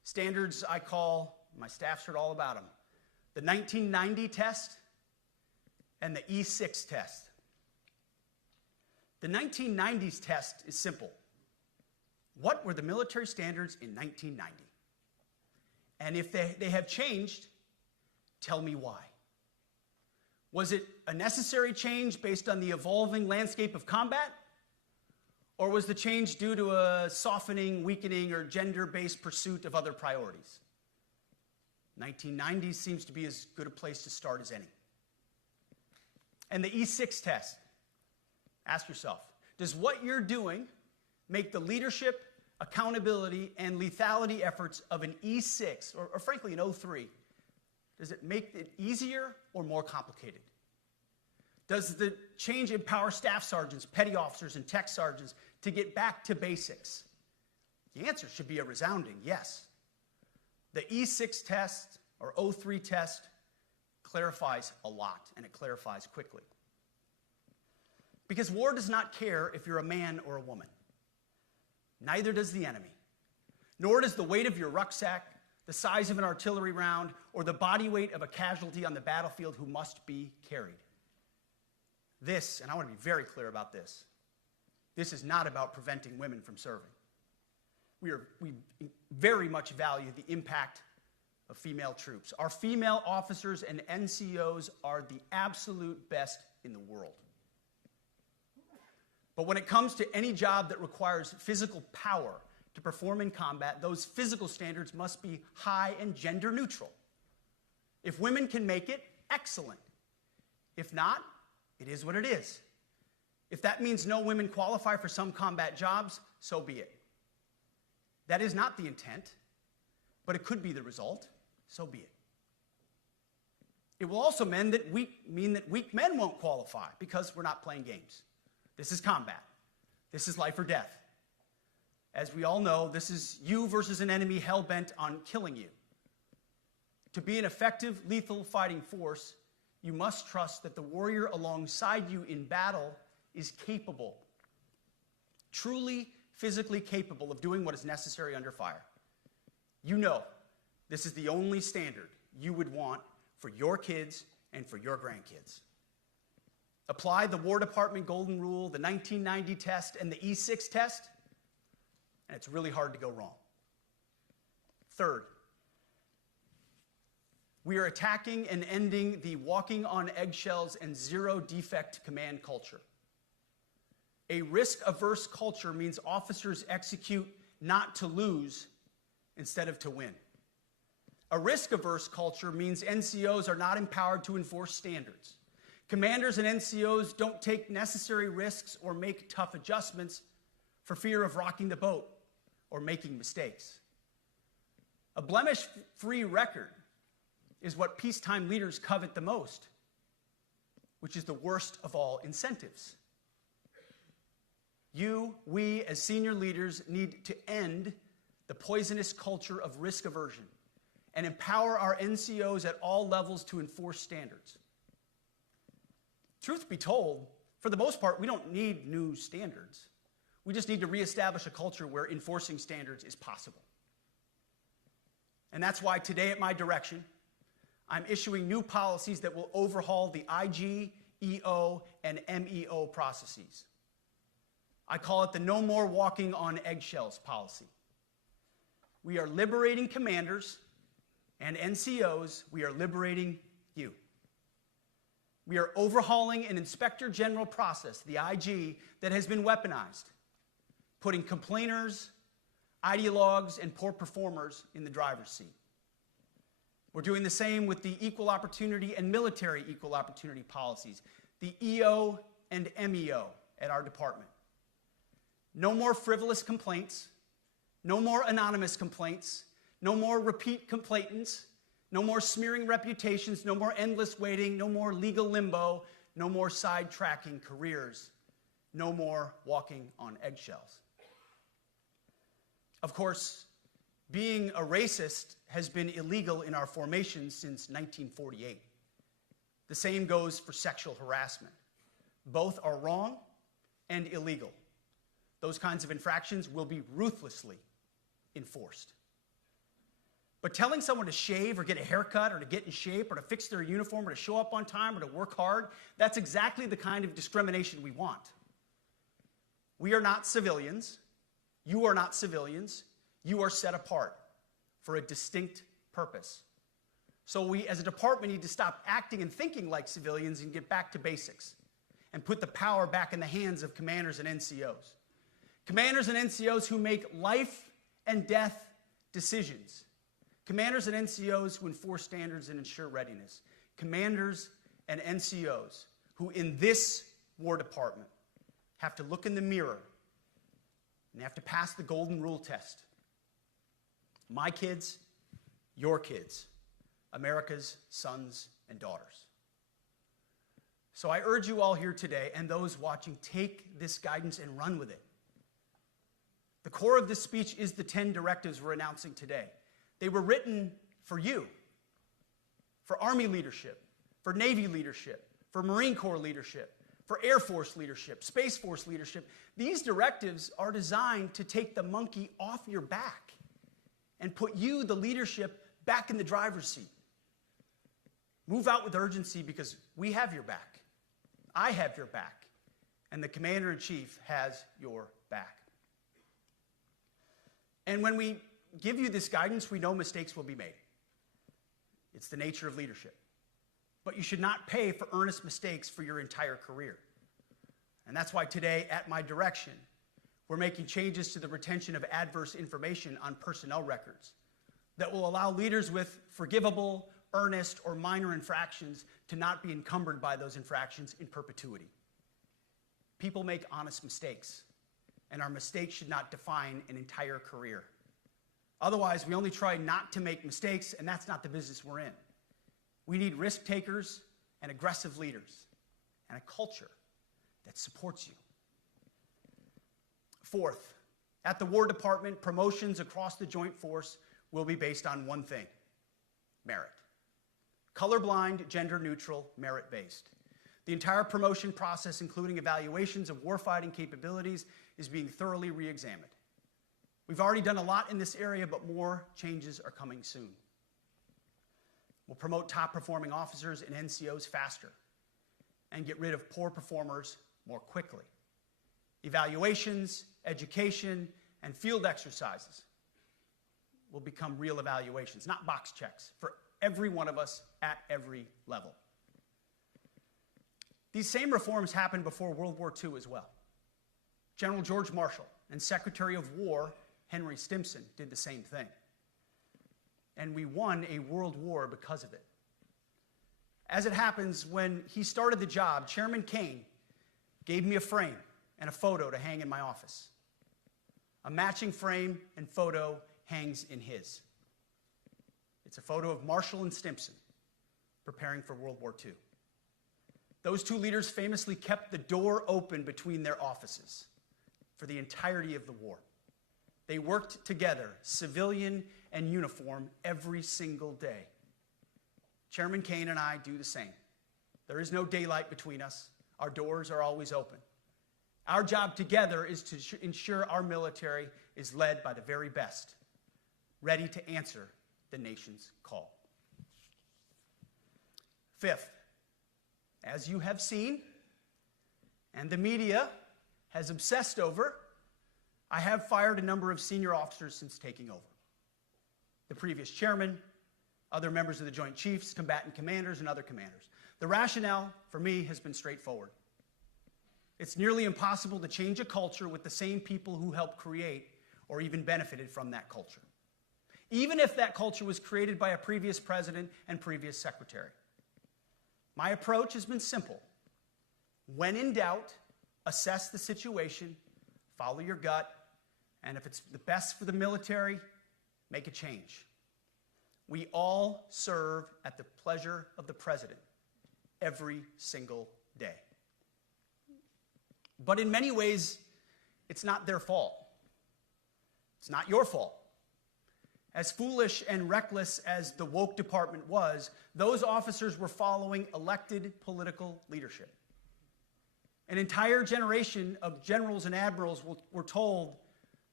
Standards I call, my staff's heard all about them, the 1990 test and the E6 test. The 1990s test is simple. What were the military standards in 1990? And if they have changed, tell me why. Was it a necessary change based on the evolving landscape of combat? Or was the change due to a softening, weakening, or gender-based pursuit of other priorities? 1990s seems to be as good a place to start as any. And the E6 test. Ask yourself, does what you're doing make the leadership, accountability, and lethality efforts of an E6, or frankly an O3, does it make it easier or more complicated? Does the change empower staff sergeants, petty officers, and tech sergeants to get back to basics? The answer should be a resounding yes. The E6 test, or O3 test, clarifies a lot, and it clarifies quickly. Because war does not care if you're a man or a woman. Neither does the enemy. Nor does the weight of your rucksack, the size of an artillery round, or the body weight of a casualty on the battlefield who must be carried. This, and I want to be very clear about this, this is not about preventing women from serving. We very much value the impact of female troops. Our female officers and NCOs are the absolute best in the world. But when it comes to any job that requires physical power to perform in combat, those physical standards must be high and gender neutral. If women can make it, excellent. If not, it is what it is. If that means no women qualify for some combat jobs, so be it. That is not the intent, but it could be the result, so be it. It will also mean that weak men won't qualify because we're not playing games. This is combat. This is life or death. As we all know, this is you versus an enemy hell-bent on killing you. To be an effective, lethal fighting force, you must trust that the warrior alongside you in battle is capable, truly physically capable of doing what is necessary under fire. You know this is the only standard you would want for your kids and for your grandkids. Apply the War Department Golden Rule, the 1990 test, and the E6 test, and it's really hard to go wrong. Third, we are attacking and ending the walking on eggshells and zero defect command culture. A risk-averse culture means officers execute not to lose instead of to win. A risk-averse culture means NCOs are not empowered to enforce standards. Commanders and NCOs don't take necessary risks or make tough adjustments for fear of rocking the boat or making mistakes. A blemish-free record is what peacetime leaders covet the most, which is the worst of all incentives. We, as senior leaders, need to end the poisonous culture of risk aversion and empower our NCOs at all levels to enforce standards. Truth be told, for the most part, we don't need new standards. We just need to reestablish a culture where enforcing standards is possible. And that's why today, at my direction, I'm issuing new policies that will overhaul the IG, EO, and MEO processes. I call it the No More Walking on Eggshells policy. We are liberating commanders and NCOs. We are liberating you. We are overhauling an inspector general process, the IG, that has been weaponized, putting complainers, ideologues, and poor performers in the driver's seat. We're doing the same with the equal opportunity and military equal opportunity policies, the EO and MEO at our department. No more frivolous complaints, no more anonymous complaints, no more repeat complainants, no more smearing reputations, no more endless waiting, no more legal limbo, no more sidetracking careers, no more walking on eggshells. Of course, being a racist has been illegal in our formation since 1948. The same goes for sexual harassment. Both are wrong and illegal. Those kinds of infractions will be ruthlessly enforced. But telling someone to shave or get a haircut or to get in shape or to fix their uniform or to show up on time or to work hard, that's exactly the kind of discrimination we want. We are not civilians. You are not civilians. You are set apart for a distinct purpose. So we, as a department, need to stop acting and thinking like civilians and get back to basics and put the power back in the hands of commanders and NCOs. Commanders and NCOs who make life and death decisions. Commanders and NCOs who enforce standards and ensure readiness. Commanders and NCOs who, in this War Department, have to look in the mirror and they have to pass the golden rule test. My kids, your kids, America's sons and daughters. So I urge you all here today and those watching, take this guidance and run with it. The core of this speech is the 10 directives we're announcing today. They were written for you, for Army leadership, for Navy leadership, for Marine Corps leadership, for Air Force leadership, Space Force leadership. These directives are designed to take the monkey off your back and put you, the leadership, back in the driver's seat. Move out with urgency because we have your back. I have your back. And the Commander-in-Chief has your back. And when we give you this guidance, we know mistakes will be made. It's the nature of leadership. But you should not pay for earnest mistakes for your entire career. And that's why today, at my direction, we're making changes to the retention of adverse information on personnel records that will allow leaders with forgivable, earnest, or minor infractions to not be encumbered by those infractions in perpetuity. People make honest mistakes, and our mistakes should not define an entire career. Otherwise, we only try not to make mistakes, and that's not the business we're in. We need risk takers and aggressive leaders and a culture that supports you. Fourth, at the War Department, promotions across the Joint Force will be based on one thing: merit. Colorblind, gender-neutral, merit-based. The entire promotion process, including evaluations of warfighting capabilities, is being thoroughly re-examined. We've already done a lot in this area, but more changes are coming soon. We'll promote top-performing officers and NCOs faster and get rid of poor performers more quickly. Evaluations, education, and field exercises will become real evaluations, not box checks, for every one of us at every level. These same reforms happened before World War II as well. General George Marshall and Secretary of War Henry Stimson did the same thing. And we won a world war because of it. As it happens, when he started the job, Chairman Kane gave me a frame and a photo to hang in my office. A matching frame and photo hangs in his. It's a photo of Marshall and Stimson preparing for World War II. Those two leaders famously kept the door open between their offices for the entirety of the war. They worked together, civilian and uniform, every single day. Chairman Kane and I do the same. There is no daylight between us. Our doors are always open. Our job together is to ensure our military is led by the very best, ready to answer the nation's call. Fifth, as you have seen, and the media has obsessed over, I have fired a number of senior officers since taking over. The previous chairman, other members of the Joint Chiefs, combatant commanders, and other commanders. The rationale for me has been straightforward. It's nearly impossible to change a culture with the same people who helped create or even benefited from that culture, even if that culture was created by a previous president and previous secretary. My approach has been simple. When in doubt, assess the situation, follow your gut, and if it's the best for the military, make a change. We all serve at the pleasure of the president every single day. But in many ways, it's not their fault. It's not your fault. As foolish and reckless as the woke department was, those officers were following elected political leadership. An entire generation of generals and admirals were told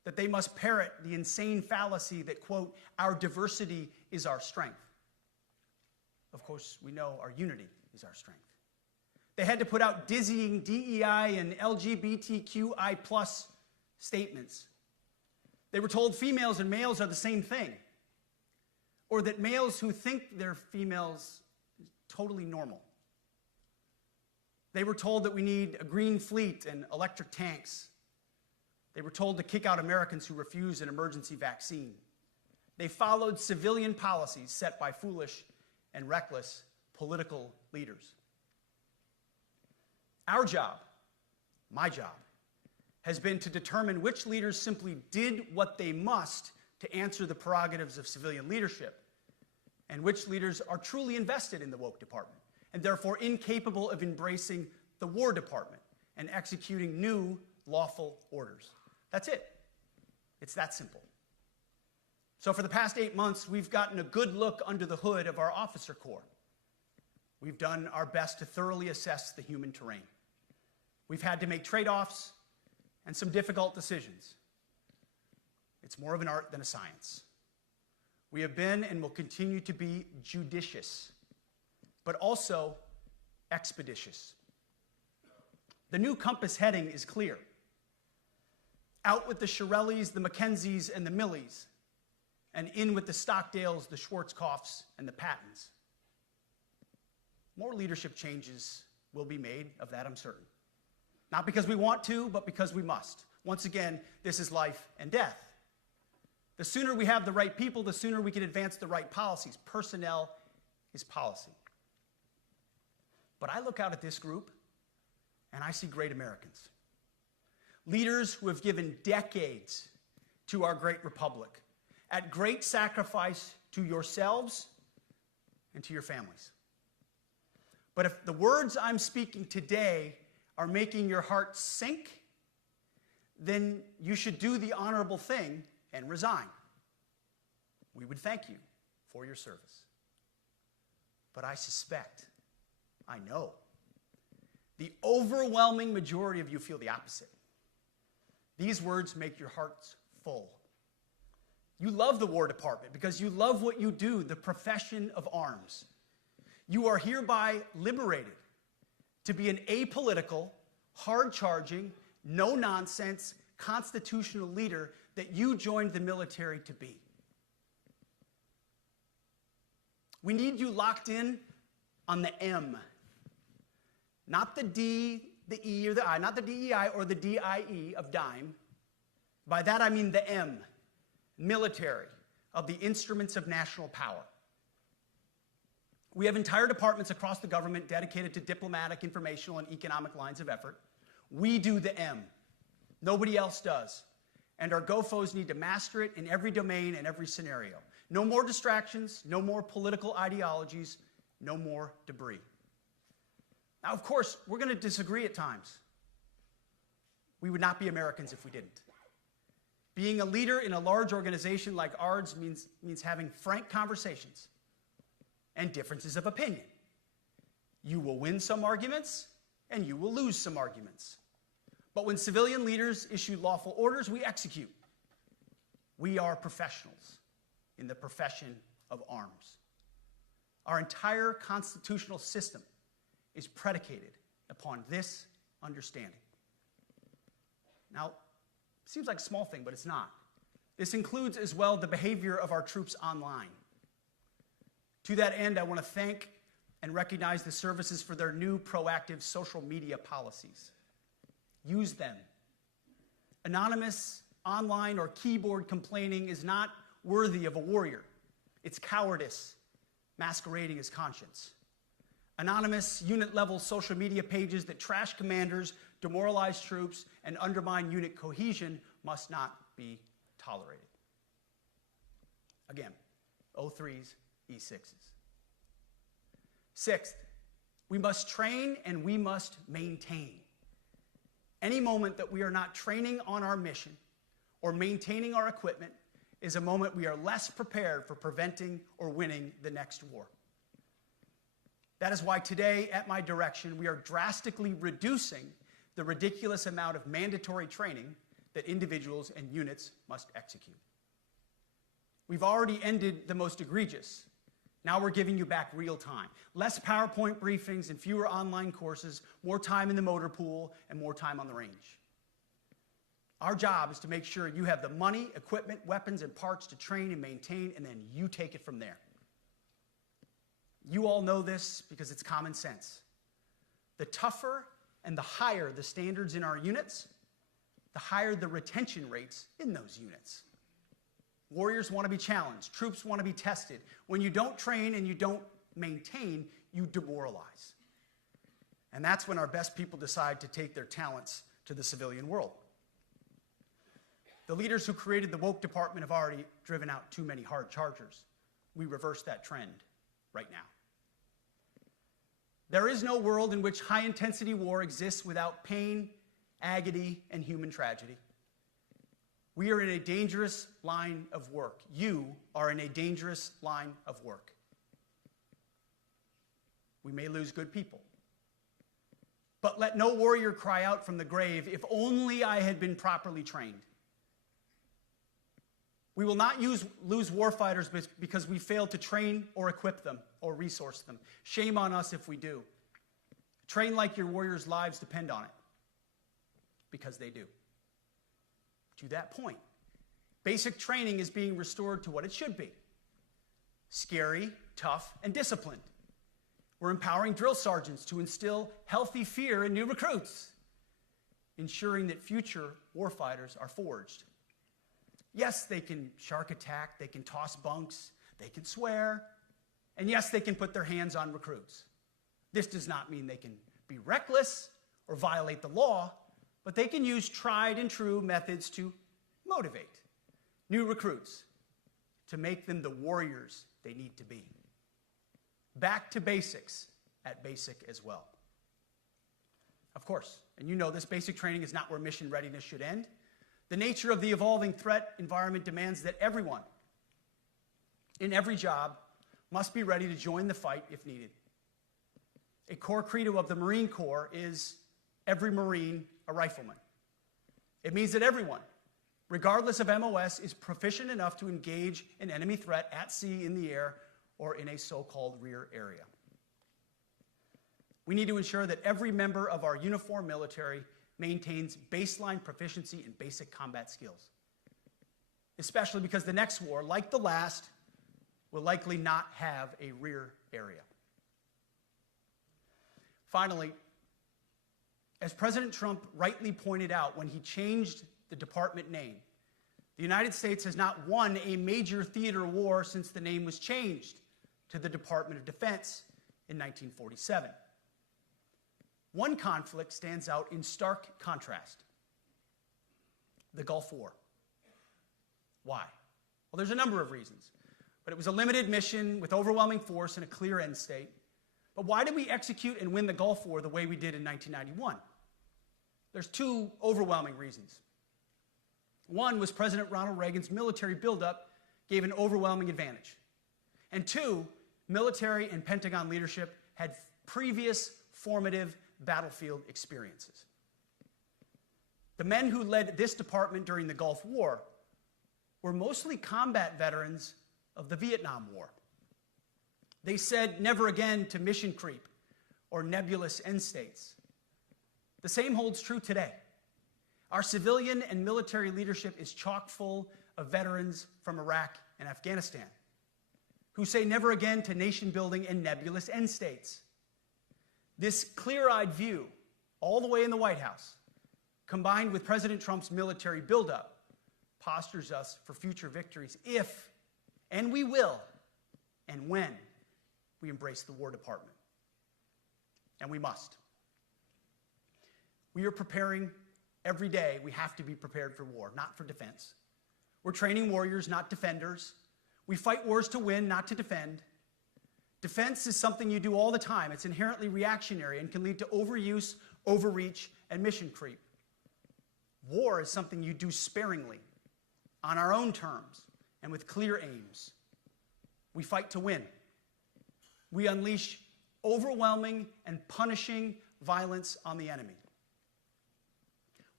that they must parrot the insane fallacy that, quote, our diversity is our strength. Of course, we know our unity is our strength. They had to put out dizzying DEI and LGBTQI+ statements. They were told females and males are the same thing, or that males who think they're females is totally normal. They were told that we need a green fleet and electric tanks. They were told to kick out Americans who refuse an emergency vaccine. They followed civilian policies set by foolish and reckless political leaders. Our job, my job, has been to determine which leaders simply did what they must to answer the prerogatives of civilian leadership, and which leaders are truly invested in the woke department, and therefore incapable of embracing the War Department and executing new lawful orders. That's it. It's that simple. So for the past 8 months, we've gotten a good look under the hood of our officer corps. We've done our best to thoroughly assess the human terrain. We've had to make trade-offs and some difficult decisions. It's more of an art than a science. We have been and will continue to be judicious, but also expeditious. The new compass heading is clear. Out with the Shirellis, the Mackenzies, and the Millies, and in with the Stockdales, the Schwarzkopfs, and the Pattons. More leadership changes will be made, of that I'm certain. Not because we want to, but because we must. Once again, this is life and death. The sooner we have the right people, the sooner we can advance the right policies. Personnel is policy. But I look out at this group, and I see great Americans. Leaders who have given decades to our great republic, at great sacrifice to yourselves and to your families. But if the words I'm speaking today are making your heart sink, then you should do the honorable thing and resign. We would thank you for your service. But I suspect, I know, the overwhelming majority of you feel the opposite. These words make your hearts full. You love the War Department because you love what you do, the profession of arms. You are hereby liberated to be an apolitical, hard-charging, no-nonsense, constitutional leader that you joined the military to be. We need you locked in on the M, not the D, the E, or the I, not the DEI or the DIE of dime. By that I mean the M, military, of the instruments of national power. We have entire departments across the government dedicated to diplomatic, informational, and economic lines of effort. We do the M. Nobody else does. And our GOFOs need to master it in every domain and every scenario. No more distractions, no more political ideologies, no more debris. Now, of course, we're going to disagree at times. We would not be Americans if we didn't. Being a leader in a large organization like ours means having frank conversations and differences of opinion. You will win some arguments, and you will lose some arguments. But when civilian leaders issue lawful orders, we execute. We are professionals in the profession of arms. Our entire constitutional system is predicated upon this understanding. Now, it seems like a small thing, but it's not. This includes as well the behavior of our troops online. To that end, I want to thank and recognize the services for their new proactive social media policies. Use them. Anonymous, online, or keyboard complaining is not worthy of a warrior. It's cowardice masquerading as conscience. Anonymous, unit-level social media pages that trash commanders, demoralize troops, and undermine unit cohesion must not be tolerated. Again, O3s, E6s. Sixth, we must train and we must maintain. Any moment that we are not training on our mission or maintaining our equipment is a moment we are less prepared for preventing or winning the next war. That is why today, at my direction, we are drastically reducing the ridiculous amount of mandatory training that individuals and units must execute. We've already ended the most egregious. Now we're giving you back real time. Less PowerPoint briefings and fewer online courses, more time in the motor pool, and more time on the range. Our job is to make sure you have the money, equipment, weapons, and parts to train and maintain, and then you take it from there. You all know this because it's common sense. The tougher and the higher the standards in our units, the higher the retention rates in those units. Warriors want to be challenged. Troops want to be tested. When you don't train and you don't maintain, you demoralize. And that's when our best people decide to take their talents to the civilian world. The leaders who created the woke department have already driven out too many hard chargers. We reverse that trend right now. There is no world in which high-intensity war exists without pain, agony, and human tragedy. We are in a dangerous line of work. You are in a dangerous line of work. We may lose good people. But let no warrior cry out from the grave, "If only I had been properly trained." We will not lose warfighters because we failed to train or equip them or resource them. Shame on us if we do. Train like your warriors' lives depend on it, because they do. To that point, basic training is being restored to what it should be: scary, tough, and disciplined. We're empowering drill sergeants to instill healthy fear in new recruits, ensuring that future warfighters are forged. Yes, they can shark attack, they can toss bunks, they can swear, and yes, they can put their hands on recruits. This does not mean they can be reckless or violate the law, but they can use tried and true methods to motivate new recruits, to make them the warriors they need to be. Back to basics at basic as well. Of course, and you know this, basic training is not where mission readiness should end. The nature of the evolving threat environment demands that everyone, in every job, must be ready to join the fight if needed. A core credo of the Marine Corps is every Marine a rifleman. It means that everyone, regardless of MOS, is proficient enough to engage an enemy threat at sea, in the air, or in a so-called rear area. We need to ensure that every member of our uniformed military maintains baseline proficiency in basic combat skills, especially because the next war, like the last, will likely not have a rear area. Finally, as President Trump rightly pointed out when he changed the department name, the United States has not won a major theater war since the name was changed to the Department of Defense in 1947. One conflict stands out in stark contrast: the Gulf War. Why? Well, there's a number of reasons, but it was a limited mission with overwhelming force and a clear end state. But why did we execute and win the Gulf War the way we did in 1991? There's two overwhelming reasons. One was President Ronald Reagan's military buildup gave an overwhelming advantage. And two, military and Pentagon leadership had previous formative battlefield experiences. The men who led this department during the Gulf War were mostly combat veterans of the Vietnam War. They said never again to mission creep or nebulous end states. The same holds true today. Our civilian and military leadership is chock full of veterans from Iraq and Afghanistan who say never again to nation building and nebulous end states. This clear-eyed view, all the way in the White House, combined with President Trump's military buildup, postures us for future victories if, and we will, and when we embrace the War Department. And we must. We are preparing every day. We have to be prepared for war, not for defense. We're training warriors, not defenders. We fight wars to win, not to defend. Defense is something you do all the time. It's inherently reactionary and can lead to overuse, overreach, and mission creep. War is something you do sparingly, on our own terms, and with clear aims. We fight to win. We unleash overwhelming and punishing violence on the enemy.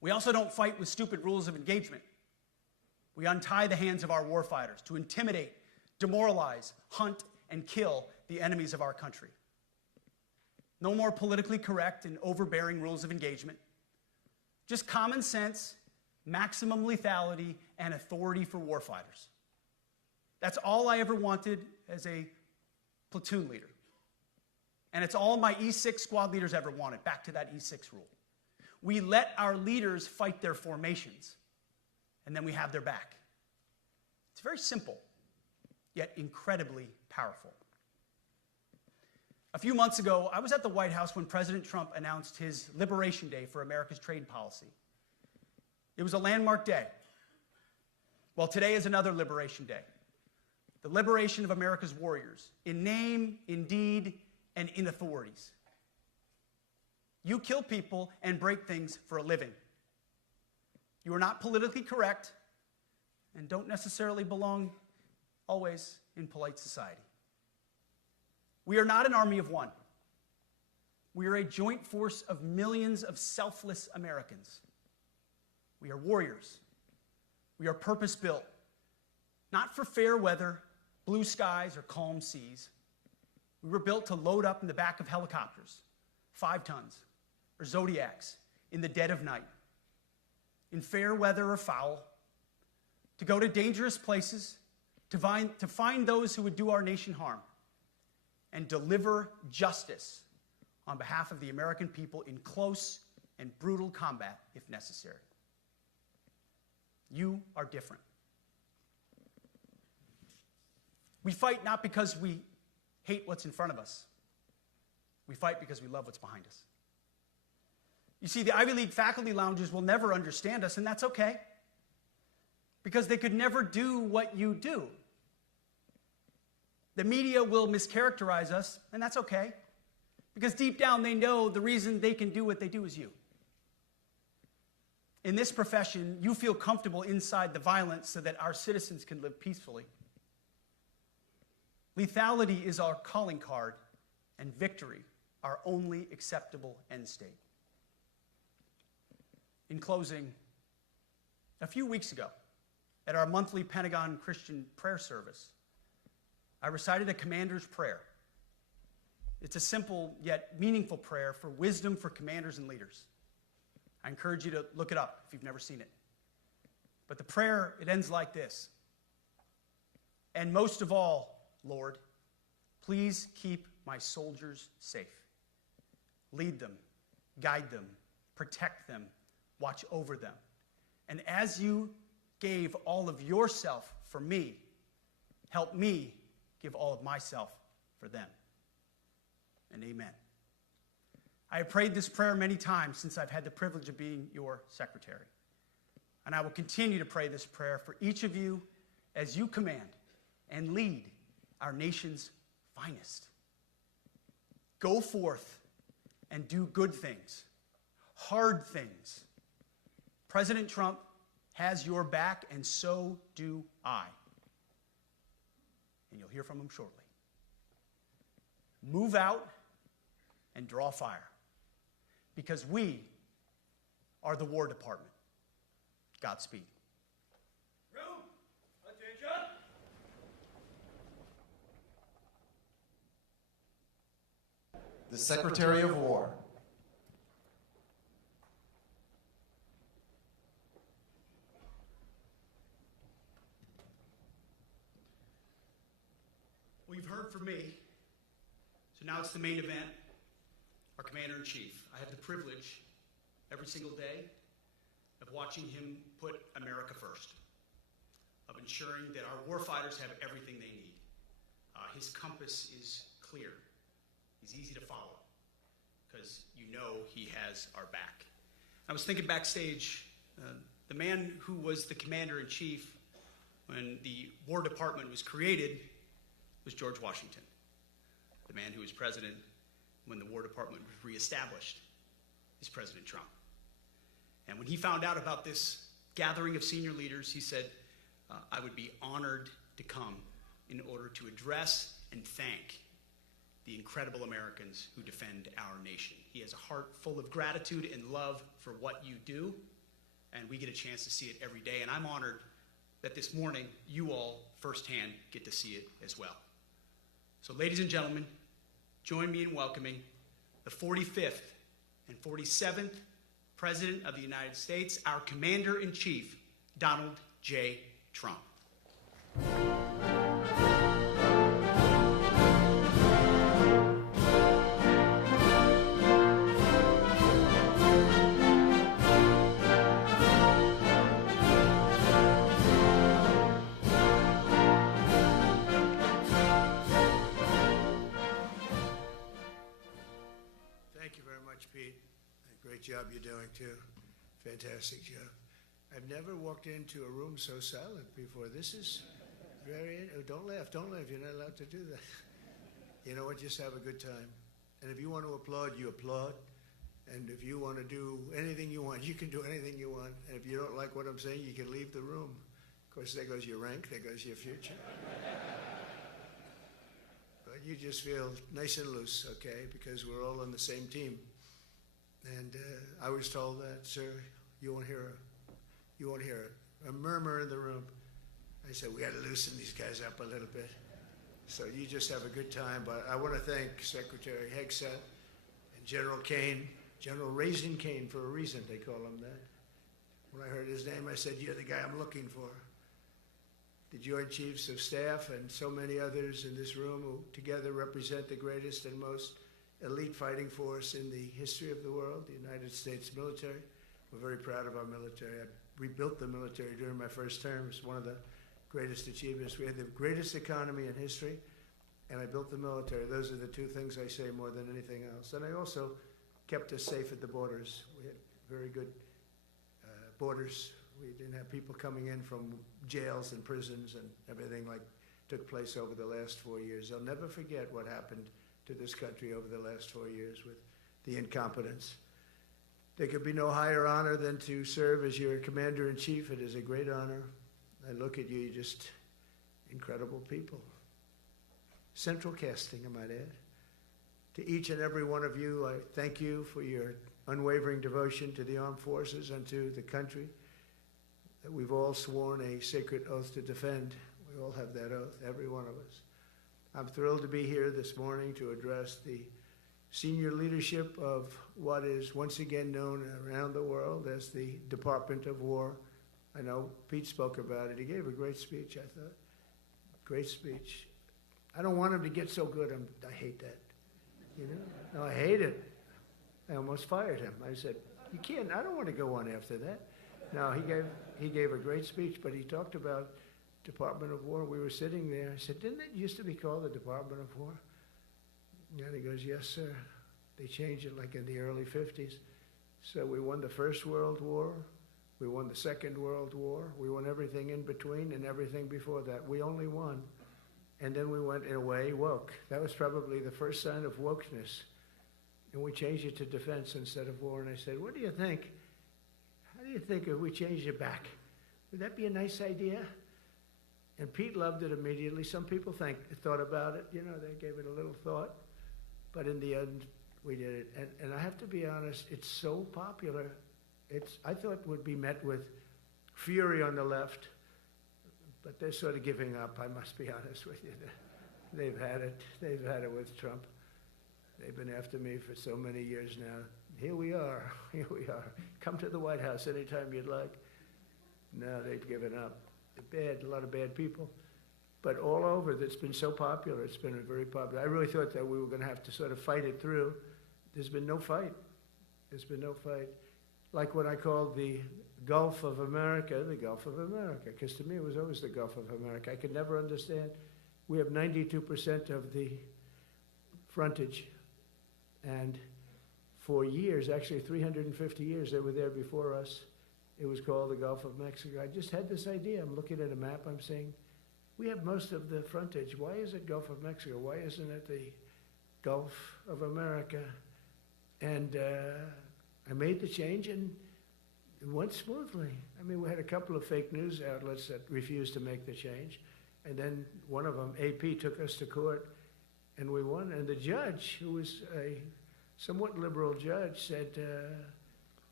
We also don't fight with stupid rules of engagement. We untie the hands of our warfighters to intimidate, demoralize, hunt, and kill the enemies of our country. No more politically correct and overbearing rules of engagement. Just common sense, maximum lethality, and authority for warfighters. That's all I ever wanted as a platoon leader. And it's all my E6 squad leaders ever wanted, back to that E6 rule. We let our leaders fight their formations, and then we have their back. It's very simple, yet incredibly powerful. A few months ago, I was at the White House when President Trump announced his Liberation Day for America's trade policy. It was a landmark day. Well, today is another Liberation Day. The liberation of America's warriors, in name, in deed, and in authorities. You kill people and break things for a living. You are not politically correct and don't necessarily belong always in polite society. We are not an army of one. We are a joint force of millions of selfless Americans. We are warriors. We are purpose-built, not for fair weather, blue skies, or calm seas. We were built to load up in the back of helicopters, 5 tons, or Zodiacs in the dead of night, in fair weather or foul, to go to dangerous places, to find those who would do our nation harm, and deliver justice on behalf of the American people in close and brutal combat if necessary. You are different. We fight not because we hate what's in front of us. We fight because we love what's behind us. You see, the Ivy League faculty lounges will never understand us, and that's okay, because they could never do what you do. The media will mischaracterize us, and that's okay, because deep down they know the reason they can do what they do is you. In this profession, you feel comfortable inside the violence so that our citizens can live peacefully. Lethality is our calling card, and victory our only acceptable end state. In closing, a few weeks ago, at our monthly Pentagon Christian prayer service, I recited a commander's prayer. It's a simple yet meaningful prayer for wisdom for commanders and leaders. I encourage you to look it up if you've never seen it. But the prayer, it ends like this. And most of all, Lord, please keep my soldiers safe. Lead them, guide them, protect them, watch over them. And as you gave all of yourself for me, help me give all of myself for them. And amen. I have prayed this prayer many times since I've had the privilege of being your secretary. And I will continue to pray this prayer for each of you as you command and lead our nation's finest. Go forth and do good things, hard things. President Trump has your back, and so do I. And you'll hear from him shortly. Move out and draw fire, because we are the War Department. Godspeed. Room. Attention. The Secretary of War. Well, you've heard from me, so now it's the main event, our Commander-in-Chief. I have the privilege every single day of watching him put America first, of ensuring that our warfighters have everything they need. His compass is clear. He's easy to follow because you know he has our back. I was thinking backstage, the man who was the Commander-in-Chief when the War Department was created was George Washington. The man who was president when the War Department was reestablished is President Trump. And when he found out about this gathering of senior leaders, he said, I would be honored to come in order to address and thank the incredible Americans who defend our nation. He has a heart full of gratitude and love for what you do, and we get a chance to see it every day. And I'm honored that this morning you all firsthand get to see it as well. So ladies and gentlemen, join me in welcoming the 45th and 47th President of the United States, our Commander-in-Chief, Donald J. Trump. Thank you very much, Pete. Great job you're doing, too. Fantastic job. I've never walked into a room so silent before. This is very, don't laugh, you're not allowed to do that. You know what, just have a good time. And if you want to applaud, you applaud. And if you want to do anything you want, you can do anything you want. And if you don't like what I'm saying, you can leave the room. Of course, there goes your rank, there goes your future. But you just feel nice and loose, okay, because we're all on the same team. And I was told that, sir, you won't hear a murmur in the room. I said, we got to loosen these guys up a little bit. So you just have a good time. But I want to thank Secretary Hegseth and General Kane, General Raisin Kane for a reason, they call him that. When I heard his name, I said, you're the guy I'm looking for. The Joint Chiefs of Staff and so many others in this room who together represent the greatest and most elite fighting force in the history of the world, the United States military. We're very proud of our military. I rebuilt the military during my first term. It's one of the greatest achievements. We had the greatest economy in history, and I built the military. Those are the two things I say more than anything else. And I also kept us safe at the borders. We had very good borders. We didn't have people coming in from jails and prisons and everything like took place over the last 4 years. I'll never forget what happened to this country over the last 4 years with the incompetence. There could be no higher honor than to serve as your commander-in-chief. It is a great honor. I look at you, you're just incredible people. Central casting, I might add. To each and every one of you, I thank you for your unwavering devotion to the armed forces and to the country that we've all sworn a sacred oath to defend. We all have that oath, every one of us. I'm thrilled to be here this morning to address the senior leadership of what is once again known around the world as the Department of War. I know Pete spoke about it. He gave a great speech, I thought. Great speech. I don't want him to get so good. I hate that. You know? No, I hate it. I almost fired him. I said, you can't, I don't want to go on after that. No, he gave a great speech, but he talked about Department of War. We were sitting there. I said, didn't it used to be called the Department of War? And he goes, yes, sir. They changed it like in the early 50s. So we won the First World War. We won the Second World War. We won everything in between and everything before that. We only won. And then we went, in a way, woke. That was probably the first sign of wokeness. And we changed it to defense instead of war. And I said, what do you think? How do you think if we changed it back? Would that be a nice idea? And Pete loved it immediately. Some people thought about it. You know, they gave it a little thought. But in the end, we did it. And I have to be honest, it's so popular. I thought it would be met with fury on the left, but they're sort of giving up, I must be honest with you. They've had it. They've had it with Trump. They've been after me for so many years now. Here we are. Here we are. Come to the White House anytime you'd like. No, they've given up. They're bad, a lot of bad people. But all over, it's been so popular. It's been very popular. I really thought that we were going to have to sort of fight it through. There's been no fight. There's been no fight. Like what I called the Gulf of America, the Gulf of America, because to me it was always the Gulf of America. I could never understand. We have 92% of the frontage, and for years, actually 350 years, they were there before us. It was called the Gulf of Mexico. I just had this idea. I'm looking at a map, I'm saying, we have most of the frontage. Why is it Gulf of Mexico? Why isn't it the Gulf of America? And I made the change, and it went smoothly. I mean, we had a couple of fake news outlets that refused to make the change. And then one of them, AP, took us to court, and we won. And the judge, who was a somewhat liberal judge, said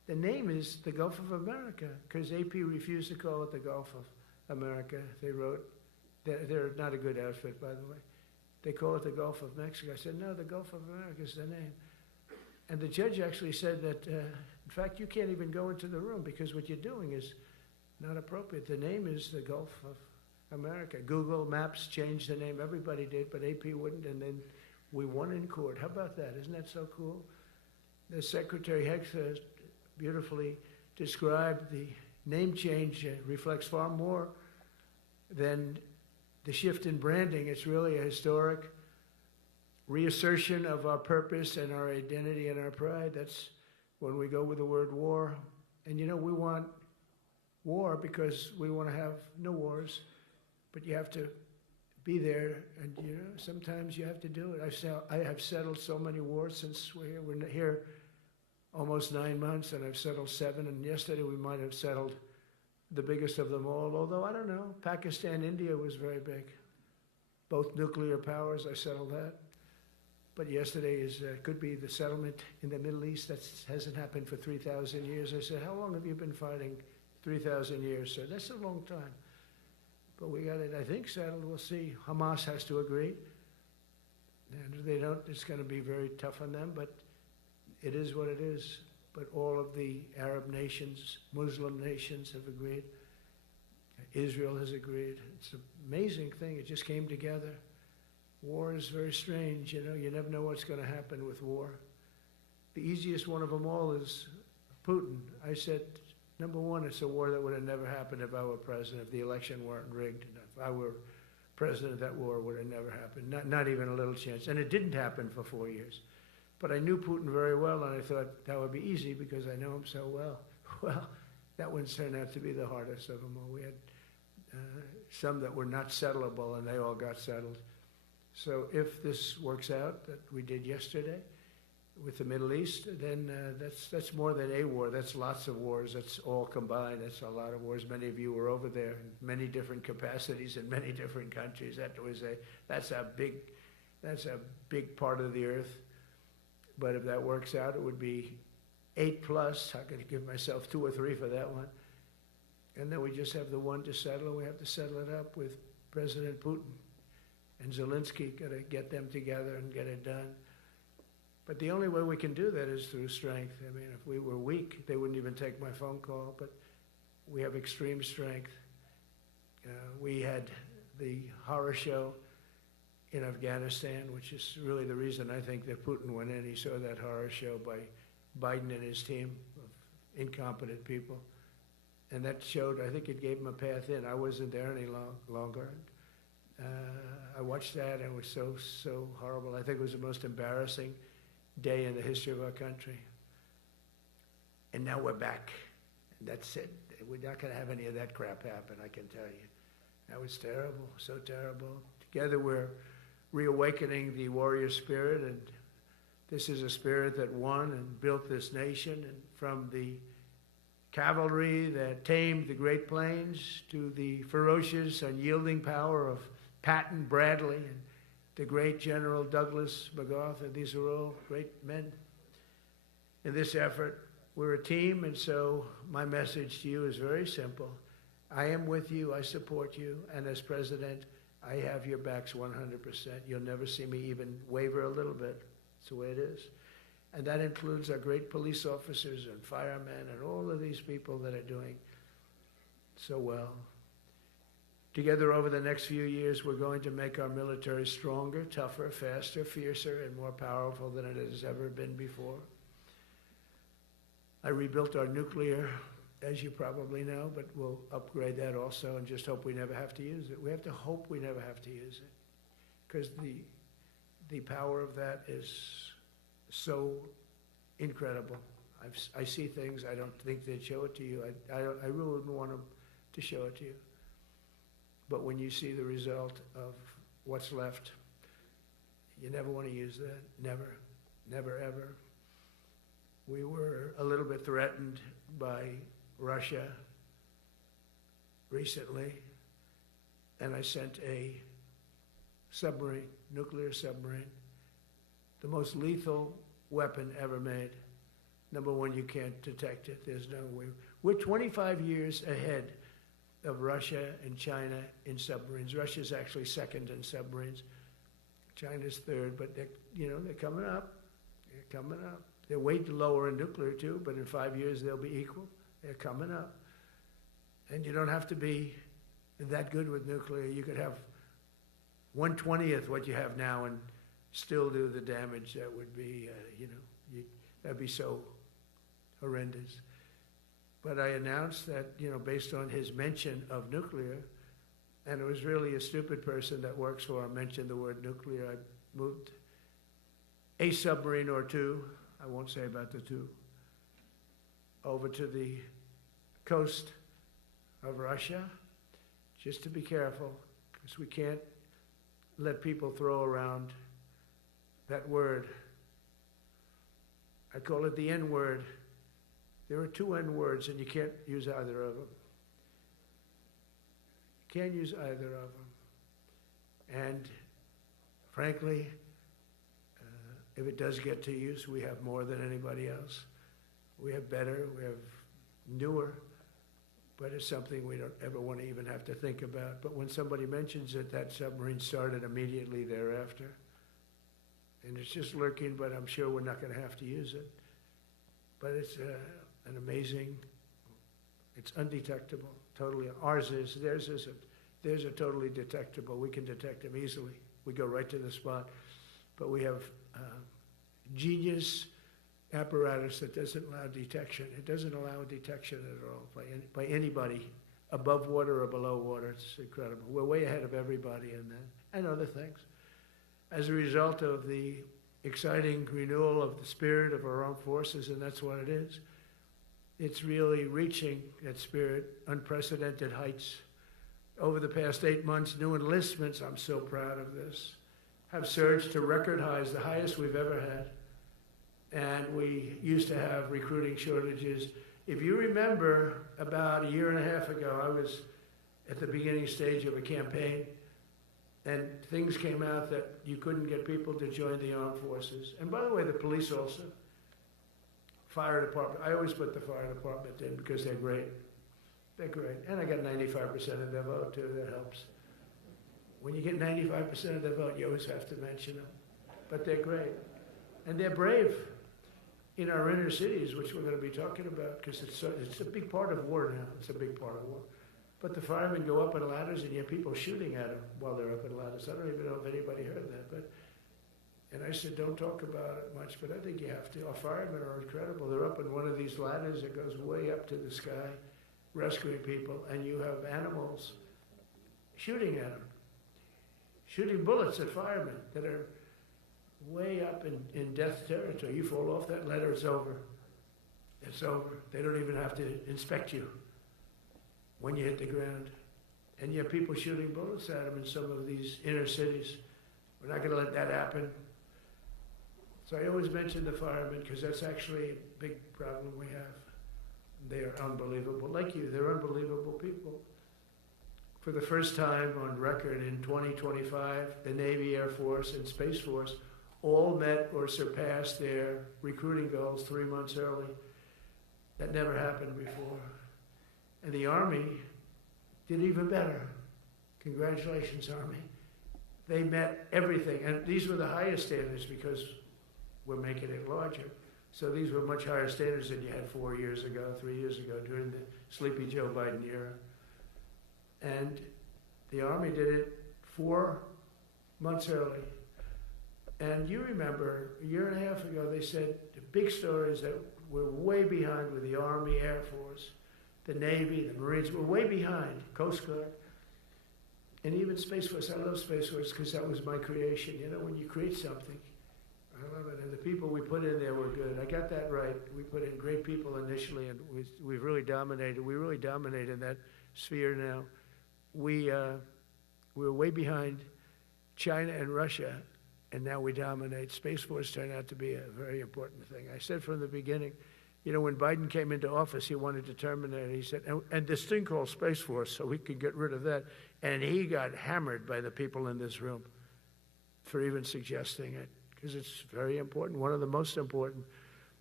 The name is the Gulf of America, because AP refused to call it the Gulf of America. They wrote, they're not a good outfit, by the way. They call it the Gulf of Mexico. I said, no, the Gulf of America is the name. And the judge actually said that, in fact, you can't even go into the room because what you're doing is not appropriate. The name is the Gulf of America. Google Maps changed the name. Everybody did, but AP wouldn't, and then we won in court. How about that? Isn't that so cool? The Secretary Hexa beautifully described the name change reflects far more than the shift in branding. It's really a historic reassertion of our purpose and our identity and our pride. That's when we go with the word war. And you know, we want war because we want to have no wars, but you have to be there, and you know, sometimes you have to do it. I have settled so many wars since we're here. We're here almost 9 months, and I've settled 7, and yesterday we might have settled the biggest of them all, although I don't know. Pakistan, India was very big. Both nuclear powers, I settled that. But yesterday could be the settlement in the Middle East. That hasn't happened for 3,000 years. I said, how long have you been fighting? 3,000 years. So that's a long time. But we got it, I think, settled. We'll see. Hamas has to agree. And if they don't, it's going to be very tough on them. But it is what it is. But all of the Arab nations, Muslim nations have agreed. Israel has agreed. It's an amazing thing. It just came together. War is very strange. You know, you never know what's going to happen with war. The easiest one of them all is Putin. I said, number one, it's a war that would have never happened if I were president, if the election weren't rigged. If I were president, that war would have never happened. Not even a little chance. And it didn't happen for 4 years. But I knew Putin very well, and I thought that would be easy because I know him so well. Well, that one turned out to be the hardest of them all. We had some that were not settleable, and they all got settled. So if this works out, that we did yesterday with the Middle East, then that's more than a war. That's lots of wars. That's all combined. That's a lot of wars. Many of you were over there in many different capacities in many different countries. That's a big part of the earth. But if that works out, it would be 8+. I could give myself 2 or 3 for that one. And then we just have the one to settle, and we have to settle it up with President Putin. And Zelensky, got to get them together and get it done. But the only way we can do that is through strength. I mean, if we were weak, they wouldn't even take my phone call. But we have extreme strength. We had the horror show in Afghanistan, which is really the reason I think that Putin went in. He saw that horror show by Biden and his team of incompetent people. And that showed, I think it gave him a path in. I wasn't there any longer. I watched that, and it was so horrible. I think it was the most embarrassing day in the history of our country. And now we're back. And that's it. We're not going to have any of that crap happen, I can tell you. That was terrible, so terrible. Together we're reawakening the warrior spirit, and this is a spirit that won and built this nation, and from the cavalry that tamed the Great Plains to the ferocious, unyielding power of Patton, Bradley, and the great General Douglas MacArthur. These are all great men. In this effort, we're a team, and so my message to you is very simple. I am with you, I support you, and as president, I have your backs 100%. You'll never see me even waver a little bit. It's the way it is. And that includes our great police officers and firemen and all of these people that are doing so well. Together over the next few years, we're going to make our military stronger, tougher, faster, fiercer, and more powerful than it has ever been before. I rebuilt our nuclear, as you probably know, but we'll upgrade that also and just hope we never have to use it. We have to hope we never have to use it, because the power of that is so incredible. I see things, I don't think they'd show it to you. I really wouldn't want them to show it to you. But when you see the result of what's left, you never want to use that. Never, never, ever. We were a little bit threatened by Russia recently, and I sent a submarine, nuclear submarine, the most lethal weapon ever made, Number one, you can't detect it. There's no way. We're 25 years ahead of Russia and China in submarines. Russia's actually second in submarines. China's third, but they're coming up. They're coming up. They're way lower in nuclear too, but in 5 years they'll be equal. They're coming up. And you don't have to be that good with nuclear. You could have 1/20th what you have now and still do the damage that would be, that'd be so horrendous. But I announced that, based on his mention of nuclear, and it was really a stupid person that works for him mentioned the word nuclear, I moved a submarine or two, I won't say about the two, over to the coast of Russia, just to be careful, because we can't let people throw around that word. I call it the N-word. There are two N-words, and you can't use either of them. You can't use either of them. And frankly, if it does get to use, we have more than anybody else. We have better, we have newer, but it's something we don't ever want to even have to think about. But when somebody mentions it, that submarine started immediately thereafter. And it's just lurking, but I'm sure we're not going to have to use it. But it's an amazing, it's undetectable, totally. Ours is, theirs isn't. Theirs are totally detectable. We can detect them easily. We go right to the spot. But we have genius apparatus that doesn't allow detection. It doesn't allow detection at all by anybody above water or below water. It's incredible. We're way ahead of everybody in that and other things. As a result of the exciting renewal of the spirit of our armed forces, and that's what it is. It's really reaching that spirit, unprecedented heights. Over the past 8 months, new enlistments, I'm so proud of this, have surged to record highs, the highest we've ever had. And we used to have recruiting shortages. If you remember, about a year and a half ago, I was at the beginning stage of a campaign, and things came out that you couldn't get people to join the armed forces. And by the way, the police also. Fire department, I always put the fire department in because they're great. They're great. And I got 95% of their vote too, that helps. When you get 95% of their vote, you always have to mention them. But they're great. And they're brave in our inner cities, which we're going to be talking about, because it's a big part of war now. It's a big part of war. But the firemen go up in ladders, and you have people shooting at them while they're up in ladders. I don't even know if anybody heard that. And I said, don't talk about it much, but I think you have to. Our firemen are incredible. They're up in one of these ladders that goes way up to the sky, rescuing people, and you have animals shooting at them, shooting bullets at firemen that are way up in death territory. You fall off that ladder, it's over. It's over. They don't even have to inspect you when you hit the ground. And you have people shooting bullets at them in some of these inner cities. We're not going to let that happen. So I always mention the firemen because that's actually a big problem we have. They are unbelievable. Like you, they're unbelievable people. For the first time on record in 2025, the Navy, Air Force, and Space Force all met or surpassed their recruiting goals 3 months early. That never happened before. And the Army did even better. Congratulations, Army. They met everything. And these were the highest standards because we're making it larger. So these were much higher standards than you had 4 years ago, 3 years ago, during the Sleepy Joe Biden era. And the Army did it 4 months early. And you remember, a year and a half ago, they said the big story is that we're way behind with the Army, Air Force, the Navy, the Marines. We're way behind, Coast Guard, and even Space Force. I love Space Force because that was my creation. You know, when you create something, I love it. And the people we put in there were good. I got that right. We put in great people initially, and we've really dominated. We really dominate in that sphere now. We're way behind China and Russia, and now we dominate. Space Force turned out to be a very important thing. I said from the beginning, you know, when Biden came into office, he wanted to terminate it. He said, and this thing called Space Force, so we could get rid of that. And he got hammered by the people in this room for even suggesting it, because it's very important, one of the most important.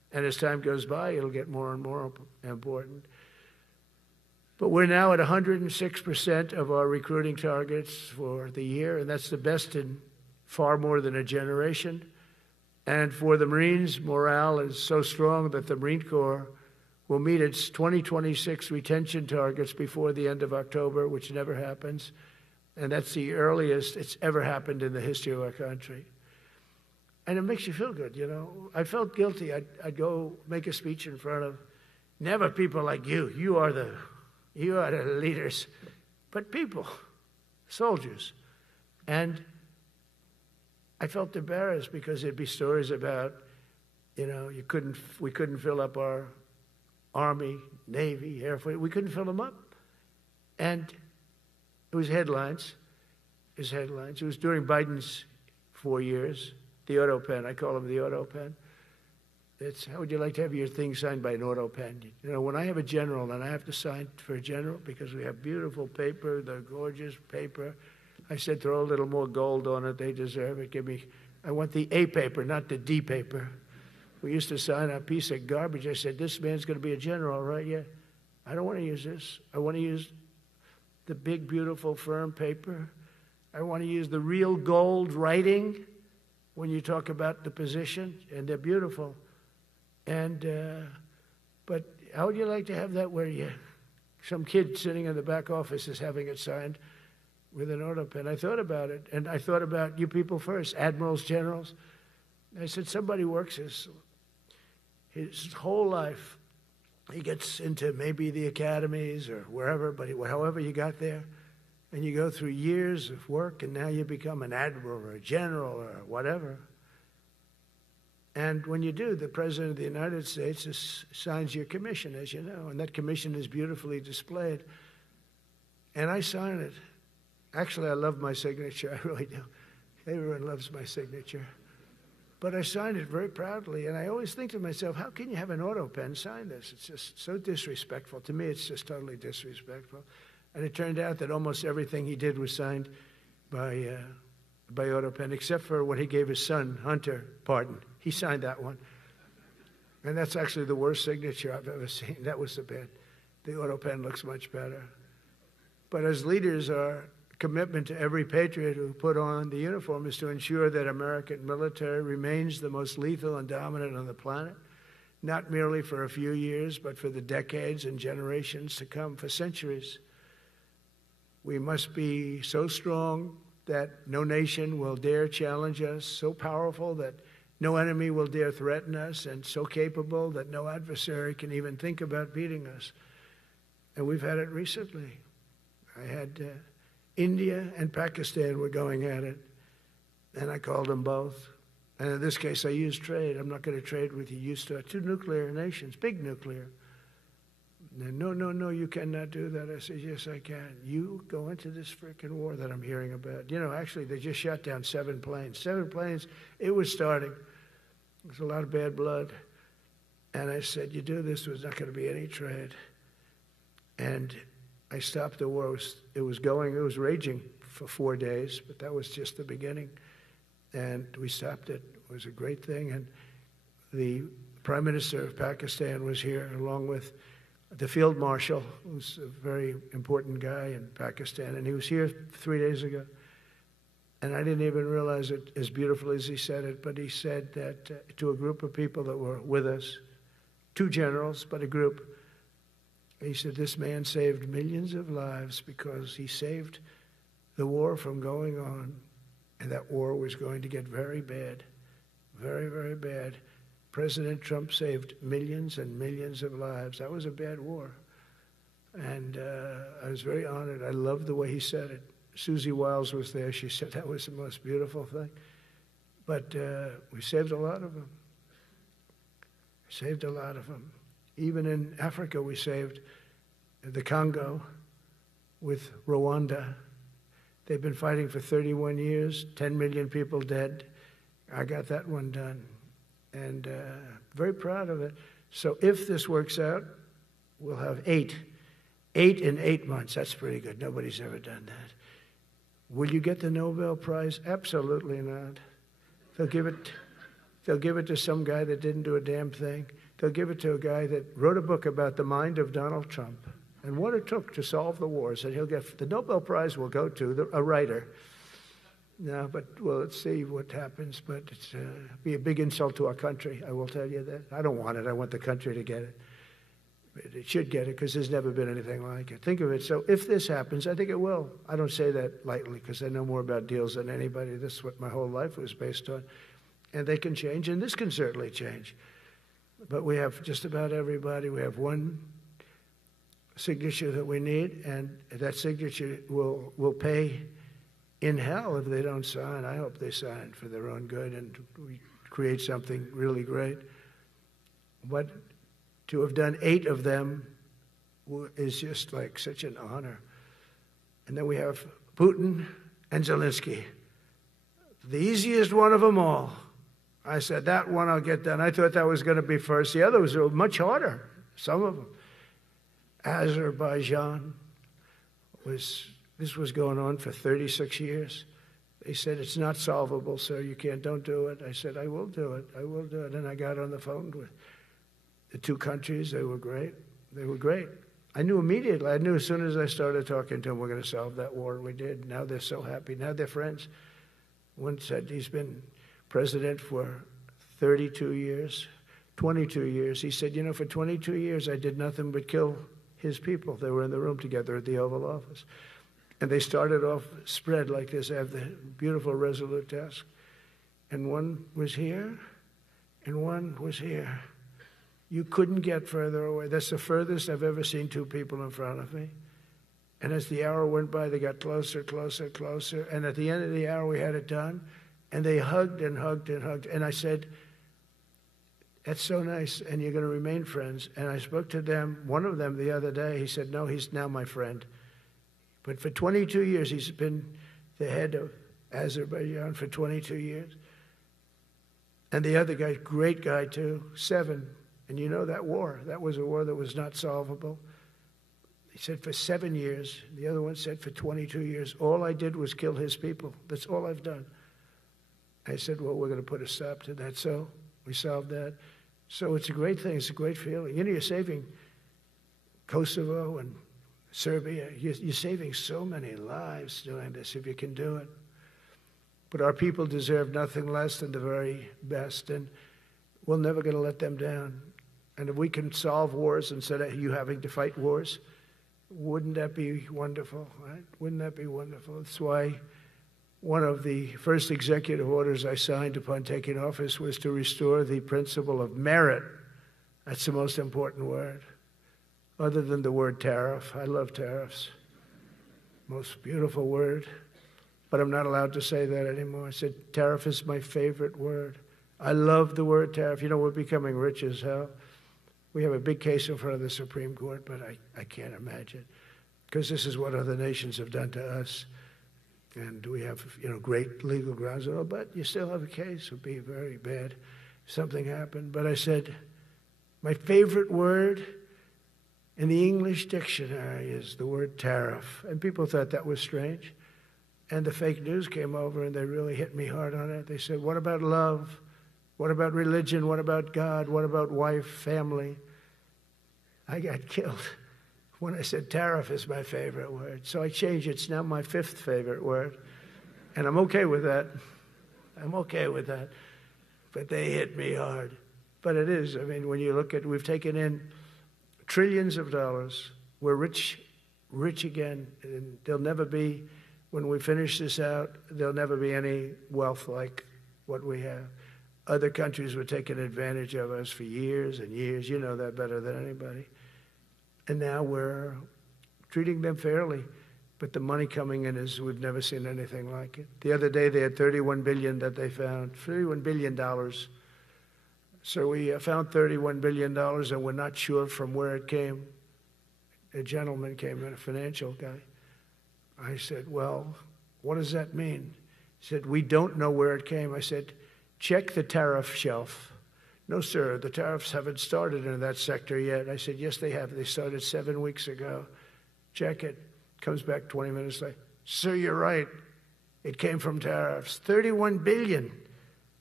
And as time goes by, it'll get more and more important. But we're now at 106% of our recruiting targets for the year, and that's the best in far more than a generation. And for the Marines, morale is so strong that the Marine Corps will meet its 2026 retention targets before the end of October, which never happens. And that's the earliest it's ever happened in the history of our country. And it makes you feel good, you know. I felt guilty. I'd go make a speech in front of never people like you. You are the leaders, but people, soldiers. And I felt embarrassed because there'd be stories about, you know, we couldn't fill up our Army, Navy, Air Force. We couldn't fill them up. And it was headlines. It was during Biden's 4 years. The auto pen, I call him the auto pen. It's, how would you like to have your thing signed by an auto pen? You know, when I have a general and I have to sign for a general because we have beautiful paper, the gorgeous paper, I said throw a little more gold on it. They deserve it. I want the A paper, not the D paper. We used to sign a piece of garbage. I said, this man's going to be a general, right? Yeah. I don't want to use this. I want to use the big, beautiful, firm paper. I want to use the real gold writing when you talk about the position, and they're beautiful. And, but how would you like to have that where some kid sitting in the back office is having it signed with an auto pen? I thought about it, and I thought about you people first, admirals, generals. I said, somebody works his whole life. He gets into maybe the academies or wherever, but however you got there, and you go through years of work, and now you become an admiral or a general or whatever. And when you do, the President of the United States signs your commission, as you know, and that commission is beautifully displayed. And I sign it. Actually, I love my signature. I really do. Everyone loves my signature. But I signed it very proudly, and I always think to myself, how can you have an auto pen sign this? It's just so disrespectful. To me, it's just totally disrespectful. And it turned out that almost everything he did was signed by auto pen, except for when he gave his son, Hunter, pardon. He signed that one. And that's actually the worst signature I've ever seen. That was the bad. The auto pen looks much better. But as leaders, our commitment to every patriot who put on the uniform is to ensure that American military remains the most lethal and dominant on the planet, not merely for a few years, but for the decades and generations to come, for centuries. We must be so strong that no nation will dare challenge us, so powerful that no enemy will dare threaten us, and so capable that no adversary can even think about beating us. And we've had it recently. I had India and Pakistan were going at it, and I called them both. And in this case, I used trade. I'm not going to trade with you. You start two nuclear nations, big nuclear. And no, you cannot do that. I said, yes, I can. You go into this frickin' war that I'm hearing about. You know, actually, they just shot down 7 planes. 7 planes, it was starting. There's a lot of bad blood. And I said, you do this, there's not going to be any trade. And I stopped the war. It was raging for 4 days, but that was just the beginning. And we stopped it. It was a great thing. And the Prime Minister of Pakistan was here, along with the Field Marshal, who's a very important guy in Pakistan, and he was here 3 days ago. And I didn't even realize it as beautiful as he said it, but he said that to a group of people that were with us, 2 generals, but a group, he said, this man saved millions of lives because he saved the war from going on, and that war was going to get very bad, very, very bad. President Trump saved millions and millions of lives. That was a bad war. And I was very honored. I loved the way he said it. Susie Wiles was there. She said that was the most beautiful thing. But we saved a lot of them. Saved a lot of them. Even in Africa, we saved the Congo with Rwanda. They've been fighting for 31 years, 10 million people dead. I got that one done. And very proud of it. So if this works out, we'll have 8 in 8 months. That's pretty good. Nobody's ever done that. Will you get the Nobel Prize? Absolutely not. They'll give They'll give it to some guy that didn't do a damn thing. They'll give it to a guy that wrote a book about the mind of Donald Trump and what it took to solve the wars. And he'll get the Nobel Prize will go to a writer. No, but well, let's see what happens. But it's be a big insult to our country. I will tell you that. I don't want it. I want the country to get it. But it should get it because there's never been anything like it. Think of it. So if this happens, I think it will. I don't say that lightly because I know more about deals than anybody. This is what my whole life was based on. And they can change, and this can certainly change. But we have just about everybody. We have one signature that we need, and that signature will pay in hell if they don't sign. I hope they sign for their own good and we create something really great. But to have done 8 of them is just like such an honor. And then we have Putin and Zelensky. The easiest one of them all. I said, that one I'll get done. I thought that was going to be first. The others were much harder, some of them. Azerbaijan this was going on for 36 years. They said, it's not solvable, sir. Don't do it. I said, I will do it. I will do it. And I got on the phone with the 2 countries. They were great. They were great. I knew immediately. I knew as soon as I started talking to them, we're going to solve that war. We did. Now they're so happy. Now they're friends. One said he's been president for 32 years, 22 years. He said, for 22 years, I did nothing but kill his people. They were in the room together at the Oval Office. And they started off spread like this. I have the beautiful Resolute desk. And one was here, and one was here. You couldn't get further away. That's the furthest I've ever seen 2 people in front of me. And as the hour went by, they got closer, closer, closer. And at the end of the hour, we had it done. And they hugged and hugged and hugged. And I said, that's so nice, and you're going to remain friends. And I spoke to them, one of them the other day. He said, no, he's now my friend. But for 22 years, he's been the head of Azerbaijan for 22 years. And the other guy, great guy too, 7. And you know that war. That was a war that was not solvable. He said for 7 years. The other one said for 22 years. All I did was kill his people. That's all I've done. I said, well, we're going to put a stop to that. So we solved that. So it's a great thing. It's a great feeling. You're saving Kosovo and Serbia. You're saving so many lives doing this if you can do it. But our people deserve nothing less than the very best, and we're never going to let them down. And if we can solve wars instead of you having to fight wars, wouldn't that be wonderful, right? Wouldn't that be wonderful? That's why one of the first executive orders I signed upon taking office was to restore the principle of merit. That's the most important word, other than the word tariff. I love tariffs. Most beautiful word. But I'm not allowed to say that anymore. I said tariff is my favorite word. I love the word tariff. We're becoming rich as hell. We have a big case in front of the Supreme Court, but I can't imagine. Because this is what other nations have done to us. And we have, great legal grounds and all, but you still have a case. It would be very bad if something happened. But I said, my favorite word in the English dictionary is the word tariff. And people thought that was strange. And the fake news came over and they really hit me hard on it. They said, what about love? What about religion? What about God? What about wife, family? I got killed when I said tariff is my favorite word. So I changed it. It's now my 5th favorite word. And I'm okay with that. I'm okay with that. But they hit me hard. But it is. When you look at, we've taken in trillions of dollars. We're rich again. And there'll never be, when we finish this out, there'll never be any wealth like what we have. Other countries were taking advantage of us for years and years. You know that better than anybody. And now we're treating them fairly. But the money coming in is, we've never seen anything like it. The other day they had $31 billion that they found, $31 billion. So we found $31 billion and we're not sure from where it came. A gentleman came in, a financial guy. I said, well, what does that mean? He said, we don't know where it came. I said, check the tariff shelf. No, sir, the tariffs haven't started in that sector yet. I said, yes, they have. They started 7 weeks ago. Check it. Comes back 20 minutes later. Sir, you're right. It came from tariffs. $31 billion.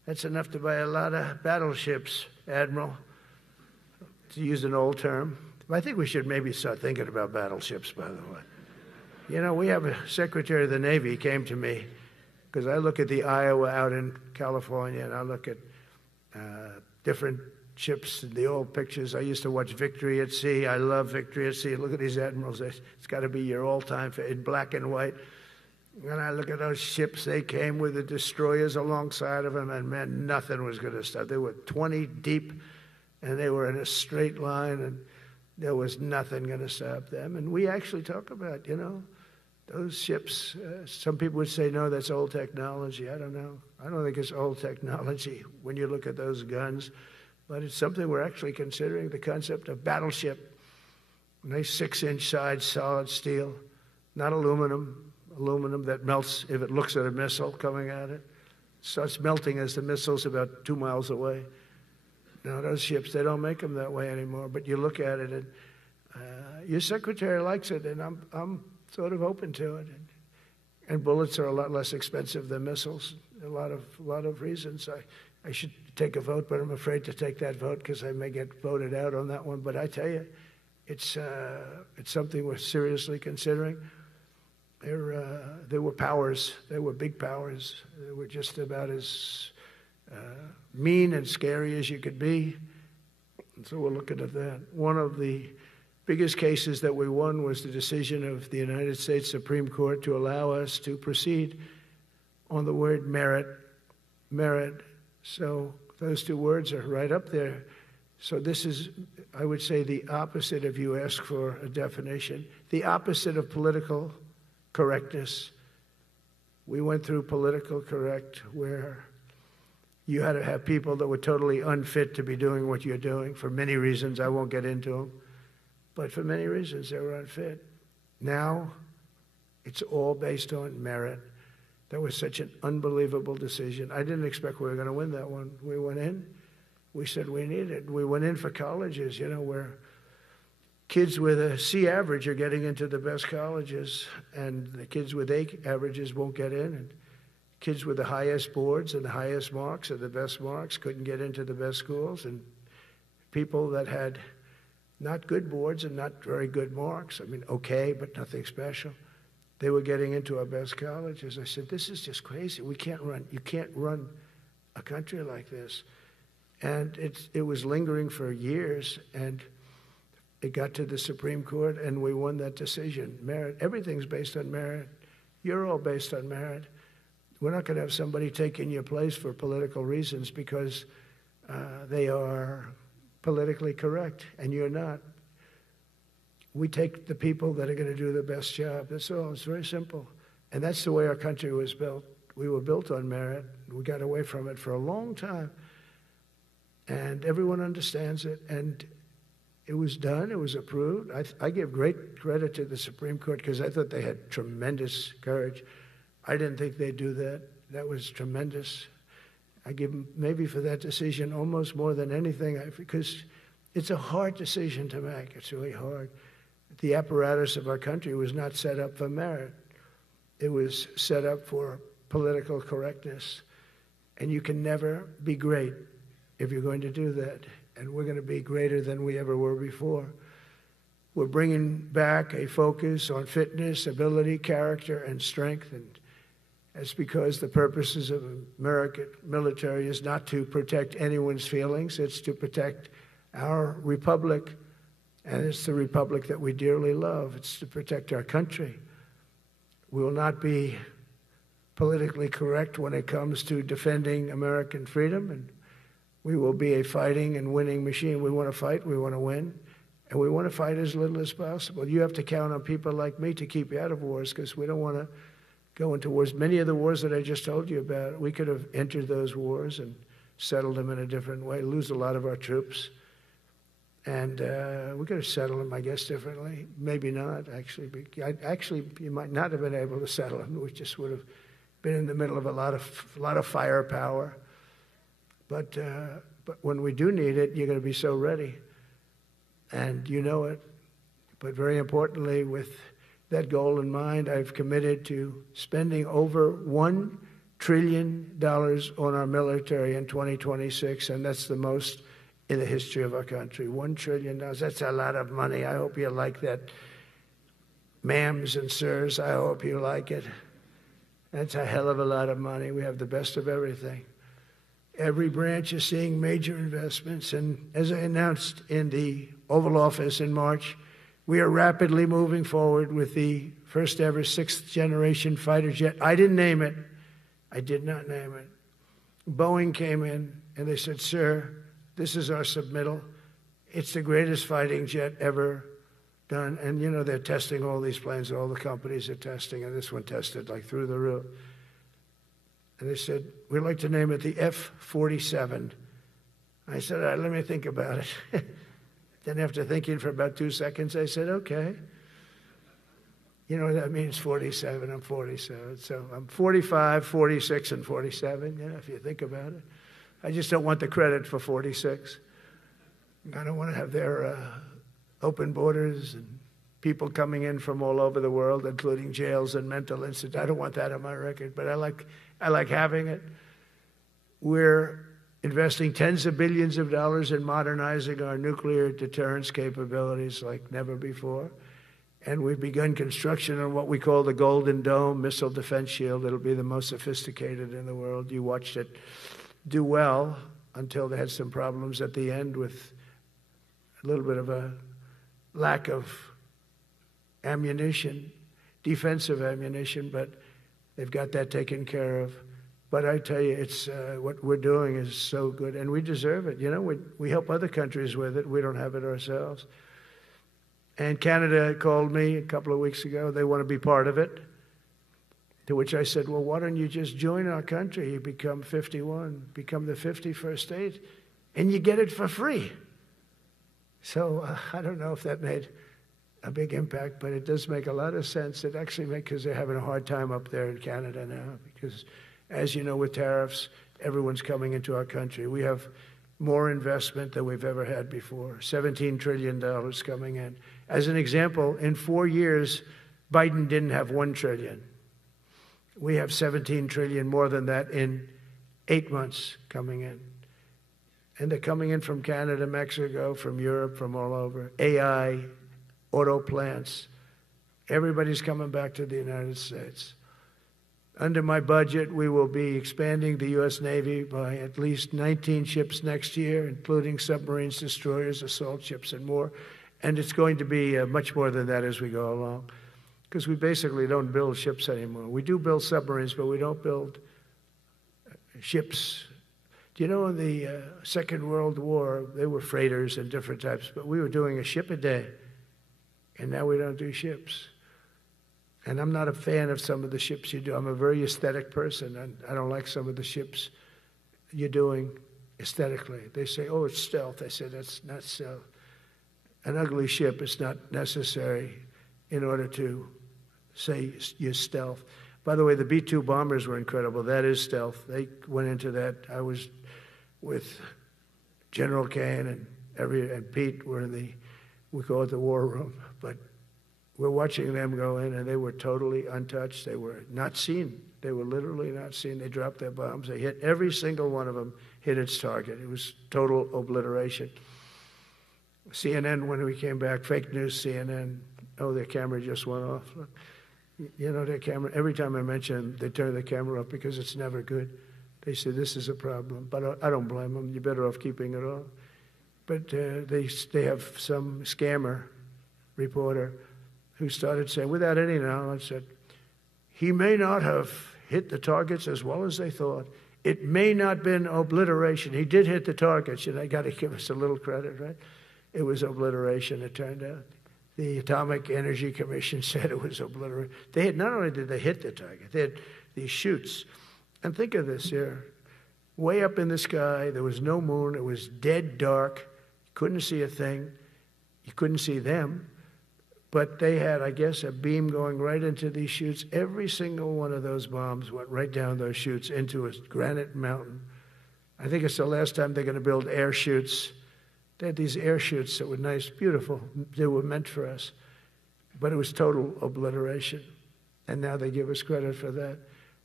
That's enough to buy a lot of battleships, Admiral, to use an old term. I think we should maybe start thinking about battleships, by the way. You know, we have a Secretary of the Navy came to me, because I look at the Iowa out in California, and I look at different ships and the old pictures. I used to watch Victory at Sea. I love Victory at Sea. Look at these admirals. It's got to be your all-time in black and white. And I look at those ships. They came with the destroyers alongside of them, and man, nothing was going to stop. They were 20 deep, and they were in a straight line, and there was nothing going to stop them. And we actually talk about, you know, those ships. Some people would say, no, that's old technology. I don't know. I don't think it's old technology when you look at those guns. But it's something we're actually considering, the concept of battleship. Nice 6-inch sides, solid steel, not aluminum that melts if it looks at a missile coming at it. Starts melting as the missile's about 2 miles away. Now, those ships, they don't make them that way anymore. But you look at it, and your secretary likes it, and I'm sort of open to it. And bullets are a lot less expensive than missiles. A lot of reasons. I should take a vote, but I'm afraid to take that vote because I may get voted out on that one. But I tell you, it's something we're seriously considering. There were powers. There were big powers. They were just about as mean and scary as you could be. And so we're looking at that. One of the biggest cases that we won was the decision of the United States Supreme Court to allow us to proceed on the word merit. Merit. So those two words are right up there. So this is, I would say, the opposite if you ask for a definition. The opposite of political correctness. We went through political correct where you had to have people that were totally unfit to be doing what you're doing for many reasons. I won't get into them. But for many reasons, they were unfit. Now, it's all based on merit. That was such an unbelievable decision. I didn't expect we were going to win that one. We went in. We said we need it. We went in for colleges, you know, where kids with a C average are getting into the best colleges, and the kids with A averages won't get in. And kids with the highest boards and the highest marks and the best marks couldn't get into the best schools. And people that had not good boards and not very good marks, I mean, okay, but nothing special, they were getting into our best colleges. I said, this is just crazy. You can't run a country like this. And it was lingering for years, and it got to the Supreme Court, and we won that decision. Merit, everything's based on merit. You're all based on merit. We're not going to have somebody taking your place for political reasons because they are politically correct, and you're not. We take the people that are going to do the best job. That's all. It's very simple. And that's the way our country was built. We were built on merit. We got away from it for a long time. And everyone understands it. And it was done. It was approved. I give great credit to the Supreme Court because I thought they had tremendous courage. I didn't think they'd do that. That was tremendous. I give them maybe for that decision almost more than anything because it's a hard decision to make. It's really hard. The apparatus of our country was not set up for merit. It was set up for political correctness. And you can never be great if you're going to do that. And we're going to be greater than we ever were before. We're bringing back a focus on fitness, ability, character, and strength. And that's because the purposes of American military is not to protect anyone's feelings. It's to protect our republic. And it's the republic that we dearly love. It's to protect our country. We will not be politically correct when it comes to defending American freedom, and we will be a fighting and winning machine. We want to fight, we want to win, and we want to fight as little as possible. You have to count on people like me to keep you out of wars because we don't want to go into wars. Many of the wars that I just told you about, we could have entered those wars and settled them in a different way, lose a lot of our troops. And we could have settled them, I guess, differently. Maybe not, actually. Actually, you might not have been able to settle them. We just would have been in the middle of a lot of firepower. But when we do need it, you're going to be so ready. And you know it. But very importantly, with that goal in mind, I've committed to spending over $1 trillion on our military in 2026, and that's the most in the history of our country. $1 trillion. That's a lot of money. I hope you like that. Ma'ams and sirs, I hope you like it. That's a hell of a lot of money. We have the best of everything. Every branch is seeing major investments, and as I announced in the Oval Office in March, we are rapidly moving forward with the first ever 6th generation fighter jet. I didn't name it. I did not name it. Boeing came in and they said, sir, this is our submittal. It's the greatest fighting jet ever done. And you know, they're testing all these planes, all the companies are testing, and this one tested like through the roof. And they said, we'd like to name it the F-47. I said, all right, let me think about it. Then after thinking for about 2 seconds, I said, okay. You know what that means, 47, I'm 47. So I'm 45, 46, and 47, you know, if you think about it. I just don't want the credit for 46. I don't want to have their open borders and people coming in from all over the world, including jails and mental institutes. I don't want that on my record, but I like having it. We're investing tens of billions of dollars in modernizing our nuclear deterrence capabilities like never before. And we've begun construction on what we call the Golden Dome missile defense shield. It'll be the most sophisticated in the world. You watched it do well until they had some problems at the end with a little bit of a lack of ammunition, defensive ammunition, but they've got that taken care of. But I tell you, it's what we're doing is so good, and we deserve it. You know, we help other countries with it. We don't have it ourselves. And Canada called me a couple of weeks ago. They want to be part of it. To which I said, well, why don't you just join our country? You become 51, become the 51st state, and you get it for free. So I don't know if that made a big impact, but it does make a lot of sense. It actually makes, because they're having a hard time up there in Canada now, because as you know, with tariffs, everyone's coming into our country. We have more investment than we've ever had before, $17 trillion coming in. As an example, in 4 years, Biden didn't have $1 trillion. We have $17 trillion more than that in 8 months coming in. And they're coming in from Canada, Mexico, from Europe, from all over. AI, auto plants. Everybody's coming back to the United States. Under my budget, we will be expanding the U.S. Navy by at least 19 ships next year, including submarines, destroyers, assault ships, and more. And it's going to be much more than that as we go along, because we basically don't build ships anymore. We do build submarines, but we don't build ships. Do you know in the Second World War, they were freighters and different types, but we were doing a ship a day, and now we don't do ships. And I'm not a fan of some of the ships you do. I'm a very aesthetic person, and I don't like some of the ships you're doing aesthetically. They say, oh, it's stealth. I say, that's not stealth. An ugly ship is not necessary in order to say you're stealth. By the way, the B-2 bombers were incredible. That is stealth. They went into that. I was with General Kane and Pete were in the, we call it the war room, but we're watching them go in, and they were totally untouched. They were not seen. They were literally not seen. They dropped their bombs. They hit, every single one of them hit its target. It was total obliteration. CNN, when we came back, fake news CNN, oh, their camera just went off. You know, their camera, every time I mention it, they turn the camera off because it's never good. They say, this is a problem. But I don't blame them. You're better off keeping it off. But they have some scammer reporter who started saying, without any knowledge, that he may not have hit the targets as well as they thought. It may not have been obliteration. He did hit the targets, and they got to give us a little credit, right? It was obliteration, it turned out. The Atomic Energy Commission said it was obliteration. They had, not only did they hit the target, they had these chutes. And think of this here. Way up in the sky, there was no moon. It was dead dark. You couldn't see a thing. You couldn't see them. But they had, I guess, a beam going right into these chutes. Every single one of those bombs went right down those chutes into a granite mountain. I think it's the last time they're going to build air chutes. They had these air chutes that were nice, beautiful. They were meant for us. But it was total obliteration. And now they give us credit for that.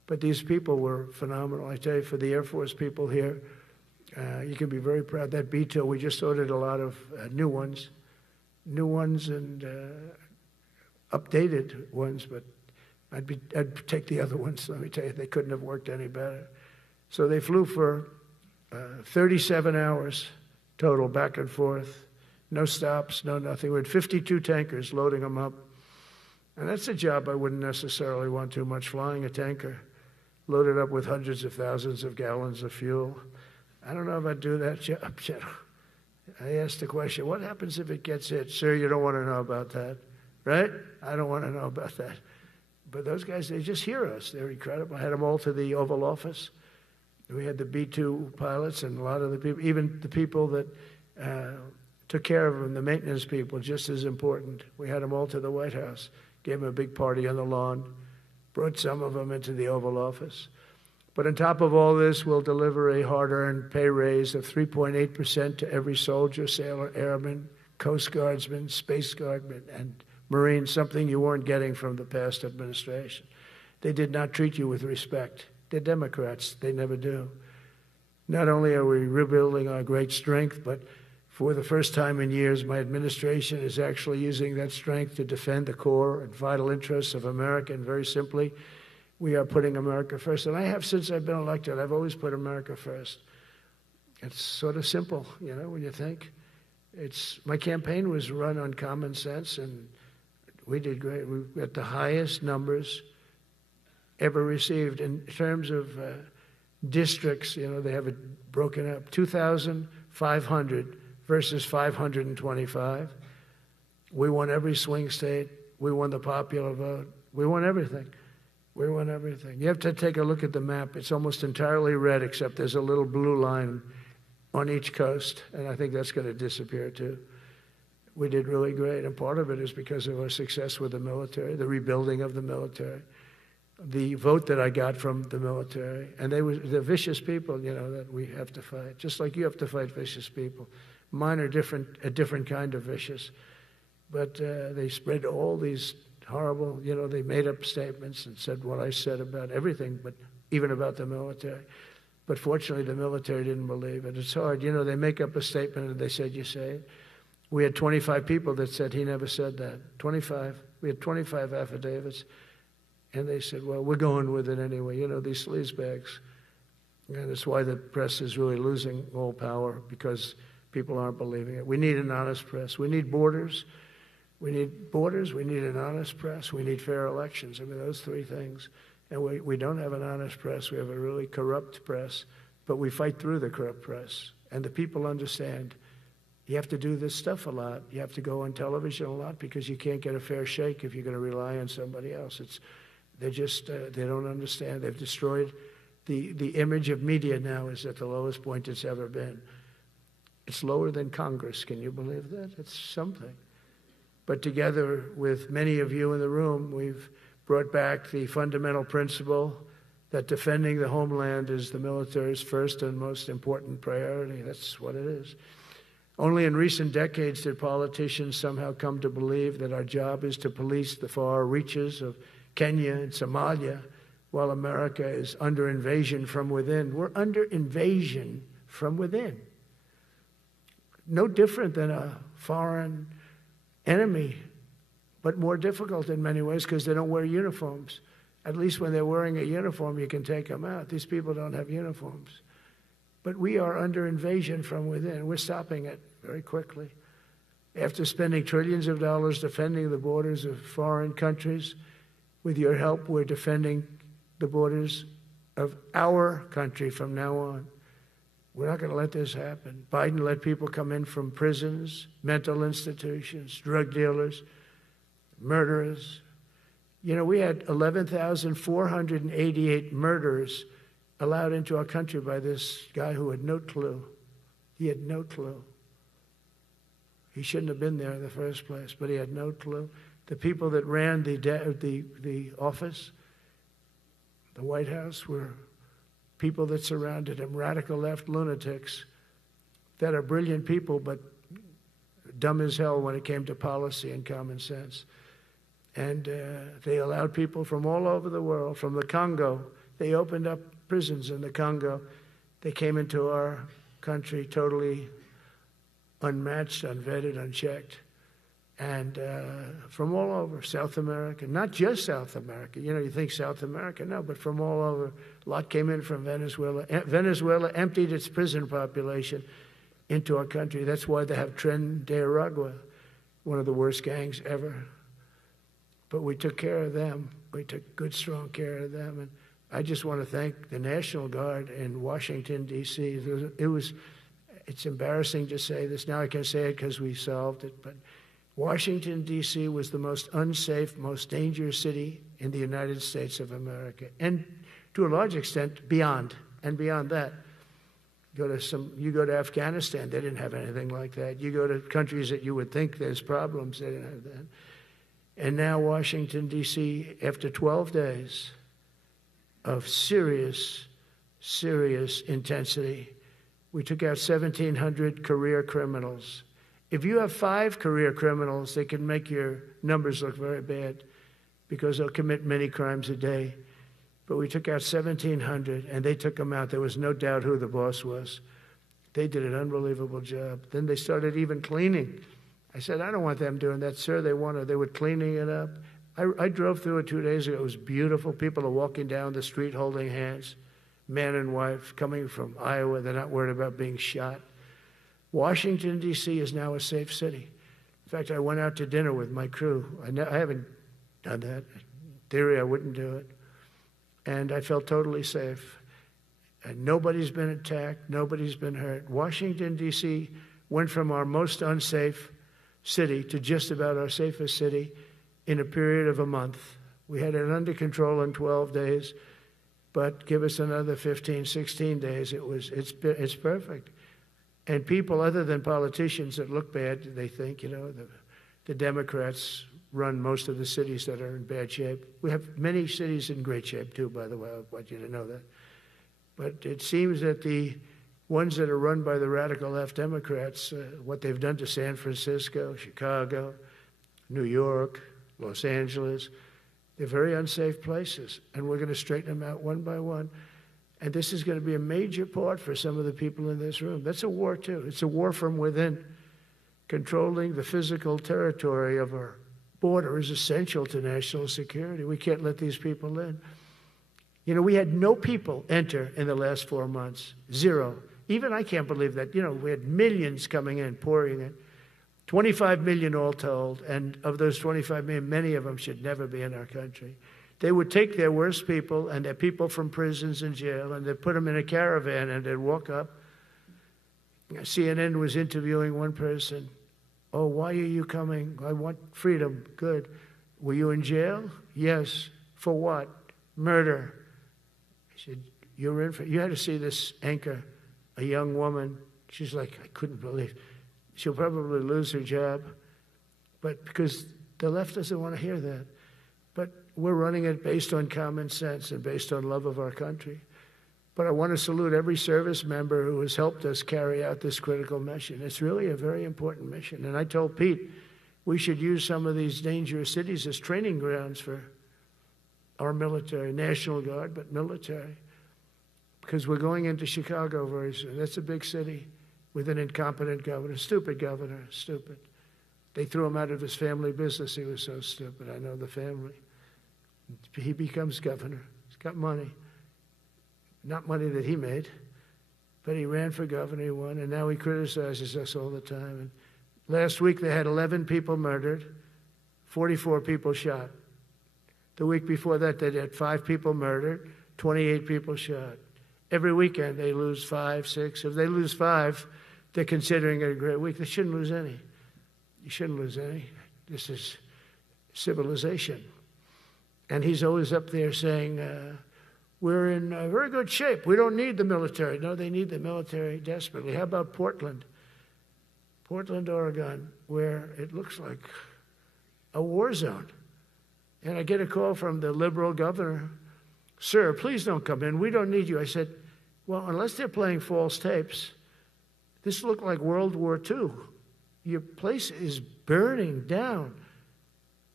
But these people were phenomenal. I tell you, for the Air Force people here, you can be very proud. That B-2, we just ordered a lot of new ones and updated ones, but I'd take the other ones. Let me tell you, they couldn't have worked any better. So they flew for 37 hours total, back and forth, no stops, no nothing. We had 52 tankers loading them up. And that's a job I wouldn't necessarily want too much, flying a tanker, loaded up with hundreds of thousands of gallons of fuel. I don't know if I'd do that job. I asked the question, what happens if it gets hit? Sir, you don't want to know about that, right? I don't want to know about that. But those guys, they just hear us. They're incredible. I had them all to the Oval Office. We had the B-2 pilots and a lot of the people, even the people that took care of them, the maintenance people, just as important. We had them all to the White House, gave them a big party on the lawn, brought some of them into the Oval Office. But on top of all this, we'll deliver a hard-earned pay raise of 3.8% to every soldier, sailor, airman, Coast Guardsman, Space Guardman, and Marine, something you weren't getting from the past administration. They did not treat you with respect. They're Democrats. They never do. Not only are we rebuilding our great strength, but for the first time in years, my administration is actually using that strength to defend the core and vital interests of America. And very simply, we are putting America first. And I have since I've been elected. I've always put America first. It's sort of simple, you know, when you think. My campaign was run on common sense, and we did great. We got the highest numbers ever received in terms of districts. You know, they have it broken up, 2,500 versus 525. We won every swing state. We won the popular vote. We won everything. We won everything. You have to take a look at the map. It's almost entirely red, except there's a little blue line on each coast, and I think that's going to disappear too. We did really great, and part of it is because of our success with the military, the rebuilding of the military, the vote that I got from the military, and they're vicious people, you know, that we have to fight, just like you have to fight vicious people. Mine are a different kind of vicious, but they spread all these horrible, you know, they made up statements and said what I said about everything, but even about the military. But fortunately, the military didn't believe it. It's hard. You know, they make up a statement and they said, you say it. We had 25 people that said he never said that. 25. We had 25 affidavits. And they said, well, we're going with it anyway. You know, these sleazebags. And that's why the press is really losing all power, because people aren't believing it. We need an honest press. We need borders. We need borders. We need an honest press. We need fair elections. I mean, those three things. And we don't have an honest press. We have a really corrupt press. But we fight through the corrupt press. And the people understand you have to do this stuff a lot. You have to go on television a lot, because you can't get a fair shake if you're going to rely on somebody else. They don't understand. They've destroyed the image of media. Now is at the lowest point it's ever been. It's lower than Congress. Can you believe that? It's something. But together with many of you in the room, we've brought back the fundamental principle that defending the homeland is the military's first and most important priority. That's what it is. Only in recent decades did politicians somehow come to believe that our job is to police the far reaches of Kenya and Somalia, while America is under invasion from within. We're under invasion from within. No different than a foreign enemy, but more difficult in many ways because they don't wear uniforms. At least when they're wearing a uniform, you can take them out. These people don't have uniforms. But we are under invasion from within. We're stopping it very quickly. After spending trillions of dollars defending the borders of foreign countries, with your help, we're defending the borders of our country from now on. We're not going to let this happen. Biden let people come in from prisons, mental institutions, drug dealers, murderers. You know, we had 11,488 murderers allowed into our country by this guy who had no clue. He had no clue. He shouldn't have been there in the first place, but he had no clue. The people that ran the office, the White House, were people that surrounded him, radical left lunatics that are brilliant people, but dumb as hell when it came to policy and common sense. And they allowed people from all over the world, from the Congo. They opened up prisons in the Congo. They came into our country totally unmatched, unvetted, unchecked, and from all over South America, not just South America. You know, you think South America, no, but from all over. A lot came in from Venezuela. Venezuela emptied its prison population into our country. That's why they have Tren de Aragua, one of the worst gangs ever. But we took care of them. We took good, strong care of them. And I just want to thank the National Guard in Washington, D.C. It's embarrassing to say this. Now I can say it because we solved it. But Washington, D.C. was the most unsafe, most dangerous city in the United States of America. And to a large extent, beyond. And beyond that. You go to Afghanistan, they didn't have anything like that. You go to countries that you would think there's problems, they didn't have that. And now Washington, D.C., after 12 days of serious, serious intensity, we took out 1,700 career criminals. If you have 5 career criminals, they can make your numbers look very bad because they'll commit many crimes a day. But we took out 1,700, and they took them out. There was no doubt who the boss was. They did an unbelievable job. Then they started even cleaning. I said, I don't want them doing that, sir. They were cleaning it up. I drove through it 2 days ago. It was beautiful. People are walking down the street holding hands, man and wife, coming from Iowa. They're not worried about being shot. Washington, D.C. is now a safe city. In fact, I went out to dinner with my crew. I haven't done that. In theory, I wouldn't do it. And I felt totally safe. And nobody's been attacked. Nobody's been hurt. Washington, D.C. went from our most unsafe city to just about our safest city in a period of a month. We had it under control in 12 days, but give us another 15, 16 days. It's perfect. And people other than politicians that look bad, they think, the Democrats run most of the cities that are in bad shape. We have many cities in great shape too, by the way. I want you to know that. But it seems that the ones that are run by the radical left Democrats, what they've done to San Francisco, Chicago, New York, Los Angeles, they're very unsafe places. And we're going to straighten them out one by one. And this is going to be a major part for some of the people in this room. That's a war too. It's a war from within. Controlling the physical territory of our border is essential to national security. We can't let these people in. We had no people enter in the last 4 months. 0. Even I can't believe that. We had millions coming in, pouring in. 25 million all told. And of those 25 million, many of them should never be in our country. They would take their worst people and their people from prisons and jail, and they'd put them in a caravan and they'd walk up. CNN was interviewing one person. Oh, why are you coming? I want freedom. Good. Were you in jail? Yes. For what? Murder. He said, you had to see this anchor, a young woman. She's like, I couldn't believe. She'll probably lose her job. But because the left doesn't want to hear that. But we're running it based on common sense and based on love of our country. But I want to salute every service member who has helped us carry out this critical mission. It's really a very important mission. And I told Pete, we should use some of these dangerous cities as training grounds for our military, National Guard, but military. Because we're going into Chicago very soon. That's a big city with an incompetent governor. Stupid governor, stupid. They threw him out of his family business. He was so stupid. I know the family. He becomes governor. He's got money. Not money that he made, but he ran for governor, he won, and now he criticizes us all the time. And last week they had 11 people murdered, 44 people shot. The week before that they had 5 people murdered, 28 people shot. Every weekend they lose 5, 6. If they lose 5, they're considering it a great week. They shouldn't lose any. You shouldn't lose any. This is civilization. And he's always up there saying, we're in very good shape. We don't need the military. No, they need the military desperately. How about Portland? Portland, Oregon, where it looks like a war zone. And I get a call from the liberal governor. Sir, please don't come in. We don't need you. I said, well, unless they're playing false tapes, this looked like World War II. Your place is burning down.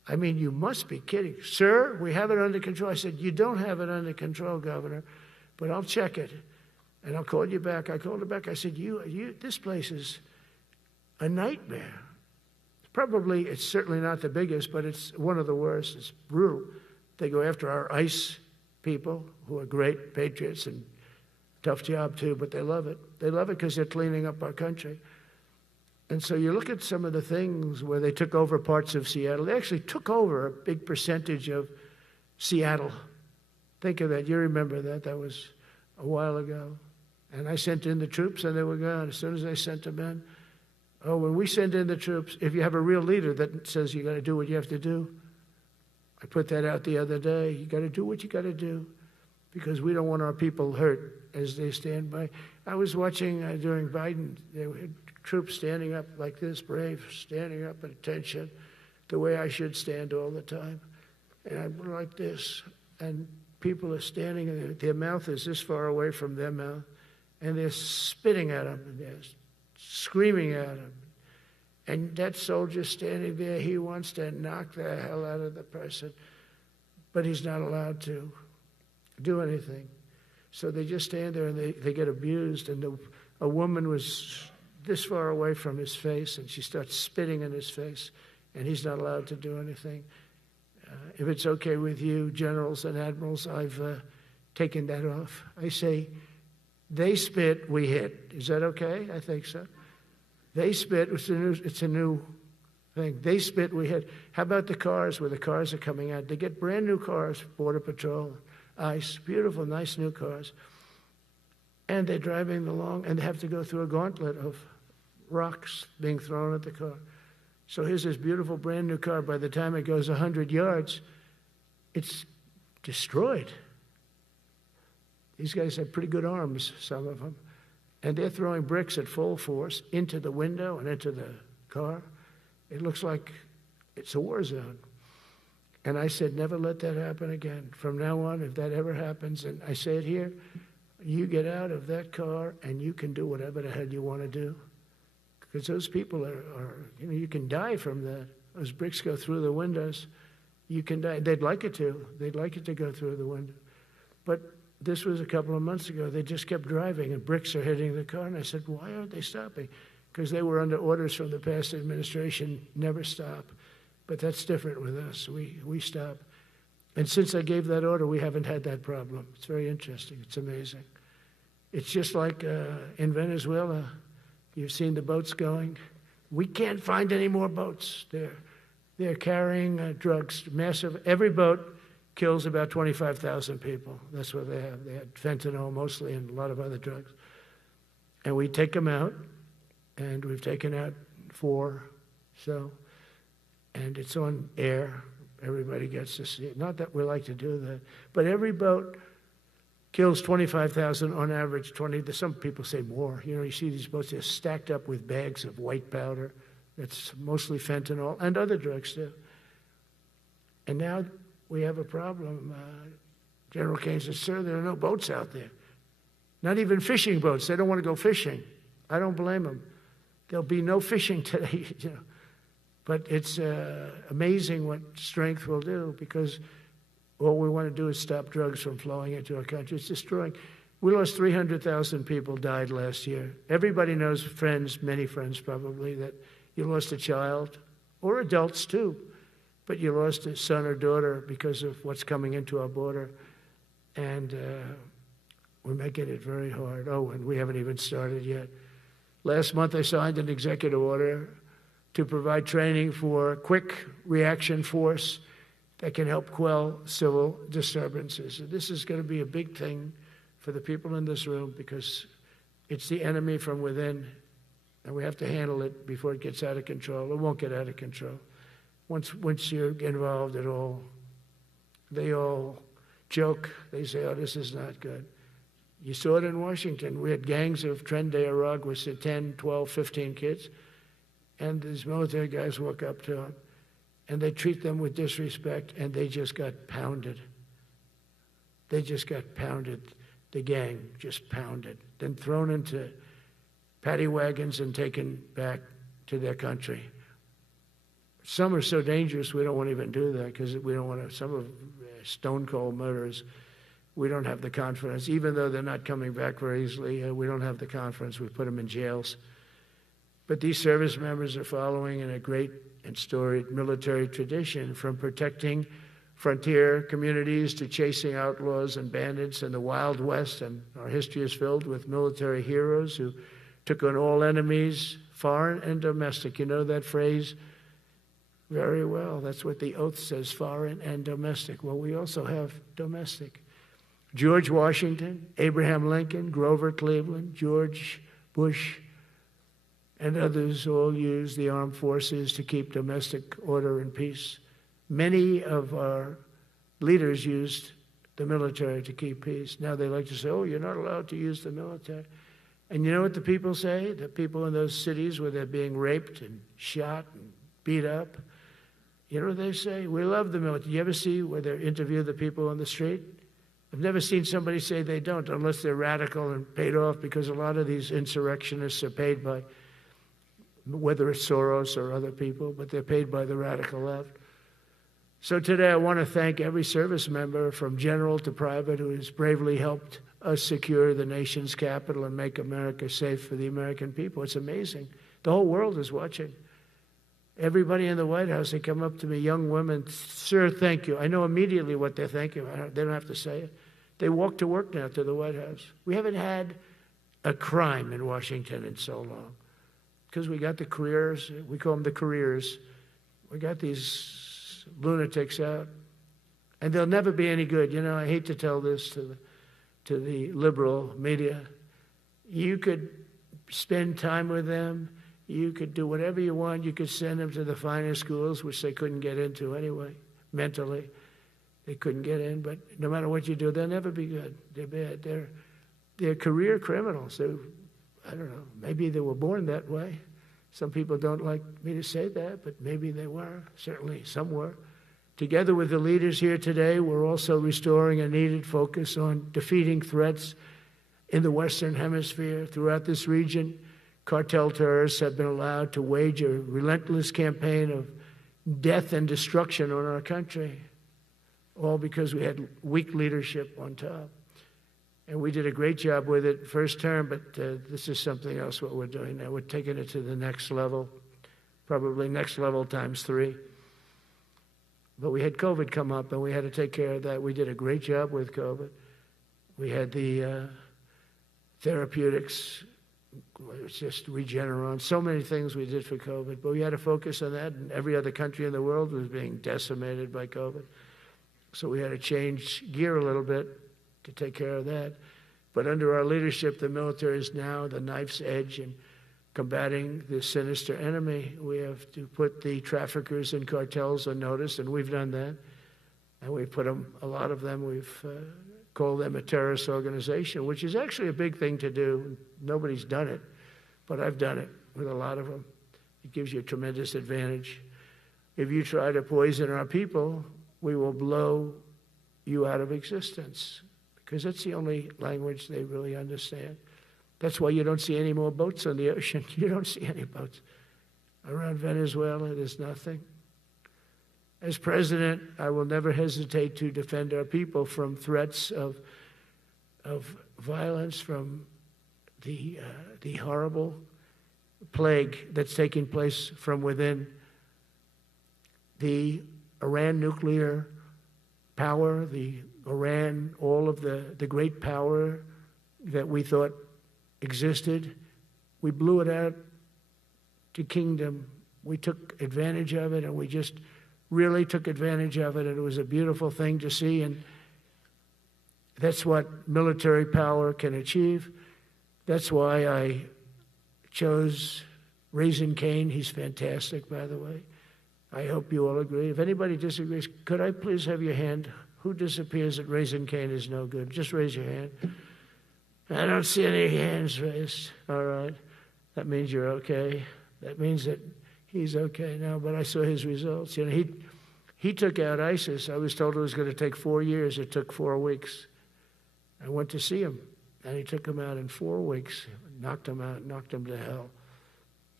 I mean, you must be kidding. Sir, we have it under control. I said, you don't have it under control, Governor, but I'll check it, and I'll call you back. I called her back. I said, this place is a nightmare. It's certainly not the biggest, but it's one of the worst. It's brutal. They go after our ICE people, who are great patriots and tough job too, but they love it. They love it because they're cleaning up our country. And so you look at some of the things where they took over parts of Seattle. They actually took over a big percentage of Seattle. Think of that. You remember that. That was a while ago. And I sent in the troops, and they were gone. As soon as I sent them in, when we send in the troops, if you have a real leader that says you got to do what you have to do, I put that out the other day. You got to do what you got to do, because we don't want our people hurt as they stand by. I was watching during Biden, there were troops standing up like this, brave, standing up at attention, the way I should stand all the time. And I'm like this, and people are standing, and their mouth is this far away from their mouth, and they're spitting at them, and they're screaming at them. And that soldier standing there, he wants to knock the hell out of the person, but he's not allowed to do anything. So they just stand there, and they get abused. And a woman was this far away from his face, and she starts spitting in his face, and he's not allowed to do anything. If it's okay with you, generals and admirals, I've taken that off. I say, they spit, we hit. Is that okay? I think so. They spit, it's a new thing. They spit, we hit. How about the cars, where the cars are coming out? They get brand new cars, Border Patrol, ICE, beautiful, nice new cars. And they're driving along, and they have to go through a gauntlet of rocks being thrown at the car. So here's this beautiful brand new car. By the time it goes 100 yards, it's destroyed. These guys have pretty good arms, some of them. And they're throwing bricks at full force into the window and into the car. It looks like it's a war zone. And I said, never let that happen again. From now on, if that ever happens, and I say it here, you get out of that car and you can do whatever the hell you want to do. Because those people are you can die from that. Those bricks go through the windows. You can die. They'd like it to. They'd like it to go through the window. But this was a couple of months ago. They just kept driving, and bricks are hitting the car. And I said, why aren't they stopping? Because they were under orders from the past administration, never stop. But that's different with us. We stop. And since I gave that order, we haven't had that problem. It's very interesting. It's amazing. It's just like in Venezuela. You've seen the boats going. We can't find any more boats. They're carrying drugs, massive. Every boat kills about 25,000 people. That's what they have. They had fentanyl mostly and a lot of other drugs. And we take them out, and we've taken out 4. And it's on air. Everybody gets to see it. Not that we like to do that, but every boat kills 25,000 on average. Some people say more. You see these boats, they're stacked up with bags of white powder. That's mostly fentanyl and other drugs too. And now we have a problem. General Kane says, sir, there are no boats out there. Not even fishing boats. They don't want to go fishing. I don't blame them. There'll be no fishing today. But it's amazing what strength will do, because all we want to do is stop drugs from flowing into our country. It's destroying. We lost 300,000 people died last year. Everybody knows friends, many friends probably, that you lost a child, or adults too, but you lost a son or daughter because of what's coming into our border. And we're making it very hard. And we haven't even started yet. Last month I signed an executive order to provide training for quick reaction force that can help quell civil disturbances. And this is going to be a big thing for the people in this room, because it's the enemy from within, and we have to handle it before it gets out of control. It won't get out of control. Once you're involved at all, they all joke. They say, this is not good. You saw it in Washington. We had gangs of Tren de Aragua with 10, 12, 15 kids, and these military guys walk up to them, and they treat them with disrespect, and they just got pounded. They just got pounded. The gang just pounded, then thrown into paddy wagons and taken back to their country. Some are so dangerous we don't want to even do that because we don't want to, some of stone cold murderers, we don't have the confidence, even though they're not coming back very easily, we don't have the confidence, we put them in jails. But these service members are following in a great and storied military tradition, from protecting frontier communities to chasing outlaws and bandits in the Wild West. And our history is filled with military heroes who took on all enemies, foreign and domestic. You know that phrase very well. That's what the oath says, foreign and domestic. Well, we also have domestic. George Washington, Abraham Lincoln, Grover Cleveland, George Bush, and others all used the armed forces to keep domestic order and peace. Many of our leaders used the military to keep peace. Now they like to say, oh, you're not allowed to use the military. And you know what the people say? The people in those cities where they're being raped and shot and beat up, you know what they say? We love the military. You ever see where they interview the people on the street? I've never seen somebody say they don't, unless they're radical and paid off, because a lot of these insurrectionists are paid by, whether it's Soros or other people, but they're paid by the radical left. So today I want to thank every service member from general to private who has bravely helped us secure the nation's capital and make America safe for the American people. It's amazing. The whole world is watching. Everybody in the White House, they come up to me, young women, sir, thank you. I know immediately what they're thinking. They don't have to say it. They walk to work now to the White House. We haven't had a crime in Washington in so long because we got the careers. We call them the careers. We got these lunatics out, and they'll never be any good. You know, I hate to tell this to the liberal media. You could spend time with them. You could do whatever you want. You could send them to the finer schools, which they couldn't get into anyway, mentally. They couldn't get in, but no matter what you do, they'll never be good. They're bad. They're career criminals. I don't know, maybe they were born that way. Some people don't like me to say that, but maybe they were. Certainly some were. Together with the leaders here today, we're also restoring a needed focus on defeating threats in the Western Hemisphere. Throughout this region, cartel terrorists have been allowed to wage a relentless campaign of death and destruction on our country, all because we had weak leadership on top. And we did a great job with it first term, but this is something else what we're doing now. We're taking it to the next level, probably next level times 3. But we had COVID come up, and we had to take care of that. We did a great job with COVID. We had the therapeutics. It's just Regeneron. So many things we did for COVID, but we had to focus on that, and every other country in the world was being decimated by COVID. So we had to change gear a little bit to take care of that. But under our leadership, the military is now the knife's edge in combating this sinister enemy. We have to put the traffickers and cartels on notice, and we've done that. And we put them, a lot of them, we've called them a terrorist organization, which is actually a big thing to do. Nobody's done it, but I've done it with a lot of them. It gives you a tremendous advantage. If you try to poison our people, we will blow you out of existence, because that's the only language they really understand. That's why you don't see any more boats on the ocean. You don't see any boats. Around Venezuela, there's nothing. As president, I will never hesitate to defend our people from threats of violence, from the horrible plague that's taking place from within. The Iran nuclear power, the Iran, all of the great power that we thought existed, we blew it out to kingdom. We took advantage of it, and we just really took advantage of it, and it was a beautiful thing to see, and that's what military power can achieve. That's why I chose Raising Cane. He's fantastic, by the way. I hope you all agree. If anybody disagrees, could I please have your hand? Who disappears at Raising Cane is no good? Just raise your hand. I don't see any hands raised. All right. That means you're okay. That means that he's okay now, but I saw his results. You know, he took out ISIS. I was told it was going to take 4 years. It took 4 weeks. I went to see him, and he took him out in 4 weeks, knocked him out, knocked him to hell.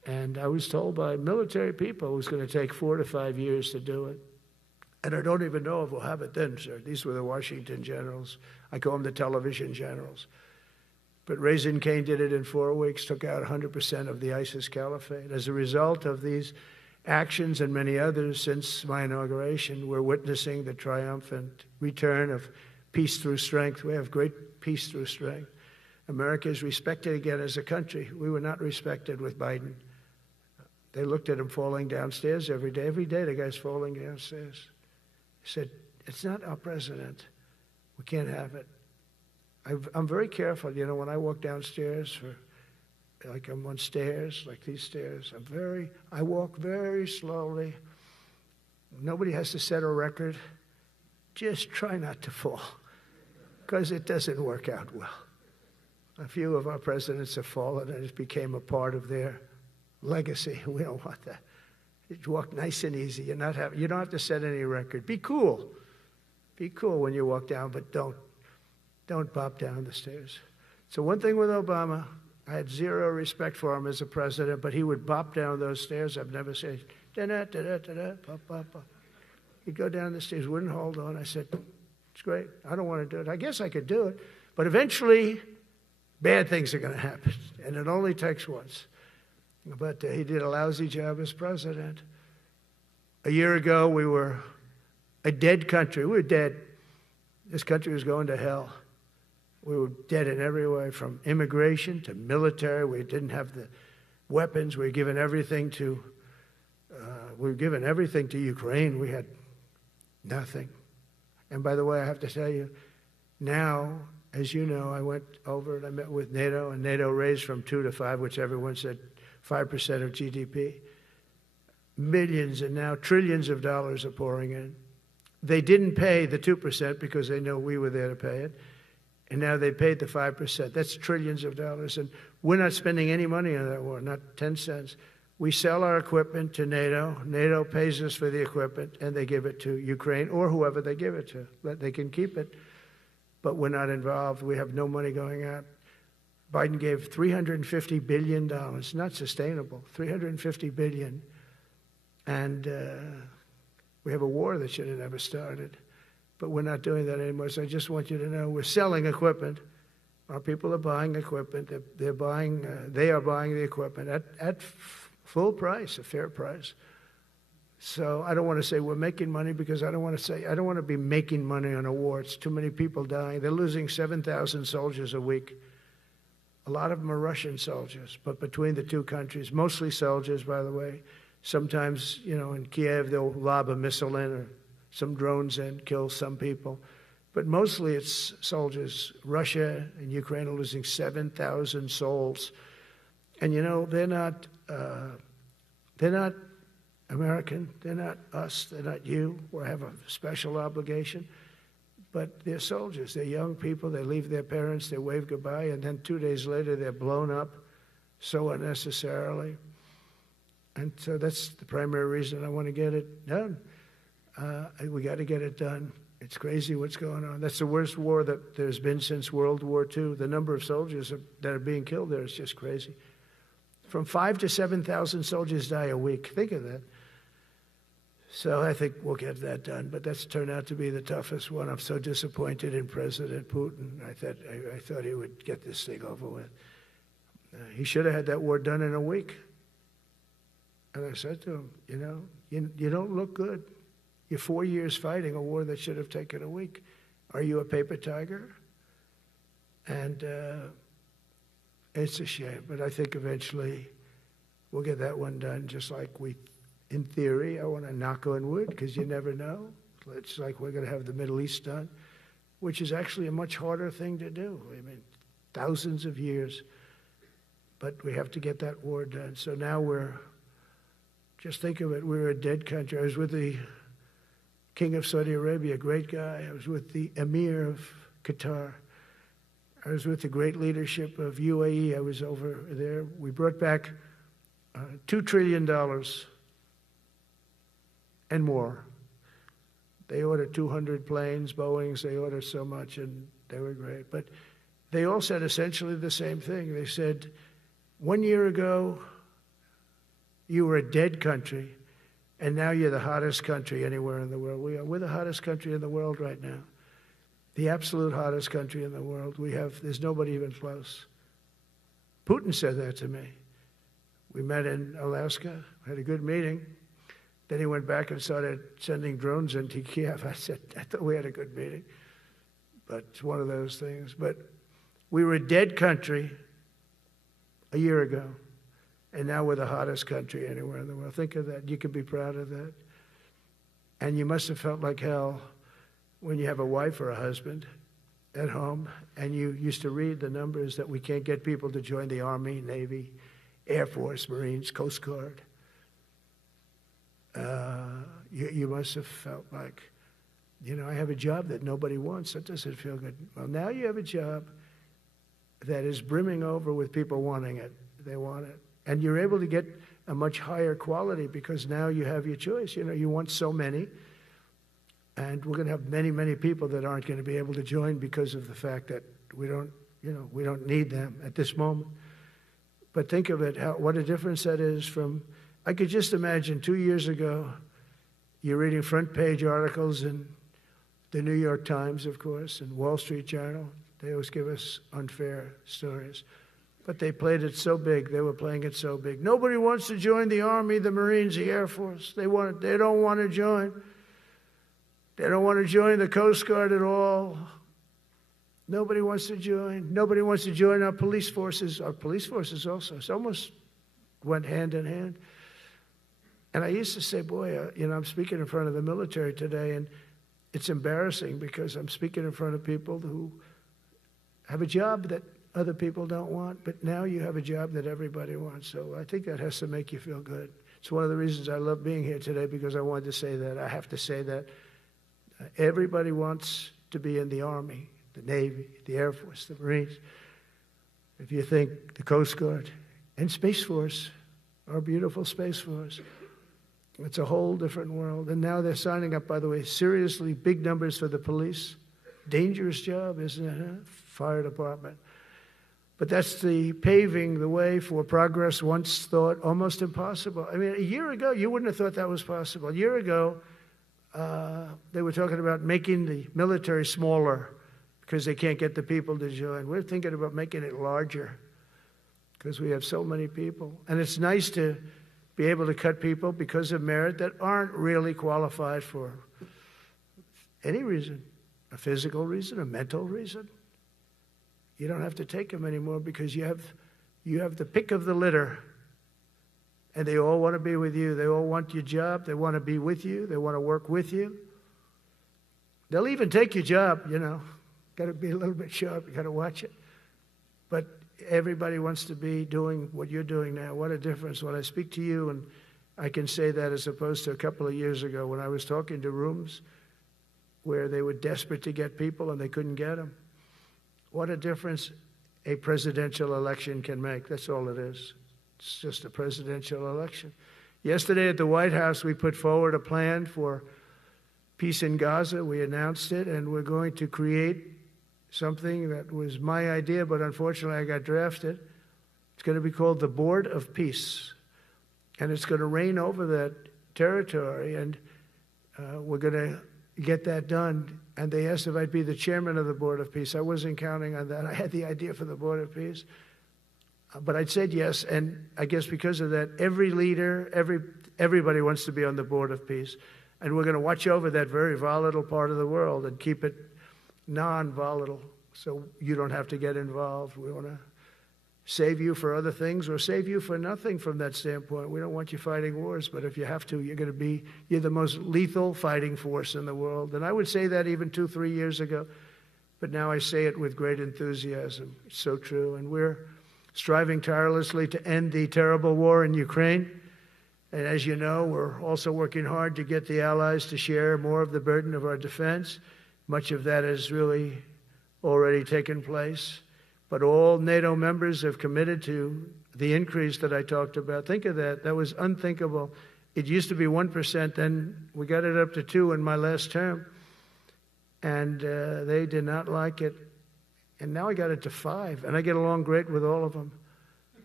And I was told by military people it was going to take 4 to 5 years to do it. And I don't even know if we'll have it then, sir. These were the Washington generals. I call them the television generals. But Raisin Cain did it in 4 weeks, took out 100% of the ISIS caliphate. As a result of these actions and many others since my inauguration, we're witnessing the triumphant return of peace through strength. We have great peace through strength. America is respected again as a country. We were not respected with Biden. They looked at him falling downstairs every day. Every day the guy's falling downstairs. He said, it's not our president. We can't have it. I'm very careful, you know, when I walk downstairs, like I'm on stairs, like these stairs, I walk very slowly. Nobody has to set a record. Just try not to fall, because it doesn't work out well. A few of our presidents have fallen, and it became a part of their legacy. We don't want that. You walk nice and easy. You don't have to set any record. Be cool. Be cool when you walk down, but don't bop down the stairs. So one thing with Obama, I had zero respect for him as a president, but he would bop down those stairs. I've never said, da-da-da-da-da-da, bop, bop, bop. He'd go down the stairs, wouldn't hold on. I said, it's great. I don't want to do it. I guess I could do it. But eventually, bad things are going to happen, and it only takes once. But he did a lousy job as president. A year ago, we were a dead country. We were dead. This country was going to hell. We were dead in every way, from immigration to military. We didn't have the weapons. We were given everything to Ukraine. We had nothing. And by the way, I have to tell you, now, as you know, I went over and I met with NATO, and NATO raised from 2 to 5, which everyone said 5% of GDP. Millions and now trillions of dollars are pouring in. They didn't pay the 2% because they know we were there to pay it. And now they paid the 5%. That's trillions of dollars. And we're not spending any money on that war, not 10 cents. We sell our equipment to NATO. NATO pays us for the equipment, and they give it to Ukraine or whoever they give it to. They can keep it, but we're not involved. We have no money going out. Biden gave $350 billion. Not sustainable. $350 billion. And we have a war that should have never started. But we're not doing that anymore. So I just want you to know we're selling equipment. Our people are buying equipment. They are buying the equipment at full price, a fair price. So I don't want to say we're making money, because I don't want to be making money on a war. It's too many people dying. They're losing 7,000 soldiers a week. A lot of them are Russian soldiers, but between the two countries, mostly soldiers, by the way. Sometimes, you know, in Kiev, they'll lob a missile in, or some drones in, kill some people. But mostly it's soldiers. Russia and Ukraine are losing 7,000 souls. And, you know, they're not American. They're not us. They're not you. We have a special obligation. But they're soldiers. They're young people. They leave their parents. They wave goodbye. And then 2 days later, they're blown up so unnecessarily. And so that's the primary reason I want to get it done. We got to get it done. It's crazy what's going on. That's the worst war that there's been since World War II. The number of soldiers that are being killed there is just crazy. From 5,000 to 7,000 soldiers die a week. Think of that. So I think we'll get that done. But that's turned out to be the toughest one. I'm so disappointed in President Putin. I thought he would get this thing over with. He should have had that war done in a week. And I said to him, you know, you don't look good. You're 4 years fighting a war that should have taken a week. Are you a paper tiger? And it's a shame, but I think eventually we'll get that one done, just like in theory, I want to knock on wood, because you never know. It's like we're going to have the Middle East done, which is actually a much harder thing to do. I mean, thousands of years. But we have to get that war done. So now just think of it, we're a dead country. I was with the King of Saudi Arabia, a great guy. I was with the Emir of Qatar. I was with the great leadership of UAE. I was over there. We brought back $2 trillion and more. They ordered 200 planes, Boeings. They ordered so much, and they were great. But they all said essentially the same thing. They said, 1 year ago, You were a dead country, and now you're the hottest country anywhere in the world. We're the hottest country in the world right now. The absolute hottest country in the world. There's nobody even close. Putin said that to me. We met in Alaska, had a good meeting. Then he went back and started sending drones into Kiev. I thought we had a good meeting. But it's one of those things. But we were a dead country a year ago, and now we're the hottest country anywhere in the world. Think of that. You can be proud of that. And you must have felt like hell when you have a wife or a husband at home, and you used to read the numbers that we can't get people to join the Army, Navy, Air Force, Marines, Coast Guard. You must have felt like, I have a job that nobody wants. That doesn't feel good. Well, now you have a job that is brimming over with people wanting it. They want it. And you're able to get a much higher quality because now you have your choice. You want so many. And we're going to have many, many people that aren't going to be able to join because of the fact that we don't need them at this moment. But think of it, what a difference that is from, I could just imagine 2 years ago, you're reading front page articles in the New York Times, of course, and Wall Street Journal. They always give us unfair stories. But they played it so big. They were playing it so big. Nobody wants to join the Army, the Marines, the Air Force. They don't want to join. They don't want to join the Coast Guard at all. Nobody wants to join. Nobody wants to join our police forces. Our police forces also. It's almost went hand in hand. And I used to say, boy, I'm speaking in front of the military today, and it's embarrassing because I'm speaking in front of people who have a job that other people don't want, but now you have a job that everybody wants. So I think that has to make you feel good. It's one of the reasons I love being here today, because I wanted to say that. I have to say that. Everybody wants to be in the Army, the Navy, the Air Force, the Marines. If you think the Coast Guard and Space Force, our beautiful Space Force, it's a whole different world. And now they're signing up, by the way, seriously big numbers for the police. Dangerous job, isn't it? Huh? Fire department. But that's the paving the way for progress once thought almost impossible. I mean, a year ago, you wouldn't have thought that was possible. A year ago, they were talking about making the military smaller because they can't get the people to join. We're thinking about making it larger because we have so many people. And it's nice to be able to cut people because of merit that aren't really qualified for any reason, a physical reason, a mental reason. You don't have to take them anymore because you have the pick of the litter. And they all want to be with you. They all want your job. They want to be with you. They want to work with you. They'll even take your job, Got to be a little bit sharp. You got to watch it. But everybody wants to be doing what you're doing now. What a difference when I speak to you, and I can say that as opposed to a couple of years ago when I was talking to rooms where they were desperate to get people and they couldn't get them. What a difference a presidential election can make. That's all it is. It's just a presidential election. Yesterday at the White House, we put forward a plan for peace in Gaza. We announced it, and we're going to create something that was my idea, but unfortunately I got drafted. It's going to be called the Board of Peace, and it's going to reign over that territory, and we're going to get that done. And they asked if I'd be the chairman of the Board of Peace. I wasn't counting on that. I had the idea for the Board of Peace. But I said yes, and I guess because of that, every leader, everybody wants to be on the Board of Peace. And we're going to watch over that very volatile part of the world and keep it non-volatile so you don't have to get involved. We want to save you for other things or save you for nothing from that standpoint. We don't want you fighting wars, but if you have to, you're the most lethal fighting force in the world. And I would say that even 2-3 years ago, but now I say it with great enthusiasm. It's so true. And we're striving tirelessly to end the terrible war in Ukraine. And as you know, we're also working hard to get the allies to share more of the burden of our defense. Much of that has really already taken place. But all NATO members have committed to the increase that I talked about. Think of that. That was unthinkable. It used to be 1%, then we got it up to 2% in my last term. And they did not like it. And now I got it to 5%, and I get along great with all of them.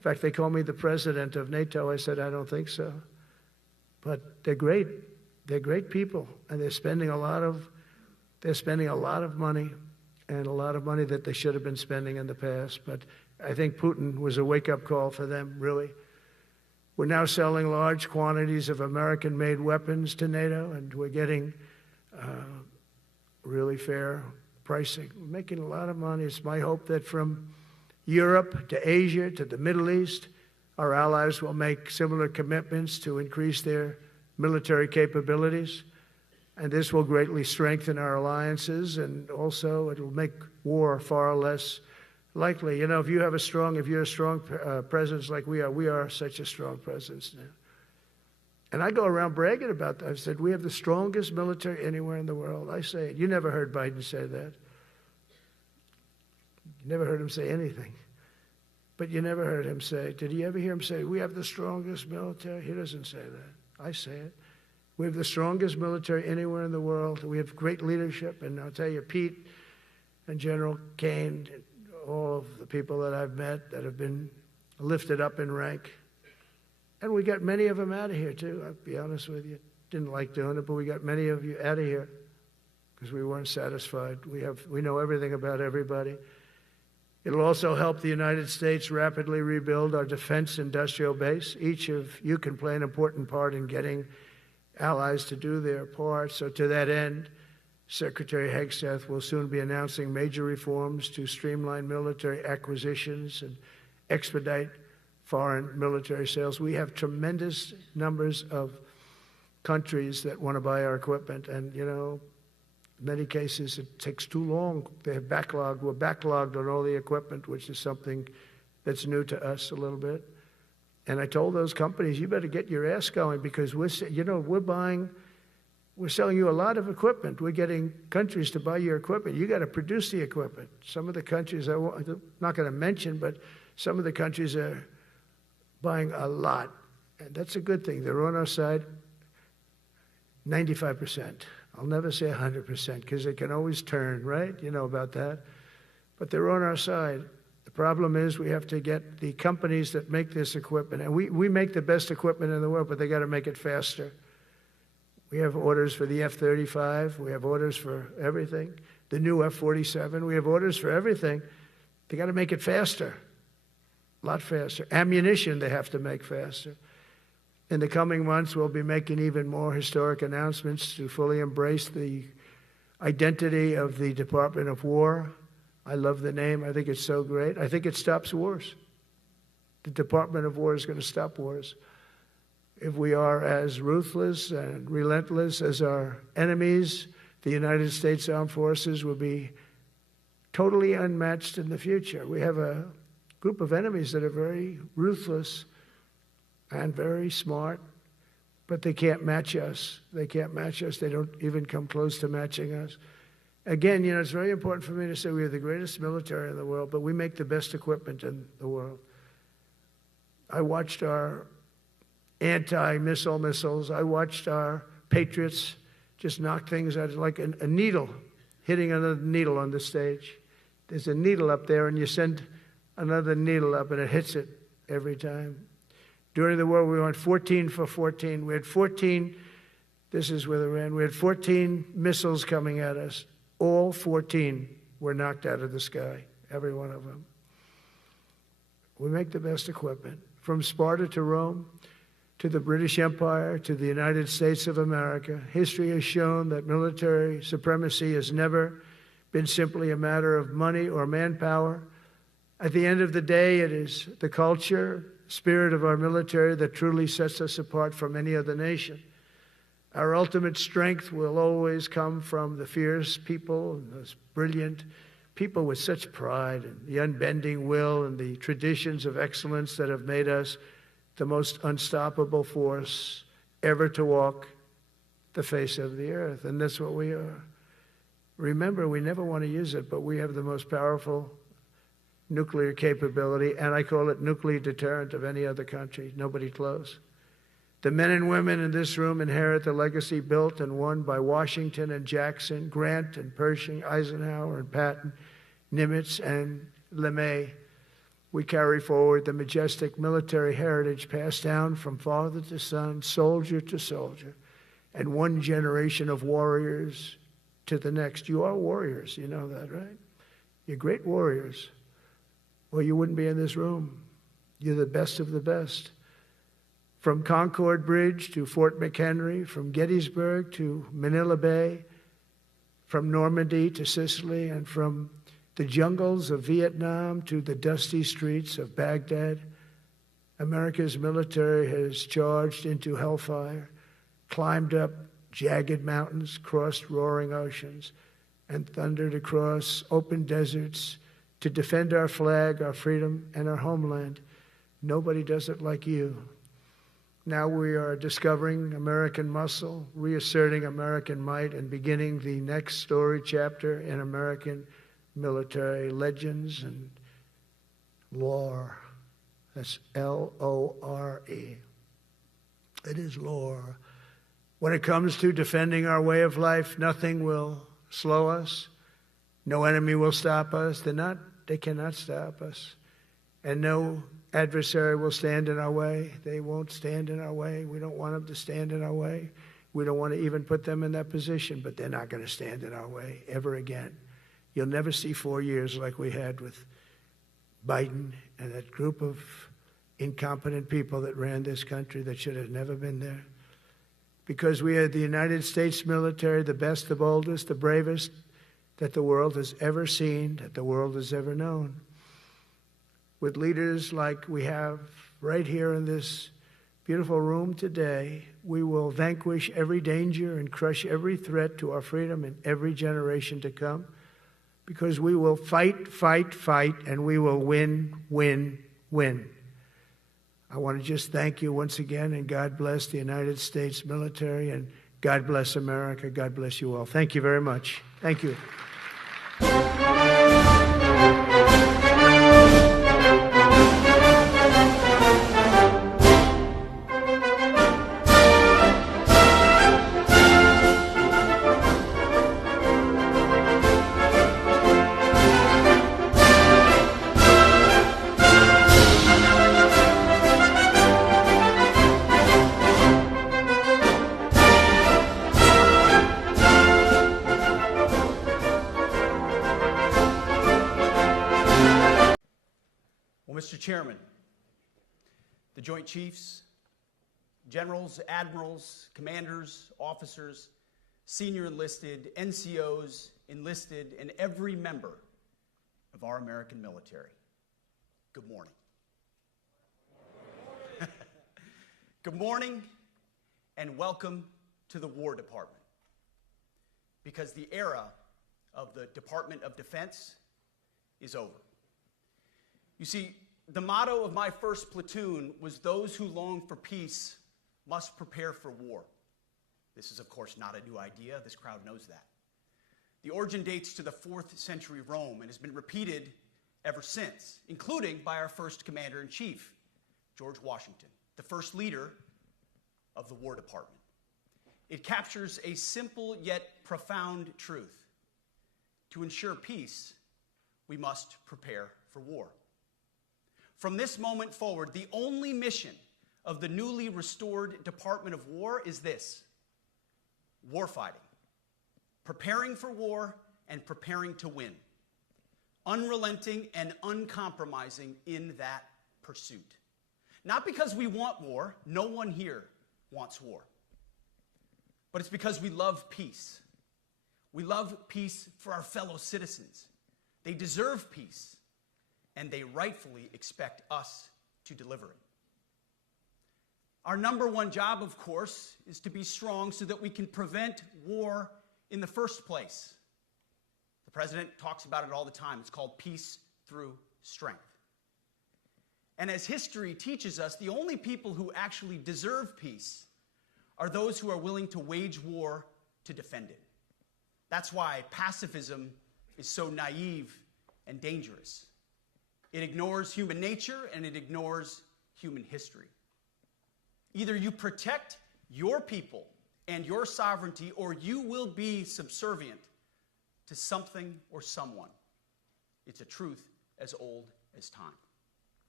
fact, they call me the president of NATO. I said, I don't think so. But they're great. They're great people, and they're spending a lot of money, and a lot of money that they should have been spending in the past. But I think Putin was a wake-up call for them, really. We're now selling large quantities of American-made weapons to NATO, and we're getting really fair pricing. We're making a lot of money. It's my hope that from Europe to Asia to the Middle East, our allies will make similar commitments to increase their military capabilities. And this will greatly strengthen our alliances, and also it will make war far less likely. You know, if you're a strong presence like we are such a strong presence now. And I go around bragging about that. I've said, we have the strongest military anywhere in the world. I say it. You never heard Biden say that. You never heard him say anything. But you never heard him say, did you ever hear him say, we have the strongest military? He doesn't say that. I say it. We have the strongest military anywhere in the world. We have great leadership. And I'll tell you, Pete and General Kane, all of the people that I've met that have been lifted up in rank. And we got many of them out of here, too. I'll be honest with you. Didn't like doing it, but we got many of you out of here because we weren't satisfied. We know everything about everybody. It'll also help the United States rapidly rebuild our defense industrial base. Each of you can play an important part in getting allies to do their part. So to that end, Secretary Hegseth will soon be announcing major reforms to streamline military acquisitions and expedite foreign military sales. We have tremendous numbers of countries that want to buy our equipment, and, you know, in many cases it takes too long. We're backlogged on all the equipment, which is something that's new to us a little bit. And I told those companies, you better get your ass going, because we're selling you a lot of equipment. We're getting countries to buy your equipment. You got to produce the equipment. Some of the countries, I'm not going to mention, but some of the countries are buying a lot. And that's a good thing. They're on our side 95%. I'll never say 100% because they can always turn, right? You know about that. But they're on our side. The problem is we have to get the companies that make this equipment. And we make the best equipment in the world, but they got to make it faster. We have orders for the F-35. We have orders for everything. The new F-47. We have orders for everything. They got to make it faster. A lot faster. Ammunition they have to make faster. In the coming months, we'll be making even more historic announcements to fully embrace the identity of the Department of War. I love the name. I think it's so great. I think it stops wars. The Department of War is going to stop wars. If we are as ruthless and relentless as our enemies, the United States Armed Forces will be totally unmatched in the future. We have a group of enemies that are very ruthless and very smart, but they can't match us. They can't match us. They don't even come close to matching us. Again, you know, it's very important for me to say we are the greatest military in the world, but we make the best equipment in the world. I watched our anti-missile missiles. I watched our Patriots just knock things out like a needle, hitting another needle on the stage. There's a needle up there, and you send another needle up, and it hits it every time. During the war, we went 14 for 14. We had 14, this is with Iran, we had 14 missiles coming at us. All 14 were knocked out of the sky, every one of them. We make the best equipment. From Sparta to Rome, to the British Empire, to the United States of America, history has shown that military supremacy has never been simply a matter of money or manpower. At the end of the day, it is the culture, spirit of our military that truly sets us apart from any other nation. Our ultimate strength will always come from the fierce people, and those brilliant people with such pride, and the unbending will and the traditions of excellence that have made us the most unstoppable force ever to walk the face of the earth. And that's what we are. Remember, we never want to use it, but we have the most powerful nuclear capability, and I call it nuclear deterrent of any other country. Nobody close. The men and women in this room inherit the legacy built and won by Washington and Jackson, Grant and Pershing, Eisenhower and Patton, Nimitz and LeMay. We carry forward the majestic military heritage passed down from father to son, soldier to soldier, and one generation of warriors to the next. You are warriors, you know that, right? You're great warriors, or you wouldn't be in this room. You're the best of the best. From Concord Bridge to Fort McHenry, from Gettysburg to Manila Bay, from Normandy to Sicily, and from the jungles of Vietnam to the dusty streets of Baghdad, America's military has charged into hellfire, climbed up jagged mountains, crossed roaring oceans, and thundered across open deserts to defend our flag, our freedom, and our homeland. Nobody does it like you. Now we are discovering American muscle, reasserting American might, and beginning the next story chapter in American military legends and lore. That's L-O-R-E. It is lore. When it comes to defending our way of life, nothing will slow us. No enemy will stop us. They cannot stop us. And no adversary will stand in our way. They won't stand in our way. We don't want them to stand in our way. We don't want to even put them in that position, but they're not going to stand in our way ever again. You'll never see 4 years like we had with Biden and that group of incompetent people that ran this country that should have never been there. Because we are the United States military, the best, the boldest, the bravest that the world has ever seen, that the world has ever known. With leaders like we have right here in this beautiful room today, we will vanquish every danger and crush every threat to our freedom in every generation to come. Because we will fight, fight, fight, and we will win, win, win. I want to just thank you once again, and God bless the United States military, and God bless America. God bless you all. Thank you very much. Thank you. Mr. Chairman, the Joint Chiefs, generals, admirals, commanders, officers, senior enlisted, NCOs, enlisted, and every member of our American military, good morning. Good morning and welcome to the War Department, because the era of the Department of Defense is over. You see, the motto of my first platoon was, "Those who long for peace must prepare for war." This is, of course, not a new idea. This crowd knows that. The origin dates to the 4th century Rome and has been repeated ever since, including by our first commander-in-chief, George Washington, the first leader of the War Department. It captures a simple yet profound truth. To ensure peace, we must prepare for war. From this moment forward, the only mission of the newly restored Department of War is this: warfighting, preparing for war and preparing to win, unrelenting and uncompromising in that pursuit. Not because we want war, no one here wants war, but it's because we love peace. We love peace for our fellow citizens. They deserve peace, and they rightfully expect us to deliver it. Our number one job, of course, is to be strong so that we can prevent war in the first place. The president talks about it all the time. It's called peace through strength. And as history teaches us, the only people who actually deserve peace are those who are willing to wage war to defend it. That's why pacifism is so naive and dangerous. It ignores human nature and it ignores human history. Either you protect your people and your sovereignty, or you will be subservient to something or someone. It's a truth as old as time.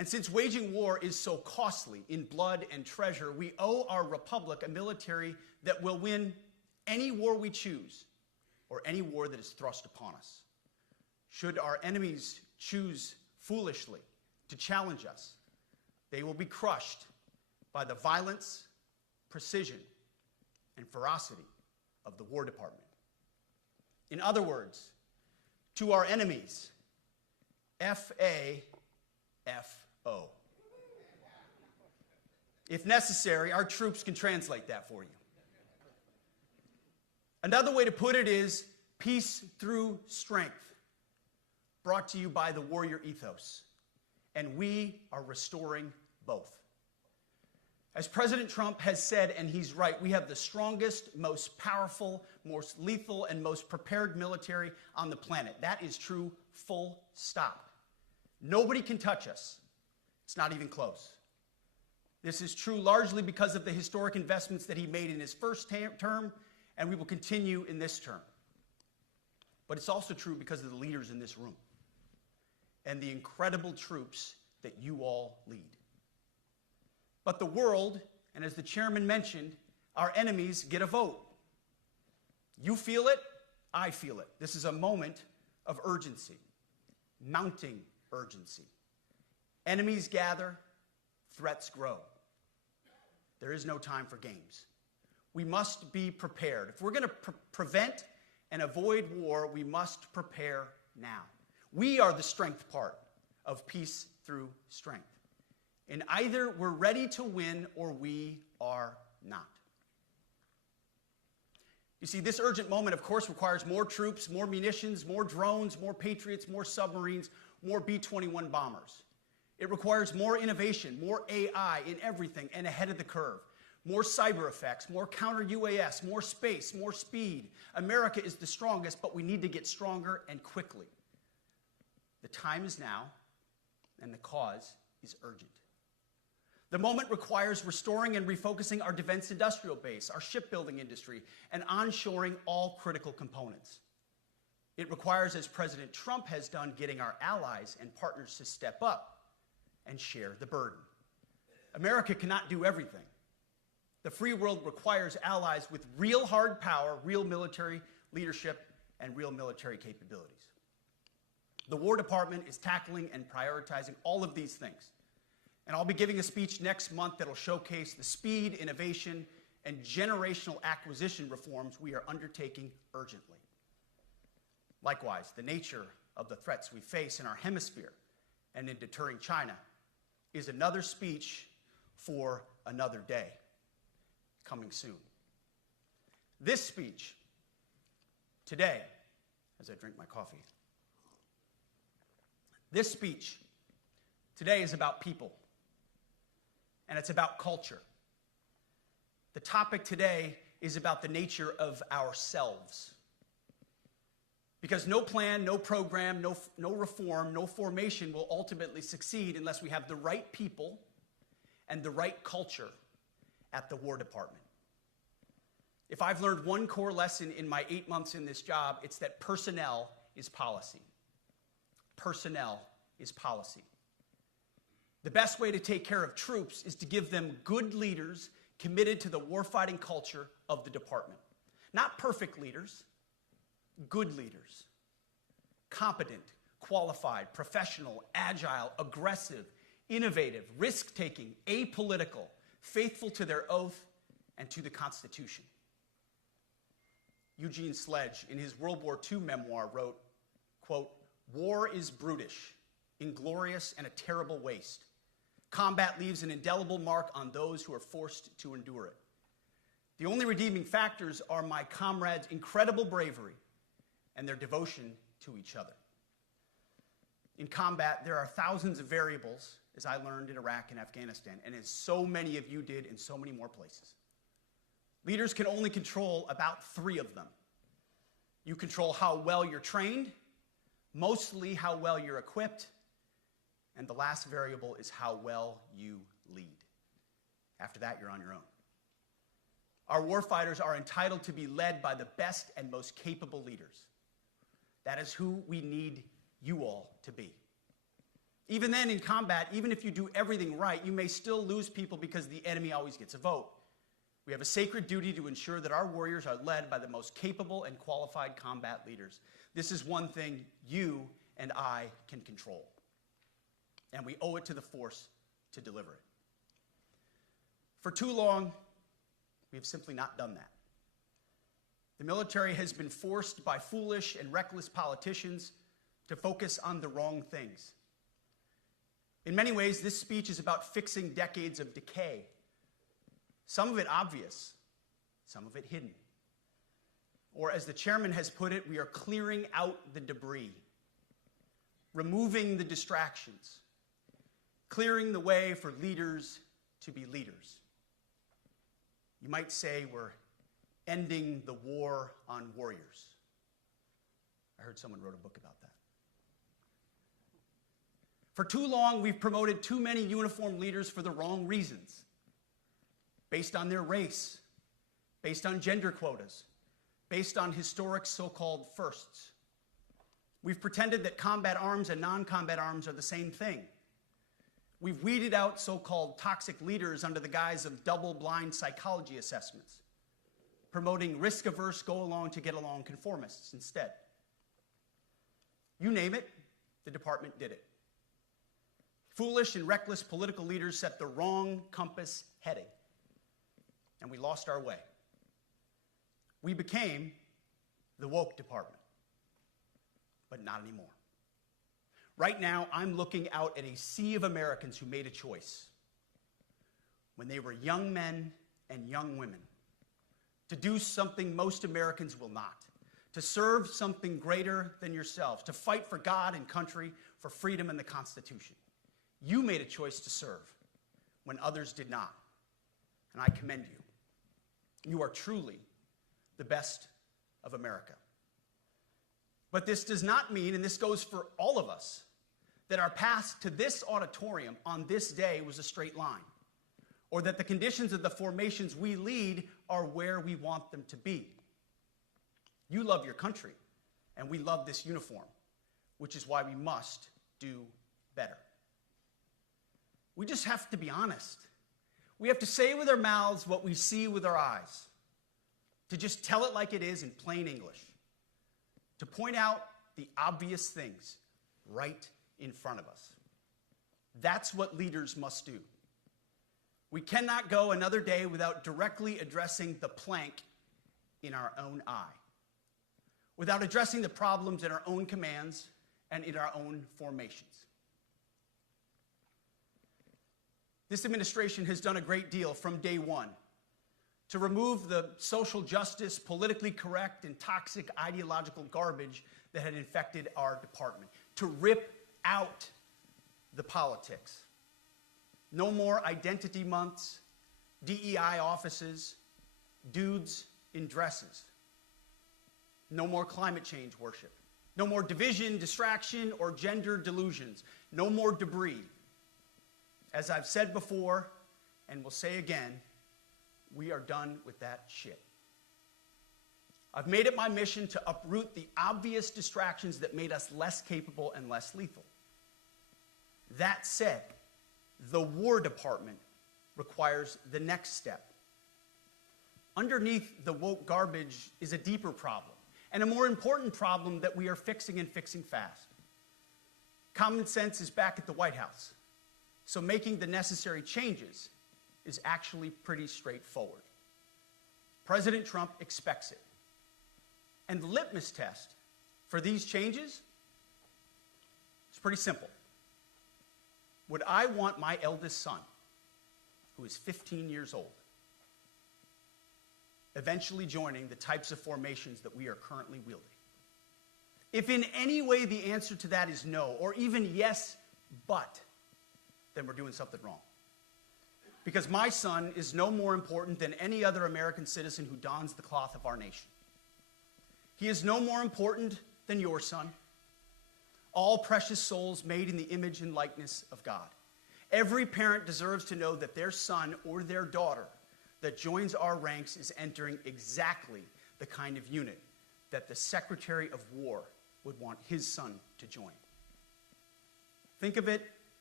And since waging war is so costly in blood and treasure, we owe our republic a military that will win any war we choose or any war that is thrust upon us. Should our enemies choose foolishly to challenge us, they will be crushed by the violence, precision, and ferocity of the War Department. In other words, to our enemies, F-A-F-O. If necessary, our troops can translate that for you. Another way to put it is peace through strength, brought to you by the warrior ethos. And we are restoring both. As President Trump has said, and he's right, we have the strongest, most powerful, most lethal, and most prepared military on the planet. That is true, full stop. Nobody can touch us. It's not even close. This is true largely because of the historic investments that he made in his first term, and we will continue in this term. But it's also true because of the leaders in this room and the incredible troops that you all lead. But the world, and as the chairman mentioned, our enemies get a vote. You feel it, I feel it. This is a moment of urgency, mounting urgency. Enemies gather, threats grow. There is no time for games. We must be prepared. If we're going to prevent and avoid war, we must prepare now. We are the strength part of peace through strength. And either we're ready to win or we are not. You see, this urgent moment, of course, requires more troops, more munitions, more drones, more Patriots, more submarines, more B-21 bombers. It requires more innovation, more AI in everything and ahead of the curve. More cyber effects, more counter-UAS, more space, more speed. America is the strongest, but we need to get stronger and quickly. The time is now, and the cause is urgent. The moment requires restoring and refocusing our defense industrial base, our shipbuilding industry, and onshoring all critical components. It requires, as President Trump has done, getting our allies and partners to step up and share the burden. America cannot do everything. The free world requires allies with real hard power, real military leadership, and real military capabilities. The War Department is tackling and prioritizing all of these things. And I'll be giving a speech next month that'll showcase the speed, innovation, and generational acquisition reforms we are undertaking urgently. Likewise, the nature of the threats we face in our hemisphere and in deterring China is another speech for another day, coming soon. This speech today, as I drink my coffee, this speech today is about people, and it's about culture. The topic today is about the nature of ourselves. Because no plan, no program, no reform, no formation will ultimately succeed unless we have the right people and the right culture at the War Department. If I've learned one core lesson in my 8 months in this job, it's that personnel is policy. Personnel is policy. The best way to take care of troops is to give them good leaders committed to the warfighting culture of the department. Not perfect leaders, good leaders. Competent, qualified, professional, agile, aggressive, innovative, risk-taking, apolitical, faithful to their oath and to the Constitution. Eugene Sledge, in his World War II memoir, wrote, quote, "War is brutish, inglorious, and a terrible waste. Combat leaves an indelible mark on those who are forced to endure it. The only redeeming factors are my comrades' incredible bravery and their devotion to each other. In combat, there are thousands of variables, as I learned in Iraq and Afghanistan, and as so many of you did in so many more places. Leaders can only control about 3 of them. You control how well you're trained, mostly how well you're equipped, and the last variable is how well you lead. After that, you're on your own. Our warfighters are entitled to be led by the best and most capable leaders. That is who we need you all to be. Even then, in combat, even if you do everything right, you may still lose people because the enemy always gets a vote. We have a sacred duty to ensure that our warriors are led by the most capable and qualified combat leaders. This is one thing you and I can control, and we owe it to the force to deliver it. For too long, we have simply not done that. The military has been forced by foolish and reckless politicians to focus on the wrong things. In many ways, this speech is about fixing decades of decay. Some of it obvious, some of it hidden. Or as the chairman has put it, we are clearing out the debris, removing the distractions, clearing the way for leaders to be leaders. You might say we're ending the war on warriors. I heard someone wrote a book about that. For too long, we've promoted too many uniformed leaders for the wrong reasons, based on their race, based on gender quotas, based on historic so-called firsts. We've pretended that combat arms and non-combat arms are the same thing. We've weeded out so-called toxic leaders under the guise of double-blind psychology assessments, promoting risk-averse, go-along-to-get-along conformists instead. You name it, the department did it. Foolish and reckless political leaders set the wrong compass heading, and we lost our way. We became the woke department, but not anymore. Right now, I'm looking out at a sea of Americans who made a choice when they were young men and young women to do something most Americans will not, to serve something greater than yourselves, to fight for God and country, for freedom and the Constitution. You made a choice to serve when others did not, and I commend you. You are truly the best of America. But this does not mean, and this goes for all of us, that our path to this auditorium on this day was a straight line, or that the conditions of the formations we lead are where we want them to be. You love your country, and we love this uniform, which is why we must do better. We just have to be honest. We have to say with our mouths what we see with our eyes, to just tell it like it is in plain English, to point out the obvious things right in front of us. That's what leaders must do. We cannot go another day without directly addressing the plank in our own eye, without addressing the problems in our own commands and in our own formations. This administration has done a great deal from day one to remove the social justice, politically correct, and toxic ideological garbage that had infected our department, to rip out the politics. No more identity months, DEI offices, dudes in dresses. No more climate change worship. No more division, distraction, or gender delusions. No more debris. As I've said before, and will say again, we are done with that shit. I've made it my mission to uproot the obvious distractions that made us less capable and less lethal. That said, the War Department requires the next step. Underneath the woke garbage is a deeper problem, and a more important problem that we are fixing and fixing fast. Common sense is back at the White House, so making the necessary changes is actually pretty straightforward. President Trump expects it. And the litmus test for these changes is pretty simple. Would I want my eldest son, who is 15 years old, eventually joining the types of formations that we are currently wielding? If in any way the answer to that is no, or even yes, but, then we're doing something wrong. Because my son is no more important than any other American citizen who dons the cloth of our nation. He is no more important than your son. All precious souls made in the image and likeness of God. Every parent deserves to know that their son or their daughter that joins our ranks is entering exactly the kind of unit that the Secretary of War would want his son to join. Think of it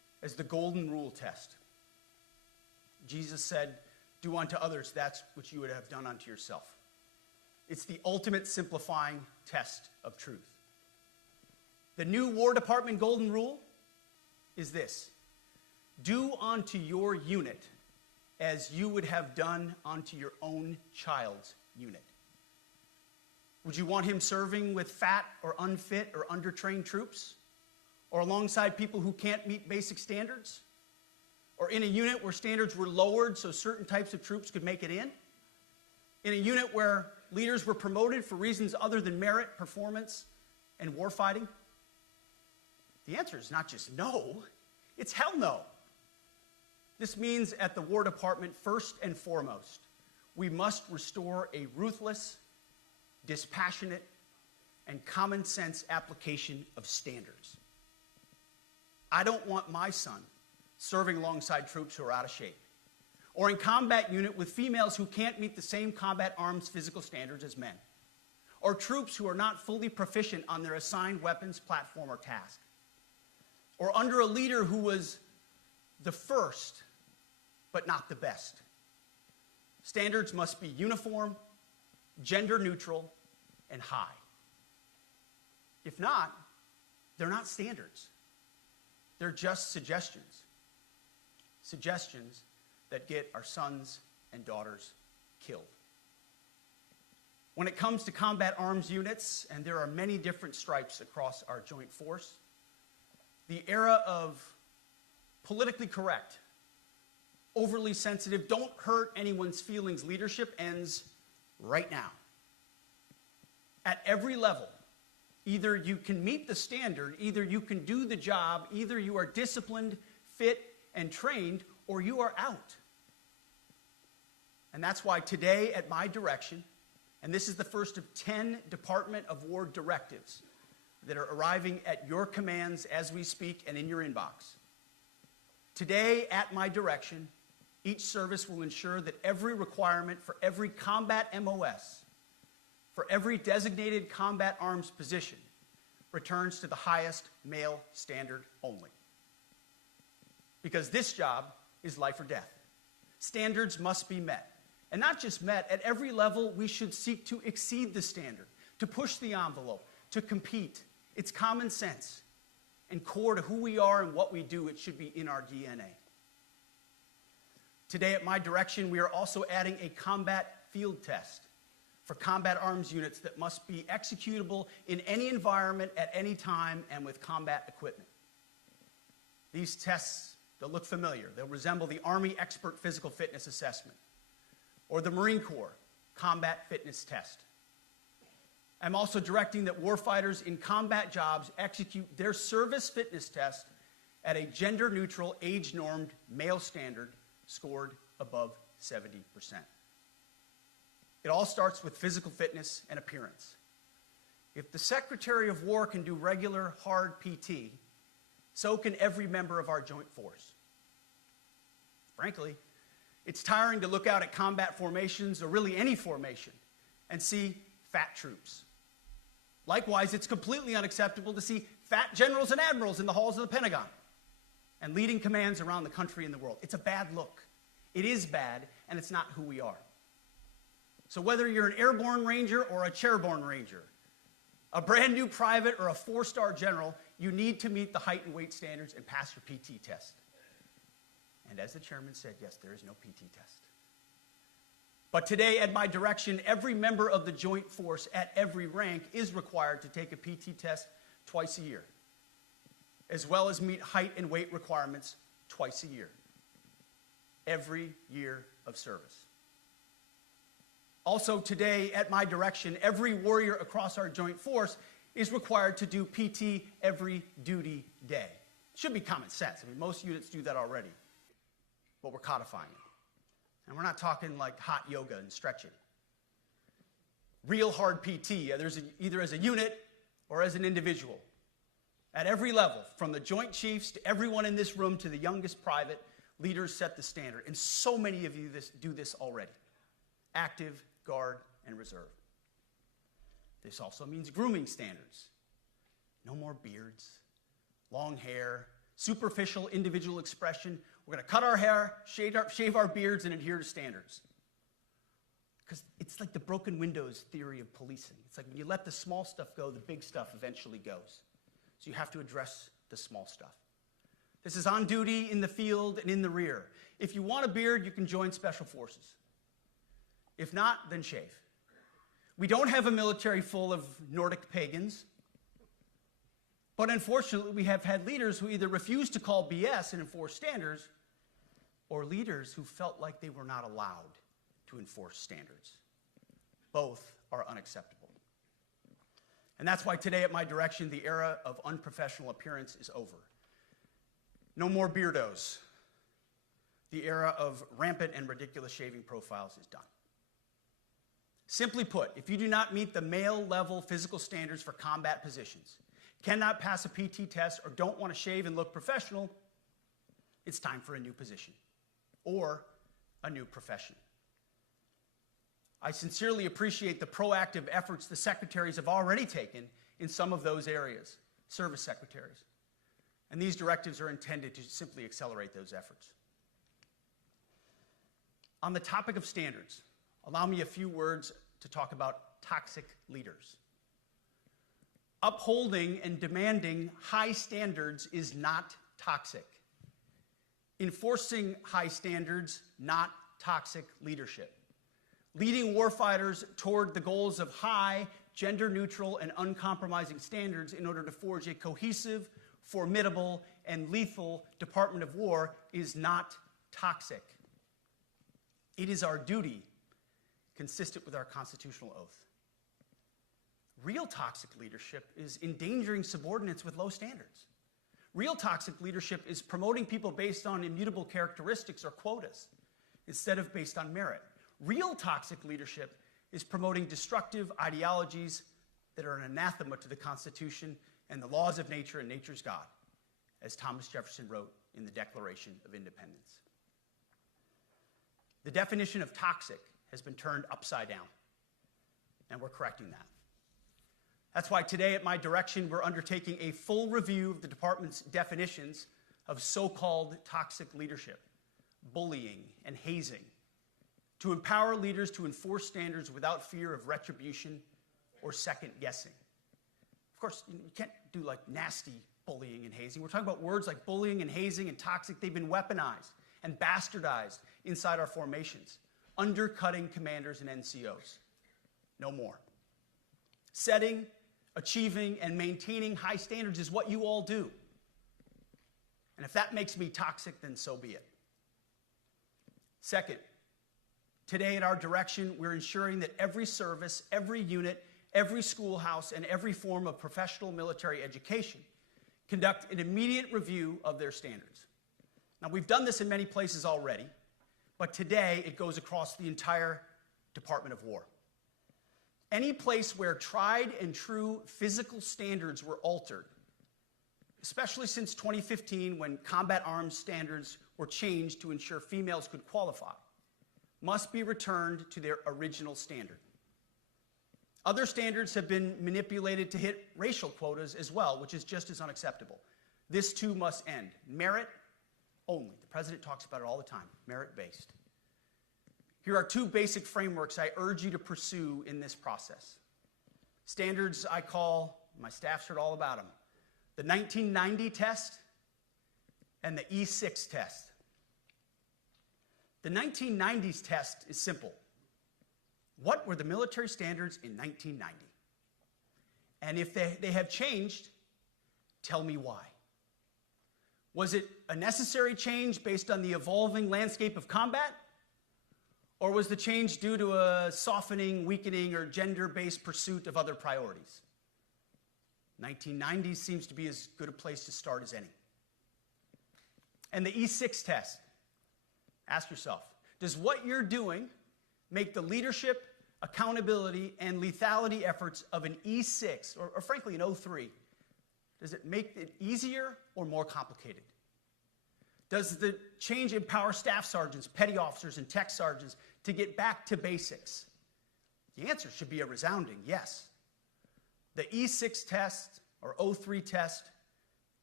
as the golden rule test. Jesus said, do unto others that which you would have done unto yourself. It's the ultimate simplifying test of truth. The new War Department golden rule is this: do unto your unit as you would have done unto your own child's unit. Would you want him serving with fat or unfit or undertrained troops? Or alongside people who can't meet basic standards? Or in a unit where standards were lowered so certain types of troops could make it in? In a unit where leaders were promoted for reasons other than merit, performance, and warfighting? The answer is not just no, it's hell no. This means at the War Department, first and foremost, we must restore a ruthless, dispassionate, and common sense application of standards. I don't want my son serving alongside troops who are out of shape, or in combat unit with females who can't meet the same combat arms physical standards as men, or troops who are not fully proficient on their assigned weapons, platform, or task, or under a leader who was the first but not the best. Standards must be uniform, gender neutral, and high. If not, they're not standards. They're just suggestions. Suggestions that get our sons and daughters killed. When it comes to combat arms units, and there are many different stripes across our joint force, the era of politically correct, overly sensitive, don't hurt anyone's feelings leadership ends right now. At every level, either you can meet the standard, either you can do the job, either you are disciplined, fit, and trained, or you are out. And that's why today, at my direction, and this is the first of 10 Department of War directives that are arriving at your commands as we speak and in your inbox. Today, at my direction, each service will ensure that every requirement for every combat MOS, for every designated combat arms position, returns to the highest male standard only. Because this job is life or death. Standards must be met. And not just met, at every level we should seek to exceed the standard, to push the envelope, to compete. It's common sense and core to who we are and what we do. It should be in our DNA. Today at my direction, we are also adding a combat field test for combat arms units that must be executable in any environment at any time and with combat equipment. These tests, they'll look familiar. They'll resemble the Army Expert Physical Fitness Assessment or the Marine Corps Combat Fitness Test. I'm also directing that warfighters in combat jobs execute their service fitness test at a gender-neutral, age-normed male standard scored above 70%. It all starts with physical fitness and appearance. If the Secretary of War can do regular, hard PT, so can every member of our joint force. Frankly, it's tiring to look out at combat formations, or really any formation, and see fat troops. Likewise, it's completely unacceptable to see fat generals and admirals in the halls of the Pentagon and leading commands around the country and the world. It's a bad look. It is bad, and it's not who we are. So whether you're an airborne ranger or a chairborne ranger, a brand new private or a 4-star general, you need to meet the height and weight standards and pass your PT test. And as the chairman said, yes, there is no PT test. But today, at my direction, every member of the joint force at every rank is required to take a PT test twice a year, as well as meet height and weight requirements twice a year, every year of service. Also today, at my direction, every warrior across our joint force is required to do PT every duty day. It should be common sense. I mean, most units do that already, but we're codifying it. And we're not talking like hot yoga and stretching. Real hard PT, either as a unit or as an individual. At every level, from the Joint Chiefs to everyone in this room to the youngest private, leaders set the standard. And so many of you do this already. Active, Guard, and Reserve. This also means grooming standards. No more beards, long hair, superficial individual expression. We're going to cut our hair, shave our beards, and adhere to standards. Because it's like the broken windows theory of policing. It's like when you let the small stuff go, the big stuff eventually goes. So you have to address the small stuff. This is on duty, in the field, and in the rear. If you want a beard, you can join special forces. If not, then shave. We don't have a military full of Nordic pagans. But unfortunately, we have had leaders who either refuse to call BS and enforce standards, or leaders who felt like they were not allowed to enforce standards. Both are unacceptable. And that's why today, at my direction, the era of unprofessional appearance is over. No more beardos. The era of rampant and ridiculous shaving profiles is done. Simply put, if you do not meet the male-level physical standards for combat positions, cannot pass a PT test, or don't want to shave and look professional, it's time for a new position or a new profession. I sincerely appreciate the proactive efforts the secretaries have already taken in some of those areas, service secretaries. And these directives are intended to simply accelerate those efforts. On the topic of standards, allow me a few words to talk about toxic leaders. Upholding and demanding high standards is not toxic. Enforcing high standards, not toxic leadership. Leading warfighters toward the goals of high, gender-neutral, and uncompromising standards in order to forge a cohesive, formidable, and lethal Department of War is not toxic. It is our duty, consistent with our constitutional oath. Real toxic leadership is endangering subordinates with low standards. Real toxic leadership is promoting people based on immutable characteristics or quotas instead of based on merit. Real toxic leadership is promoting destructive ideologies that are an anathema to the Constitution and the laws of nature and nature's God, as Thomas Jefferson wrote in the Declaration of Independence. The definition of toxic has been turned upside down, and we're correcting that. That's why today, at my direction, we're undertaking a full review of the department's definitions of so-called toxic leadership, bullying, and hazing, to empower leaders to enforce standards without fear of retribution or second guessing. Of course, you can't do like nasty bullying and hazing. We're talking about words like bullying and hazing and toxic. They've been weaponized and bastardized inside our formations, undercutting commanders and NCOs. No more. Setting, achieving, and maintaining high standards is what you all do. And if that makes me toxic, then so be it. Second, today at our direction, we're ensuring that every service, every unit, every schoolhouse, and every form of professional military education conduct an immediate review of their standards. Now, we've done this in many places already, but today it goes across the entire Department of War. Any place where tried and true physical standards were altered, especially since 2015 when combat arms standards were changed to ensure females could qualify, must be returned to their original standard. Other standards have been manipulated to hit racial quotas as well, which is just as unacceptable. This too must end. Merit only. The president talks about it all the time, merit-based. Here are two basic frameworks I urge you to pursue in this process. Standards I call, my staff's heard all about them, the 1990 test and the E6 test. The 1990s test is simple. What were the military standards in 1990? And if they have changed, tell me why. Was it a necessary change based on the evolving landscape of combat? Or was the change due to a softening, weakening, or gender-based pursuit of other priorities? 1990s seems to be as good a place to start as any. And the E6 test. Ask yourself, does what you're doing make the leadership, accountability, and lethality efforts of an E6, or frankly an O3, does it make it easier or more complicated? Does the change empower staff sergeants, petty officers, and tech sergeants to get back to basics? The answer should be a resounding yes. The E6 test, or O3 test,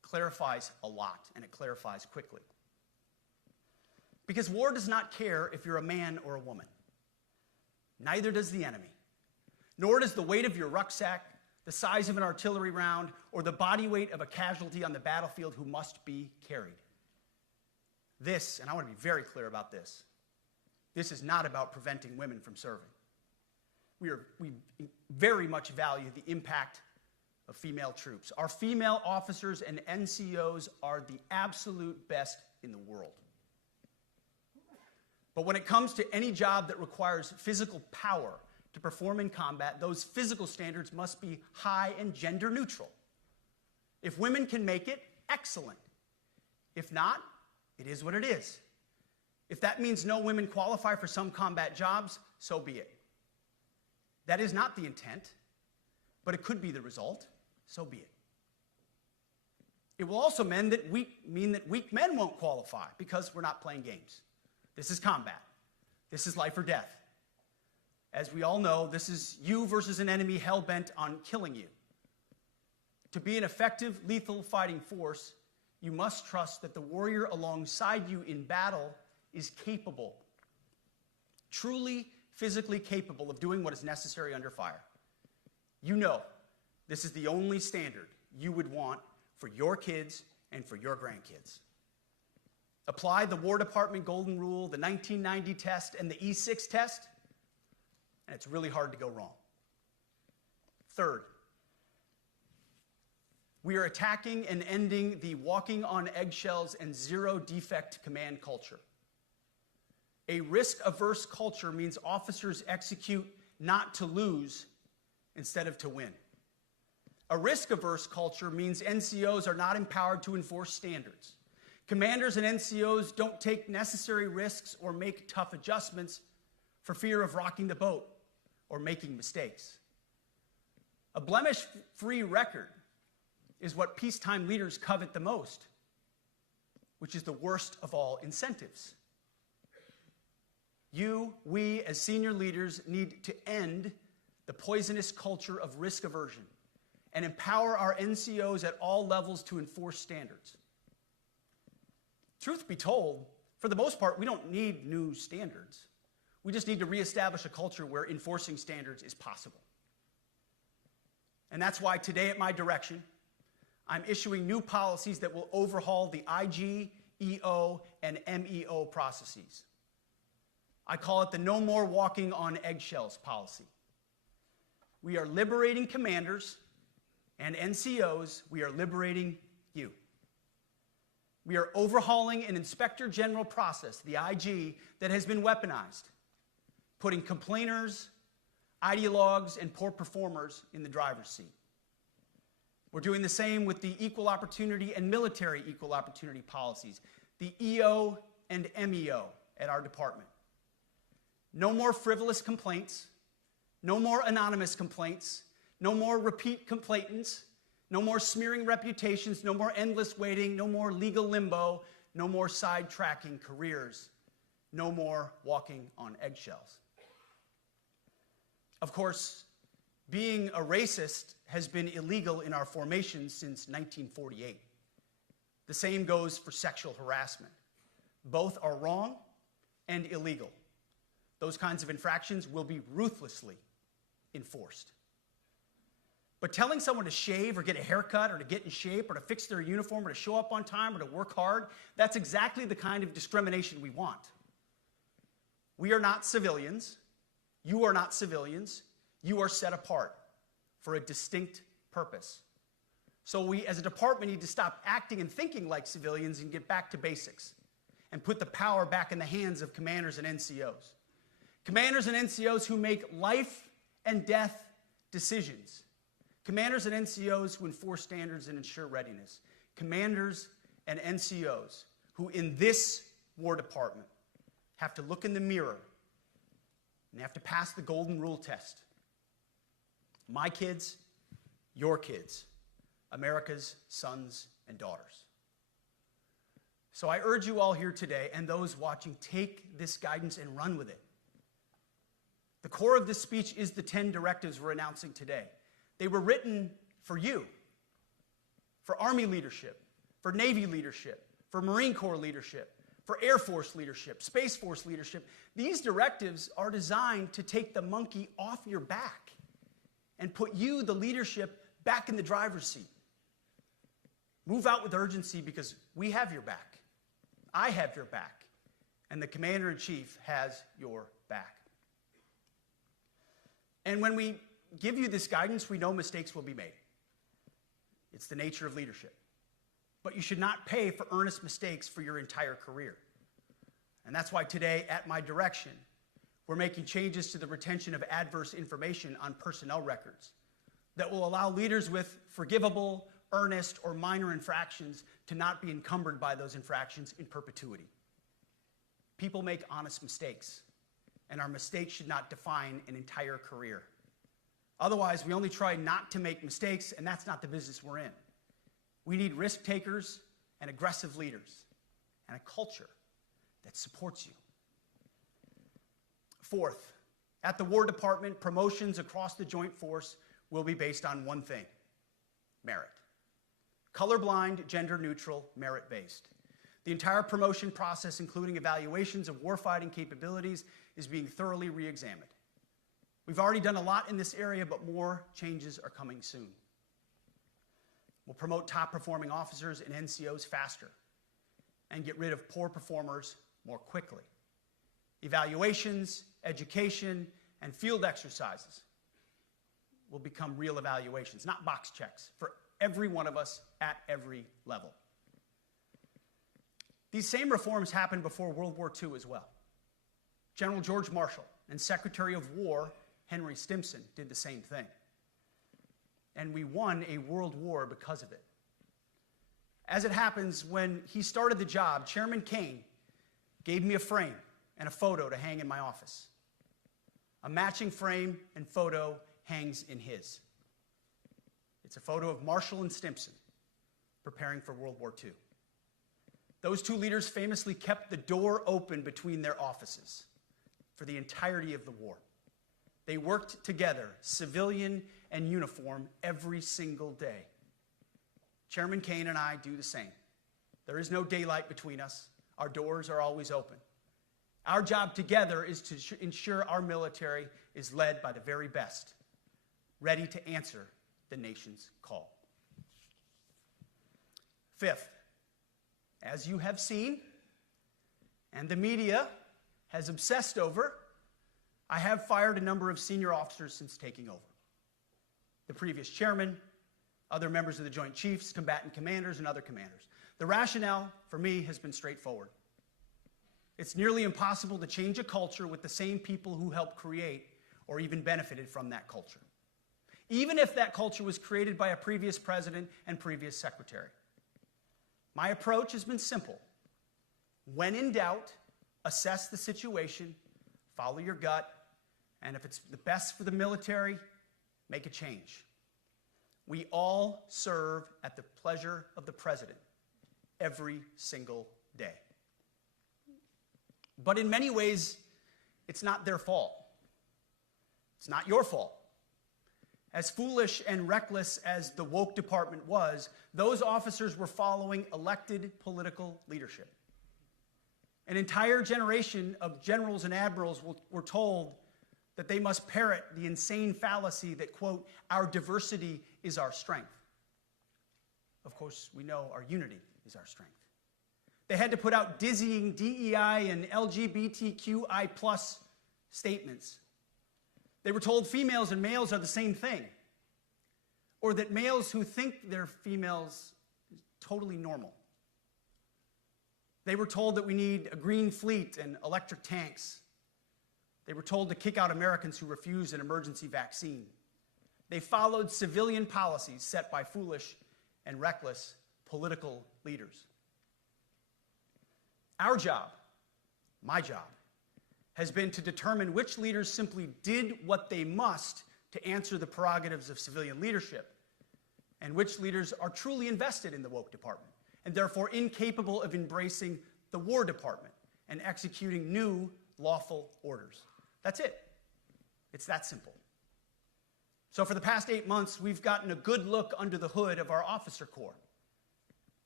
clarifies a lot, and it clarifies quickly. Because war does not care if you're a man or a woman. Neither does the enemy. Nor does the weight of your rucksack, the size of an artillery round, or the body weight of a casualty on the battlefield who must be carried. This, and I want to be very clear about this, this is not about preventing women from serving. We very much value the impact of female troops. Our female officers and NCOs are the absolute best in the world. But when it comes to any job that requires physical power to perform in combat, those physical standards must be high and gender neutral. If women can make it, excellent. If not, it is what it is. If that means no women qualify for some combat jobs, so be it. That is not the intent, but it could be the result, so be it. It will also mean that weak men won't qualify because we're not playing games. This is combat. This is life or death. As we all know, this is you versus an enemy hell-bent on killing you. To be an effective, lethal fighting force, you must trust that the warrior alongside you in battle is capable, truly physically capable of doing what is necessary under fire. You know this is the only standard you would want for your kids and for your grandkids. Apply the War Department Golden Rule, the 1990 test, and the E6 test, and it's really hard to go wrong. Third, we are attacking and ending the walking on eggshells and zero-defect command culture. A risk-averse culture means officers execute not to lose instead of to win. A risk-averse culture means NCOs are not empowered to enforce standards. Commanders and NCOs don't take necessary risks or make tough adjustments for fear of rocking the boat or making mistakes. A blemish-free record is what peacetime leaders covet the most, which is the worst of all incentives. We, as senior leaders, need to end the poisonous culture of risk aversion and empower our NCOs at all levels to enforce standards. Truth be told, for the most part, we don't need new standards. We just need to reestablish a culture where enforcing standards is possible. And that's why today, at my direction, I'm issuing new policies that will overhaul the IG, EO, and MEO processes. I call it the No More Walking on Eggshells policy. We are liberating commanders and NCOs. We are liberating you. We are overhauling an inspector general process, the IG, that has been weaponized, putting complainers, ideologues, and poor performers in the driver's seat. We're doing the same with the equal opportunity and military equal opportunity policies, the EO and MEO at our department. No more frivolous complaints, no more anonymous complaints, no more repeat complainants, no more smearing reputations, no more endless waiting, no more legal limbo, no more sidetracking careers, no more walking on eggshells. Of course, being a racist has been illegal in our formation since 1948. The same goes for sexual harassment. Both are wrong and illegal. Those kinds of infractions will be ruthlessly enforced. But telling someone to shave or get a haircut or to get in shape or to fix their uniform or to show up on time or to work hard, that's exactly the kind of discrimination we want. We are not civilians. You are not civilians. You are set apart for a distinct purpose. So we, as a department, need to stop acting and thinking like civilians and get back to basics and put the power back in the hands of commanders and NCOs. Commanders and NCOs who make life and death decisions. Commanders and NCOs who enforce standards and ensure readiness. Commanders and NCOs who, in this War Department, have to look in the mirror and have to pass the Golden Rule test. My kids, your kids, America's sons and daughters. So I urge you all here today and those watching, take this guidance and run with it. The core of this speech is the 10 directives we're announcing today. They were written for you, for Army leadership, for Navy leadership, for Marine Corps leadership, for Air Force leadership, Space Force leadership. These directives are designed to take the monkey off your back and put you, the leadership, back in the driver's seat. Move out with urgency because we have your back. I have your back. And the Commander-in-Chief has your back. And when we give you this guidance, we know mistakes will be made. It's the nature of leadership. But you should not pay for earnest mistakes for your entire career. And that's why today, at my direction, we're making changes to the retention of adverse information on personnel records that will allow leaders with forgivable, earnest, or minor infractions to not be encumbered by those infractions in perpetuity. People make honest mistakes, and our mistakes should not define an entire career. Otherwise, we only try not to make mistakes, and that's not the business we're in. We need risk takers and aggressive leaders and a culture that supports you. Fourth, at the War Department, promotions across the Joint Force will be based on one thing: merit. Colorblind, gender-neutral, merit-based. The entire promotion process, including evaluations of warfighting capabilities, is being thoroughly re-examined. We've already done a lot in this area, but more changes are coming soon. We'll promote top-performing officers and NCOs faster and get rid of poor performers more quickly. Evaluations, education, and field exercises will become real evaluations, not box checks, for every one of us at every level. These same reforms happened before World War II as well. General George Marshall and Secretary of War Henry Stimson did the same thing. And we won a world war because of it. As it happens, when he started the job, Chairman Kane gave me a frame and a photo to hang in my office. A matching frame and photo hangs in his. It's a photo of Marshall and Stimson preparing for World War II. Those two leaders famously kept the door open between their offices for the entirety of the war. They worked together, civilian and uniform, every single day. Chairman Kane and I do the same. There is no daylight between us. Our doors are always open. Our job together is to ensure our military is led by the very best, ready to answer the nation's call. Fifth, as you have seen, and the media has obsessed over, I have fired a number of senior officers since taking over. The previous chairman, other members of the Joint Chiefs, combatant commanders, and other commanders. The rationale for me has been straightforward. It's nearly impossible to change a culture with the same people who helped create or even benefited from that culture, even if that culture was created by a previous president and previous secretary. My approach has been simple. When in doubt, assess the situation, follow your gut, and if it's the best for the military, make a change. We all serve at the pleasure of the president every single day. But in many ways, it's not their fault. It's not your fault. As foolish and reckless as the woke department was, those officers were following elected political leadership. An entire generation of generals and admirals were told that they must parrot the insane fallacy that, quote, our diversity is our strength. Of course, we know our unity is our strength. They had to put out dizzying DEI and LGBTQI+ statements. They were told females and males are the same thing, or that males who think they're females is totally normal. They were told that we need a green fleet and electric tanks. They were told to kick out Americans who refused an emergency vaccine. They followed civilian policies set by foolish and reckless political leaders. Our job, my job, has been to determine which leaders simply did what they must to answer the prerogatives of civilian leadership, and which leaders are truly invested in the woke department, and therefore incapable of embracing the War Department and executing new lawful orders. That's it. It's that simple. So for the past 8 months, we've gotten a good look under the hood of our officer corps.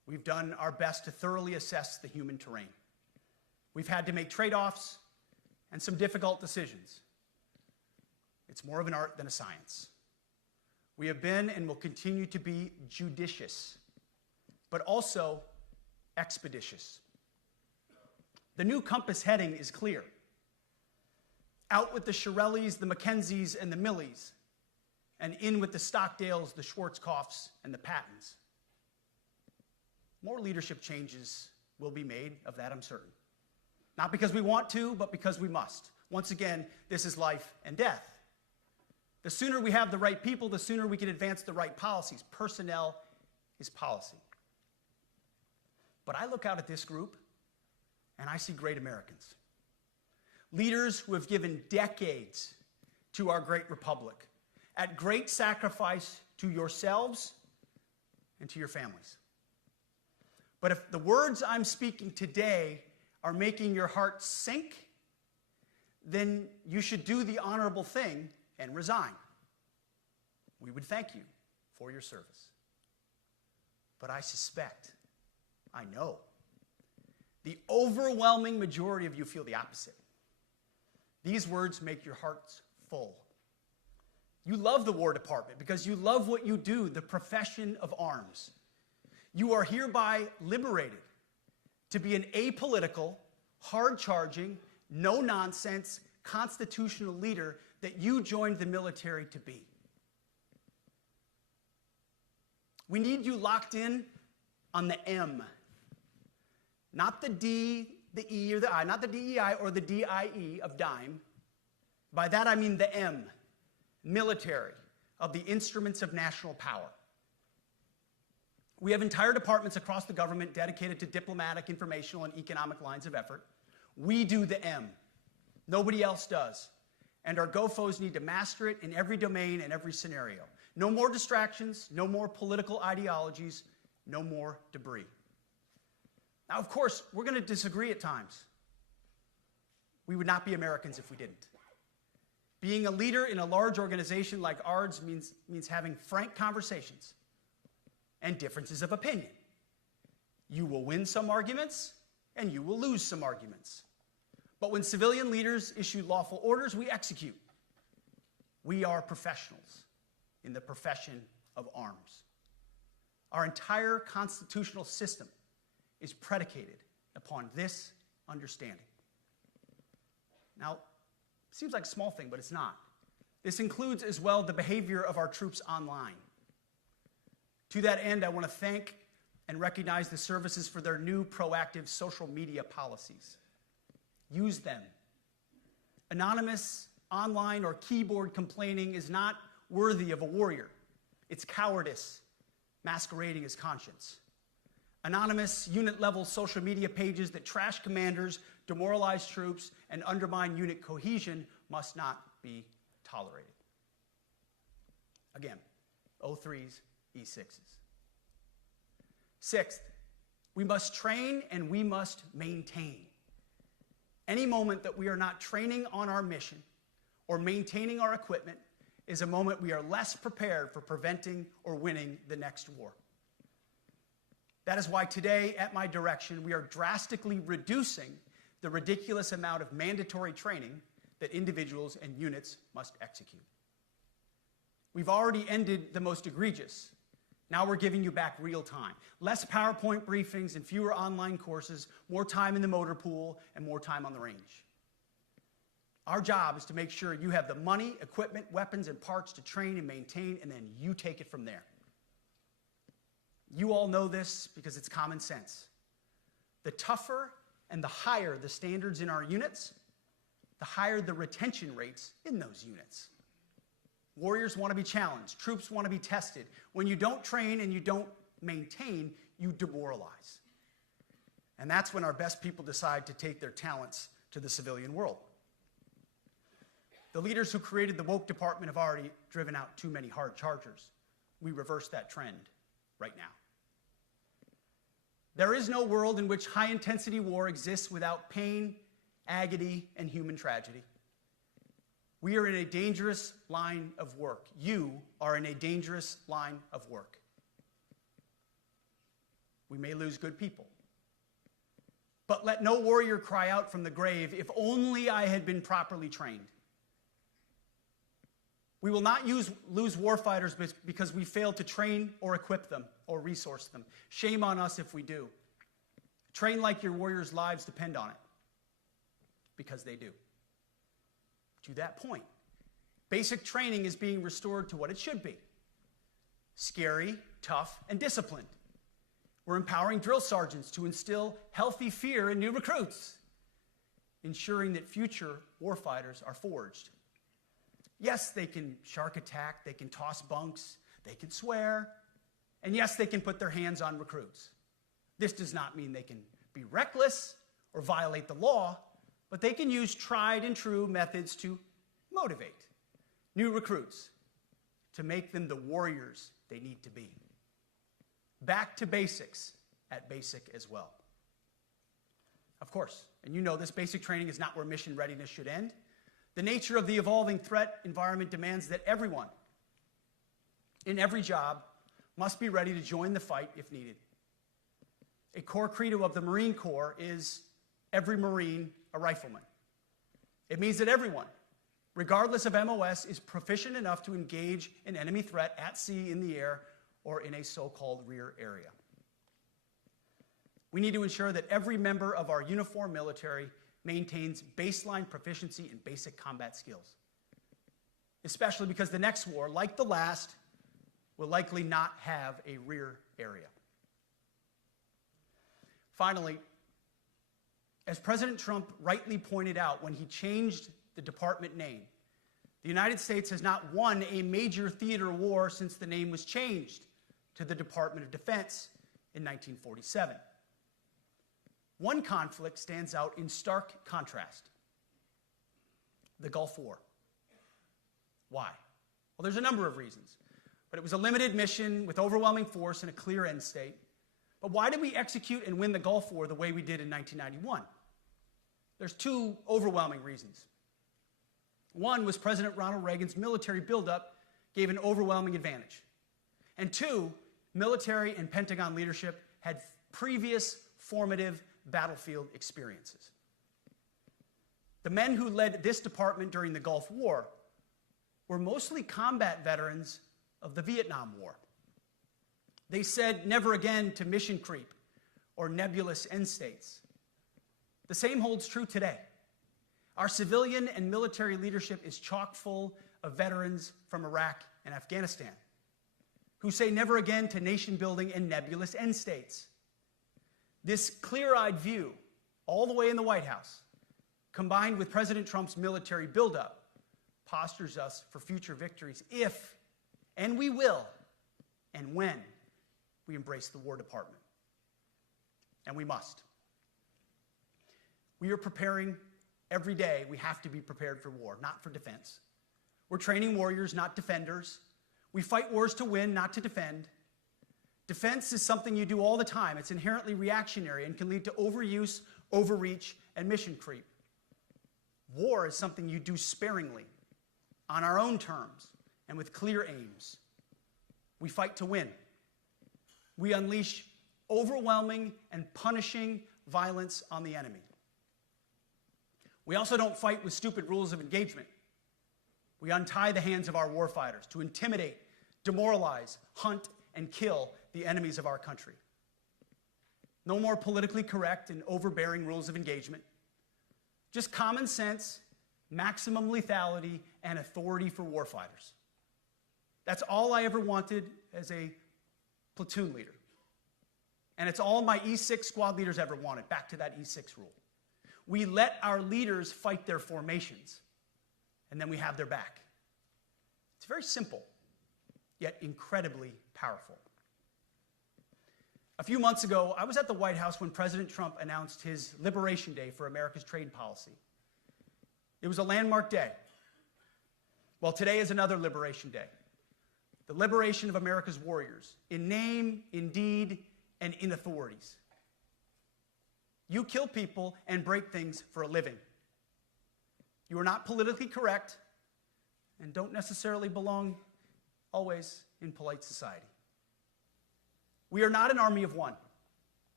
We've done our best to thoroughly assess the human terrain. We've had to make trade-offs and some difficult decisions. It's more of an art than a science. We have been and will continue to be judicious, but also expeditious. The new compass heading is clear. Out with the Shirellis, the Mackenzies, and the Millies, and in with the Stockdales, the Schwarzkopfs, and the Pattons. More leadership changes will be made, of that I'm certain. Not because we want to, but because we must. Once again, this is life and death. The sooner we have the right people, the sooner we can advance the right policies. Personnel is policy. But I look out at this group, and I see great Americans. Leaders who have given decades to our great republic, at great sacrifice to yourselves and to your families. But if the words I'm speaking today are making your heart sink, then you should do the honorable thing and resign. We would thank you for your service. But I suspect, I know, the overwhelming majority of you feel the opposite. These words make your hearts full. You love the War Department because you love what you do, the profession of arms. You are hereby liberated to be an apolitical, hard-charging, no-nonsense, constitutional leader that you joined the military to be. We need you locked in on the M, not the D, the E, or the I, not the DEI or the DIE of dime. By that I mean the M, military, of the instruments of national power. We have entire departments across the government dedicated to diplomatic, informational, and economic lines of effort. We do the M. Nobody else does. And our GOFOs need to master it in every domain and every scenario. No more distractions, no more political ideologies, no more debris. Now, of course, we're going to disagree at times. We would not be Americans if we didn't. Being a leader in a large organization like ours means having frank conversations and differences of opinion. You will win some arguments, and you will lose some arguments. But when civilian leaders issue lawful orders, we execute. We are professionals in the profession of arms. Our entire constitutional system is predicated upon this understanding. Now, it seems like a small thing, but it's not. This includes as well the behavior of our troops online. To that end, I want to thank and recognize the services for their new proactive social media policies. Use them. Anonymous, online, or keyboard complaining is not worthy of a warrior. It's cowardice masquerading as conscience. Anonymous, unit-level social media pages that trash commanders, demoralize troops, and undermine unit cohesion must not be tolerated. Again, O3s, E6s. Sixth, we must train and we must maintain. Any moment that we are not training on our mission or maintaining our equipment is a moment we are less prepared for preventing or winning the next war. That is why today, at my direction, we are drastically reducing the ridiculous amount of mandatory training that individuals and units must execute. We've already ended the most egregious. Now we're giving you back real time. Less PowerPoint briefings and fewer online courses, more time in the motor pool, and more time on the range. Our job is to make sure you have the money, equipment, weapons, and parts to train and maintain, and then you take it from there. You all know this because it's common sense. The tougher and the higher the standards in our units, the higher the retention rates in those units. Warriors want to be challenged. Troops want to be tested. When you don't train and you don't maintain, you demoralize. And that's when our best people decide to take their talents to the civilian world. The leaders who created the woke department have already driven out too many hard chargers. We reverse that trend right now. There is no world in which high-intensity war exists without pain, agony, and human tragedy. We are in a dangerous line of work. You are in a dangerous line of work. We may lose good people. But let no warrior cry out from the grave, if only I had been properly trained. We will not lose warfighters because we failed to train or equip them or resource them. Shame on us if we do. Train like your warriors' lives depend on it, because they do. To that point, basic training is being restored to what it should be: scary, tough, and disciplined. We're empowering drill sergeants to instill healthy fear in new recruits, ensuring that future warfighters are forged. Yes, they can shark attack, they can toss bunks, they can swear, and yes, they can put their hands on recruits. This does not mean they can be reckless or violate the law, but they can use tried and true methods to motivate new recruits, to make them the warriors they need to be. Back to basics at basic as well. Of course, and you know this, basic training is not where mission readiness should end. The nature of the evolving threat environment demands that everyone in every job must be ready to join the fight if needed. A core credo of the Marine Corps is every Marine a rifleman. It means that everyone, regardless of MOS, is proficient enough to engage an enemy threat at sea, in the air, or in a so-called rear area. We need to ensure that every member of our uniformed military maintains baseline proficiency in basic combat skills, especially because the next war, like the last, will likely not have a rear area. Finally, as President Trump rightly pointed out when he changed the department name, the United States has not won a major theater war since the name was changed to the Department of Defense in 1947. One conflict stands out in stark contrast: the Gulf War. Why? Well, there's a number of reasons, but it was a limited mission with overwhelming force and a clear end state. But why did we execute and win the Gulf War the way we did in 1991? There's two overwhelming reasons. One was President Ronald Reagan's military buildup gave an overwhelming advantage. And two, military and Pentagon leadership had previous formative battlefield experiences. The men who led this department during the Gulf War were mostly combat veterans of the Vietnam War. They said never again to mission creep or nebulous end states. The same holds true today. Our civilian and military leadership is chock full of veterans from Iraq and Afghanistan who say never again to nation building and nebulous end states. This clear-eyed view, all the way in the White House, combined with President Trump's military buildup, postures us for future victories if, and we will, and when we embrace the War Department. And we must. We are preparing every day. We have to be prepared for war, not for defense. We're training warriors, not defenders. We fight wars to win, not to defend. Defense is something you do all the time. It's inherently reactionary and can lead to overuse, overreach, and mission creep. War is something you do sparingly, on our own terms, and with clear aims. We fight to win. We unleash overwhelming and punishing violence on the enemy. We also don't fight with stupid rules of engagement. We untie the hands of our warfighters to intimidate, demoralize, hunt, and kill the enemies of our country. No more politically correct and overbearing rules of engagement. Just common sense, maximum lethality, and authority for warfighters. That's all I ever wanted as a platoon leader. And it's all my E6 squad leaders ever wanted, back to that E6 rule. We let our leaders fight their formations, and then we have their back. It's very simple, yet incredibly powerful. A few months ago, I was at the White House when President Trump announced his Liberation Day for America's trade policy. It was a landmark day. Well, today is another Liberation Day. The liberation of America's warriors, in name, in deed, and in authorities. You kill people and break things for a living. You are not politically correct and don't necessarily belong always in polite society. We are not an army of one.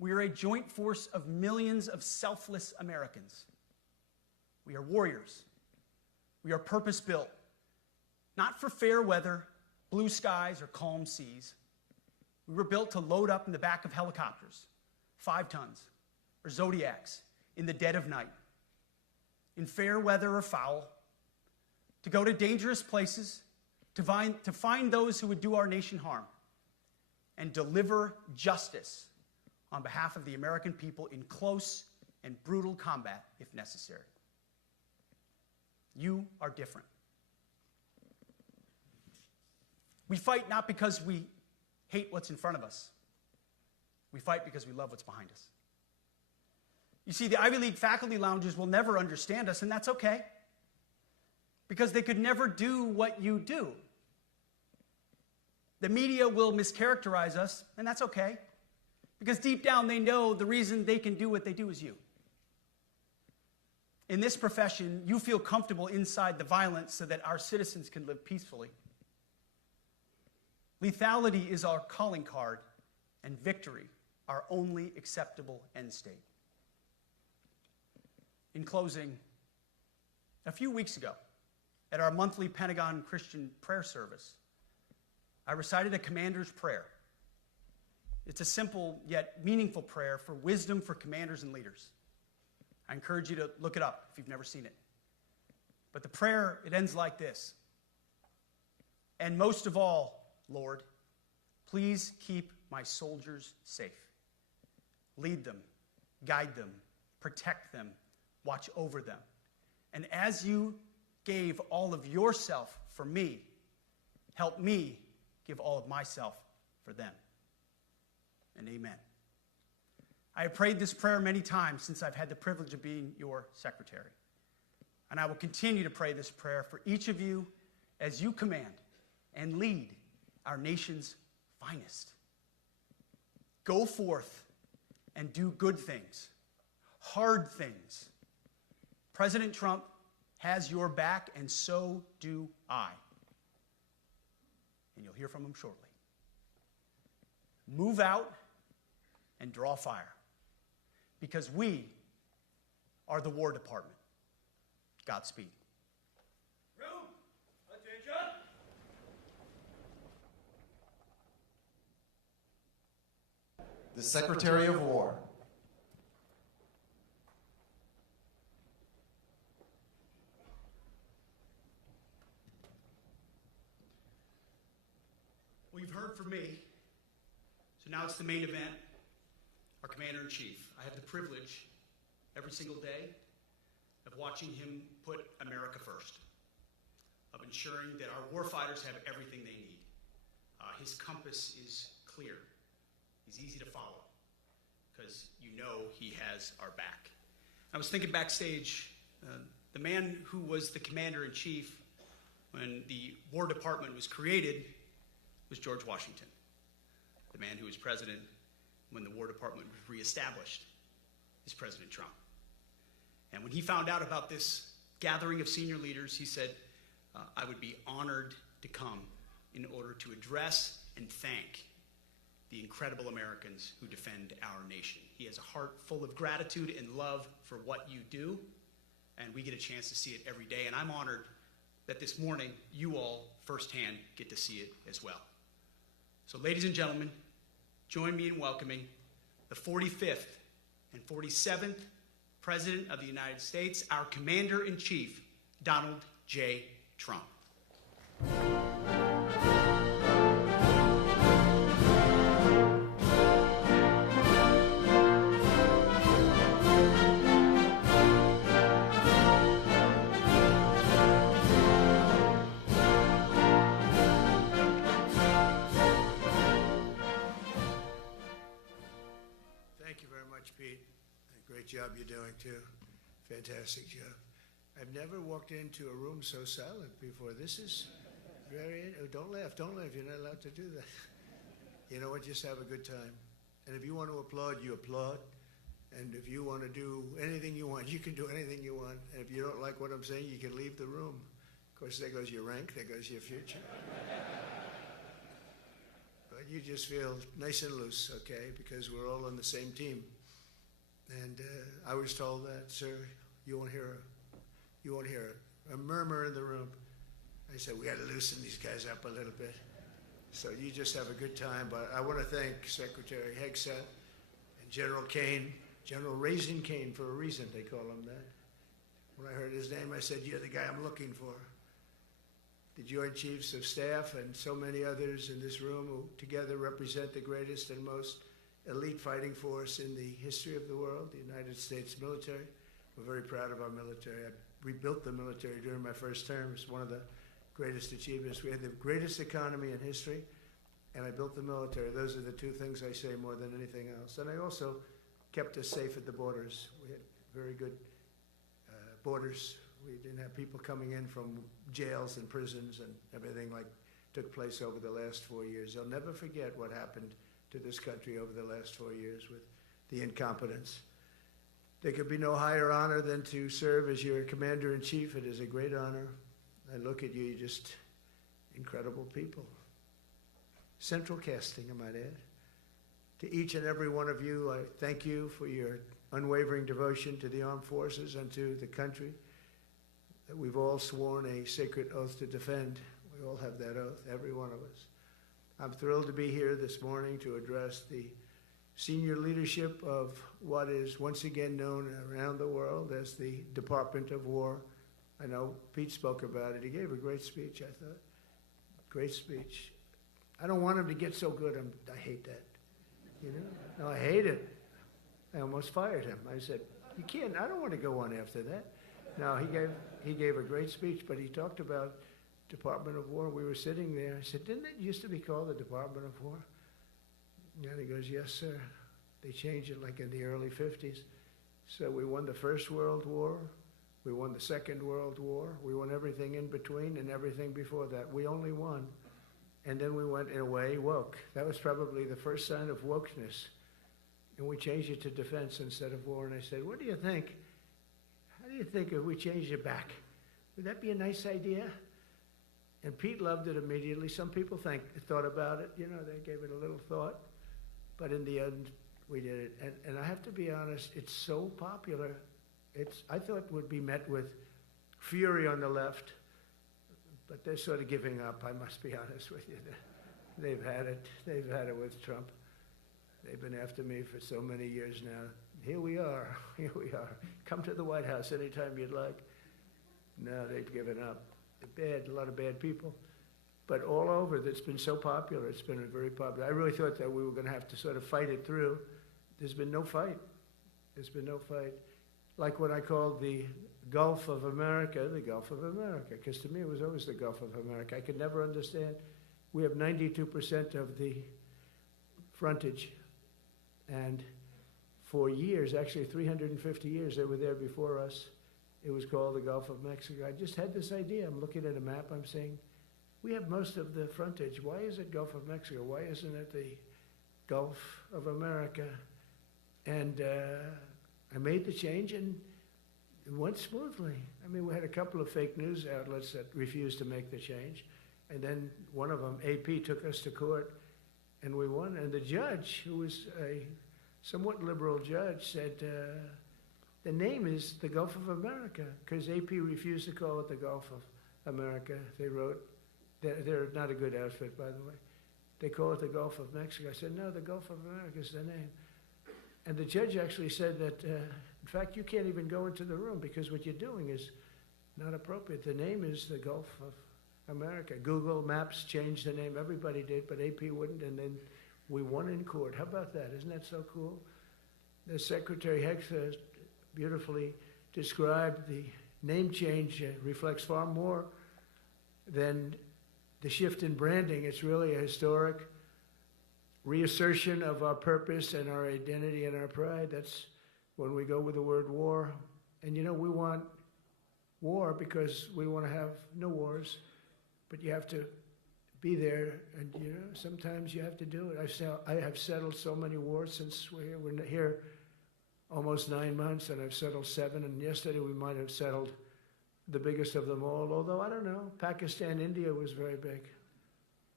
We are a joint force of millions of selfless Americans. We are warriors. We are purpose-built, not for fair weather, blue skies, or calm seas. We were built to load up in the back of helicopters, 5 tons, or Zodiacs in the dead of night, in fair weather or foul, to go to dangerous places, to find those who would do our nation harm, and deliver justice on behalf of the American people in close and brutal combat if necessary. You are different. We fight not because we hate what's in front of us. We fight because we love what's behind us. You see, the Ivy League faculty lounges will never understand us, and that's okay, because they could never do what you do. The media will mischaracterize us, and that's okay, because deep down they know the reason they can do what they do is you. In this profession, you feel comfortable inside the violence so that our citizens can live peacefully. Lethality is our calling card, and victory our only acceptable end state. In closing, a few weeks ago, at our monthly Pentagon Christian prayer service, I recited a commander's prayer. It's a simple yet meaningful prayer for wisdom for commanders and leaders. I encourage you to look it up if you've never seen it. But the prayer, it ends like this. And most of all, Lord, please keep my soldiers safe. Lead them, guide them, protect them, watch over them. And as you gave all of yourself for me, help me give all of myself for them. And amen. I have prayed this prayer many times since I've had the privilege of being your secretary. And I will continue to pray this prayer for each of you as you command and lead our nation's finest. Go forth and do good things, hard things. President Trump has your back, and so do I. And you'll hear from him shortly. Move out and draw fire, because we are the War Department. Godspeed. Room. Attention. The Secretary of War. Well, you've heard from me, so now it's the main event, our Commander-in-Chief. I have the privilege every single day of watching him put America first, of ensuring that our warfighters have everything they need. His compass is clear. He's easy to follow, because you know he has our back. I was thinking backstage, the man who was the Commander-in-Chief when the War Department was created was George Washington. The man who was president when the War Department was reestablished is President Trump. And when he found out about this gathering of senior leaders, he said, I would be honored to come in order to address and thank the incredible Americans who defend our nation. He has a heart full of gratitude and love for what you do, and we get a chance to see it every day. And I'm honored that this morning you all firsthand get to see it as well. So ladies and gentlemen, join me in welcoming the 45th and 47th President of the United States, our Commander-in-Chief, Donald J. Trump. Thank you very much, Pete. Great job you're doing, too. Fantastic job. I've never walked into a room so silent before. This is very... Oh, don't laugh. You're not allowed to do that. You know what? Just have a good time. And if you want to applaud, you applaud. And if you want to do anything you want, you can do anything you want. And if you don't like what I'm saying, you can leave the room. Of course, there goes your rank. There goes your future. But you just feel nice and loose, okay, because we're all on the same team. And I was told that, sir, you won't hear a murmur in the room. I said, we got to loosen these guys up a little bit. So you just have a good time. But I want to thank Secretary Hegseth and General Kane, General Raisin Kane for a reason, they call him that. When I heard his name, I said, you're the guy I'm looking for. The Joint Chiefs of Staff and so many others in this room who together represent the greatest and most elite fighting force in the history of the world, the United States military. We're very proud of our military. I rebuilt the military during my first term. It's one of the greatest achievements. We had the greatest economy in history, and I built the military. Those are the two things I say more than anything else. And I also kept us safe at the borders. We had very good borders. We didn't have people coming in from jails and prisons and everything like took place over the last 4 years. I'll never forget what happened to this country over the last 4 years with the incompetence. There could be no higher honor than to serve as your commander-in-chief. It is a great honor. I look at you, you're just incredible people. Central casting, I might add. To each and every one of you, I thank you for your unwavering devotion to the armed forces and to the country that we've all sworn a sacred oath to defend. We all have that oath, every one of us. I'm thrilled to be here this morning to address the senior leadership of what is once again known around the world as the Department of War. I know Pete spoke about it. He gave a great speech, I thought. Great speech. I don't want him to get so good. I hate that. You know? No, I hate it. I almost fired him. I said, you can't, I don't want to go on after that. No, he gave a great speech, but he talked about Department of War. We were sitting there. I said, didn't it used to be called the Department of War? And he goes, yes, sir. They changed it like in the early 50s. So we won the First World War. We won the Second World War. We won everything in between and everything before that. We only won. And then we went, in a way, woke. That was probably the first sign of wokeness. And we changed it to defense instead of war. And I said, what do you think? How do you think if we changed it back? Would that be a nice idea? And Pete loved it immediately. Some people thought about it. You know, they gave it a little thought. But in the end, we did it. And I have to be honest, it's so popular. I thought it would be met with fury on the left, but they're sort of giving up, I must be honest with you. They've had it. They've had it with Trump. They've been after me for so many years now. Here we are. Here we are. Come to the White House anytime you'd like. No, they've given up. They're bad, a lot of bad people. But all over, it's been so popular. It's been very popular. I really thought that we were going to have to sort of fight it through. There's been no fight. There's been no fight. Like what I called the Gulf of America, the Gulf of America, because to me it was always the Gulf of America. I could never understand. We have 92% of the frontage. And for years, actually 350 years, they were there before us. It was called the Gulf of Mexico. I just had this idea. I'm looking at a map. I'm saying, we have most of the frontage. Why is it Gulf of Mexico? Why isn't it the Gulf of America? And I made the change, and it went smoothly. I mean, we had a couple of fake news outlets that refused to make the change. And then one of them, AP, took us to court, and we won. And the judge, who was a somewhat liberal judge, said, the name is the Gulf of America, because AP refused to call it the Gulf of America. They wrote, they're not a good outfit, by the way. They call it the Gulf of Mexico. I said, no, the Gulf of America is the name. And the judge actually said that, in fact, you can't even go into the room because what you're doing is not appropriate. The name is the Gulf of America. Google Maps changed the name. Everybody did, but AP wouldn't, and then we won in court. How about that? Isn't that so cool? The Secretary Hegseth beautifully described the name change reflects far more than the shift in branding. It's really a historic reassertion of our purpose and our identity and our pride. That's when we go with the word war. And you know, we want war because we want to have no wars, but you have to be there, and you know, sometimes you have to do it. I have settled so many wars since we're here. We're here almost 9 months, and I've settled 7, and yesterday we might have settled the biggest of them all, although I don't know, Pakistan, India was very big.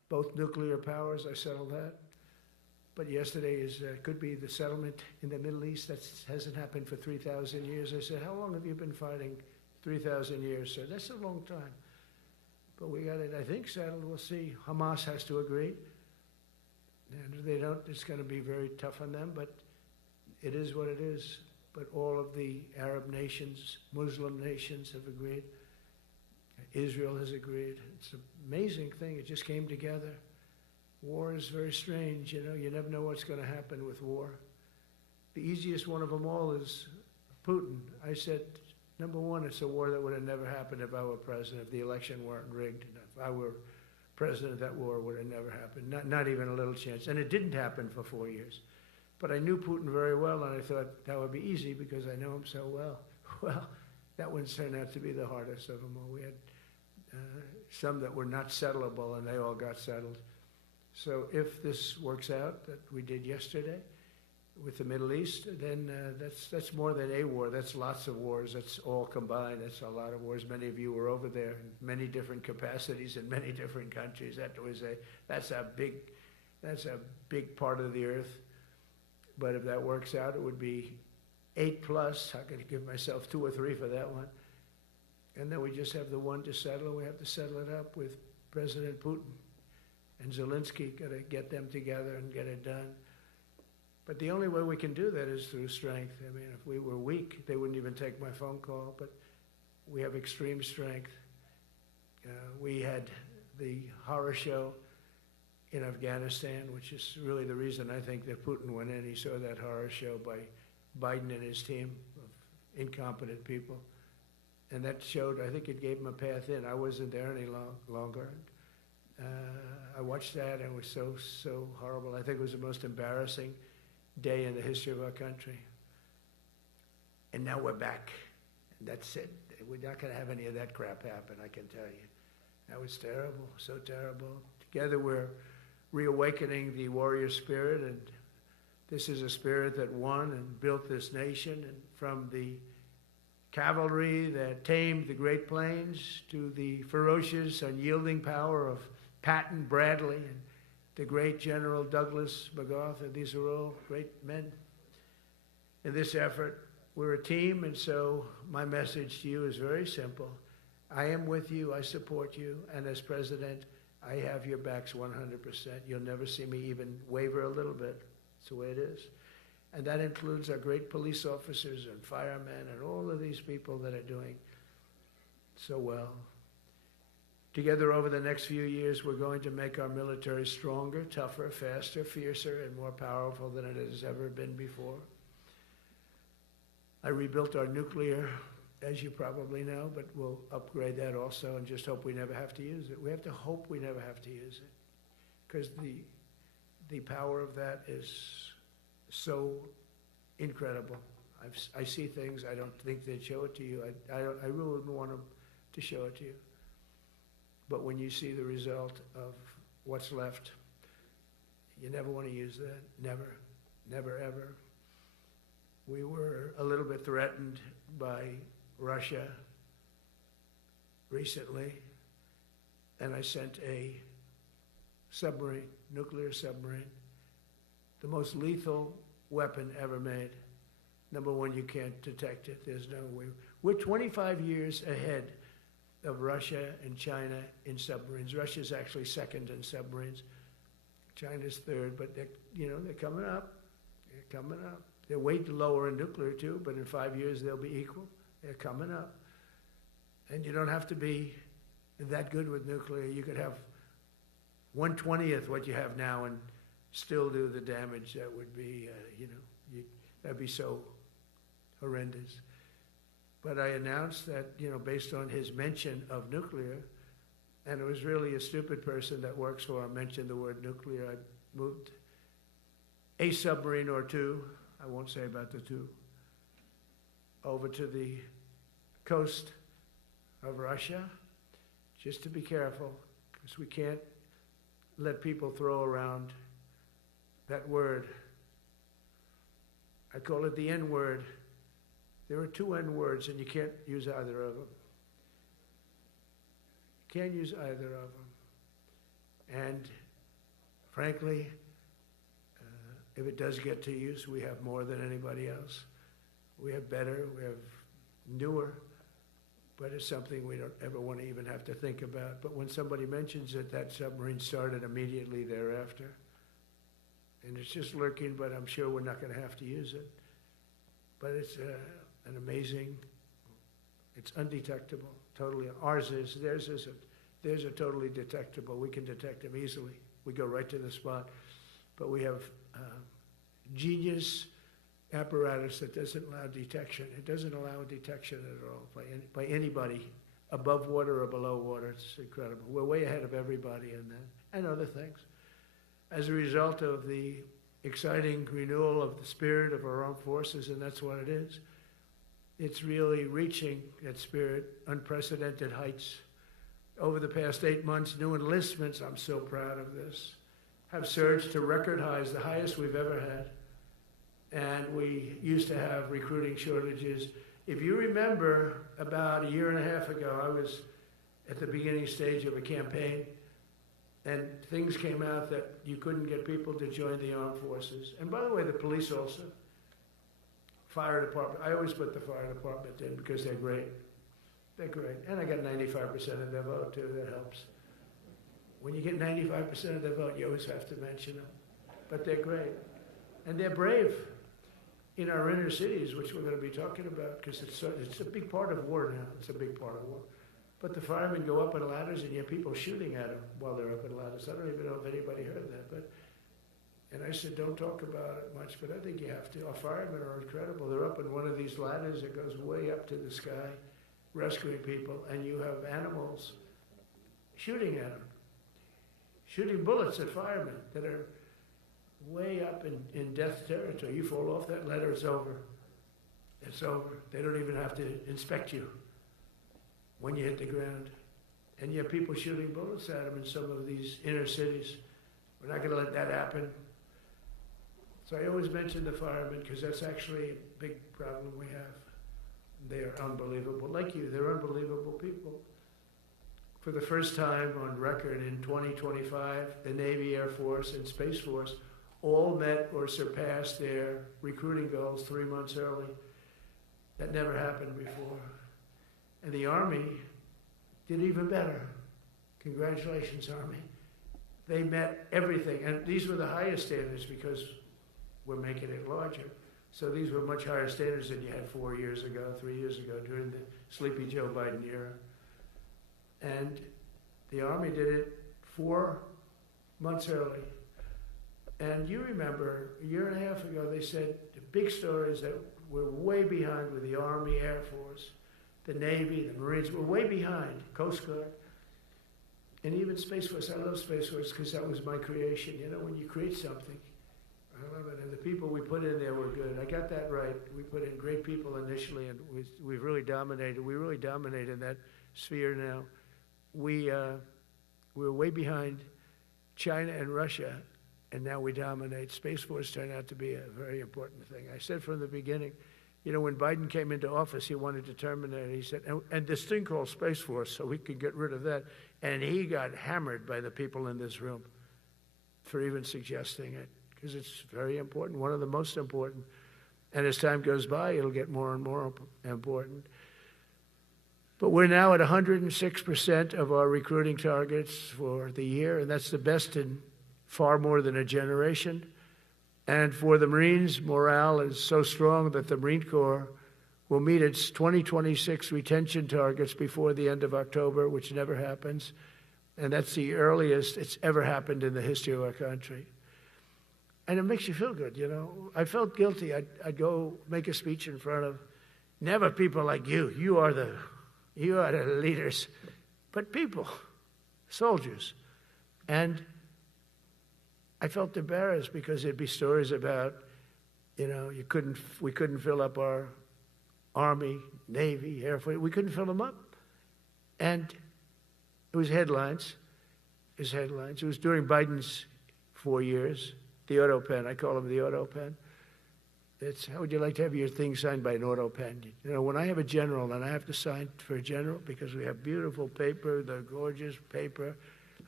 both nuclear powers. I settled that. But yesterday could be the settlement in the Middle East. That hasn't happened for 3,000 years. I said, how long have you been fighting? 3,000 years, sir. That's a long time. But we got it, I think, settled. We'll see. Hamas has to agree. And if they don't, it's going to be very tough on them. But it is what it is. But all of the Arab nations, Muslim nations have agreed. Israel has agreed. It's an amazing thing. It just came together. War is very strange, you know. You never know what's going to happen with war. The easiest one of them all is Putin. I said, number one, it's a war that would have never happened if I were president, if the election weren't rigged. If I were president, that war would have never happened. Not even a little chance. And it didn't happen for 4 years. But I knew Putin very well, and I thought that would be easy because I know him so well. Well, that one turned out to be the hardest of them all. We had some that were not settlable, and they all got settled. So if this works out, that we did yesterday with the Middle East, then that's more than a war. That's lots of wars. That's all combined. That's a lot of wars. Many of you were over there in many different capacities in many different countries. That's a big part of the earth. But if that works out, it would be 8+. I could give myself 2 or 3 for that one. And then we just have the one to settle. We have to settle it up with President Putin. And Zelensky, got to get them together and get it done. But the only way we can do that is through strength. I mean, if we were weak, they wouldn't even take my phone call. But we have extreme strength. We had the horror show in Afghanistan, which is really the reason I think that Putin went in. He saw that horror show by Biden and his team of incompetent people. And that showed, I think it gave him a path in. I wasn't there any longer. I watched that, and it was so horrible. I think it was the most embarrassing day in the history of our country. And now we're back. And that's it. We're not going to have any of that crap happen, I can tell you. That was terrible, so terrible. Together we're reawakening the warrior spirit, and this is a spirit that won and built this nation, and from the cavalry that tamed the Great Plains to the ferocious, unyielding power of Patton Bradley and the great General Douglas MacArthur. These are all great men. In this effort, we're a team, and so my message to you is very simple. I am with you, I support you, and as president, I have your backs 100%. You'll never see me even waver a little bit. It's the way it is. And that includes our great police officers and firemen and all of these people that are doing so well. Together over the next few years, we're going to make our military stronger, tougher, faster, fiercer, and more powerful than it has ever been before. I rebuilt our nuclear, as you probably know, but we'll upgrade that also and just hope we never have to use it. We have to hope we never have to use it, because the power of that is so incredible. I see things, I don't think they'd show it to you. I really wouldn't want them to show it to you. But when you see the result of what's left, you never want to use that. Never, never, ever. We were a little bit threatened by Russia recently, and I sent a submarine, nuclear submarine, the most lethal weapon ever made. Number one, you can't detect it. There's no way. We're 25 years ahead of Russia and China in submarines. Russia's actually second in submarines. China's third, but they're coming up. They're coming up. They're way lower in nuclear too, but in 5 years they'll be equal. They're coming up. And you don't have to be that good with nuclear. You could have 1/20th what you have now and still do the damage. That would be, that'd be so horrendous. But I announced that, based on his mention of nuclear, and it was really a stupid person that works for him mentioned the word nuclear, I moved a submarine or two, I won't say about the two, over to the coast of Russia, just to be careful, because we can't let people throw around that word. I call it the N-word. There are 2 N-words, and you can't use either of them. You can't use either of them. And frankly, if it does get to use, we have more than anybody else. We have better, we have newer, but it's something we don't ever want to even have to think about. But when somebody mentions it, that submarine started immediately thereafter. And it's just lurking, but I'm sure we're not going to have to use it. But it's an amazing, it's undetectable, totally. Ours is, theirs isn't. Theirs are totally detectable. We can detect them easily. We go right to the spot. But we have genius apparatus that doesn't allow detection. It doesn't allow detection at all by anybody above water or below water. It's incredible. We're way ahead of everybody in that and other things. As a result of the exciting renewal of the spirit of our armed forces, and that's what it is. It's really reaching that spirit, unprecedented heights. Over the past 8 months, new enlistments, I'm so proud of this, have surged to record highs, the highest we've ever had. And we used to have recruiting shortages. If you remember, about a year and a half ago, I was at the beginning stage of a campaign, and things came out that you couldn't get people to join the armed forces. And by the way, the police also. Fire department, I always put the fire department in because they're great. They're great. And I got 95% of their vote too, that helps. When you get 95% of their vote, you always have to mention them. But they're great. And they're brave in our inner cities, which we're going to be talking about, because it's a big part of war now. It's a big part of war. But the firemen go up in ladders and you have people shooting at them while they're up in ladders. I don't even know if anybody heard that. And I said, don't talk about it much, but I think you have to. Our firemen are incredible. They're up in one of these ladders that goes way up to the sky, rescuing people, and you have animals shooting at them, shooting bullets at firemen that are way up in death territory. You fall off that ladder, it's over. It's over. They don't even have to inspect you when you hit the ground. And you have people shooting bullets at them in some of these inner cities. We're not going to let that happen. So I always mention the firemen because that's actually a big problem we have. They are unbelievable. Like you, they're unbelievable people. For the first time on record in 2025, the Navy, Air Force, and Space Force all met or surpassed their recruiting goals 3 months early. That never happened before. And the Army did even better. Congratulations, Army. They met everything. And these were the highest standards because we're making it larger. So these were much higher standards than you had 4 years ago, 3 years ago, during the sleepy Joe Biden era. And the Army did it 4 months early. And you remember, a year and a half ago, they said the big story is that we're way behind with the Army, Air Force, the Navy, the Marines. We're way behind, Coast Guard, and even Space Force. I love Space Force because that was my creation. You know, when you create something, I love it. And the people we put in there were good. I got that right. We put in great people initially, and we've really dominated. We really dominate in that sphere now. We're way behind China and Russia, and now we dominate. Space Force turned out to be a very important thing. I said from the beginning, you know, when Biden came into office, he wanted to terminate it. He said, and this thing called Space Force, so we could get rid of that. And he got hammered by the people in this room for even suggesting it, because it's very important, one of the most important. And as time goes by, it'll get more and more important. But we're now at 106% of our recruiting targets for the year, and that's the best in far more than a generation. And for the Marines, morale is so strong that the Marine Corps will meet its 2026 retention targets before the end of October, which never happens. And that's the earliest it's ever happened in the history of our country. And it makes you feel good, you know. I felt guilty. I'd go make a speech in front of never people like you. You are the leaders, but people, soldiers. And I felt embarrassed because there'd be stories about, you know, we couldn't fill up our Army, Navy, Air Force. We couldn't fill them up. And it was headlines. It was during Biden's 4 years. The auto pen, I call him the auto pen. It's, how would you like to have your thing signed by an auto pen? You know, when I have a general and I have to sign for a general because we have beautiful paper, the gorgeous paper,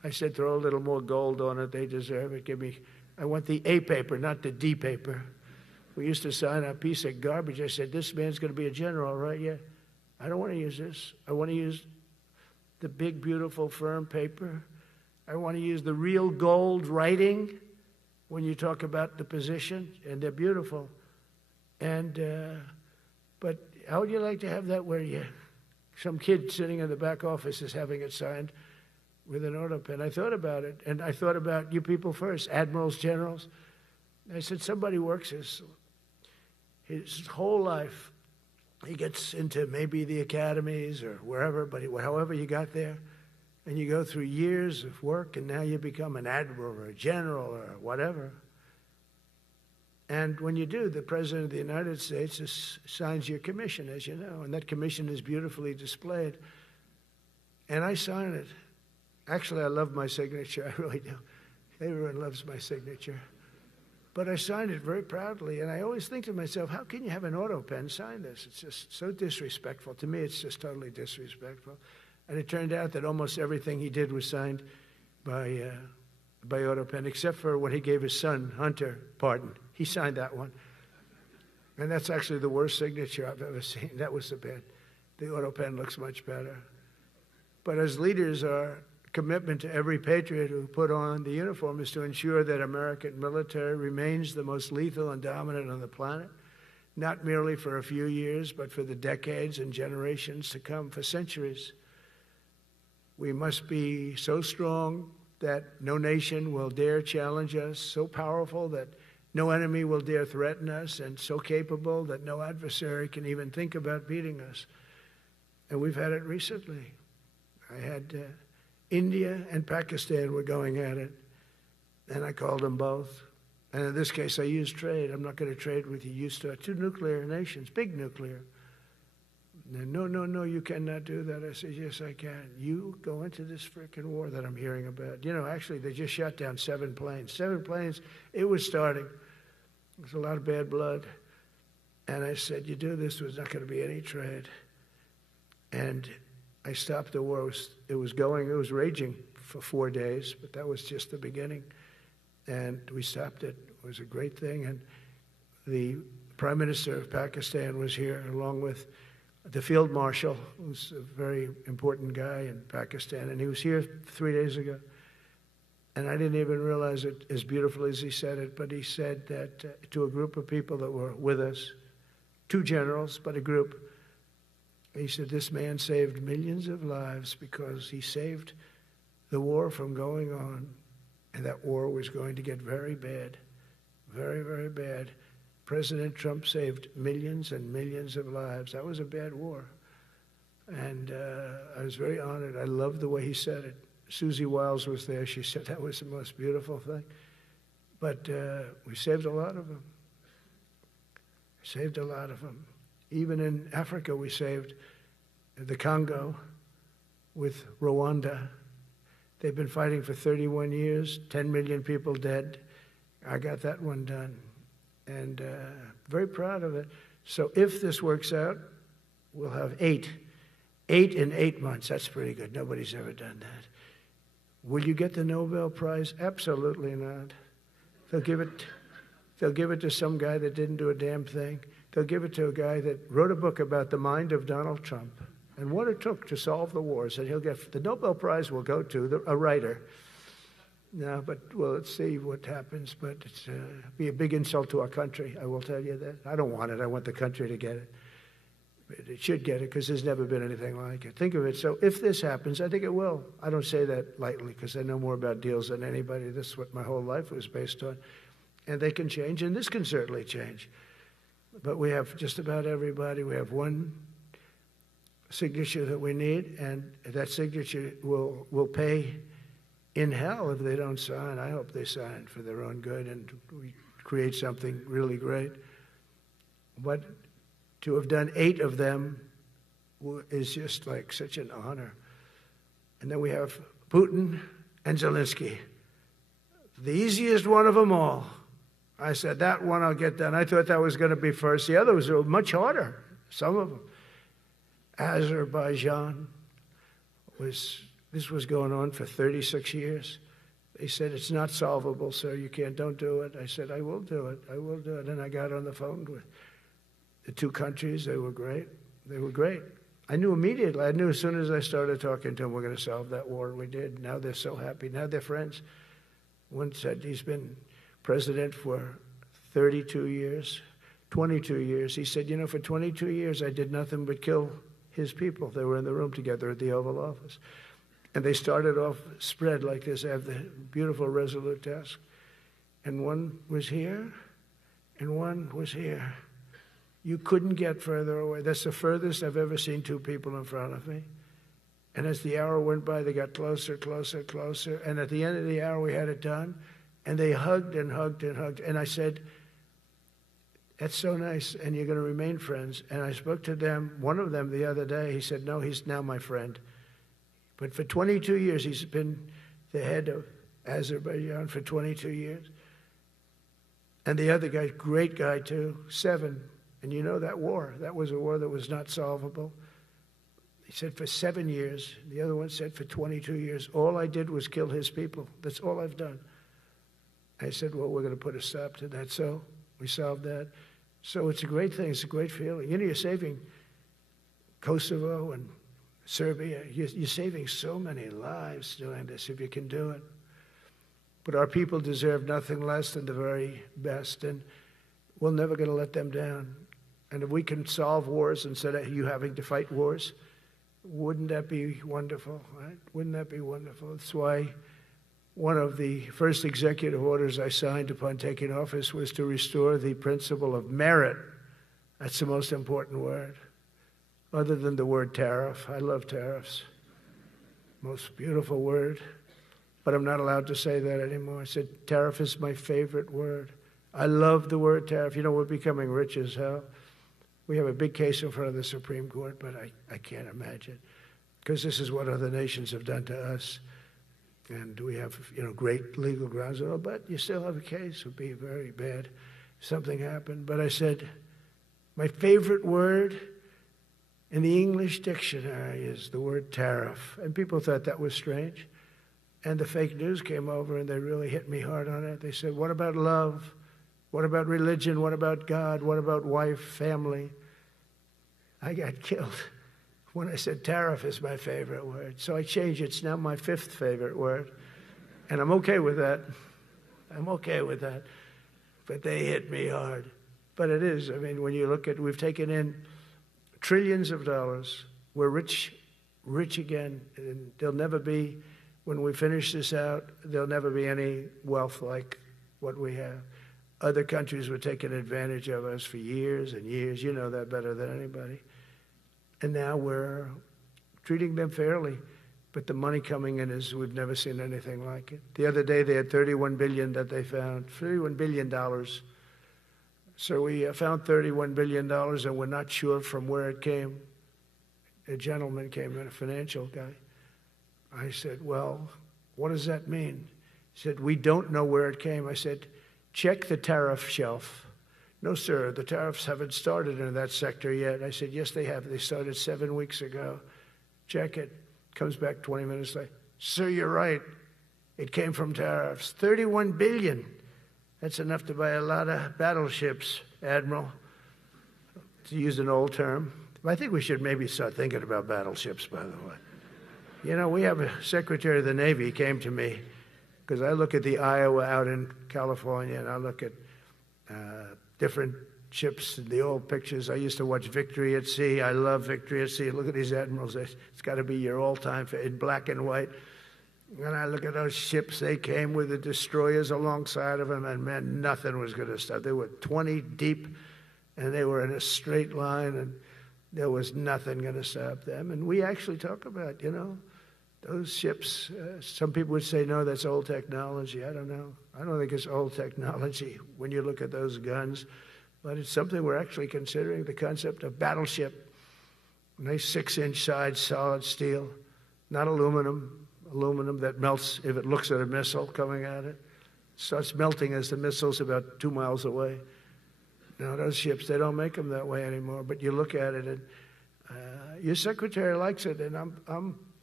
I said, throw a little more gold on it. They deserve it. I want the A paper, not the D paper. We used to sign a piece of garbage. I said, this man's going to be a general, right? Yeah. I don't want to use this. I want to use the big, beautiful, firm paper. I want to use the real gold writing when you talk about the position, and they're beautiful. And, but how would you like to have that where some kid sitting in the back office is having it signed with an auto pen? I thought about it, and I thought about you people first, admirals, generals. I said, somebody works his whole life. He gets into maybe the academies or wherever, but however you got there, and you go through years of work, and now you become an admiral or a general or whatever. And when you do, the President of the United States signs your commission, as you know, and that commission is beautifully displayed. And I sign it. Actually, I love my signature. I really do. Everyone loves my signature. But I signed it very proudly, and I always think to myself, how can you have an auto pen sign this? It's just so disrespectful. To me, it's just totally disrespectful. And it turned out that almost everything he did was signed by auto pen, except for when he gave his son, Hunter, pardon. He signed that one. And that's actually the worst signature I've ever seen. That was the bad. The auto pen looks much better. But as leaders, our commitment to every patriot who put on the uniform is to ensure that American military remains the most lethal and dominant on the planet, not merely for a few years, but for the decades and generations to come, for centuries. We must be so strong that no nation will dare challenge us, so powerful that no enemy will dare threaten us, and so capable that no adversary can even think about beating us. And we've had it recently. I had India and Pakistan were going at it, and I called them both. And in this case, I used trade. I'm not going to trade with you. You start two nuclear nations, big nuclear. No, you cannot do that. I said, yes, I can. You go into this frickin' war that I'm hearing about. You know, actually, they just shot down 7 planes. 7 planes, it was starting. There's a lot of bad blood. And I said, you do this, there's not going to be any trade. And I stopped the war. It was raging for 4 days, but that was just the beginning. And we stopped it. It was a great thing. And the Prime Minister of Pakistan was here, along with the Field Marshal, who's a very important guy in Pakistan, and he was here 3 days ago. And I didn't even realize it as beautiful as he said it, but he said that to a group of people that were with us, 2 generals, but a group, he said, this man saved millions of lives because he saved the war from going on, and that war was going to get very bad, very, very bad. President Trump saved millions and millions of lives. That was a bad war. And I was very honored. I loved the way he said it. Susie Wiles was there. She said that was the most beautiful thing. But we saved a lot of them. Saved a lot of them. Even in Africa, we saved the Congo with Rwanda. They've been fighting for 31 years, 10 million people dead. I got that one done. And very proud of it. So if this works out, we'll have 8. 8 in 8 months. That's pretty good. Nobody's ever done that. Will you get the Nobel Prize? Absolutely not. They'll give it to some guy that didn't do a damn thing. They'll give it to a guy that wrote a book about the mind of Donald Trump and what it took to solve the wars. And he'll get the Nobel Prize will go to a writer. No, but well, let's see what happens. But it's be a big insult to our country. I will tell you that. I don't want it. I want the country to get it. But it should get it because there's never been anything like it. Think of it. So if this happens, I think it will. I don't say that lightly because I know more about deals than anybody. This is what my whole life was based on. And they can change, and this can certainly change. But we have just about everybody. We have one signature that we need, and that signature will pay in hell if they don't sign. I hope they sign for their own good and we create something really great. But to have done 8 of them is just like such an honor. And then we have Putin and Zelensky. The easiest one of them all. I said, that one I'll get done. I thought that was going to be first. The others are much harder, some of them. Azerbaijan was This was going on for 36 years. They said, it's not solvable, sir. You don't do it. I said, I will do it. I will do it. And I got on the phone with the two countries. They were great. They were great. I knew immediately. I knew as soon as I started talking to them, we're going to solve that war. We did. Now they're so happy. Now they're friends. One said he's been president for 32 years, 22 years. He said, for 22 years, I did nothing but kill his people. They were in the room together at the Oval Office. And they started off spread like this. I have the beautiful Resolute desk. And one was here, and one was here. You couldn't get further away. That's the furthest I've ever seen two people in front of me. And as the hour went by, they got closer, closer, closer. And at the end of the hour, we had it done. And they hugged and hugged and hugged. And I said, that's so nice, and you're going to remain friends. And I spoke to them, one of them the other day. He said, no, he's now my friend. But for 22 years, he's been the head of Azerbaijan for 22 years. And the other guy, great guy too, 7. And you know that war, that was a war that was not solvable. He said for 7 years. The other one said for 22 years. All I did was kill his people. That's all I've done. I said, well, we're going to put a stop to that. So we solved that. So it's a great thing. It's a great feeling. You're saving Kosovo and Serbia. You're saving so many lives doing this if you can do it. But our people deserve nothing less than the very best, and we're never going to let them down. And if we can solve wars instead of you having to fight wars, wouldn't that be wonderful, right? Wouldn't that be wonderful? That's why one of the first executive orders I signed upon taking office was to restore the principle of merit. That's the most important word. Other than the word tariff. I love tariffs. Most beautiful word. But I'm not allowed to say that anymore. I said tariff is my favorite word. I love the word tariff. We're becoming rich as hell. We have a big case in front of the Supreme Court, but I can't imagine. Because this is what other nations have done to us. And we have, great legal grounds and all, but you still have a case. It would be very bad if something happened. But I said, my favorite word in the English dictionary is the word tariff. And people thought that was strange. And the fake news came over and they really hit me hard on it. They said, what about love? What about religion? What about God? What about wife, family? I got killed when I said tariff is my favorite word. So I changed it. It's now my 5th favorite word. And I'm okay with that. I'm okay with that. But they hit me hard. But it is. When you look at, we've taken in trillions of dollars. We're rich again. And there'll never be, when we finish this out, there'll never be any wealth like what we have. Other countries were taking advantage of us for years and years. You know that better than anybody. And now we're treating them fairly. But the money coming in is, we've never seen anything like it. The other day they had $31 billion that they found, $31 billion. So we found $31 billion and we're not sure from where it came. A gentleman came in, a financial guy. I said, well, what does that mean? He said, we don't know where it came. I said, check the tariff shelf. No, sir, the tariffs haven't started in that sector yet. I said, yes, they have. They started 7 weeks ago. Check it. Comes back 20 minutes later. Sir, you're right. It came from tariffs. $31 billion. That's enough to buy a lot of battleships, Admiral, to use an old term. I think we should maybe start thinking about battleships, by the way. We have a Secretary of the Navy came to me, because I look at the Iowa out in California, and I look at different ships and the old pictures. I used to watch Victory at Sea. I love Victory at Sea. Look at these admirals. It's got to be your all-time in black and white. And I look at those ships. They came with the destroyers alongside of them, and man, nothing was going to stop. They were 20 deep, and they were in a straight line, and there was nothing going to stop them. And we actually talk about, those ships. Some people would say, no, that's old technology. I don't know. I don't think it's old technology when you look at those guns. But it's something we're actually considering, the concept of battleship. Nice 6-inch sides, solid steel, not aluminum that melts if it looks at a missile coming at it. It starts melting as the missile's about 2 miles away. Now, those ships, they don't make them that way anymore. But you look at it, and your secretary likes it, and I'm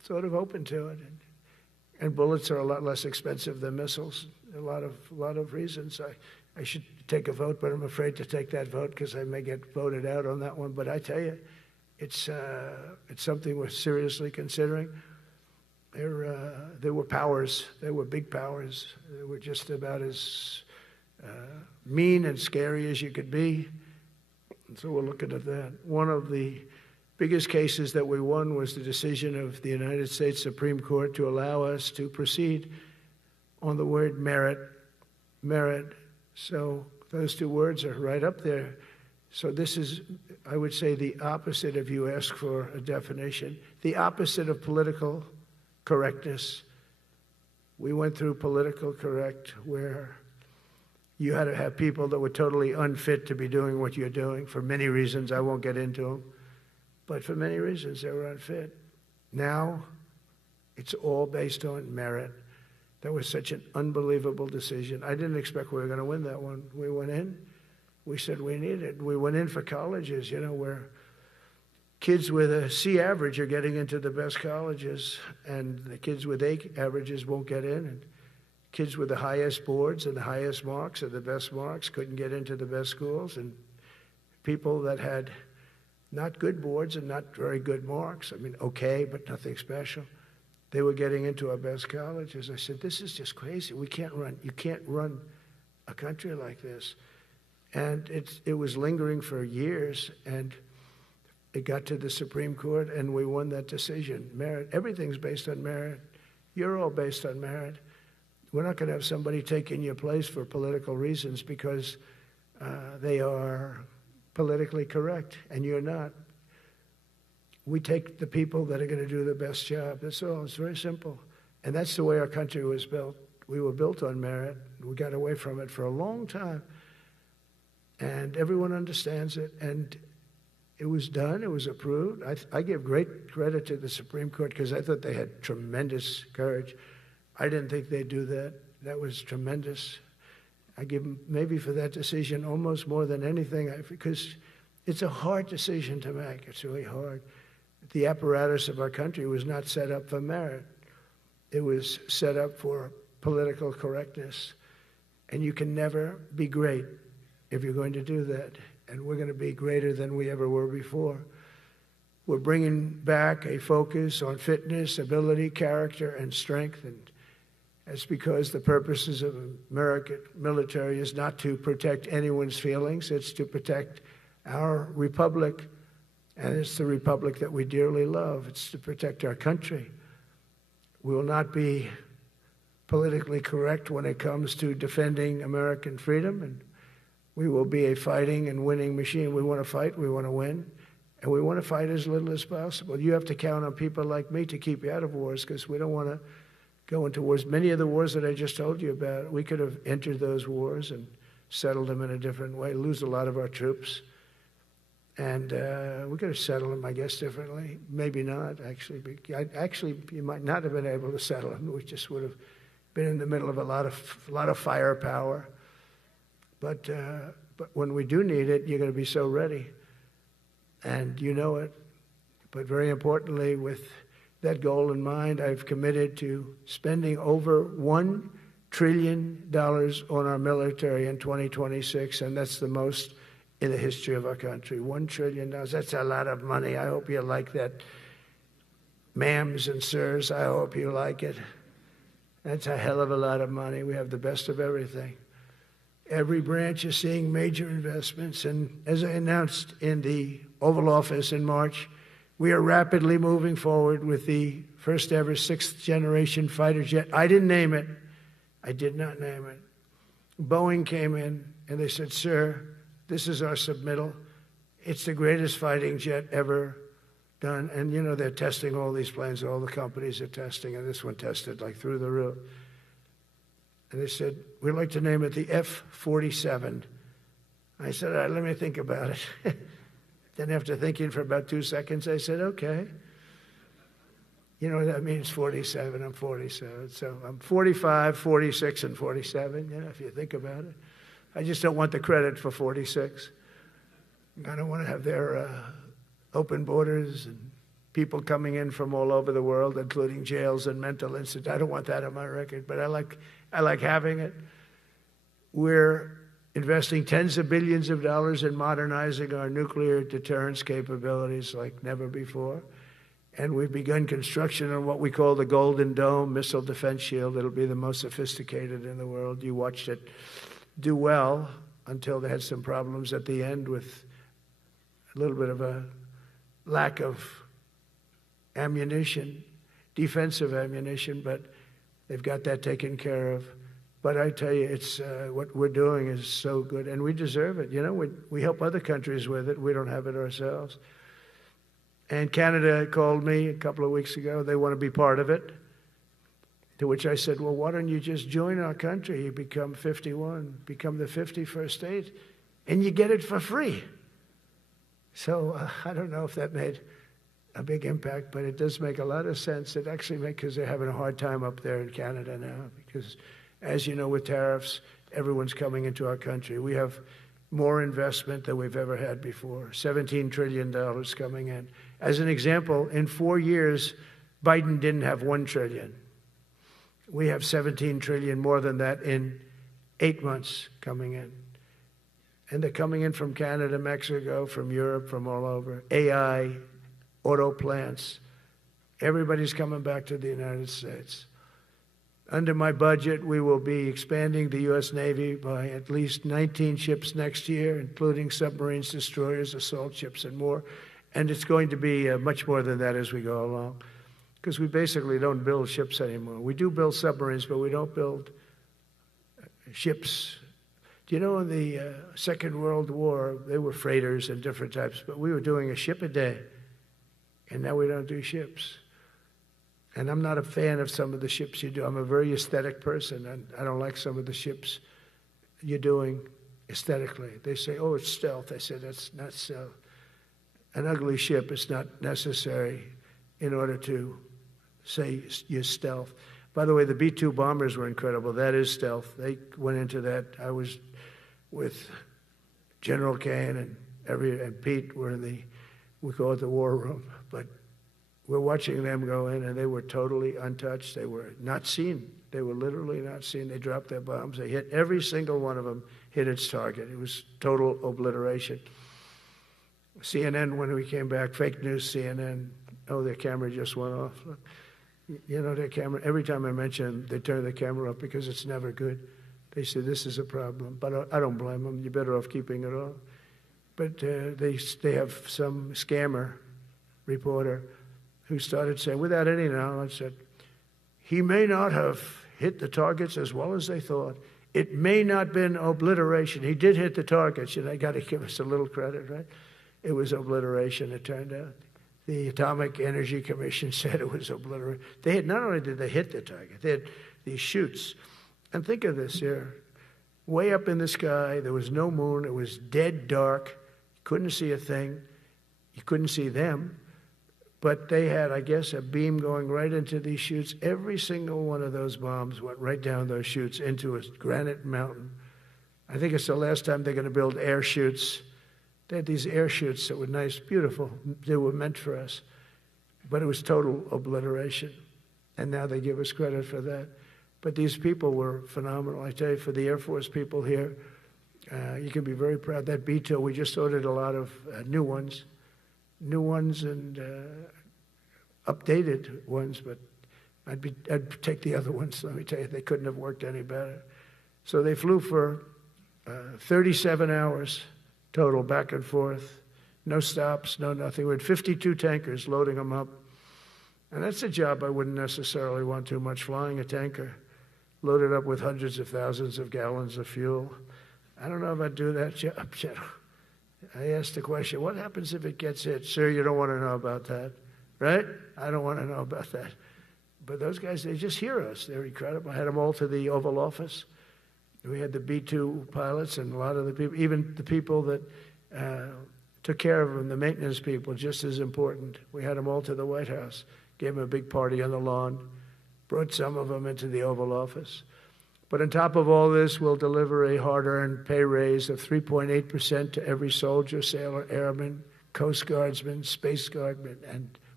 sort of open to it. And bullets are a lot less expensive than missiles. A lot of reasons. I should take a vote, but I'm afraid to take that vote because I may get voted out on that one. But I tell you, it's something we're seriously considering. There were powers. There were big powers. They were just about as mean and scary as you could be. And so we're looking at that. One of the biggest cases that we won was the decision of the United States Supreme Court to allow us to proceed on the word merit. Merit. So those two words are right up there. So this is, I would say, the opposite if you ask for a definition. The opposite of political correctness. We went through political correct where you had to have people that were totally unfit to be doing what you're doing for many reasons. I won't get into them. But for many reasons, they were unfit. Now, it's all based on merit. That was such an unbelievable decision. I didn't expect we were going to win that one. We went in. We said we need it. We went in for colleges, where kids with a C average are getting into the best colleges, and the kids with A averages won't get in. And kids with the highest boards and the highest marks and the best marks couldn't get into the best schools. And people that had not good boards and not very good marks, okay, but nothing special, they were getting into our best colleges. I said, this is just crazy. You can't run a country like this. And it was lingering for years, and it got to the Supreme Court, and we won that decision. Merit, everything's based on merit. You're all based on merit. We're not going to have somebody taking your place for political reasons because they are politically correct, and you're not. We take the people that are going to do the best job. That's all. It's very simple. And that's the way our country was built. We were built on merit. We got away from it for a long time. And everyone understands it. And it was done. It was approved. I give great credit to the Supreme Court because I thought they had tremendous courage. I didn't think they'd do that. That was tremendous. I give them maybe for that decision almost more than anything because it's a hard decision to make. It's really hard. The apparatus of our country was not set up for merit. It was set up for political correctness. And you can never be great if you're going to do that. And we're going to be greater than we ever were before. We're bringing back a focus on fitness, ability, character, and strength. And that's because the purposes of American military is not to protect anyone's feelings. It's to protect our republic. And it's the republic that we dearly love. It's to protect our country. We will not be politically correct when it comes to defending American freedom. And we will be a fighting and winning machine. We want to fight, we want to win, and we want to fight as little as possible. You have to count on people like me to keep you out of wars because we don't want to go into wars. Many of the wars that I just told you about, we could have entered those wars and settled them in a different way, lose a lot of our troops. And we could have settled them, I guess, differently. Maybe not, actually. Actually, you might not have been able to settle them. We just would have been in the middle of a lot of firepower. But when we do need it, you're going to be so ready. And you know it. But very importantly, with that goal in mind, I've committed to spending over $1 trillion on our military in 2026, and that's the most in the history of our country. $1 trillion. That's a lot of money. I hope you like that. Ma'ams and sirs, I hope you like it. That's a hell of a lot of money. We have the best of everything. Every branch is seeing major investments, and as I announced in the Oval Office in March, we are rapidly moving forward with the first ever sixth-generation fighter jet. I didn't name it. I did not name it. Boeing came in, and they said, sir, this is our submittal. It's the greatest fighting jet ever done. And, they're testing all these planes. All the companies are testing, and this one tested like through the roof. And they said, we'd like to name it the F-47. I said, all right, let me think about it. Then after thinking for about 2 seconds, I said, okay. You know what that means, 47. I'm 47. So I'm 45, 46, and 47, if you think about it. I just don't want the credit for 46. I don't want to have their open borders and people coming in from all over the world, including jails and mental institutes. I don't want that on my record, but I like having it. We're investing tens of billions of dollars in modernizing our nuclear deterrence capabilities like never before. And we've begun construction on what we call the Golden Dome missile defense shield. It'll be the most sophisticated in the world. You watched it do well until they had some problems at the end with a little bit of a lack of ammunition, defensive ammunition, but they've got that taken care of. But I tell you, it's what we're doing is so good, and we deserve it. You know, we help other countries with it. We don't have it ourselves. And Canada called me a couple of weeks ago. They want to be part of it. To which I said, well, why don't you just join our country? You become 51, become the 51st state, and you get it for free. So I don't know if that made a big impact, but it does make a lot of sense. It actually makes, because they're having a hard time up there in Canada now, because as you know, with tariffs, everyone's coming into our country. We have more investment than we've ever had before, $17 trillion coming in. As an example, in 4 years, Biden didn't have $1 trillion. We have $17 trillion more than that in 8 months coming in. And they're coming in from Canada, Mexico, from Europe, from all over. AI, auto plants. Everybody's coming back to the United States. Under my budget, we will be expanding the U.S. Navy by at least 19 ships next year, including submarines, destroyers, assault ships, and more. And it's going to be much more than that as we go along, because we basically don't build ships anymore. We do build submarines, but we don't build ships. Do you know in the Second World War, they were freighters and different types, but we were doing a ship a day, and now we don't do ships. And I'm not a fan of some of the ships you do. I'm a very aesthetic person, and I don't like some of the ships you're doing aesthetically. They say, oh, it's stealth. I said, that's not stealth. An ugly ship is not necessary in order to say you're stealth. By the way, the B-2 bombers were incredible. That is stealth. They went into that. I was with General Kane and Pete were we call it the war room, but we're watching them go in, and they were totally untouched. They were not seen. They were literally not seen. They dropped their bombs. They hit every single one of them, hit its target. It was total obliteration. CNN, when we came back, fake news CNN, oh, their camera just went off. You know, their camera, every time I mention them, they turn the camera up because it's never good. They say, this is a problem. But I don't blame them. You're better off keeping it off. But they have some scammer reporter who started saying, without any knowledge, that he may not have hit the targets as well as they thought. It may not have been obliteration. He did hit the targets, and they got to give us a little credit, right? It was obliteration, it turned out. The Atomic Energy Commission said it was obliteration. They had, not only did they hit the target, they had these chutes. And think of this here. Way up in the sky, there was no moon. It was dead dark. You couldn't see a thing. You couldn't see them. But they had, I guess, a beam going right into these chutes. Every single one of those bombs went right down those chutes into a granite mountain. I think it's the last time they're going to build air chutes. They had these air chutes that were nice, beautiful. They were meant for us. But it was total obliteration. And now they give us credit for that. But these people were phenomenal. I tell you, for the Air Force people here, you can be very proud. That B-2, we just ordered a lot of new ones and updated ones, but I'd take the other ones. Let me tell you, they couldn't have worked any better. So they flew for 37 hours total, back and forth, no stops, no nothing. We had 52 tankers loading them up, and that's a job I wouldn't necessarily want too much, flying a tanker, loaded up with hundreds of thousands of gallons of fuel. I don't know if I'd do that job. I asked the question, what happens if it gets hit? Sir, you don't want to know about that, right? I don't want to know about that. But those guys, they just hear us. They're incredible. I had them all to the Oval Office. We had the B-2 pilots and a lot of the people, even the people that took care of them, the maintenance people, just as important. We had them all to the White House, gave them a big party on the lawn, brought some of them into the Oval Office. But on top of all this, we'll deliver a hard-earned pay raise of 3.8% to every soldier, sailor, airman, Coast Guardsman, Space Guardman, and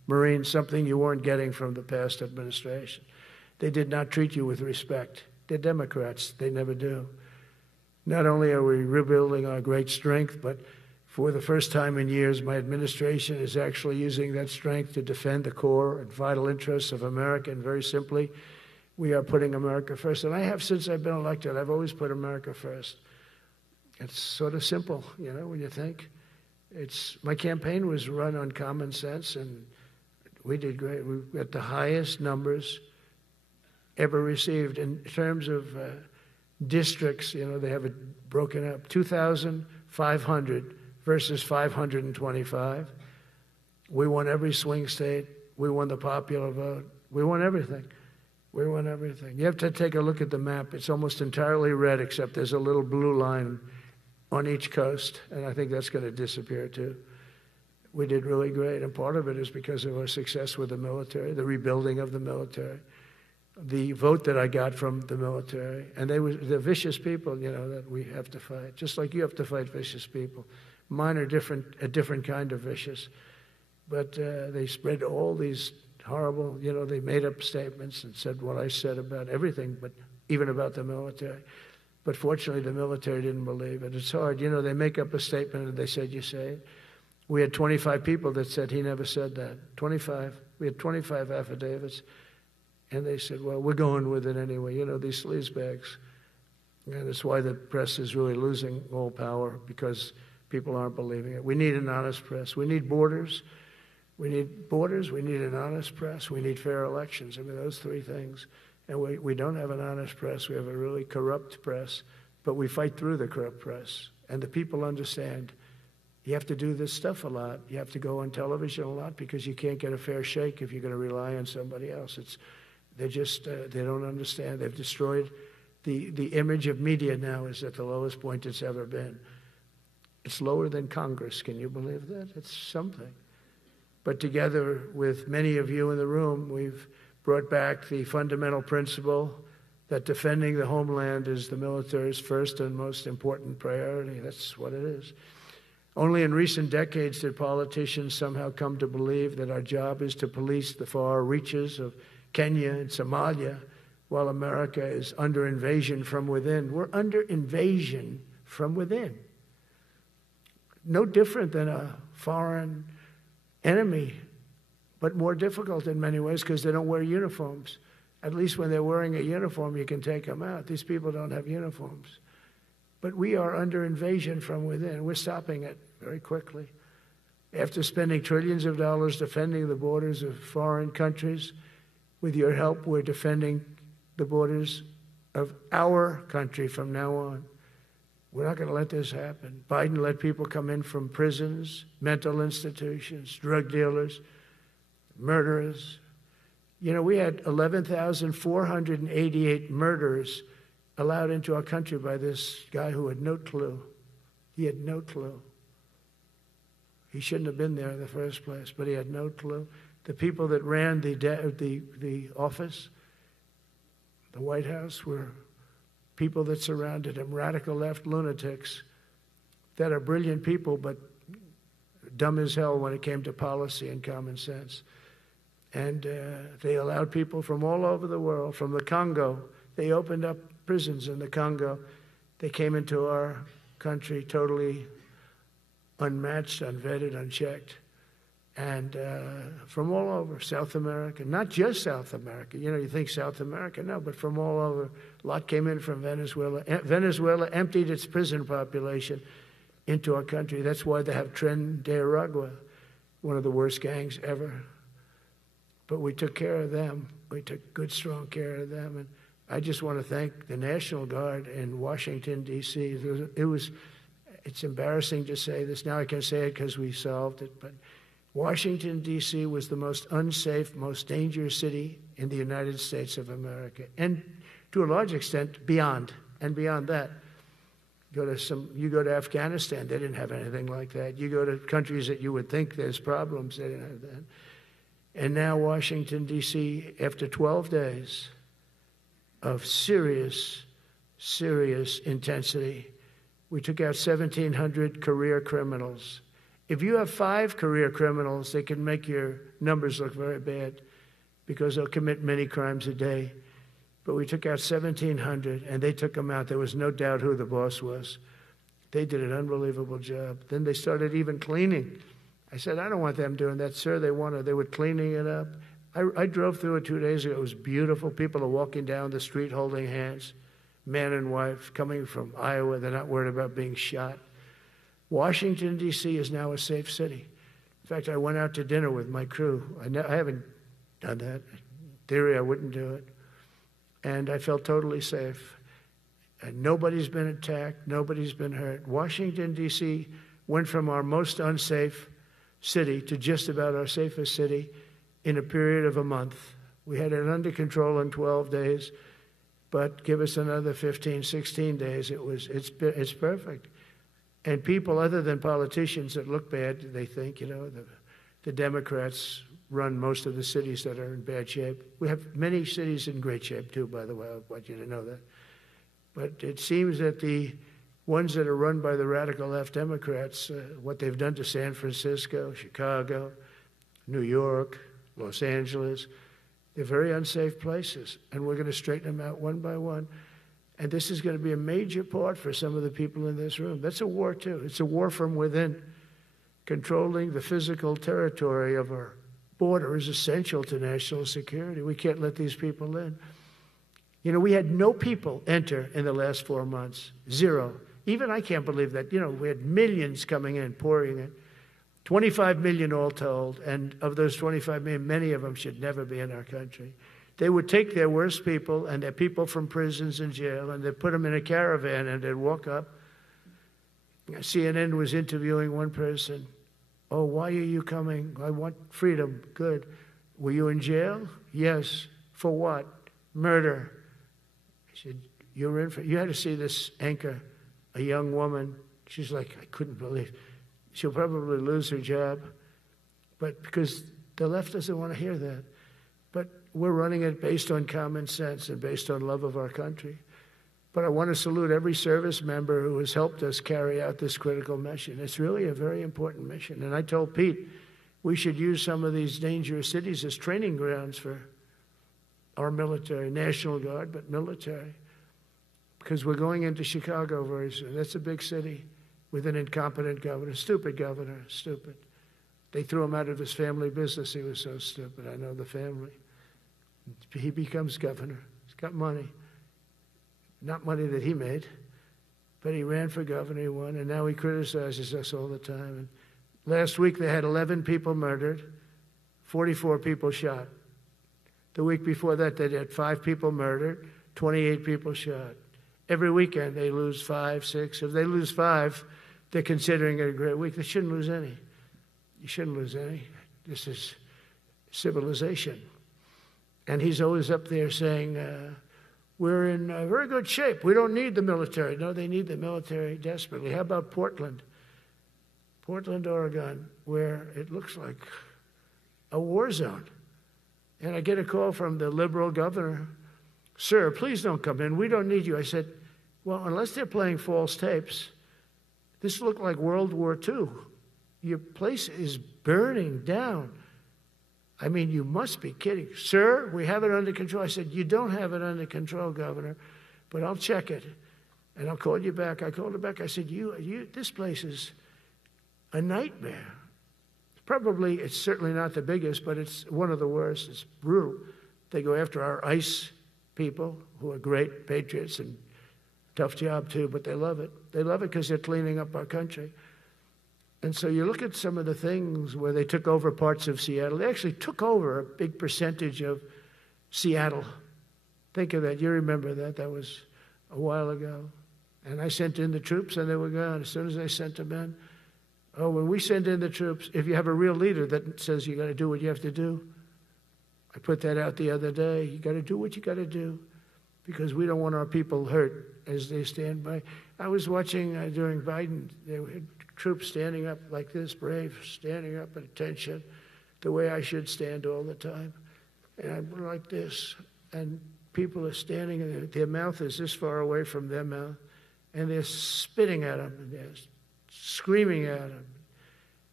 Marines, something you weren't getting from the past administration. They did not treat you with respect. They're Democrats. They never do. Not only are we rebuilding our great strength, but for the first time in years, my administration is actually using that strength to defend the core and vital interests of America. And very simply, we are putting America first. And I have since I've been elected. I've always put America first. It's sort of simple, when you think. My campaign was run on common sense, and we did great. We got the highest numbers ever received in terms of districts. They have it broken up, 2,500 versus 525. We won every swing state. We won the popular vote. We won everything. We won everything. You have to take a look at the map. It's almost entirely red, except there's a little blue line on each coast, and I think that's going to disappear too. We did really great, and part of it is because of our success with the military, the rebuilding of the military, the vote that I got from the military, and they're vicious people, that we have to fight, just like you have to fight vicious people. Mine are a different kind of vicious, but they spread all these horrible, they made up statements and said what I said about everything, but even about the military. But fortunately, the military didn't believe it. It's hard. They make up a statement and they said, you say it. We had 25 people that said he never said that. 25. We had 25 affidavits. And they said, well, we're going with it anyway. These sleazebags. And it's why the press is really losing all power, because people aren't believing it. We need an honest press. We need borders. We need borders. We need an honest press. We need fair elections. Those three things. And we don't have an honest press. We have a really corrupt press. But we fight through the corrupt press. And the people understand you have to do this stuff a lot. You have to go on television a lot, because you can't get a fair shake if you're going to rely on somebody else. They don't understand. They've destroyed the image of media now is at the lowest point it's ever been. It's lower than Congress. Can you believe that? It's something. But together with many of you in the room, we've brought back the fundamental principle that defending the homeland is the military's first and most important priority. That's what it is. Only in recent decades did politicians somehow come to believe that our job is to police the far reaches of Kenya and Somalia, while America is under invasion from within. We're under invasion from within. No different than a foreign enemy, but more difficult in many ways because they don't wear uniforms. At least when they're wearing a uniform, you can take them out. These people don't have uniforms. But we are under invasion from within. We're stopping it very quickly. After spending trillions of dollars defending the borders of foreign countries, with your help, we're defending the borders of our country from now on. We're not going to let this happen. Biden let people come in from prisons, mental institutions, drug dealers, murderers. We had 11,488 murders allowed into our country by this guy who had no clue. He had no clue. He shouldn't have been there in the first place, but he had no clue. The people that ran the office, the White House, were people that surrounded him, radical left lunatics that are brilliant people, but dumb as hell when it came to policy and common sense. And they allowed people from all over the world, from the Congo. They opened up prisons in the Congo. They came into our country totally unmatched, unvetted, unchecked. And from all over, South America, not just South America. You think South America, no, but from all over. A lot came in from Venezuela. Venezuela emptied its prison population into our country. That's why they have Tren de Aragua, one of the worst gangs ever. But we took care of them. We took good, strong care of them. And I just want to thank the National Guard in Washington, D.C. It's embarrassing to say this. Now I can say it because we solved it. But Washington, D.C. was the most unsafe, most dangerous city in the United States of America. And to a large extent, beyond. And beyond that, you go to Afghanistan, they didn't have anything like that. You go to countries that you would think there's problems, they didn't have that. And now Washington, D.C., after 12 days of serious, serious intensity, we took out 1,700 career criminals, If you have 5 career criminals, they can make your numbers look very bad because they'll commit many crimes a day. But we took out 1,700, and they took them out. There was no doubt who the boss was. They did an unbelievable job. Then they started even cleaning. I said, I don't want them doing that. Sir, they were cleaning it up. I drove through it 2 days ago. It was beautiful. People are walking down the street holding hands, man and wife, coming from Iowa. They're not worried about being shot. Washington, D.C. is now a safe city. In fact, I went out to dinner with my crew. I haven't done that. In theory, I wouldn't do it. And I felt totally safe. And nobody's been attacked. Nobody's been hurt. Washington, D.C. went from our most unsafe city to just about our safest city in a period of a month. We had it under control in 12 days, but give us another 15, 16 days. It's perfect. And people other than politicians that look bad, they think, the Democrats run most of the cities that are in bad shape. We have many cities in great shape too, by the way. I want you to know that. But it seems that the ones that are run by the radical left Democrats, what they've done to San Francisco, Chicago, New York, Los Angeles, they're very unsafe places. And we're going to straighten them out one by one. And this is going to be a major part for some of the people in this room. That's a war, too. It's a war from within. Controlling the physical territory of our border is essential to national security. We can't let these people in. We had no people enter in the last 4 months. 0. Even I can't believe that. We had millions coming in, pouring in. 25 million all told. And of those 25 million, many of them should never be in our country. They would take their worst people and their people from prisons and jail, and they'd put them in a caravan, and they'd walk up. CNN was interviewing one person. Oh, why are you coming? I want freedom. Good. Were you in jail? Yes. For what? Murder. I said, you had to see this anchor, a young woman. She's like, I couldn't believe. She'll probably lose her job. But because the left doesn't want to hear that. But we're running it based on common sense and based on love of our country. But I want to salute every service member who has helped us carry out this critical mission. It's really a very important mission. And I told Pete, we should use some of these dangerous cities as training grounds for our military, National Guard, but military. Because we're going into Chicago very soon. That's a big city with an incompetent governor, stupid governor, stupid. They threw him out of his family business. He was so stupid. I know the family. He becomes governor. He's got money. Not money that he made, but he ran for governor, he won, and now he criticizes us all the time. And last week they had 11 people murdered, 44 people shot. The week before that they had 5 people murdered, 28 people shot. Every weekend they lose 5, 6. If they lose 5, they're considering it a great week. They shouldn't lose any. You shouldn't lose any. This is civilization. And he's always up there saying, we're in very good shape. We don't need the military. No, they need the military desperately. How about Portland? Portland, Oregon, where it looks like a war zone. And I get a call from the liberal governor. Sir, please don't come in. We don't need you. I said, well, unless they're playing false tapes, this looked like World War II. Your place is burning down. I mean, you must be kidding. Sir, we have it under control. I said, you don't have it under control, Governor, but I'll check it, and I'll call you back. I called her back. I said, this place is a nightmare. It's certainly not the biggest, but it's one of the worst. It's brutal. They go after our ICE people, who are great patriots and tough job too, but they love it. They love it because they're cleaning up our country. And so you look at some of the things where they took over parts of Seattle. They actually took over a big percentage of Seattle. Think of that. You remember that. That was a while ago. And I sent in the troops, and they were gone. As soon as I sent them in, when we send in the troops, if you have a real leader that says you got to do what you have to do, I put that out the other day. You got to do what you got to do because we don't want our people hurt as they stand by. I was watching during Biden, they had troops standing up like this, brave, standing up at attention, the way I should stand all the time. And I'm like this, and people are standing, and their mouth is this far away from their mouth, and they're spitting at them, and they're screaming at them.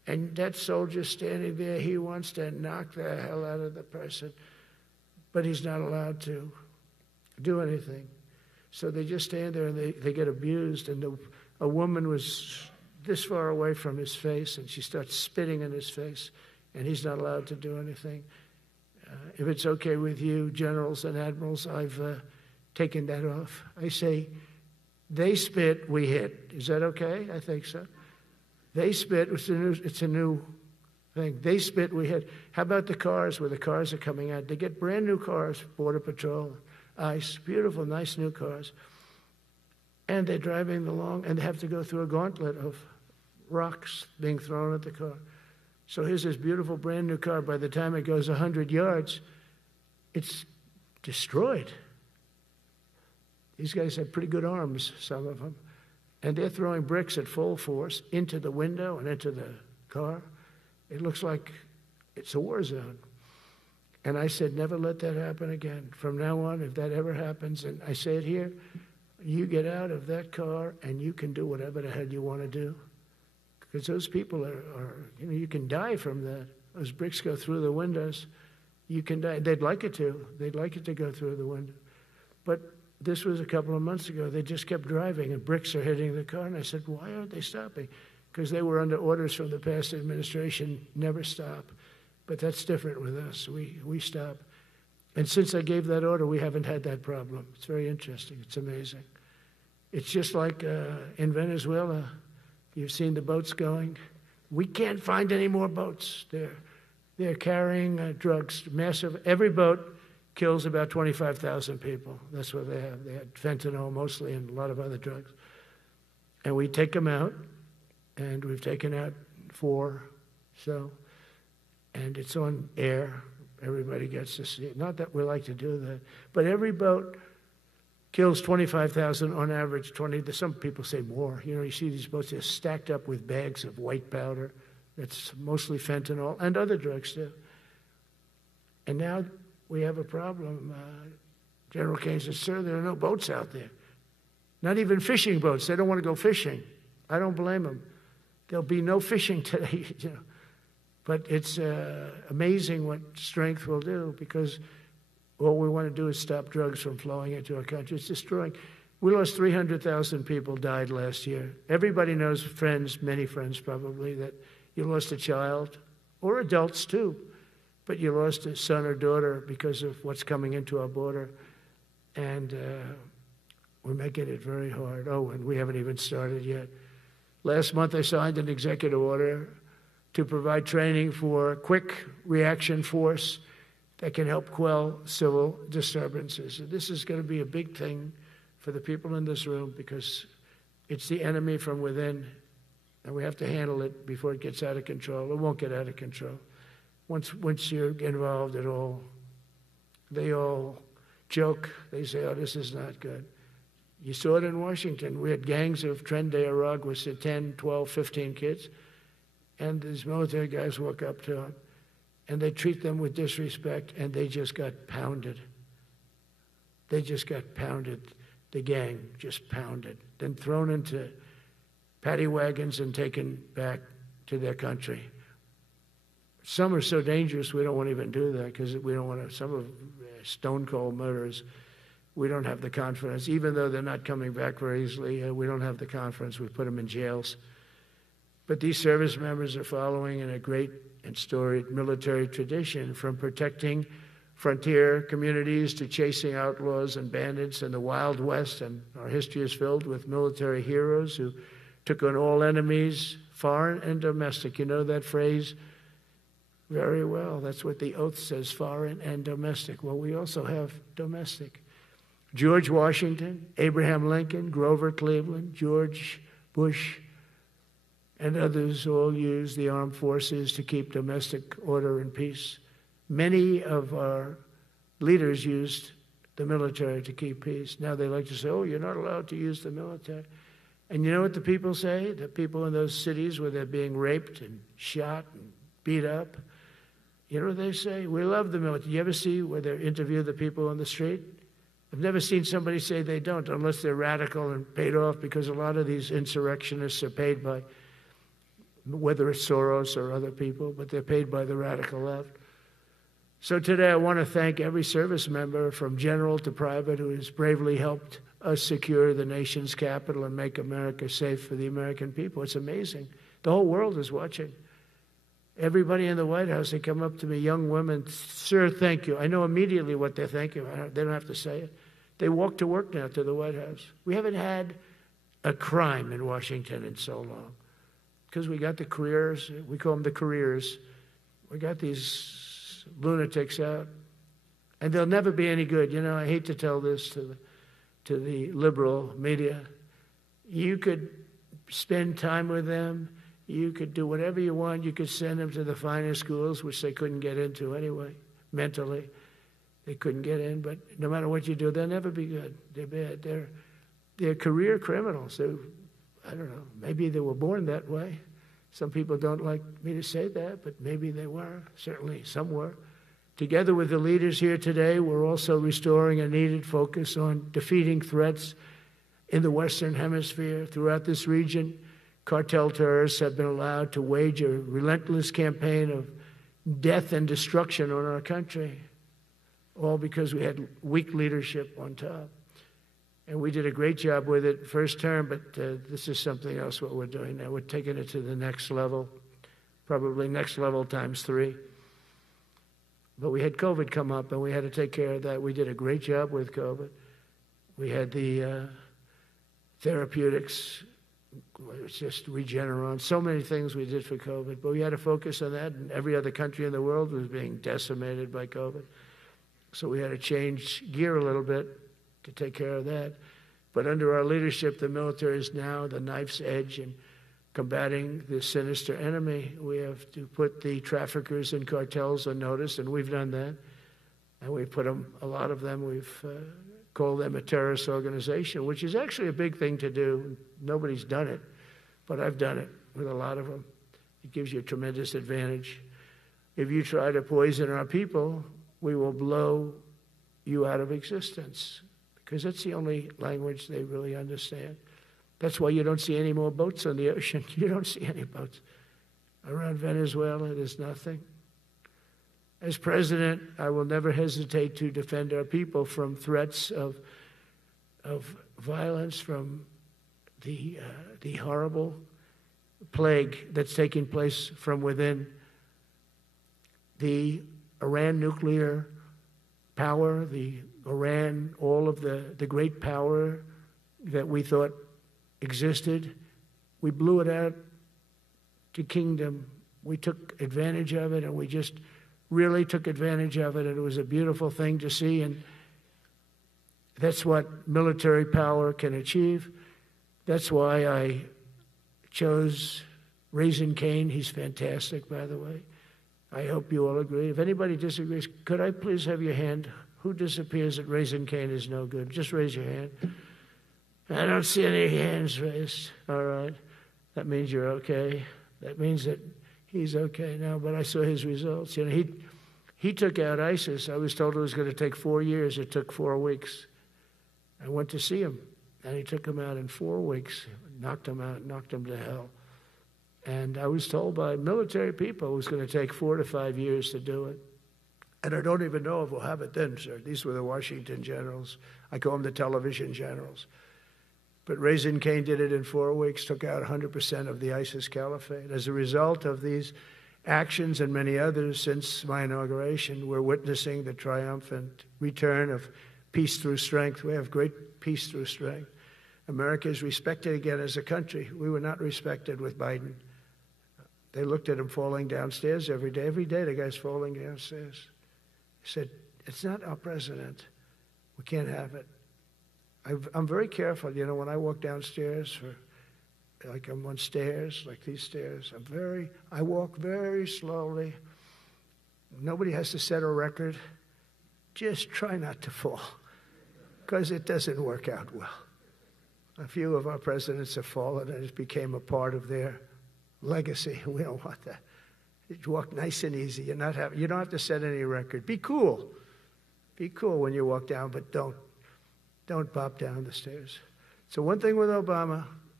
And that soldier's standing there, he wants to knock the hell out of the person, but he's not allowed to do anything. So they just stand there and they get abused. And a woman was this far away from his face, and she starts spitting in his face, and he's not allowed to do anything. If it's okay with you, generals and admirals, I've taken that off. I say, they spit, we hit. Is that okay? I think so. They spit, it's a new thing. They spit, we hit. How about the cars where the cars are coming out? They get brand new cars, Border Patrol, ICE, beautiful, nice new cars. And they're driving along and they have to go through a gauntlet of rocks being thrown at the car. So here's this beautiful brand new car. By the time it goes 100 yards, it's destroyed. These guys have pretty good arms, some of them. And they're throwing bricks at full force into the window and into the car. It looks like it's a war zone. And I said, never let that happen again. From now on, if that ever happens, and I say it here, you get out of that car and you can do whatever the hell you want to do. Because those people are you can die from that. Those bricks go through the windows. You can die. They'd like it to. They'd like it to go through the window. But this was a couple of months ago. They just kept driving and bricks are hitting the car. And I said, why aren't they stopping? Because they were under orders from the past administration, never stop. But that's different with us. We stop. And since I gave that order, we haven't had that problem. It's very interesting. It's amazing. It's just like in Venezuela. You've seen the boats going. We can't find any more boats. They're carrying drugs, massive. Every boat kills about 25,000 people. That's what they have. They had fentanyl mostly and a lot of other drugs. And we take them out, and we've taken out 4. And it's on air. Everybody gets to see it. Not that we like to do that, but every boat kills 25,000 on average, 20. Some people say more. You see these boats, they're stacked up with bags of white powder. That's mostly fentanyl and other drugs too. And now we have a problem. General Kane said, sir, there are no boats out there. Not even fishing boats. They don't want to go fishing. I don't blame them. There'll be no fishing today. But it's amazing what strength will do, because all we want to do is stop drugs from flowing into our country. It's destroying. We lost 300,000 people died last year. Everybody knows friends, many friends probably, that you lost a child, or adults too, but you lost a son or daughter because of what's coming into our border. And we're making it very hard. Oh, and we haven't even started yet. Last month I signed an executive order to provide training for quick reaction force that can help quell civil disturbances. And this is going to be a big thing for the people in this room, because it's the enemy from within, and we have to handle it before it gets out of control. It won't get out of control. Once you're involved at all, they all joke. They say, oh, this is not good. You saw it in Washington. We had gangs of Tren de Araguas, 10, 12, 15 kids, and these military guys walk up to them, and they treat them with disrespect, and they just got pounded. They just got pounded. The gang just pounded, then thrown into paddy wagons and taken back to their country. Some are so dangerous we don't want to even do that, because we don't want to. Some of stone cold murderers, we don't have the confidence, even though they're not coming back very easily. We don't have the confidence. We put them in jails. But these service members are following in a great and storied military tradition, from protecting frontier communities to chasing outlaws and bandits in the Wild West. And our history is filled with military heroes who took on all enemies, foreign and domestic. You know that phrase very well. That's what the oath says, foreign and domestic. Well, we also have domestic. George Washington, Abraham Lincoln, Grover Cleveland, George Bush, and others all used the armed forces to keep domestic order and peace. Many of our leaders used the military to keep peace. Now they like to say, oh, you're not allowed to use the military. And you know what the people say? The people in those cities where they're being raped and shot and beat up, you know what they say? We love the military. You ever see where they interview the people on the street? I've never seen somebody say they don't, unless they're radical and paid off, because a lot of these insurrectionists are paid by whether it's Soros or other people, but they're paid by the radical left. So today I want to thank every service member from general to private who has bravely helped us secure the nation's capital and make America safe for the American people. It's amazing. The whole world is watching. Everybody in the White House, they come up to me, young women, sir, thank you. I know immediately what they thank you. They don't have to say it. They walk to work now to the White House. We haven't had a crime in Washington in so long because we got the careers. We call them the careers. We got these lunatics out, and they'll never be any good. You know, I hate to tell this to the liberal media. You could spend time with them. You could do whatever you want. You could send them to the finest schools, which they couldn't get into anyway, mentally. They couldn't get in, but no matter what you do, they'll never be good. They're bad. They're career criminals. I don't know, maybe they were born that way. Some people don't like me to say that, but maybe they were. Certainly some were. Together with the leaders here today, we're also restoring a needed focus on defeating threats in the Western Hemisphere. Throughout this region, cartel terrorists have been allowed to wage a relentless campaign of death and destruction on our country, all because we had weak leadership on top. And we did a great job with it first term, but this is something else what we're doing now. We're taking it to the next level, probably next level times 3. But we had COVID come up, and we had to take care of that. We did a great job with COVID. We had the therapeutics. It's just Regeneron. So many things we did for COVID, but we had to focus on that, and every other country in the world was being decimated by COVID. So we had to change gear a little bit to take care of that. But under our leadership, the military is now the knife's edge in combating this sinister enemy. We have to put the traffickers and cartels on notice, and we've done that. And we put them, a lot of them, we've called them a terrorist organization, which is actually a big thing to do. Nobody's done it, but I've done it with a lot of them. It gives you a tremendous advantage. If you try to poison our people, we will blow you out of existence, because that's the only language they really understand. That's why you don't see any more boats on the ocean. You don't see any boats. Around Venezuela, there's nothing. As president, I will never hesitate to defend our people from threats of violence, from the horrible plague that's taking place from within. The Iran nuclear power, the Iran, all of the great power that we thought existed, we blew it out to kingdom. We took advantage of it, and we just really took advantage of it, and it was a beautiful thing to see, and that's what military power can achieve. That's why I chose Raising Cane. He's fantastic, by the way. I hope you all agree. If anybody disagrees, could I please have your hand? Who disappears that Raising Cane is no good? Just raise your hand. I don't see any hands raised. All right. That means you're okay. That means that he's okay now, but I saw his results. You know, he took out ISIS. I was told it was going to take 4 years. It took 4 weeks. I went to see him, and he took him out in 4 weeks, knocked him out, knocked him to hell. And I was told by military people it was going to take 4 to 5 years to do it. And I don't even know if we'll have it then, sir. These were the Washington generals. I call them the television generals. But Raising Cane did it in 4 weeks, took out 100% of the ISIS caliphate. As a result of these actions and many others since my inauguration, we're witnessing the triumphant return of peace through strength. We have great peace through strength. America is respected again as a country. We were not respected with Biden. They looked at him falling downstairs every day. Every day the guy's falling downstairs. He said, it's not our president. We can't have it. I'm very careful, you know, when I walk downstairs, like I'm on stairs, like these stairs, I walk very slowly. Nobody has to set a record. Just try not to fall, because it doesn't work out well. A few of our presidents have fallen, and it became a part of their legacy. We don't want that. You walk nice and easy. You don't have to set any record. Be cool. Be cool when you walk down, but don't pop down the stairs. So one thing with Obama,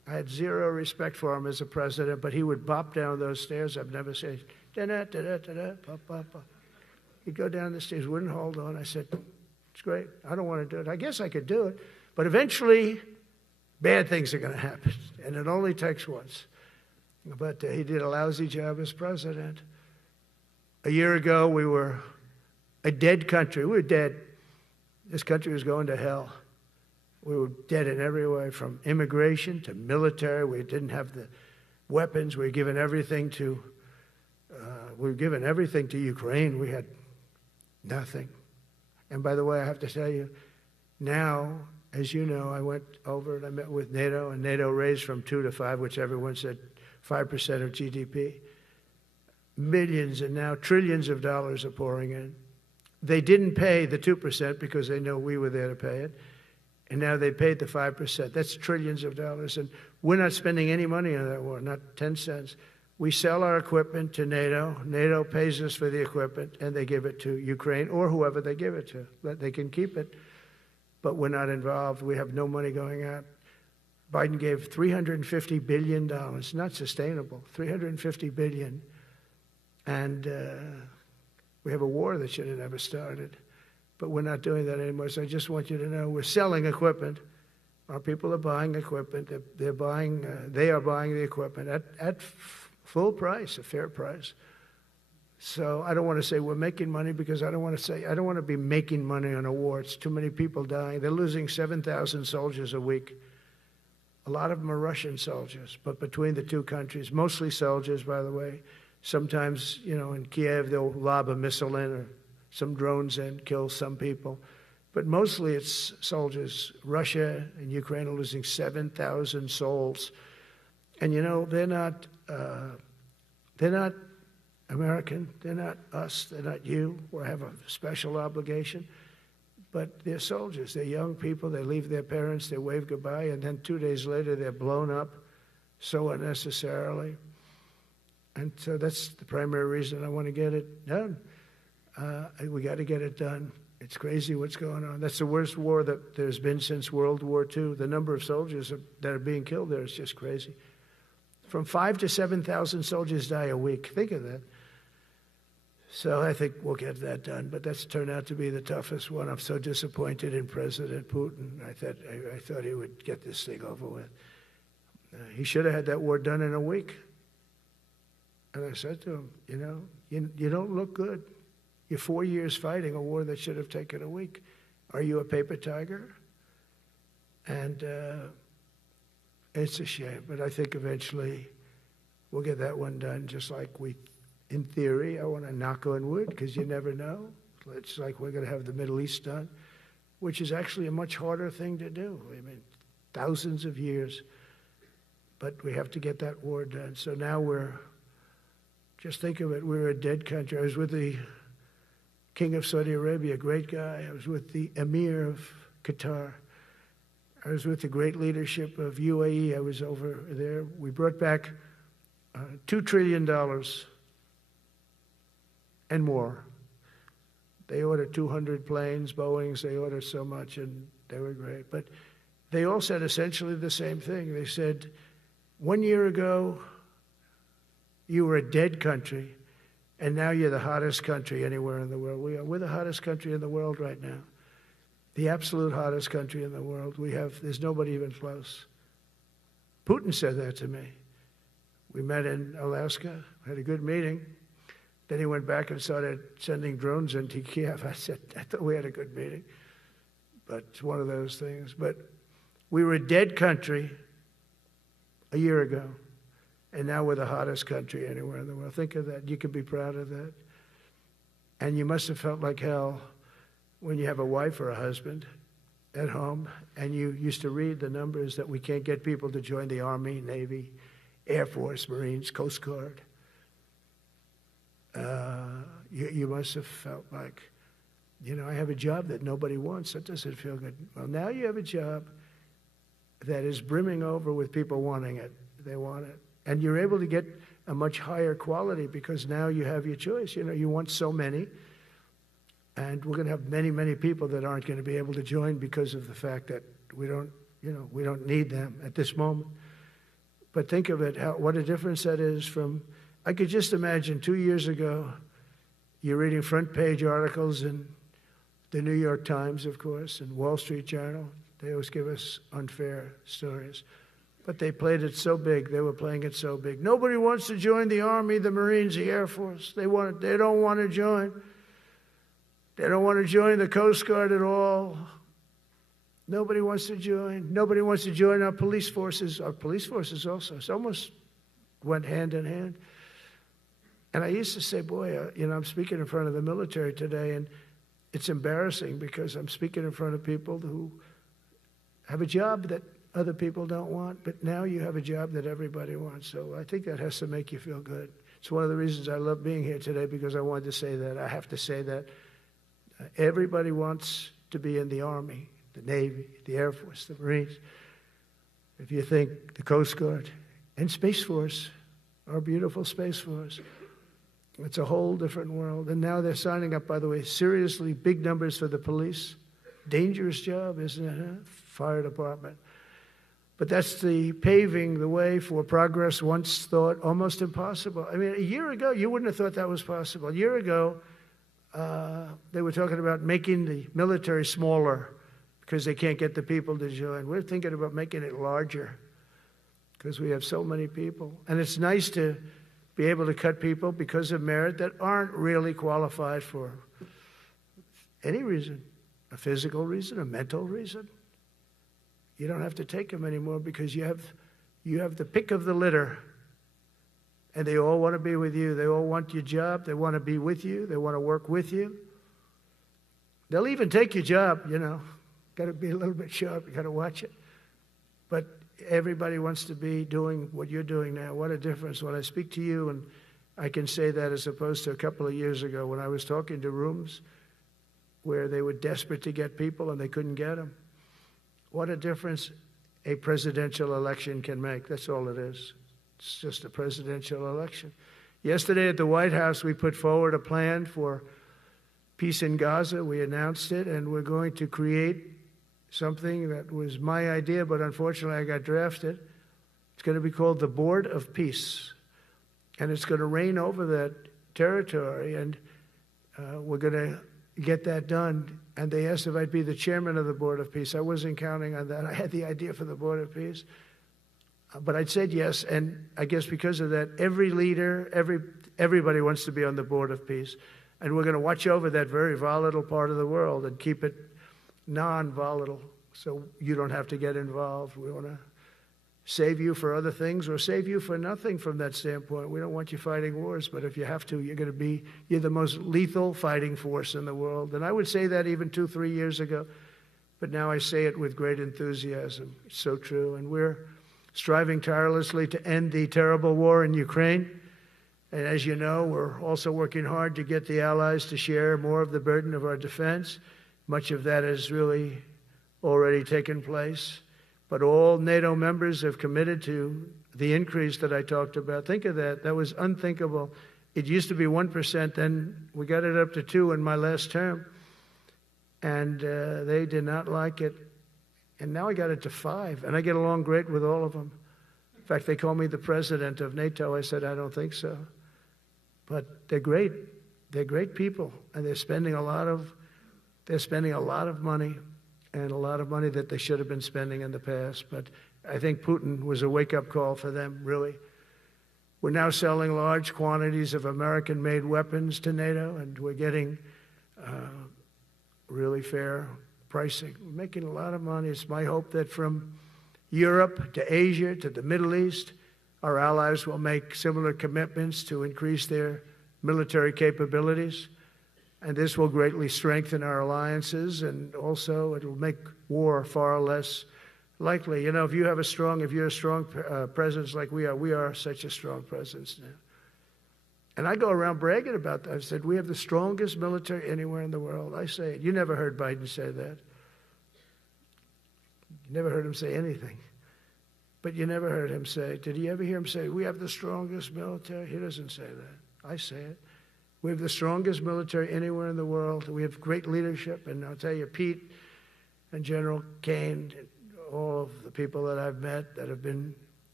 I had zero respect for him as a president, but he would bop down those stairs. I've never said, da-da, da-da, da-da, pop, pop, pop. He'd go down the stairs, wouldn't hold on. I said, it's great. I don't want to do it. I guess I could do it. But eventually, bad things are going to happen. And it only takes once. But he did a lousy job as president. A year ago, we were a dead country. We were dead. This country was going to hell. We were dead in every way, from immigration to military. We didn't have the weapons. We were given everything to Ukraine. We had nothing. And by the way, I have to tell you, now, as you know, I went over and I met with NATO, and NATO raised from 2 to 5, which everyone said 5% of GDP. Millions and now trillions of dollars are pouring in. They didn't pay the 2% because they know we were there to pay it. And now they paid the 5%. That's trillions of dollars. And we're not spending any money on that war, not 10 cents. We sell our equipment to NATO. NATO pays us for the equipment, and they give it to Ukraine or whoever they give it to. They can keep it, but we're not involved. We have no money going out. Biden gave $350 billion. Not sustainable. $350 billion. And we have a war that should have never started. But we're not doing that anymore. So I just want you to know we're selling equipment. Our people are buying equipment. They are buying the equipment at full price, a fair price. So I don't want to say we're making money because I don't want to be making money on a war. It's too many people dying. They're losing 7,000 soldiers a week. A lot of them are Russian soldiers, but between the two countries, mostly soldiers, by the way. Sometimes, in Kiev, they'll lob a missile in or some drones in, kill some people. But mostly it's soldiers. Russia and Ukraine are losing 7,000 souls. And, they're not American. They're not us. They're not you. We have a special obligation. But they're soldiers. They're young people. They leave their parents. They wave goodbye. And then 2 days later, they're blown up so unnecessarily. And so that's the primary reason I want to get it done. We got to get it done. It's crazy what's going on. That's the worst war that there's been since World War II. The number of soldiers that are being killed there is just crazy. From 5,000 to 7,000 soldiers die a week. Think of that. So I think we'll get that done. But that's turned out to be the toughest one. I'm so disappointed in President Putin. I thought he would get this thing over with. He should have had that war done in a week. And I said to him, you don't look good. You're 4 years fighting a war that should have taken a week. Are you a paper tiger? And it's a shame, but I think eventually we'll get that one done, just like in theory, I want to knock on wood, because you never know. It's like we're going to have the Middle East done, which is actually a much harder thing to do. I mean, thousands of years. But we have to get that war done. So now just think of it, we're a dead country. I was with the King of Saudi Arabia, a great guy. I was with the Emir of Qatar. I was with the great leadership of UAE. I was over there. We brought back $2 trillion and more. They ordered 200 planes, Boeings. They ordered so much, and they were great. But they all said essentially the same thing. They said, 1 year ago, you were a dead country, and now you're the hottest country anywhere in the world. We're the hottest country in the world right now. The absolute hottest country in the world. There's nobody even close. Putin said that to me. We met in Alaska, had a good meeting. Then he went back and started sending drones into Kiev. I said, I thought we had a good meeting. But it's one of those things. But we were a dead country a year ago, and now we're the hottest country anywhere in the world. Think of that. You can be proud of that. And you must have felt like hell when you have a wife or a husband at home, and you used to read the numbers that we can't get people to join the Army, Navy, Air Force, Marines, Coast Guard. You must have felt like, I have a job that nobody wants. That doesn't feel good. Well, now you have a job that is brimming over with people wanting it. They want it. And you're able to get a much higher quality because now you have your choice. You want so many. And we're going to have many, many people that aren't going to be able to join because of the fact that we don't need them at this moment. But think of it, what a difference that is from, I could just imagine 2 years ago, you're reading front page articles in the New York Times, of course, and Wall Street Journal. They always give us unfair stories. But they played it so big. They were playing it so big. Nobody wants to join the Army, the Marines, the Air Force. They don't want to join. They don't want to join the Coast Guard at all. Nobody wants to join. Nobody wants to join our police forces. Our police forces also. It almost went hand in hand. And I used to say, boy, I'm speaking in front of the military today, and it's embarrassing because I'm speaking in front of people who have a job that other people don't want, but now you have a job that everybody wants. So I think that has to make you feel good. It's one of the reasons I love being here today, because I wanted to say that. I have to say that everybody wants to be in the Army, the Navy, the Air Force, the Marines. If you think the Coast Guard and Space Force, our beautiful Space Force, it's a whole different world. And now they're signing up, by the way, seriously big numbers for the police. Dangerous job, isn't it? Huh? Fire department. But that's the paving the way for progress once thought almost impossible. I mean, a year ago, you wouldn't have thought that was possible. A year ago, they were talking about making the military smaller because they can't get the people to join. We're thinking about making it larger because we have so many people. And it's nice to be able to cut people because of merit that aren't really qualified for any reason, a physical reason, a mental reason. You don't have to take them anymore because you have the pick of the litter, and they all want to be with you. They all want your job. They want to be with you. They want to work with you. They'll even take your job, Got to be a little bit sharp. You got to watch it. But everybody wants to be doing what you're doing now. What a difference when I speak to you, and I can say that as opposed to a couple of years ago when I was talking to rooms where they were desperate to get people and they couldn't get them. What a difference a presidential election can make. That's all it is. It's just a presidential election. Yesterday at the White House, we put forward a plan for peace in Gaza. We announced it, and we're going to create something that was my idea, but unfortunately I got drafted. It's going to be called the Board of Peace, and it's going to reign over that territory, and we're going to get that done. And they asked if I'd be the chairman of the Board of Peace. I wasn't counting on that. I had the idea for the Board of Peace. But I'd said yes, and I guess because of that, every leader, everybody wants to be on the Board of Peace. And we're going to watch over that very volatile part of the world and keep it non-volatile so you don't have to get involved. We want to save you for other things or save you for nothing from that standpoint. We don't want you fighting wars, but if you have to, you're the most lethal fighting force in the world. And I would say that even 2-3 years ago, but now I say it with great enthusiasm. It's so true. And we're striving tirelessly to end the terrible war in Ukraine. And as you know, we're also working hard to get the allies to share more of the burden of our defense. Much of that has really already taken place. But all NATO members have committed to the increase that I talked about. Think of that. That was unthinkable. It used to be 1%, then we got it up to 2% in my last term. And they did not like it. And now I got it to 5%, and I get along great with all of them. In fact, they call me the president of NATO. I said, I don't think so. But they're great. They're great people, and they're spending a lot of money, and a lot of money that they should have been spending in the past. But I think Putin was a wake-up call for them, really. We're now selling large quantities of American-made weapons to NATO, and we're getting really fair pricing. We're making a lot of money. It's my hope that from Europe to Asia to the Middle East, our allies will make similar commitments to increase their military capabilities. And this will greatly strengthen our alliances, and also it will make war far less likely. If you're a strong presence like we are such a strong presence now. And I go around bragging about that. I said, we have the strongest military anywhere in the world. I say it. You never heard Biden say that. You never heard him say anything. But you never heard him say, did you ever hear him say, we have the strongest military? He doesn't say that. I say it. We have the strongest military anywhere in the world. We have great leadership. And I'll tell you, Pete and General Kane, all of the people that I've met that have been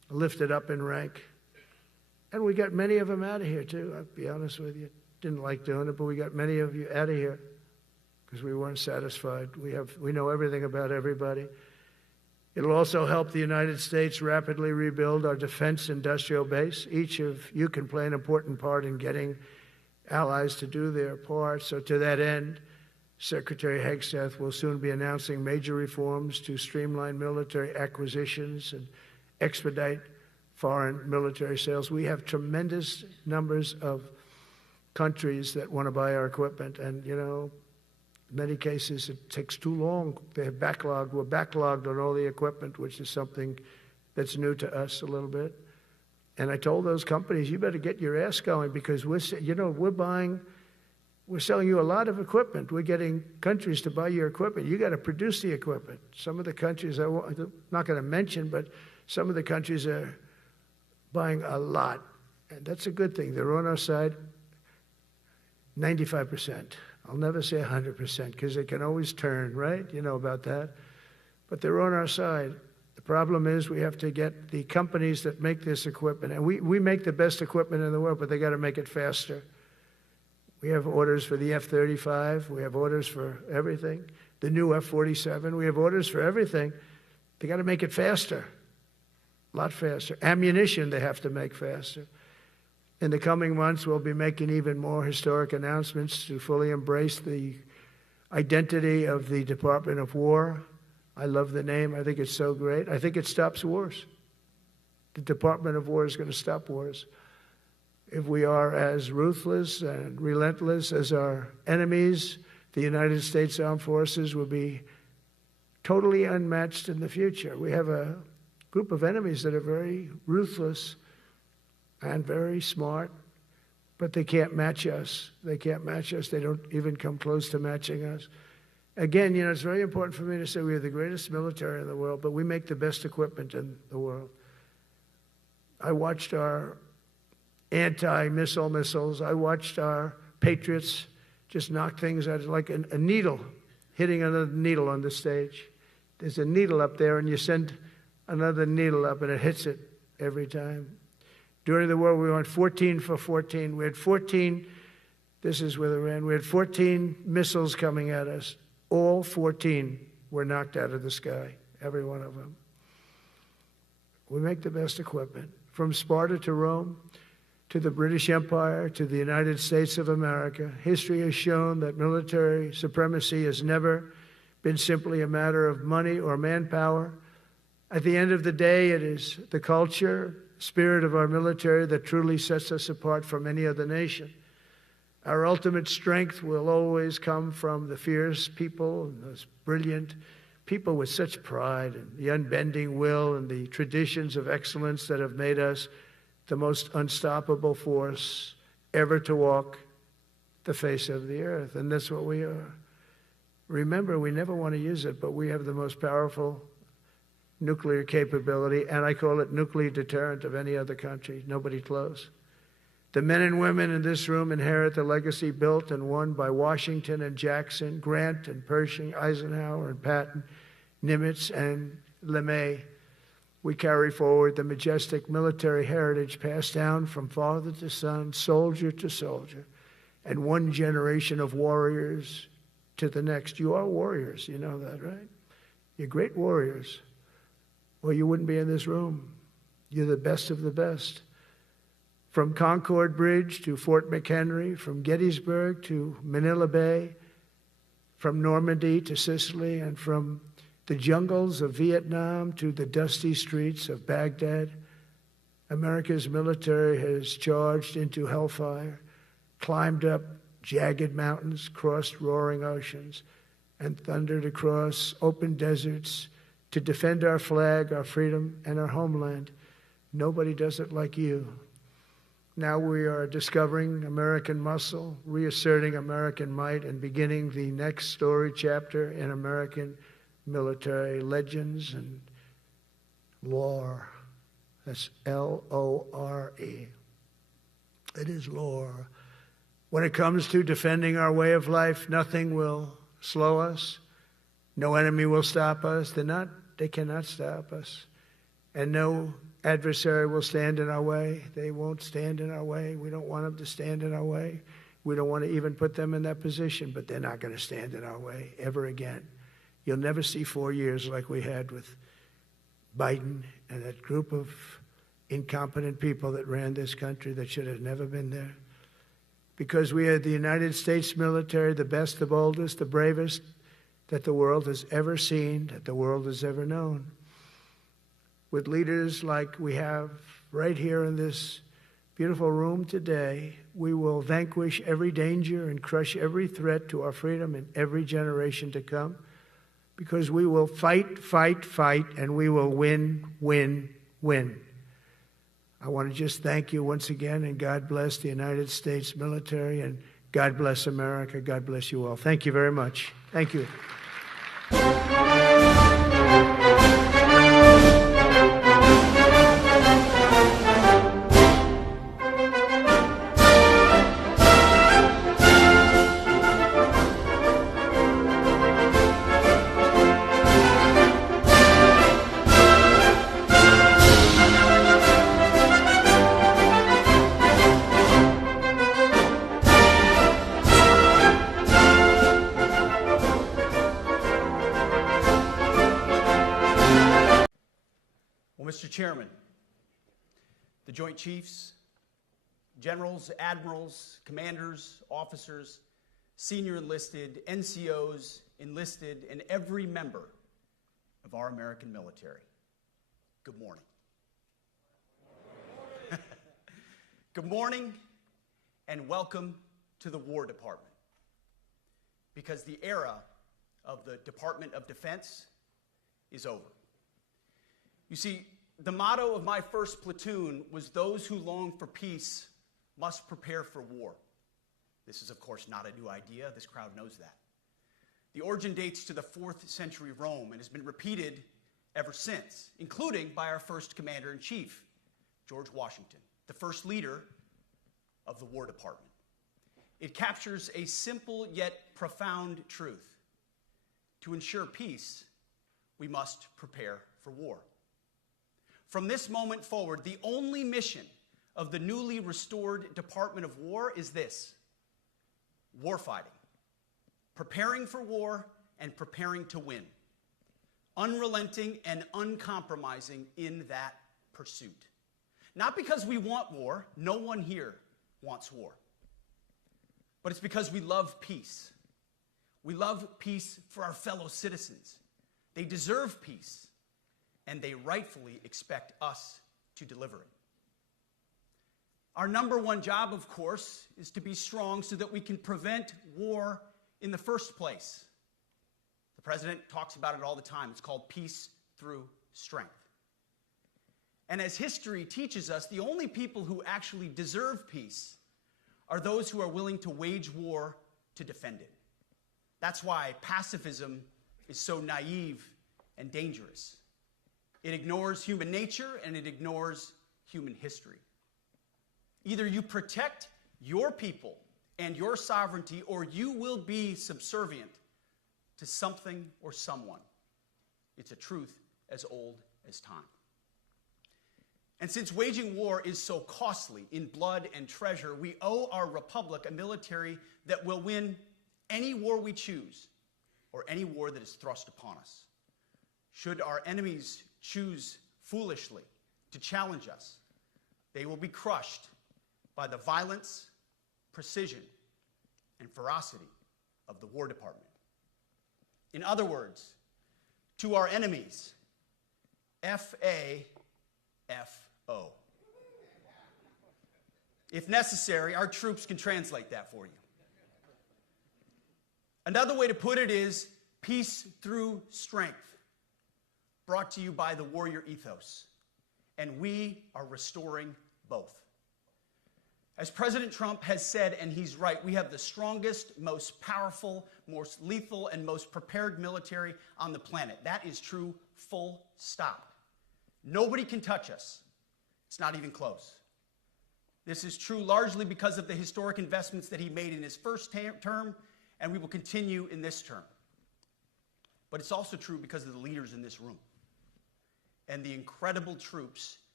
lifted up in rank. And we got many of them out of here, too, I'll be honest with you. Didn't like doing it, but we got many of you out of here because we weren't satisfied. We know everything about everybody. It'll also help the United States rapidly rebuild our defense industrial base. Each of you can play an important part in getting allies to do their part. So to that end, Secretary Hegseth will soon be announcing major reforms to streamline military acquisitions and expedite foreign military sales. We have tremendous numbers of countries that want to buy our equipment, and, in many cases it takes too long. We're backlogged on all the equipment, which is something that's new to us a little bit. And I told those companies, you better get your ass going, because we're selling you a lot of equipment. We're getting countries to buy your equipment. You got to produce the equipment. Some of the countries, I'm not going to mention, but some of the countries are buying a lot. And that's a good thing. They're on our side 95%. I'll never say 100% because they can always turn, right? You know about that. But they're on our side. The problem is we have to get the companies that make this equipment. And we make the best equipment in the world, but they got to make it faster. We have orders for the F-35. We have orders for everything. The new F-47. We have orders for everything. They got to make it faster. A lot faster. Ammunition they have to make faster. In the coming months, we'll be making even more historic announcements to fully embrace the identity of the Department of War. I love the name. I think it's so great. I think it stops wars. The Department of War is going to stop wars. If we are as ruthless and relentless as our enemies, the United States Armed Forces will be totally unmatched in the future. We have a group of enemies that are very ruthless and very smart, but they can't match us. They can't match us. They don't even come close to matching us. Again, it's very important for me to say we have the greatest military in the world, but we make the best equipment in the world. I watched our anti-missile missiles. I watched our Patriots just knock things out like a needle, hitting another needle on the stage. There's a needle up there, and you send another needle up, and it hits it every time. During the war, we went 14 for 14. We had 14, this is with Iran, we had 14 missiles coming at us. All 14 were knocked out of the sky, every one of them. We make the best equipment. From Sparta to Rome, to the British Empire, to the United States of America, history has shown that military supremacy has never been simply a matter of money or manpower. At the end of the day, it is the culture, spirit of our military that truly sets us apart from any other nation. Our ultimate strength will always come from the fierce people and those brilliant people with such pride and the unbending will and the traditions of excellence that have made us the most unstoppable force ever to walk the face of the earth. And that's what we are. Remember, we never want to use it, but we have the most powerful nuclear capability, and I call it nuclear deterrent of any other country. Nobody close. The men and women in this room inherit the legacy built and won by Washington and Jackson, Grant and Pershing, Eisenhower and Patton, Nimitz and LeMay. We carry forward the majestic military heritage passed down from father to son, soldier to soldier, and one generation of warriors to the next. You are warriors, you know that, right? You're great warriors, or you wouldn't be in this room. You're the best of the best. From Concord Bridge to Fort McHenry, from Gettysburg to Manila Bay, from Normandy to Sicily, and from the jungles of Vietnam to the dusty streets of Baghdad, America's military has charged into hellfire, climbed up jagged mountains, crossed roaring oceans, and thundered across open deserts to defend our flag, our freedom, and our homeland. Nobody does it like you. Now we are discovering American muscle, reasserting American might, and beginning the next story chapter in American military legends and lore. That's L-O-R-E. It is lore. When it comes to defending our way of life, nothing will slow us. No enemy will stop us. They cannot stop us. And no adversary will stand in our way. They won't stand in our way. We don't want them to stand in our way. We don't want to even put them in that position, but they're not going to stand in our way ever again. You'll never see 4 years like we had with Biden and that group of incompetent people that ran this country that should have never been there. Because we had the United States military, the best, the boldest, the bravest that the world has ever seen, that the world has ever known. With leaders like we have right here in this beautiful room today, we will vanquish every danger and crush every threat to our freedom in every generation to come, because we will fight, fight, fight, and we will win, win, win. I want to just thank you once again, and God bless the United States military, and God bless America. God bless you all. Thank you very much. Thank you. Mr. Chairman, the Joint Chiefs, generals, admirals, commanders, officers, senior enlisted, NCOs, enlisted, and every member of our American military, good morning. Good morning and welcome to the War Department, because the era of the Department of Defense is over. You see, the motto of my first platoon was, "Those who long for peace must prepare for war." This is, of course, not a new idea. This crowd knows that. The origin dates to the 4th century Rome and has been repeated ever since, including by our first commander-in-chief, George Washington, the first leader of the War Department. It captures a simple yet profound truth. To ensure peace, we must prepare for war. From this moment forward, the only mission of the newly restored Department of War is this: warfighting, preparing for war and preparing to win, unrelenting and uncompromising in that pursuit. Not because we want war, no one here wants war, but it's because we love peace. We love peace for our fellow citizens. They deserve peace, and they rightfully expect us to deliver it. Our number one job, of course, is to be strong so that we can prevent war in the first place. The president talks about it all the time. It's called peace through strength. And as history teaches us, the only people who actually deserve peace are those who are willing to wage war to defend it. That's why pacifism is so naive and dangerous. It ignores human nature and it ignores human history. Either you protect your people and your sovereignty, or you will be subservient to something or someone. It's a truth as old as time. And since waging war is so costly in blood and treasure, we owe our republic a military that will win any war we choose, or any war that is thrust upon us. Should our enemies choose foolishly to challenge us, they will be crushed by the violence, precision, and ferocity of the War Department. In other words, to our enemies, F-A-F-O. If necessary, our troops can translate that for you. Another way to put it is peace through strength, brought to you by the warrior ethos. And we are restoring both. As President Trump has said, and he's right, we have the strongest, most powerful, most lethal, and most prepared military on the planet. That is true, full stop. Nobody can touch us. It's not even close. This is true largely because of the historic investments that he made in his first term, and we will continue in this term. But it's also true because of the leaders in this room and the incredible troops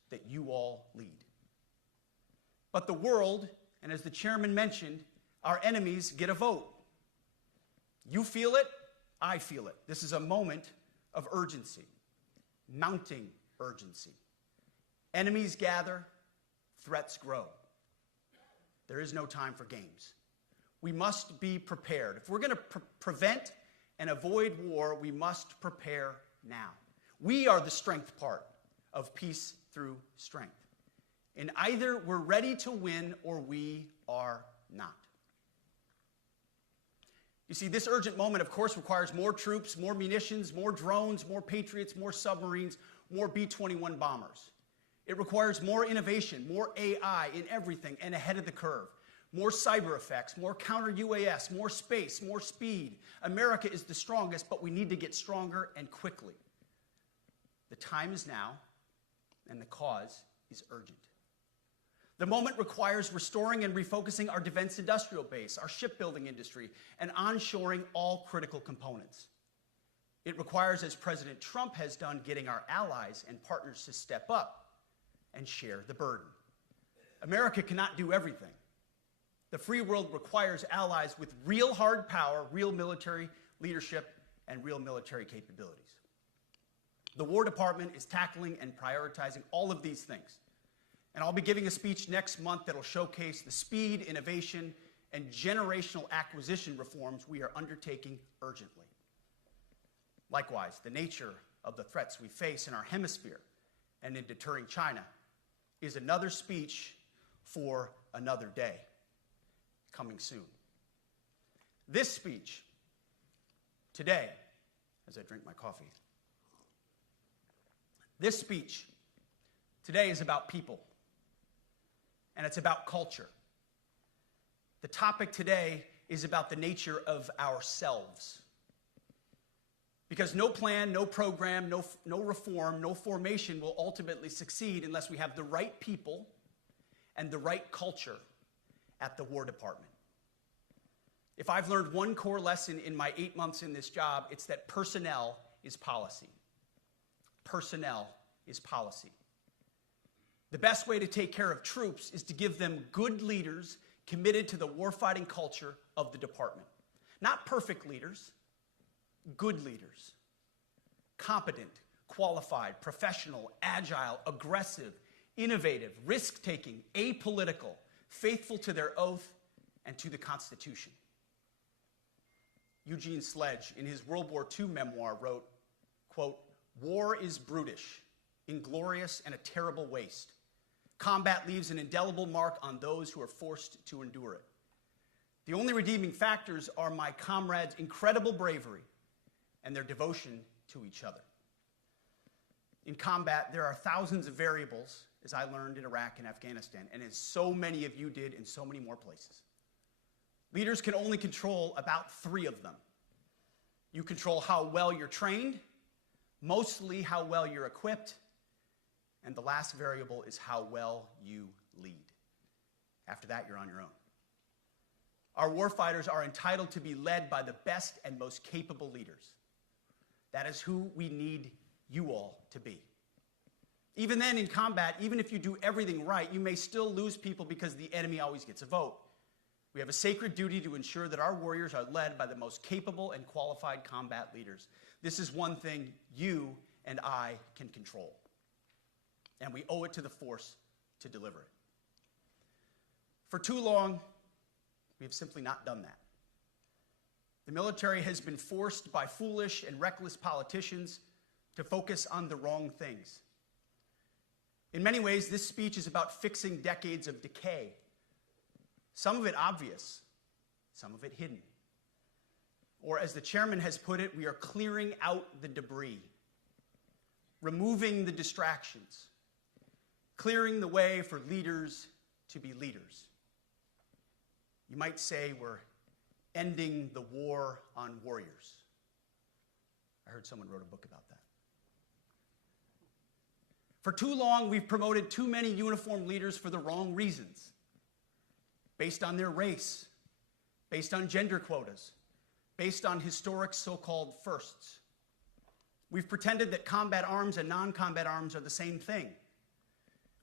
that you all lead. But the world, and as the chairman mentioned, our enemies get a vote. You feel it, I feel it. This is a moment of urgency, mounting urgency. Enemies gather, threats grow. There is no time for games. We must be prepared. If we're going to prevent and avoid war, we must prepare now. We are the strength part of peace through strength. And either we're ready to win or we are not. You see, this urgent moment, of course, requires more troops, more munitions, more drones, more Patriots, more submarines, more B-21 bombers. It requires more innovation, more AI in everything and ahead of the curve. More cyber effects, more counter-UAS, more space, more speed. America is the strongest, but we need to get stronger and quickly. The time is now, and the cause is urgent. The moment requires restoring and refocusing our defense industrial base, our shipbuilding industry, and onshoring all critical components. It requires, as President Trump has done, getting our allies and partners to step up and share the burden. America cannot do everything. The free world requires allies with real hard power, real military leadership, and real military capabilities. The War Department is tackling and prioritizing all of these things. And I'll be giving a speech next month that will showcase the speed, innovation, and generational acquisition reforms we are undertaking urgently. Likewise, the nature of the threats we face in our hemisphere and in deterring China is another speech for another day, coming soon. This speech today, as I drink my coffee, this speech today is about people, and it's about culture. The topic today is about the nature of ourselves. Because no plan, no program, no reform, no formation will ultimately succeed unless we have the right people and the right culture at the War Department. If I've learned one core lesson in my 8 months in this job, it's that personnel is policy. Personnel is policy. The best way to take care of troops is to give them good leaders committed to the warfighting culture of the department. Not perfect leaders, good leaders. Competent, qualified, professional, agile, aggressive, innovative, risk-taking, apolitical, faithful to their oath and to the Constitution. Eugene Sledge, in his World War II memoir, wrote, quote, "War is brutish, inglorious, and a terrible waste. Combat leaves an indelible mark on those who are forced to endure it. The only redeeming factors are my comrades' incredible bravery and their devotion to each other." In combat, there are thousands of variables, as I learned in Iraq and Afghanistan, and as so many of you did in so many more places. Leaders can only control about 3 of them. You control how well you're trained, mostly how well you're equipped, and the last variable is how well you lead. After that, you're on your own. Our warfighters are entitled to be led by the best and most capable leaders. That is who we need you all to be. Even then, in combat, even if you do everything right, you may still lose people because the enemy always gets a vote. We have a sacred duty to ensure that our warriors are led by the most capable and qualified combat leaders. This is one thing you and I can control, and we owe it to the force to deliver it. For too long, we have simply not done that. The military has been forced by foolish and reckless politicians to focus on the wrong things. In many ways, this speech is about fixing decades of decay. Some of it obvious, some of it hidden. Or as the chairman has put it, we are clearing out the debris, removing the distractions, clearing the way for leaders to be leaders. You might say we're ending the war on warriors. I heard someone wrote a book about that. For too long, we've promoted too many uniformed leaders for the wrong reasons, based on their race, based on gender quotas, based on historic so-called firsts. We've pretended that combat arms and non-combat arms are the same thing.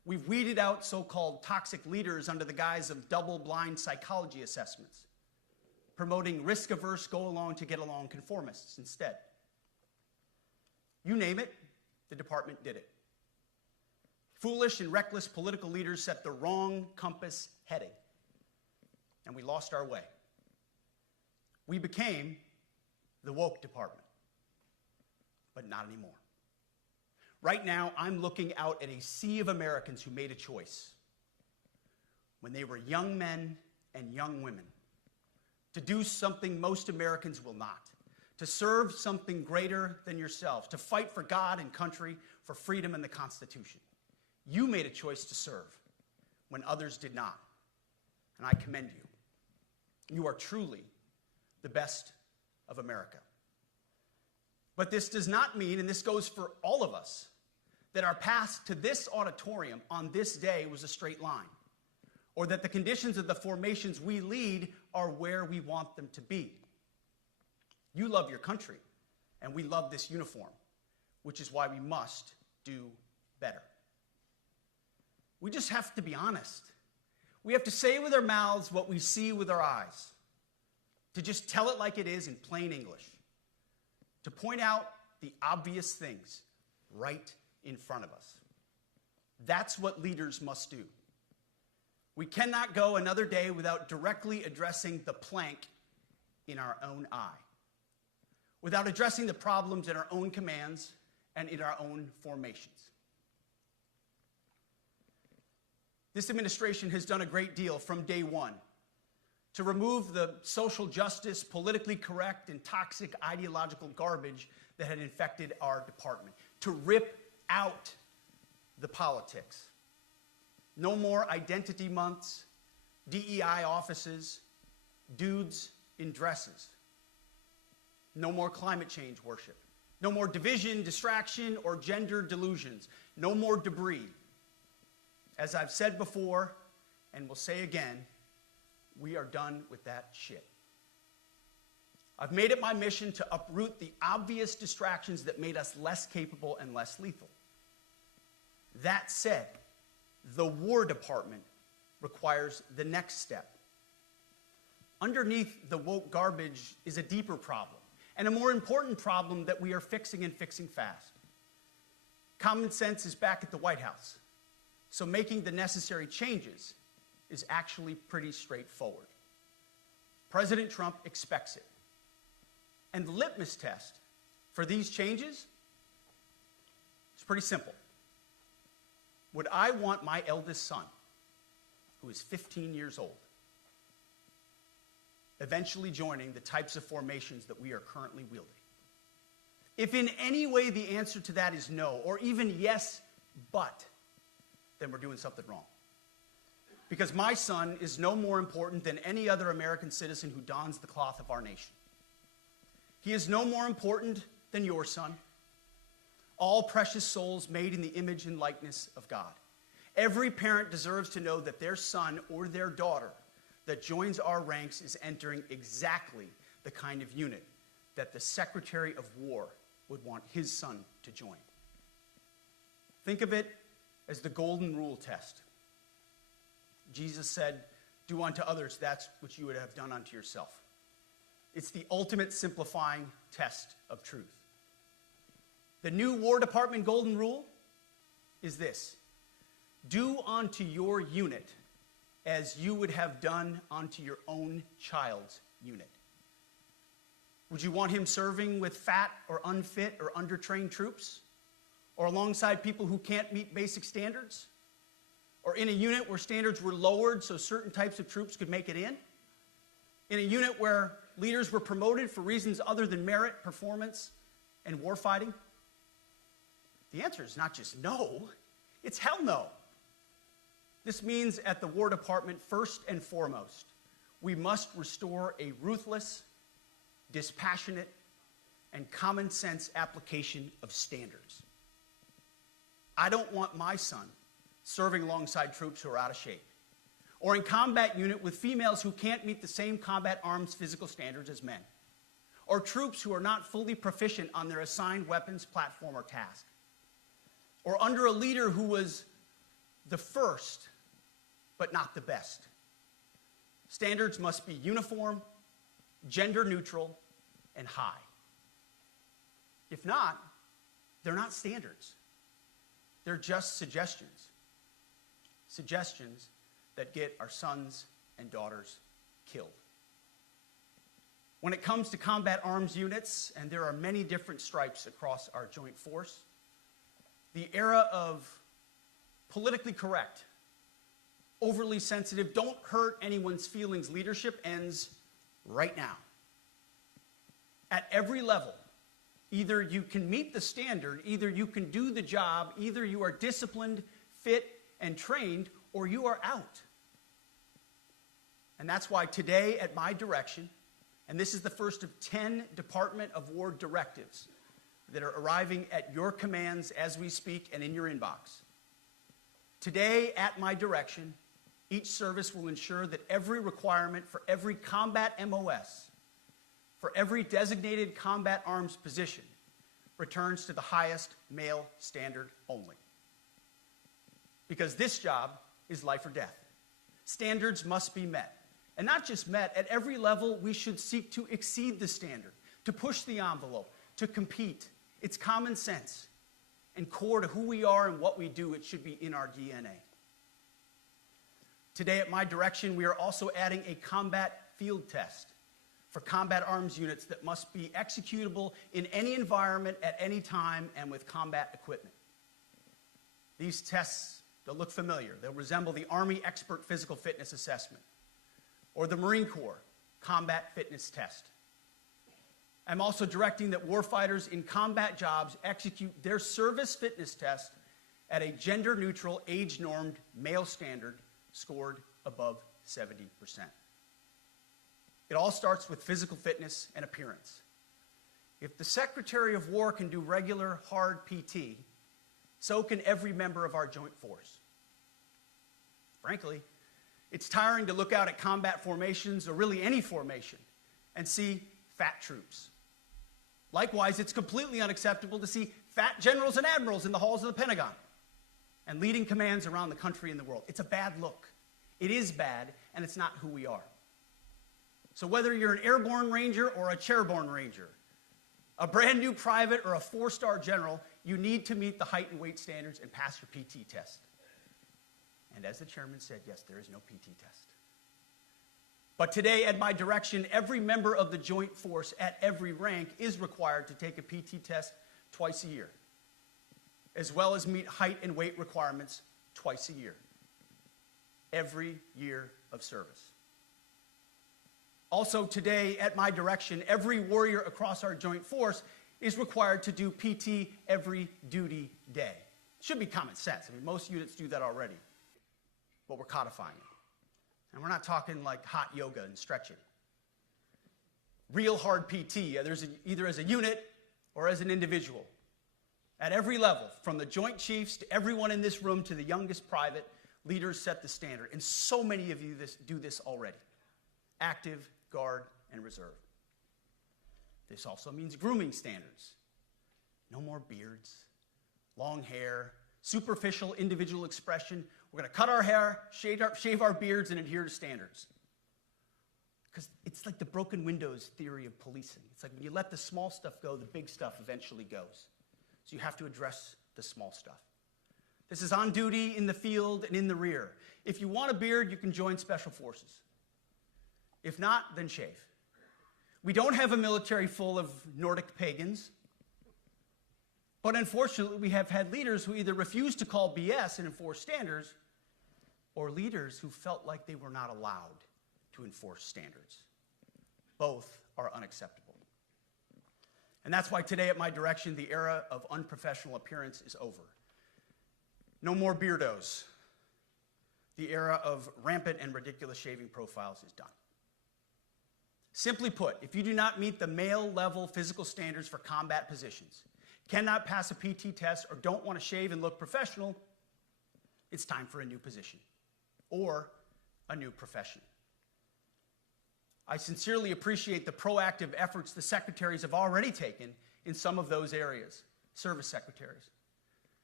We've weeded out so-called toxic leaders under the guise of double-blind psychology assessments, promoting risk-averse, go-along-to-get-along conformists instead. You name it, the department did it. Foolish and reckless political leaders set the wrong compass heading, and we lost our way. We became the woke department, but not anymore. Right now, I'm looking out at a sea of Americans who made a choice when they were young men and young women to do something most Americans will not, to serve something greater than yourselves, to fight for God and country, for freedom and the Constitution. You made a choice to serve when others did not, and I commend you. You are truly the best of America. But this does not mean, and this goes for all of us, that our path to this auditorium on this day was a straight line, or that the conditions of the formations we lead are where we want them to be. You love your country, and we love this uniform, which is why we must do better. We just have to be honest. We have to say with our mouths what we see with our eyes, to just tell it like it is in plain English, to point out the obvious things right in front of us. That's what leaders must do. We cannot go another day without directly addressing the plank in our own eye, without addressing the problems in our own commands and in our own formations. This administration has done a great deal from day one to remove the social justice, politically correct, and toxic ideological garbage that had infected our department, to rip out the politics. No more identity months, DEI offices, dudes in dresses. No more climate change worship. No more division, distraction, or gender delusions. No more debris. As I've said before, and will say again, we are done with that shit. I've made it my mission to uproot the obvious distractions that made us less capable and less lethal. That said, the War Department requires the next step. Underneath the woke garbage is a deeper problem, and a more important problem that we are fixing and fixing fast. Common sense is back at the White House, so making the necessary changes is actually pretty straightforward. President Trump expects it. And the litmus test for these changes is pretty simple. Would I want my eldest son, who is 15 years old, eventually joining the types of formations that we are currently wielding? If in any way the answer to that is no, or even yes, but, then we're doing something wrong. Because my son is no more important than any other American citizen who dons the cloth of our nation. He is no more important than your son. All precious souls made in the image and likeness of God. Every parent deserves to know that their son or their daughter that joins our ranks is entering exactly the kind of unit that the Secretary of War would want his son to join. Think of it as the golden rule test. Jesus said, "Do unto others that which you would have done unto yourself." It's the ultimate simplifying test of truth. The new War Department golden rule is this: do unto your unit as you would have done unto your own child's unit. Would you want him serving with fat or unfit or undertrained troops? Or alongside people who can't meet basic standards? Or in a unit where standards were lowered so certain types of troops could make it in? In a unit where leaders were promoted for reasons other than merit, performance, and warfighting? The answer is not just no, it's hell no. This means at the War Department, first and foremost, we must restore a ruthless, dispassionate, and common sense application of standards. I don't want my son serving alongside troops who are out of shape, or in combat unit with females who can't meet the same combat arms physical standards as men, or troops who are not fully proficient on their assigned weapons, platform, or task, or under a leader who was the first, but not the best. Standards must be uniform, gender neutral, and high. If not, they're not standards. They're just suggestions. Suggestions that get our sons and daughters killed. When it comes to combat arms units, and there are many different stripes across our joint force, the era of politically correct, overly sensitive, don't hurt anyone's feelings leadership ends right now. At every level, either you can meet the standard, either you can do the job, either you are disciplined, fit, and trained, or you are out. And that's why today, at my direction, and this is the first of 10 Department of War directives that are arriving at your commands as we speak and in your inbox. Today, at my direction, each service will ensure that every requirement for every combat MOS, for every designated combat arms position, returns to the highest male standard only. Because this job is life or death. Standards must be met. And not just met, at every level we should seek to exceed the standard, to push the envelope, to compete. It's common sense. And core to who we are and what we do, it should be in our DNA. Today, at my direction, we are also adding a combat field test for combat arms units that must be executable in any environment at any time and with combat equipment. These tests, they'll look familiar. They'll resemble the Army Expert Physical Fitness Assessment or the Marine Corps Combat Fitness Test. I'm also directing that warfighters in combat jobs execute their service fitness test at a gender-neutral, age-normed male standard scored above 70%. It all starts with physical fitness and appearance. If the Secretary of War can do regular, hard PT, so can every member of our joint force. Frankly, it's tiring to look out at combat formations, or really any formation, and see fat troops. Likewise, it's completely unacceptable to see fat generals and admirals in the halls of the Pentagon and leading commands around the country and the world. It's a bad look. It is bad, and it's not who we are. So whether you're an airborne ranger or a chairborne ranger, a brand new private or a 4-star general, you need to meet the height and weight standards and pass your PT test. And as the chairman said, yes, there is no PT test. But today, at my direction, every member of the joint force at every rank is required to take a PT test twice a year, as well as meet height and weight requirements twice a year, every year of service. Also today, at my direction, every warrior across our joint force is required to do PT every duty day. It should be common sense. I mean, most units do that already, but we're codifying it. And we're not talking like hot yoga and stretching. Real hard PT, either as a unit or as an individual. At every level, from the Joint Chiefs to everyone in this room to the youngest private, leaders set the standard. And so many of you do this already. Active, Guard, and Reserve. This also means grooming standards. No more beards, long hair, superficial individual expression. We're going to cut our hair, shave our beards, and adhere to standards. Because it's like the broken windows theory of policing. It's like when you let the small stuff go, the big stuff eventually goes. So you have to address the small stuff. This is on duty, in the field, and in the rear. If you want a beard, you can join Special Forces. If not, then shave. We don't have a military full of Nordic pagans. But unfortunately, we have had leaders who either refuse to call BS and enforce standards, or leaders who felt like they were not allowed to enforce standards. Both are unacceptable. And that's why today, at my direction, the era of unprofessional appearance is over. No more beardos. The era of rampant and ridiculous shaving profiles is done. Simply put, if you do not meet the male-level physical standards for combat positions, cannot pass a PT test, or don't want to shave and look professional, it's time for a new position or a new profession. I sincerely appreciate the proactive efforts the secretaries have already taken in some of those areas, service secretaries.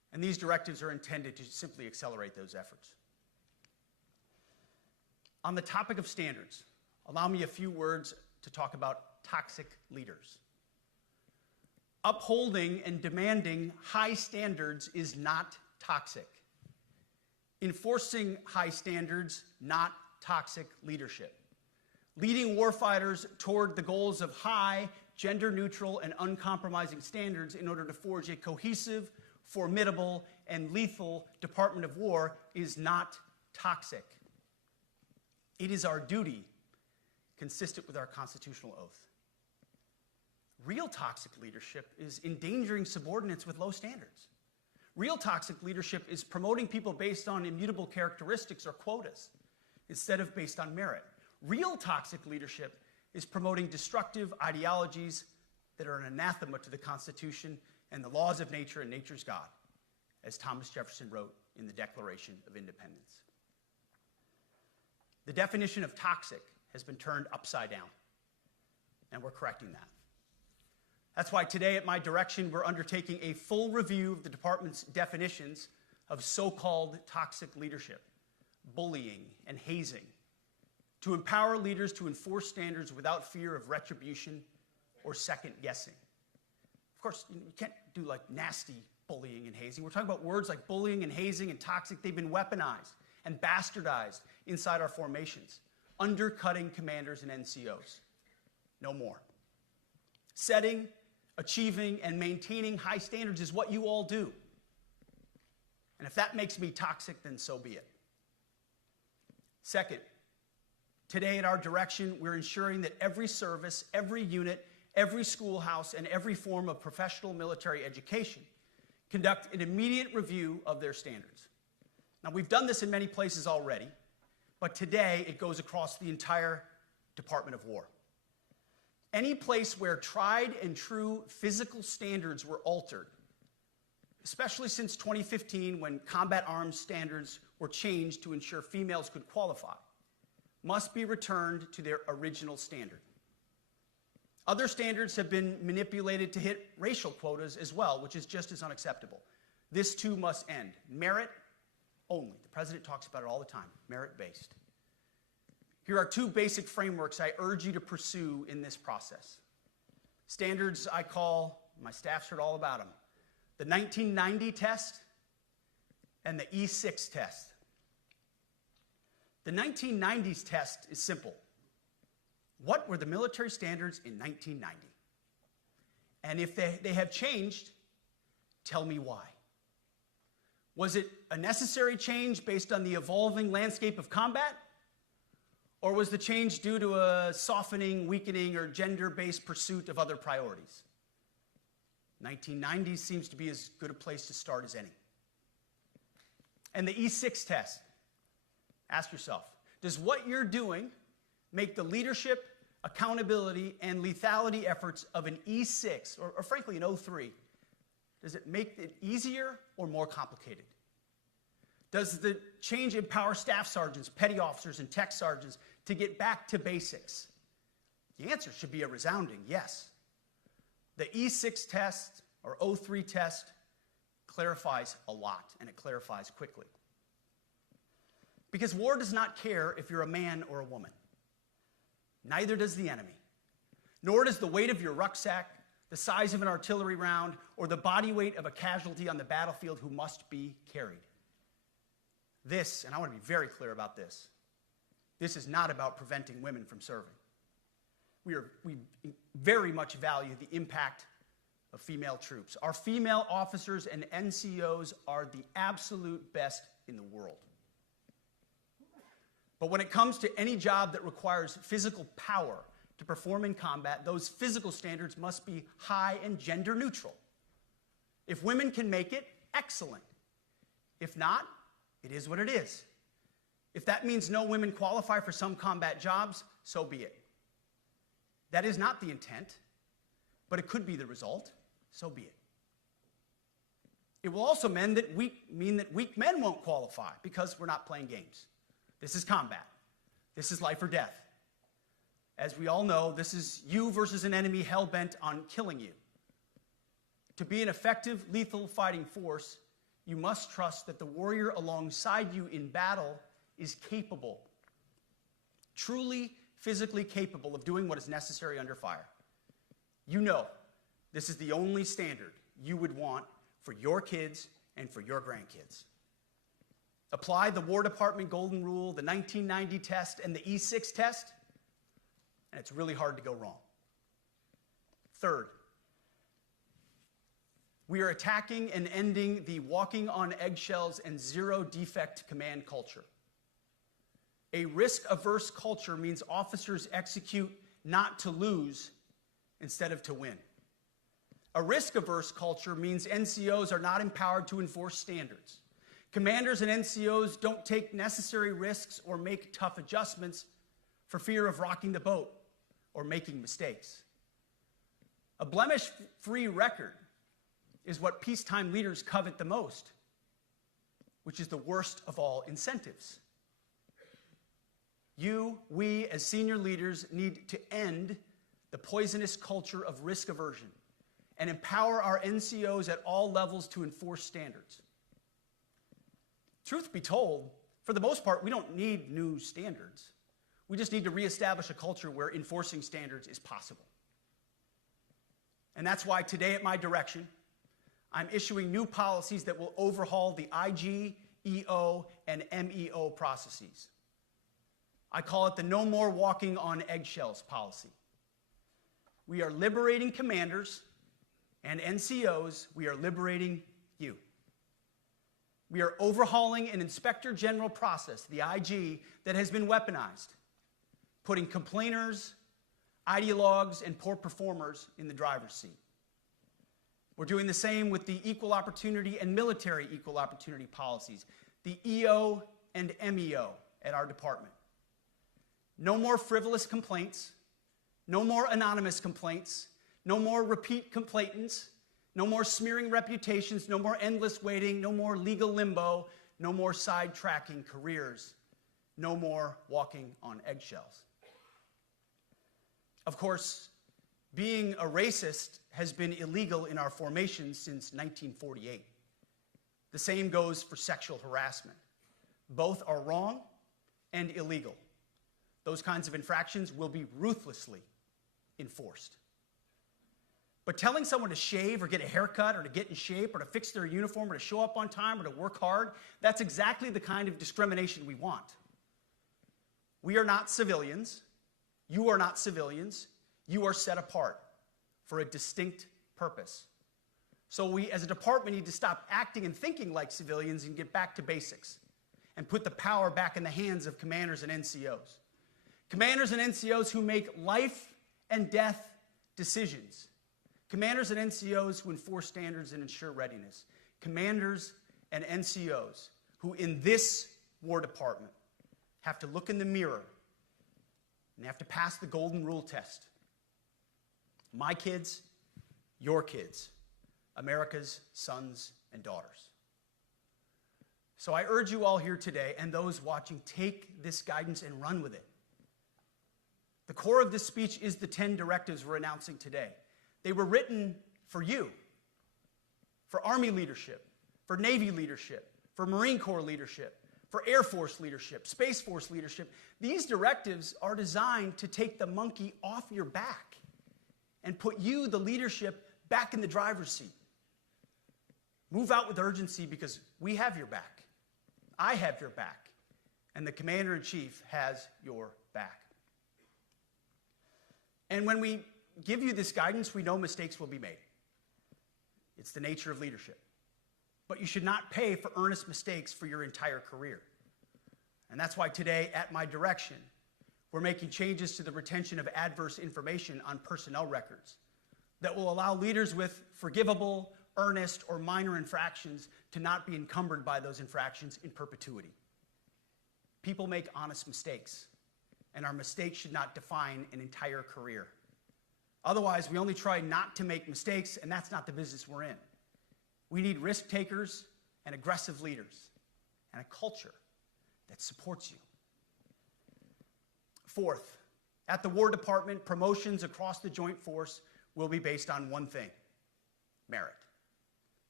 And these directives are intended to simply accelerate those efforts. On the topic of standards, allow me a few words to talk about toxic leaders. Upholding and demanding high standards is not toxic. Enforcing high standards, not toxic leadership. Leading warfighters toward the goals of high, gender-neutral, and uncompromising standards in order to forge a cohesive, formidable, and lethal Department of War is not toxic. It is our duty, consistent with our constitutional oath. Real toxic leadership is endangering subordinates with low standards. Real toxic leadership is promoting people based on immutable characteristics or quotas instead of based on merit. Real toxic leadership is promoting destructive ideologies that are an anathema to the Constitution and the laws of nature and nature's God, as Thomas Jefferson wrote in the Declaration of Independence. The definition of toxic has been turned upside down, and we're correcting that. That's why today, at my direction, we're undertaking a full review of the department's definitions of so-called toxic leadership, bullying, and hazing, to empower leaders to enforce standards without fear of retribution or second guessing. Of course, you can't do like nasty bullying and hazing. We're talking about words like bullying and hazing and toxic. They've been weaponized and bastardized inside our formations, undercutting commanders and NCOs. No more. Setting, achieving, and maintaining high standards is what you all do. And if that makes me toxic, then so be it. Second, today at our direction, we're ensuring that every service, every unit, every schoolhouse, and every form of professional military education conduct an immediate review of their standards. Now, we've done this in many places already, but today it goes across the entire Department of War. Any place where tried and true physical standards were altered, especially since 2015 when combat arms standards were changed to ensure females could qualify, must be returned to their original standard. Other standards have been manipulated to hit racial quotas as well, which is just as unacceptable. This too must end. Merit only. The president talks about it all the time, merit-based. Here are two basic frameworks I urge you to pursue in this process. Standards I call, my staff's heard all about them, the 1990 test and the E6 test. The 1990s test is simple. What were the military standards in 1990? And if they have changed, tell me why. Was it a necessary change based on the evolving landscape of combat? Or was the change due to a softening, weakening, or gender-based pursuit of other priorities? 1990 seems to be as good a place to start as any. And the E6 test. Ask yourself, does what you're doing make the leadership, accountability, and lethality efforts of an E6, or frankly an O3, does it make it easier or more complicated? Does the change empower staff sergeants, petty officers, and tech sergeants to get back to basics? The answer should be a resounding yes. The E6 test, or O3 test, clarifies a lot, and it clarifies quickly. Because war does not care if you're a man or a woman. Neither does the enemy. Nor does the weight of your rucksack, the size of an artillery round, or the body weight of a casualty on the battlefield who must be carried. This, and I want to be very clear about this, this is not about preventing women from serving. We very much value the impact of female troops. Our female officers and NCOs are the absolute best in the world. But when it comes to any job that requires physical power to perform in combat, those physical standards must be high and gender neutral. If women can make it, excellent. If not, it is what it is. If that means no women qualify for some combat jobs, so be it. That is not the intent, but it could be the result, so be it. It will also mean that weak men won't qualify because we're not playing games. This is combat. This is life or death. As we all know, this is you versus an enemy hell-bent on killing you. To be an effective, lethal fighting force, you must trust that the warrior alongside you in battle is capable, truly physically capable of doing what is necessary under fire. You know this is the only standard you would want for your kids and for your grandkids. Apply the War Department Golden Rule, the 1990 test, and the E6 test, and it's really hard to go wrong. Third, we are attacking and ending the walking on eggshells and zero defect command culture. A risk-averse culture means officers execute not to lose instead of to win. A risk-averse culture means NCOs are not empowered to enforce standards. Commanders and NCOs don't take necessary risks or make tough adjustments for fear of rocking the boat or making mistakes. A blemish-free record is what peacetime leaders covet the most, which is the worst of all incentives. We, as senior leaders, need to end the poisonous culture of risk aversion and empower our NCOs at all levels to enforce standards. Truth be told, for the most part, we don't need new standards. We just need to reestablish a culture where enforcing standards is possible. And that's why today, at my direction, I'm issuing new policies that will overhaul the IG, EO, and MEO processes. I call it the No More Walking on Eggshells policy. We are liberating commanders and NCOs. We are liberating you. We are overhauling an inspector general process, the IG, that has been weaponized, putting complainers, ideologues, and poor performers in the driver's seat. We're doing the same with the equal opportunity and military equal opportunity policies, the EO and MEO at our department. No more frivolous complaints, no more anonymous complaints, no more repeat complainants, no more smearing reputations, no more endless waiting, no more legal limbo, no more sidetracking careers, no more walking on eggshells. Of course, being a racist has been illegal in our formation since 1948. The same goes for sexual harassment. Both are wrong and illegal. Those kinds of infractions will be ruthlessly enforced. But telling someone to shave or get a haircut or to get in shape or to fix their uniform or to show up on time or to work hard, that's exactly the kind of discrimination we want. We are not civilians. You are not civilians. You are set apart for a distinct purpose. So we as a department need to stop acting and thinking like civilians and get back to basics and put the power back in the hands of commanders and NCOs. Commanders and NCOs who make life and death decisions. Commanders and NCOs who enforce standards and ensure readiness. Commanders and NCOs who in this War Department have to look in the mirror and have to pass the Golden Rule test. My kids, your kids, America's sons and daughters. So I urge you all here today and those watching, take this guidance and run with it. The core of this speech is the 10 directives we're announcing today. They were written for you, for Army leadership, for Navy leadership, for Marine Corps leadership, for Air Force leadership, Space Force leadership. These directives are designed to take the monkey off your back and put you, the leadership, back in the driver's seat. Move out with urgency because we have your back. I have your back. And the Commander-in-Chief has your back. And when we give you this guidance, we know mistakes will be made. It's the nature of leadership. But you should not pay for earnest mistakes for your entire career. And that's why today, at my direction, we're making changes to the retention of adverse information on personnel records that will allow leaders with forgivable, earnest, or minor infractions to not be encumbered by those infractions in perpetuity. People make honest mistakes, and our mistakes should not define an entire career. Otherwise, we only try not to make mistakes, and that's not the business we're in. We need risk takers and aggressive leaders and a culture that supports you. Fourth, at the War Department, promotions across the Joint Force will be based on one thing: merit.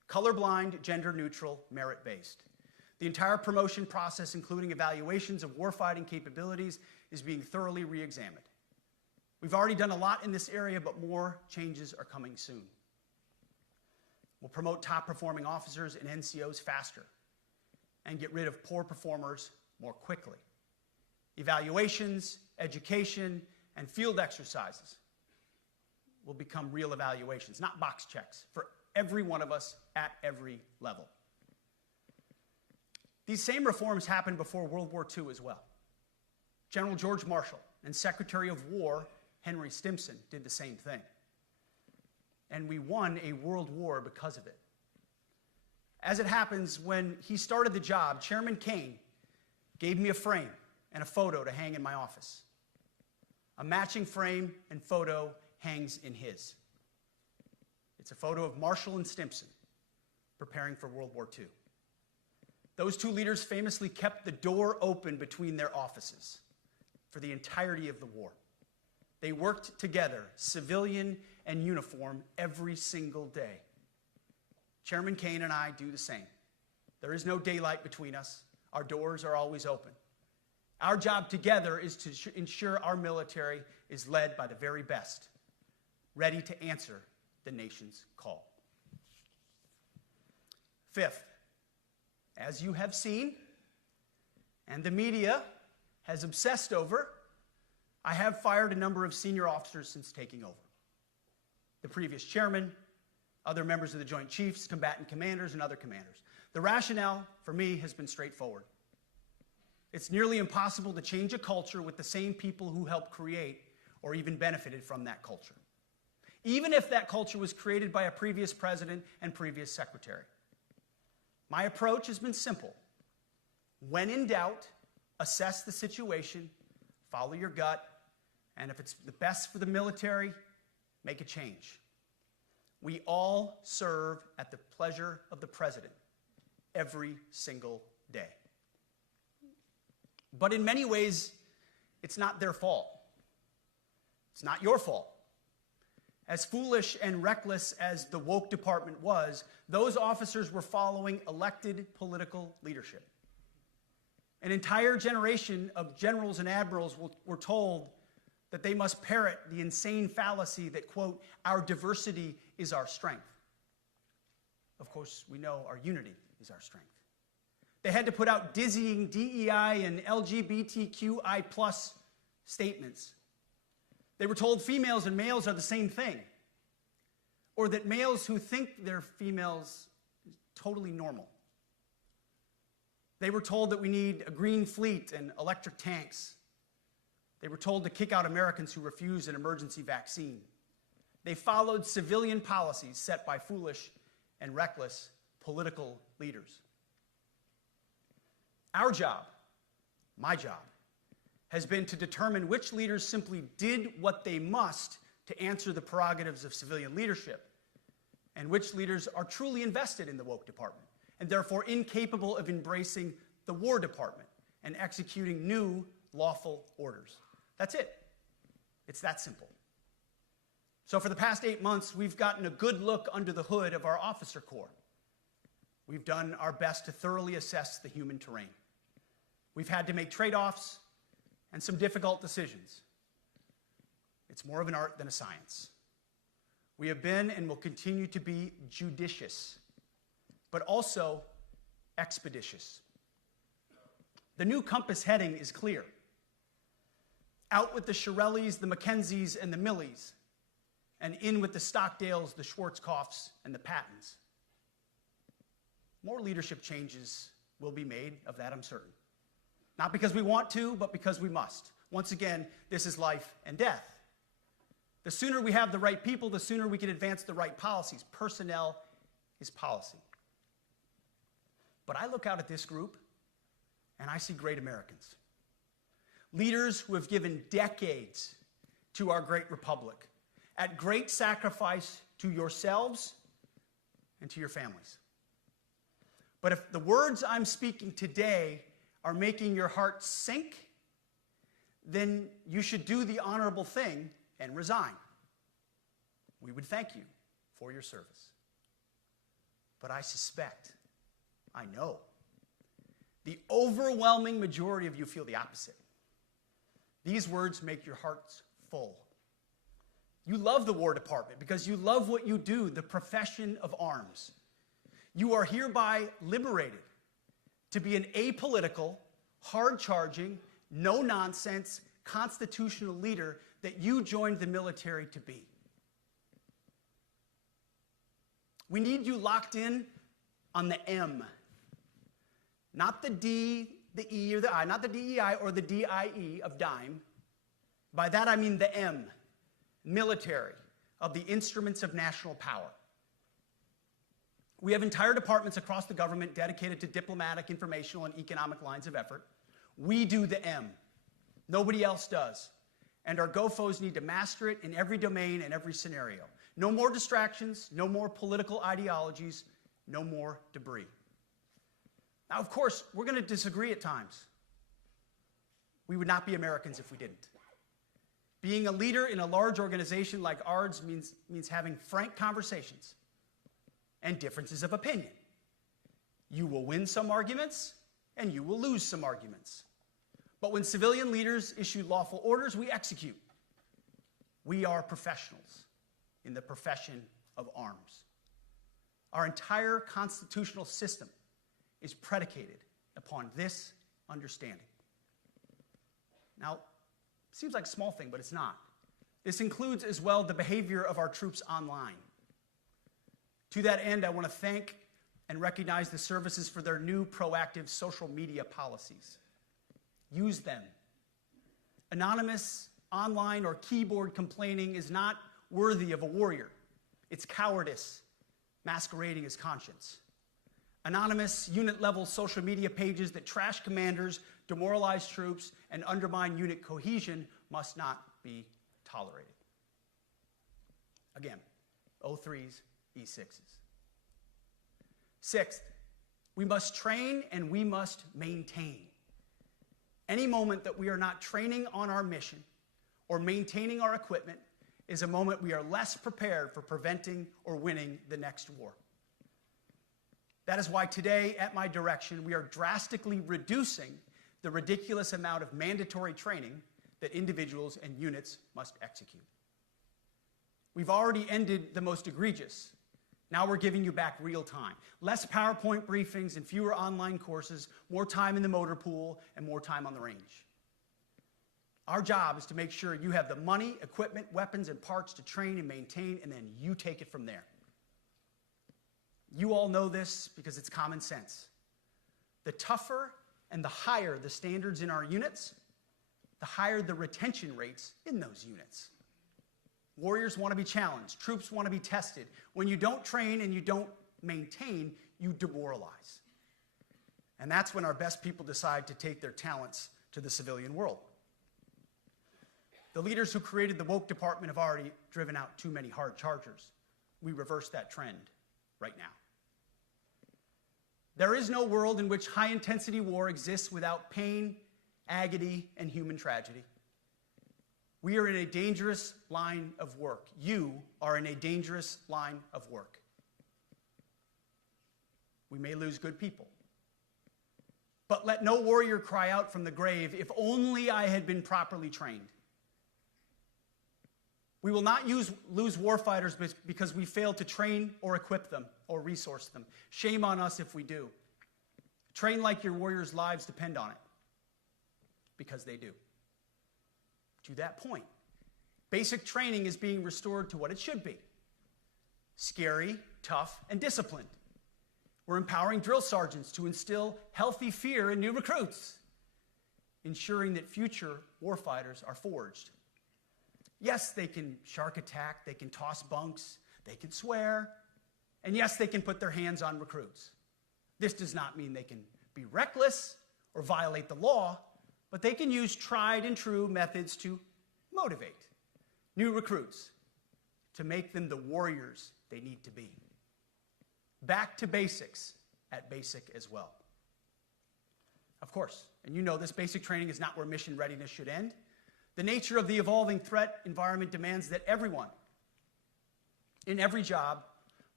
colorblind, gender-neutral, merit-based. The entire promotion process, including evaluations of warfighting capabilities, is being thoroughly re-examined. We've already done a lot in this area, but more changes are coming soon. We'll promote top-performing officers and NCOs faster and get rid of poor performers more quickly. Evaluations, education, and field exercises will become real evaluations, not box checks, for every one of us at every level. These same reforms happened before World War II as well. General George Marshall and Secretary of War Henry Stimson did the same thing. And we won a world war because of it. As it happens, when he started the job, Chairman Kane gave me a frame and a photo to hang in my office. A matching frame and photo hangs in his. It's a photo of Marshall and Stimson preparing for World War II. Those two leaders famously kept the door open between their offices for the entirety of the war. They worked together, civilian and uniform, every single day. Chairman Kane and I do the same. There is no daylight between us. Our doors are always open. Our job together is to ensure our military is led by the very best, ready to answer the nation's call. Fifth, as you have seen, and the media has obsessed over, I have fired a number of senior officers since taking over. The previous chairman, other members of the Joint Chiefs, combatant commanders, and other commanders. The rationale for me has been straightforward. It's nearly impossible to change a culture with the same people who helped create or even benefited from that culture, even if that culture was created by a previous president and previous secretary. My approach has been simple. When in doubt, assess the situation, follow your gut, and if it's the best for the military, make a change. We all serve at the pleasure of the president every single day. But in many ways, it's not their fault. It's not your fault. As foolish and reckless as the woke department was, those officers were following elected political leadership. An entire generation of generals and admirals were told that they must parrot the insane fallacy that, quote, our diversity is our strength. Of course, we know our unity is our strength. They had to put out dizzying DEI and LGBTQI+ statements. They were told females and males are the same thing, or that males who think they're females is totally normal. They were told that we need a green fleet and electric tanks. They were told to kick out Americans who refused an emergency vaccine. They followed civilian policies set by foolish and reckless political leaders. Our job, my job, has been to determine which leaders simply did what they must to answer the prerogatives of civilian leadership, and which leaders are truly invested in the woke department, and therefore incapable of embracing the War Department and executing new lawful orders. That's it. It's that simple. So for the past 8 months, we've gotten a good look under the hood of our officer corps. We've done our best to thoroughly assess the human terrain. We've had to make trade-offs and some difficult decisions. It's more of an art than a science. We have been and will continue to be judicious, but also expeditious. The new compass heading is clear. Out with the Shirellis, the Mackenzies, and the Millies, and in with the Stockdales, the Schwarzkopfs, and the Pattons. More leadership changes will be made, of that I'm certain. Not because we want to, but because we must. Once again, this is life and death. The sooner we have the right people, the sooner we can advance the right policies. Personnel is policy. But I look out at this group, and I see great Americans. Leaders who have given decades to our great republic, at great sacrifice to yourselves and to your families. But if the words I'm speaking today are making your heart sink, then you should do the honorable thing and resign. We would thank you for your service. But I suspect, I know, the overwhelming majority of you feel the opposite. These words make your hearts full. You love the War Department because you love what you do, the profession of arms. You are hereby liberated to be an apolitical, hard-charging, no-nonsense, constitutional leader that you joined the military to be. We need you locked in on the M, not the D, the E, or the I, not the DEI or the DIE of dime. By that I mean the M, military, of the instruments of national power. We have entire departments across the government dedicated to diplomatic, informational, and economic lines of effort. We do the M. Nobody else does. And our GOFOs need to master it in every domain and every scenario. No more distractions, no more political ideologies, no more debris. Now, of course, we're going to disagree at times. We would not be Americans if we didn't. Being a leader in a large organization like ours means having frank conversations and differences of opinion. You will win some arguments, and you will lose some arguments. But when civilian leaders issue lawful orders, we execute. We are professionals in the profession of arms. Our entire constitutional system is predicated upon this understanding. Now, it seems like a small thing, but it's not. This includes as well the behavior of our troops online. To that end, I want to thank and recognize the services for their new proactive social media policies. Use them. Anonymous, online, or keyboard complaining is not worthy of a warrior. It's cowardice masquerading as conscience. Anonymous, unit-level social media pages that trash commanders, demoralize troops, and undermine unit cohesion must not be tolerated. Again, O3s, E6s. Sixth, we must train and we must maintain. Any moment that we are not training on our mission or maintaining our equipment is a moment we are less prepared for preventing or winning the next war. That is why today, at my direction, we are drastically reducing the ridiculous amount of mandatory training that individuals and units must execute. We've already ended the most egregious. Now we're giving you back real time. Less PowerPoint briefings and fewer online courses, more time in the motor pool, and more time on the range. Our job is to make sure you have the money, equipment, weapons, and parts to train and maintain, and then you take it from there. You all know this because it's common sense. The tougher and the higher the standards in our units, the higher the retention rates in those units. Warriors want to be challenged. Troops want to be tested. When you don't train and you don't maintain, you demoralize. And that's when our best people decide to take their talents to the civilian world. The leaders who created the woke department have already driven out too many hard chargers. We reverse that trend right now. There is no world in which high-intensity war exists without pain, agony, and human tragedy. We are in a dangerous line of work. You are in a dangerous line of work. We may lose good people. But let no warrior cry out from the grave, if only I had been properly trained. We will not lose warfighters because we failed to train or equip them or resource them. Shame on us if we do. Train like your warriors' lives depend on it, because they do. To that point, basic training is being restored to what it should be. Scary, tough, and disciplined. We're empowering drill sergeants to instill healthy fear in new recruits, ensuring that future warfighters are forged. Yes, they can shark attack, they can toss bunks, they can swear, and yes, they can put their hands on recruits. This does not mean they can be reckless or violate the law, but they can use tried and true methods to motivate new recruits, to make them the warriors they need to be. Back to basics at basic as well. Of course, and you know this, basic training is not where mission readiness should end. The nature of the evolving threat environment demands that everyone, in every job,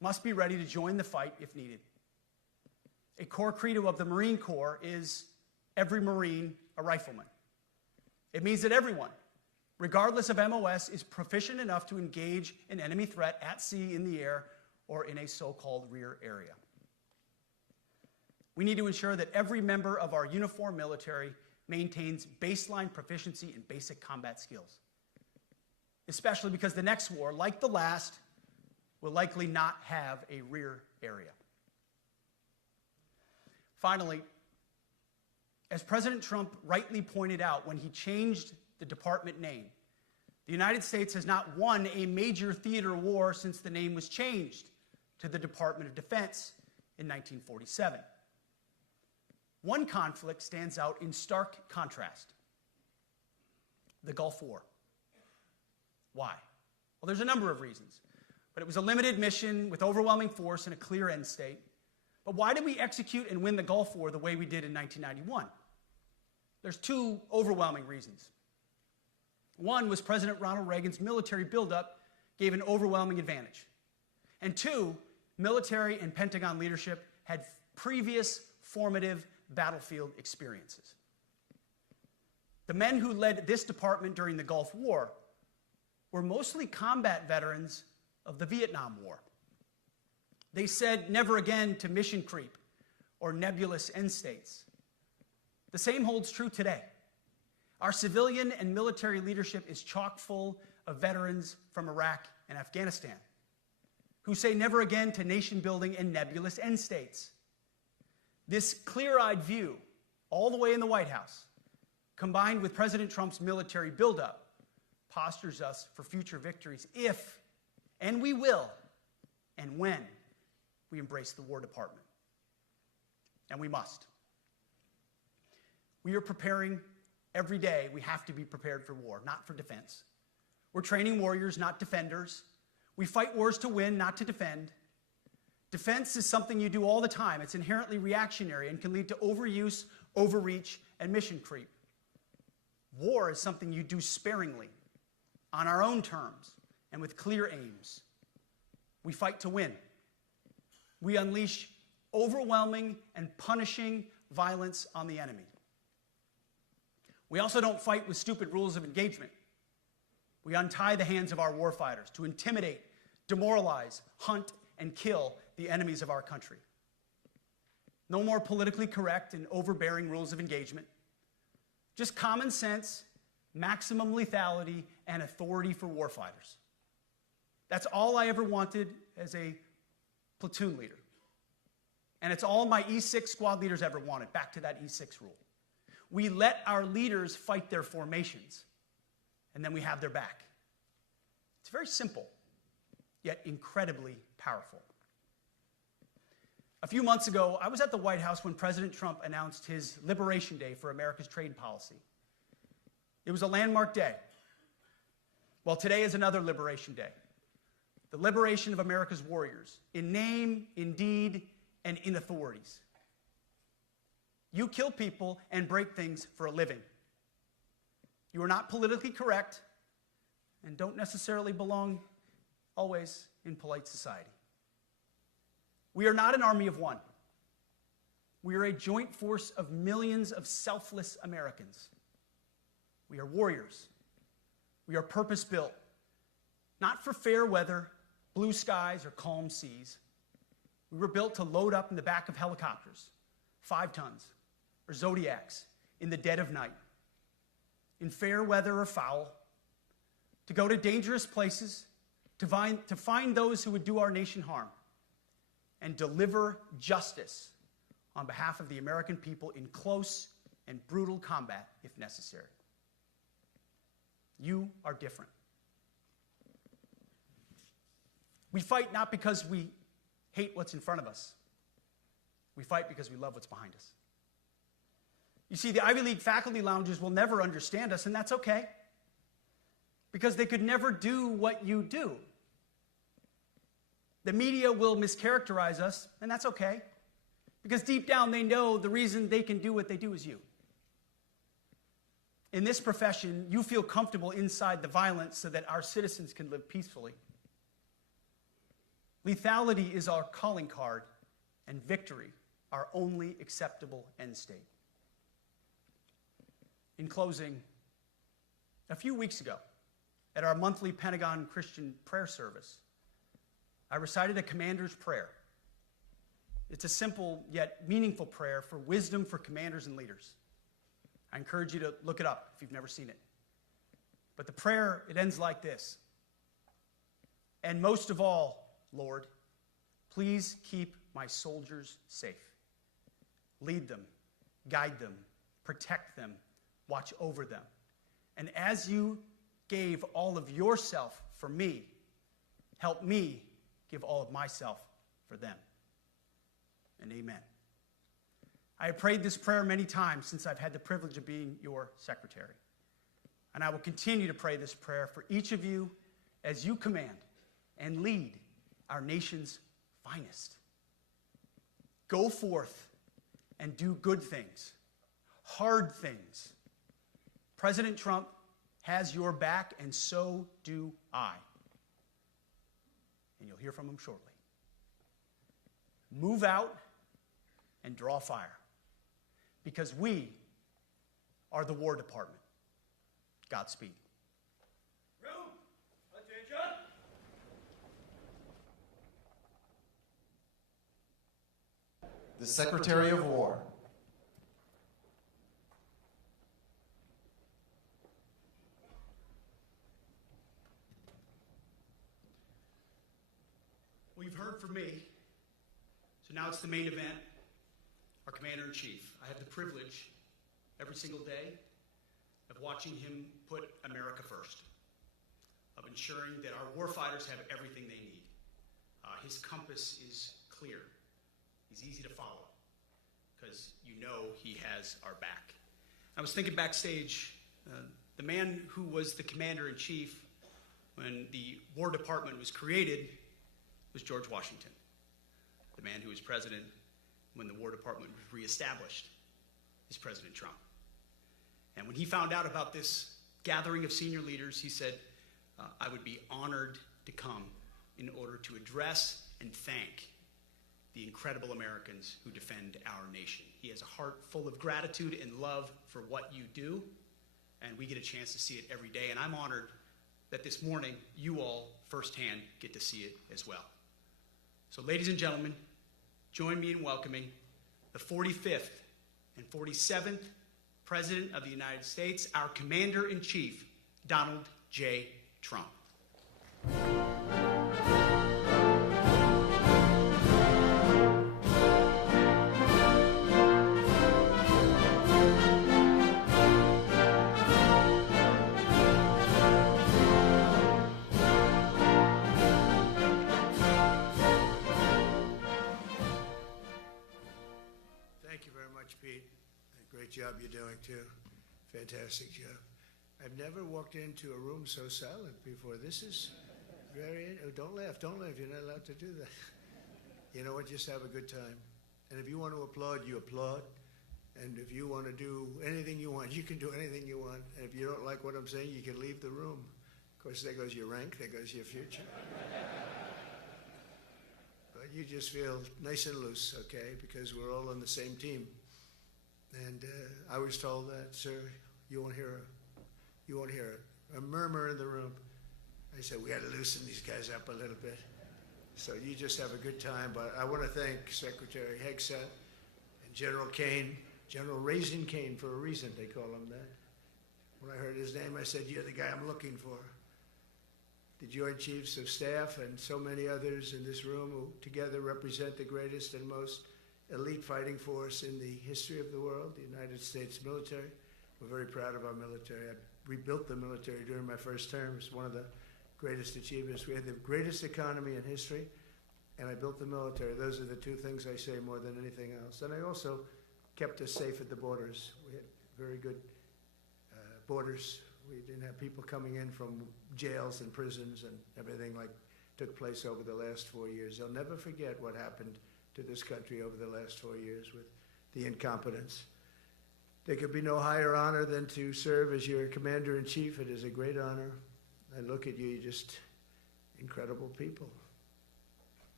must be ready to join the fight if needed. A core credo of the Marine Corps is every Marine a rifleman. It means that everyone, regardless of MOS, is proficient enough to engage an enemy threat at sea, in the air, or in a so-called rear area. We need to ensure that every member of our uniformed military maintains baseline proficiency in basic combat skills, especially because the next war, like the last, will likely not have a rear area. Finally, as President Trump rightly pointed out when he changed the department name, the United States has not won a major theater war since the name was changed to the Department of Defense in 1947. One conflict stands out in stark contrast: the Gulf War. Why? Well, there's a number of reasons, but it was a limited mission with overwhelming force and a clear end state. But why did we execute and win the Gulf War the way we did in 1991? There's two overwhelming reasons. One was President Ronald Reagan's military buildup gave an overwhelming advantage. And two, military and Pentagon leadership had previous formative battlefield experiences. The men who led this department during the Gulf War were mostly combat veterans of the Vietnam War. They said never again to mission creep or nebulous end states. The same holds true today. Our civilian and military leadership is chock full of veterans from Iraq and Afghanistan who say never again to nation building and nebulous end states. This clear-eyed view, all the way in the White House, combined with President Trump's military buildup, postures us for future victories if, and we will, and when we embrace the War Department. And we must. We are preparing every day. We have to be prepared for war, not for defense. We're training warriors, not defenders. We fight wars to win, not to defend. Defense is something you do all the time. It's inherently reactionary and can lead to overuse, overreach, and mission creep. War is something you do sparingly, on our own terms, and with clear aims. We fight to win. We unleash overwhelming and punishing violence on the enemy. We also don't fight with stupid rules of engagement. We untie the hands of our warfighters to intimidate, demoralize, hunt, and kill the enemies of our country. No more politically correct and overbearing rules of engagement. Just common sense, maximum lethality, and authority for warfighters. That's all I ever wanted as a platoon leader. And it's all my E6 squad leaders ever wanted, back to that E6 rule. We let our leaders fight their formations, and then we have their back. It's very simple, yet incredibly powerful. A few months ago, I was at the White House when President Trump announced his Liberation Day for America's trade policy. It was a landmark day. Well, today is another Liberation Day. The liberation of America's warriors, in name, in deed, and in authorities. You kill people and break things for a living. You are not politically correct and don't necessarily belong always in polite society. We are not an army of one. We are a joint force of millions of selfless Americans. We are warriors. We are purpose-built, not for fair weather, blue skies, or calm seas. We were built to load up in the back of helicopters, 5 tons, or Zodiacs, in the dead of night, in fair weather or foul, to go to dangerous places, to find those who would do our nation harm, and deliver justice on behalf of the American people in close and brutal combat if necessary. You are different. We fight not because we hate what's in front of us. We fight because we love what's behind us. You see, the Ivy League faculty lounges will never understand us, and that's okay, because they could never do what you do. The media will mischaracterize us, and that's okay, because deep down they know the reason they can do what they do is you. In this profession, you feel comfortable inside the violence so that our citizens can live peacefully. Lethality is our calling card, and victory our only acceptable end state. In closing, a few weeks ago, at our monthly Pentagon Christian prayer service, I recited a commander's prayer. It's a simple yet meaningful prayer for wisdom for commanders and leaders. I encourage you to look it up if you've never seen it. But the prayer, it ends like this. And most of all, Lord, please keep my soldiers safe. Lead them, guide them, protect them, watch over them. And as you gave all of yourself for me, help me give all of myself for them. And amen. I have prayed this prayer many times since I've had the privilege of being your secretary. And I will continue to pray this prayer for each of you as you command and lead our nation's finest. Go forth and do good things, hard things. President Trump has your back, and so do I. And you'll hear from him shortly. Move out and draw fire, because we are the War Department. Godspeed. Room. Attention. The Secretary of War. Well, you've heard from me, so now it's the main event, our Commander-in-Chief. I have the privilege every single day of watching him put America first, of ensuring that our warfighters have everything they need. His compass is clear. He's easy to follow because you know he has our back. I was thinking backstage, the man who was the Commander-in-Chief when the War Department was created was George Washington. The man who was president when the War Department was reestablished is President Trump. And when he found out about this gathering of senior leaders, he said, I would be honored to come in order to address and thank the incredible Americans who defend our nation. He has a heart full of gratitude and love for what you do, and we get a chance to see it every day. And I'm honored that this morning you all firsthand get to see it as well. So ladies and gentlemen, join me in welcoming the 45th and 47th President of the United States, our Commander-in-Chief, Donald J. Trump. Thank you very much, Pete. Great job you're doing, too. Fantastic job. I've never walked into a room so silent before. This is very... Oh, don't laugh. Don't laugh. You're not allowed to do that. You know what? Just have a good time. And if you want to applaud, you applaud. And if you want to do anything you want, you can do anything you want. And if you don't like what I'm saying, you can leave the room. Of course, there goes your rank. There goes your future. But you just feel nice and loose, okay? Because we're all on the same team. And I was told that, sir, you won't hear a murmur in the room. I said, we got to loosen these guys up a little bit. So you just have a good time. But I want to thank Secretary Hegseth and General Kane, General Raisin Kane for a reason, they call him that. When I heard his name, I said, you're the guy I'm looking for. The Joint Chiefs of Staff and so many others in this room who together represent the greatest and most elite fighting force in the history of the world, the United States military. We're very proud of our military. I rebuilt the military during my first term. It's one of the greatest achievements. We had the greatest economy in history, and I built the military. Those are the two things I say more than anything else. And I also kept us safe at the borders. We had very good borders. We didn't have people coming in from jails and prisons and everything like took place over the last 4 years. They'll never forget what happened to this country over the last 4 years with the incompetence. There could be no higher honor than to serve as your Commander-in-Chief. It is a great honor. I look at you, you're just incredible people.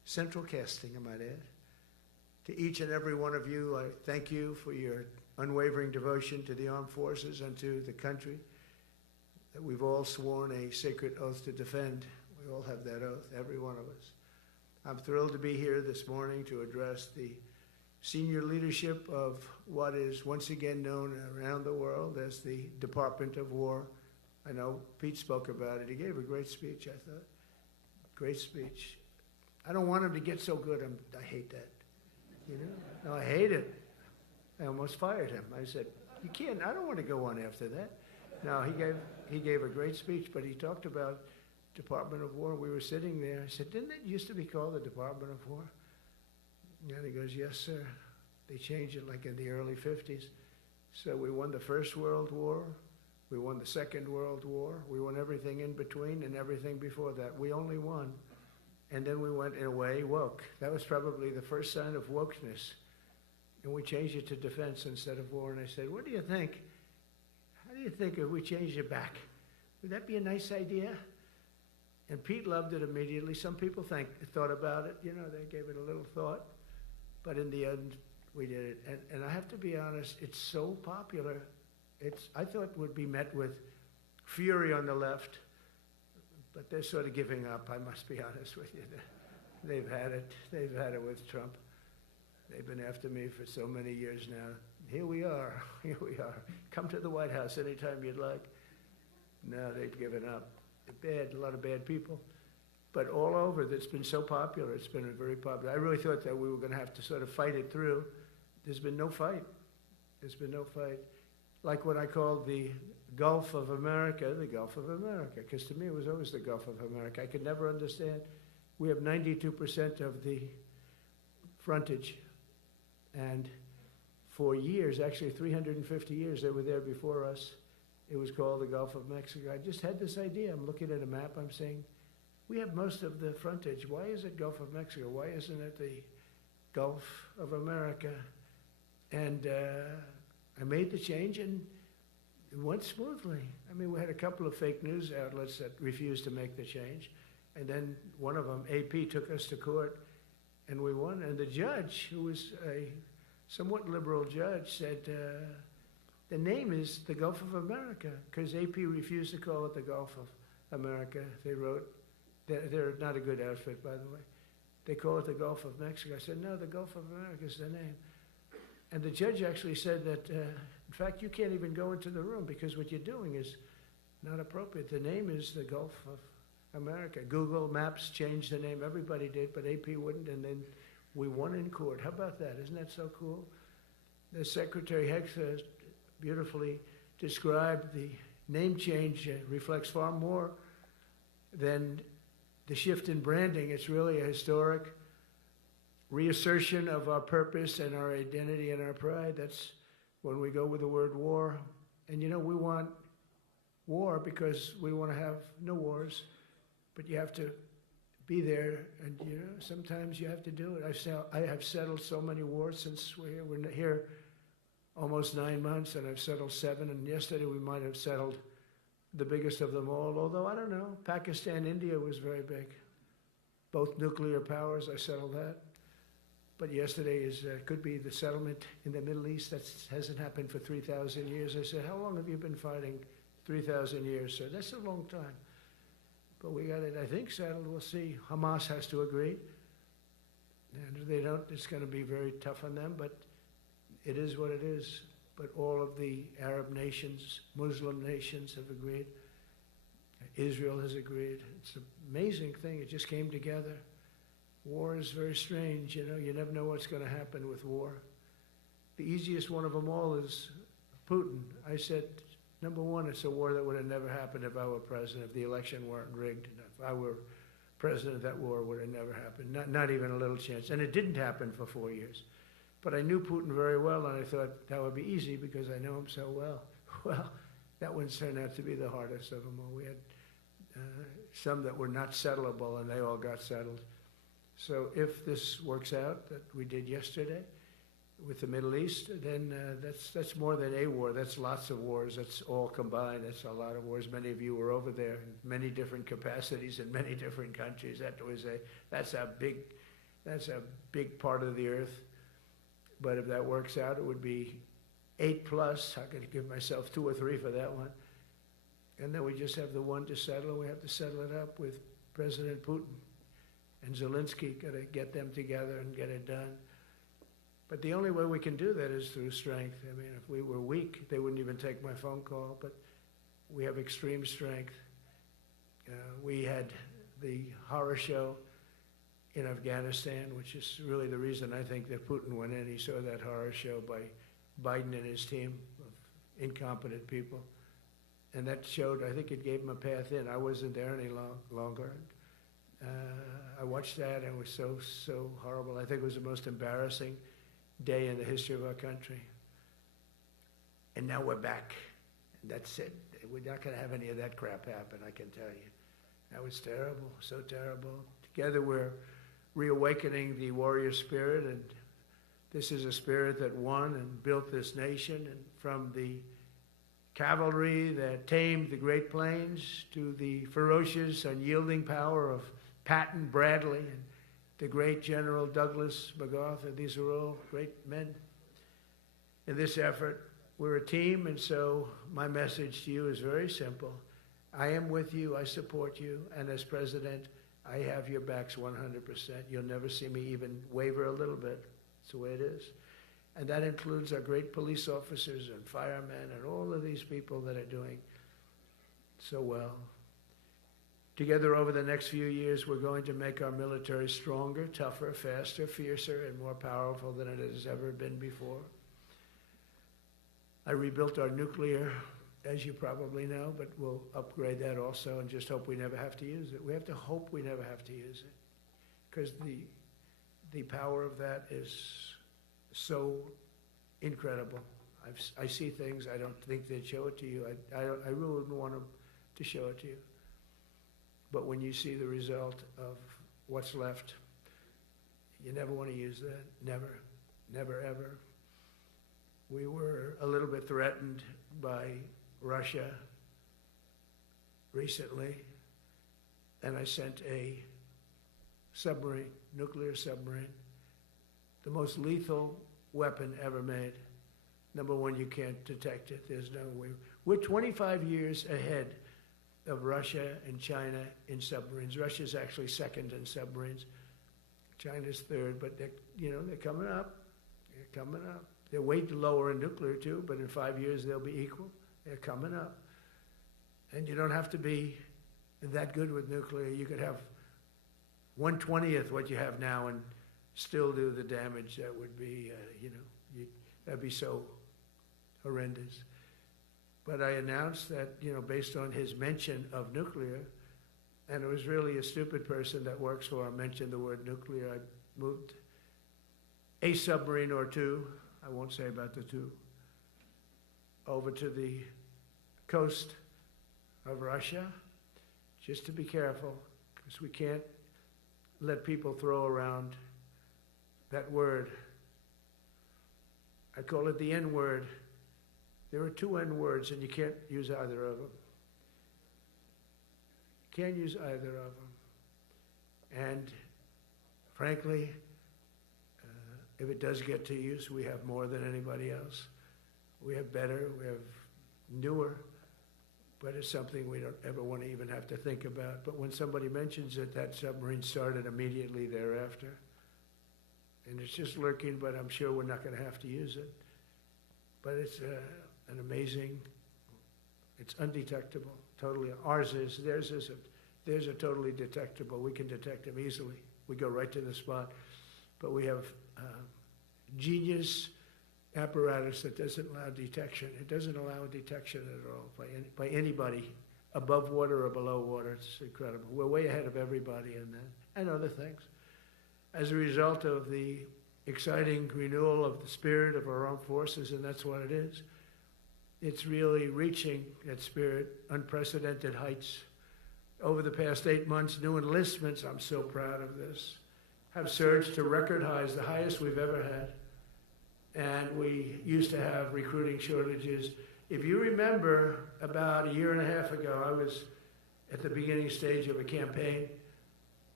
central casting, I might add. To each and every one of you, I thank you for your unwavering devotion to the armed forces and to the country that we've all sworn a sacred oath to defend. We all have that oath, every one of us. I'm thrilled to be here this morning to address the senior leadership of what is once again known around the world as the Department of War. I know Pete spoke about it. He gave a great speech, I thought. Great speech. I don't want him to get so good. I hate that. You know? No, I hate it. I almost fired him. I said, you can't, I don't want to go on after that. No, he gave a great speech, but he talked about Department of War. We were sitting there. I said, didn't it used to be called the Department of War? And he goes, yes, sir. They changed it like in the early 50s. So we won the First World War. We won the Second World War. We won everything in between and everything before that. We only won. And then we went, in a way, woke. That was probably the first sign of wokeness. And we changed it to defense instead of war. And I said, what do you think? How do you think if we changed it back? Would that be a nice idea? And Pete loved it immediately. Some people thought about it. You know, they gave it a little thought. But in the end, we did it. And I have to be honest, it's so popular. I thought it would be met with fury on the left. But they're sort of giving up, I must be honest with you. They've had it. They've had it with Trump. They've been after me for so many years now. Here we are. Here we are. Come to the White House anytime you'd like. No, they've given up. They're bad, a lot of bad people. But all over, it's been so popular. It's been very popular. I really thought that we were going to have to sort of fight it through. There's been no fight. There's been no fight. Like what I called the Gulf of America, the Gulf of America, because to me it was always the Gulf of America. I could never understand. We have 92% of the frontage. And for years, actually 350 years, they were there before us. It was called the Gulf of Mexico. I just had this idea. I'm looking at a map. I'm saying, we have most of the frontage. Why is it Gulf of Mexico? Why isn't it the Gulf of America? And I made the change, and it went smoothly. I mean, we had a couple of fake news outlets that refused to make the change. And then one of them, AP, took us to court, and we won. And the judge, who was a somewhat liberal judge, said, the name is the Gulf of America, because AP refused to call it the Gulf of America. They wrote, they're not a good outfit, by the way. They call it the Gulf of Mexico. I said, no, the Gulf of America is the name. And the judge actually said that, in fact, you can't even go into the room because what you're doing is not appropriate. The name is the Gulf of America. Google Maps changed the name. Everybody did, but AP wouldn't, and then we won in court. How about that? Isn't that so cool? The Secretary Hex beautifully described the name change reflects far more than the shift in branding. It's really a historic reassertion of our purpose and our identity and our pride. That's when we go with the word war. And you know, we want war because we want to have no wars, but you have to be there, and you know, sometimes you have to do it. I have settled so many wars since we're here almost 9 months, and I've settled 7, and yesterday we might have settled the biggest of them all, although I don't know, Pakistan, India was very big. Both nuclear powers, I settled that. But yesterday could be the settlement in the Middle East. That hasn't happened for 3,000 years. I said, how long have you been fighting? 3,000 years, sir. That's a long time. But we got it, I think, settled. We'll see. Hamas has to agree. And if they don't, it's going to be very tough on them, but it is what it is. But all of the Arab nations, Muslim nations have agreed. Israel has agreed. It's an amazing thing. It just came together. War is very strange, you know. You never know what's going to happen with war. The easiest one of them all is Putin. I said, number one, it's a war that would have never happened if I were president, if the election weren't rigged. If I were president, that war would have never happened. Not even a little chance. And it didn't happen for 4 years. But I knew Putin very well, and I thought that would be easy because I know him so well. Well, that one turned out to be the hardest of them all. We had some that were not settleable, and they all got settled. So if this works out, that we did yesterday with the Middle East, then that's more than a war. That's lots of wars. That's all combined. That's a lot of wars. Many of you were over there in many different capacities in many different countries. That's a big That's a big part of the earth. But if that works out, it would be 8 plus. I could give myself 2 or 3 for that one. And then we just have the one to settle, and we have to settle it up with President Putin and Zelensky. Got to get them together and get it done. But the only way we can do that is through strength. I mean, if we were weak, they wouldn't even take my phone call. But we have extreme strength. We had the horror show in Afghanistan, which is really the reason I think that Putin went in. He saw that horror show by Biden and his team of incompetent people. And that showed, I think it gave him a path in. I wasn't there any longer. I watched that, and it was so horrible. I think it was the most embarrassing day in the history of our country. And now we're back. And that's it. We're not going to have any of that crap happen, I can tell you. That was terrible, so terrible. Together we're reawakening the warrior spirit, and this is a spirit that won and built this nation, and from the cavalry that tamed the Great Plains to the ferocious, unyielding power of Patton, Bradley, and the great General Douglas MacArthur. These are all great men. In this effort, we're a team, and so my message to you is very simple. I am with you, I support you, and as president, I have your backs 100%. You'll never see me even waver a little bit. It's the way it is. And that includes our great police officers and firemen and all of these people that are doing so well. Together over the next few years, we're going to make our military stronger, tougher, faster, fiercer, and more powerful than it has ever been before. I rebuilt our nuclear, as you probably know, but we'll upgrade that also and just hope we never have to use it. We have to hope we never have to use it, because the power of that is so incredible. I see things, I don't think they'd show it to you. I really wouldn't want them to show it to you. But when you see the result of what's left, you never want to use that. Never, never, ever. We were a little bit threatened by Russia recently, and I sent a submarine, nuclear submarine, the most lethal weapon ever made. Number one, you can't detect it. There's no way. We're 25 years ahead of Russia and China in submarines. Russia's actually second in submarines. China's third, but they're coming up. They're coming up. They're way lower in nuclear too, but in 5 years they'll be equal. They're coming up. And you don't have to be that good with nuclear. You could have 1/20th what you have now and still do the damage that would be, that'd be so horrendous. But I announced that, based on his mention of nuclear, and it was really a stupid person that works for him mentioned the word nuclear, I moved a submarine or two, I won't say about the two, over to the coast of Russia, just to be careful, because we can't let people throw around that word. I call it the N-word. There are 2 N-words, and you can't use either of them. Can't use either of them. And frankly, if it does get to use, we have more than anybody else. We have better, we have newer, but it's something we don't ever want to even have to think about. But when somebody mentions it, that submarine started immediately thereafter. And it's just lurking, but I'm sure we're not going to have to use it. But it's an amazing, it's undetectable, totally. Ours is, theirs isn't. Theirs are totally detectable. We can detect them easily. We go right to the spot. But we have genius apparatus that doesn't allow detection. It doesn't allow detection at all by anybody above water or below water. It's incredible. We're way ahead of everybody in that, and other things. As a result of the exciting renewal of the spirit of our armed forces, and that's what it is. It's really reaching that spirit, unprecedented heights. Over the past 8 months, new enlistments, I'm so proud of this, have surged to record highs, the highest we've ever had. And we used to have recruiting shortages. If you remember, about a year and a half ago, I was at the beginning stage of a campaign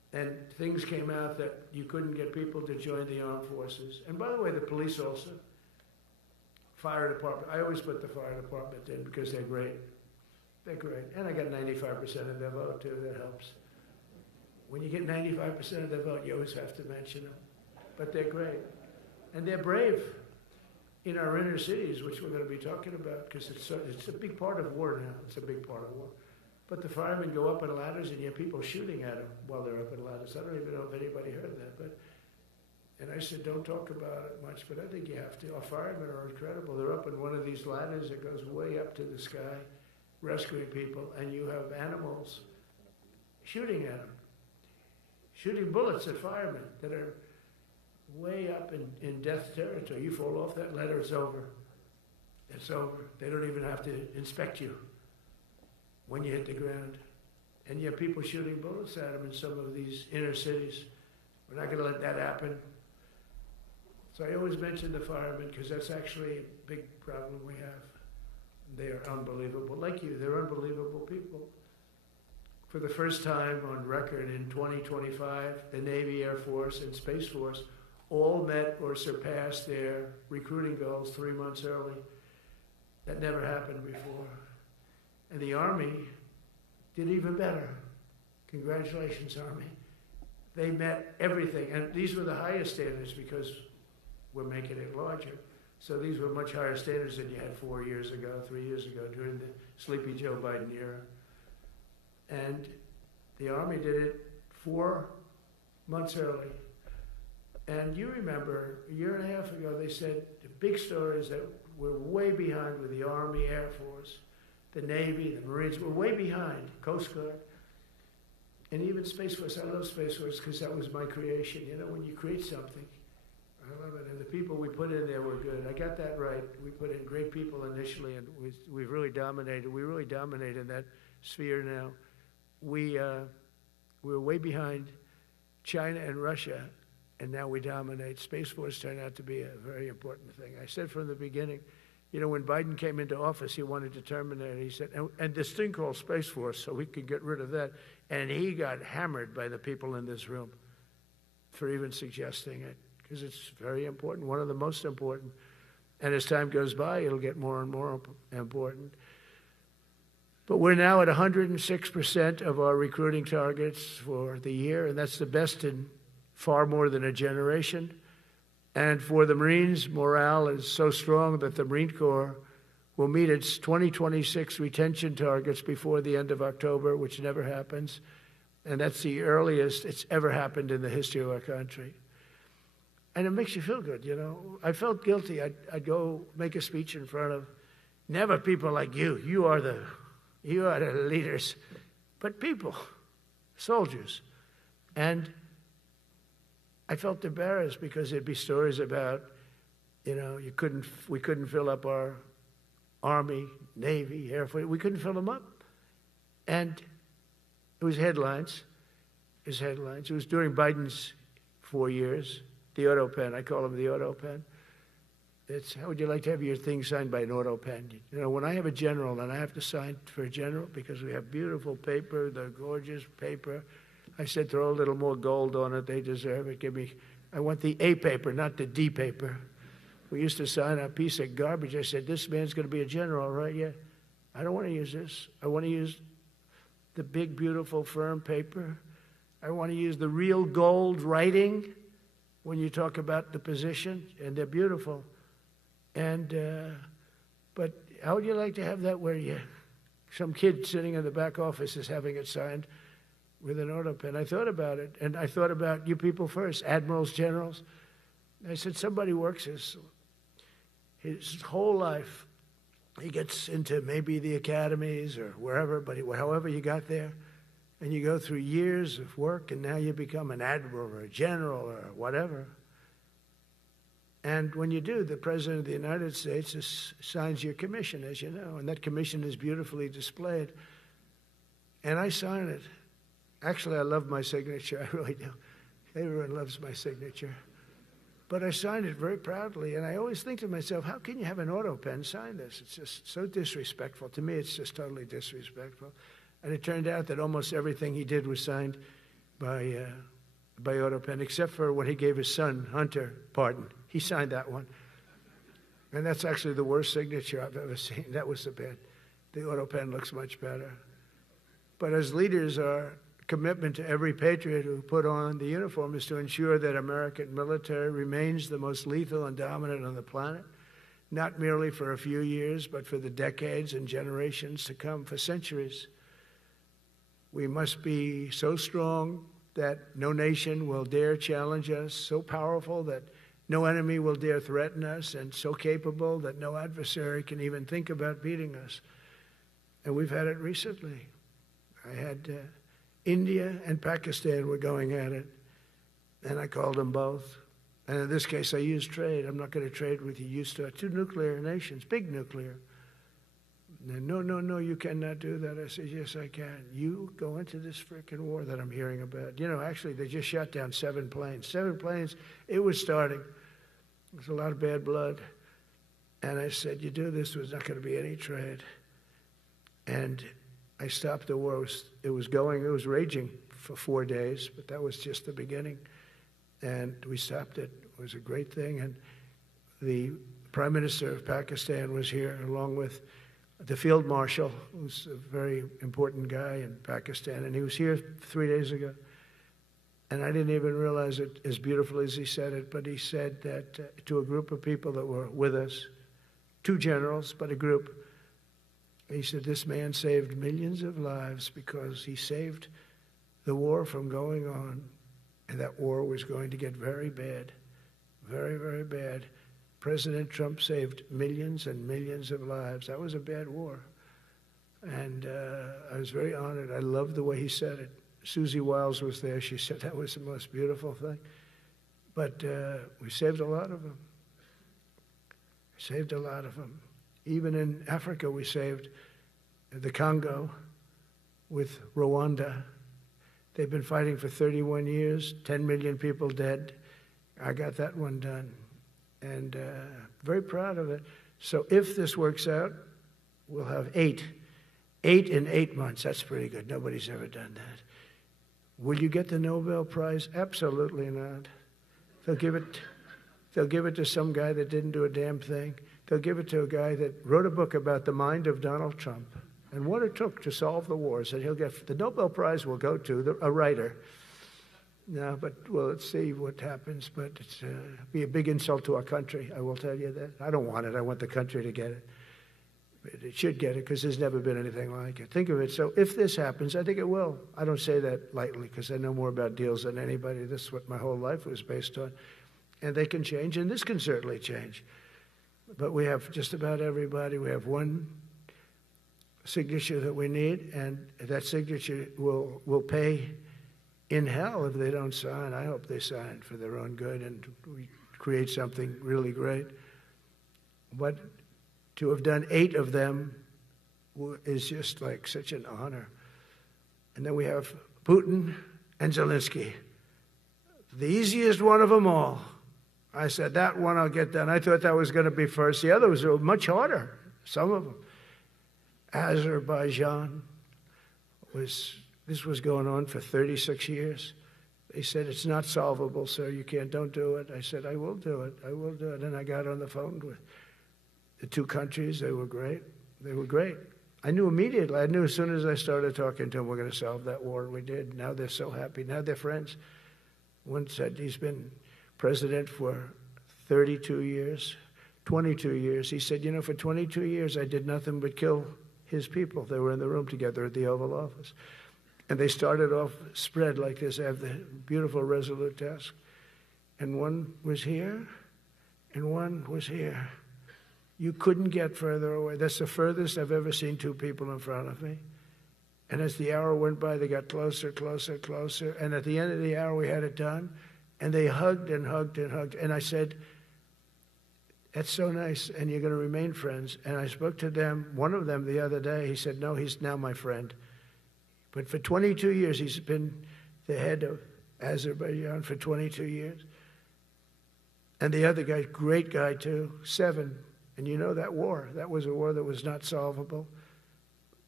And things came out that you couldn't get people to join the armed forces. And by the way, the police also. Fire department. I always put the fire department in because they're great. They're great. And I got 95% of their vote, too. That helps. When you get 95% of their vote, you always have to mention them. But they're great. And they're brave in our inner cities, which we're going to be talking about, because it's a big part of war now. It's a big part of war. But the firemen go up in ladders, and you have people shooting at them while they're up in ladders. I don't even know if anybody heard that. And I said, don't talk about it much, but I think you have to. Our firemen are incredible. They're up in one of these ladders that goes way up to the sky, rescuing people, and you have animals shooting at them, shooting bullets at firemen that are way up in death territory. You fall off that ladder, it's over. It's over. They don't even have to inspect you when you hit the ground. And you have people shooting bullets at them in some of these inner cities. We're not going to let that happen. So I always mention the firemen because that's actually a big problem we have. They are unbelievable. Like you, they're unbelievable people. For the first time on record in 2025, the Navy, Air Force, and Space Force all met or surpassed their recruiting goals 3 months early. That never happened before. And the Army did even better. Congratulations, Army. They met everything. And these were the highest standards because we're making it larger. So these were much higher standards than you had 4 years ago, 3 years ago, during the sleepy Joe Biden era. And the Army did it 4 months early. And you remember, a year and a half ago, they said the big story is that we're way behind with the Army, Air Force, the Navy, the Marines. We're way behind, Coast Guard, and even Space Force. I love Space Force because that was my creation. You know, when you create something, I love it. And the people we put in there were good. I got that right. We put in great people initially, and we've really dominated. We really dominate in that sphere now. We're way behind China and Russia, and now we dominate. Space Force turned out to be a very important thing. I said from the beginning, you know, when Biden came into office, he wanted to terminate it. He said, and this thing called Space Force, so we could get rid of that. And he got hammered by the people in this room for even suggesting it, because it's very important, one of the most important. And as time goes by, it'll get more and more important. But we're now at 106% of our recruiting targets for the year, and that's the best in far more than a generation. And for the Marines, morale is so strong that the Marine Corps will meet its 2026 retention targets before the end of October, which never happens. And that's the earliest it's ever happened in the history of our country. And it makes you feel good, you know. I felt guilty. I'd go make a speech in front of never people like you. You are the leaders, but people, soldiers. And I felt embarrassed because there'd be stories about, you know, we couldn't fill up our Army, Navy, Air Force. We couldn't fill them up. And it was headlines. It was during Biden's 4 years. The auto pen, I call him the auto pen. It's, how would you like to have your thing signed by an auto pen? You know, when I have a general and I have to sign for a general because we have beautiful paper, the gorgeous paper, I said, throw a little more gold on it. They deserve it. I want the A paper, not the D paper. We used to sign a piece of garbage. I said, this man's going to be a general, right? Yeah. I don't want to use this. I want to use the big, beautiful, firm paper. I want to use the real gold writing when you talk about the position, and they're beautiful. And, but how would you like to have that where some kid sitting in the back office is having it signed with an auto pen? I thought about it, and I thought about you people first, admirals, generals. I said, somebody works his whole life. He gets into maybe the academies or wherever, but however you got there, and you go through years of work, and now you become an admiral or a general or whatever. And when you do, the President of the United States signs your commission, as you know, and that commission is beautifully displayed. And I sign it. Actually, I love my signature. I really do. Everyone loves my signature. But I signed it very proudly, and I always think to myself, how can you have an auto pen sign this? It's just so disrespectful. To me, it's just totally disrespectful. And it turned out that almost everything he did was signed by auto pen, except for when he gave his son, Hunter, pardon. He signed that one. And that's actually the worst signature I've ever seen. That was the bad. The auto pen looks much better. But as leaders, our commitment to every patriot who put on the uniform is to ensure that American military remains the most lethal and dominant on the planet, not merely for a few years, but for the decades and generations to come, for centuries. We must be so strong that no nation will dare challenge us, so powerful that no enemy will dare threaten us, and so capable that no adversary can even think about beating us. And we've had it recently. I had India and Pakistan were going at it, and I called them both. And in this case, I used trade. I'm not going to trade with you. Used to two nuclear nations, big nuclear. And no, you cannot do that. I said, yes, I can. You go into this frickin' war that I'm hearing about. You know, actually, they just shot down 7 planes. 7 planes, it was starting. There's a lot of bad blood. And I said, you do this, there's not going to be any trade. And I stopped the war. It was raging for 4 days, but that was just the beginning. And we stopped it. It was a great thing. And the Prime Minister of Pakistan was here, along with the Field Marshal, who's a very important guy in Pakistan. And he was here 3 days ago. And I didn't even realize it as beautiful as he said it, but he said that to a group of people that were with us, 2 generals, but a group, he said, this man saved millions of lives because he saved the war from going on. And that war was going to get very bad, very, very bad. President Trump saved millions and millions of lives. That was a bad war. And I was very honored. I loved the way he said it. Susie Wiles was there. She said that was the most beautiful thing. But we saved a lot of them. Saved a lot of them. Even in Africa, we saved the Congo with Rwanda. They've been fighting for 31 years, 10 million people dead. I got that one done. And very proud of it. So if this works out, we'll have 8 in 8 months. That's pretty good. Nobody's ever done that. Will you get the Nobel Prize? Absolutely not. They'll give it to some guy that didn't do a damn thing. They'll give it to a guy that wrote a book about the mind of Donald Trump and what it took to solve the wars. And he'll get the Nobel Prize will go to a writer. No, but well, let's see what happens. But it's be a big insult to our country. I will tell you that. I don't want it. I want the country to get it. But it should get it because there's never been anything like it. Think of it. So if this happens, I think it will. I don't say that lightly because I know more about deals than anybody. This is what my whole life was based on. And they can change, and this can certainly change. But we have just about everybody. We have one signature that we need, and that signature will pay in hell if they don't sign. I hope they sign for their own good and we create something really great. But to have done 8 of them is just like such an honor. And then we have Putin and Zelensky. The easiest one of them all. I said, that one I'll get done. I thought that was going to be first. The others were much harder, some of them. Azerbaijan this was going on for 36 years. They said, it's not solvable, sir. You don't do it. I said, I will do it. I will do it. And I got on the phone with the 2 countries. They were great. They were great. I knew immediately. I knew as soon as I started talking to them, we're going to solve that war. And we did. Now they're so happy. Now they're friends. One said he's been president for 32 years, 22 years. He said, for 22 years, I did nothing but kill his people. They were in the room together at the Oval Office. And they started off spread like this. I have the beautiful Resolute desk. And one was here, and one was here. You couldn't get further away. That's the furthest I've ever seen 2 people in front of me. And as the hour went by, they got closer, closer, closer. And at the end of the hour, we had it done. And they hugged and hugged and hugged. And I said, that's so nice, and you're going to remain friends. And I spoke to them, one of them the other day. He said, no, he's now my friend. But for 22 years, he's been the head of Azerbaijan for 22 years. And the other guy, great guy too, 7. And that war, that was a war that was not solvable.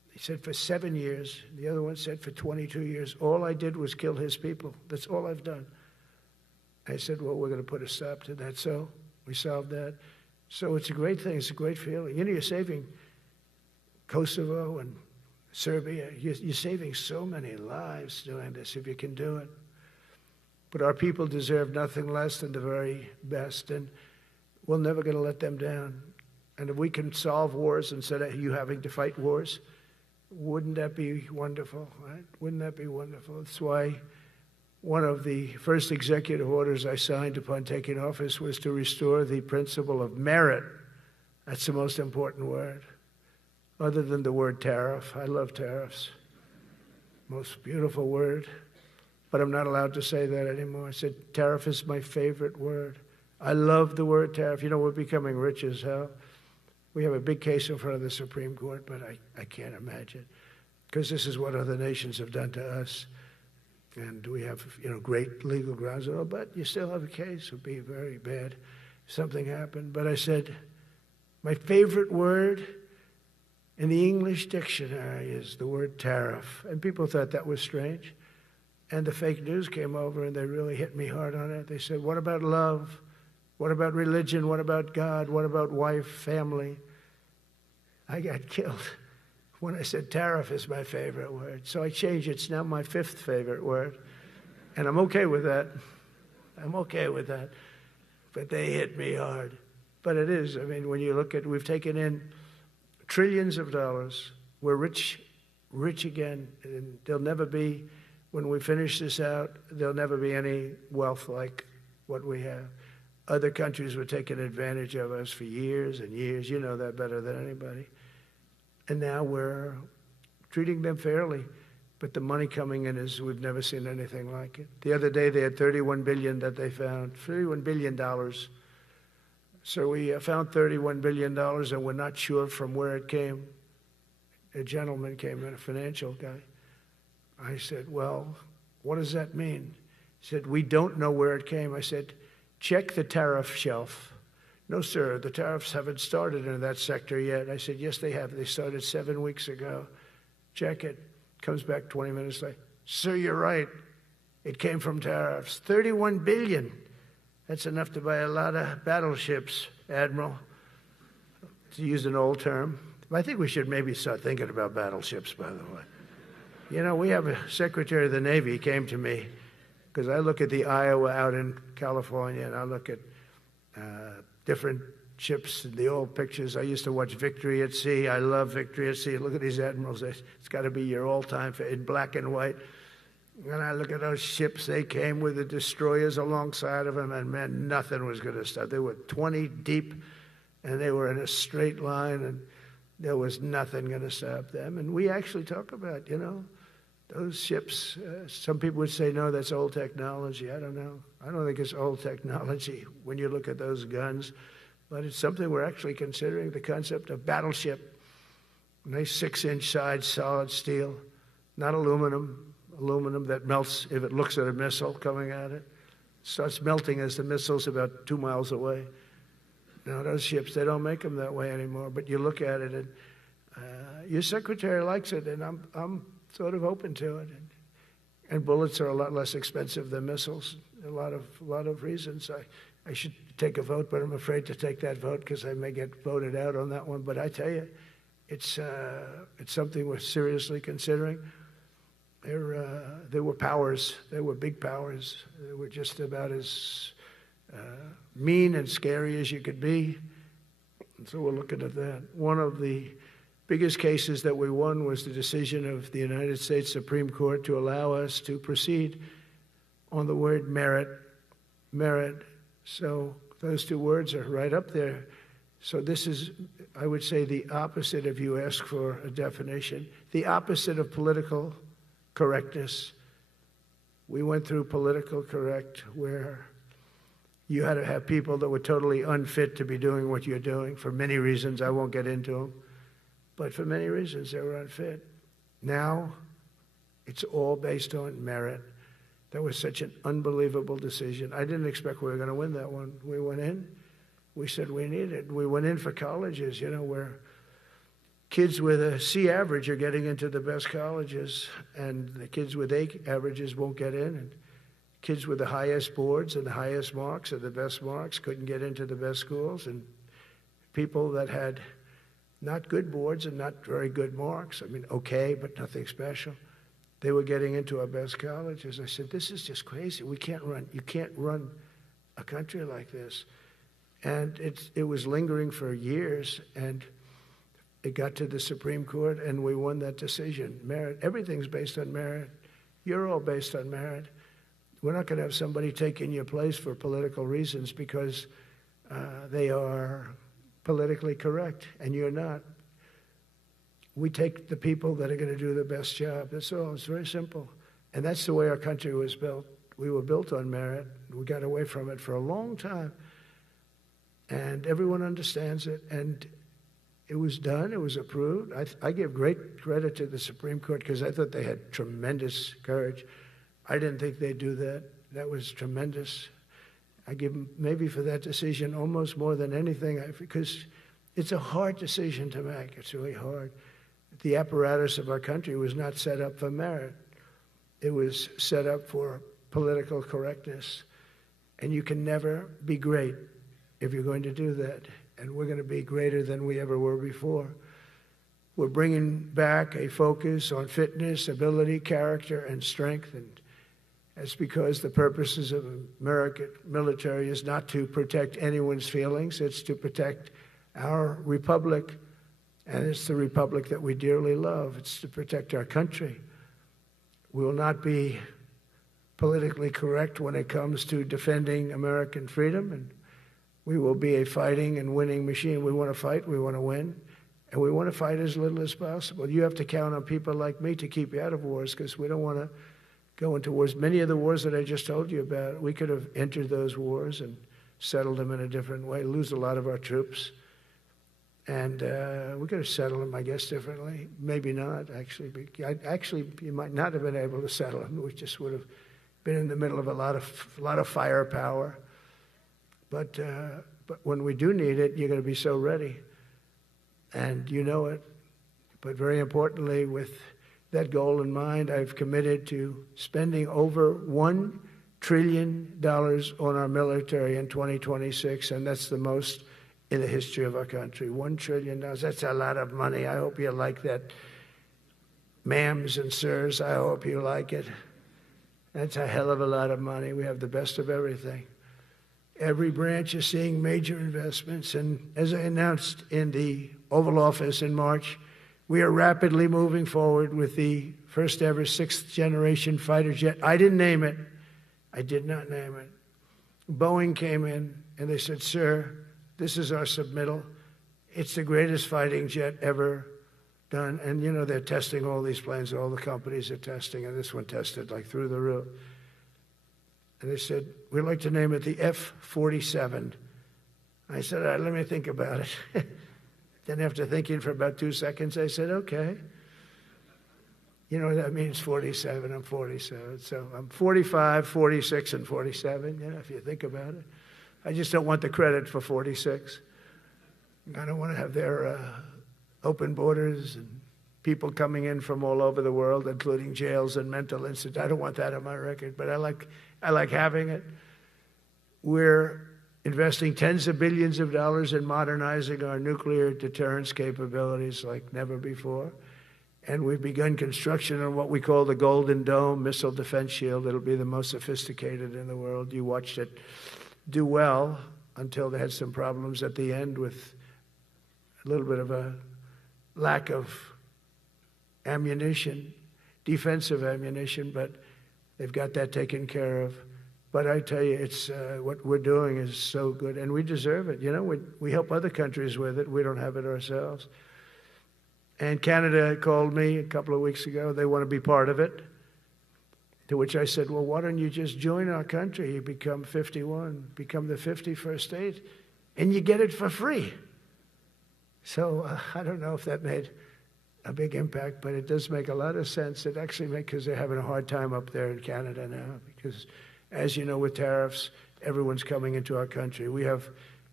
He said, for 7 years. The other one said, for 22 years. All I did was kill his people. That's all I've done. I said, well, we're going to put a stop to that. So we solved that. So it's a great thing. It's a great feeling. You know, you're saving Kosovo and Serbia. You're saving so many lives doing this, if you can do it. But our people deserve nothing less than the very best, and we're never going to let them down. And if we can solve wars instead of you having to fight wars, wouldn't that be wonderful, right? Wouldn't that be wonderful? That's why one of the first executive orders I signed upon taking office was to restore the principle of merit. That's the most important word, other than the word tariff. I love tariffs. Most beautiful word. But I'm not allowed to say that anymore. I said tariff is my favorite word. I love the word tariff. You know, we're becoming rich as hell. We have a big case in front of the Supreme Court, but I can't imagine, because this is what other nations have done to us. And we have, you know, great legal grounds and all, but you still have a case. It would be very bad if something happened. But I said, my favorite word in the English dictionary is the word tariff. And people thought that was strange. And the fake news came over and they really hit me hard on it. They said, what about love? What about religion? What about God? What about wife, family? I got killed when I said tariff is my favorite word. So I changed it. It's now my 5th favorite word. And I'm okay with that. I'm okay with that. But they hit me hard. But it is. I mean, when you look at, we've taken in trillions of dollars. We're rich again. And there'll never be, when we finish this out, there'll never be any wealth like what we have. Other countries were taking advantage of us for years and years. You know that better than anybody. And now we're treating them fairly. But the money coming in is, we've never seen anything like it. The other day they had $31 billion that they found, $31 billion. So we found $31 billion and we're not sure from where it came. A gentleman came in, a financial guy. I said, well, what does that mean? He said, we don't know where it came. I said, check the tariff shelf. No, sir, the tariffs haven't started in that sector yet. I said, yes, they have. They started 7 weeks ago. Check it. Comes back 20 minutes later. Sir, you're right. It came from tariffs. $31 billion. That's enough to buy a lot of battleships, Admiral, to use an old term. I think we should maybe start thinking about battleships, by the way. You know, we have a Secretary of the Navy came to me, because I look at the Iowa out in California, and I look at different ships and the old pictures. I used to watch Victory at Sea. I love Victory at Sea. Look at these admirals. It's got to be your all-time in black and white. And I look at those ships. They came with the destroyers alongside of them, and man, nothing was going to stop. They were 20 deep, and they were in a straight line, and there was nothing going to stop them. And we actually talk about, you know, those ships. Some people would say, no, that's old technology. I don't know. I don't think it's old technology when you look at those guns. But it's something we're actually considering, the concept of battleship. Nice 6-inch sides, solid steel, not aluminum. Aluminum that melts if it looks at a missile coming at it. Starts melting as the missile's about 2 miles away. Now, those ships, they don't make them that way anymore. But you look at it, and your secretary likes it, and I'm sort of open to it. And bullets are a lot less expensive than missiles. A lot of reasons. I should take a vote, but I'm afraid to take that vote because I may get voted out on that one. But I tell you, it's something we're seriously considering. There were powers. There were big powers. They were just about as mean and scary as you could be. And so we're looking at that. One of the biggest cases that we won was the decision of the United States Supreme Court to allow us to proceed on the word merit. Merit. So those two words are right up there. So this is, I would say, the opposite, if you ask for a definition, the opposite of political correctness. We went through political correct, where you had to have people that were totally unfit to be doing what you're doing for many reasons. I won't get into them. But for many reasons, they were unfit. Now, it's all based on merit. That was such an unbelievable decision. I didn't expect we were going to win that one. We went in. We said we needed it. We went in for colleges, you know, where kids with a C average are getting into the best colleges, and the kids with A averages won't get in. And kids with the highest boards and the highest marks or the best marks couldn't get into the best schools. And people that had not good boards and not very good marks, I mean, okay, but nothing special, they were getting into our best colleges. I said, this is just crazy. You can't run a country like this. And it was lingering for years, and it got to the Supreme Court, and we won that decision. Merit, everything's based on merit. You're all based on merit. We're not going to have somebody taking your place for political reasons because they are politically correct, and you're not. We take the people that are going to do the best job. That's all. It's very simple. And that's the way our country was built. We were built on merit. We got away from it for a long time. And everyone understands it. And it was done. It was approved. I give great credit to the Supreme Court because I thought they had tremendous courage. I didn't think they'd do that. That was tremendous. I give them maybe for that decision almost more than anything because it's a hard decision to make. It's really hard. The apparatus of our country was not set up for merit. It was set up for political correctness. And you can never be great if you're going to do that. And we're going to be greater than we ever were before. We're bringing back a focus on fitness, ability, character, and strength. And that's because the purposes of American military is not to protect anyone's feelings. It's to protect our republic. And it's the republic that we dearly love. It's to protect our country. We will not be politically correct when it comes to defending American freedom, and we will be a fighting and winning machine. We want to fight, we want to win, and we want to fight as little as possible. You have to count on people like me to keep you out of wars because we don't want to go into wars. Many of the wars that I just told you about, we could have entered those wars and settled them in a different way, lose a lot of our troops. And we could have settled them, I guess, differently. Maybe not, actually. Actually, you might not have been able to settle them. We just would have been in the middle of a lot of firepower. But when we do need it, you're going to be so ready. And you know it. But very importantly, with that goal in mind, I've committed to spending over $1 trillion on our military in 2026, and that's the most in the history of our country. $1 trillion. That's a lot of money. I hope you like that. Ma'ams and sirs, I hope you like it. That's a hell of a lot of money. We have the best of everything. Every branch is seeing major investments. And as I announced in the Oval Office in March, we are rapidly moving forward with the first ever 6th generation fighter jet. I didn't name it. I did not name it. Boeing came in and they said, sir, this is our submittal. It's the greatest fighting jet ever done. And, you know, they're testing all these planes. All the companies are testing, and this one tested like through the roof. And they said, we'd like to name it the F-47. I said, all right, let me think about it. Then after thinking for about 2 seconds, I said, okay. You know what that means, 47. I'm 47. So I'm 45, 46, and 47, you know, if you think about it. I just don't want the credit for 46. I don't want to have their open borders and people coming in from all over the world, including jails and mental institutes. I don't want that on my record, but I like having it. We're investing tens of billions of dollars in modernizing our nuclear deterrence capabilities like never before. And we've begun construction on what we call the Golden Dome missile defense shield. It'll be the most sophisticated in the world. You watched it do well until they had some problems at the end with a little bit of a lack of ammunition, defensive ammunition, but they've got that taken care of. But I tell you, it's what we're doing is so good, and we deserve it. You know, we help other countries with it. We don't have it ourselves. And Canada called me a couple of weeks ago. They want to be part of it. To which I said, well, why don't you just join our country? You become 51, become the 51st state, and you get it for free. So I don't know if that made a big impact, but it does make a lot of sense. It actually makes, because they're having a hard time up there in Canada now, because as you know, with tariffs, everyone's coming into our country. We have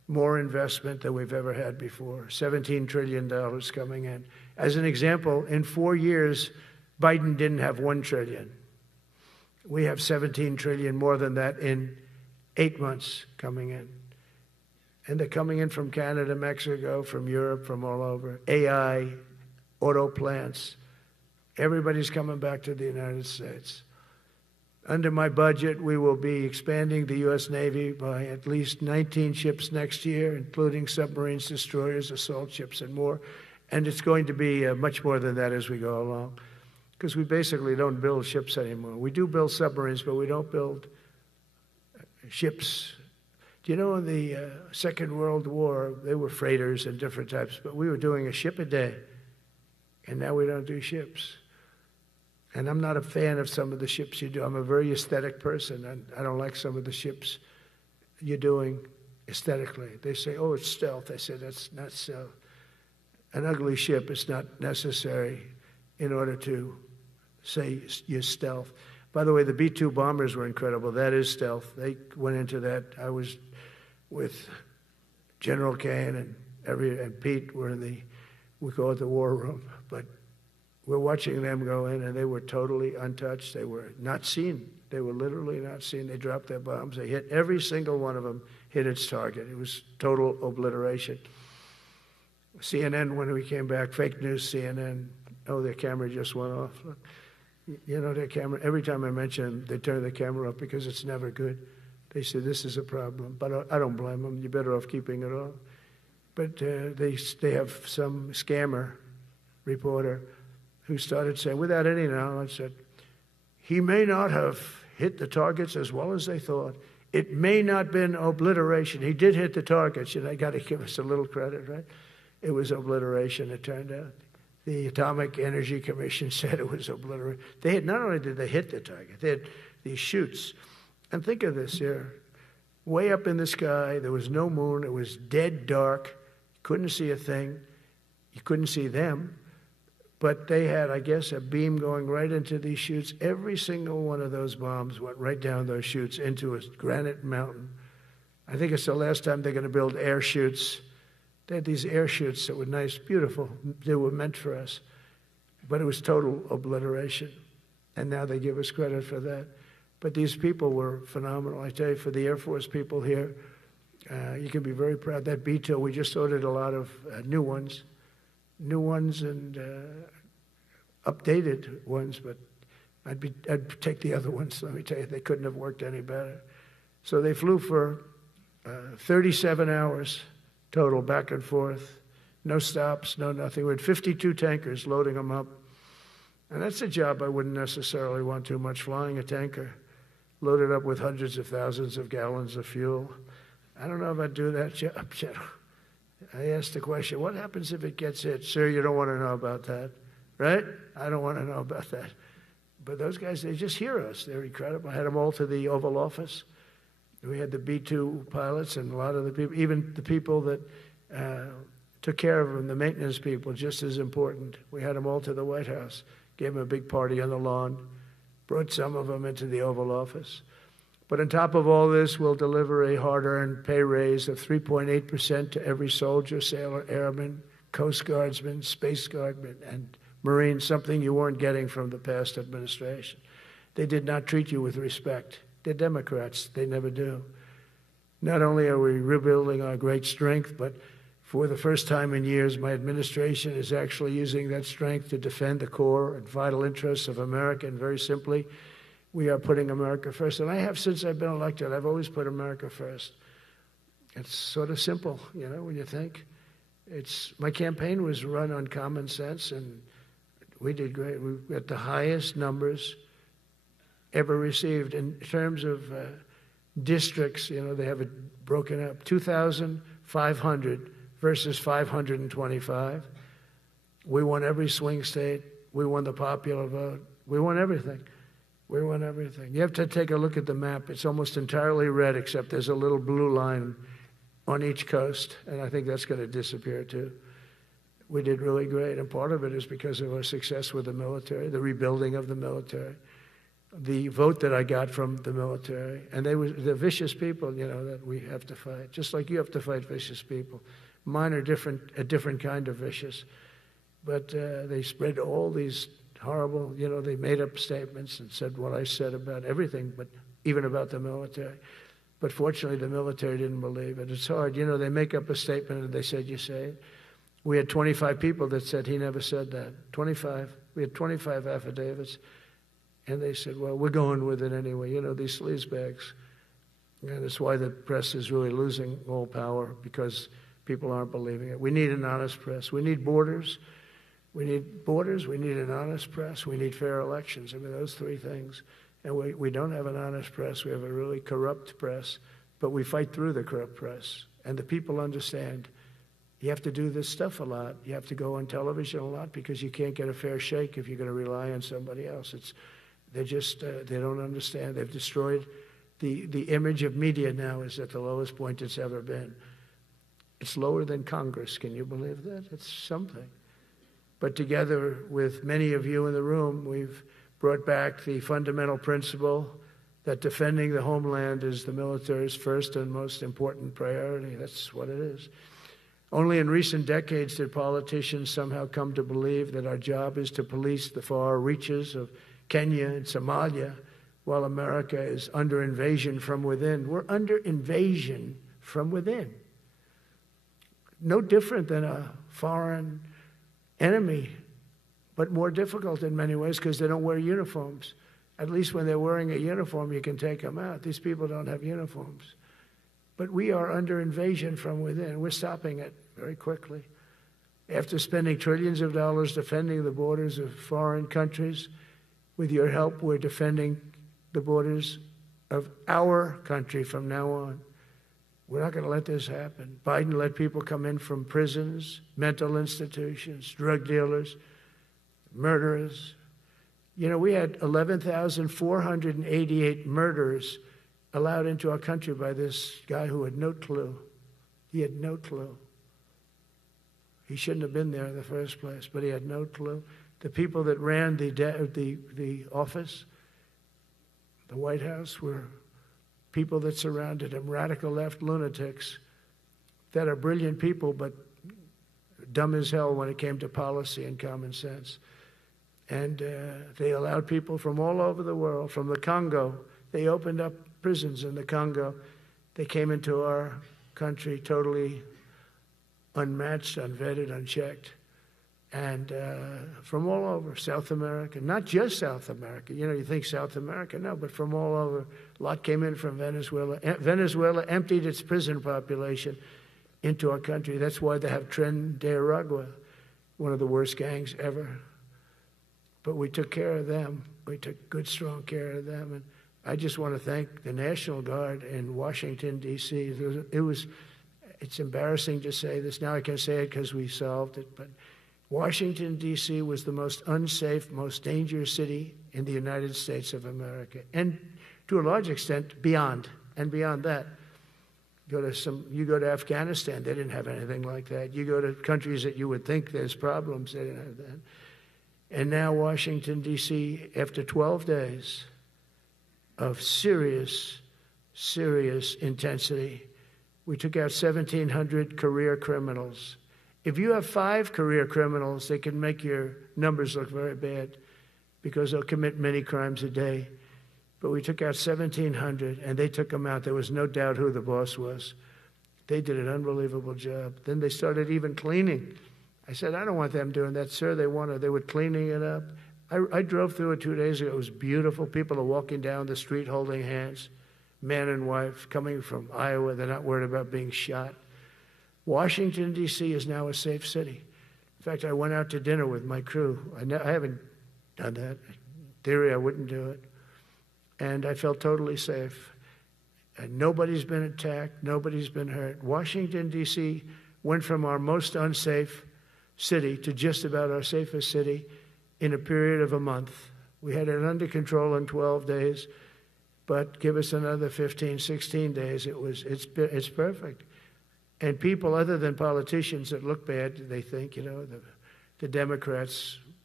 more investment than we've ever had before, $17 trillion coming in. As an example, in 4 years, Biden didn't have $1 trillion. We have $17 trillion more than that in 8 months coming in. And they're coming in from Canada, Mexico, from Europe, from all over. AI, auto plants. Everybody's coming back to the United States. Under my budget, we will be expanding the U.S. Navy by at least 19 ships next year, including submarines, destroyers, assault ships, and more. And it's going to be much more than that as we go along, because we basically don't build ships anymore. We do build submarines, but we don't build ships. Do you know in the Second World War, they were freighters and different types, but we were doing a ship a day, and now we don't do ships. And I'm not a fan of some of the ships you do. I'm a very aesthetic person, and I don't like some of the ships you're doing aesthetically. They say, oh, it's stealth. I said, that's not stealth. An ugly ship is not necessary in order to say you're stealth. By the way, the B-2 bombers were incredible. That is stealth. They went into that. I was with General Kane and Pete were in we call it the war room, but we're watching them go in, and they were totally untouched. They were not seen. They were literally not seen. They dropped their bombs. They hit every single one of them, hit its target. It was total obliteration. CNN, when we came back, fake news CNN, oh, their camera just went off. You know, their camera, every time I mention they turn the camera off because it's never good. They say, this is a problem. But I don't blame them. You're better off keeping it off. But they have some scammer reporter who started saying, without any knowledge, that he may not have hit the targets as well as they thought. It may not have been obliteration. He did hit the targets, and they got to give us a little credit, right? It was obliteration, it turned out. The Atomic Energy Commission said it was obliteration. Not only did they hit the target, they had these chutes. And think of this here. Way up in the sky, there was no moon. It was dead dark. You couldn't see a thing. You couldn't see them. But they had, I guess, a beam going right into these chutes. Every single one of those bombs went right down those chutes into a granite mountain. I think it's the last time they're going to build air chutes. They had these air chutes that were nice, beautiful. They were meant for us. But it was total obliteration. And now they give us credit for that. But these people were phenomenal. I tell you, for the Air Force people here, you can be very proud. That B-2, we just ordered a lot of new ones and updated ones, but I'd take the other ones. Let me tell you, they couldn't have worked any better. So they flew for 37 hours total, back and forth, no stops, no nothing. We had 52 tankers loading them up. And that's a job I wouldn't necessarily want too much, flying a tanker, loaded up with hundreds of thousands of gallons of fuel. I don't know if I'd do that job. I asked the question, what happens if it gets hit? Sir, you don't want to know about that, right? I don't want to know about that. But those guys, they just hear us. They're incredible. I had them all to the Oval Office. We had the B-2 pilots and a lot of the people, even the people that took care of them, the maintenance people, just as important. We had them all to the White House, gave them a big party on the lawn, brought some of them into the Oval Office. But on top of all this, we'll deliver a hard-earned pay raise of 3.8% to every soldier, sailor, airman, Coast Guardsman, Space Guardman, and Marine, something you weren't getting from the past administration. They did not treat you with respect. They're Democrats. They never do. Not only are we rebuilding our great strength, but for the first time in years, my administration is actually using that strength to defend the core and vital interests of America. And very simply, we are putting America first. And I have since I've been elected. I've always put America first. It's sort of simple, you know, when you think. My campaign was run on common sense, and we did great. We got the highest numbers ever received in terms of districts. You know, they have it broken up, 2,500 versus 525. We won every swing state. We won the popular vote. We won everything. We won everything. You have to take a look at the map. It's almost entirely red, except there's a little blue line on each coast, and I think that's going to disappear too. We did really great, and part of it is because of our success with the military, the rebuilding of the military. the vote that I got from the military. And they're vicious people, that we have to fight, just like you have to fight vicious people. Mine are a different kind of vicious. But they spread all these horrible, they made up statements and said what I said about everything, but even about the military. But fortunately, the military didn't believe it. It's hard. They make up a statement and they said, you say it. We had 25 people that said he never said that. 25. We had 25 affidavits. And they said, well, we're going with it anyway. These sleazebags. And that's why the press is really losing all power, because people aren't believing it. We need an honest press. We need borders. We need borders. We need an honest press. We need fair elections. I mean, those three things. And we don't have an honest press. We have a really corrupt press. But we fight through the corrupt press. And the people understand you have to do this stuff a lot. You have to go on television a lot, because you can't get a fair shake if you're going to rely on somebody else. They don't understand. They've destroyed the image of media now is at the lowest point it's ever been. It's lower than Congress. Can you believe that? It's something. But together with many of you in the room, we've brought back the fundamental principle that defending the homeland is the military's first and most important priority. That's what it is. Only in recent decades did politicians somehow come to believe that our job is to police the far reaches of Kenya and Somalia, while America is under invasion from within. We're under invasion from within. No different than a foreign enemy, but more difficult in many ways because they don't wear uniforms. At least when they're wearing a uniform, you can take them out. These people don't have uniforms. But we are under invasion from within. We're stopping it very quickly. After spending trillions of dollars defending the borders of foreign countries, with your help, we're defending the borders of our country from now on. We're not going to let this happen. Biden let people come in from prisons, mental institutions, drug dealers, murderers. We had 11,488 murderers allowed into our country by this guy who had no clue. He had no clue. He shouldn't have been there in the first place, but he had no clue. The people that ran the office, the White House, were people that surrounded him, radical left lunatics that are brilliant people, but dumb as hell when it came to policy and common sense. And they allowed people from all over the world, from the Congo. They opened up prisons in the Congo. They came into our country totally unmatched, unvetted, unchecked. And from all over, South America, not just South America. You think South America, no, but from all over. A lot came in from Venezuela. Venezuela emptied its prison population into our country. That's why they have Tren de Aragua, one of the worst gangs ever. But we took care of them. We took good, strong care of them. And I just want to thank the National Guard in Washington, D.C. It's embarrassing to say this. Now I can say it because we solved it, but Washington, D.C. was the most unsafe, most dangerous city in the United States of America. And to a large extent, beyond. And beyond that, you go to Afghanistan, they didn't have anything like that. You go to countries that you would think there's problems, they didn't have that. And now Washington, D.C., after 12 days of serious, serious intensity, we took out 1,700 career criminals. If you have 5 career criminals, they can make your numbers look very bad because they'll commit many crimes a day. But we took out 1,700, and they took them out. There was no doubt who the boss was. They did an unbelievable job. Then they started even cleaning. I said, I don't want them doing that, sir. They were cleaning it up. I drove through it 2 days ago. It was beautiful. People are walking down the street holding hands, man and wife, coming from Iowa. They're not worried about being shot. Washington, D.C. is now a safe city. In fact, I went out to dinner with my crew. I haven't done that. In theory, I wouldn't do it. And I felt totally safe. And nobody's been attacked. Nobody's been hurt. Washington, D.C. went from our most unsafe city to just about our safest city in a period of a month. We had it under control in 12 days, but give us another 15, 16 days. It's perfect. And people other than politicians that look bad, they think, the Democrats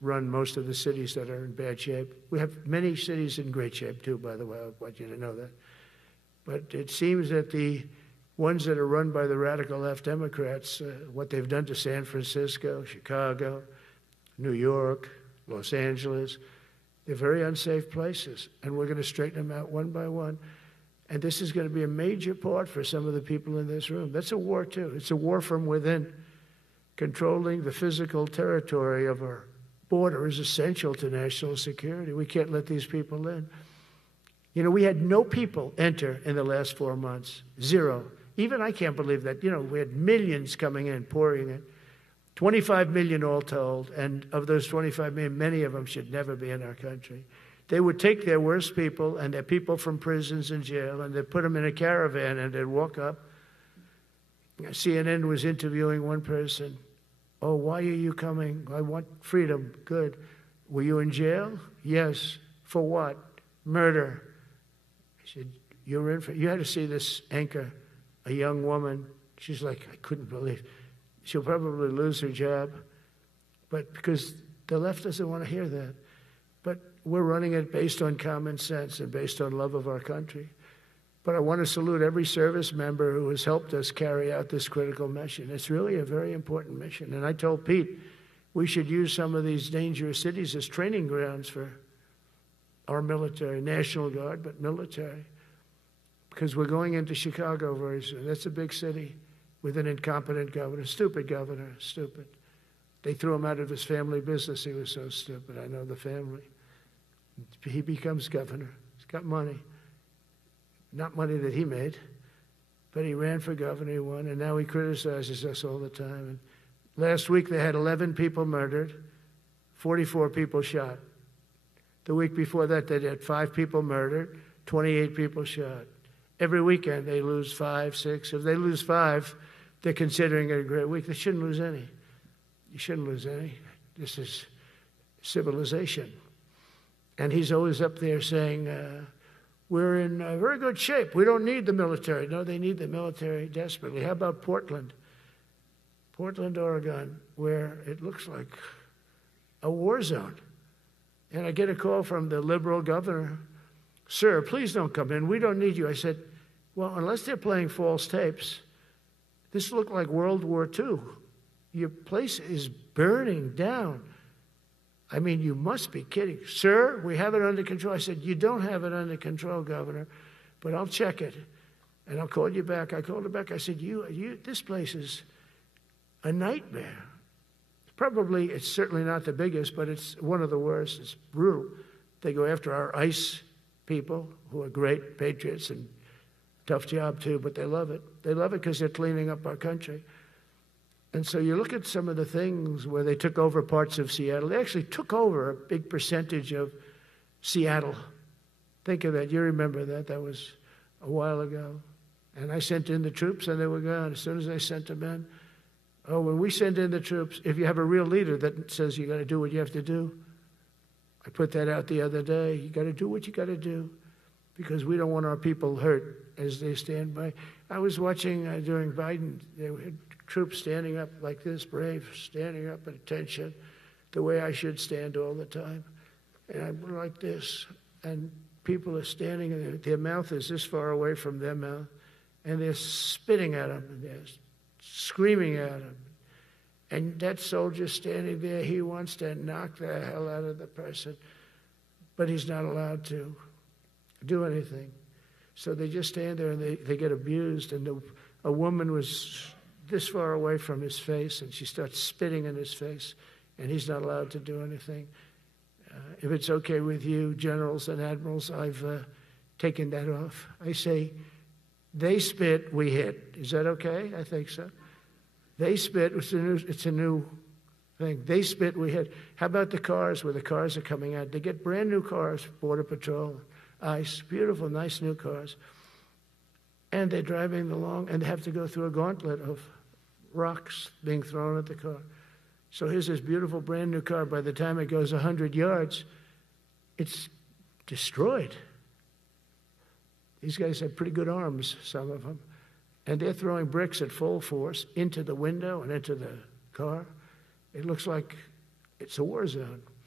run most of the cities that are in bad shape. We have many cities in great shape too, by the way. I want you to know that. But it seems that the ones that are run by the radical left Democrats, what they've done to San Francisco, Chicago, New York, Los Angeles, they're very unsafe places. And we're going to straighten them out one by one. And this is going to be a major part for some of the people in this room. That's a war too. It's a war from within. Controlling the physical territory of our border is essential to national security. We can't let these people in. You know, we had no people enter in the last 4 months. Zero. Even I can't believe that. You know, we had millions coming in, pouring in. 25 million all told. And of those 25 million, many of them should never be in our country. They would take their worst people and their people from prisons and jail, and they'd put them in a caravan and they'd walk up. CNN was interviewing one person. Oh, why are you coming? I want freedom. Good. Were you in jail? Yes. For what? Murder. I said, you were in for, you had to see this anchor, a young woman. She's like, I couldn't believe. She'll probably lose her job. But because the left doesn't want to hear that. But we're running it based on common sense and based on love of our country. But I want to salute every service member who has helped us carry out this critical mission. It's really a very important mission. And I told Pete, we should use some of these dangerous cities as training grounds for our military, National Guard, but military. Because we're going into Chicago very soon. That's a big city with an incompetent governor, stupid governor, stupid. They threw him out of his family business. He was so stupid. I know the family. He becomes governor. He's got money. Not money that he made, but he ran for governor, he won, and now he criticizes us all the time. And last week they had 11 people murdered, 44 people shot. The week before that they had 5 people murdered, 28 people shot. Every weekend they lose 5, 6. If they lose 5, they're considering it a great week. They shouldn't lose any. You shouldn't lose any. This is civilization. And he's always up there saying, we're in very good shape. We don't need the military. No, they need the military desperately. How about Portland? Portland, Oregon, where it looks like a war zone. And I get a call from the liberal governor. Sir, please don't come in. We don't need you. I said, well, unless they're playing false tapes, this looked like World War II. Your place is burning down. I mean, you must be kidding. Sir, we have it under control. I said, you don't have it under control, Governor, but I'll check it, and I'll call you back. I called her back. I said, this place is a nightmare. Probably, it's certainly not the biggest, but it's one of the worst. It's brutal. They go after our ICE people, who are great patriots and tough job too, but they love it. They love it because they're cleaning up our country. And so you look at some of the things where they took over parts of Seattle. They actually took over a big percentage of Seattle. Think of that. You remember that. That was a while ago. And I sent in the troops, and they were gone. As soon as I sent them in, when we send in the troops, if you have a real leader that says you got to do what you have to do, I put that out the other day. You got to do what you got to do because we don't want our people hurt as they stand by. I was watching during Biden, they had troops standing up like this, brave, standing up at attention, the way I should stand all the time. And I'm like this, and people are standing, and their mouth is this far away from their mouth, and they're spitting at them, and they're screaming at them. And that soldier standing there, he wants to knock the hell out of the person, but he's not allowed to do anything. So they just stand there, and they get abused, and a woman was this far away from his face, and she starts spitting in his face, and he's not allowed to do anything. If it's okay with you, generals and admirals, I've taken that off. I say, they spit, we hit. Is that okay? I think so. They spit, it's a new thing. They spit, we hit. How about the cars, where the cars are coming out? They get brand new cars, Border Patrol, ICE, beautiful, nice new cars. And they're driving along, and they have to go through a gauntlet of rocks being thrown at the car. So here's this beautiful brand new car. By the time it goes 100 yards, it's destroyed. These guys have pretty good arms, some of them. And they're throwing bricks at full force into the window and into the car. It looks like it's a war zone.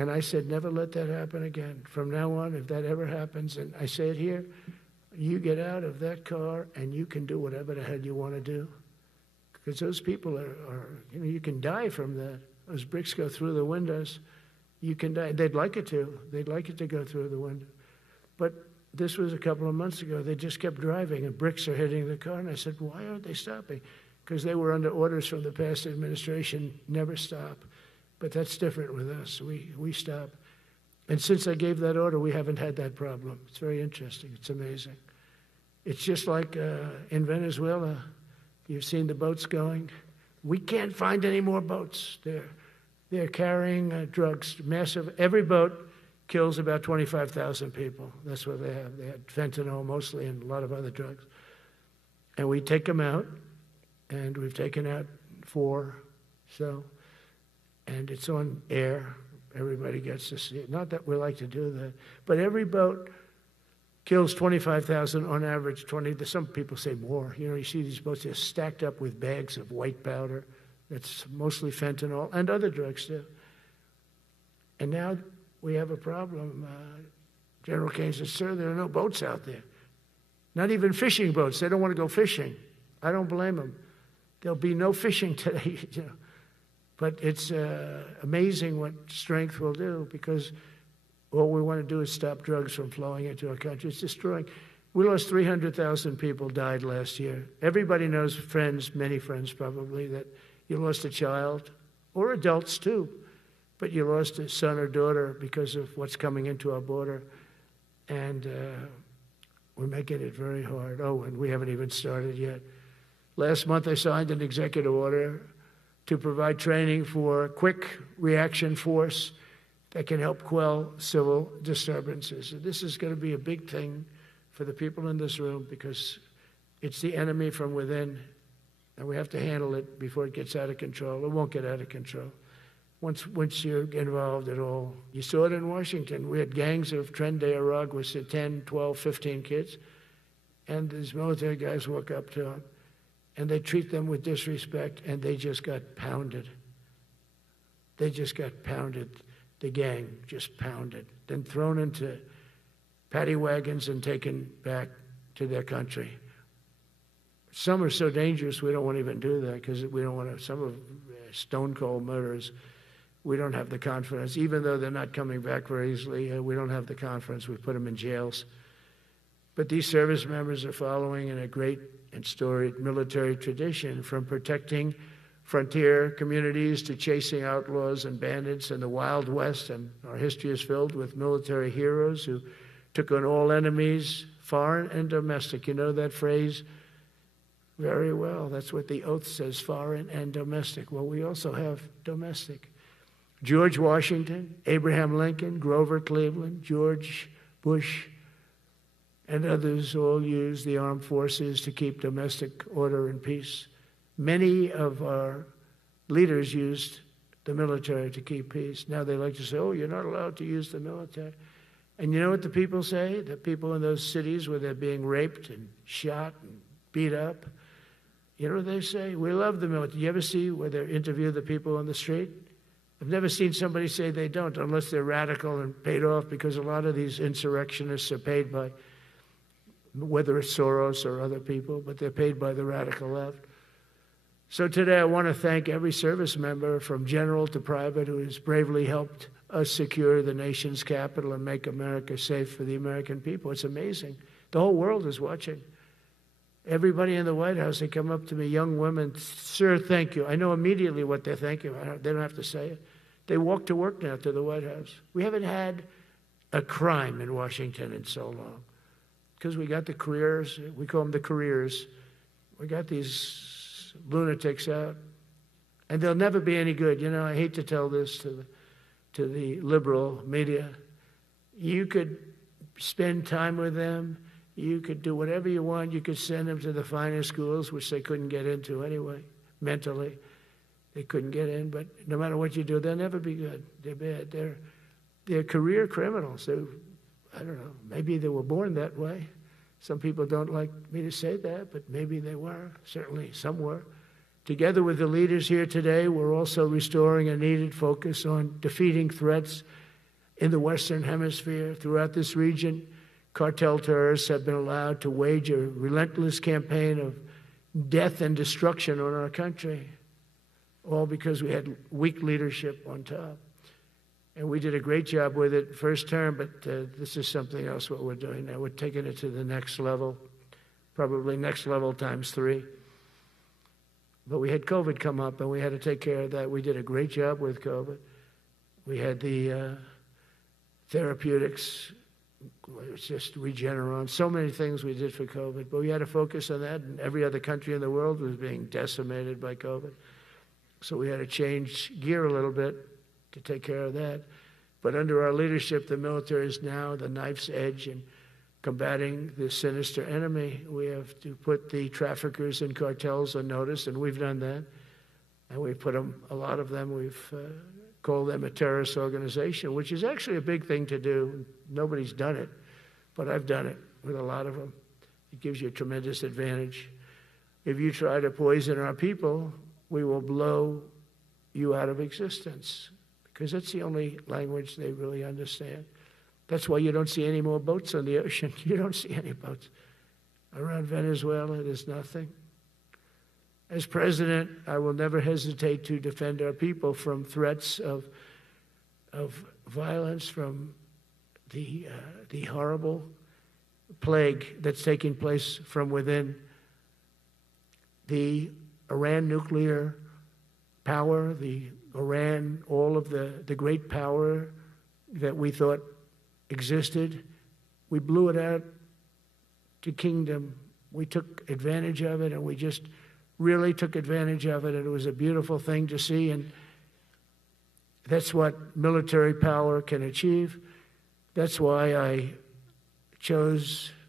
And I said, never let that happen again. From now on, if that ever happens, and I say it here, you get out of that car and you can do whatever the hell you want to do. Because those people are you can die from that. Those bricks go through the windows. You can die. They'd like it to. They'd like it to go through the window. But this was a couple of months ago. They just kept driving and bricks are hitting the car. And I said, why aren't they stopping? Because they were under orders from the past administration, never stop. But that's different with us. We stop. And since I gave that order, we haven't had that problem. It's very interesting. It's amazing. It's just like in Venezuela. You've seen the boats going. We can't find any more boats. They're carrying drugs, massive. Every boat kills about 25,000 people. That's what they have. They had fentanyl mostly and a lot of other drugs. And we take them out, and we've taken out 4. And it's on air. Everybody gets to see it. Not that we like to do that, but every boat kills 25,000 on average. Some people say more. You see these boats, they're stacked up with bags of white powder. That's mostly fentanyl and other drugs too. And now we have a problem. General Kane says, sir, there are no boats out there. Not even fishing boats. They don't want to go fishing. I don't blame them. There'll be no fishing today. But it's amazing what strength will do, because all we want to do is stop drugs from flowing into our country. It's destroying. We lost 300,000 people died last year. Everybody knows friends, many friends probably, that you lost a child, or adults too, but you lost a son or daughter because of what's coming into our border. And we're making it very hard. Oh, and we haven't even started yet. Last month I signed an executive order to provide training for quick reaction force that can help quell civil disturbances. And this is going to be a big thing for the people in this room, because it's the enemy from within, and we have to handle it before it gets out of control. It won't get out of control once you're involved at all. You saw it in Washington. We had gangs of Tren de Aragua with 10, 12, 15 kids, and these military guys walk up to them, and they treat them with disrespect, and they just got pounded. They just got pounded. The gang just pounded, then thrown into paddy wagons and taken back to their country. Some are so dangerous we don't want to even do that, because we don't want to. Some of stone cold murderers, we don't have the confidence. Even though they're not coming back very easily, we don't have the confidence. We put them in jails. But these service members are following in a great and storied military tradition, from protecting frontier communities to chasing outlaws and bandits in the Wild West. And our history is filled with military heroes who took on all enemies, foreign and domestic. You know that phrase very well. That's what the oath says, foreign and domestic. Well, we also have domestic. George Washington, Abraham Lincoln, Grover Cleveland, George Bush, and others all used the armed forces to keep domestic order and peace. Many of our leaders used the military to keep peace. Now they like to say, oh, you're not allowed to use the military. And you know what the people say? The people in those cities where they're being raped and shot and beat up, you know what they say? We love the military. You ever see where they interview the people on the street? I've never seen somebody say they don't, unless they're radical and paid off, because a lot of these insurrectionists are paid by, whether it's Soros or other people, but they're paid by the radical left. So today I want to thank every service member, from general to private, who has bravely helped us secure the nation's capital and make America safe for the American people. It's amazing. The whole world is watching. Everybody in the White House, they come up to me, young women, sir, thank you. I know immediately what they're thanking. They don't have to say it. They walk to work now to the White House. We haven't had a crime in Washington in so long, because we got the careers. We call them the careers. We got these lunatics out, and they'll never be any good. You know, I hate to tell this to the liberal media. You could spend time with them. You could do whatever you want. You could send them to the finest schools, which they couldn't get into anyway, mentally. They couldn't get in, but no matter what you do, they'll never be good. They're bad. They're career criminals. I don't know, maybe they were born that way. Some people don't like me to say that, but maybe they were. Certainly some were. Together with the leaders here today, we're also restoring a needed focus on defeating threats in the Western Hemisphere, throughout this region, cartel terrorists have been allowed to wage a relentless campaign of death and destruction on our country, all because we had weak leadership on top. And we did a great job with it first term, but this is something else what we're doing now. We're taking it to the next level, probably next level times 3. But we had COVID come up, and we had to take care of that. We did a great job with COVID. We had the therapeutics, it's just Regeneron, so many things we did for COVID. But we had to focus on that, and every other country in the world was being decimated by COVID. So we had to change gear a little bit to take care of that. But under our leadership, the military is now the knife's edge in combating this sinister enemy. We have to put the traffickers and cartels on notice, and we've done that. And we've put them, a lot of them, we've called them a terrorist organization, which is actually a big thing to do. Nobody's done it, but I've done it with a lot of them. It gives you a tremendous advantage. If you try to poison our people, we will blow you out of existence, because that's the only language they really understand. That's why you don't see any more boats on the ocean. You don't see any boats. Around Venezuela, there's nothing. As president, I will never hesitate to defend our people from threats of violence, from the horrible plague that's taking place from within. The Iran nuclear power, the Iran, all of the great power that we thought existed, we blew it out to kingdom. We took advantage of it, and we just really took advantage of it, and it was a beautiful thing to see, and that's what military power can achieve. That's why I chose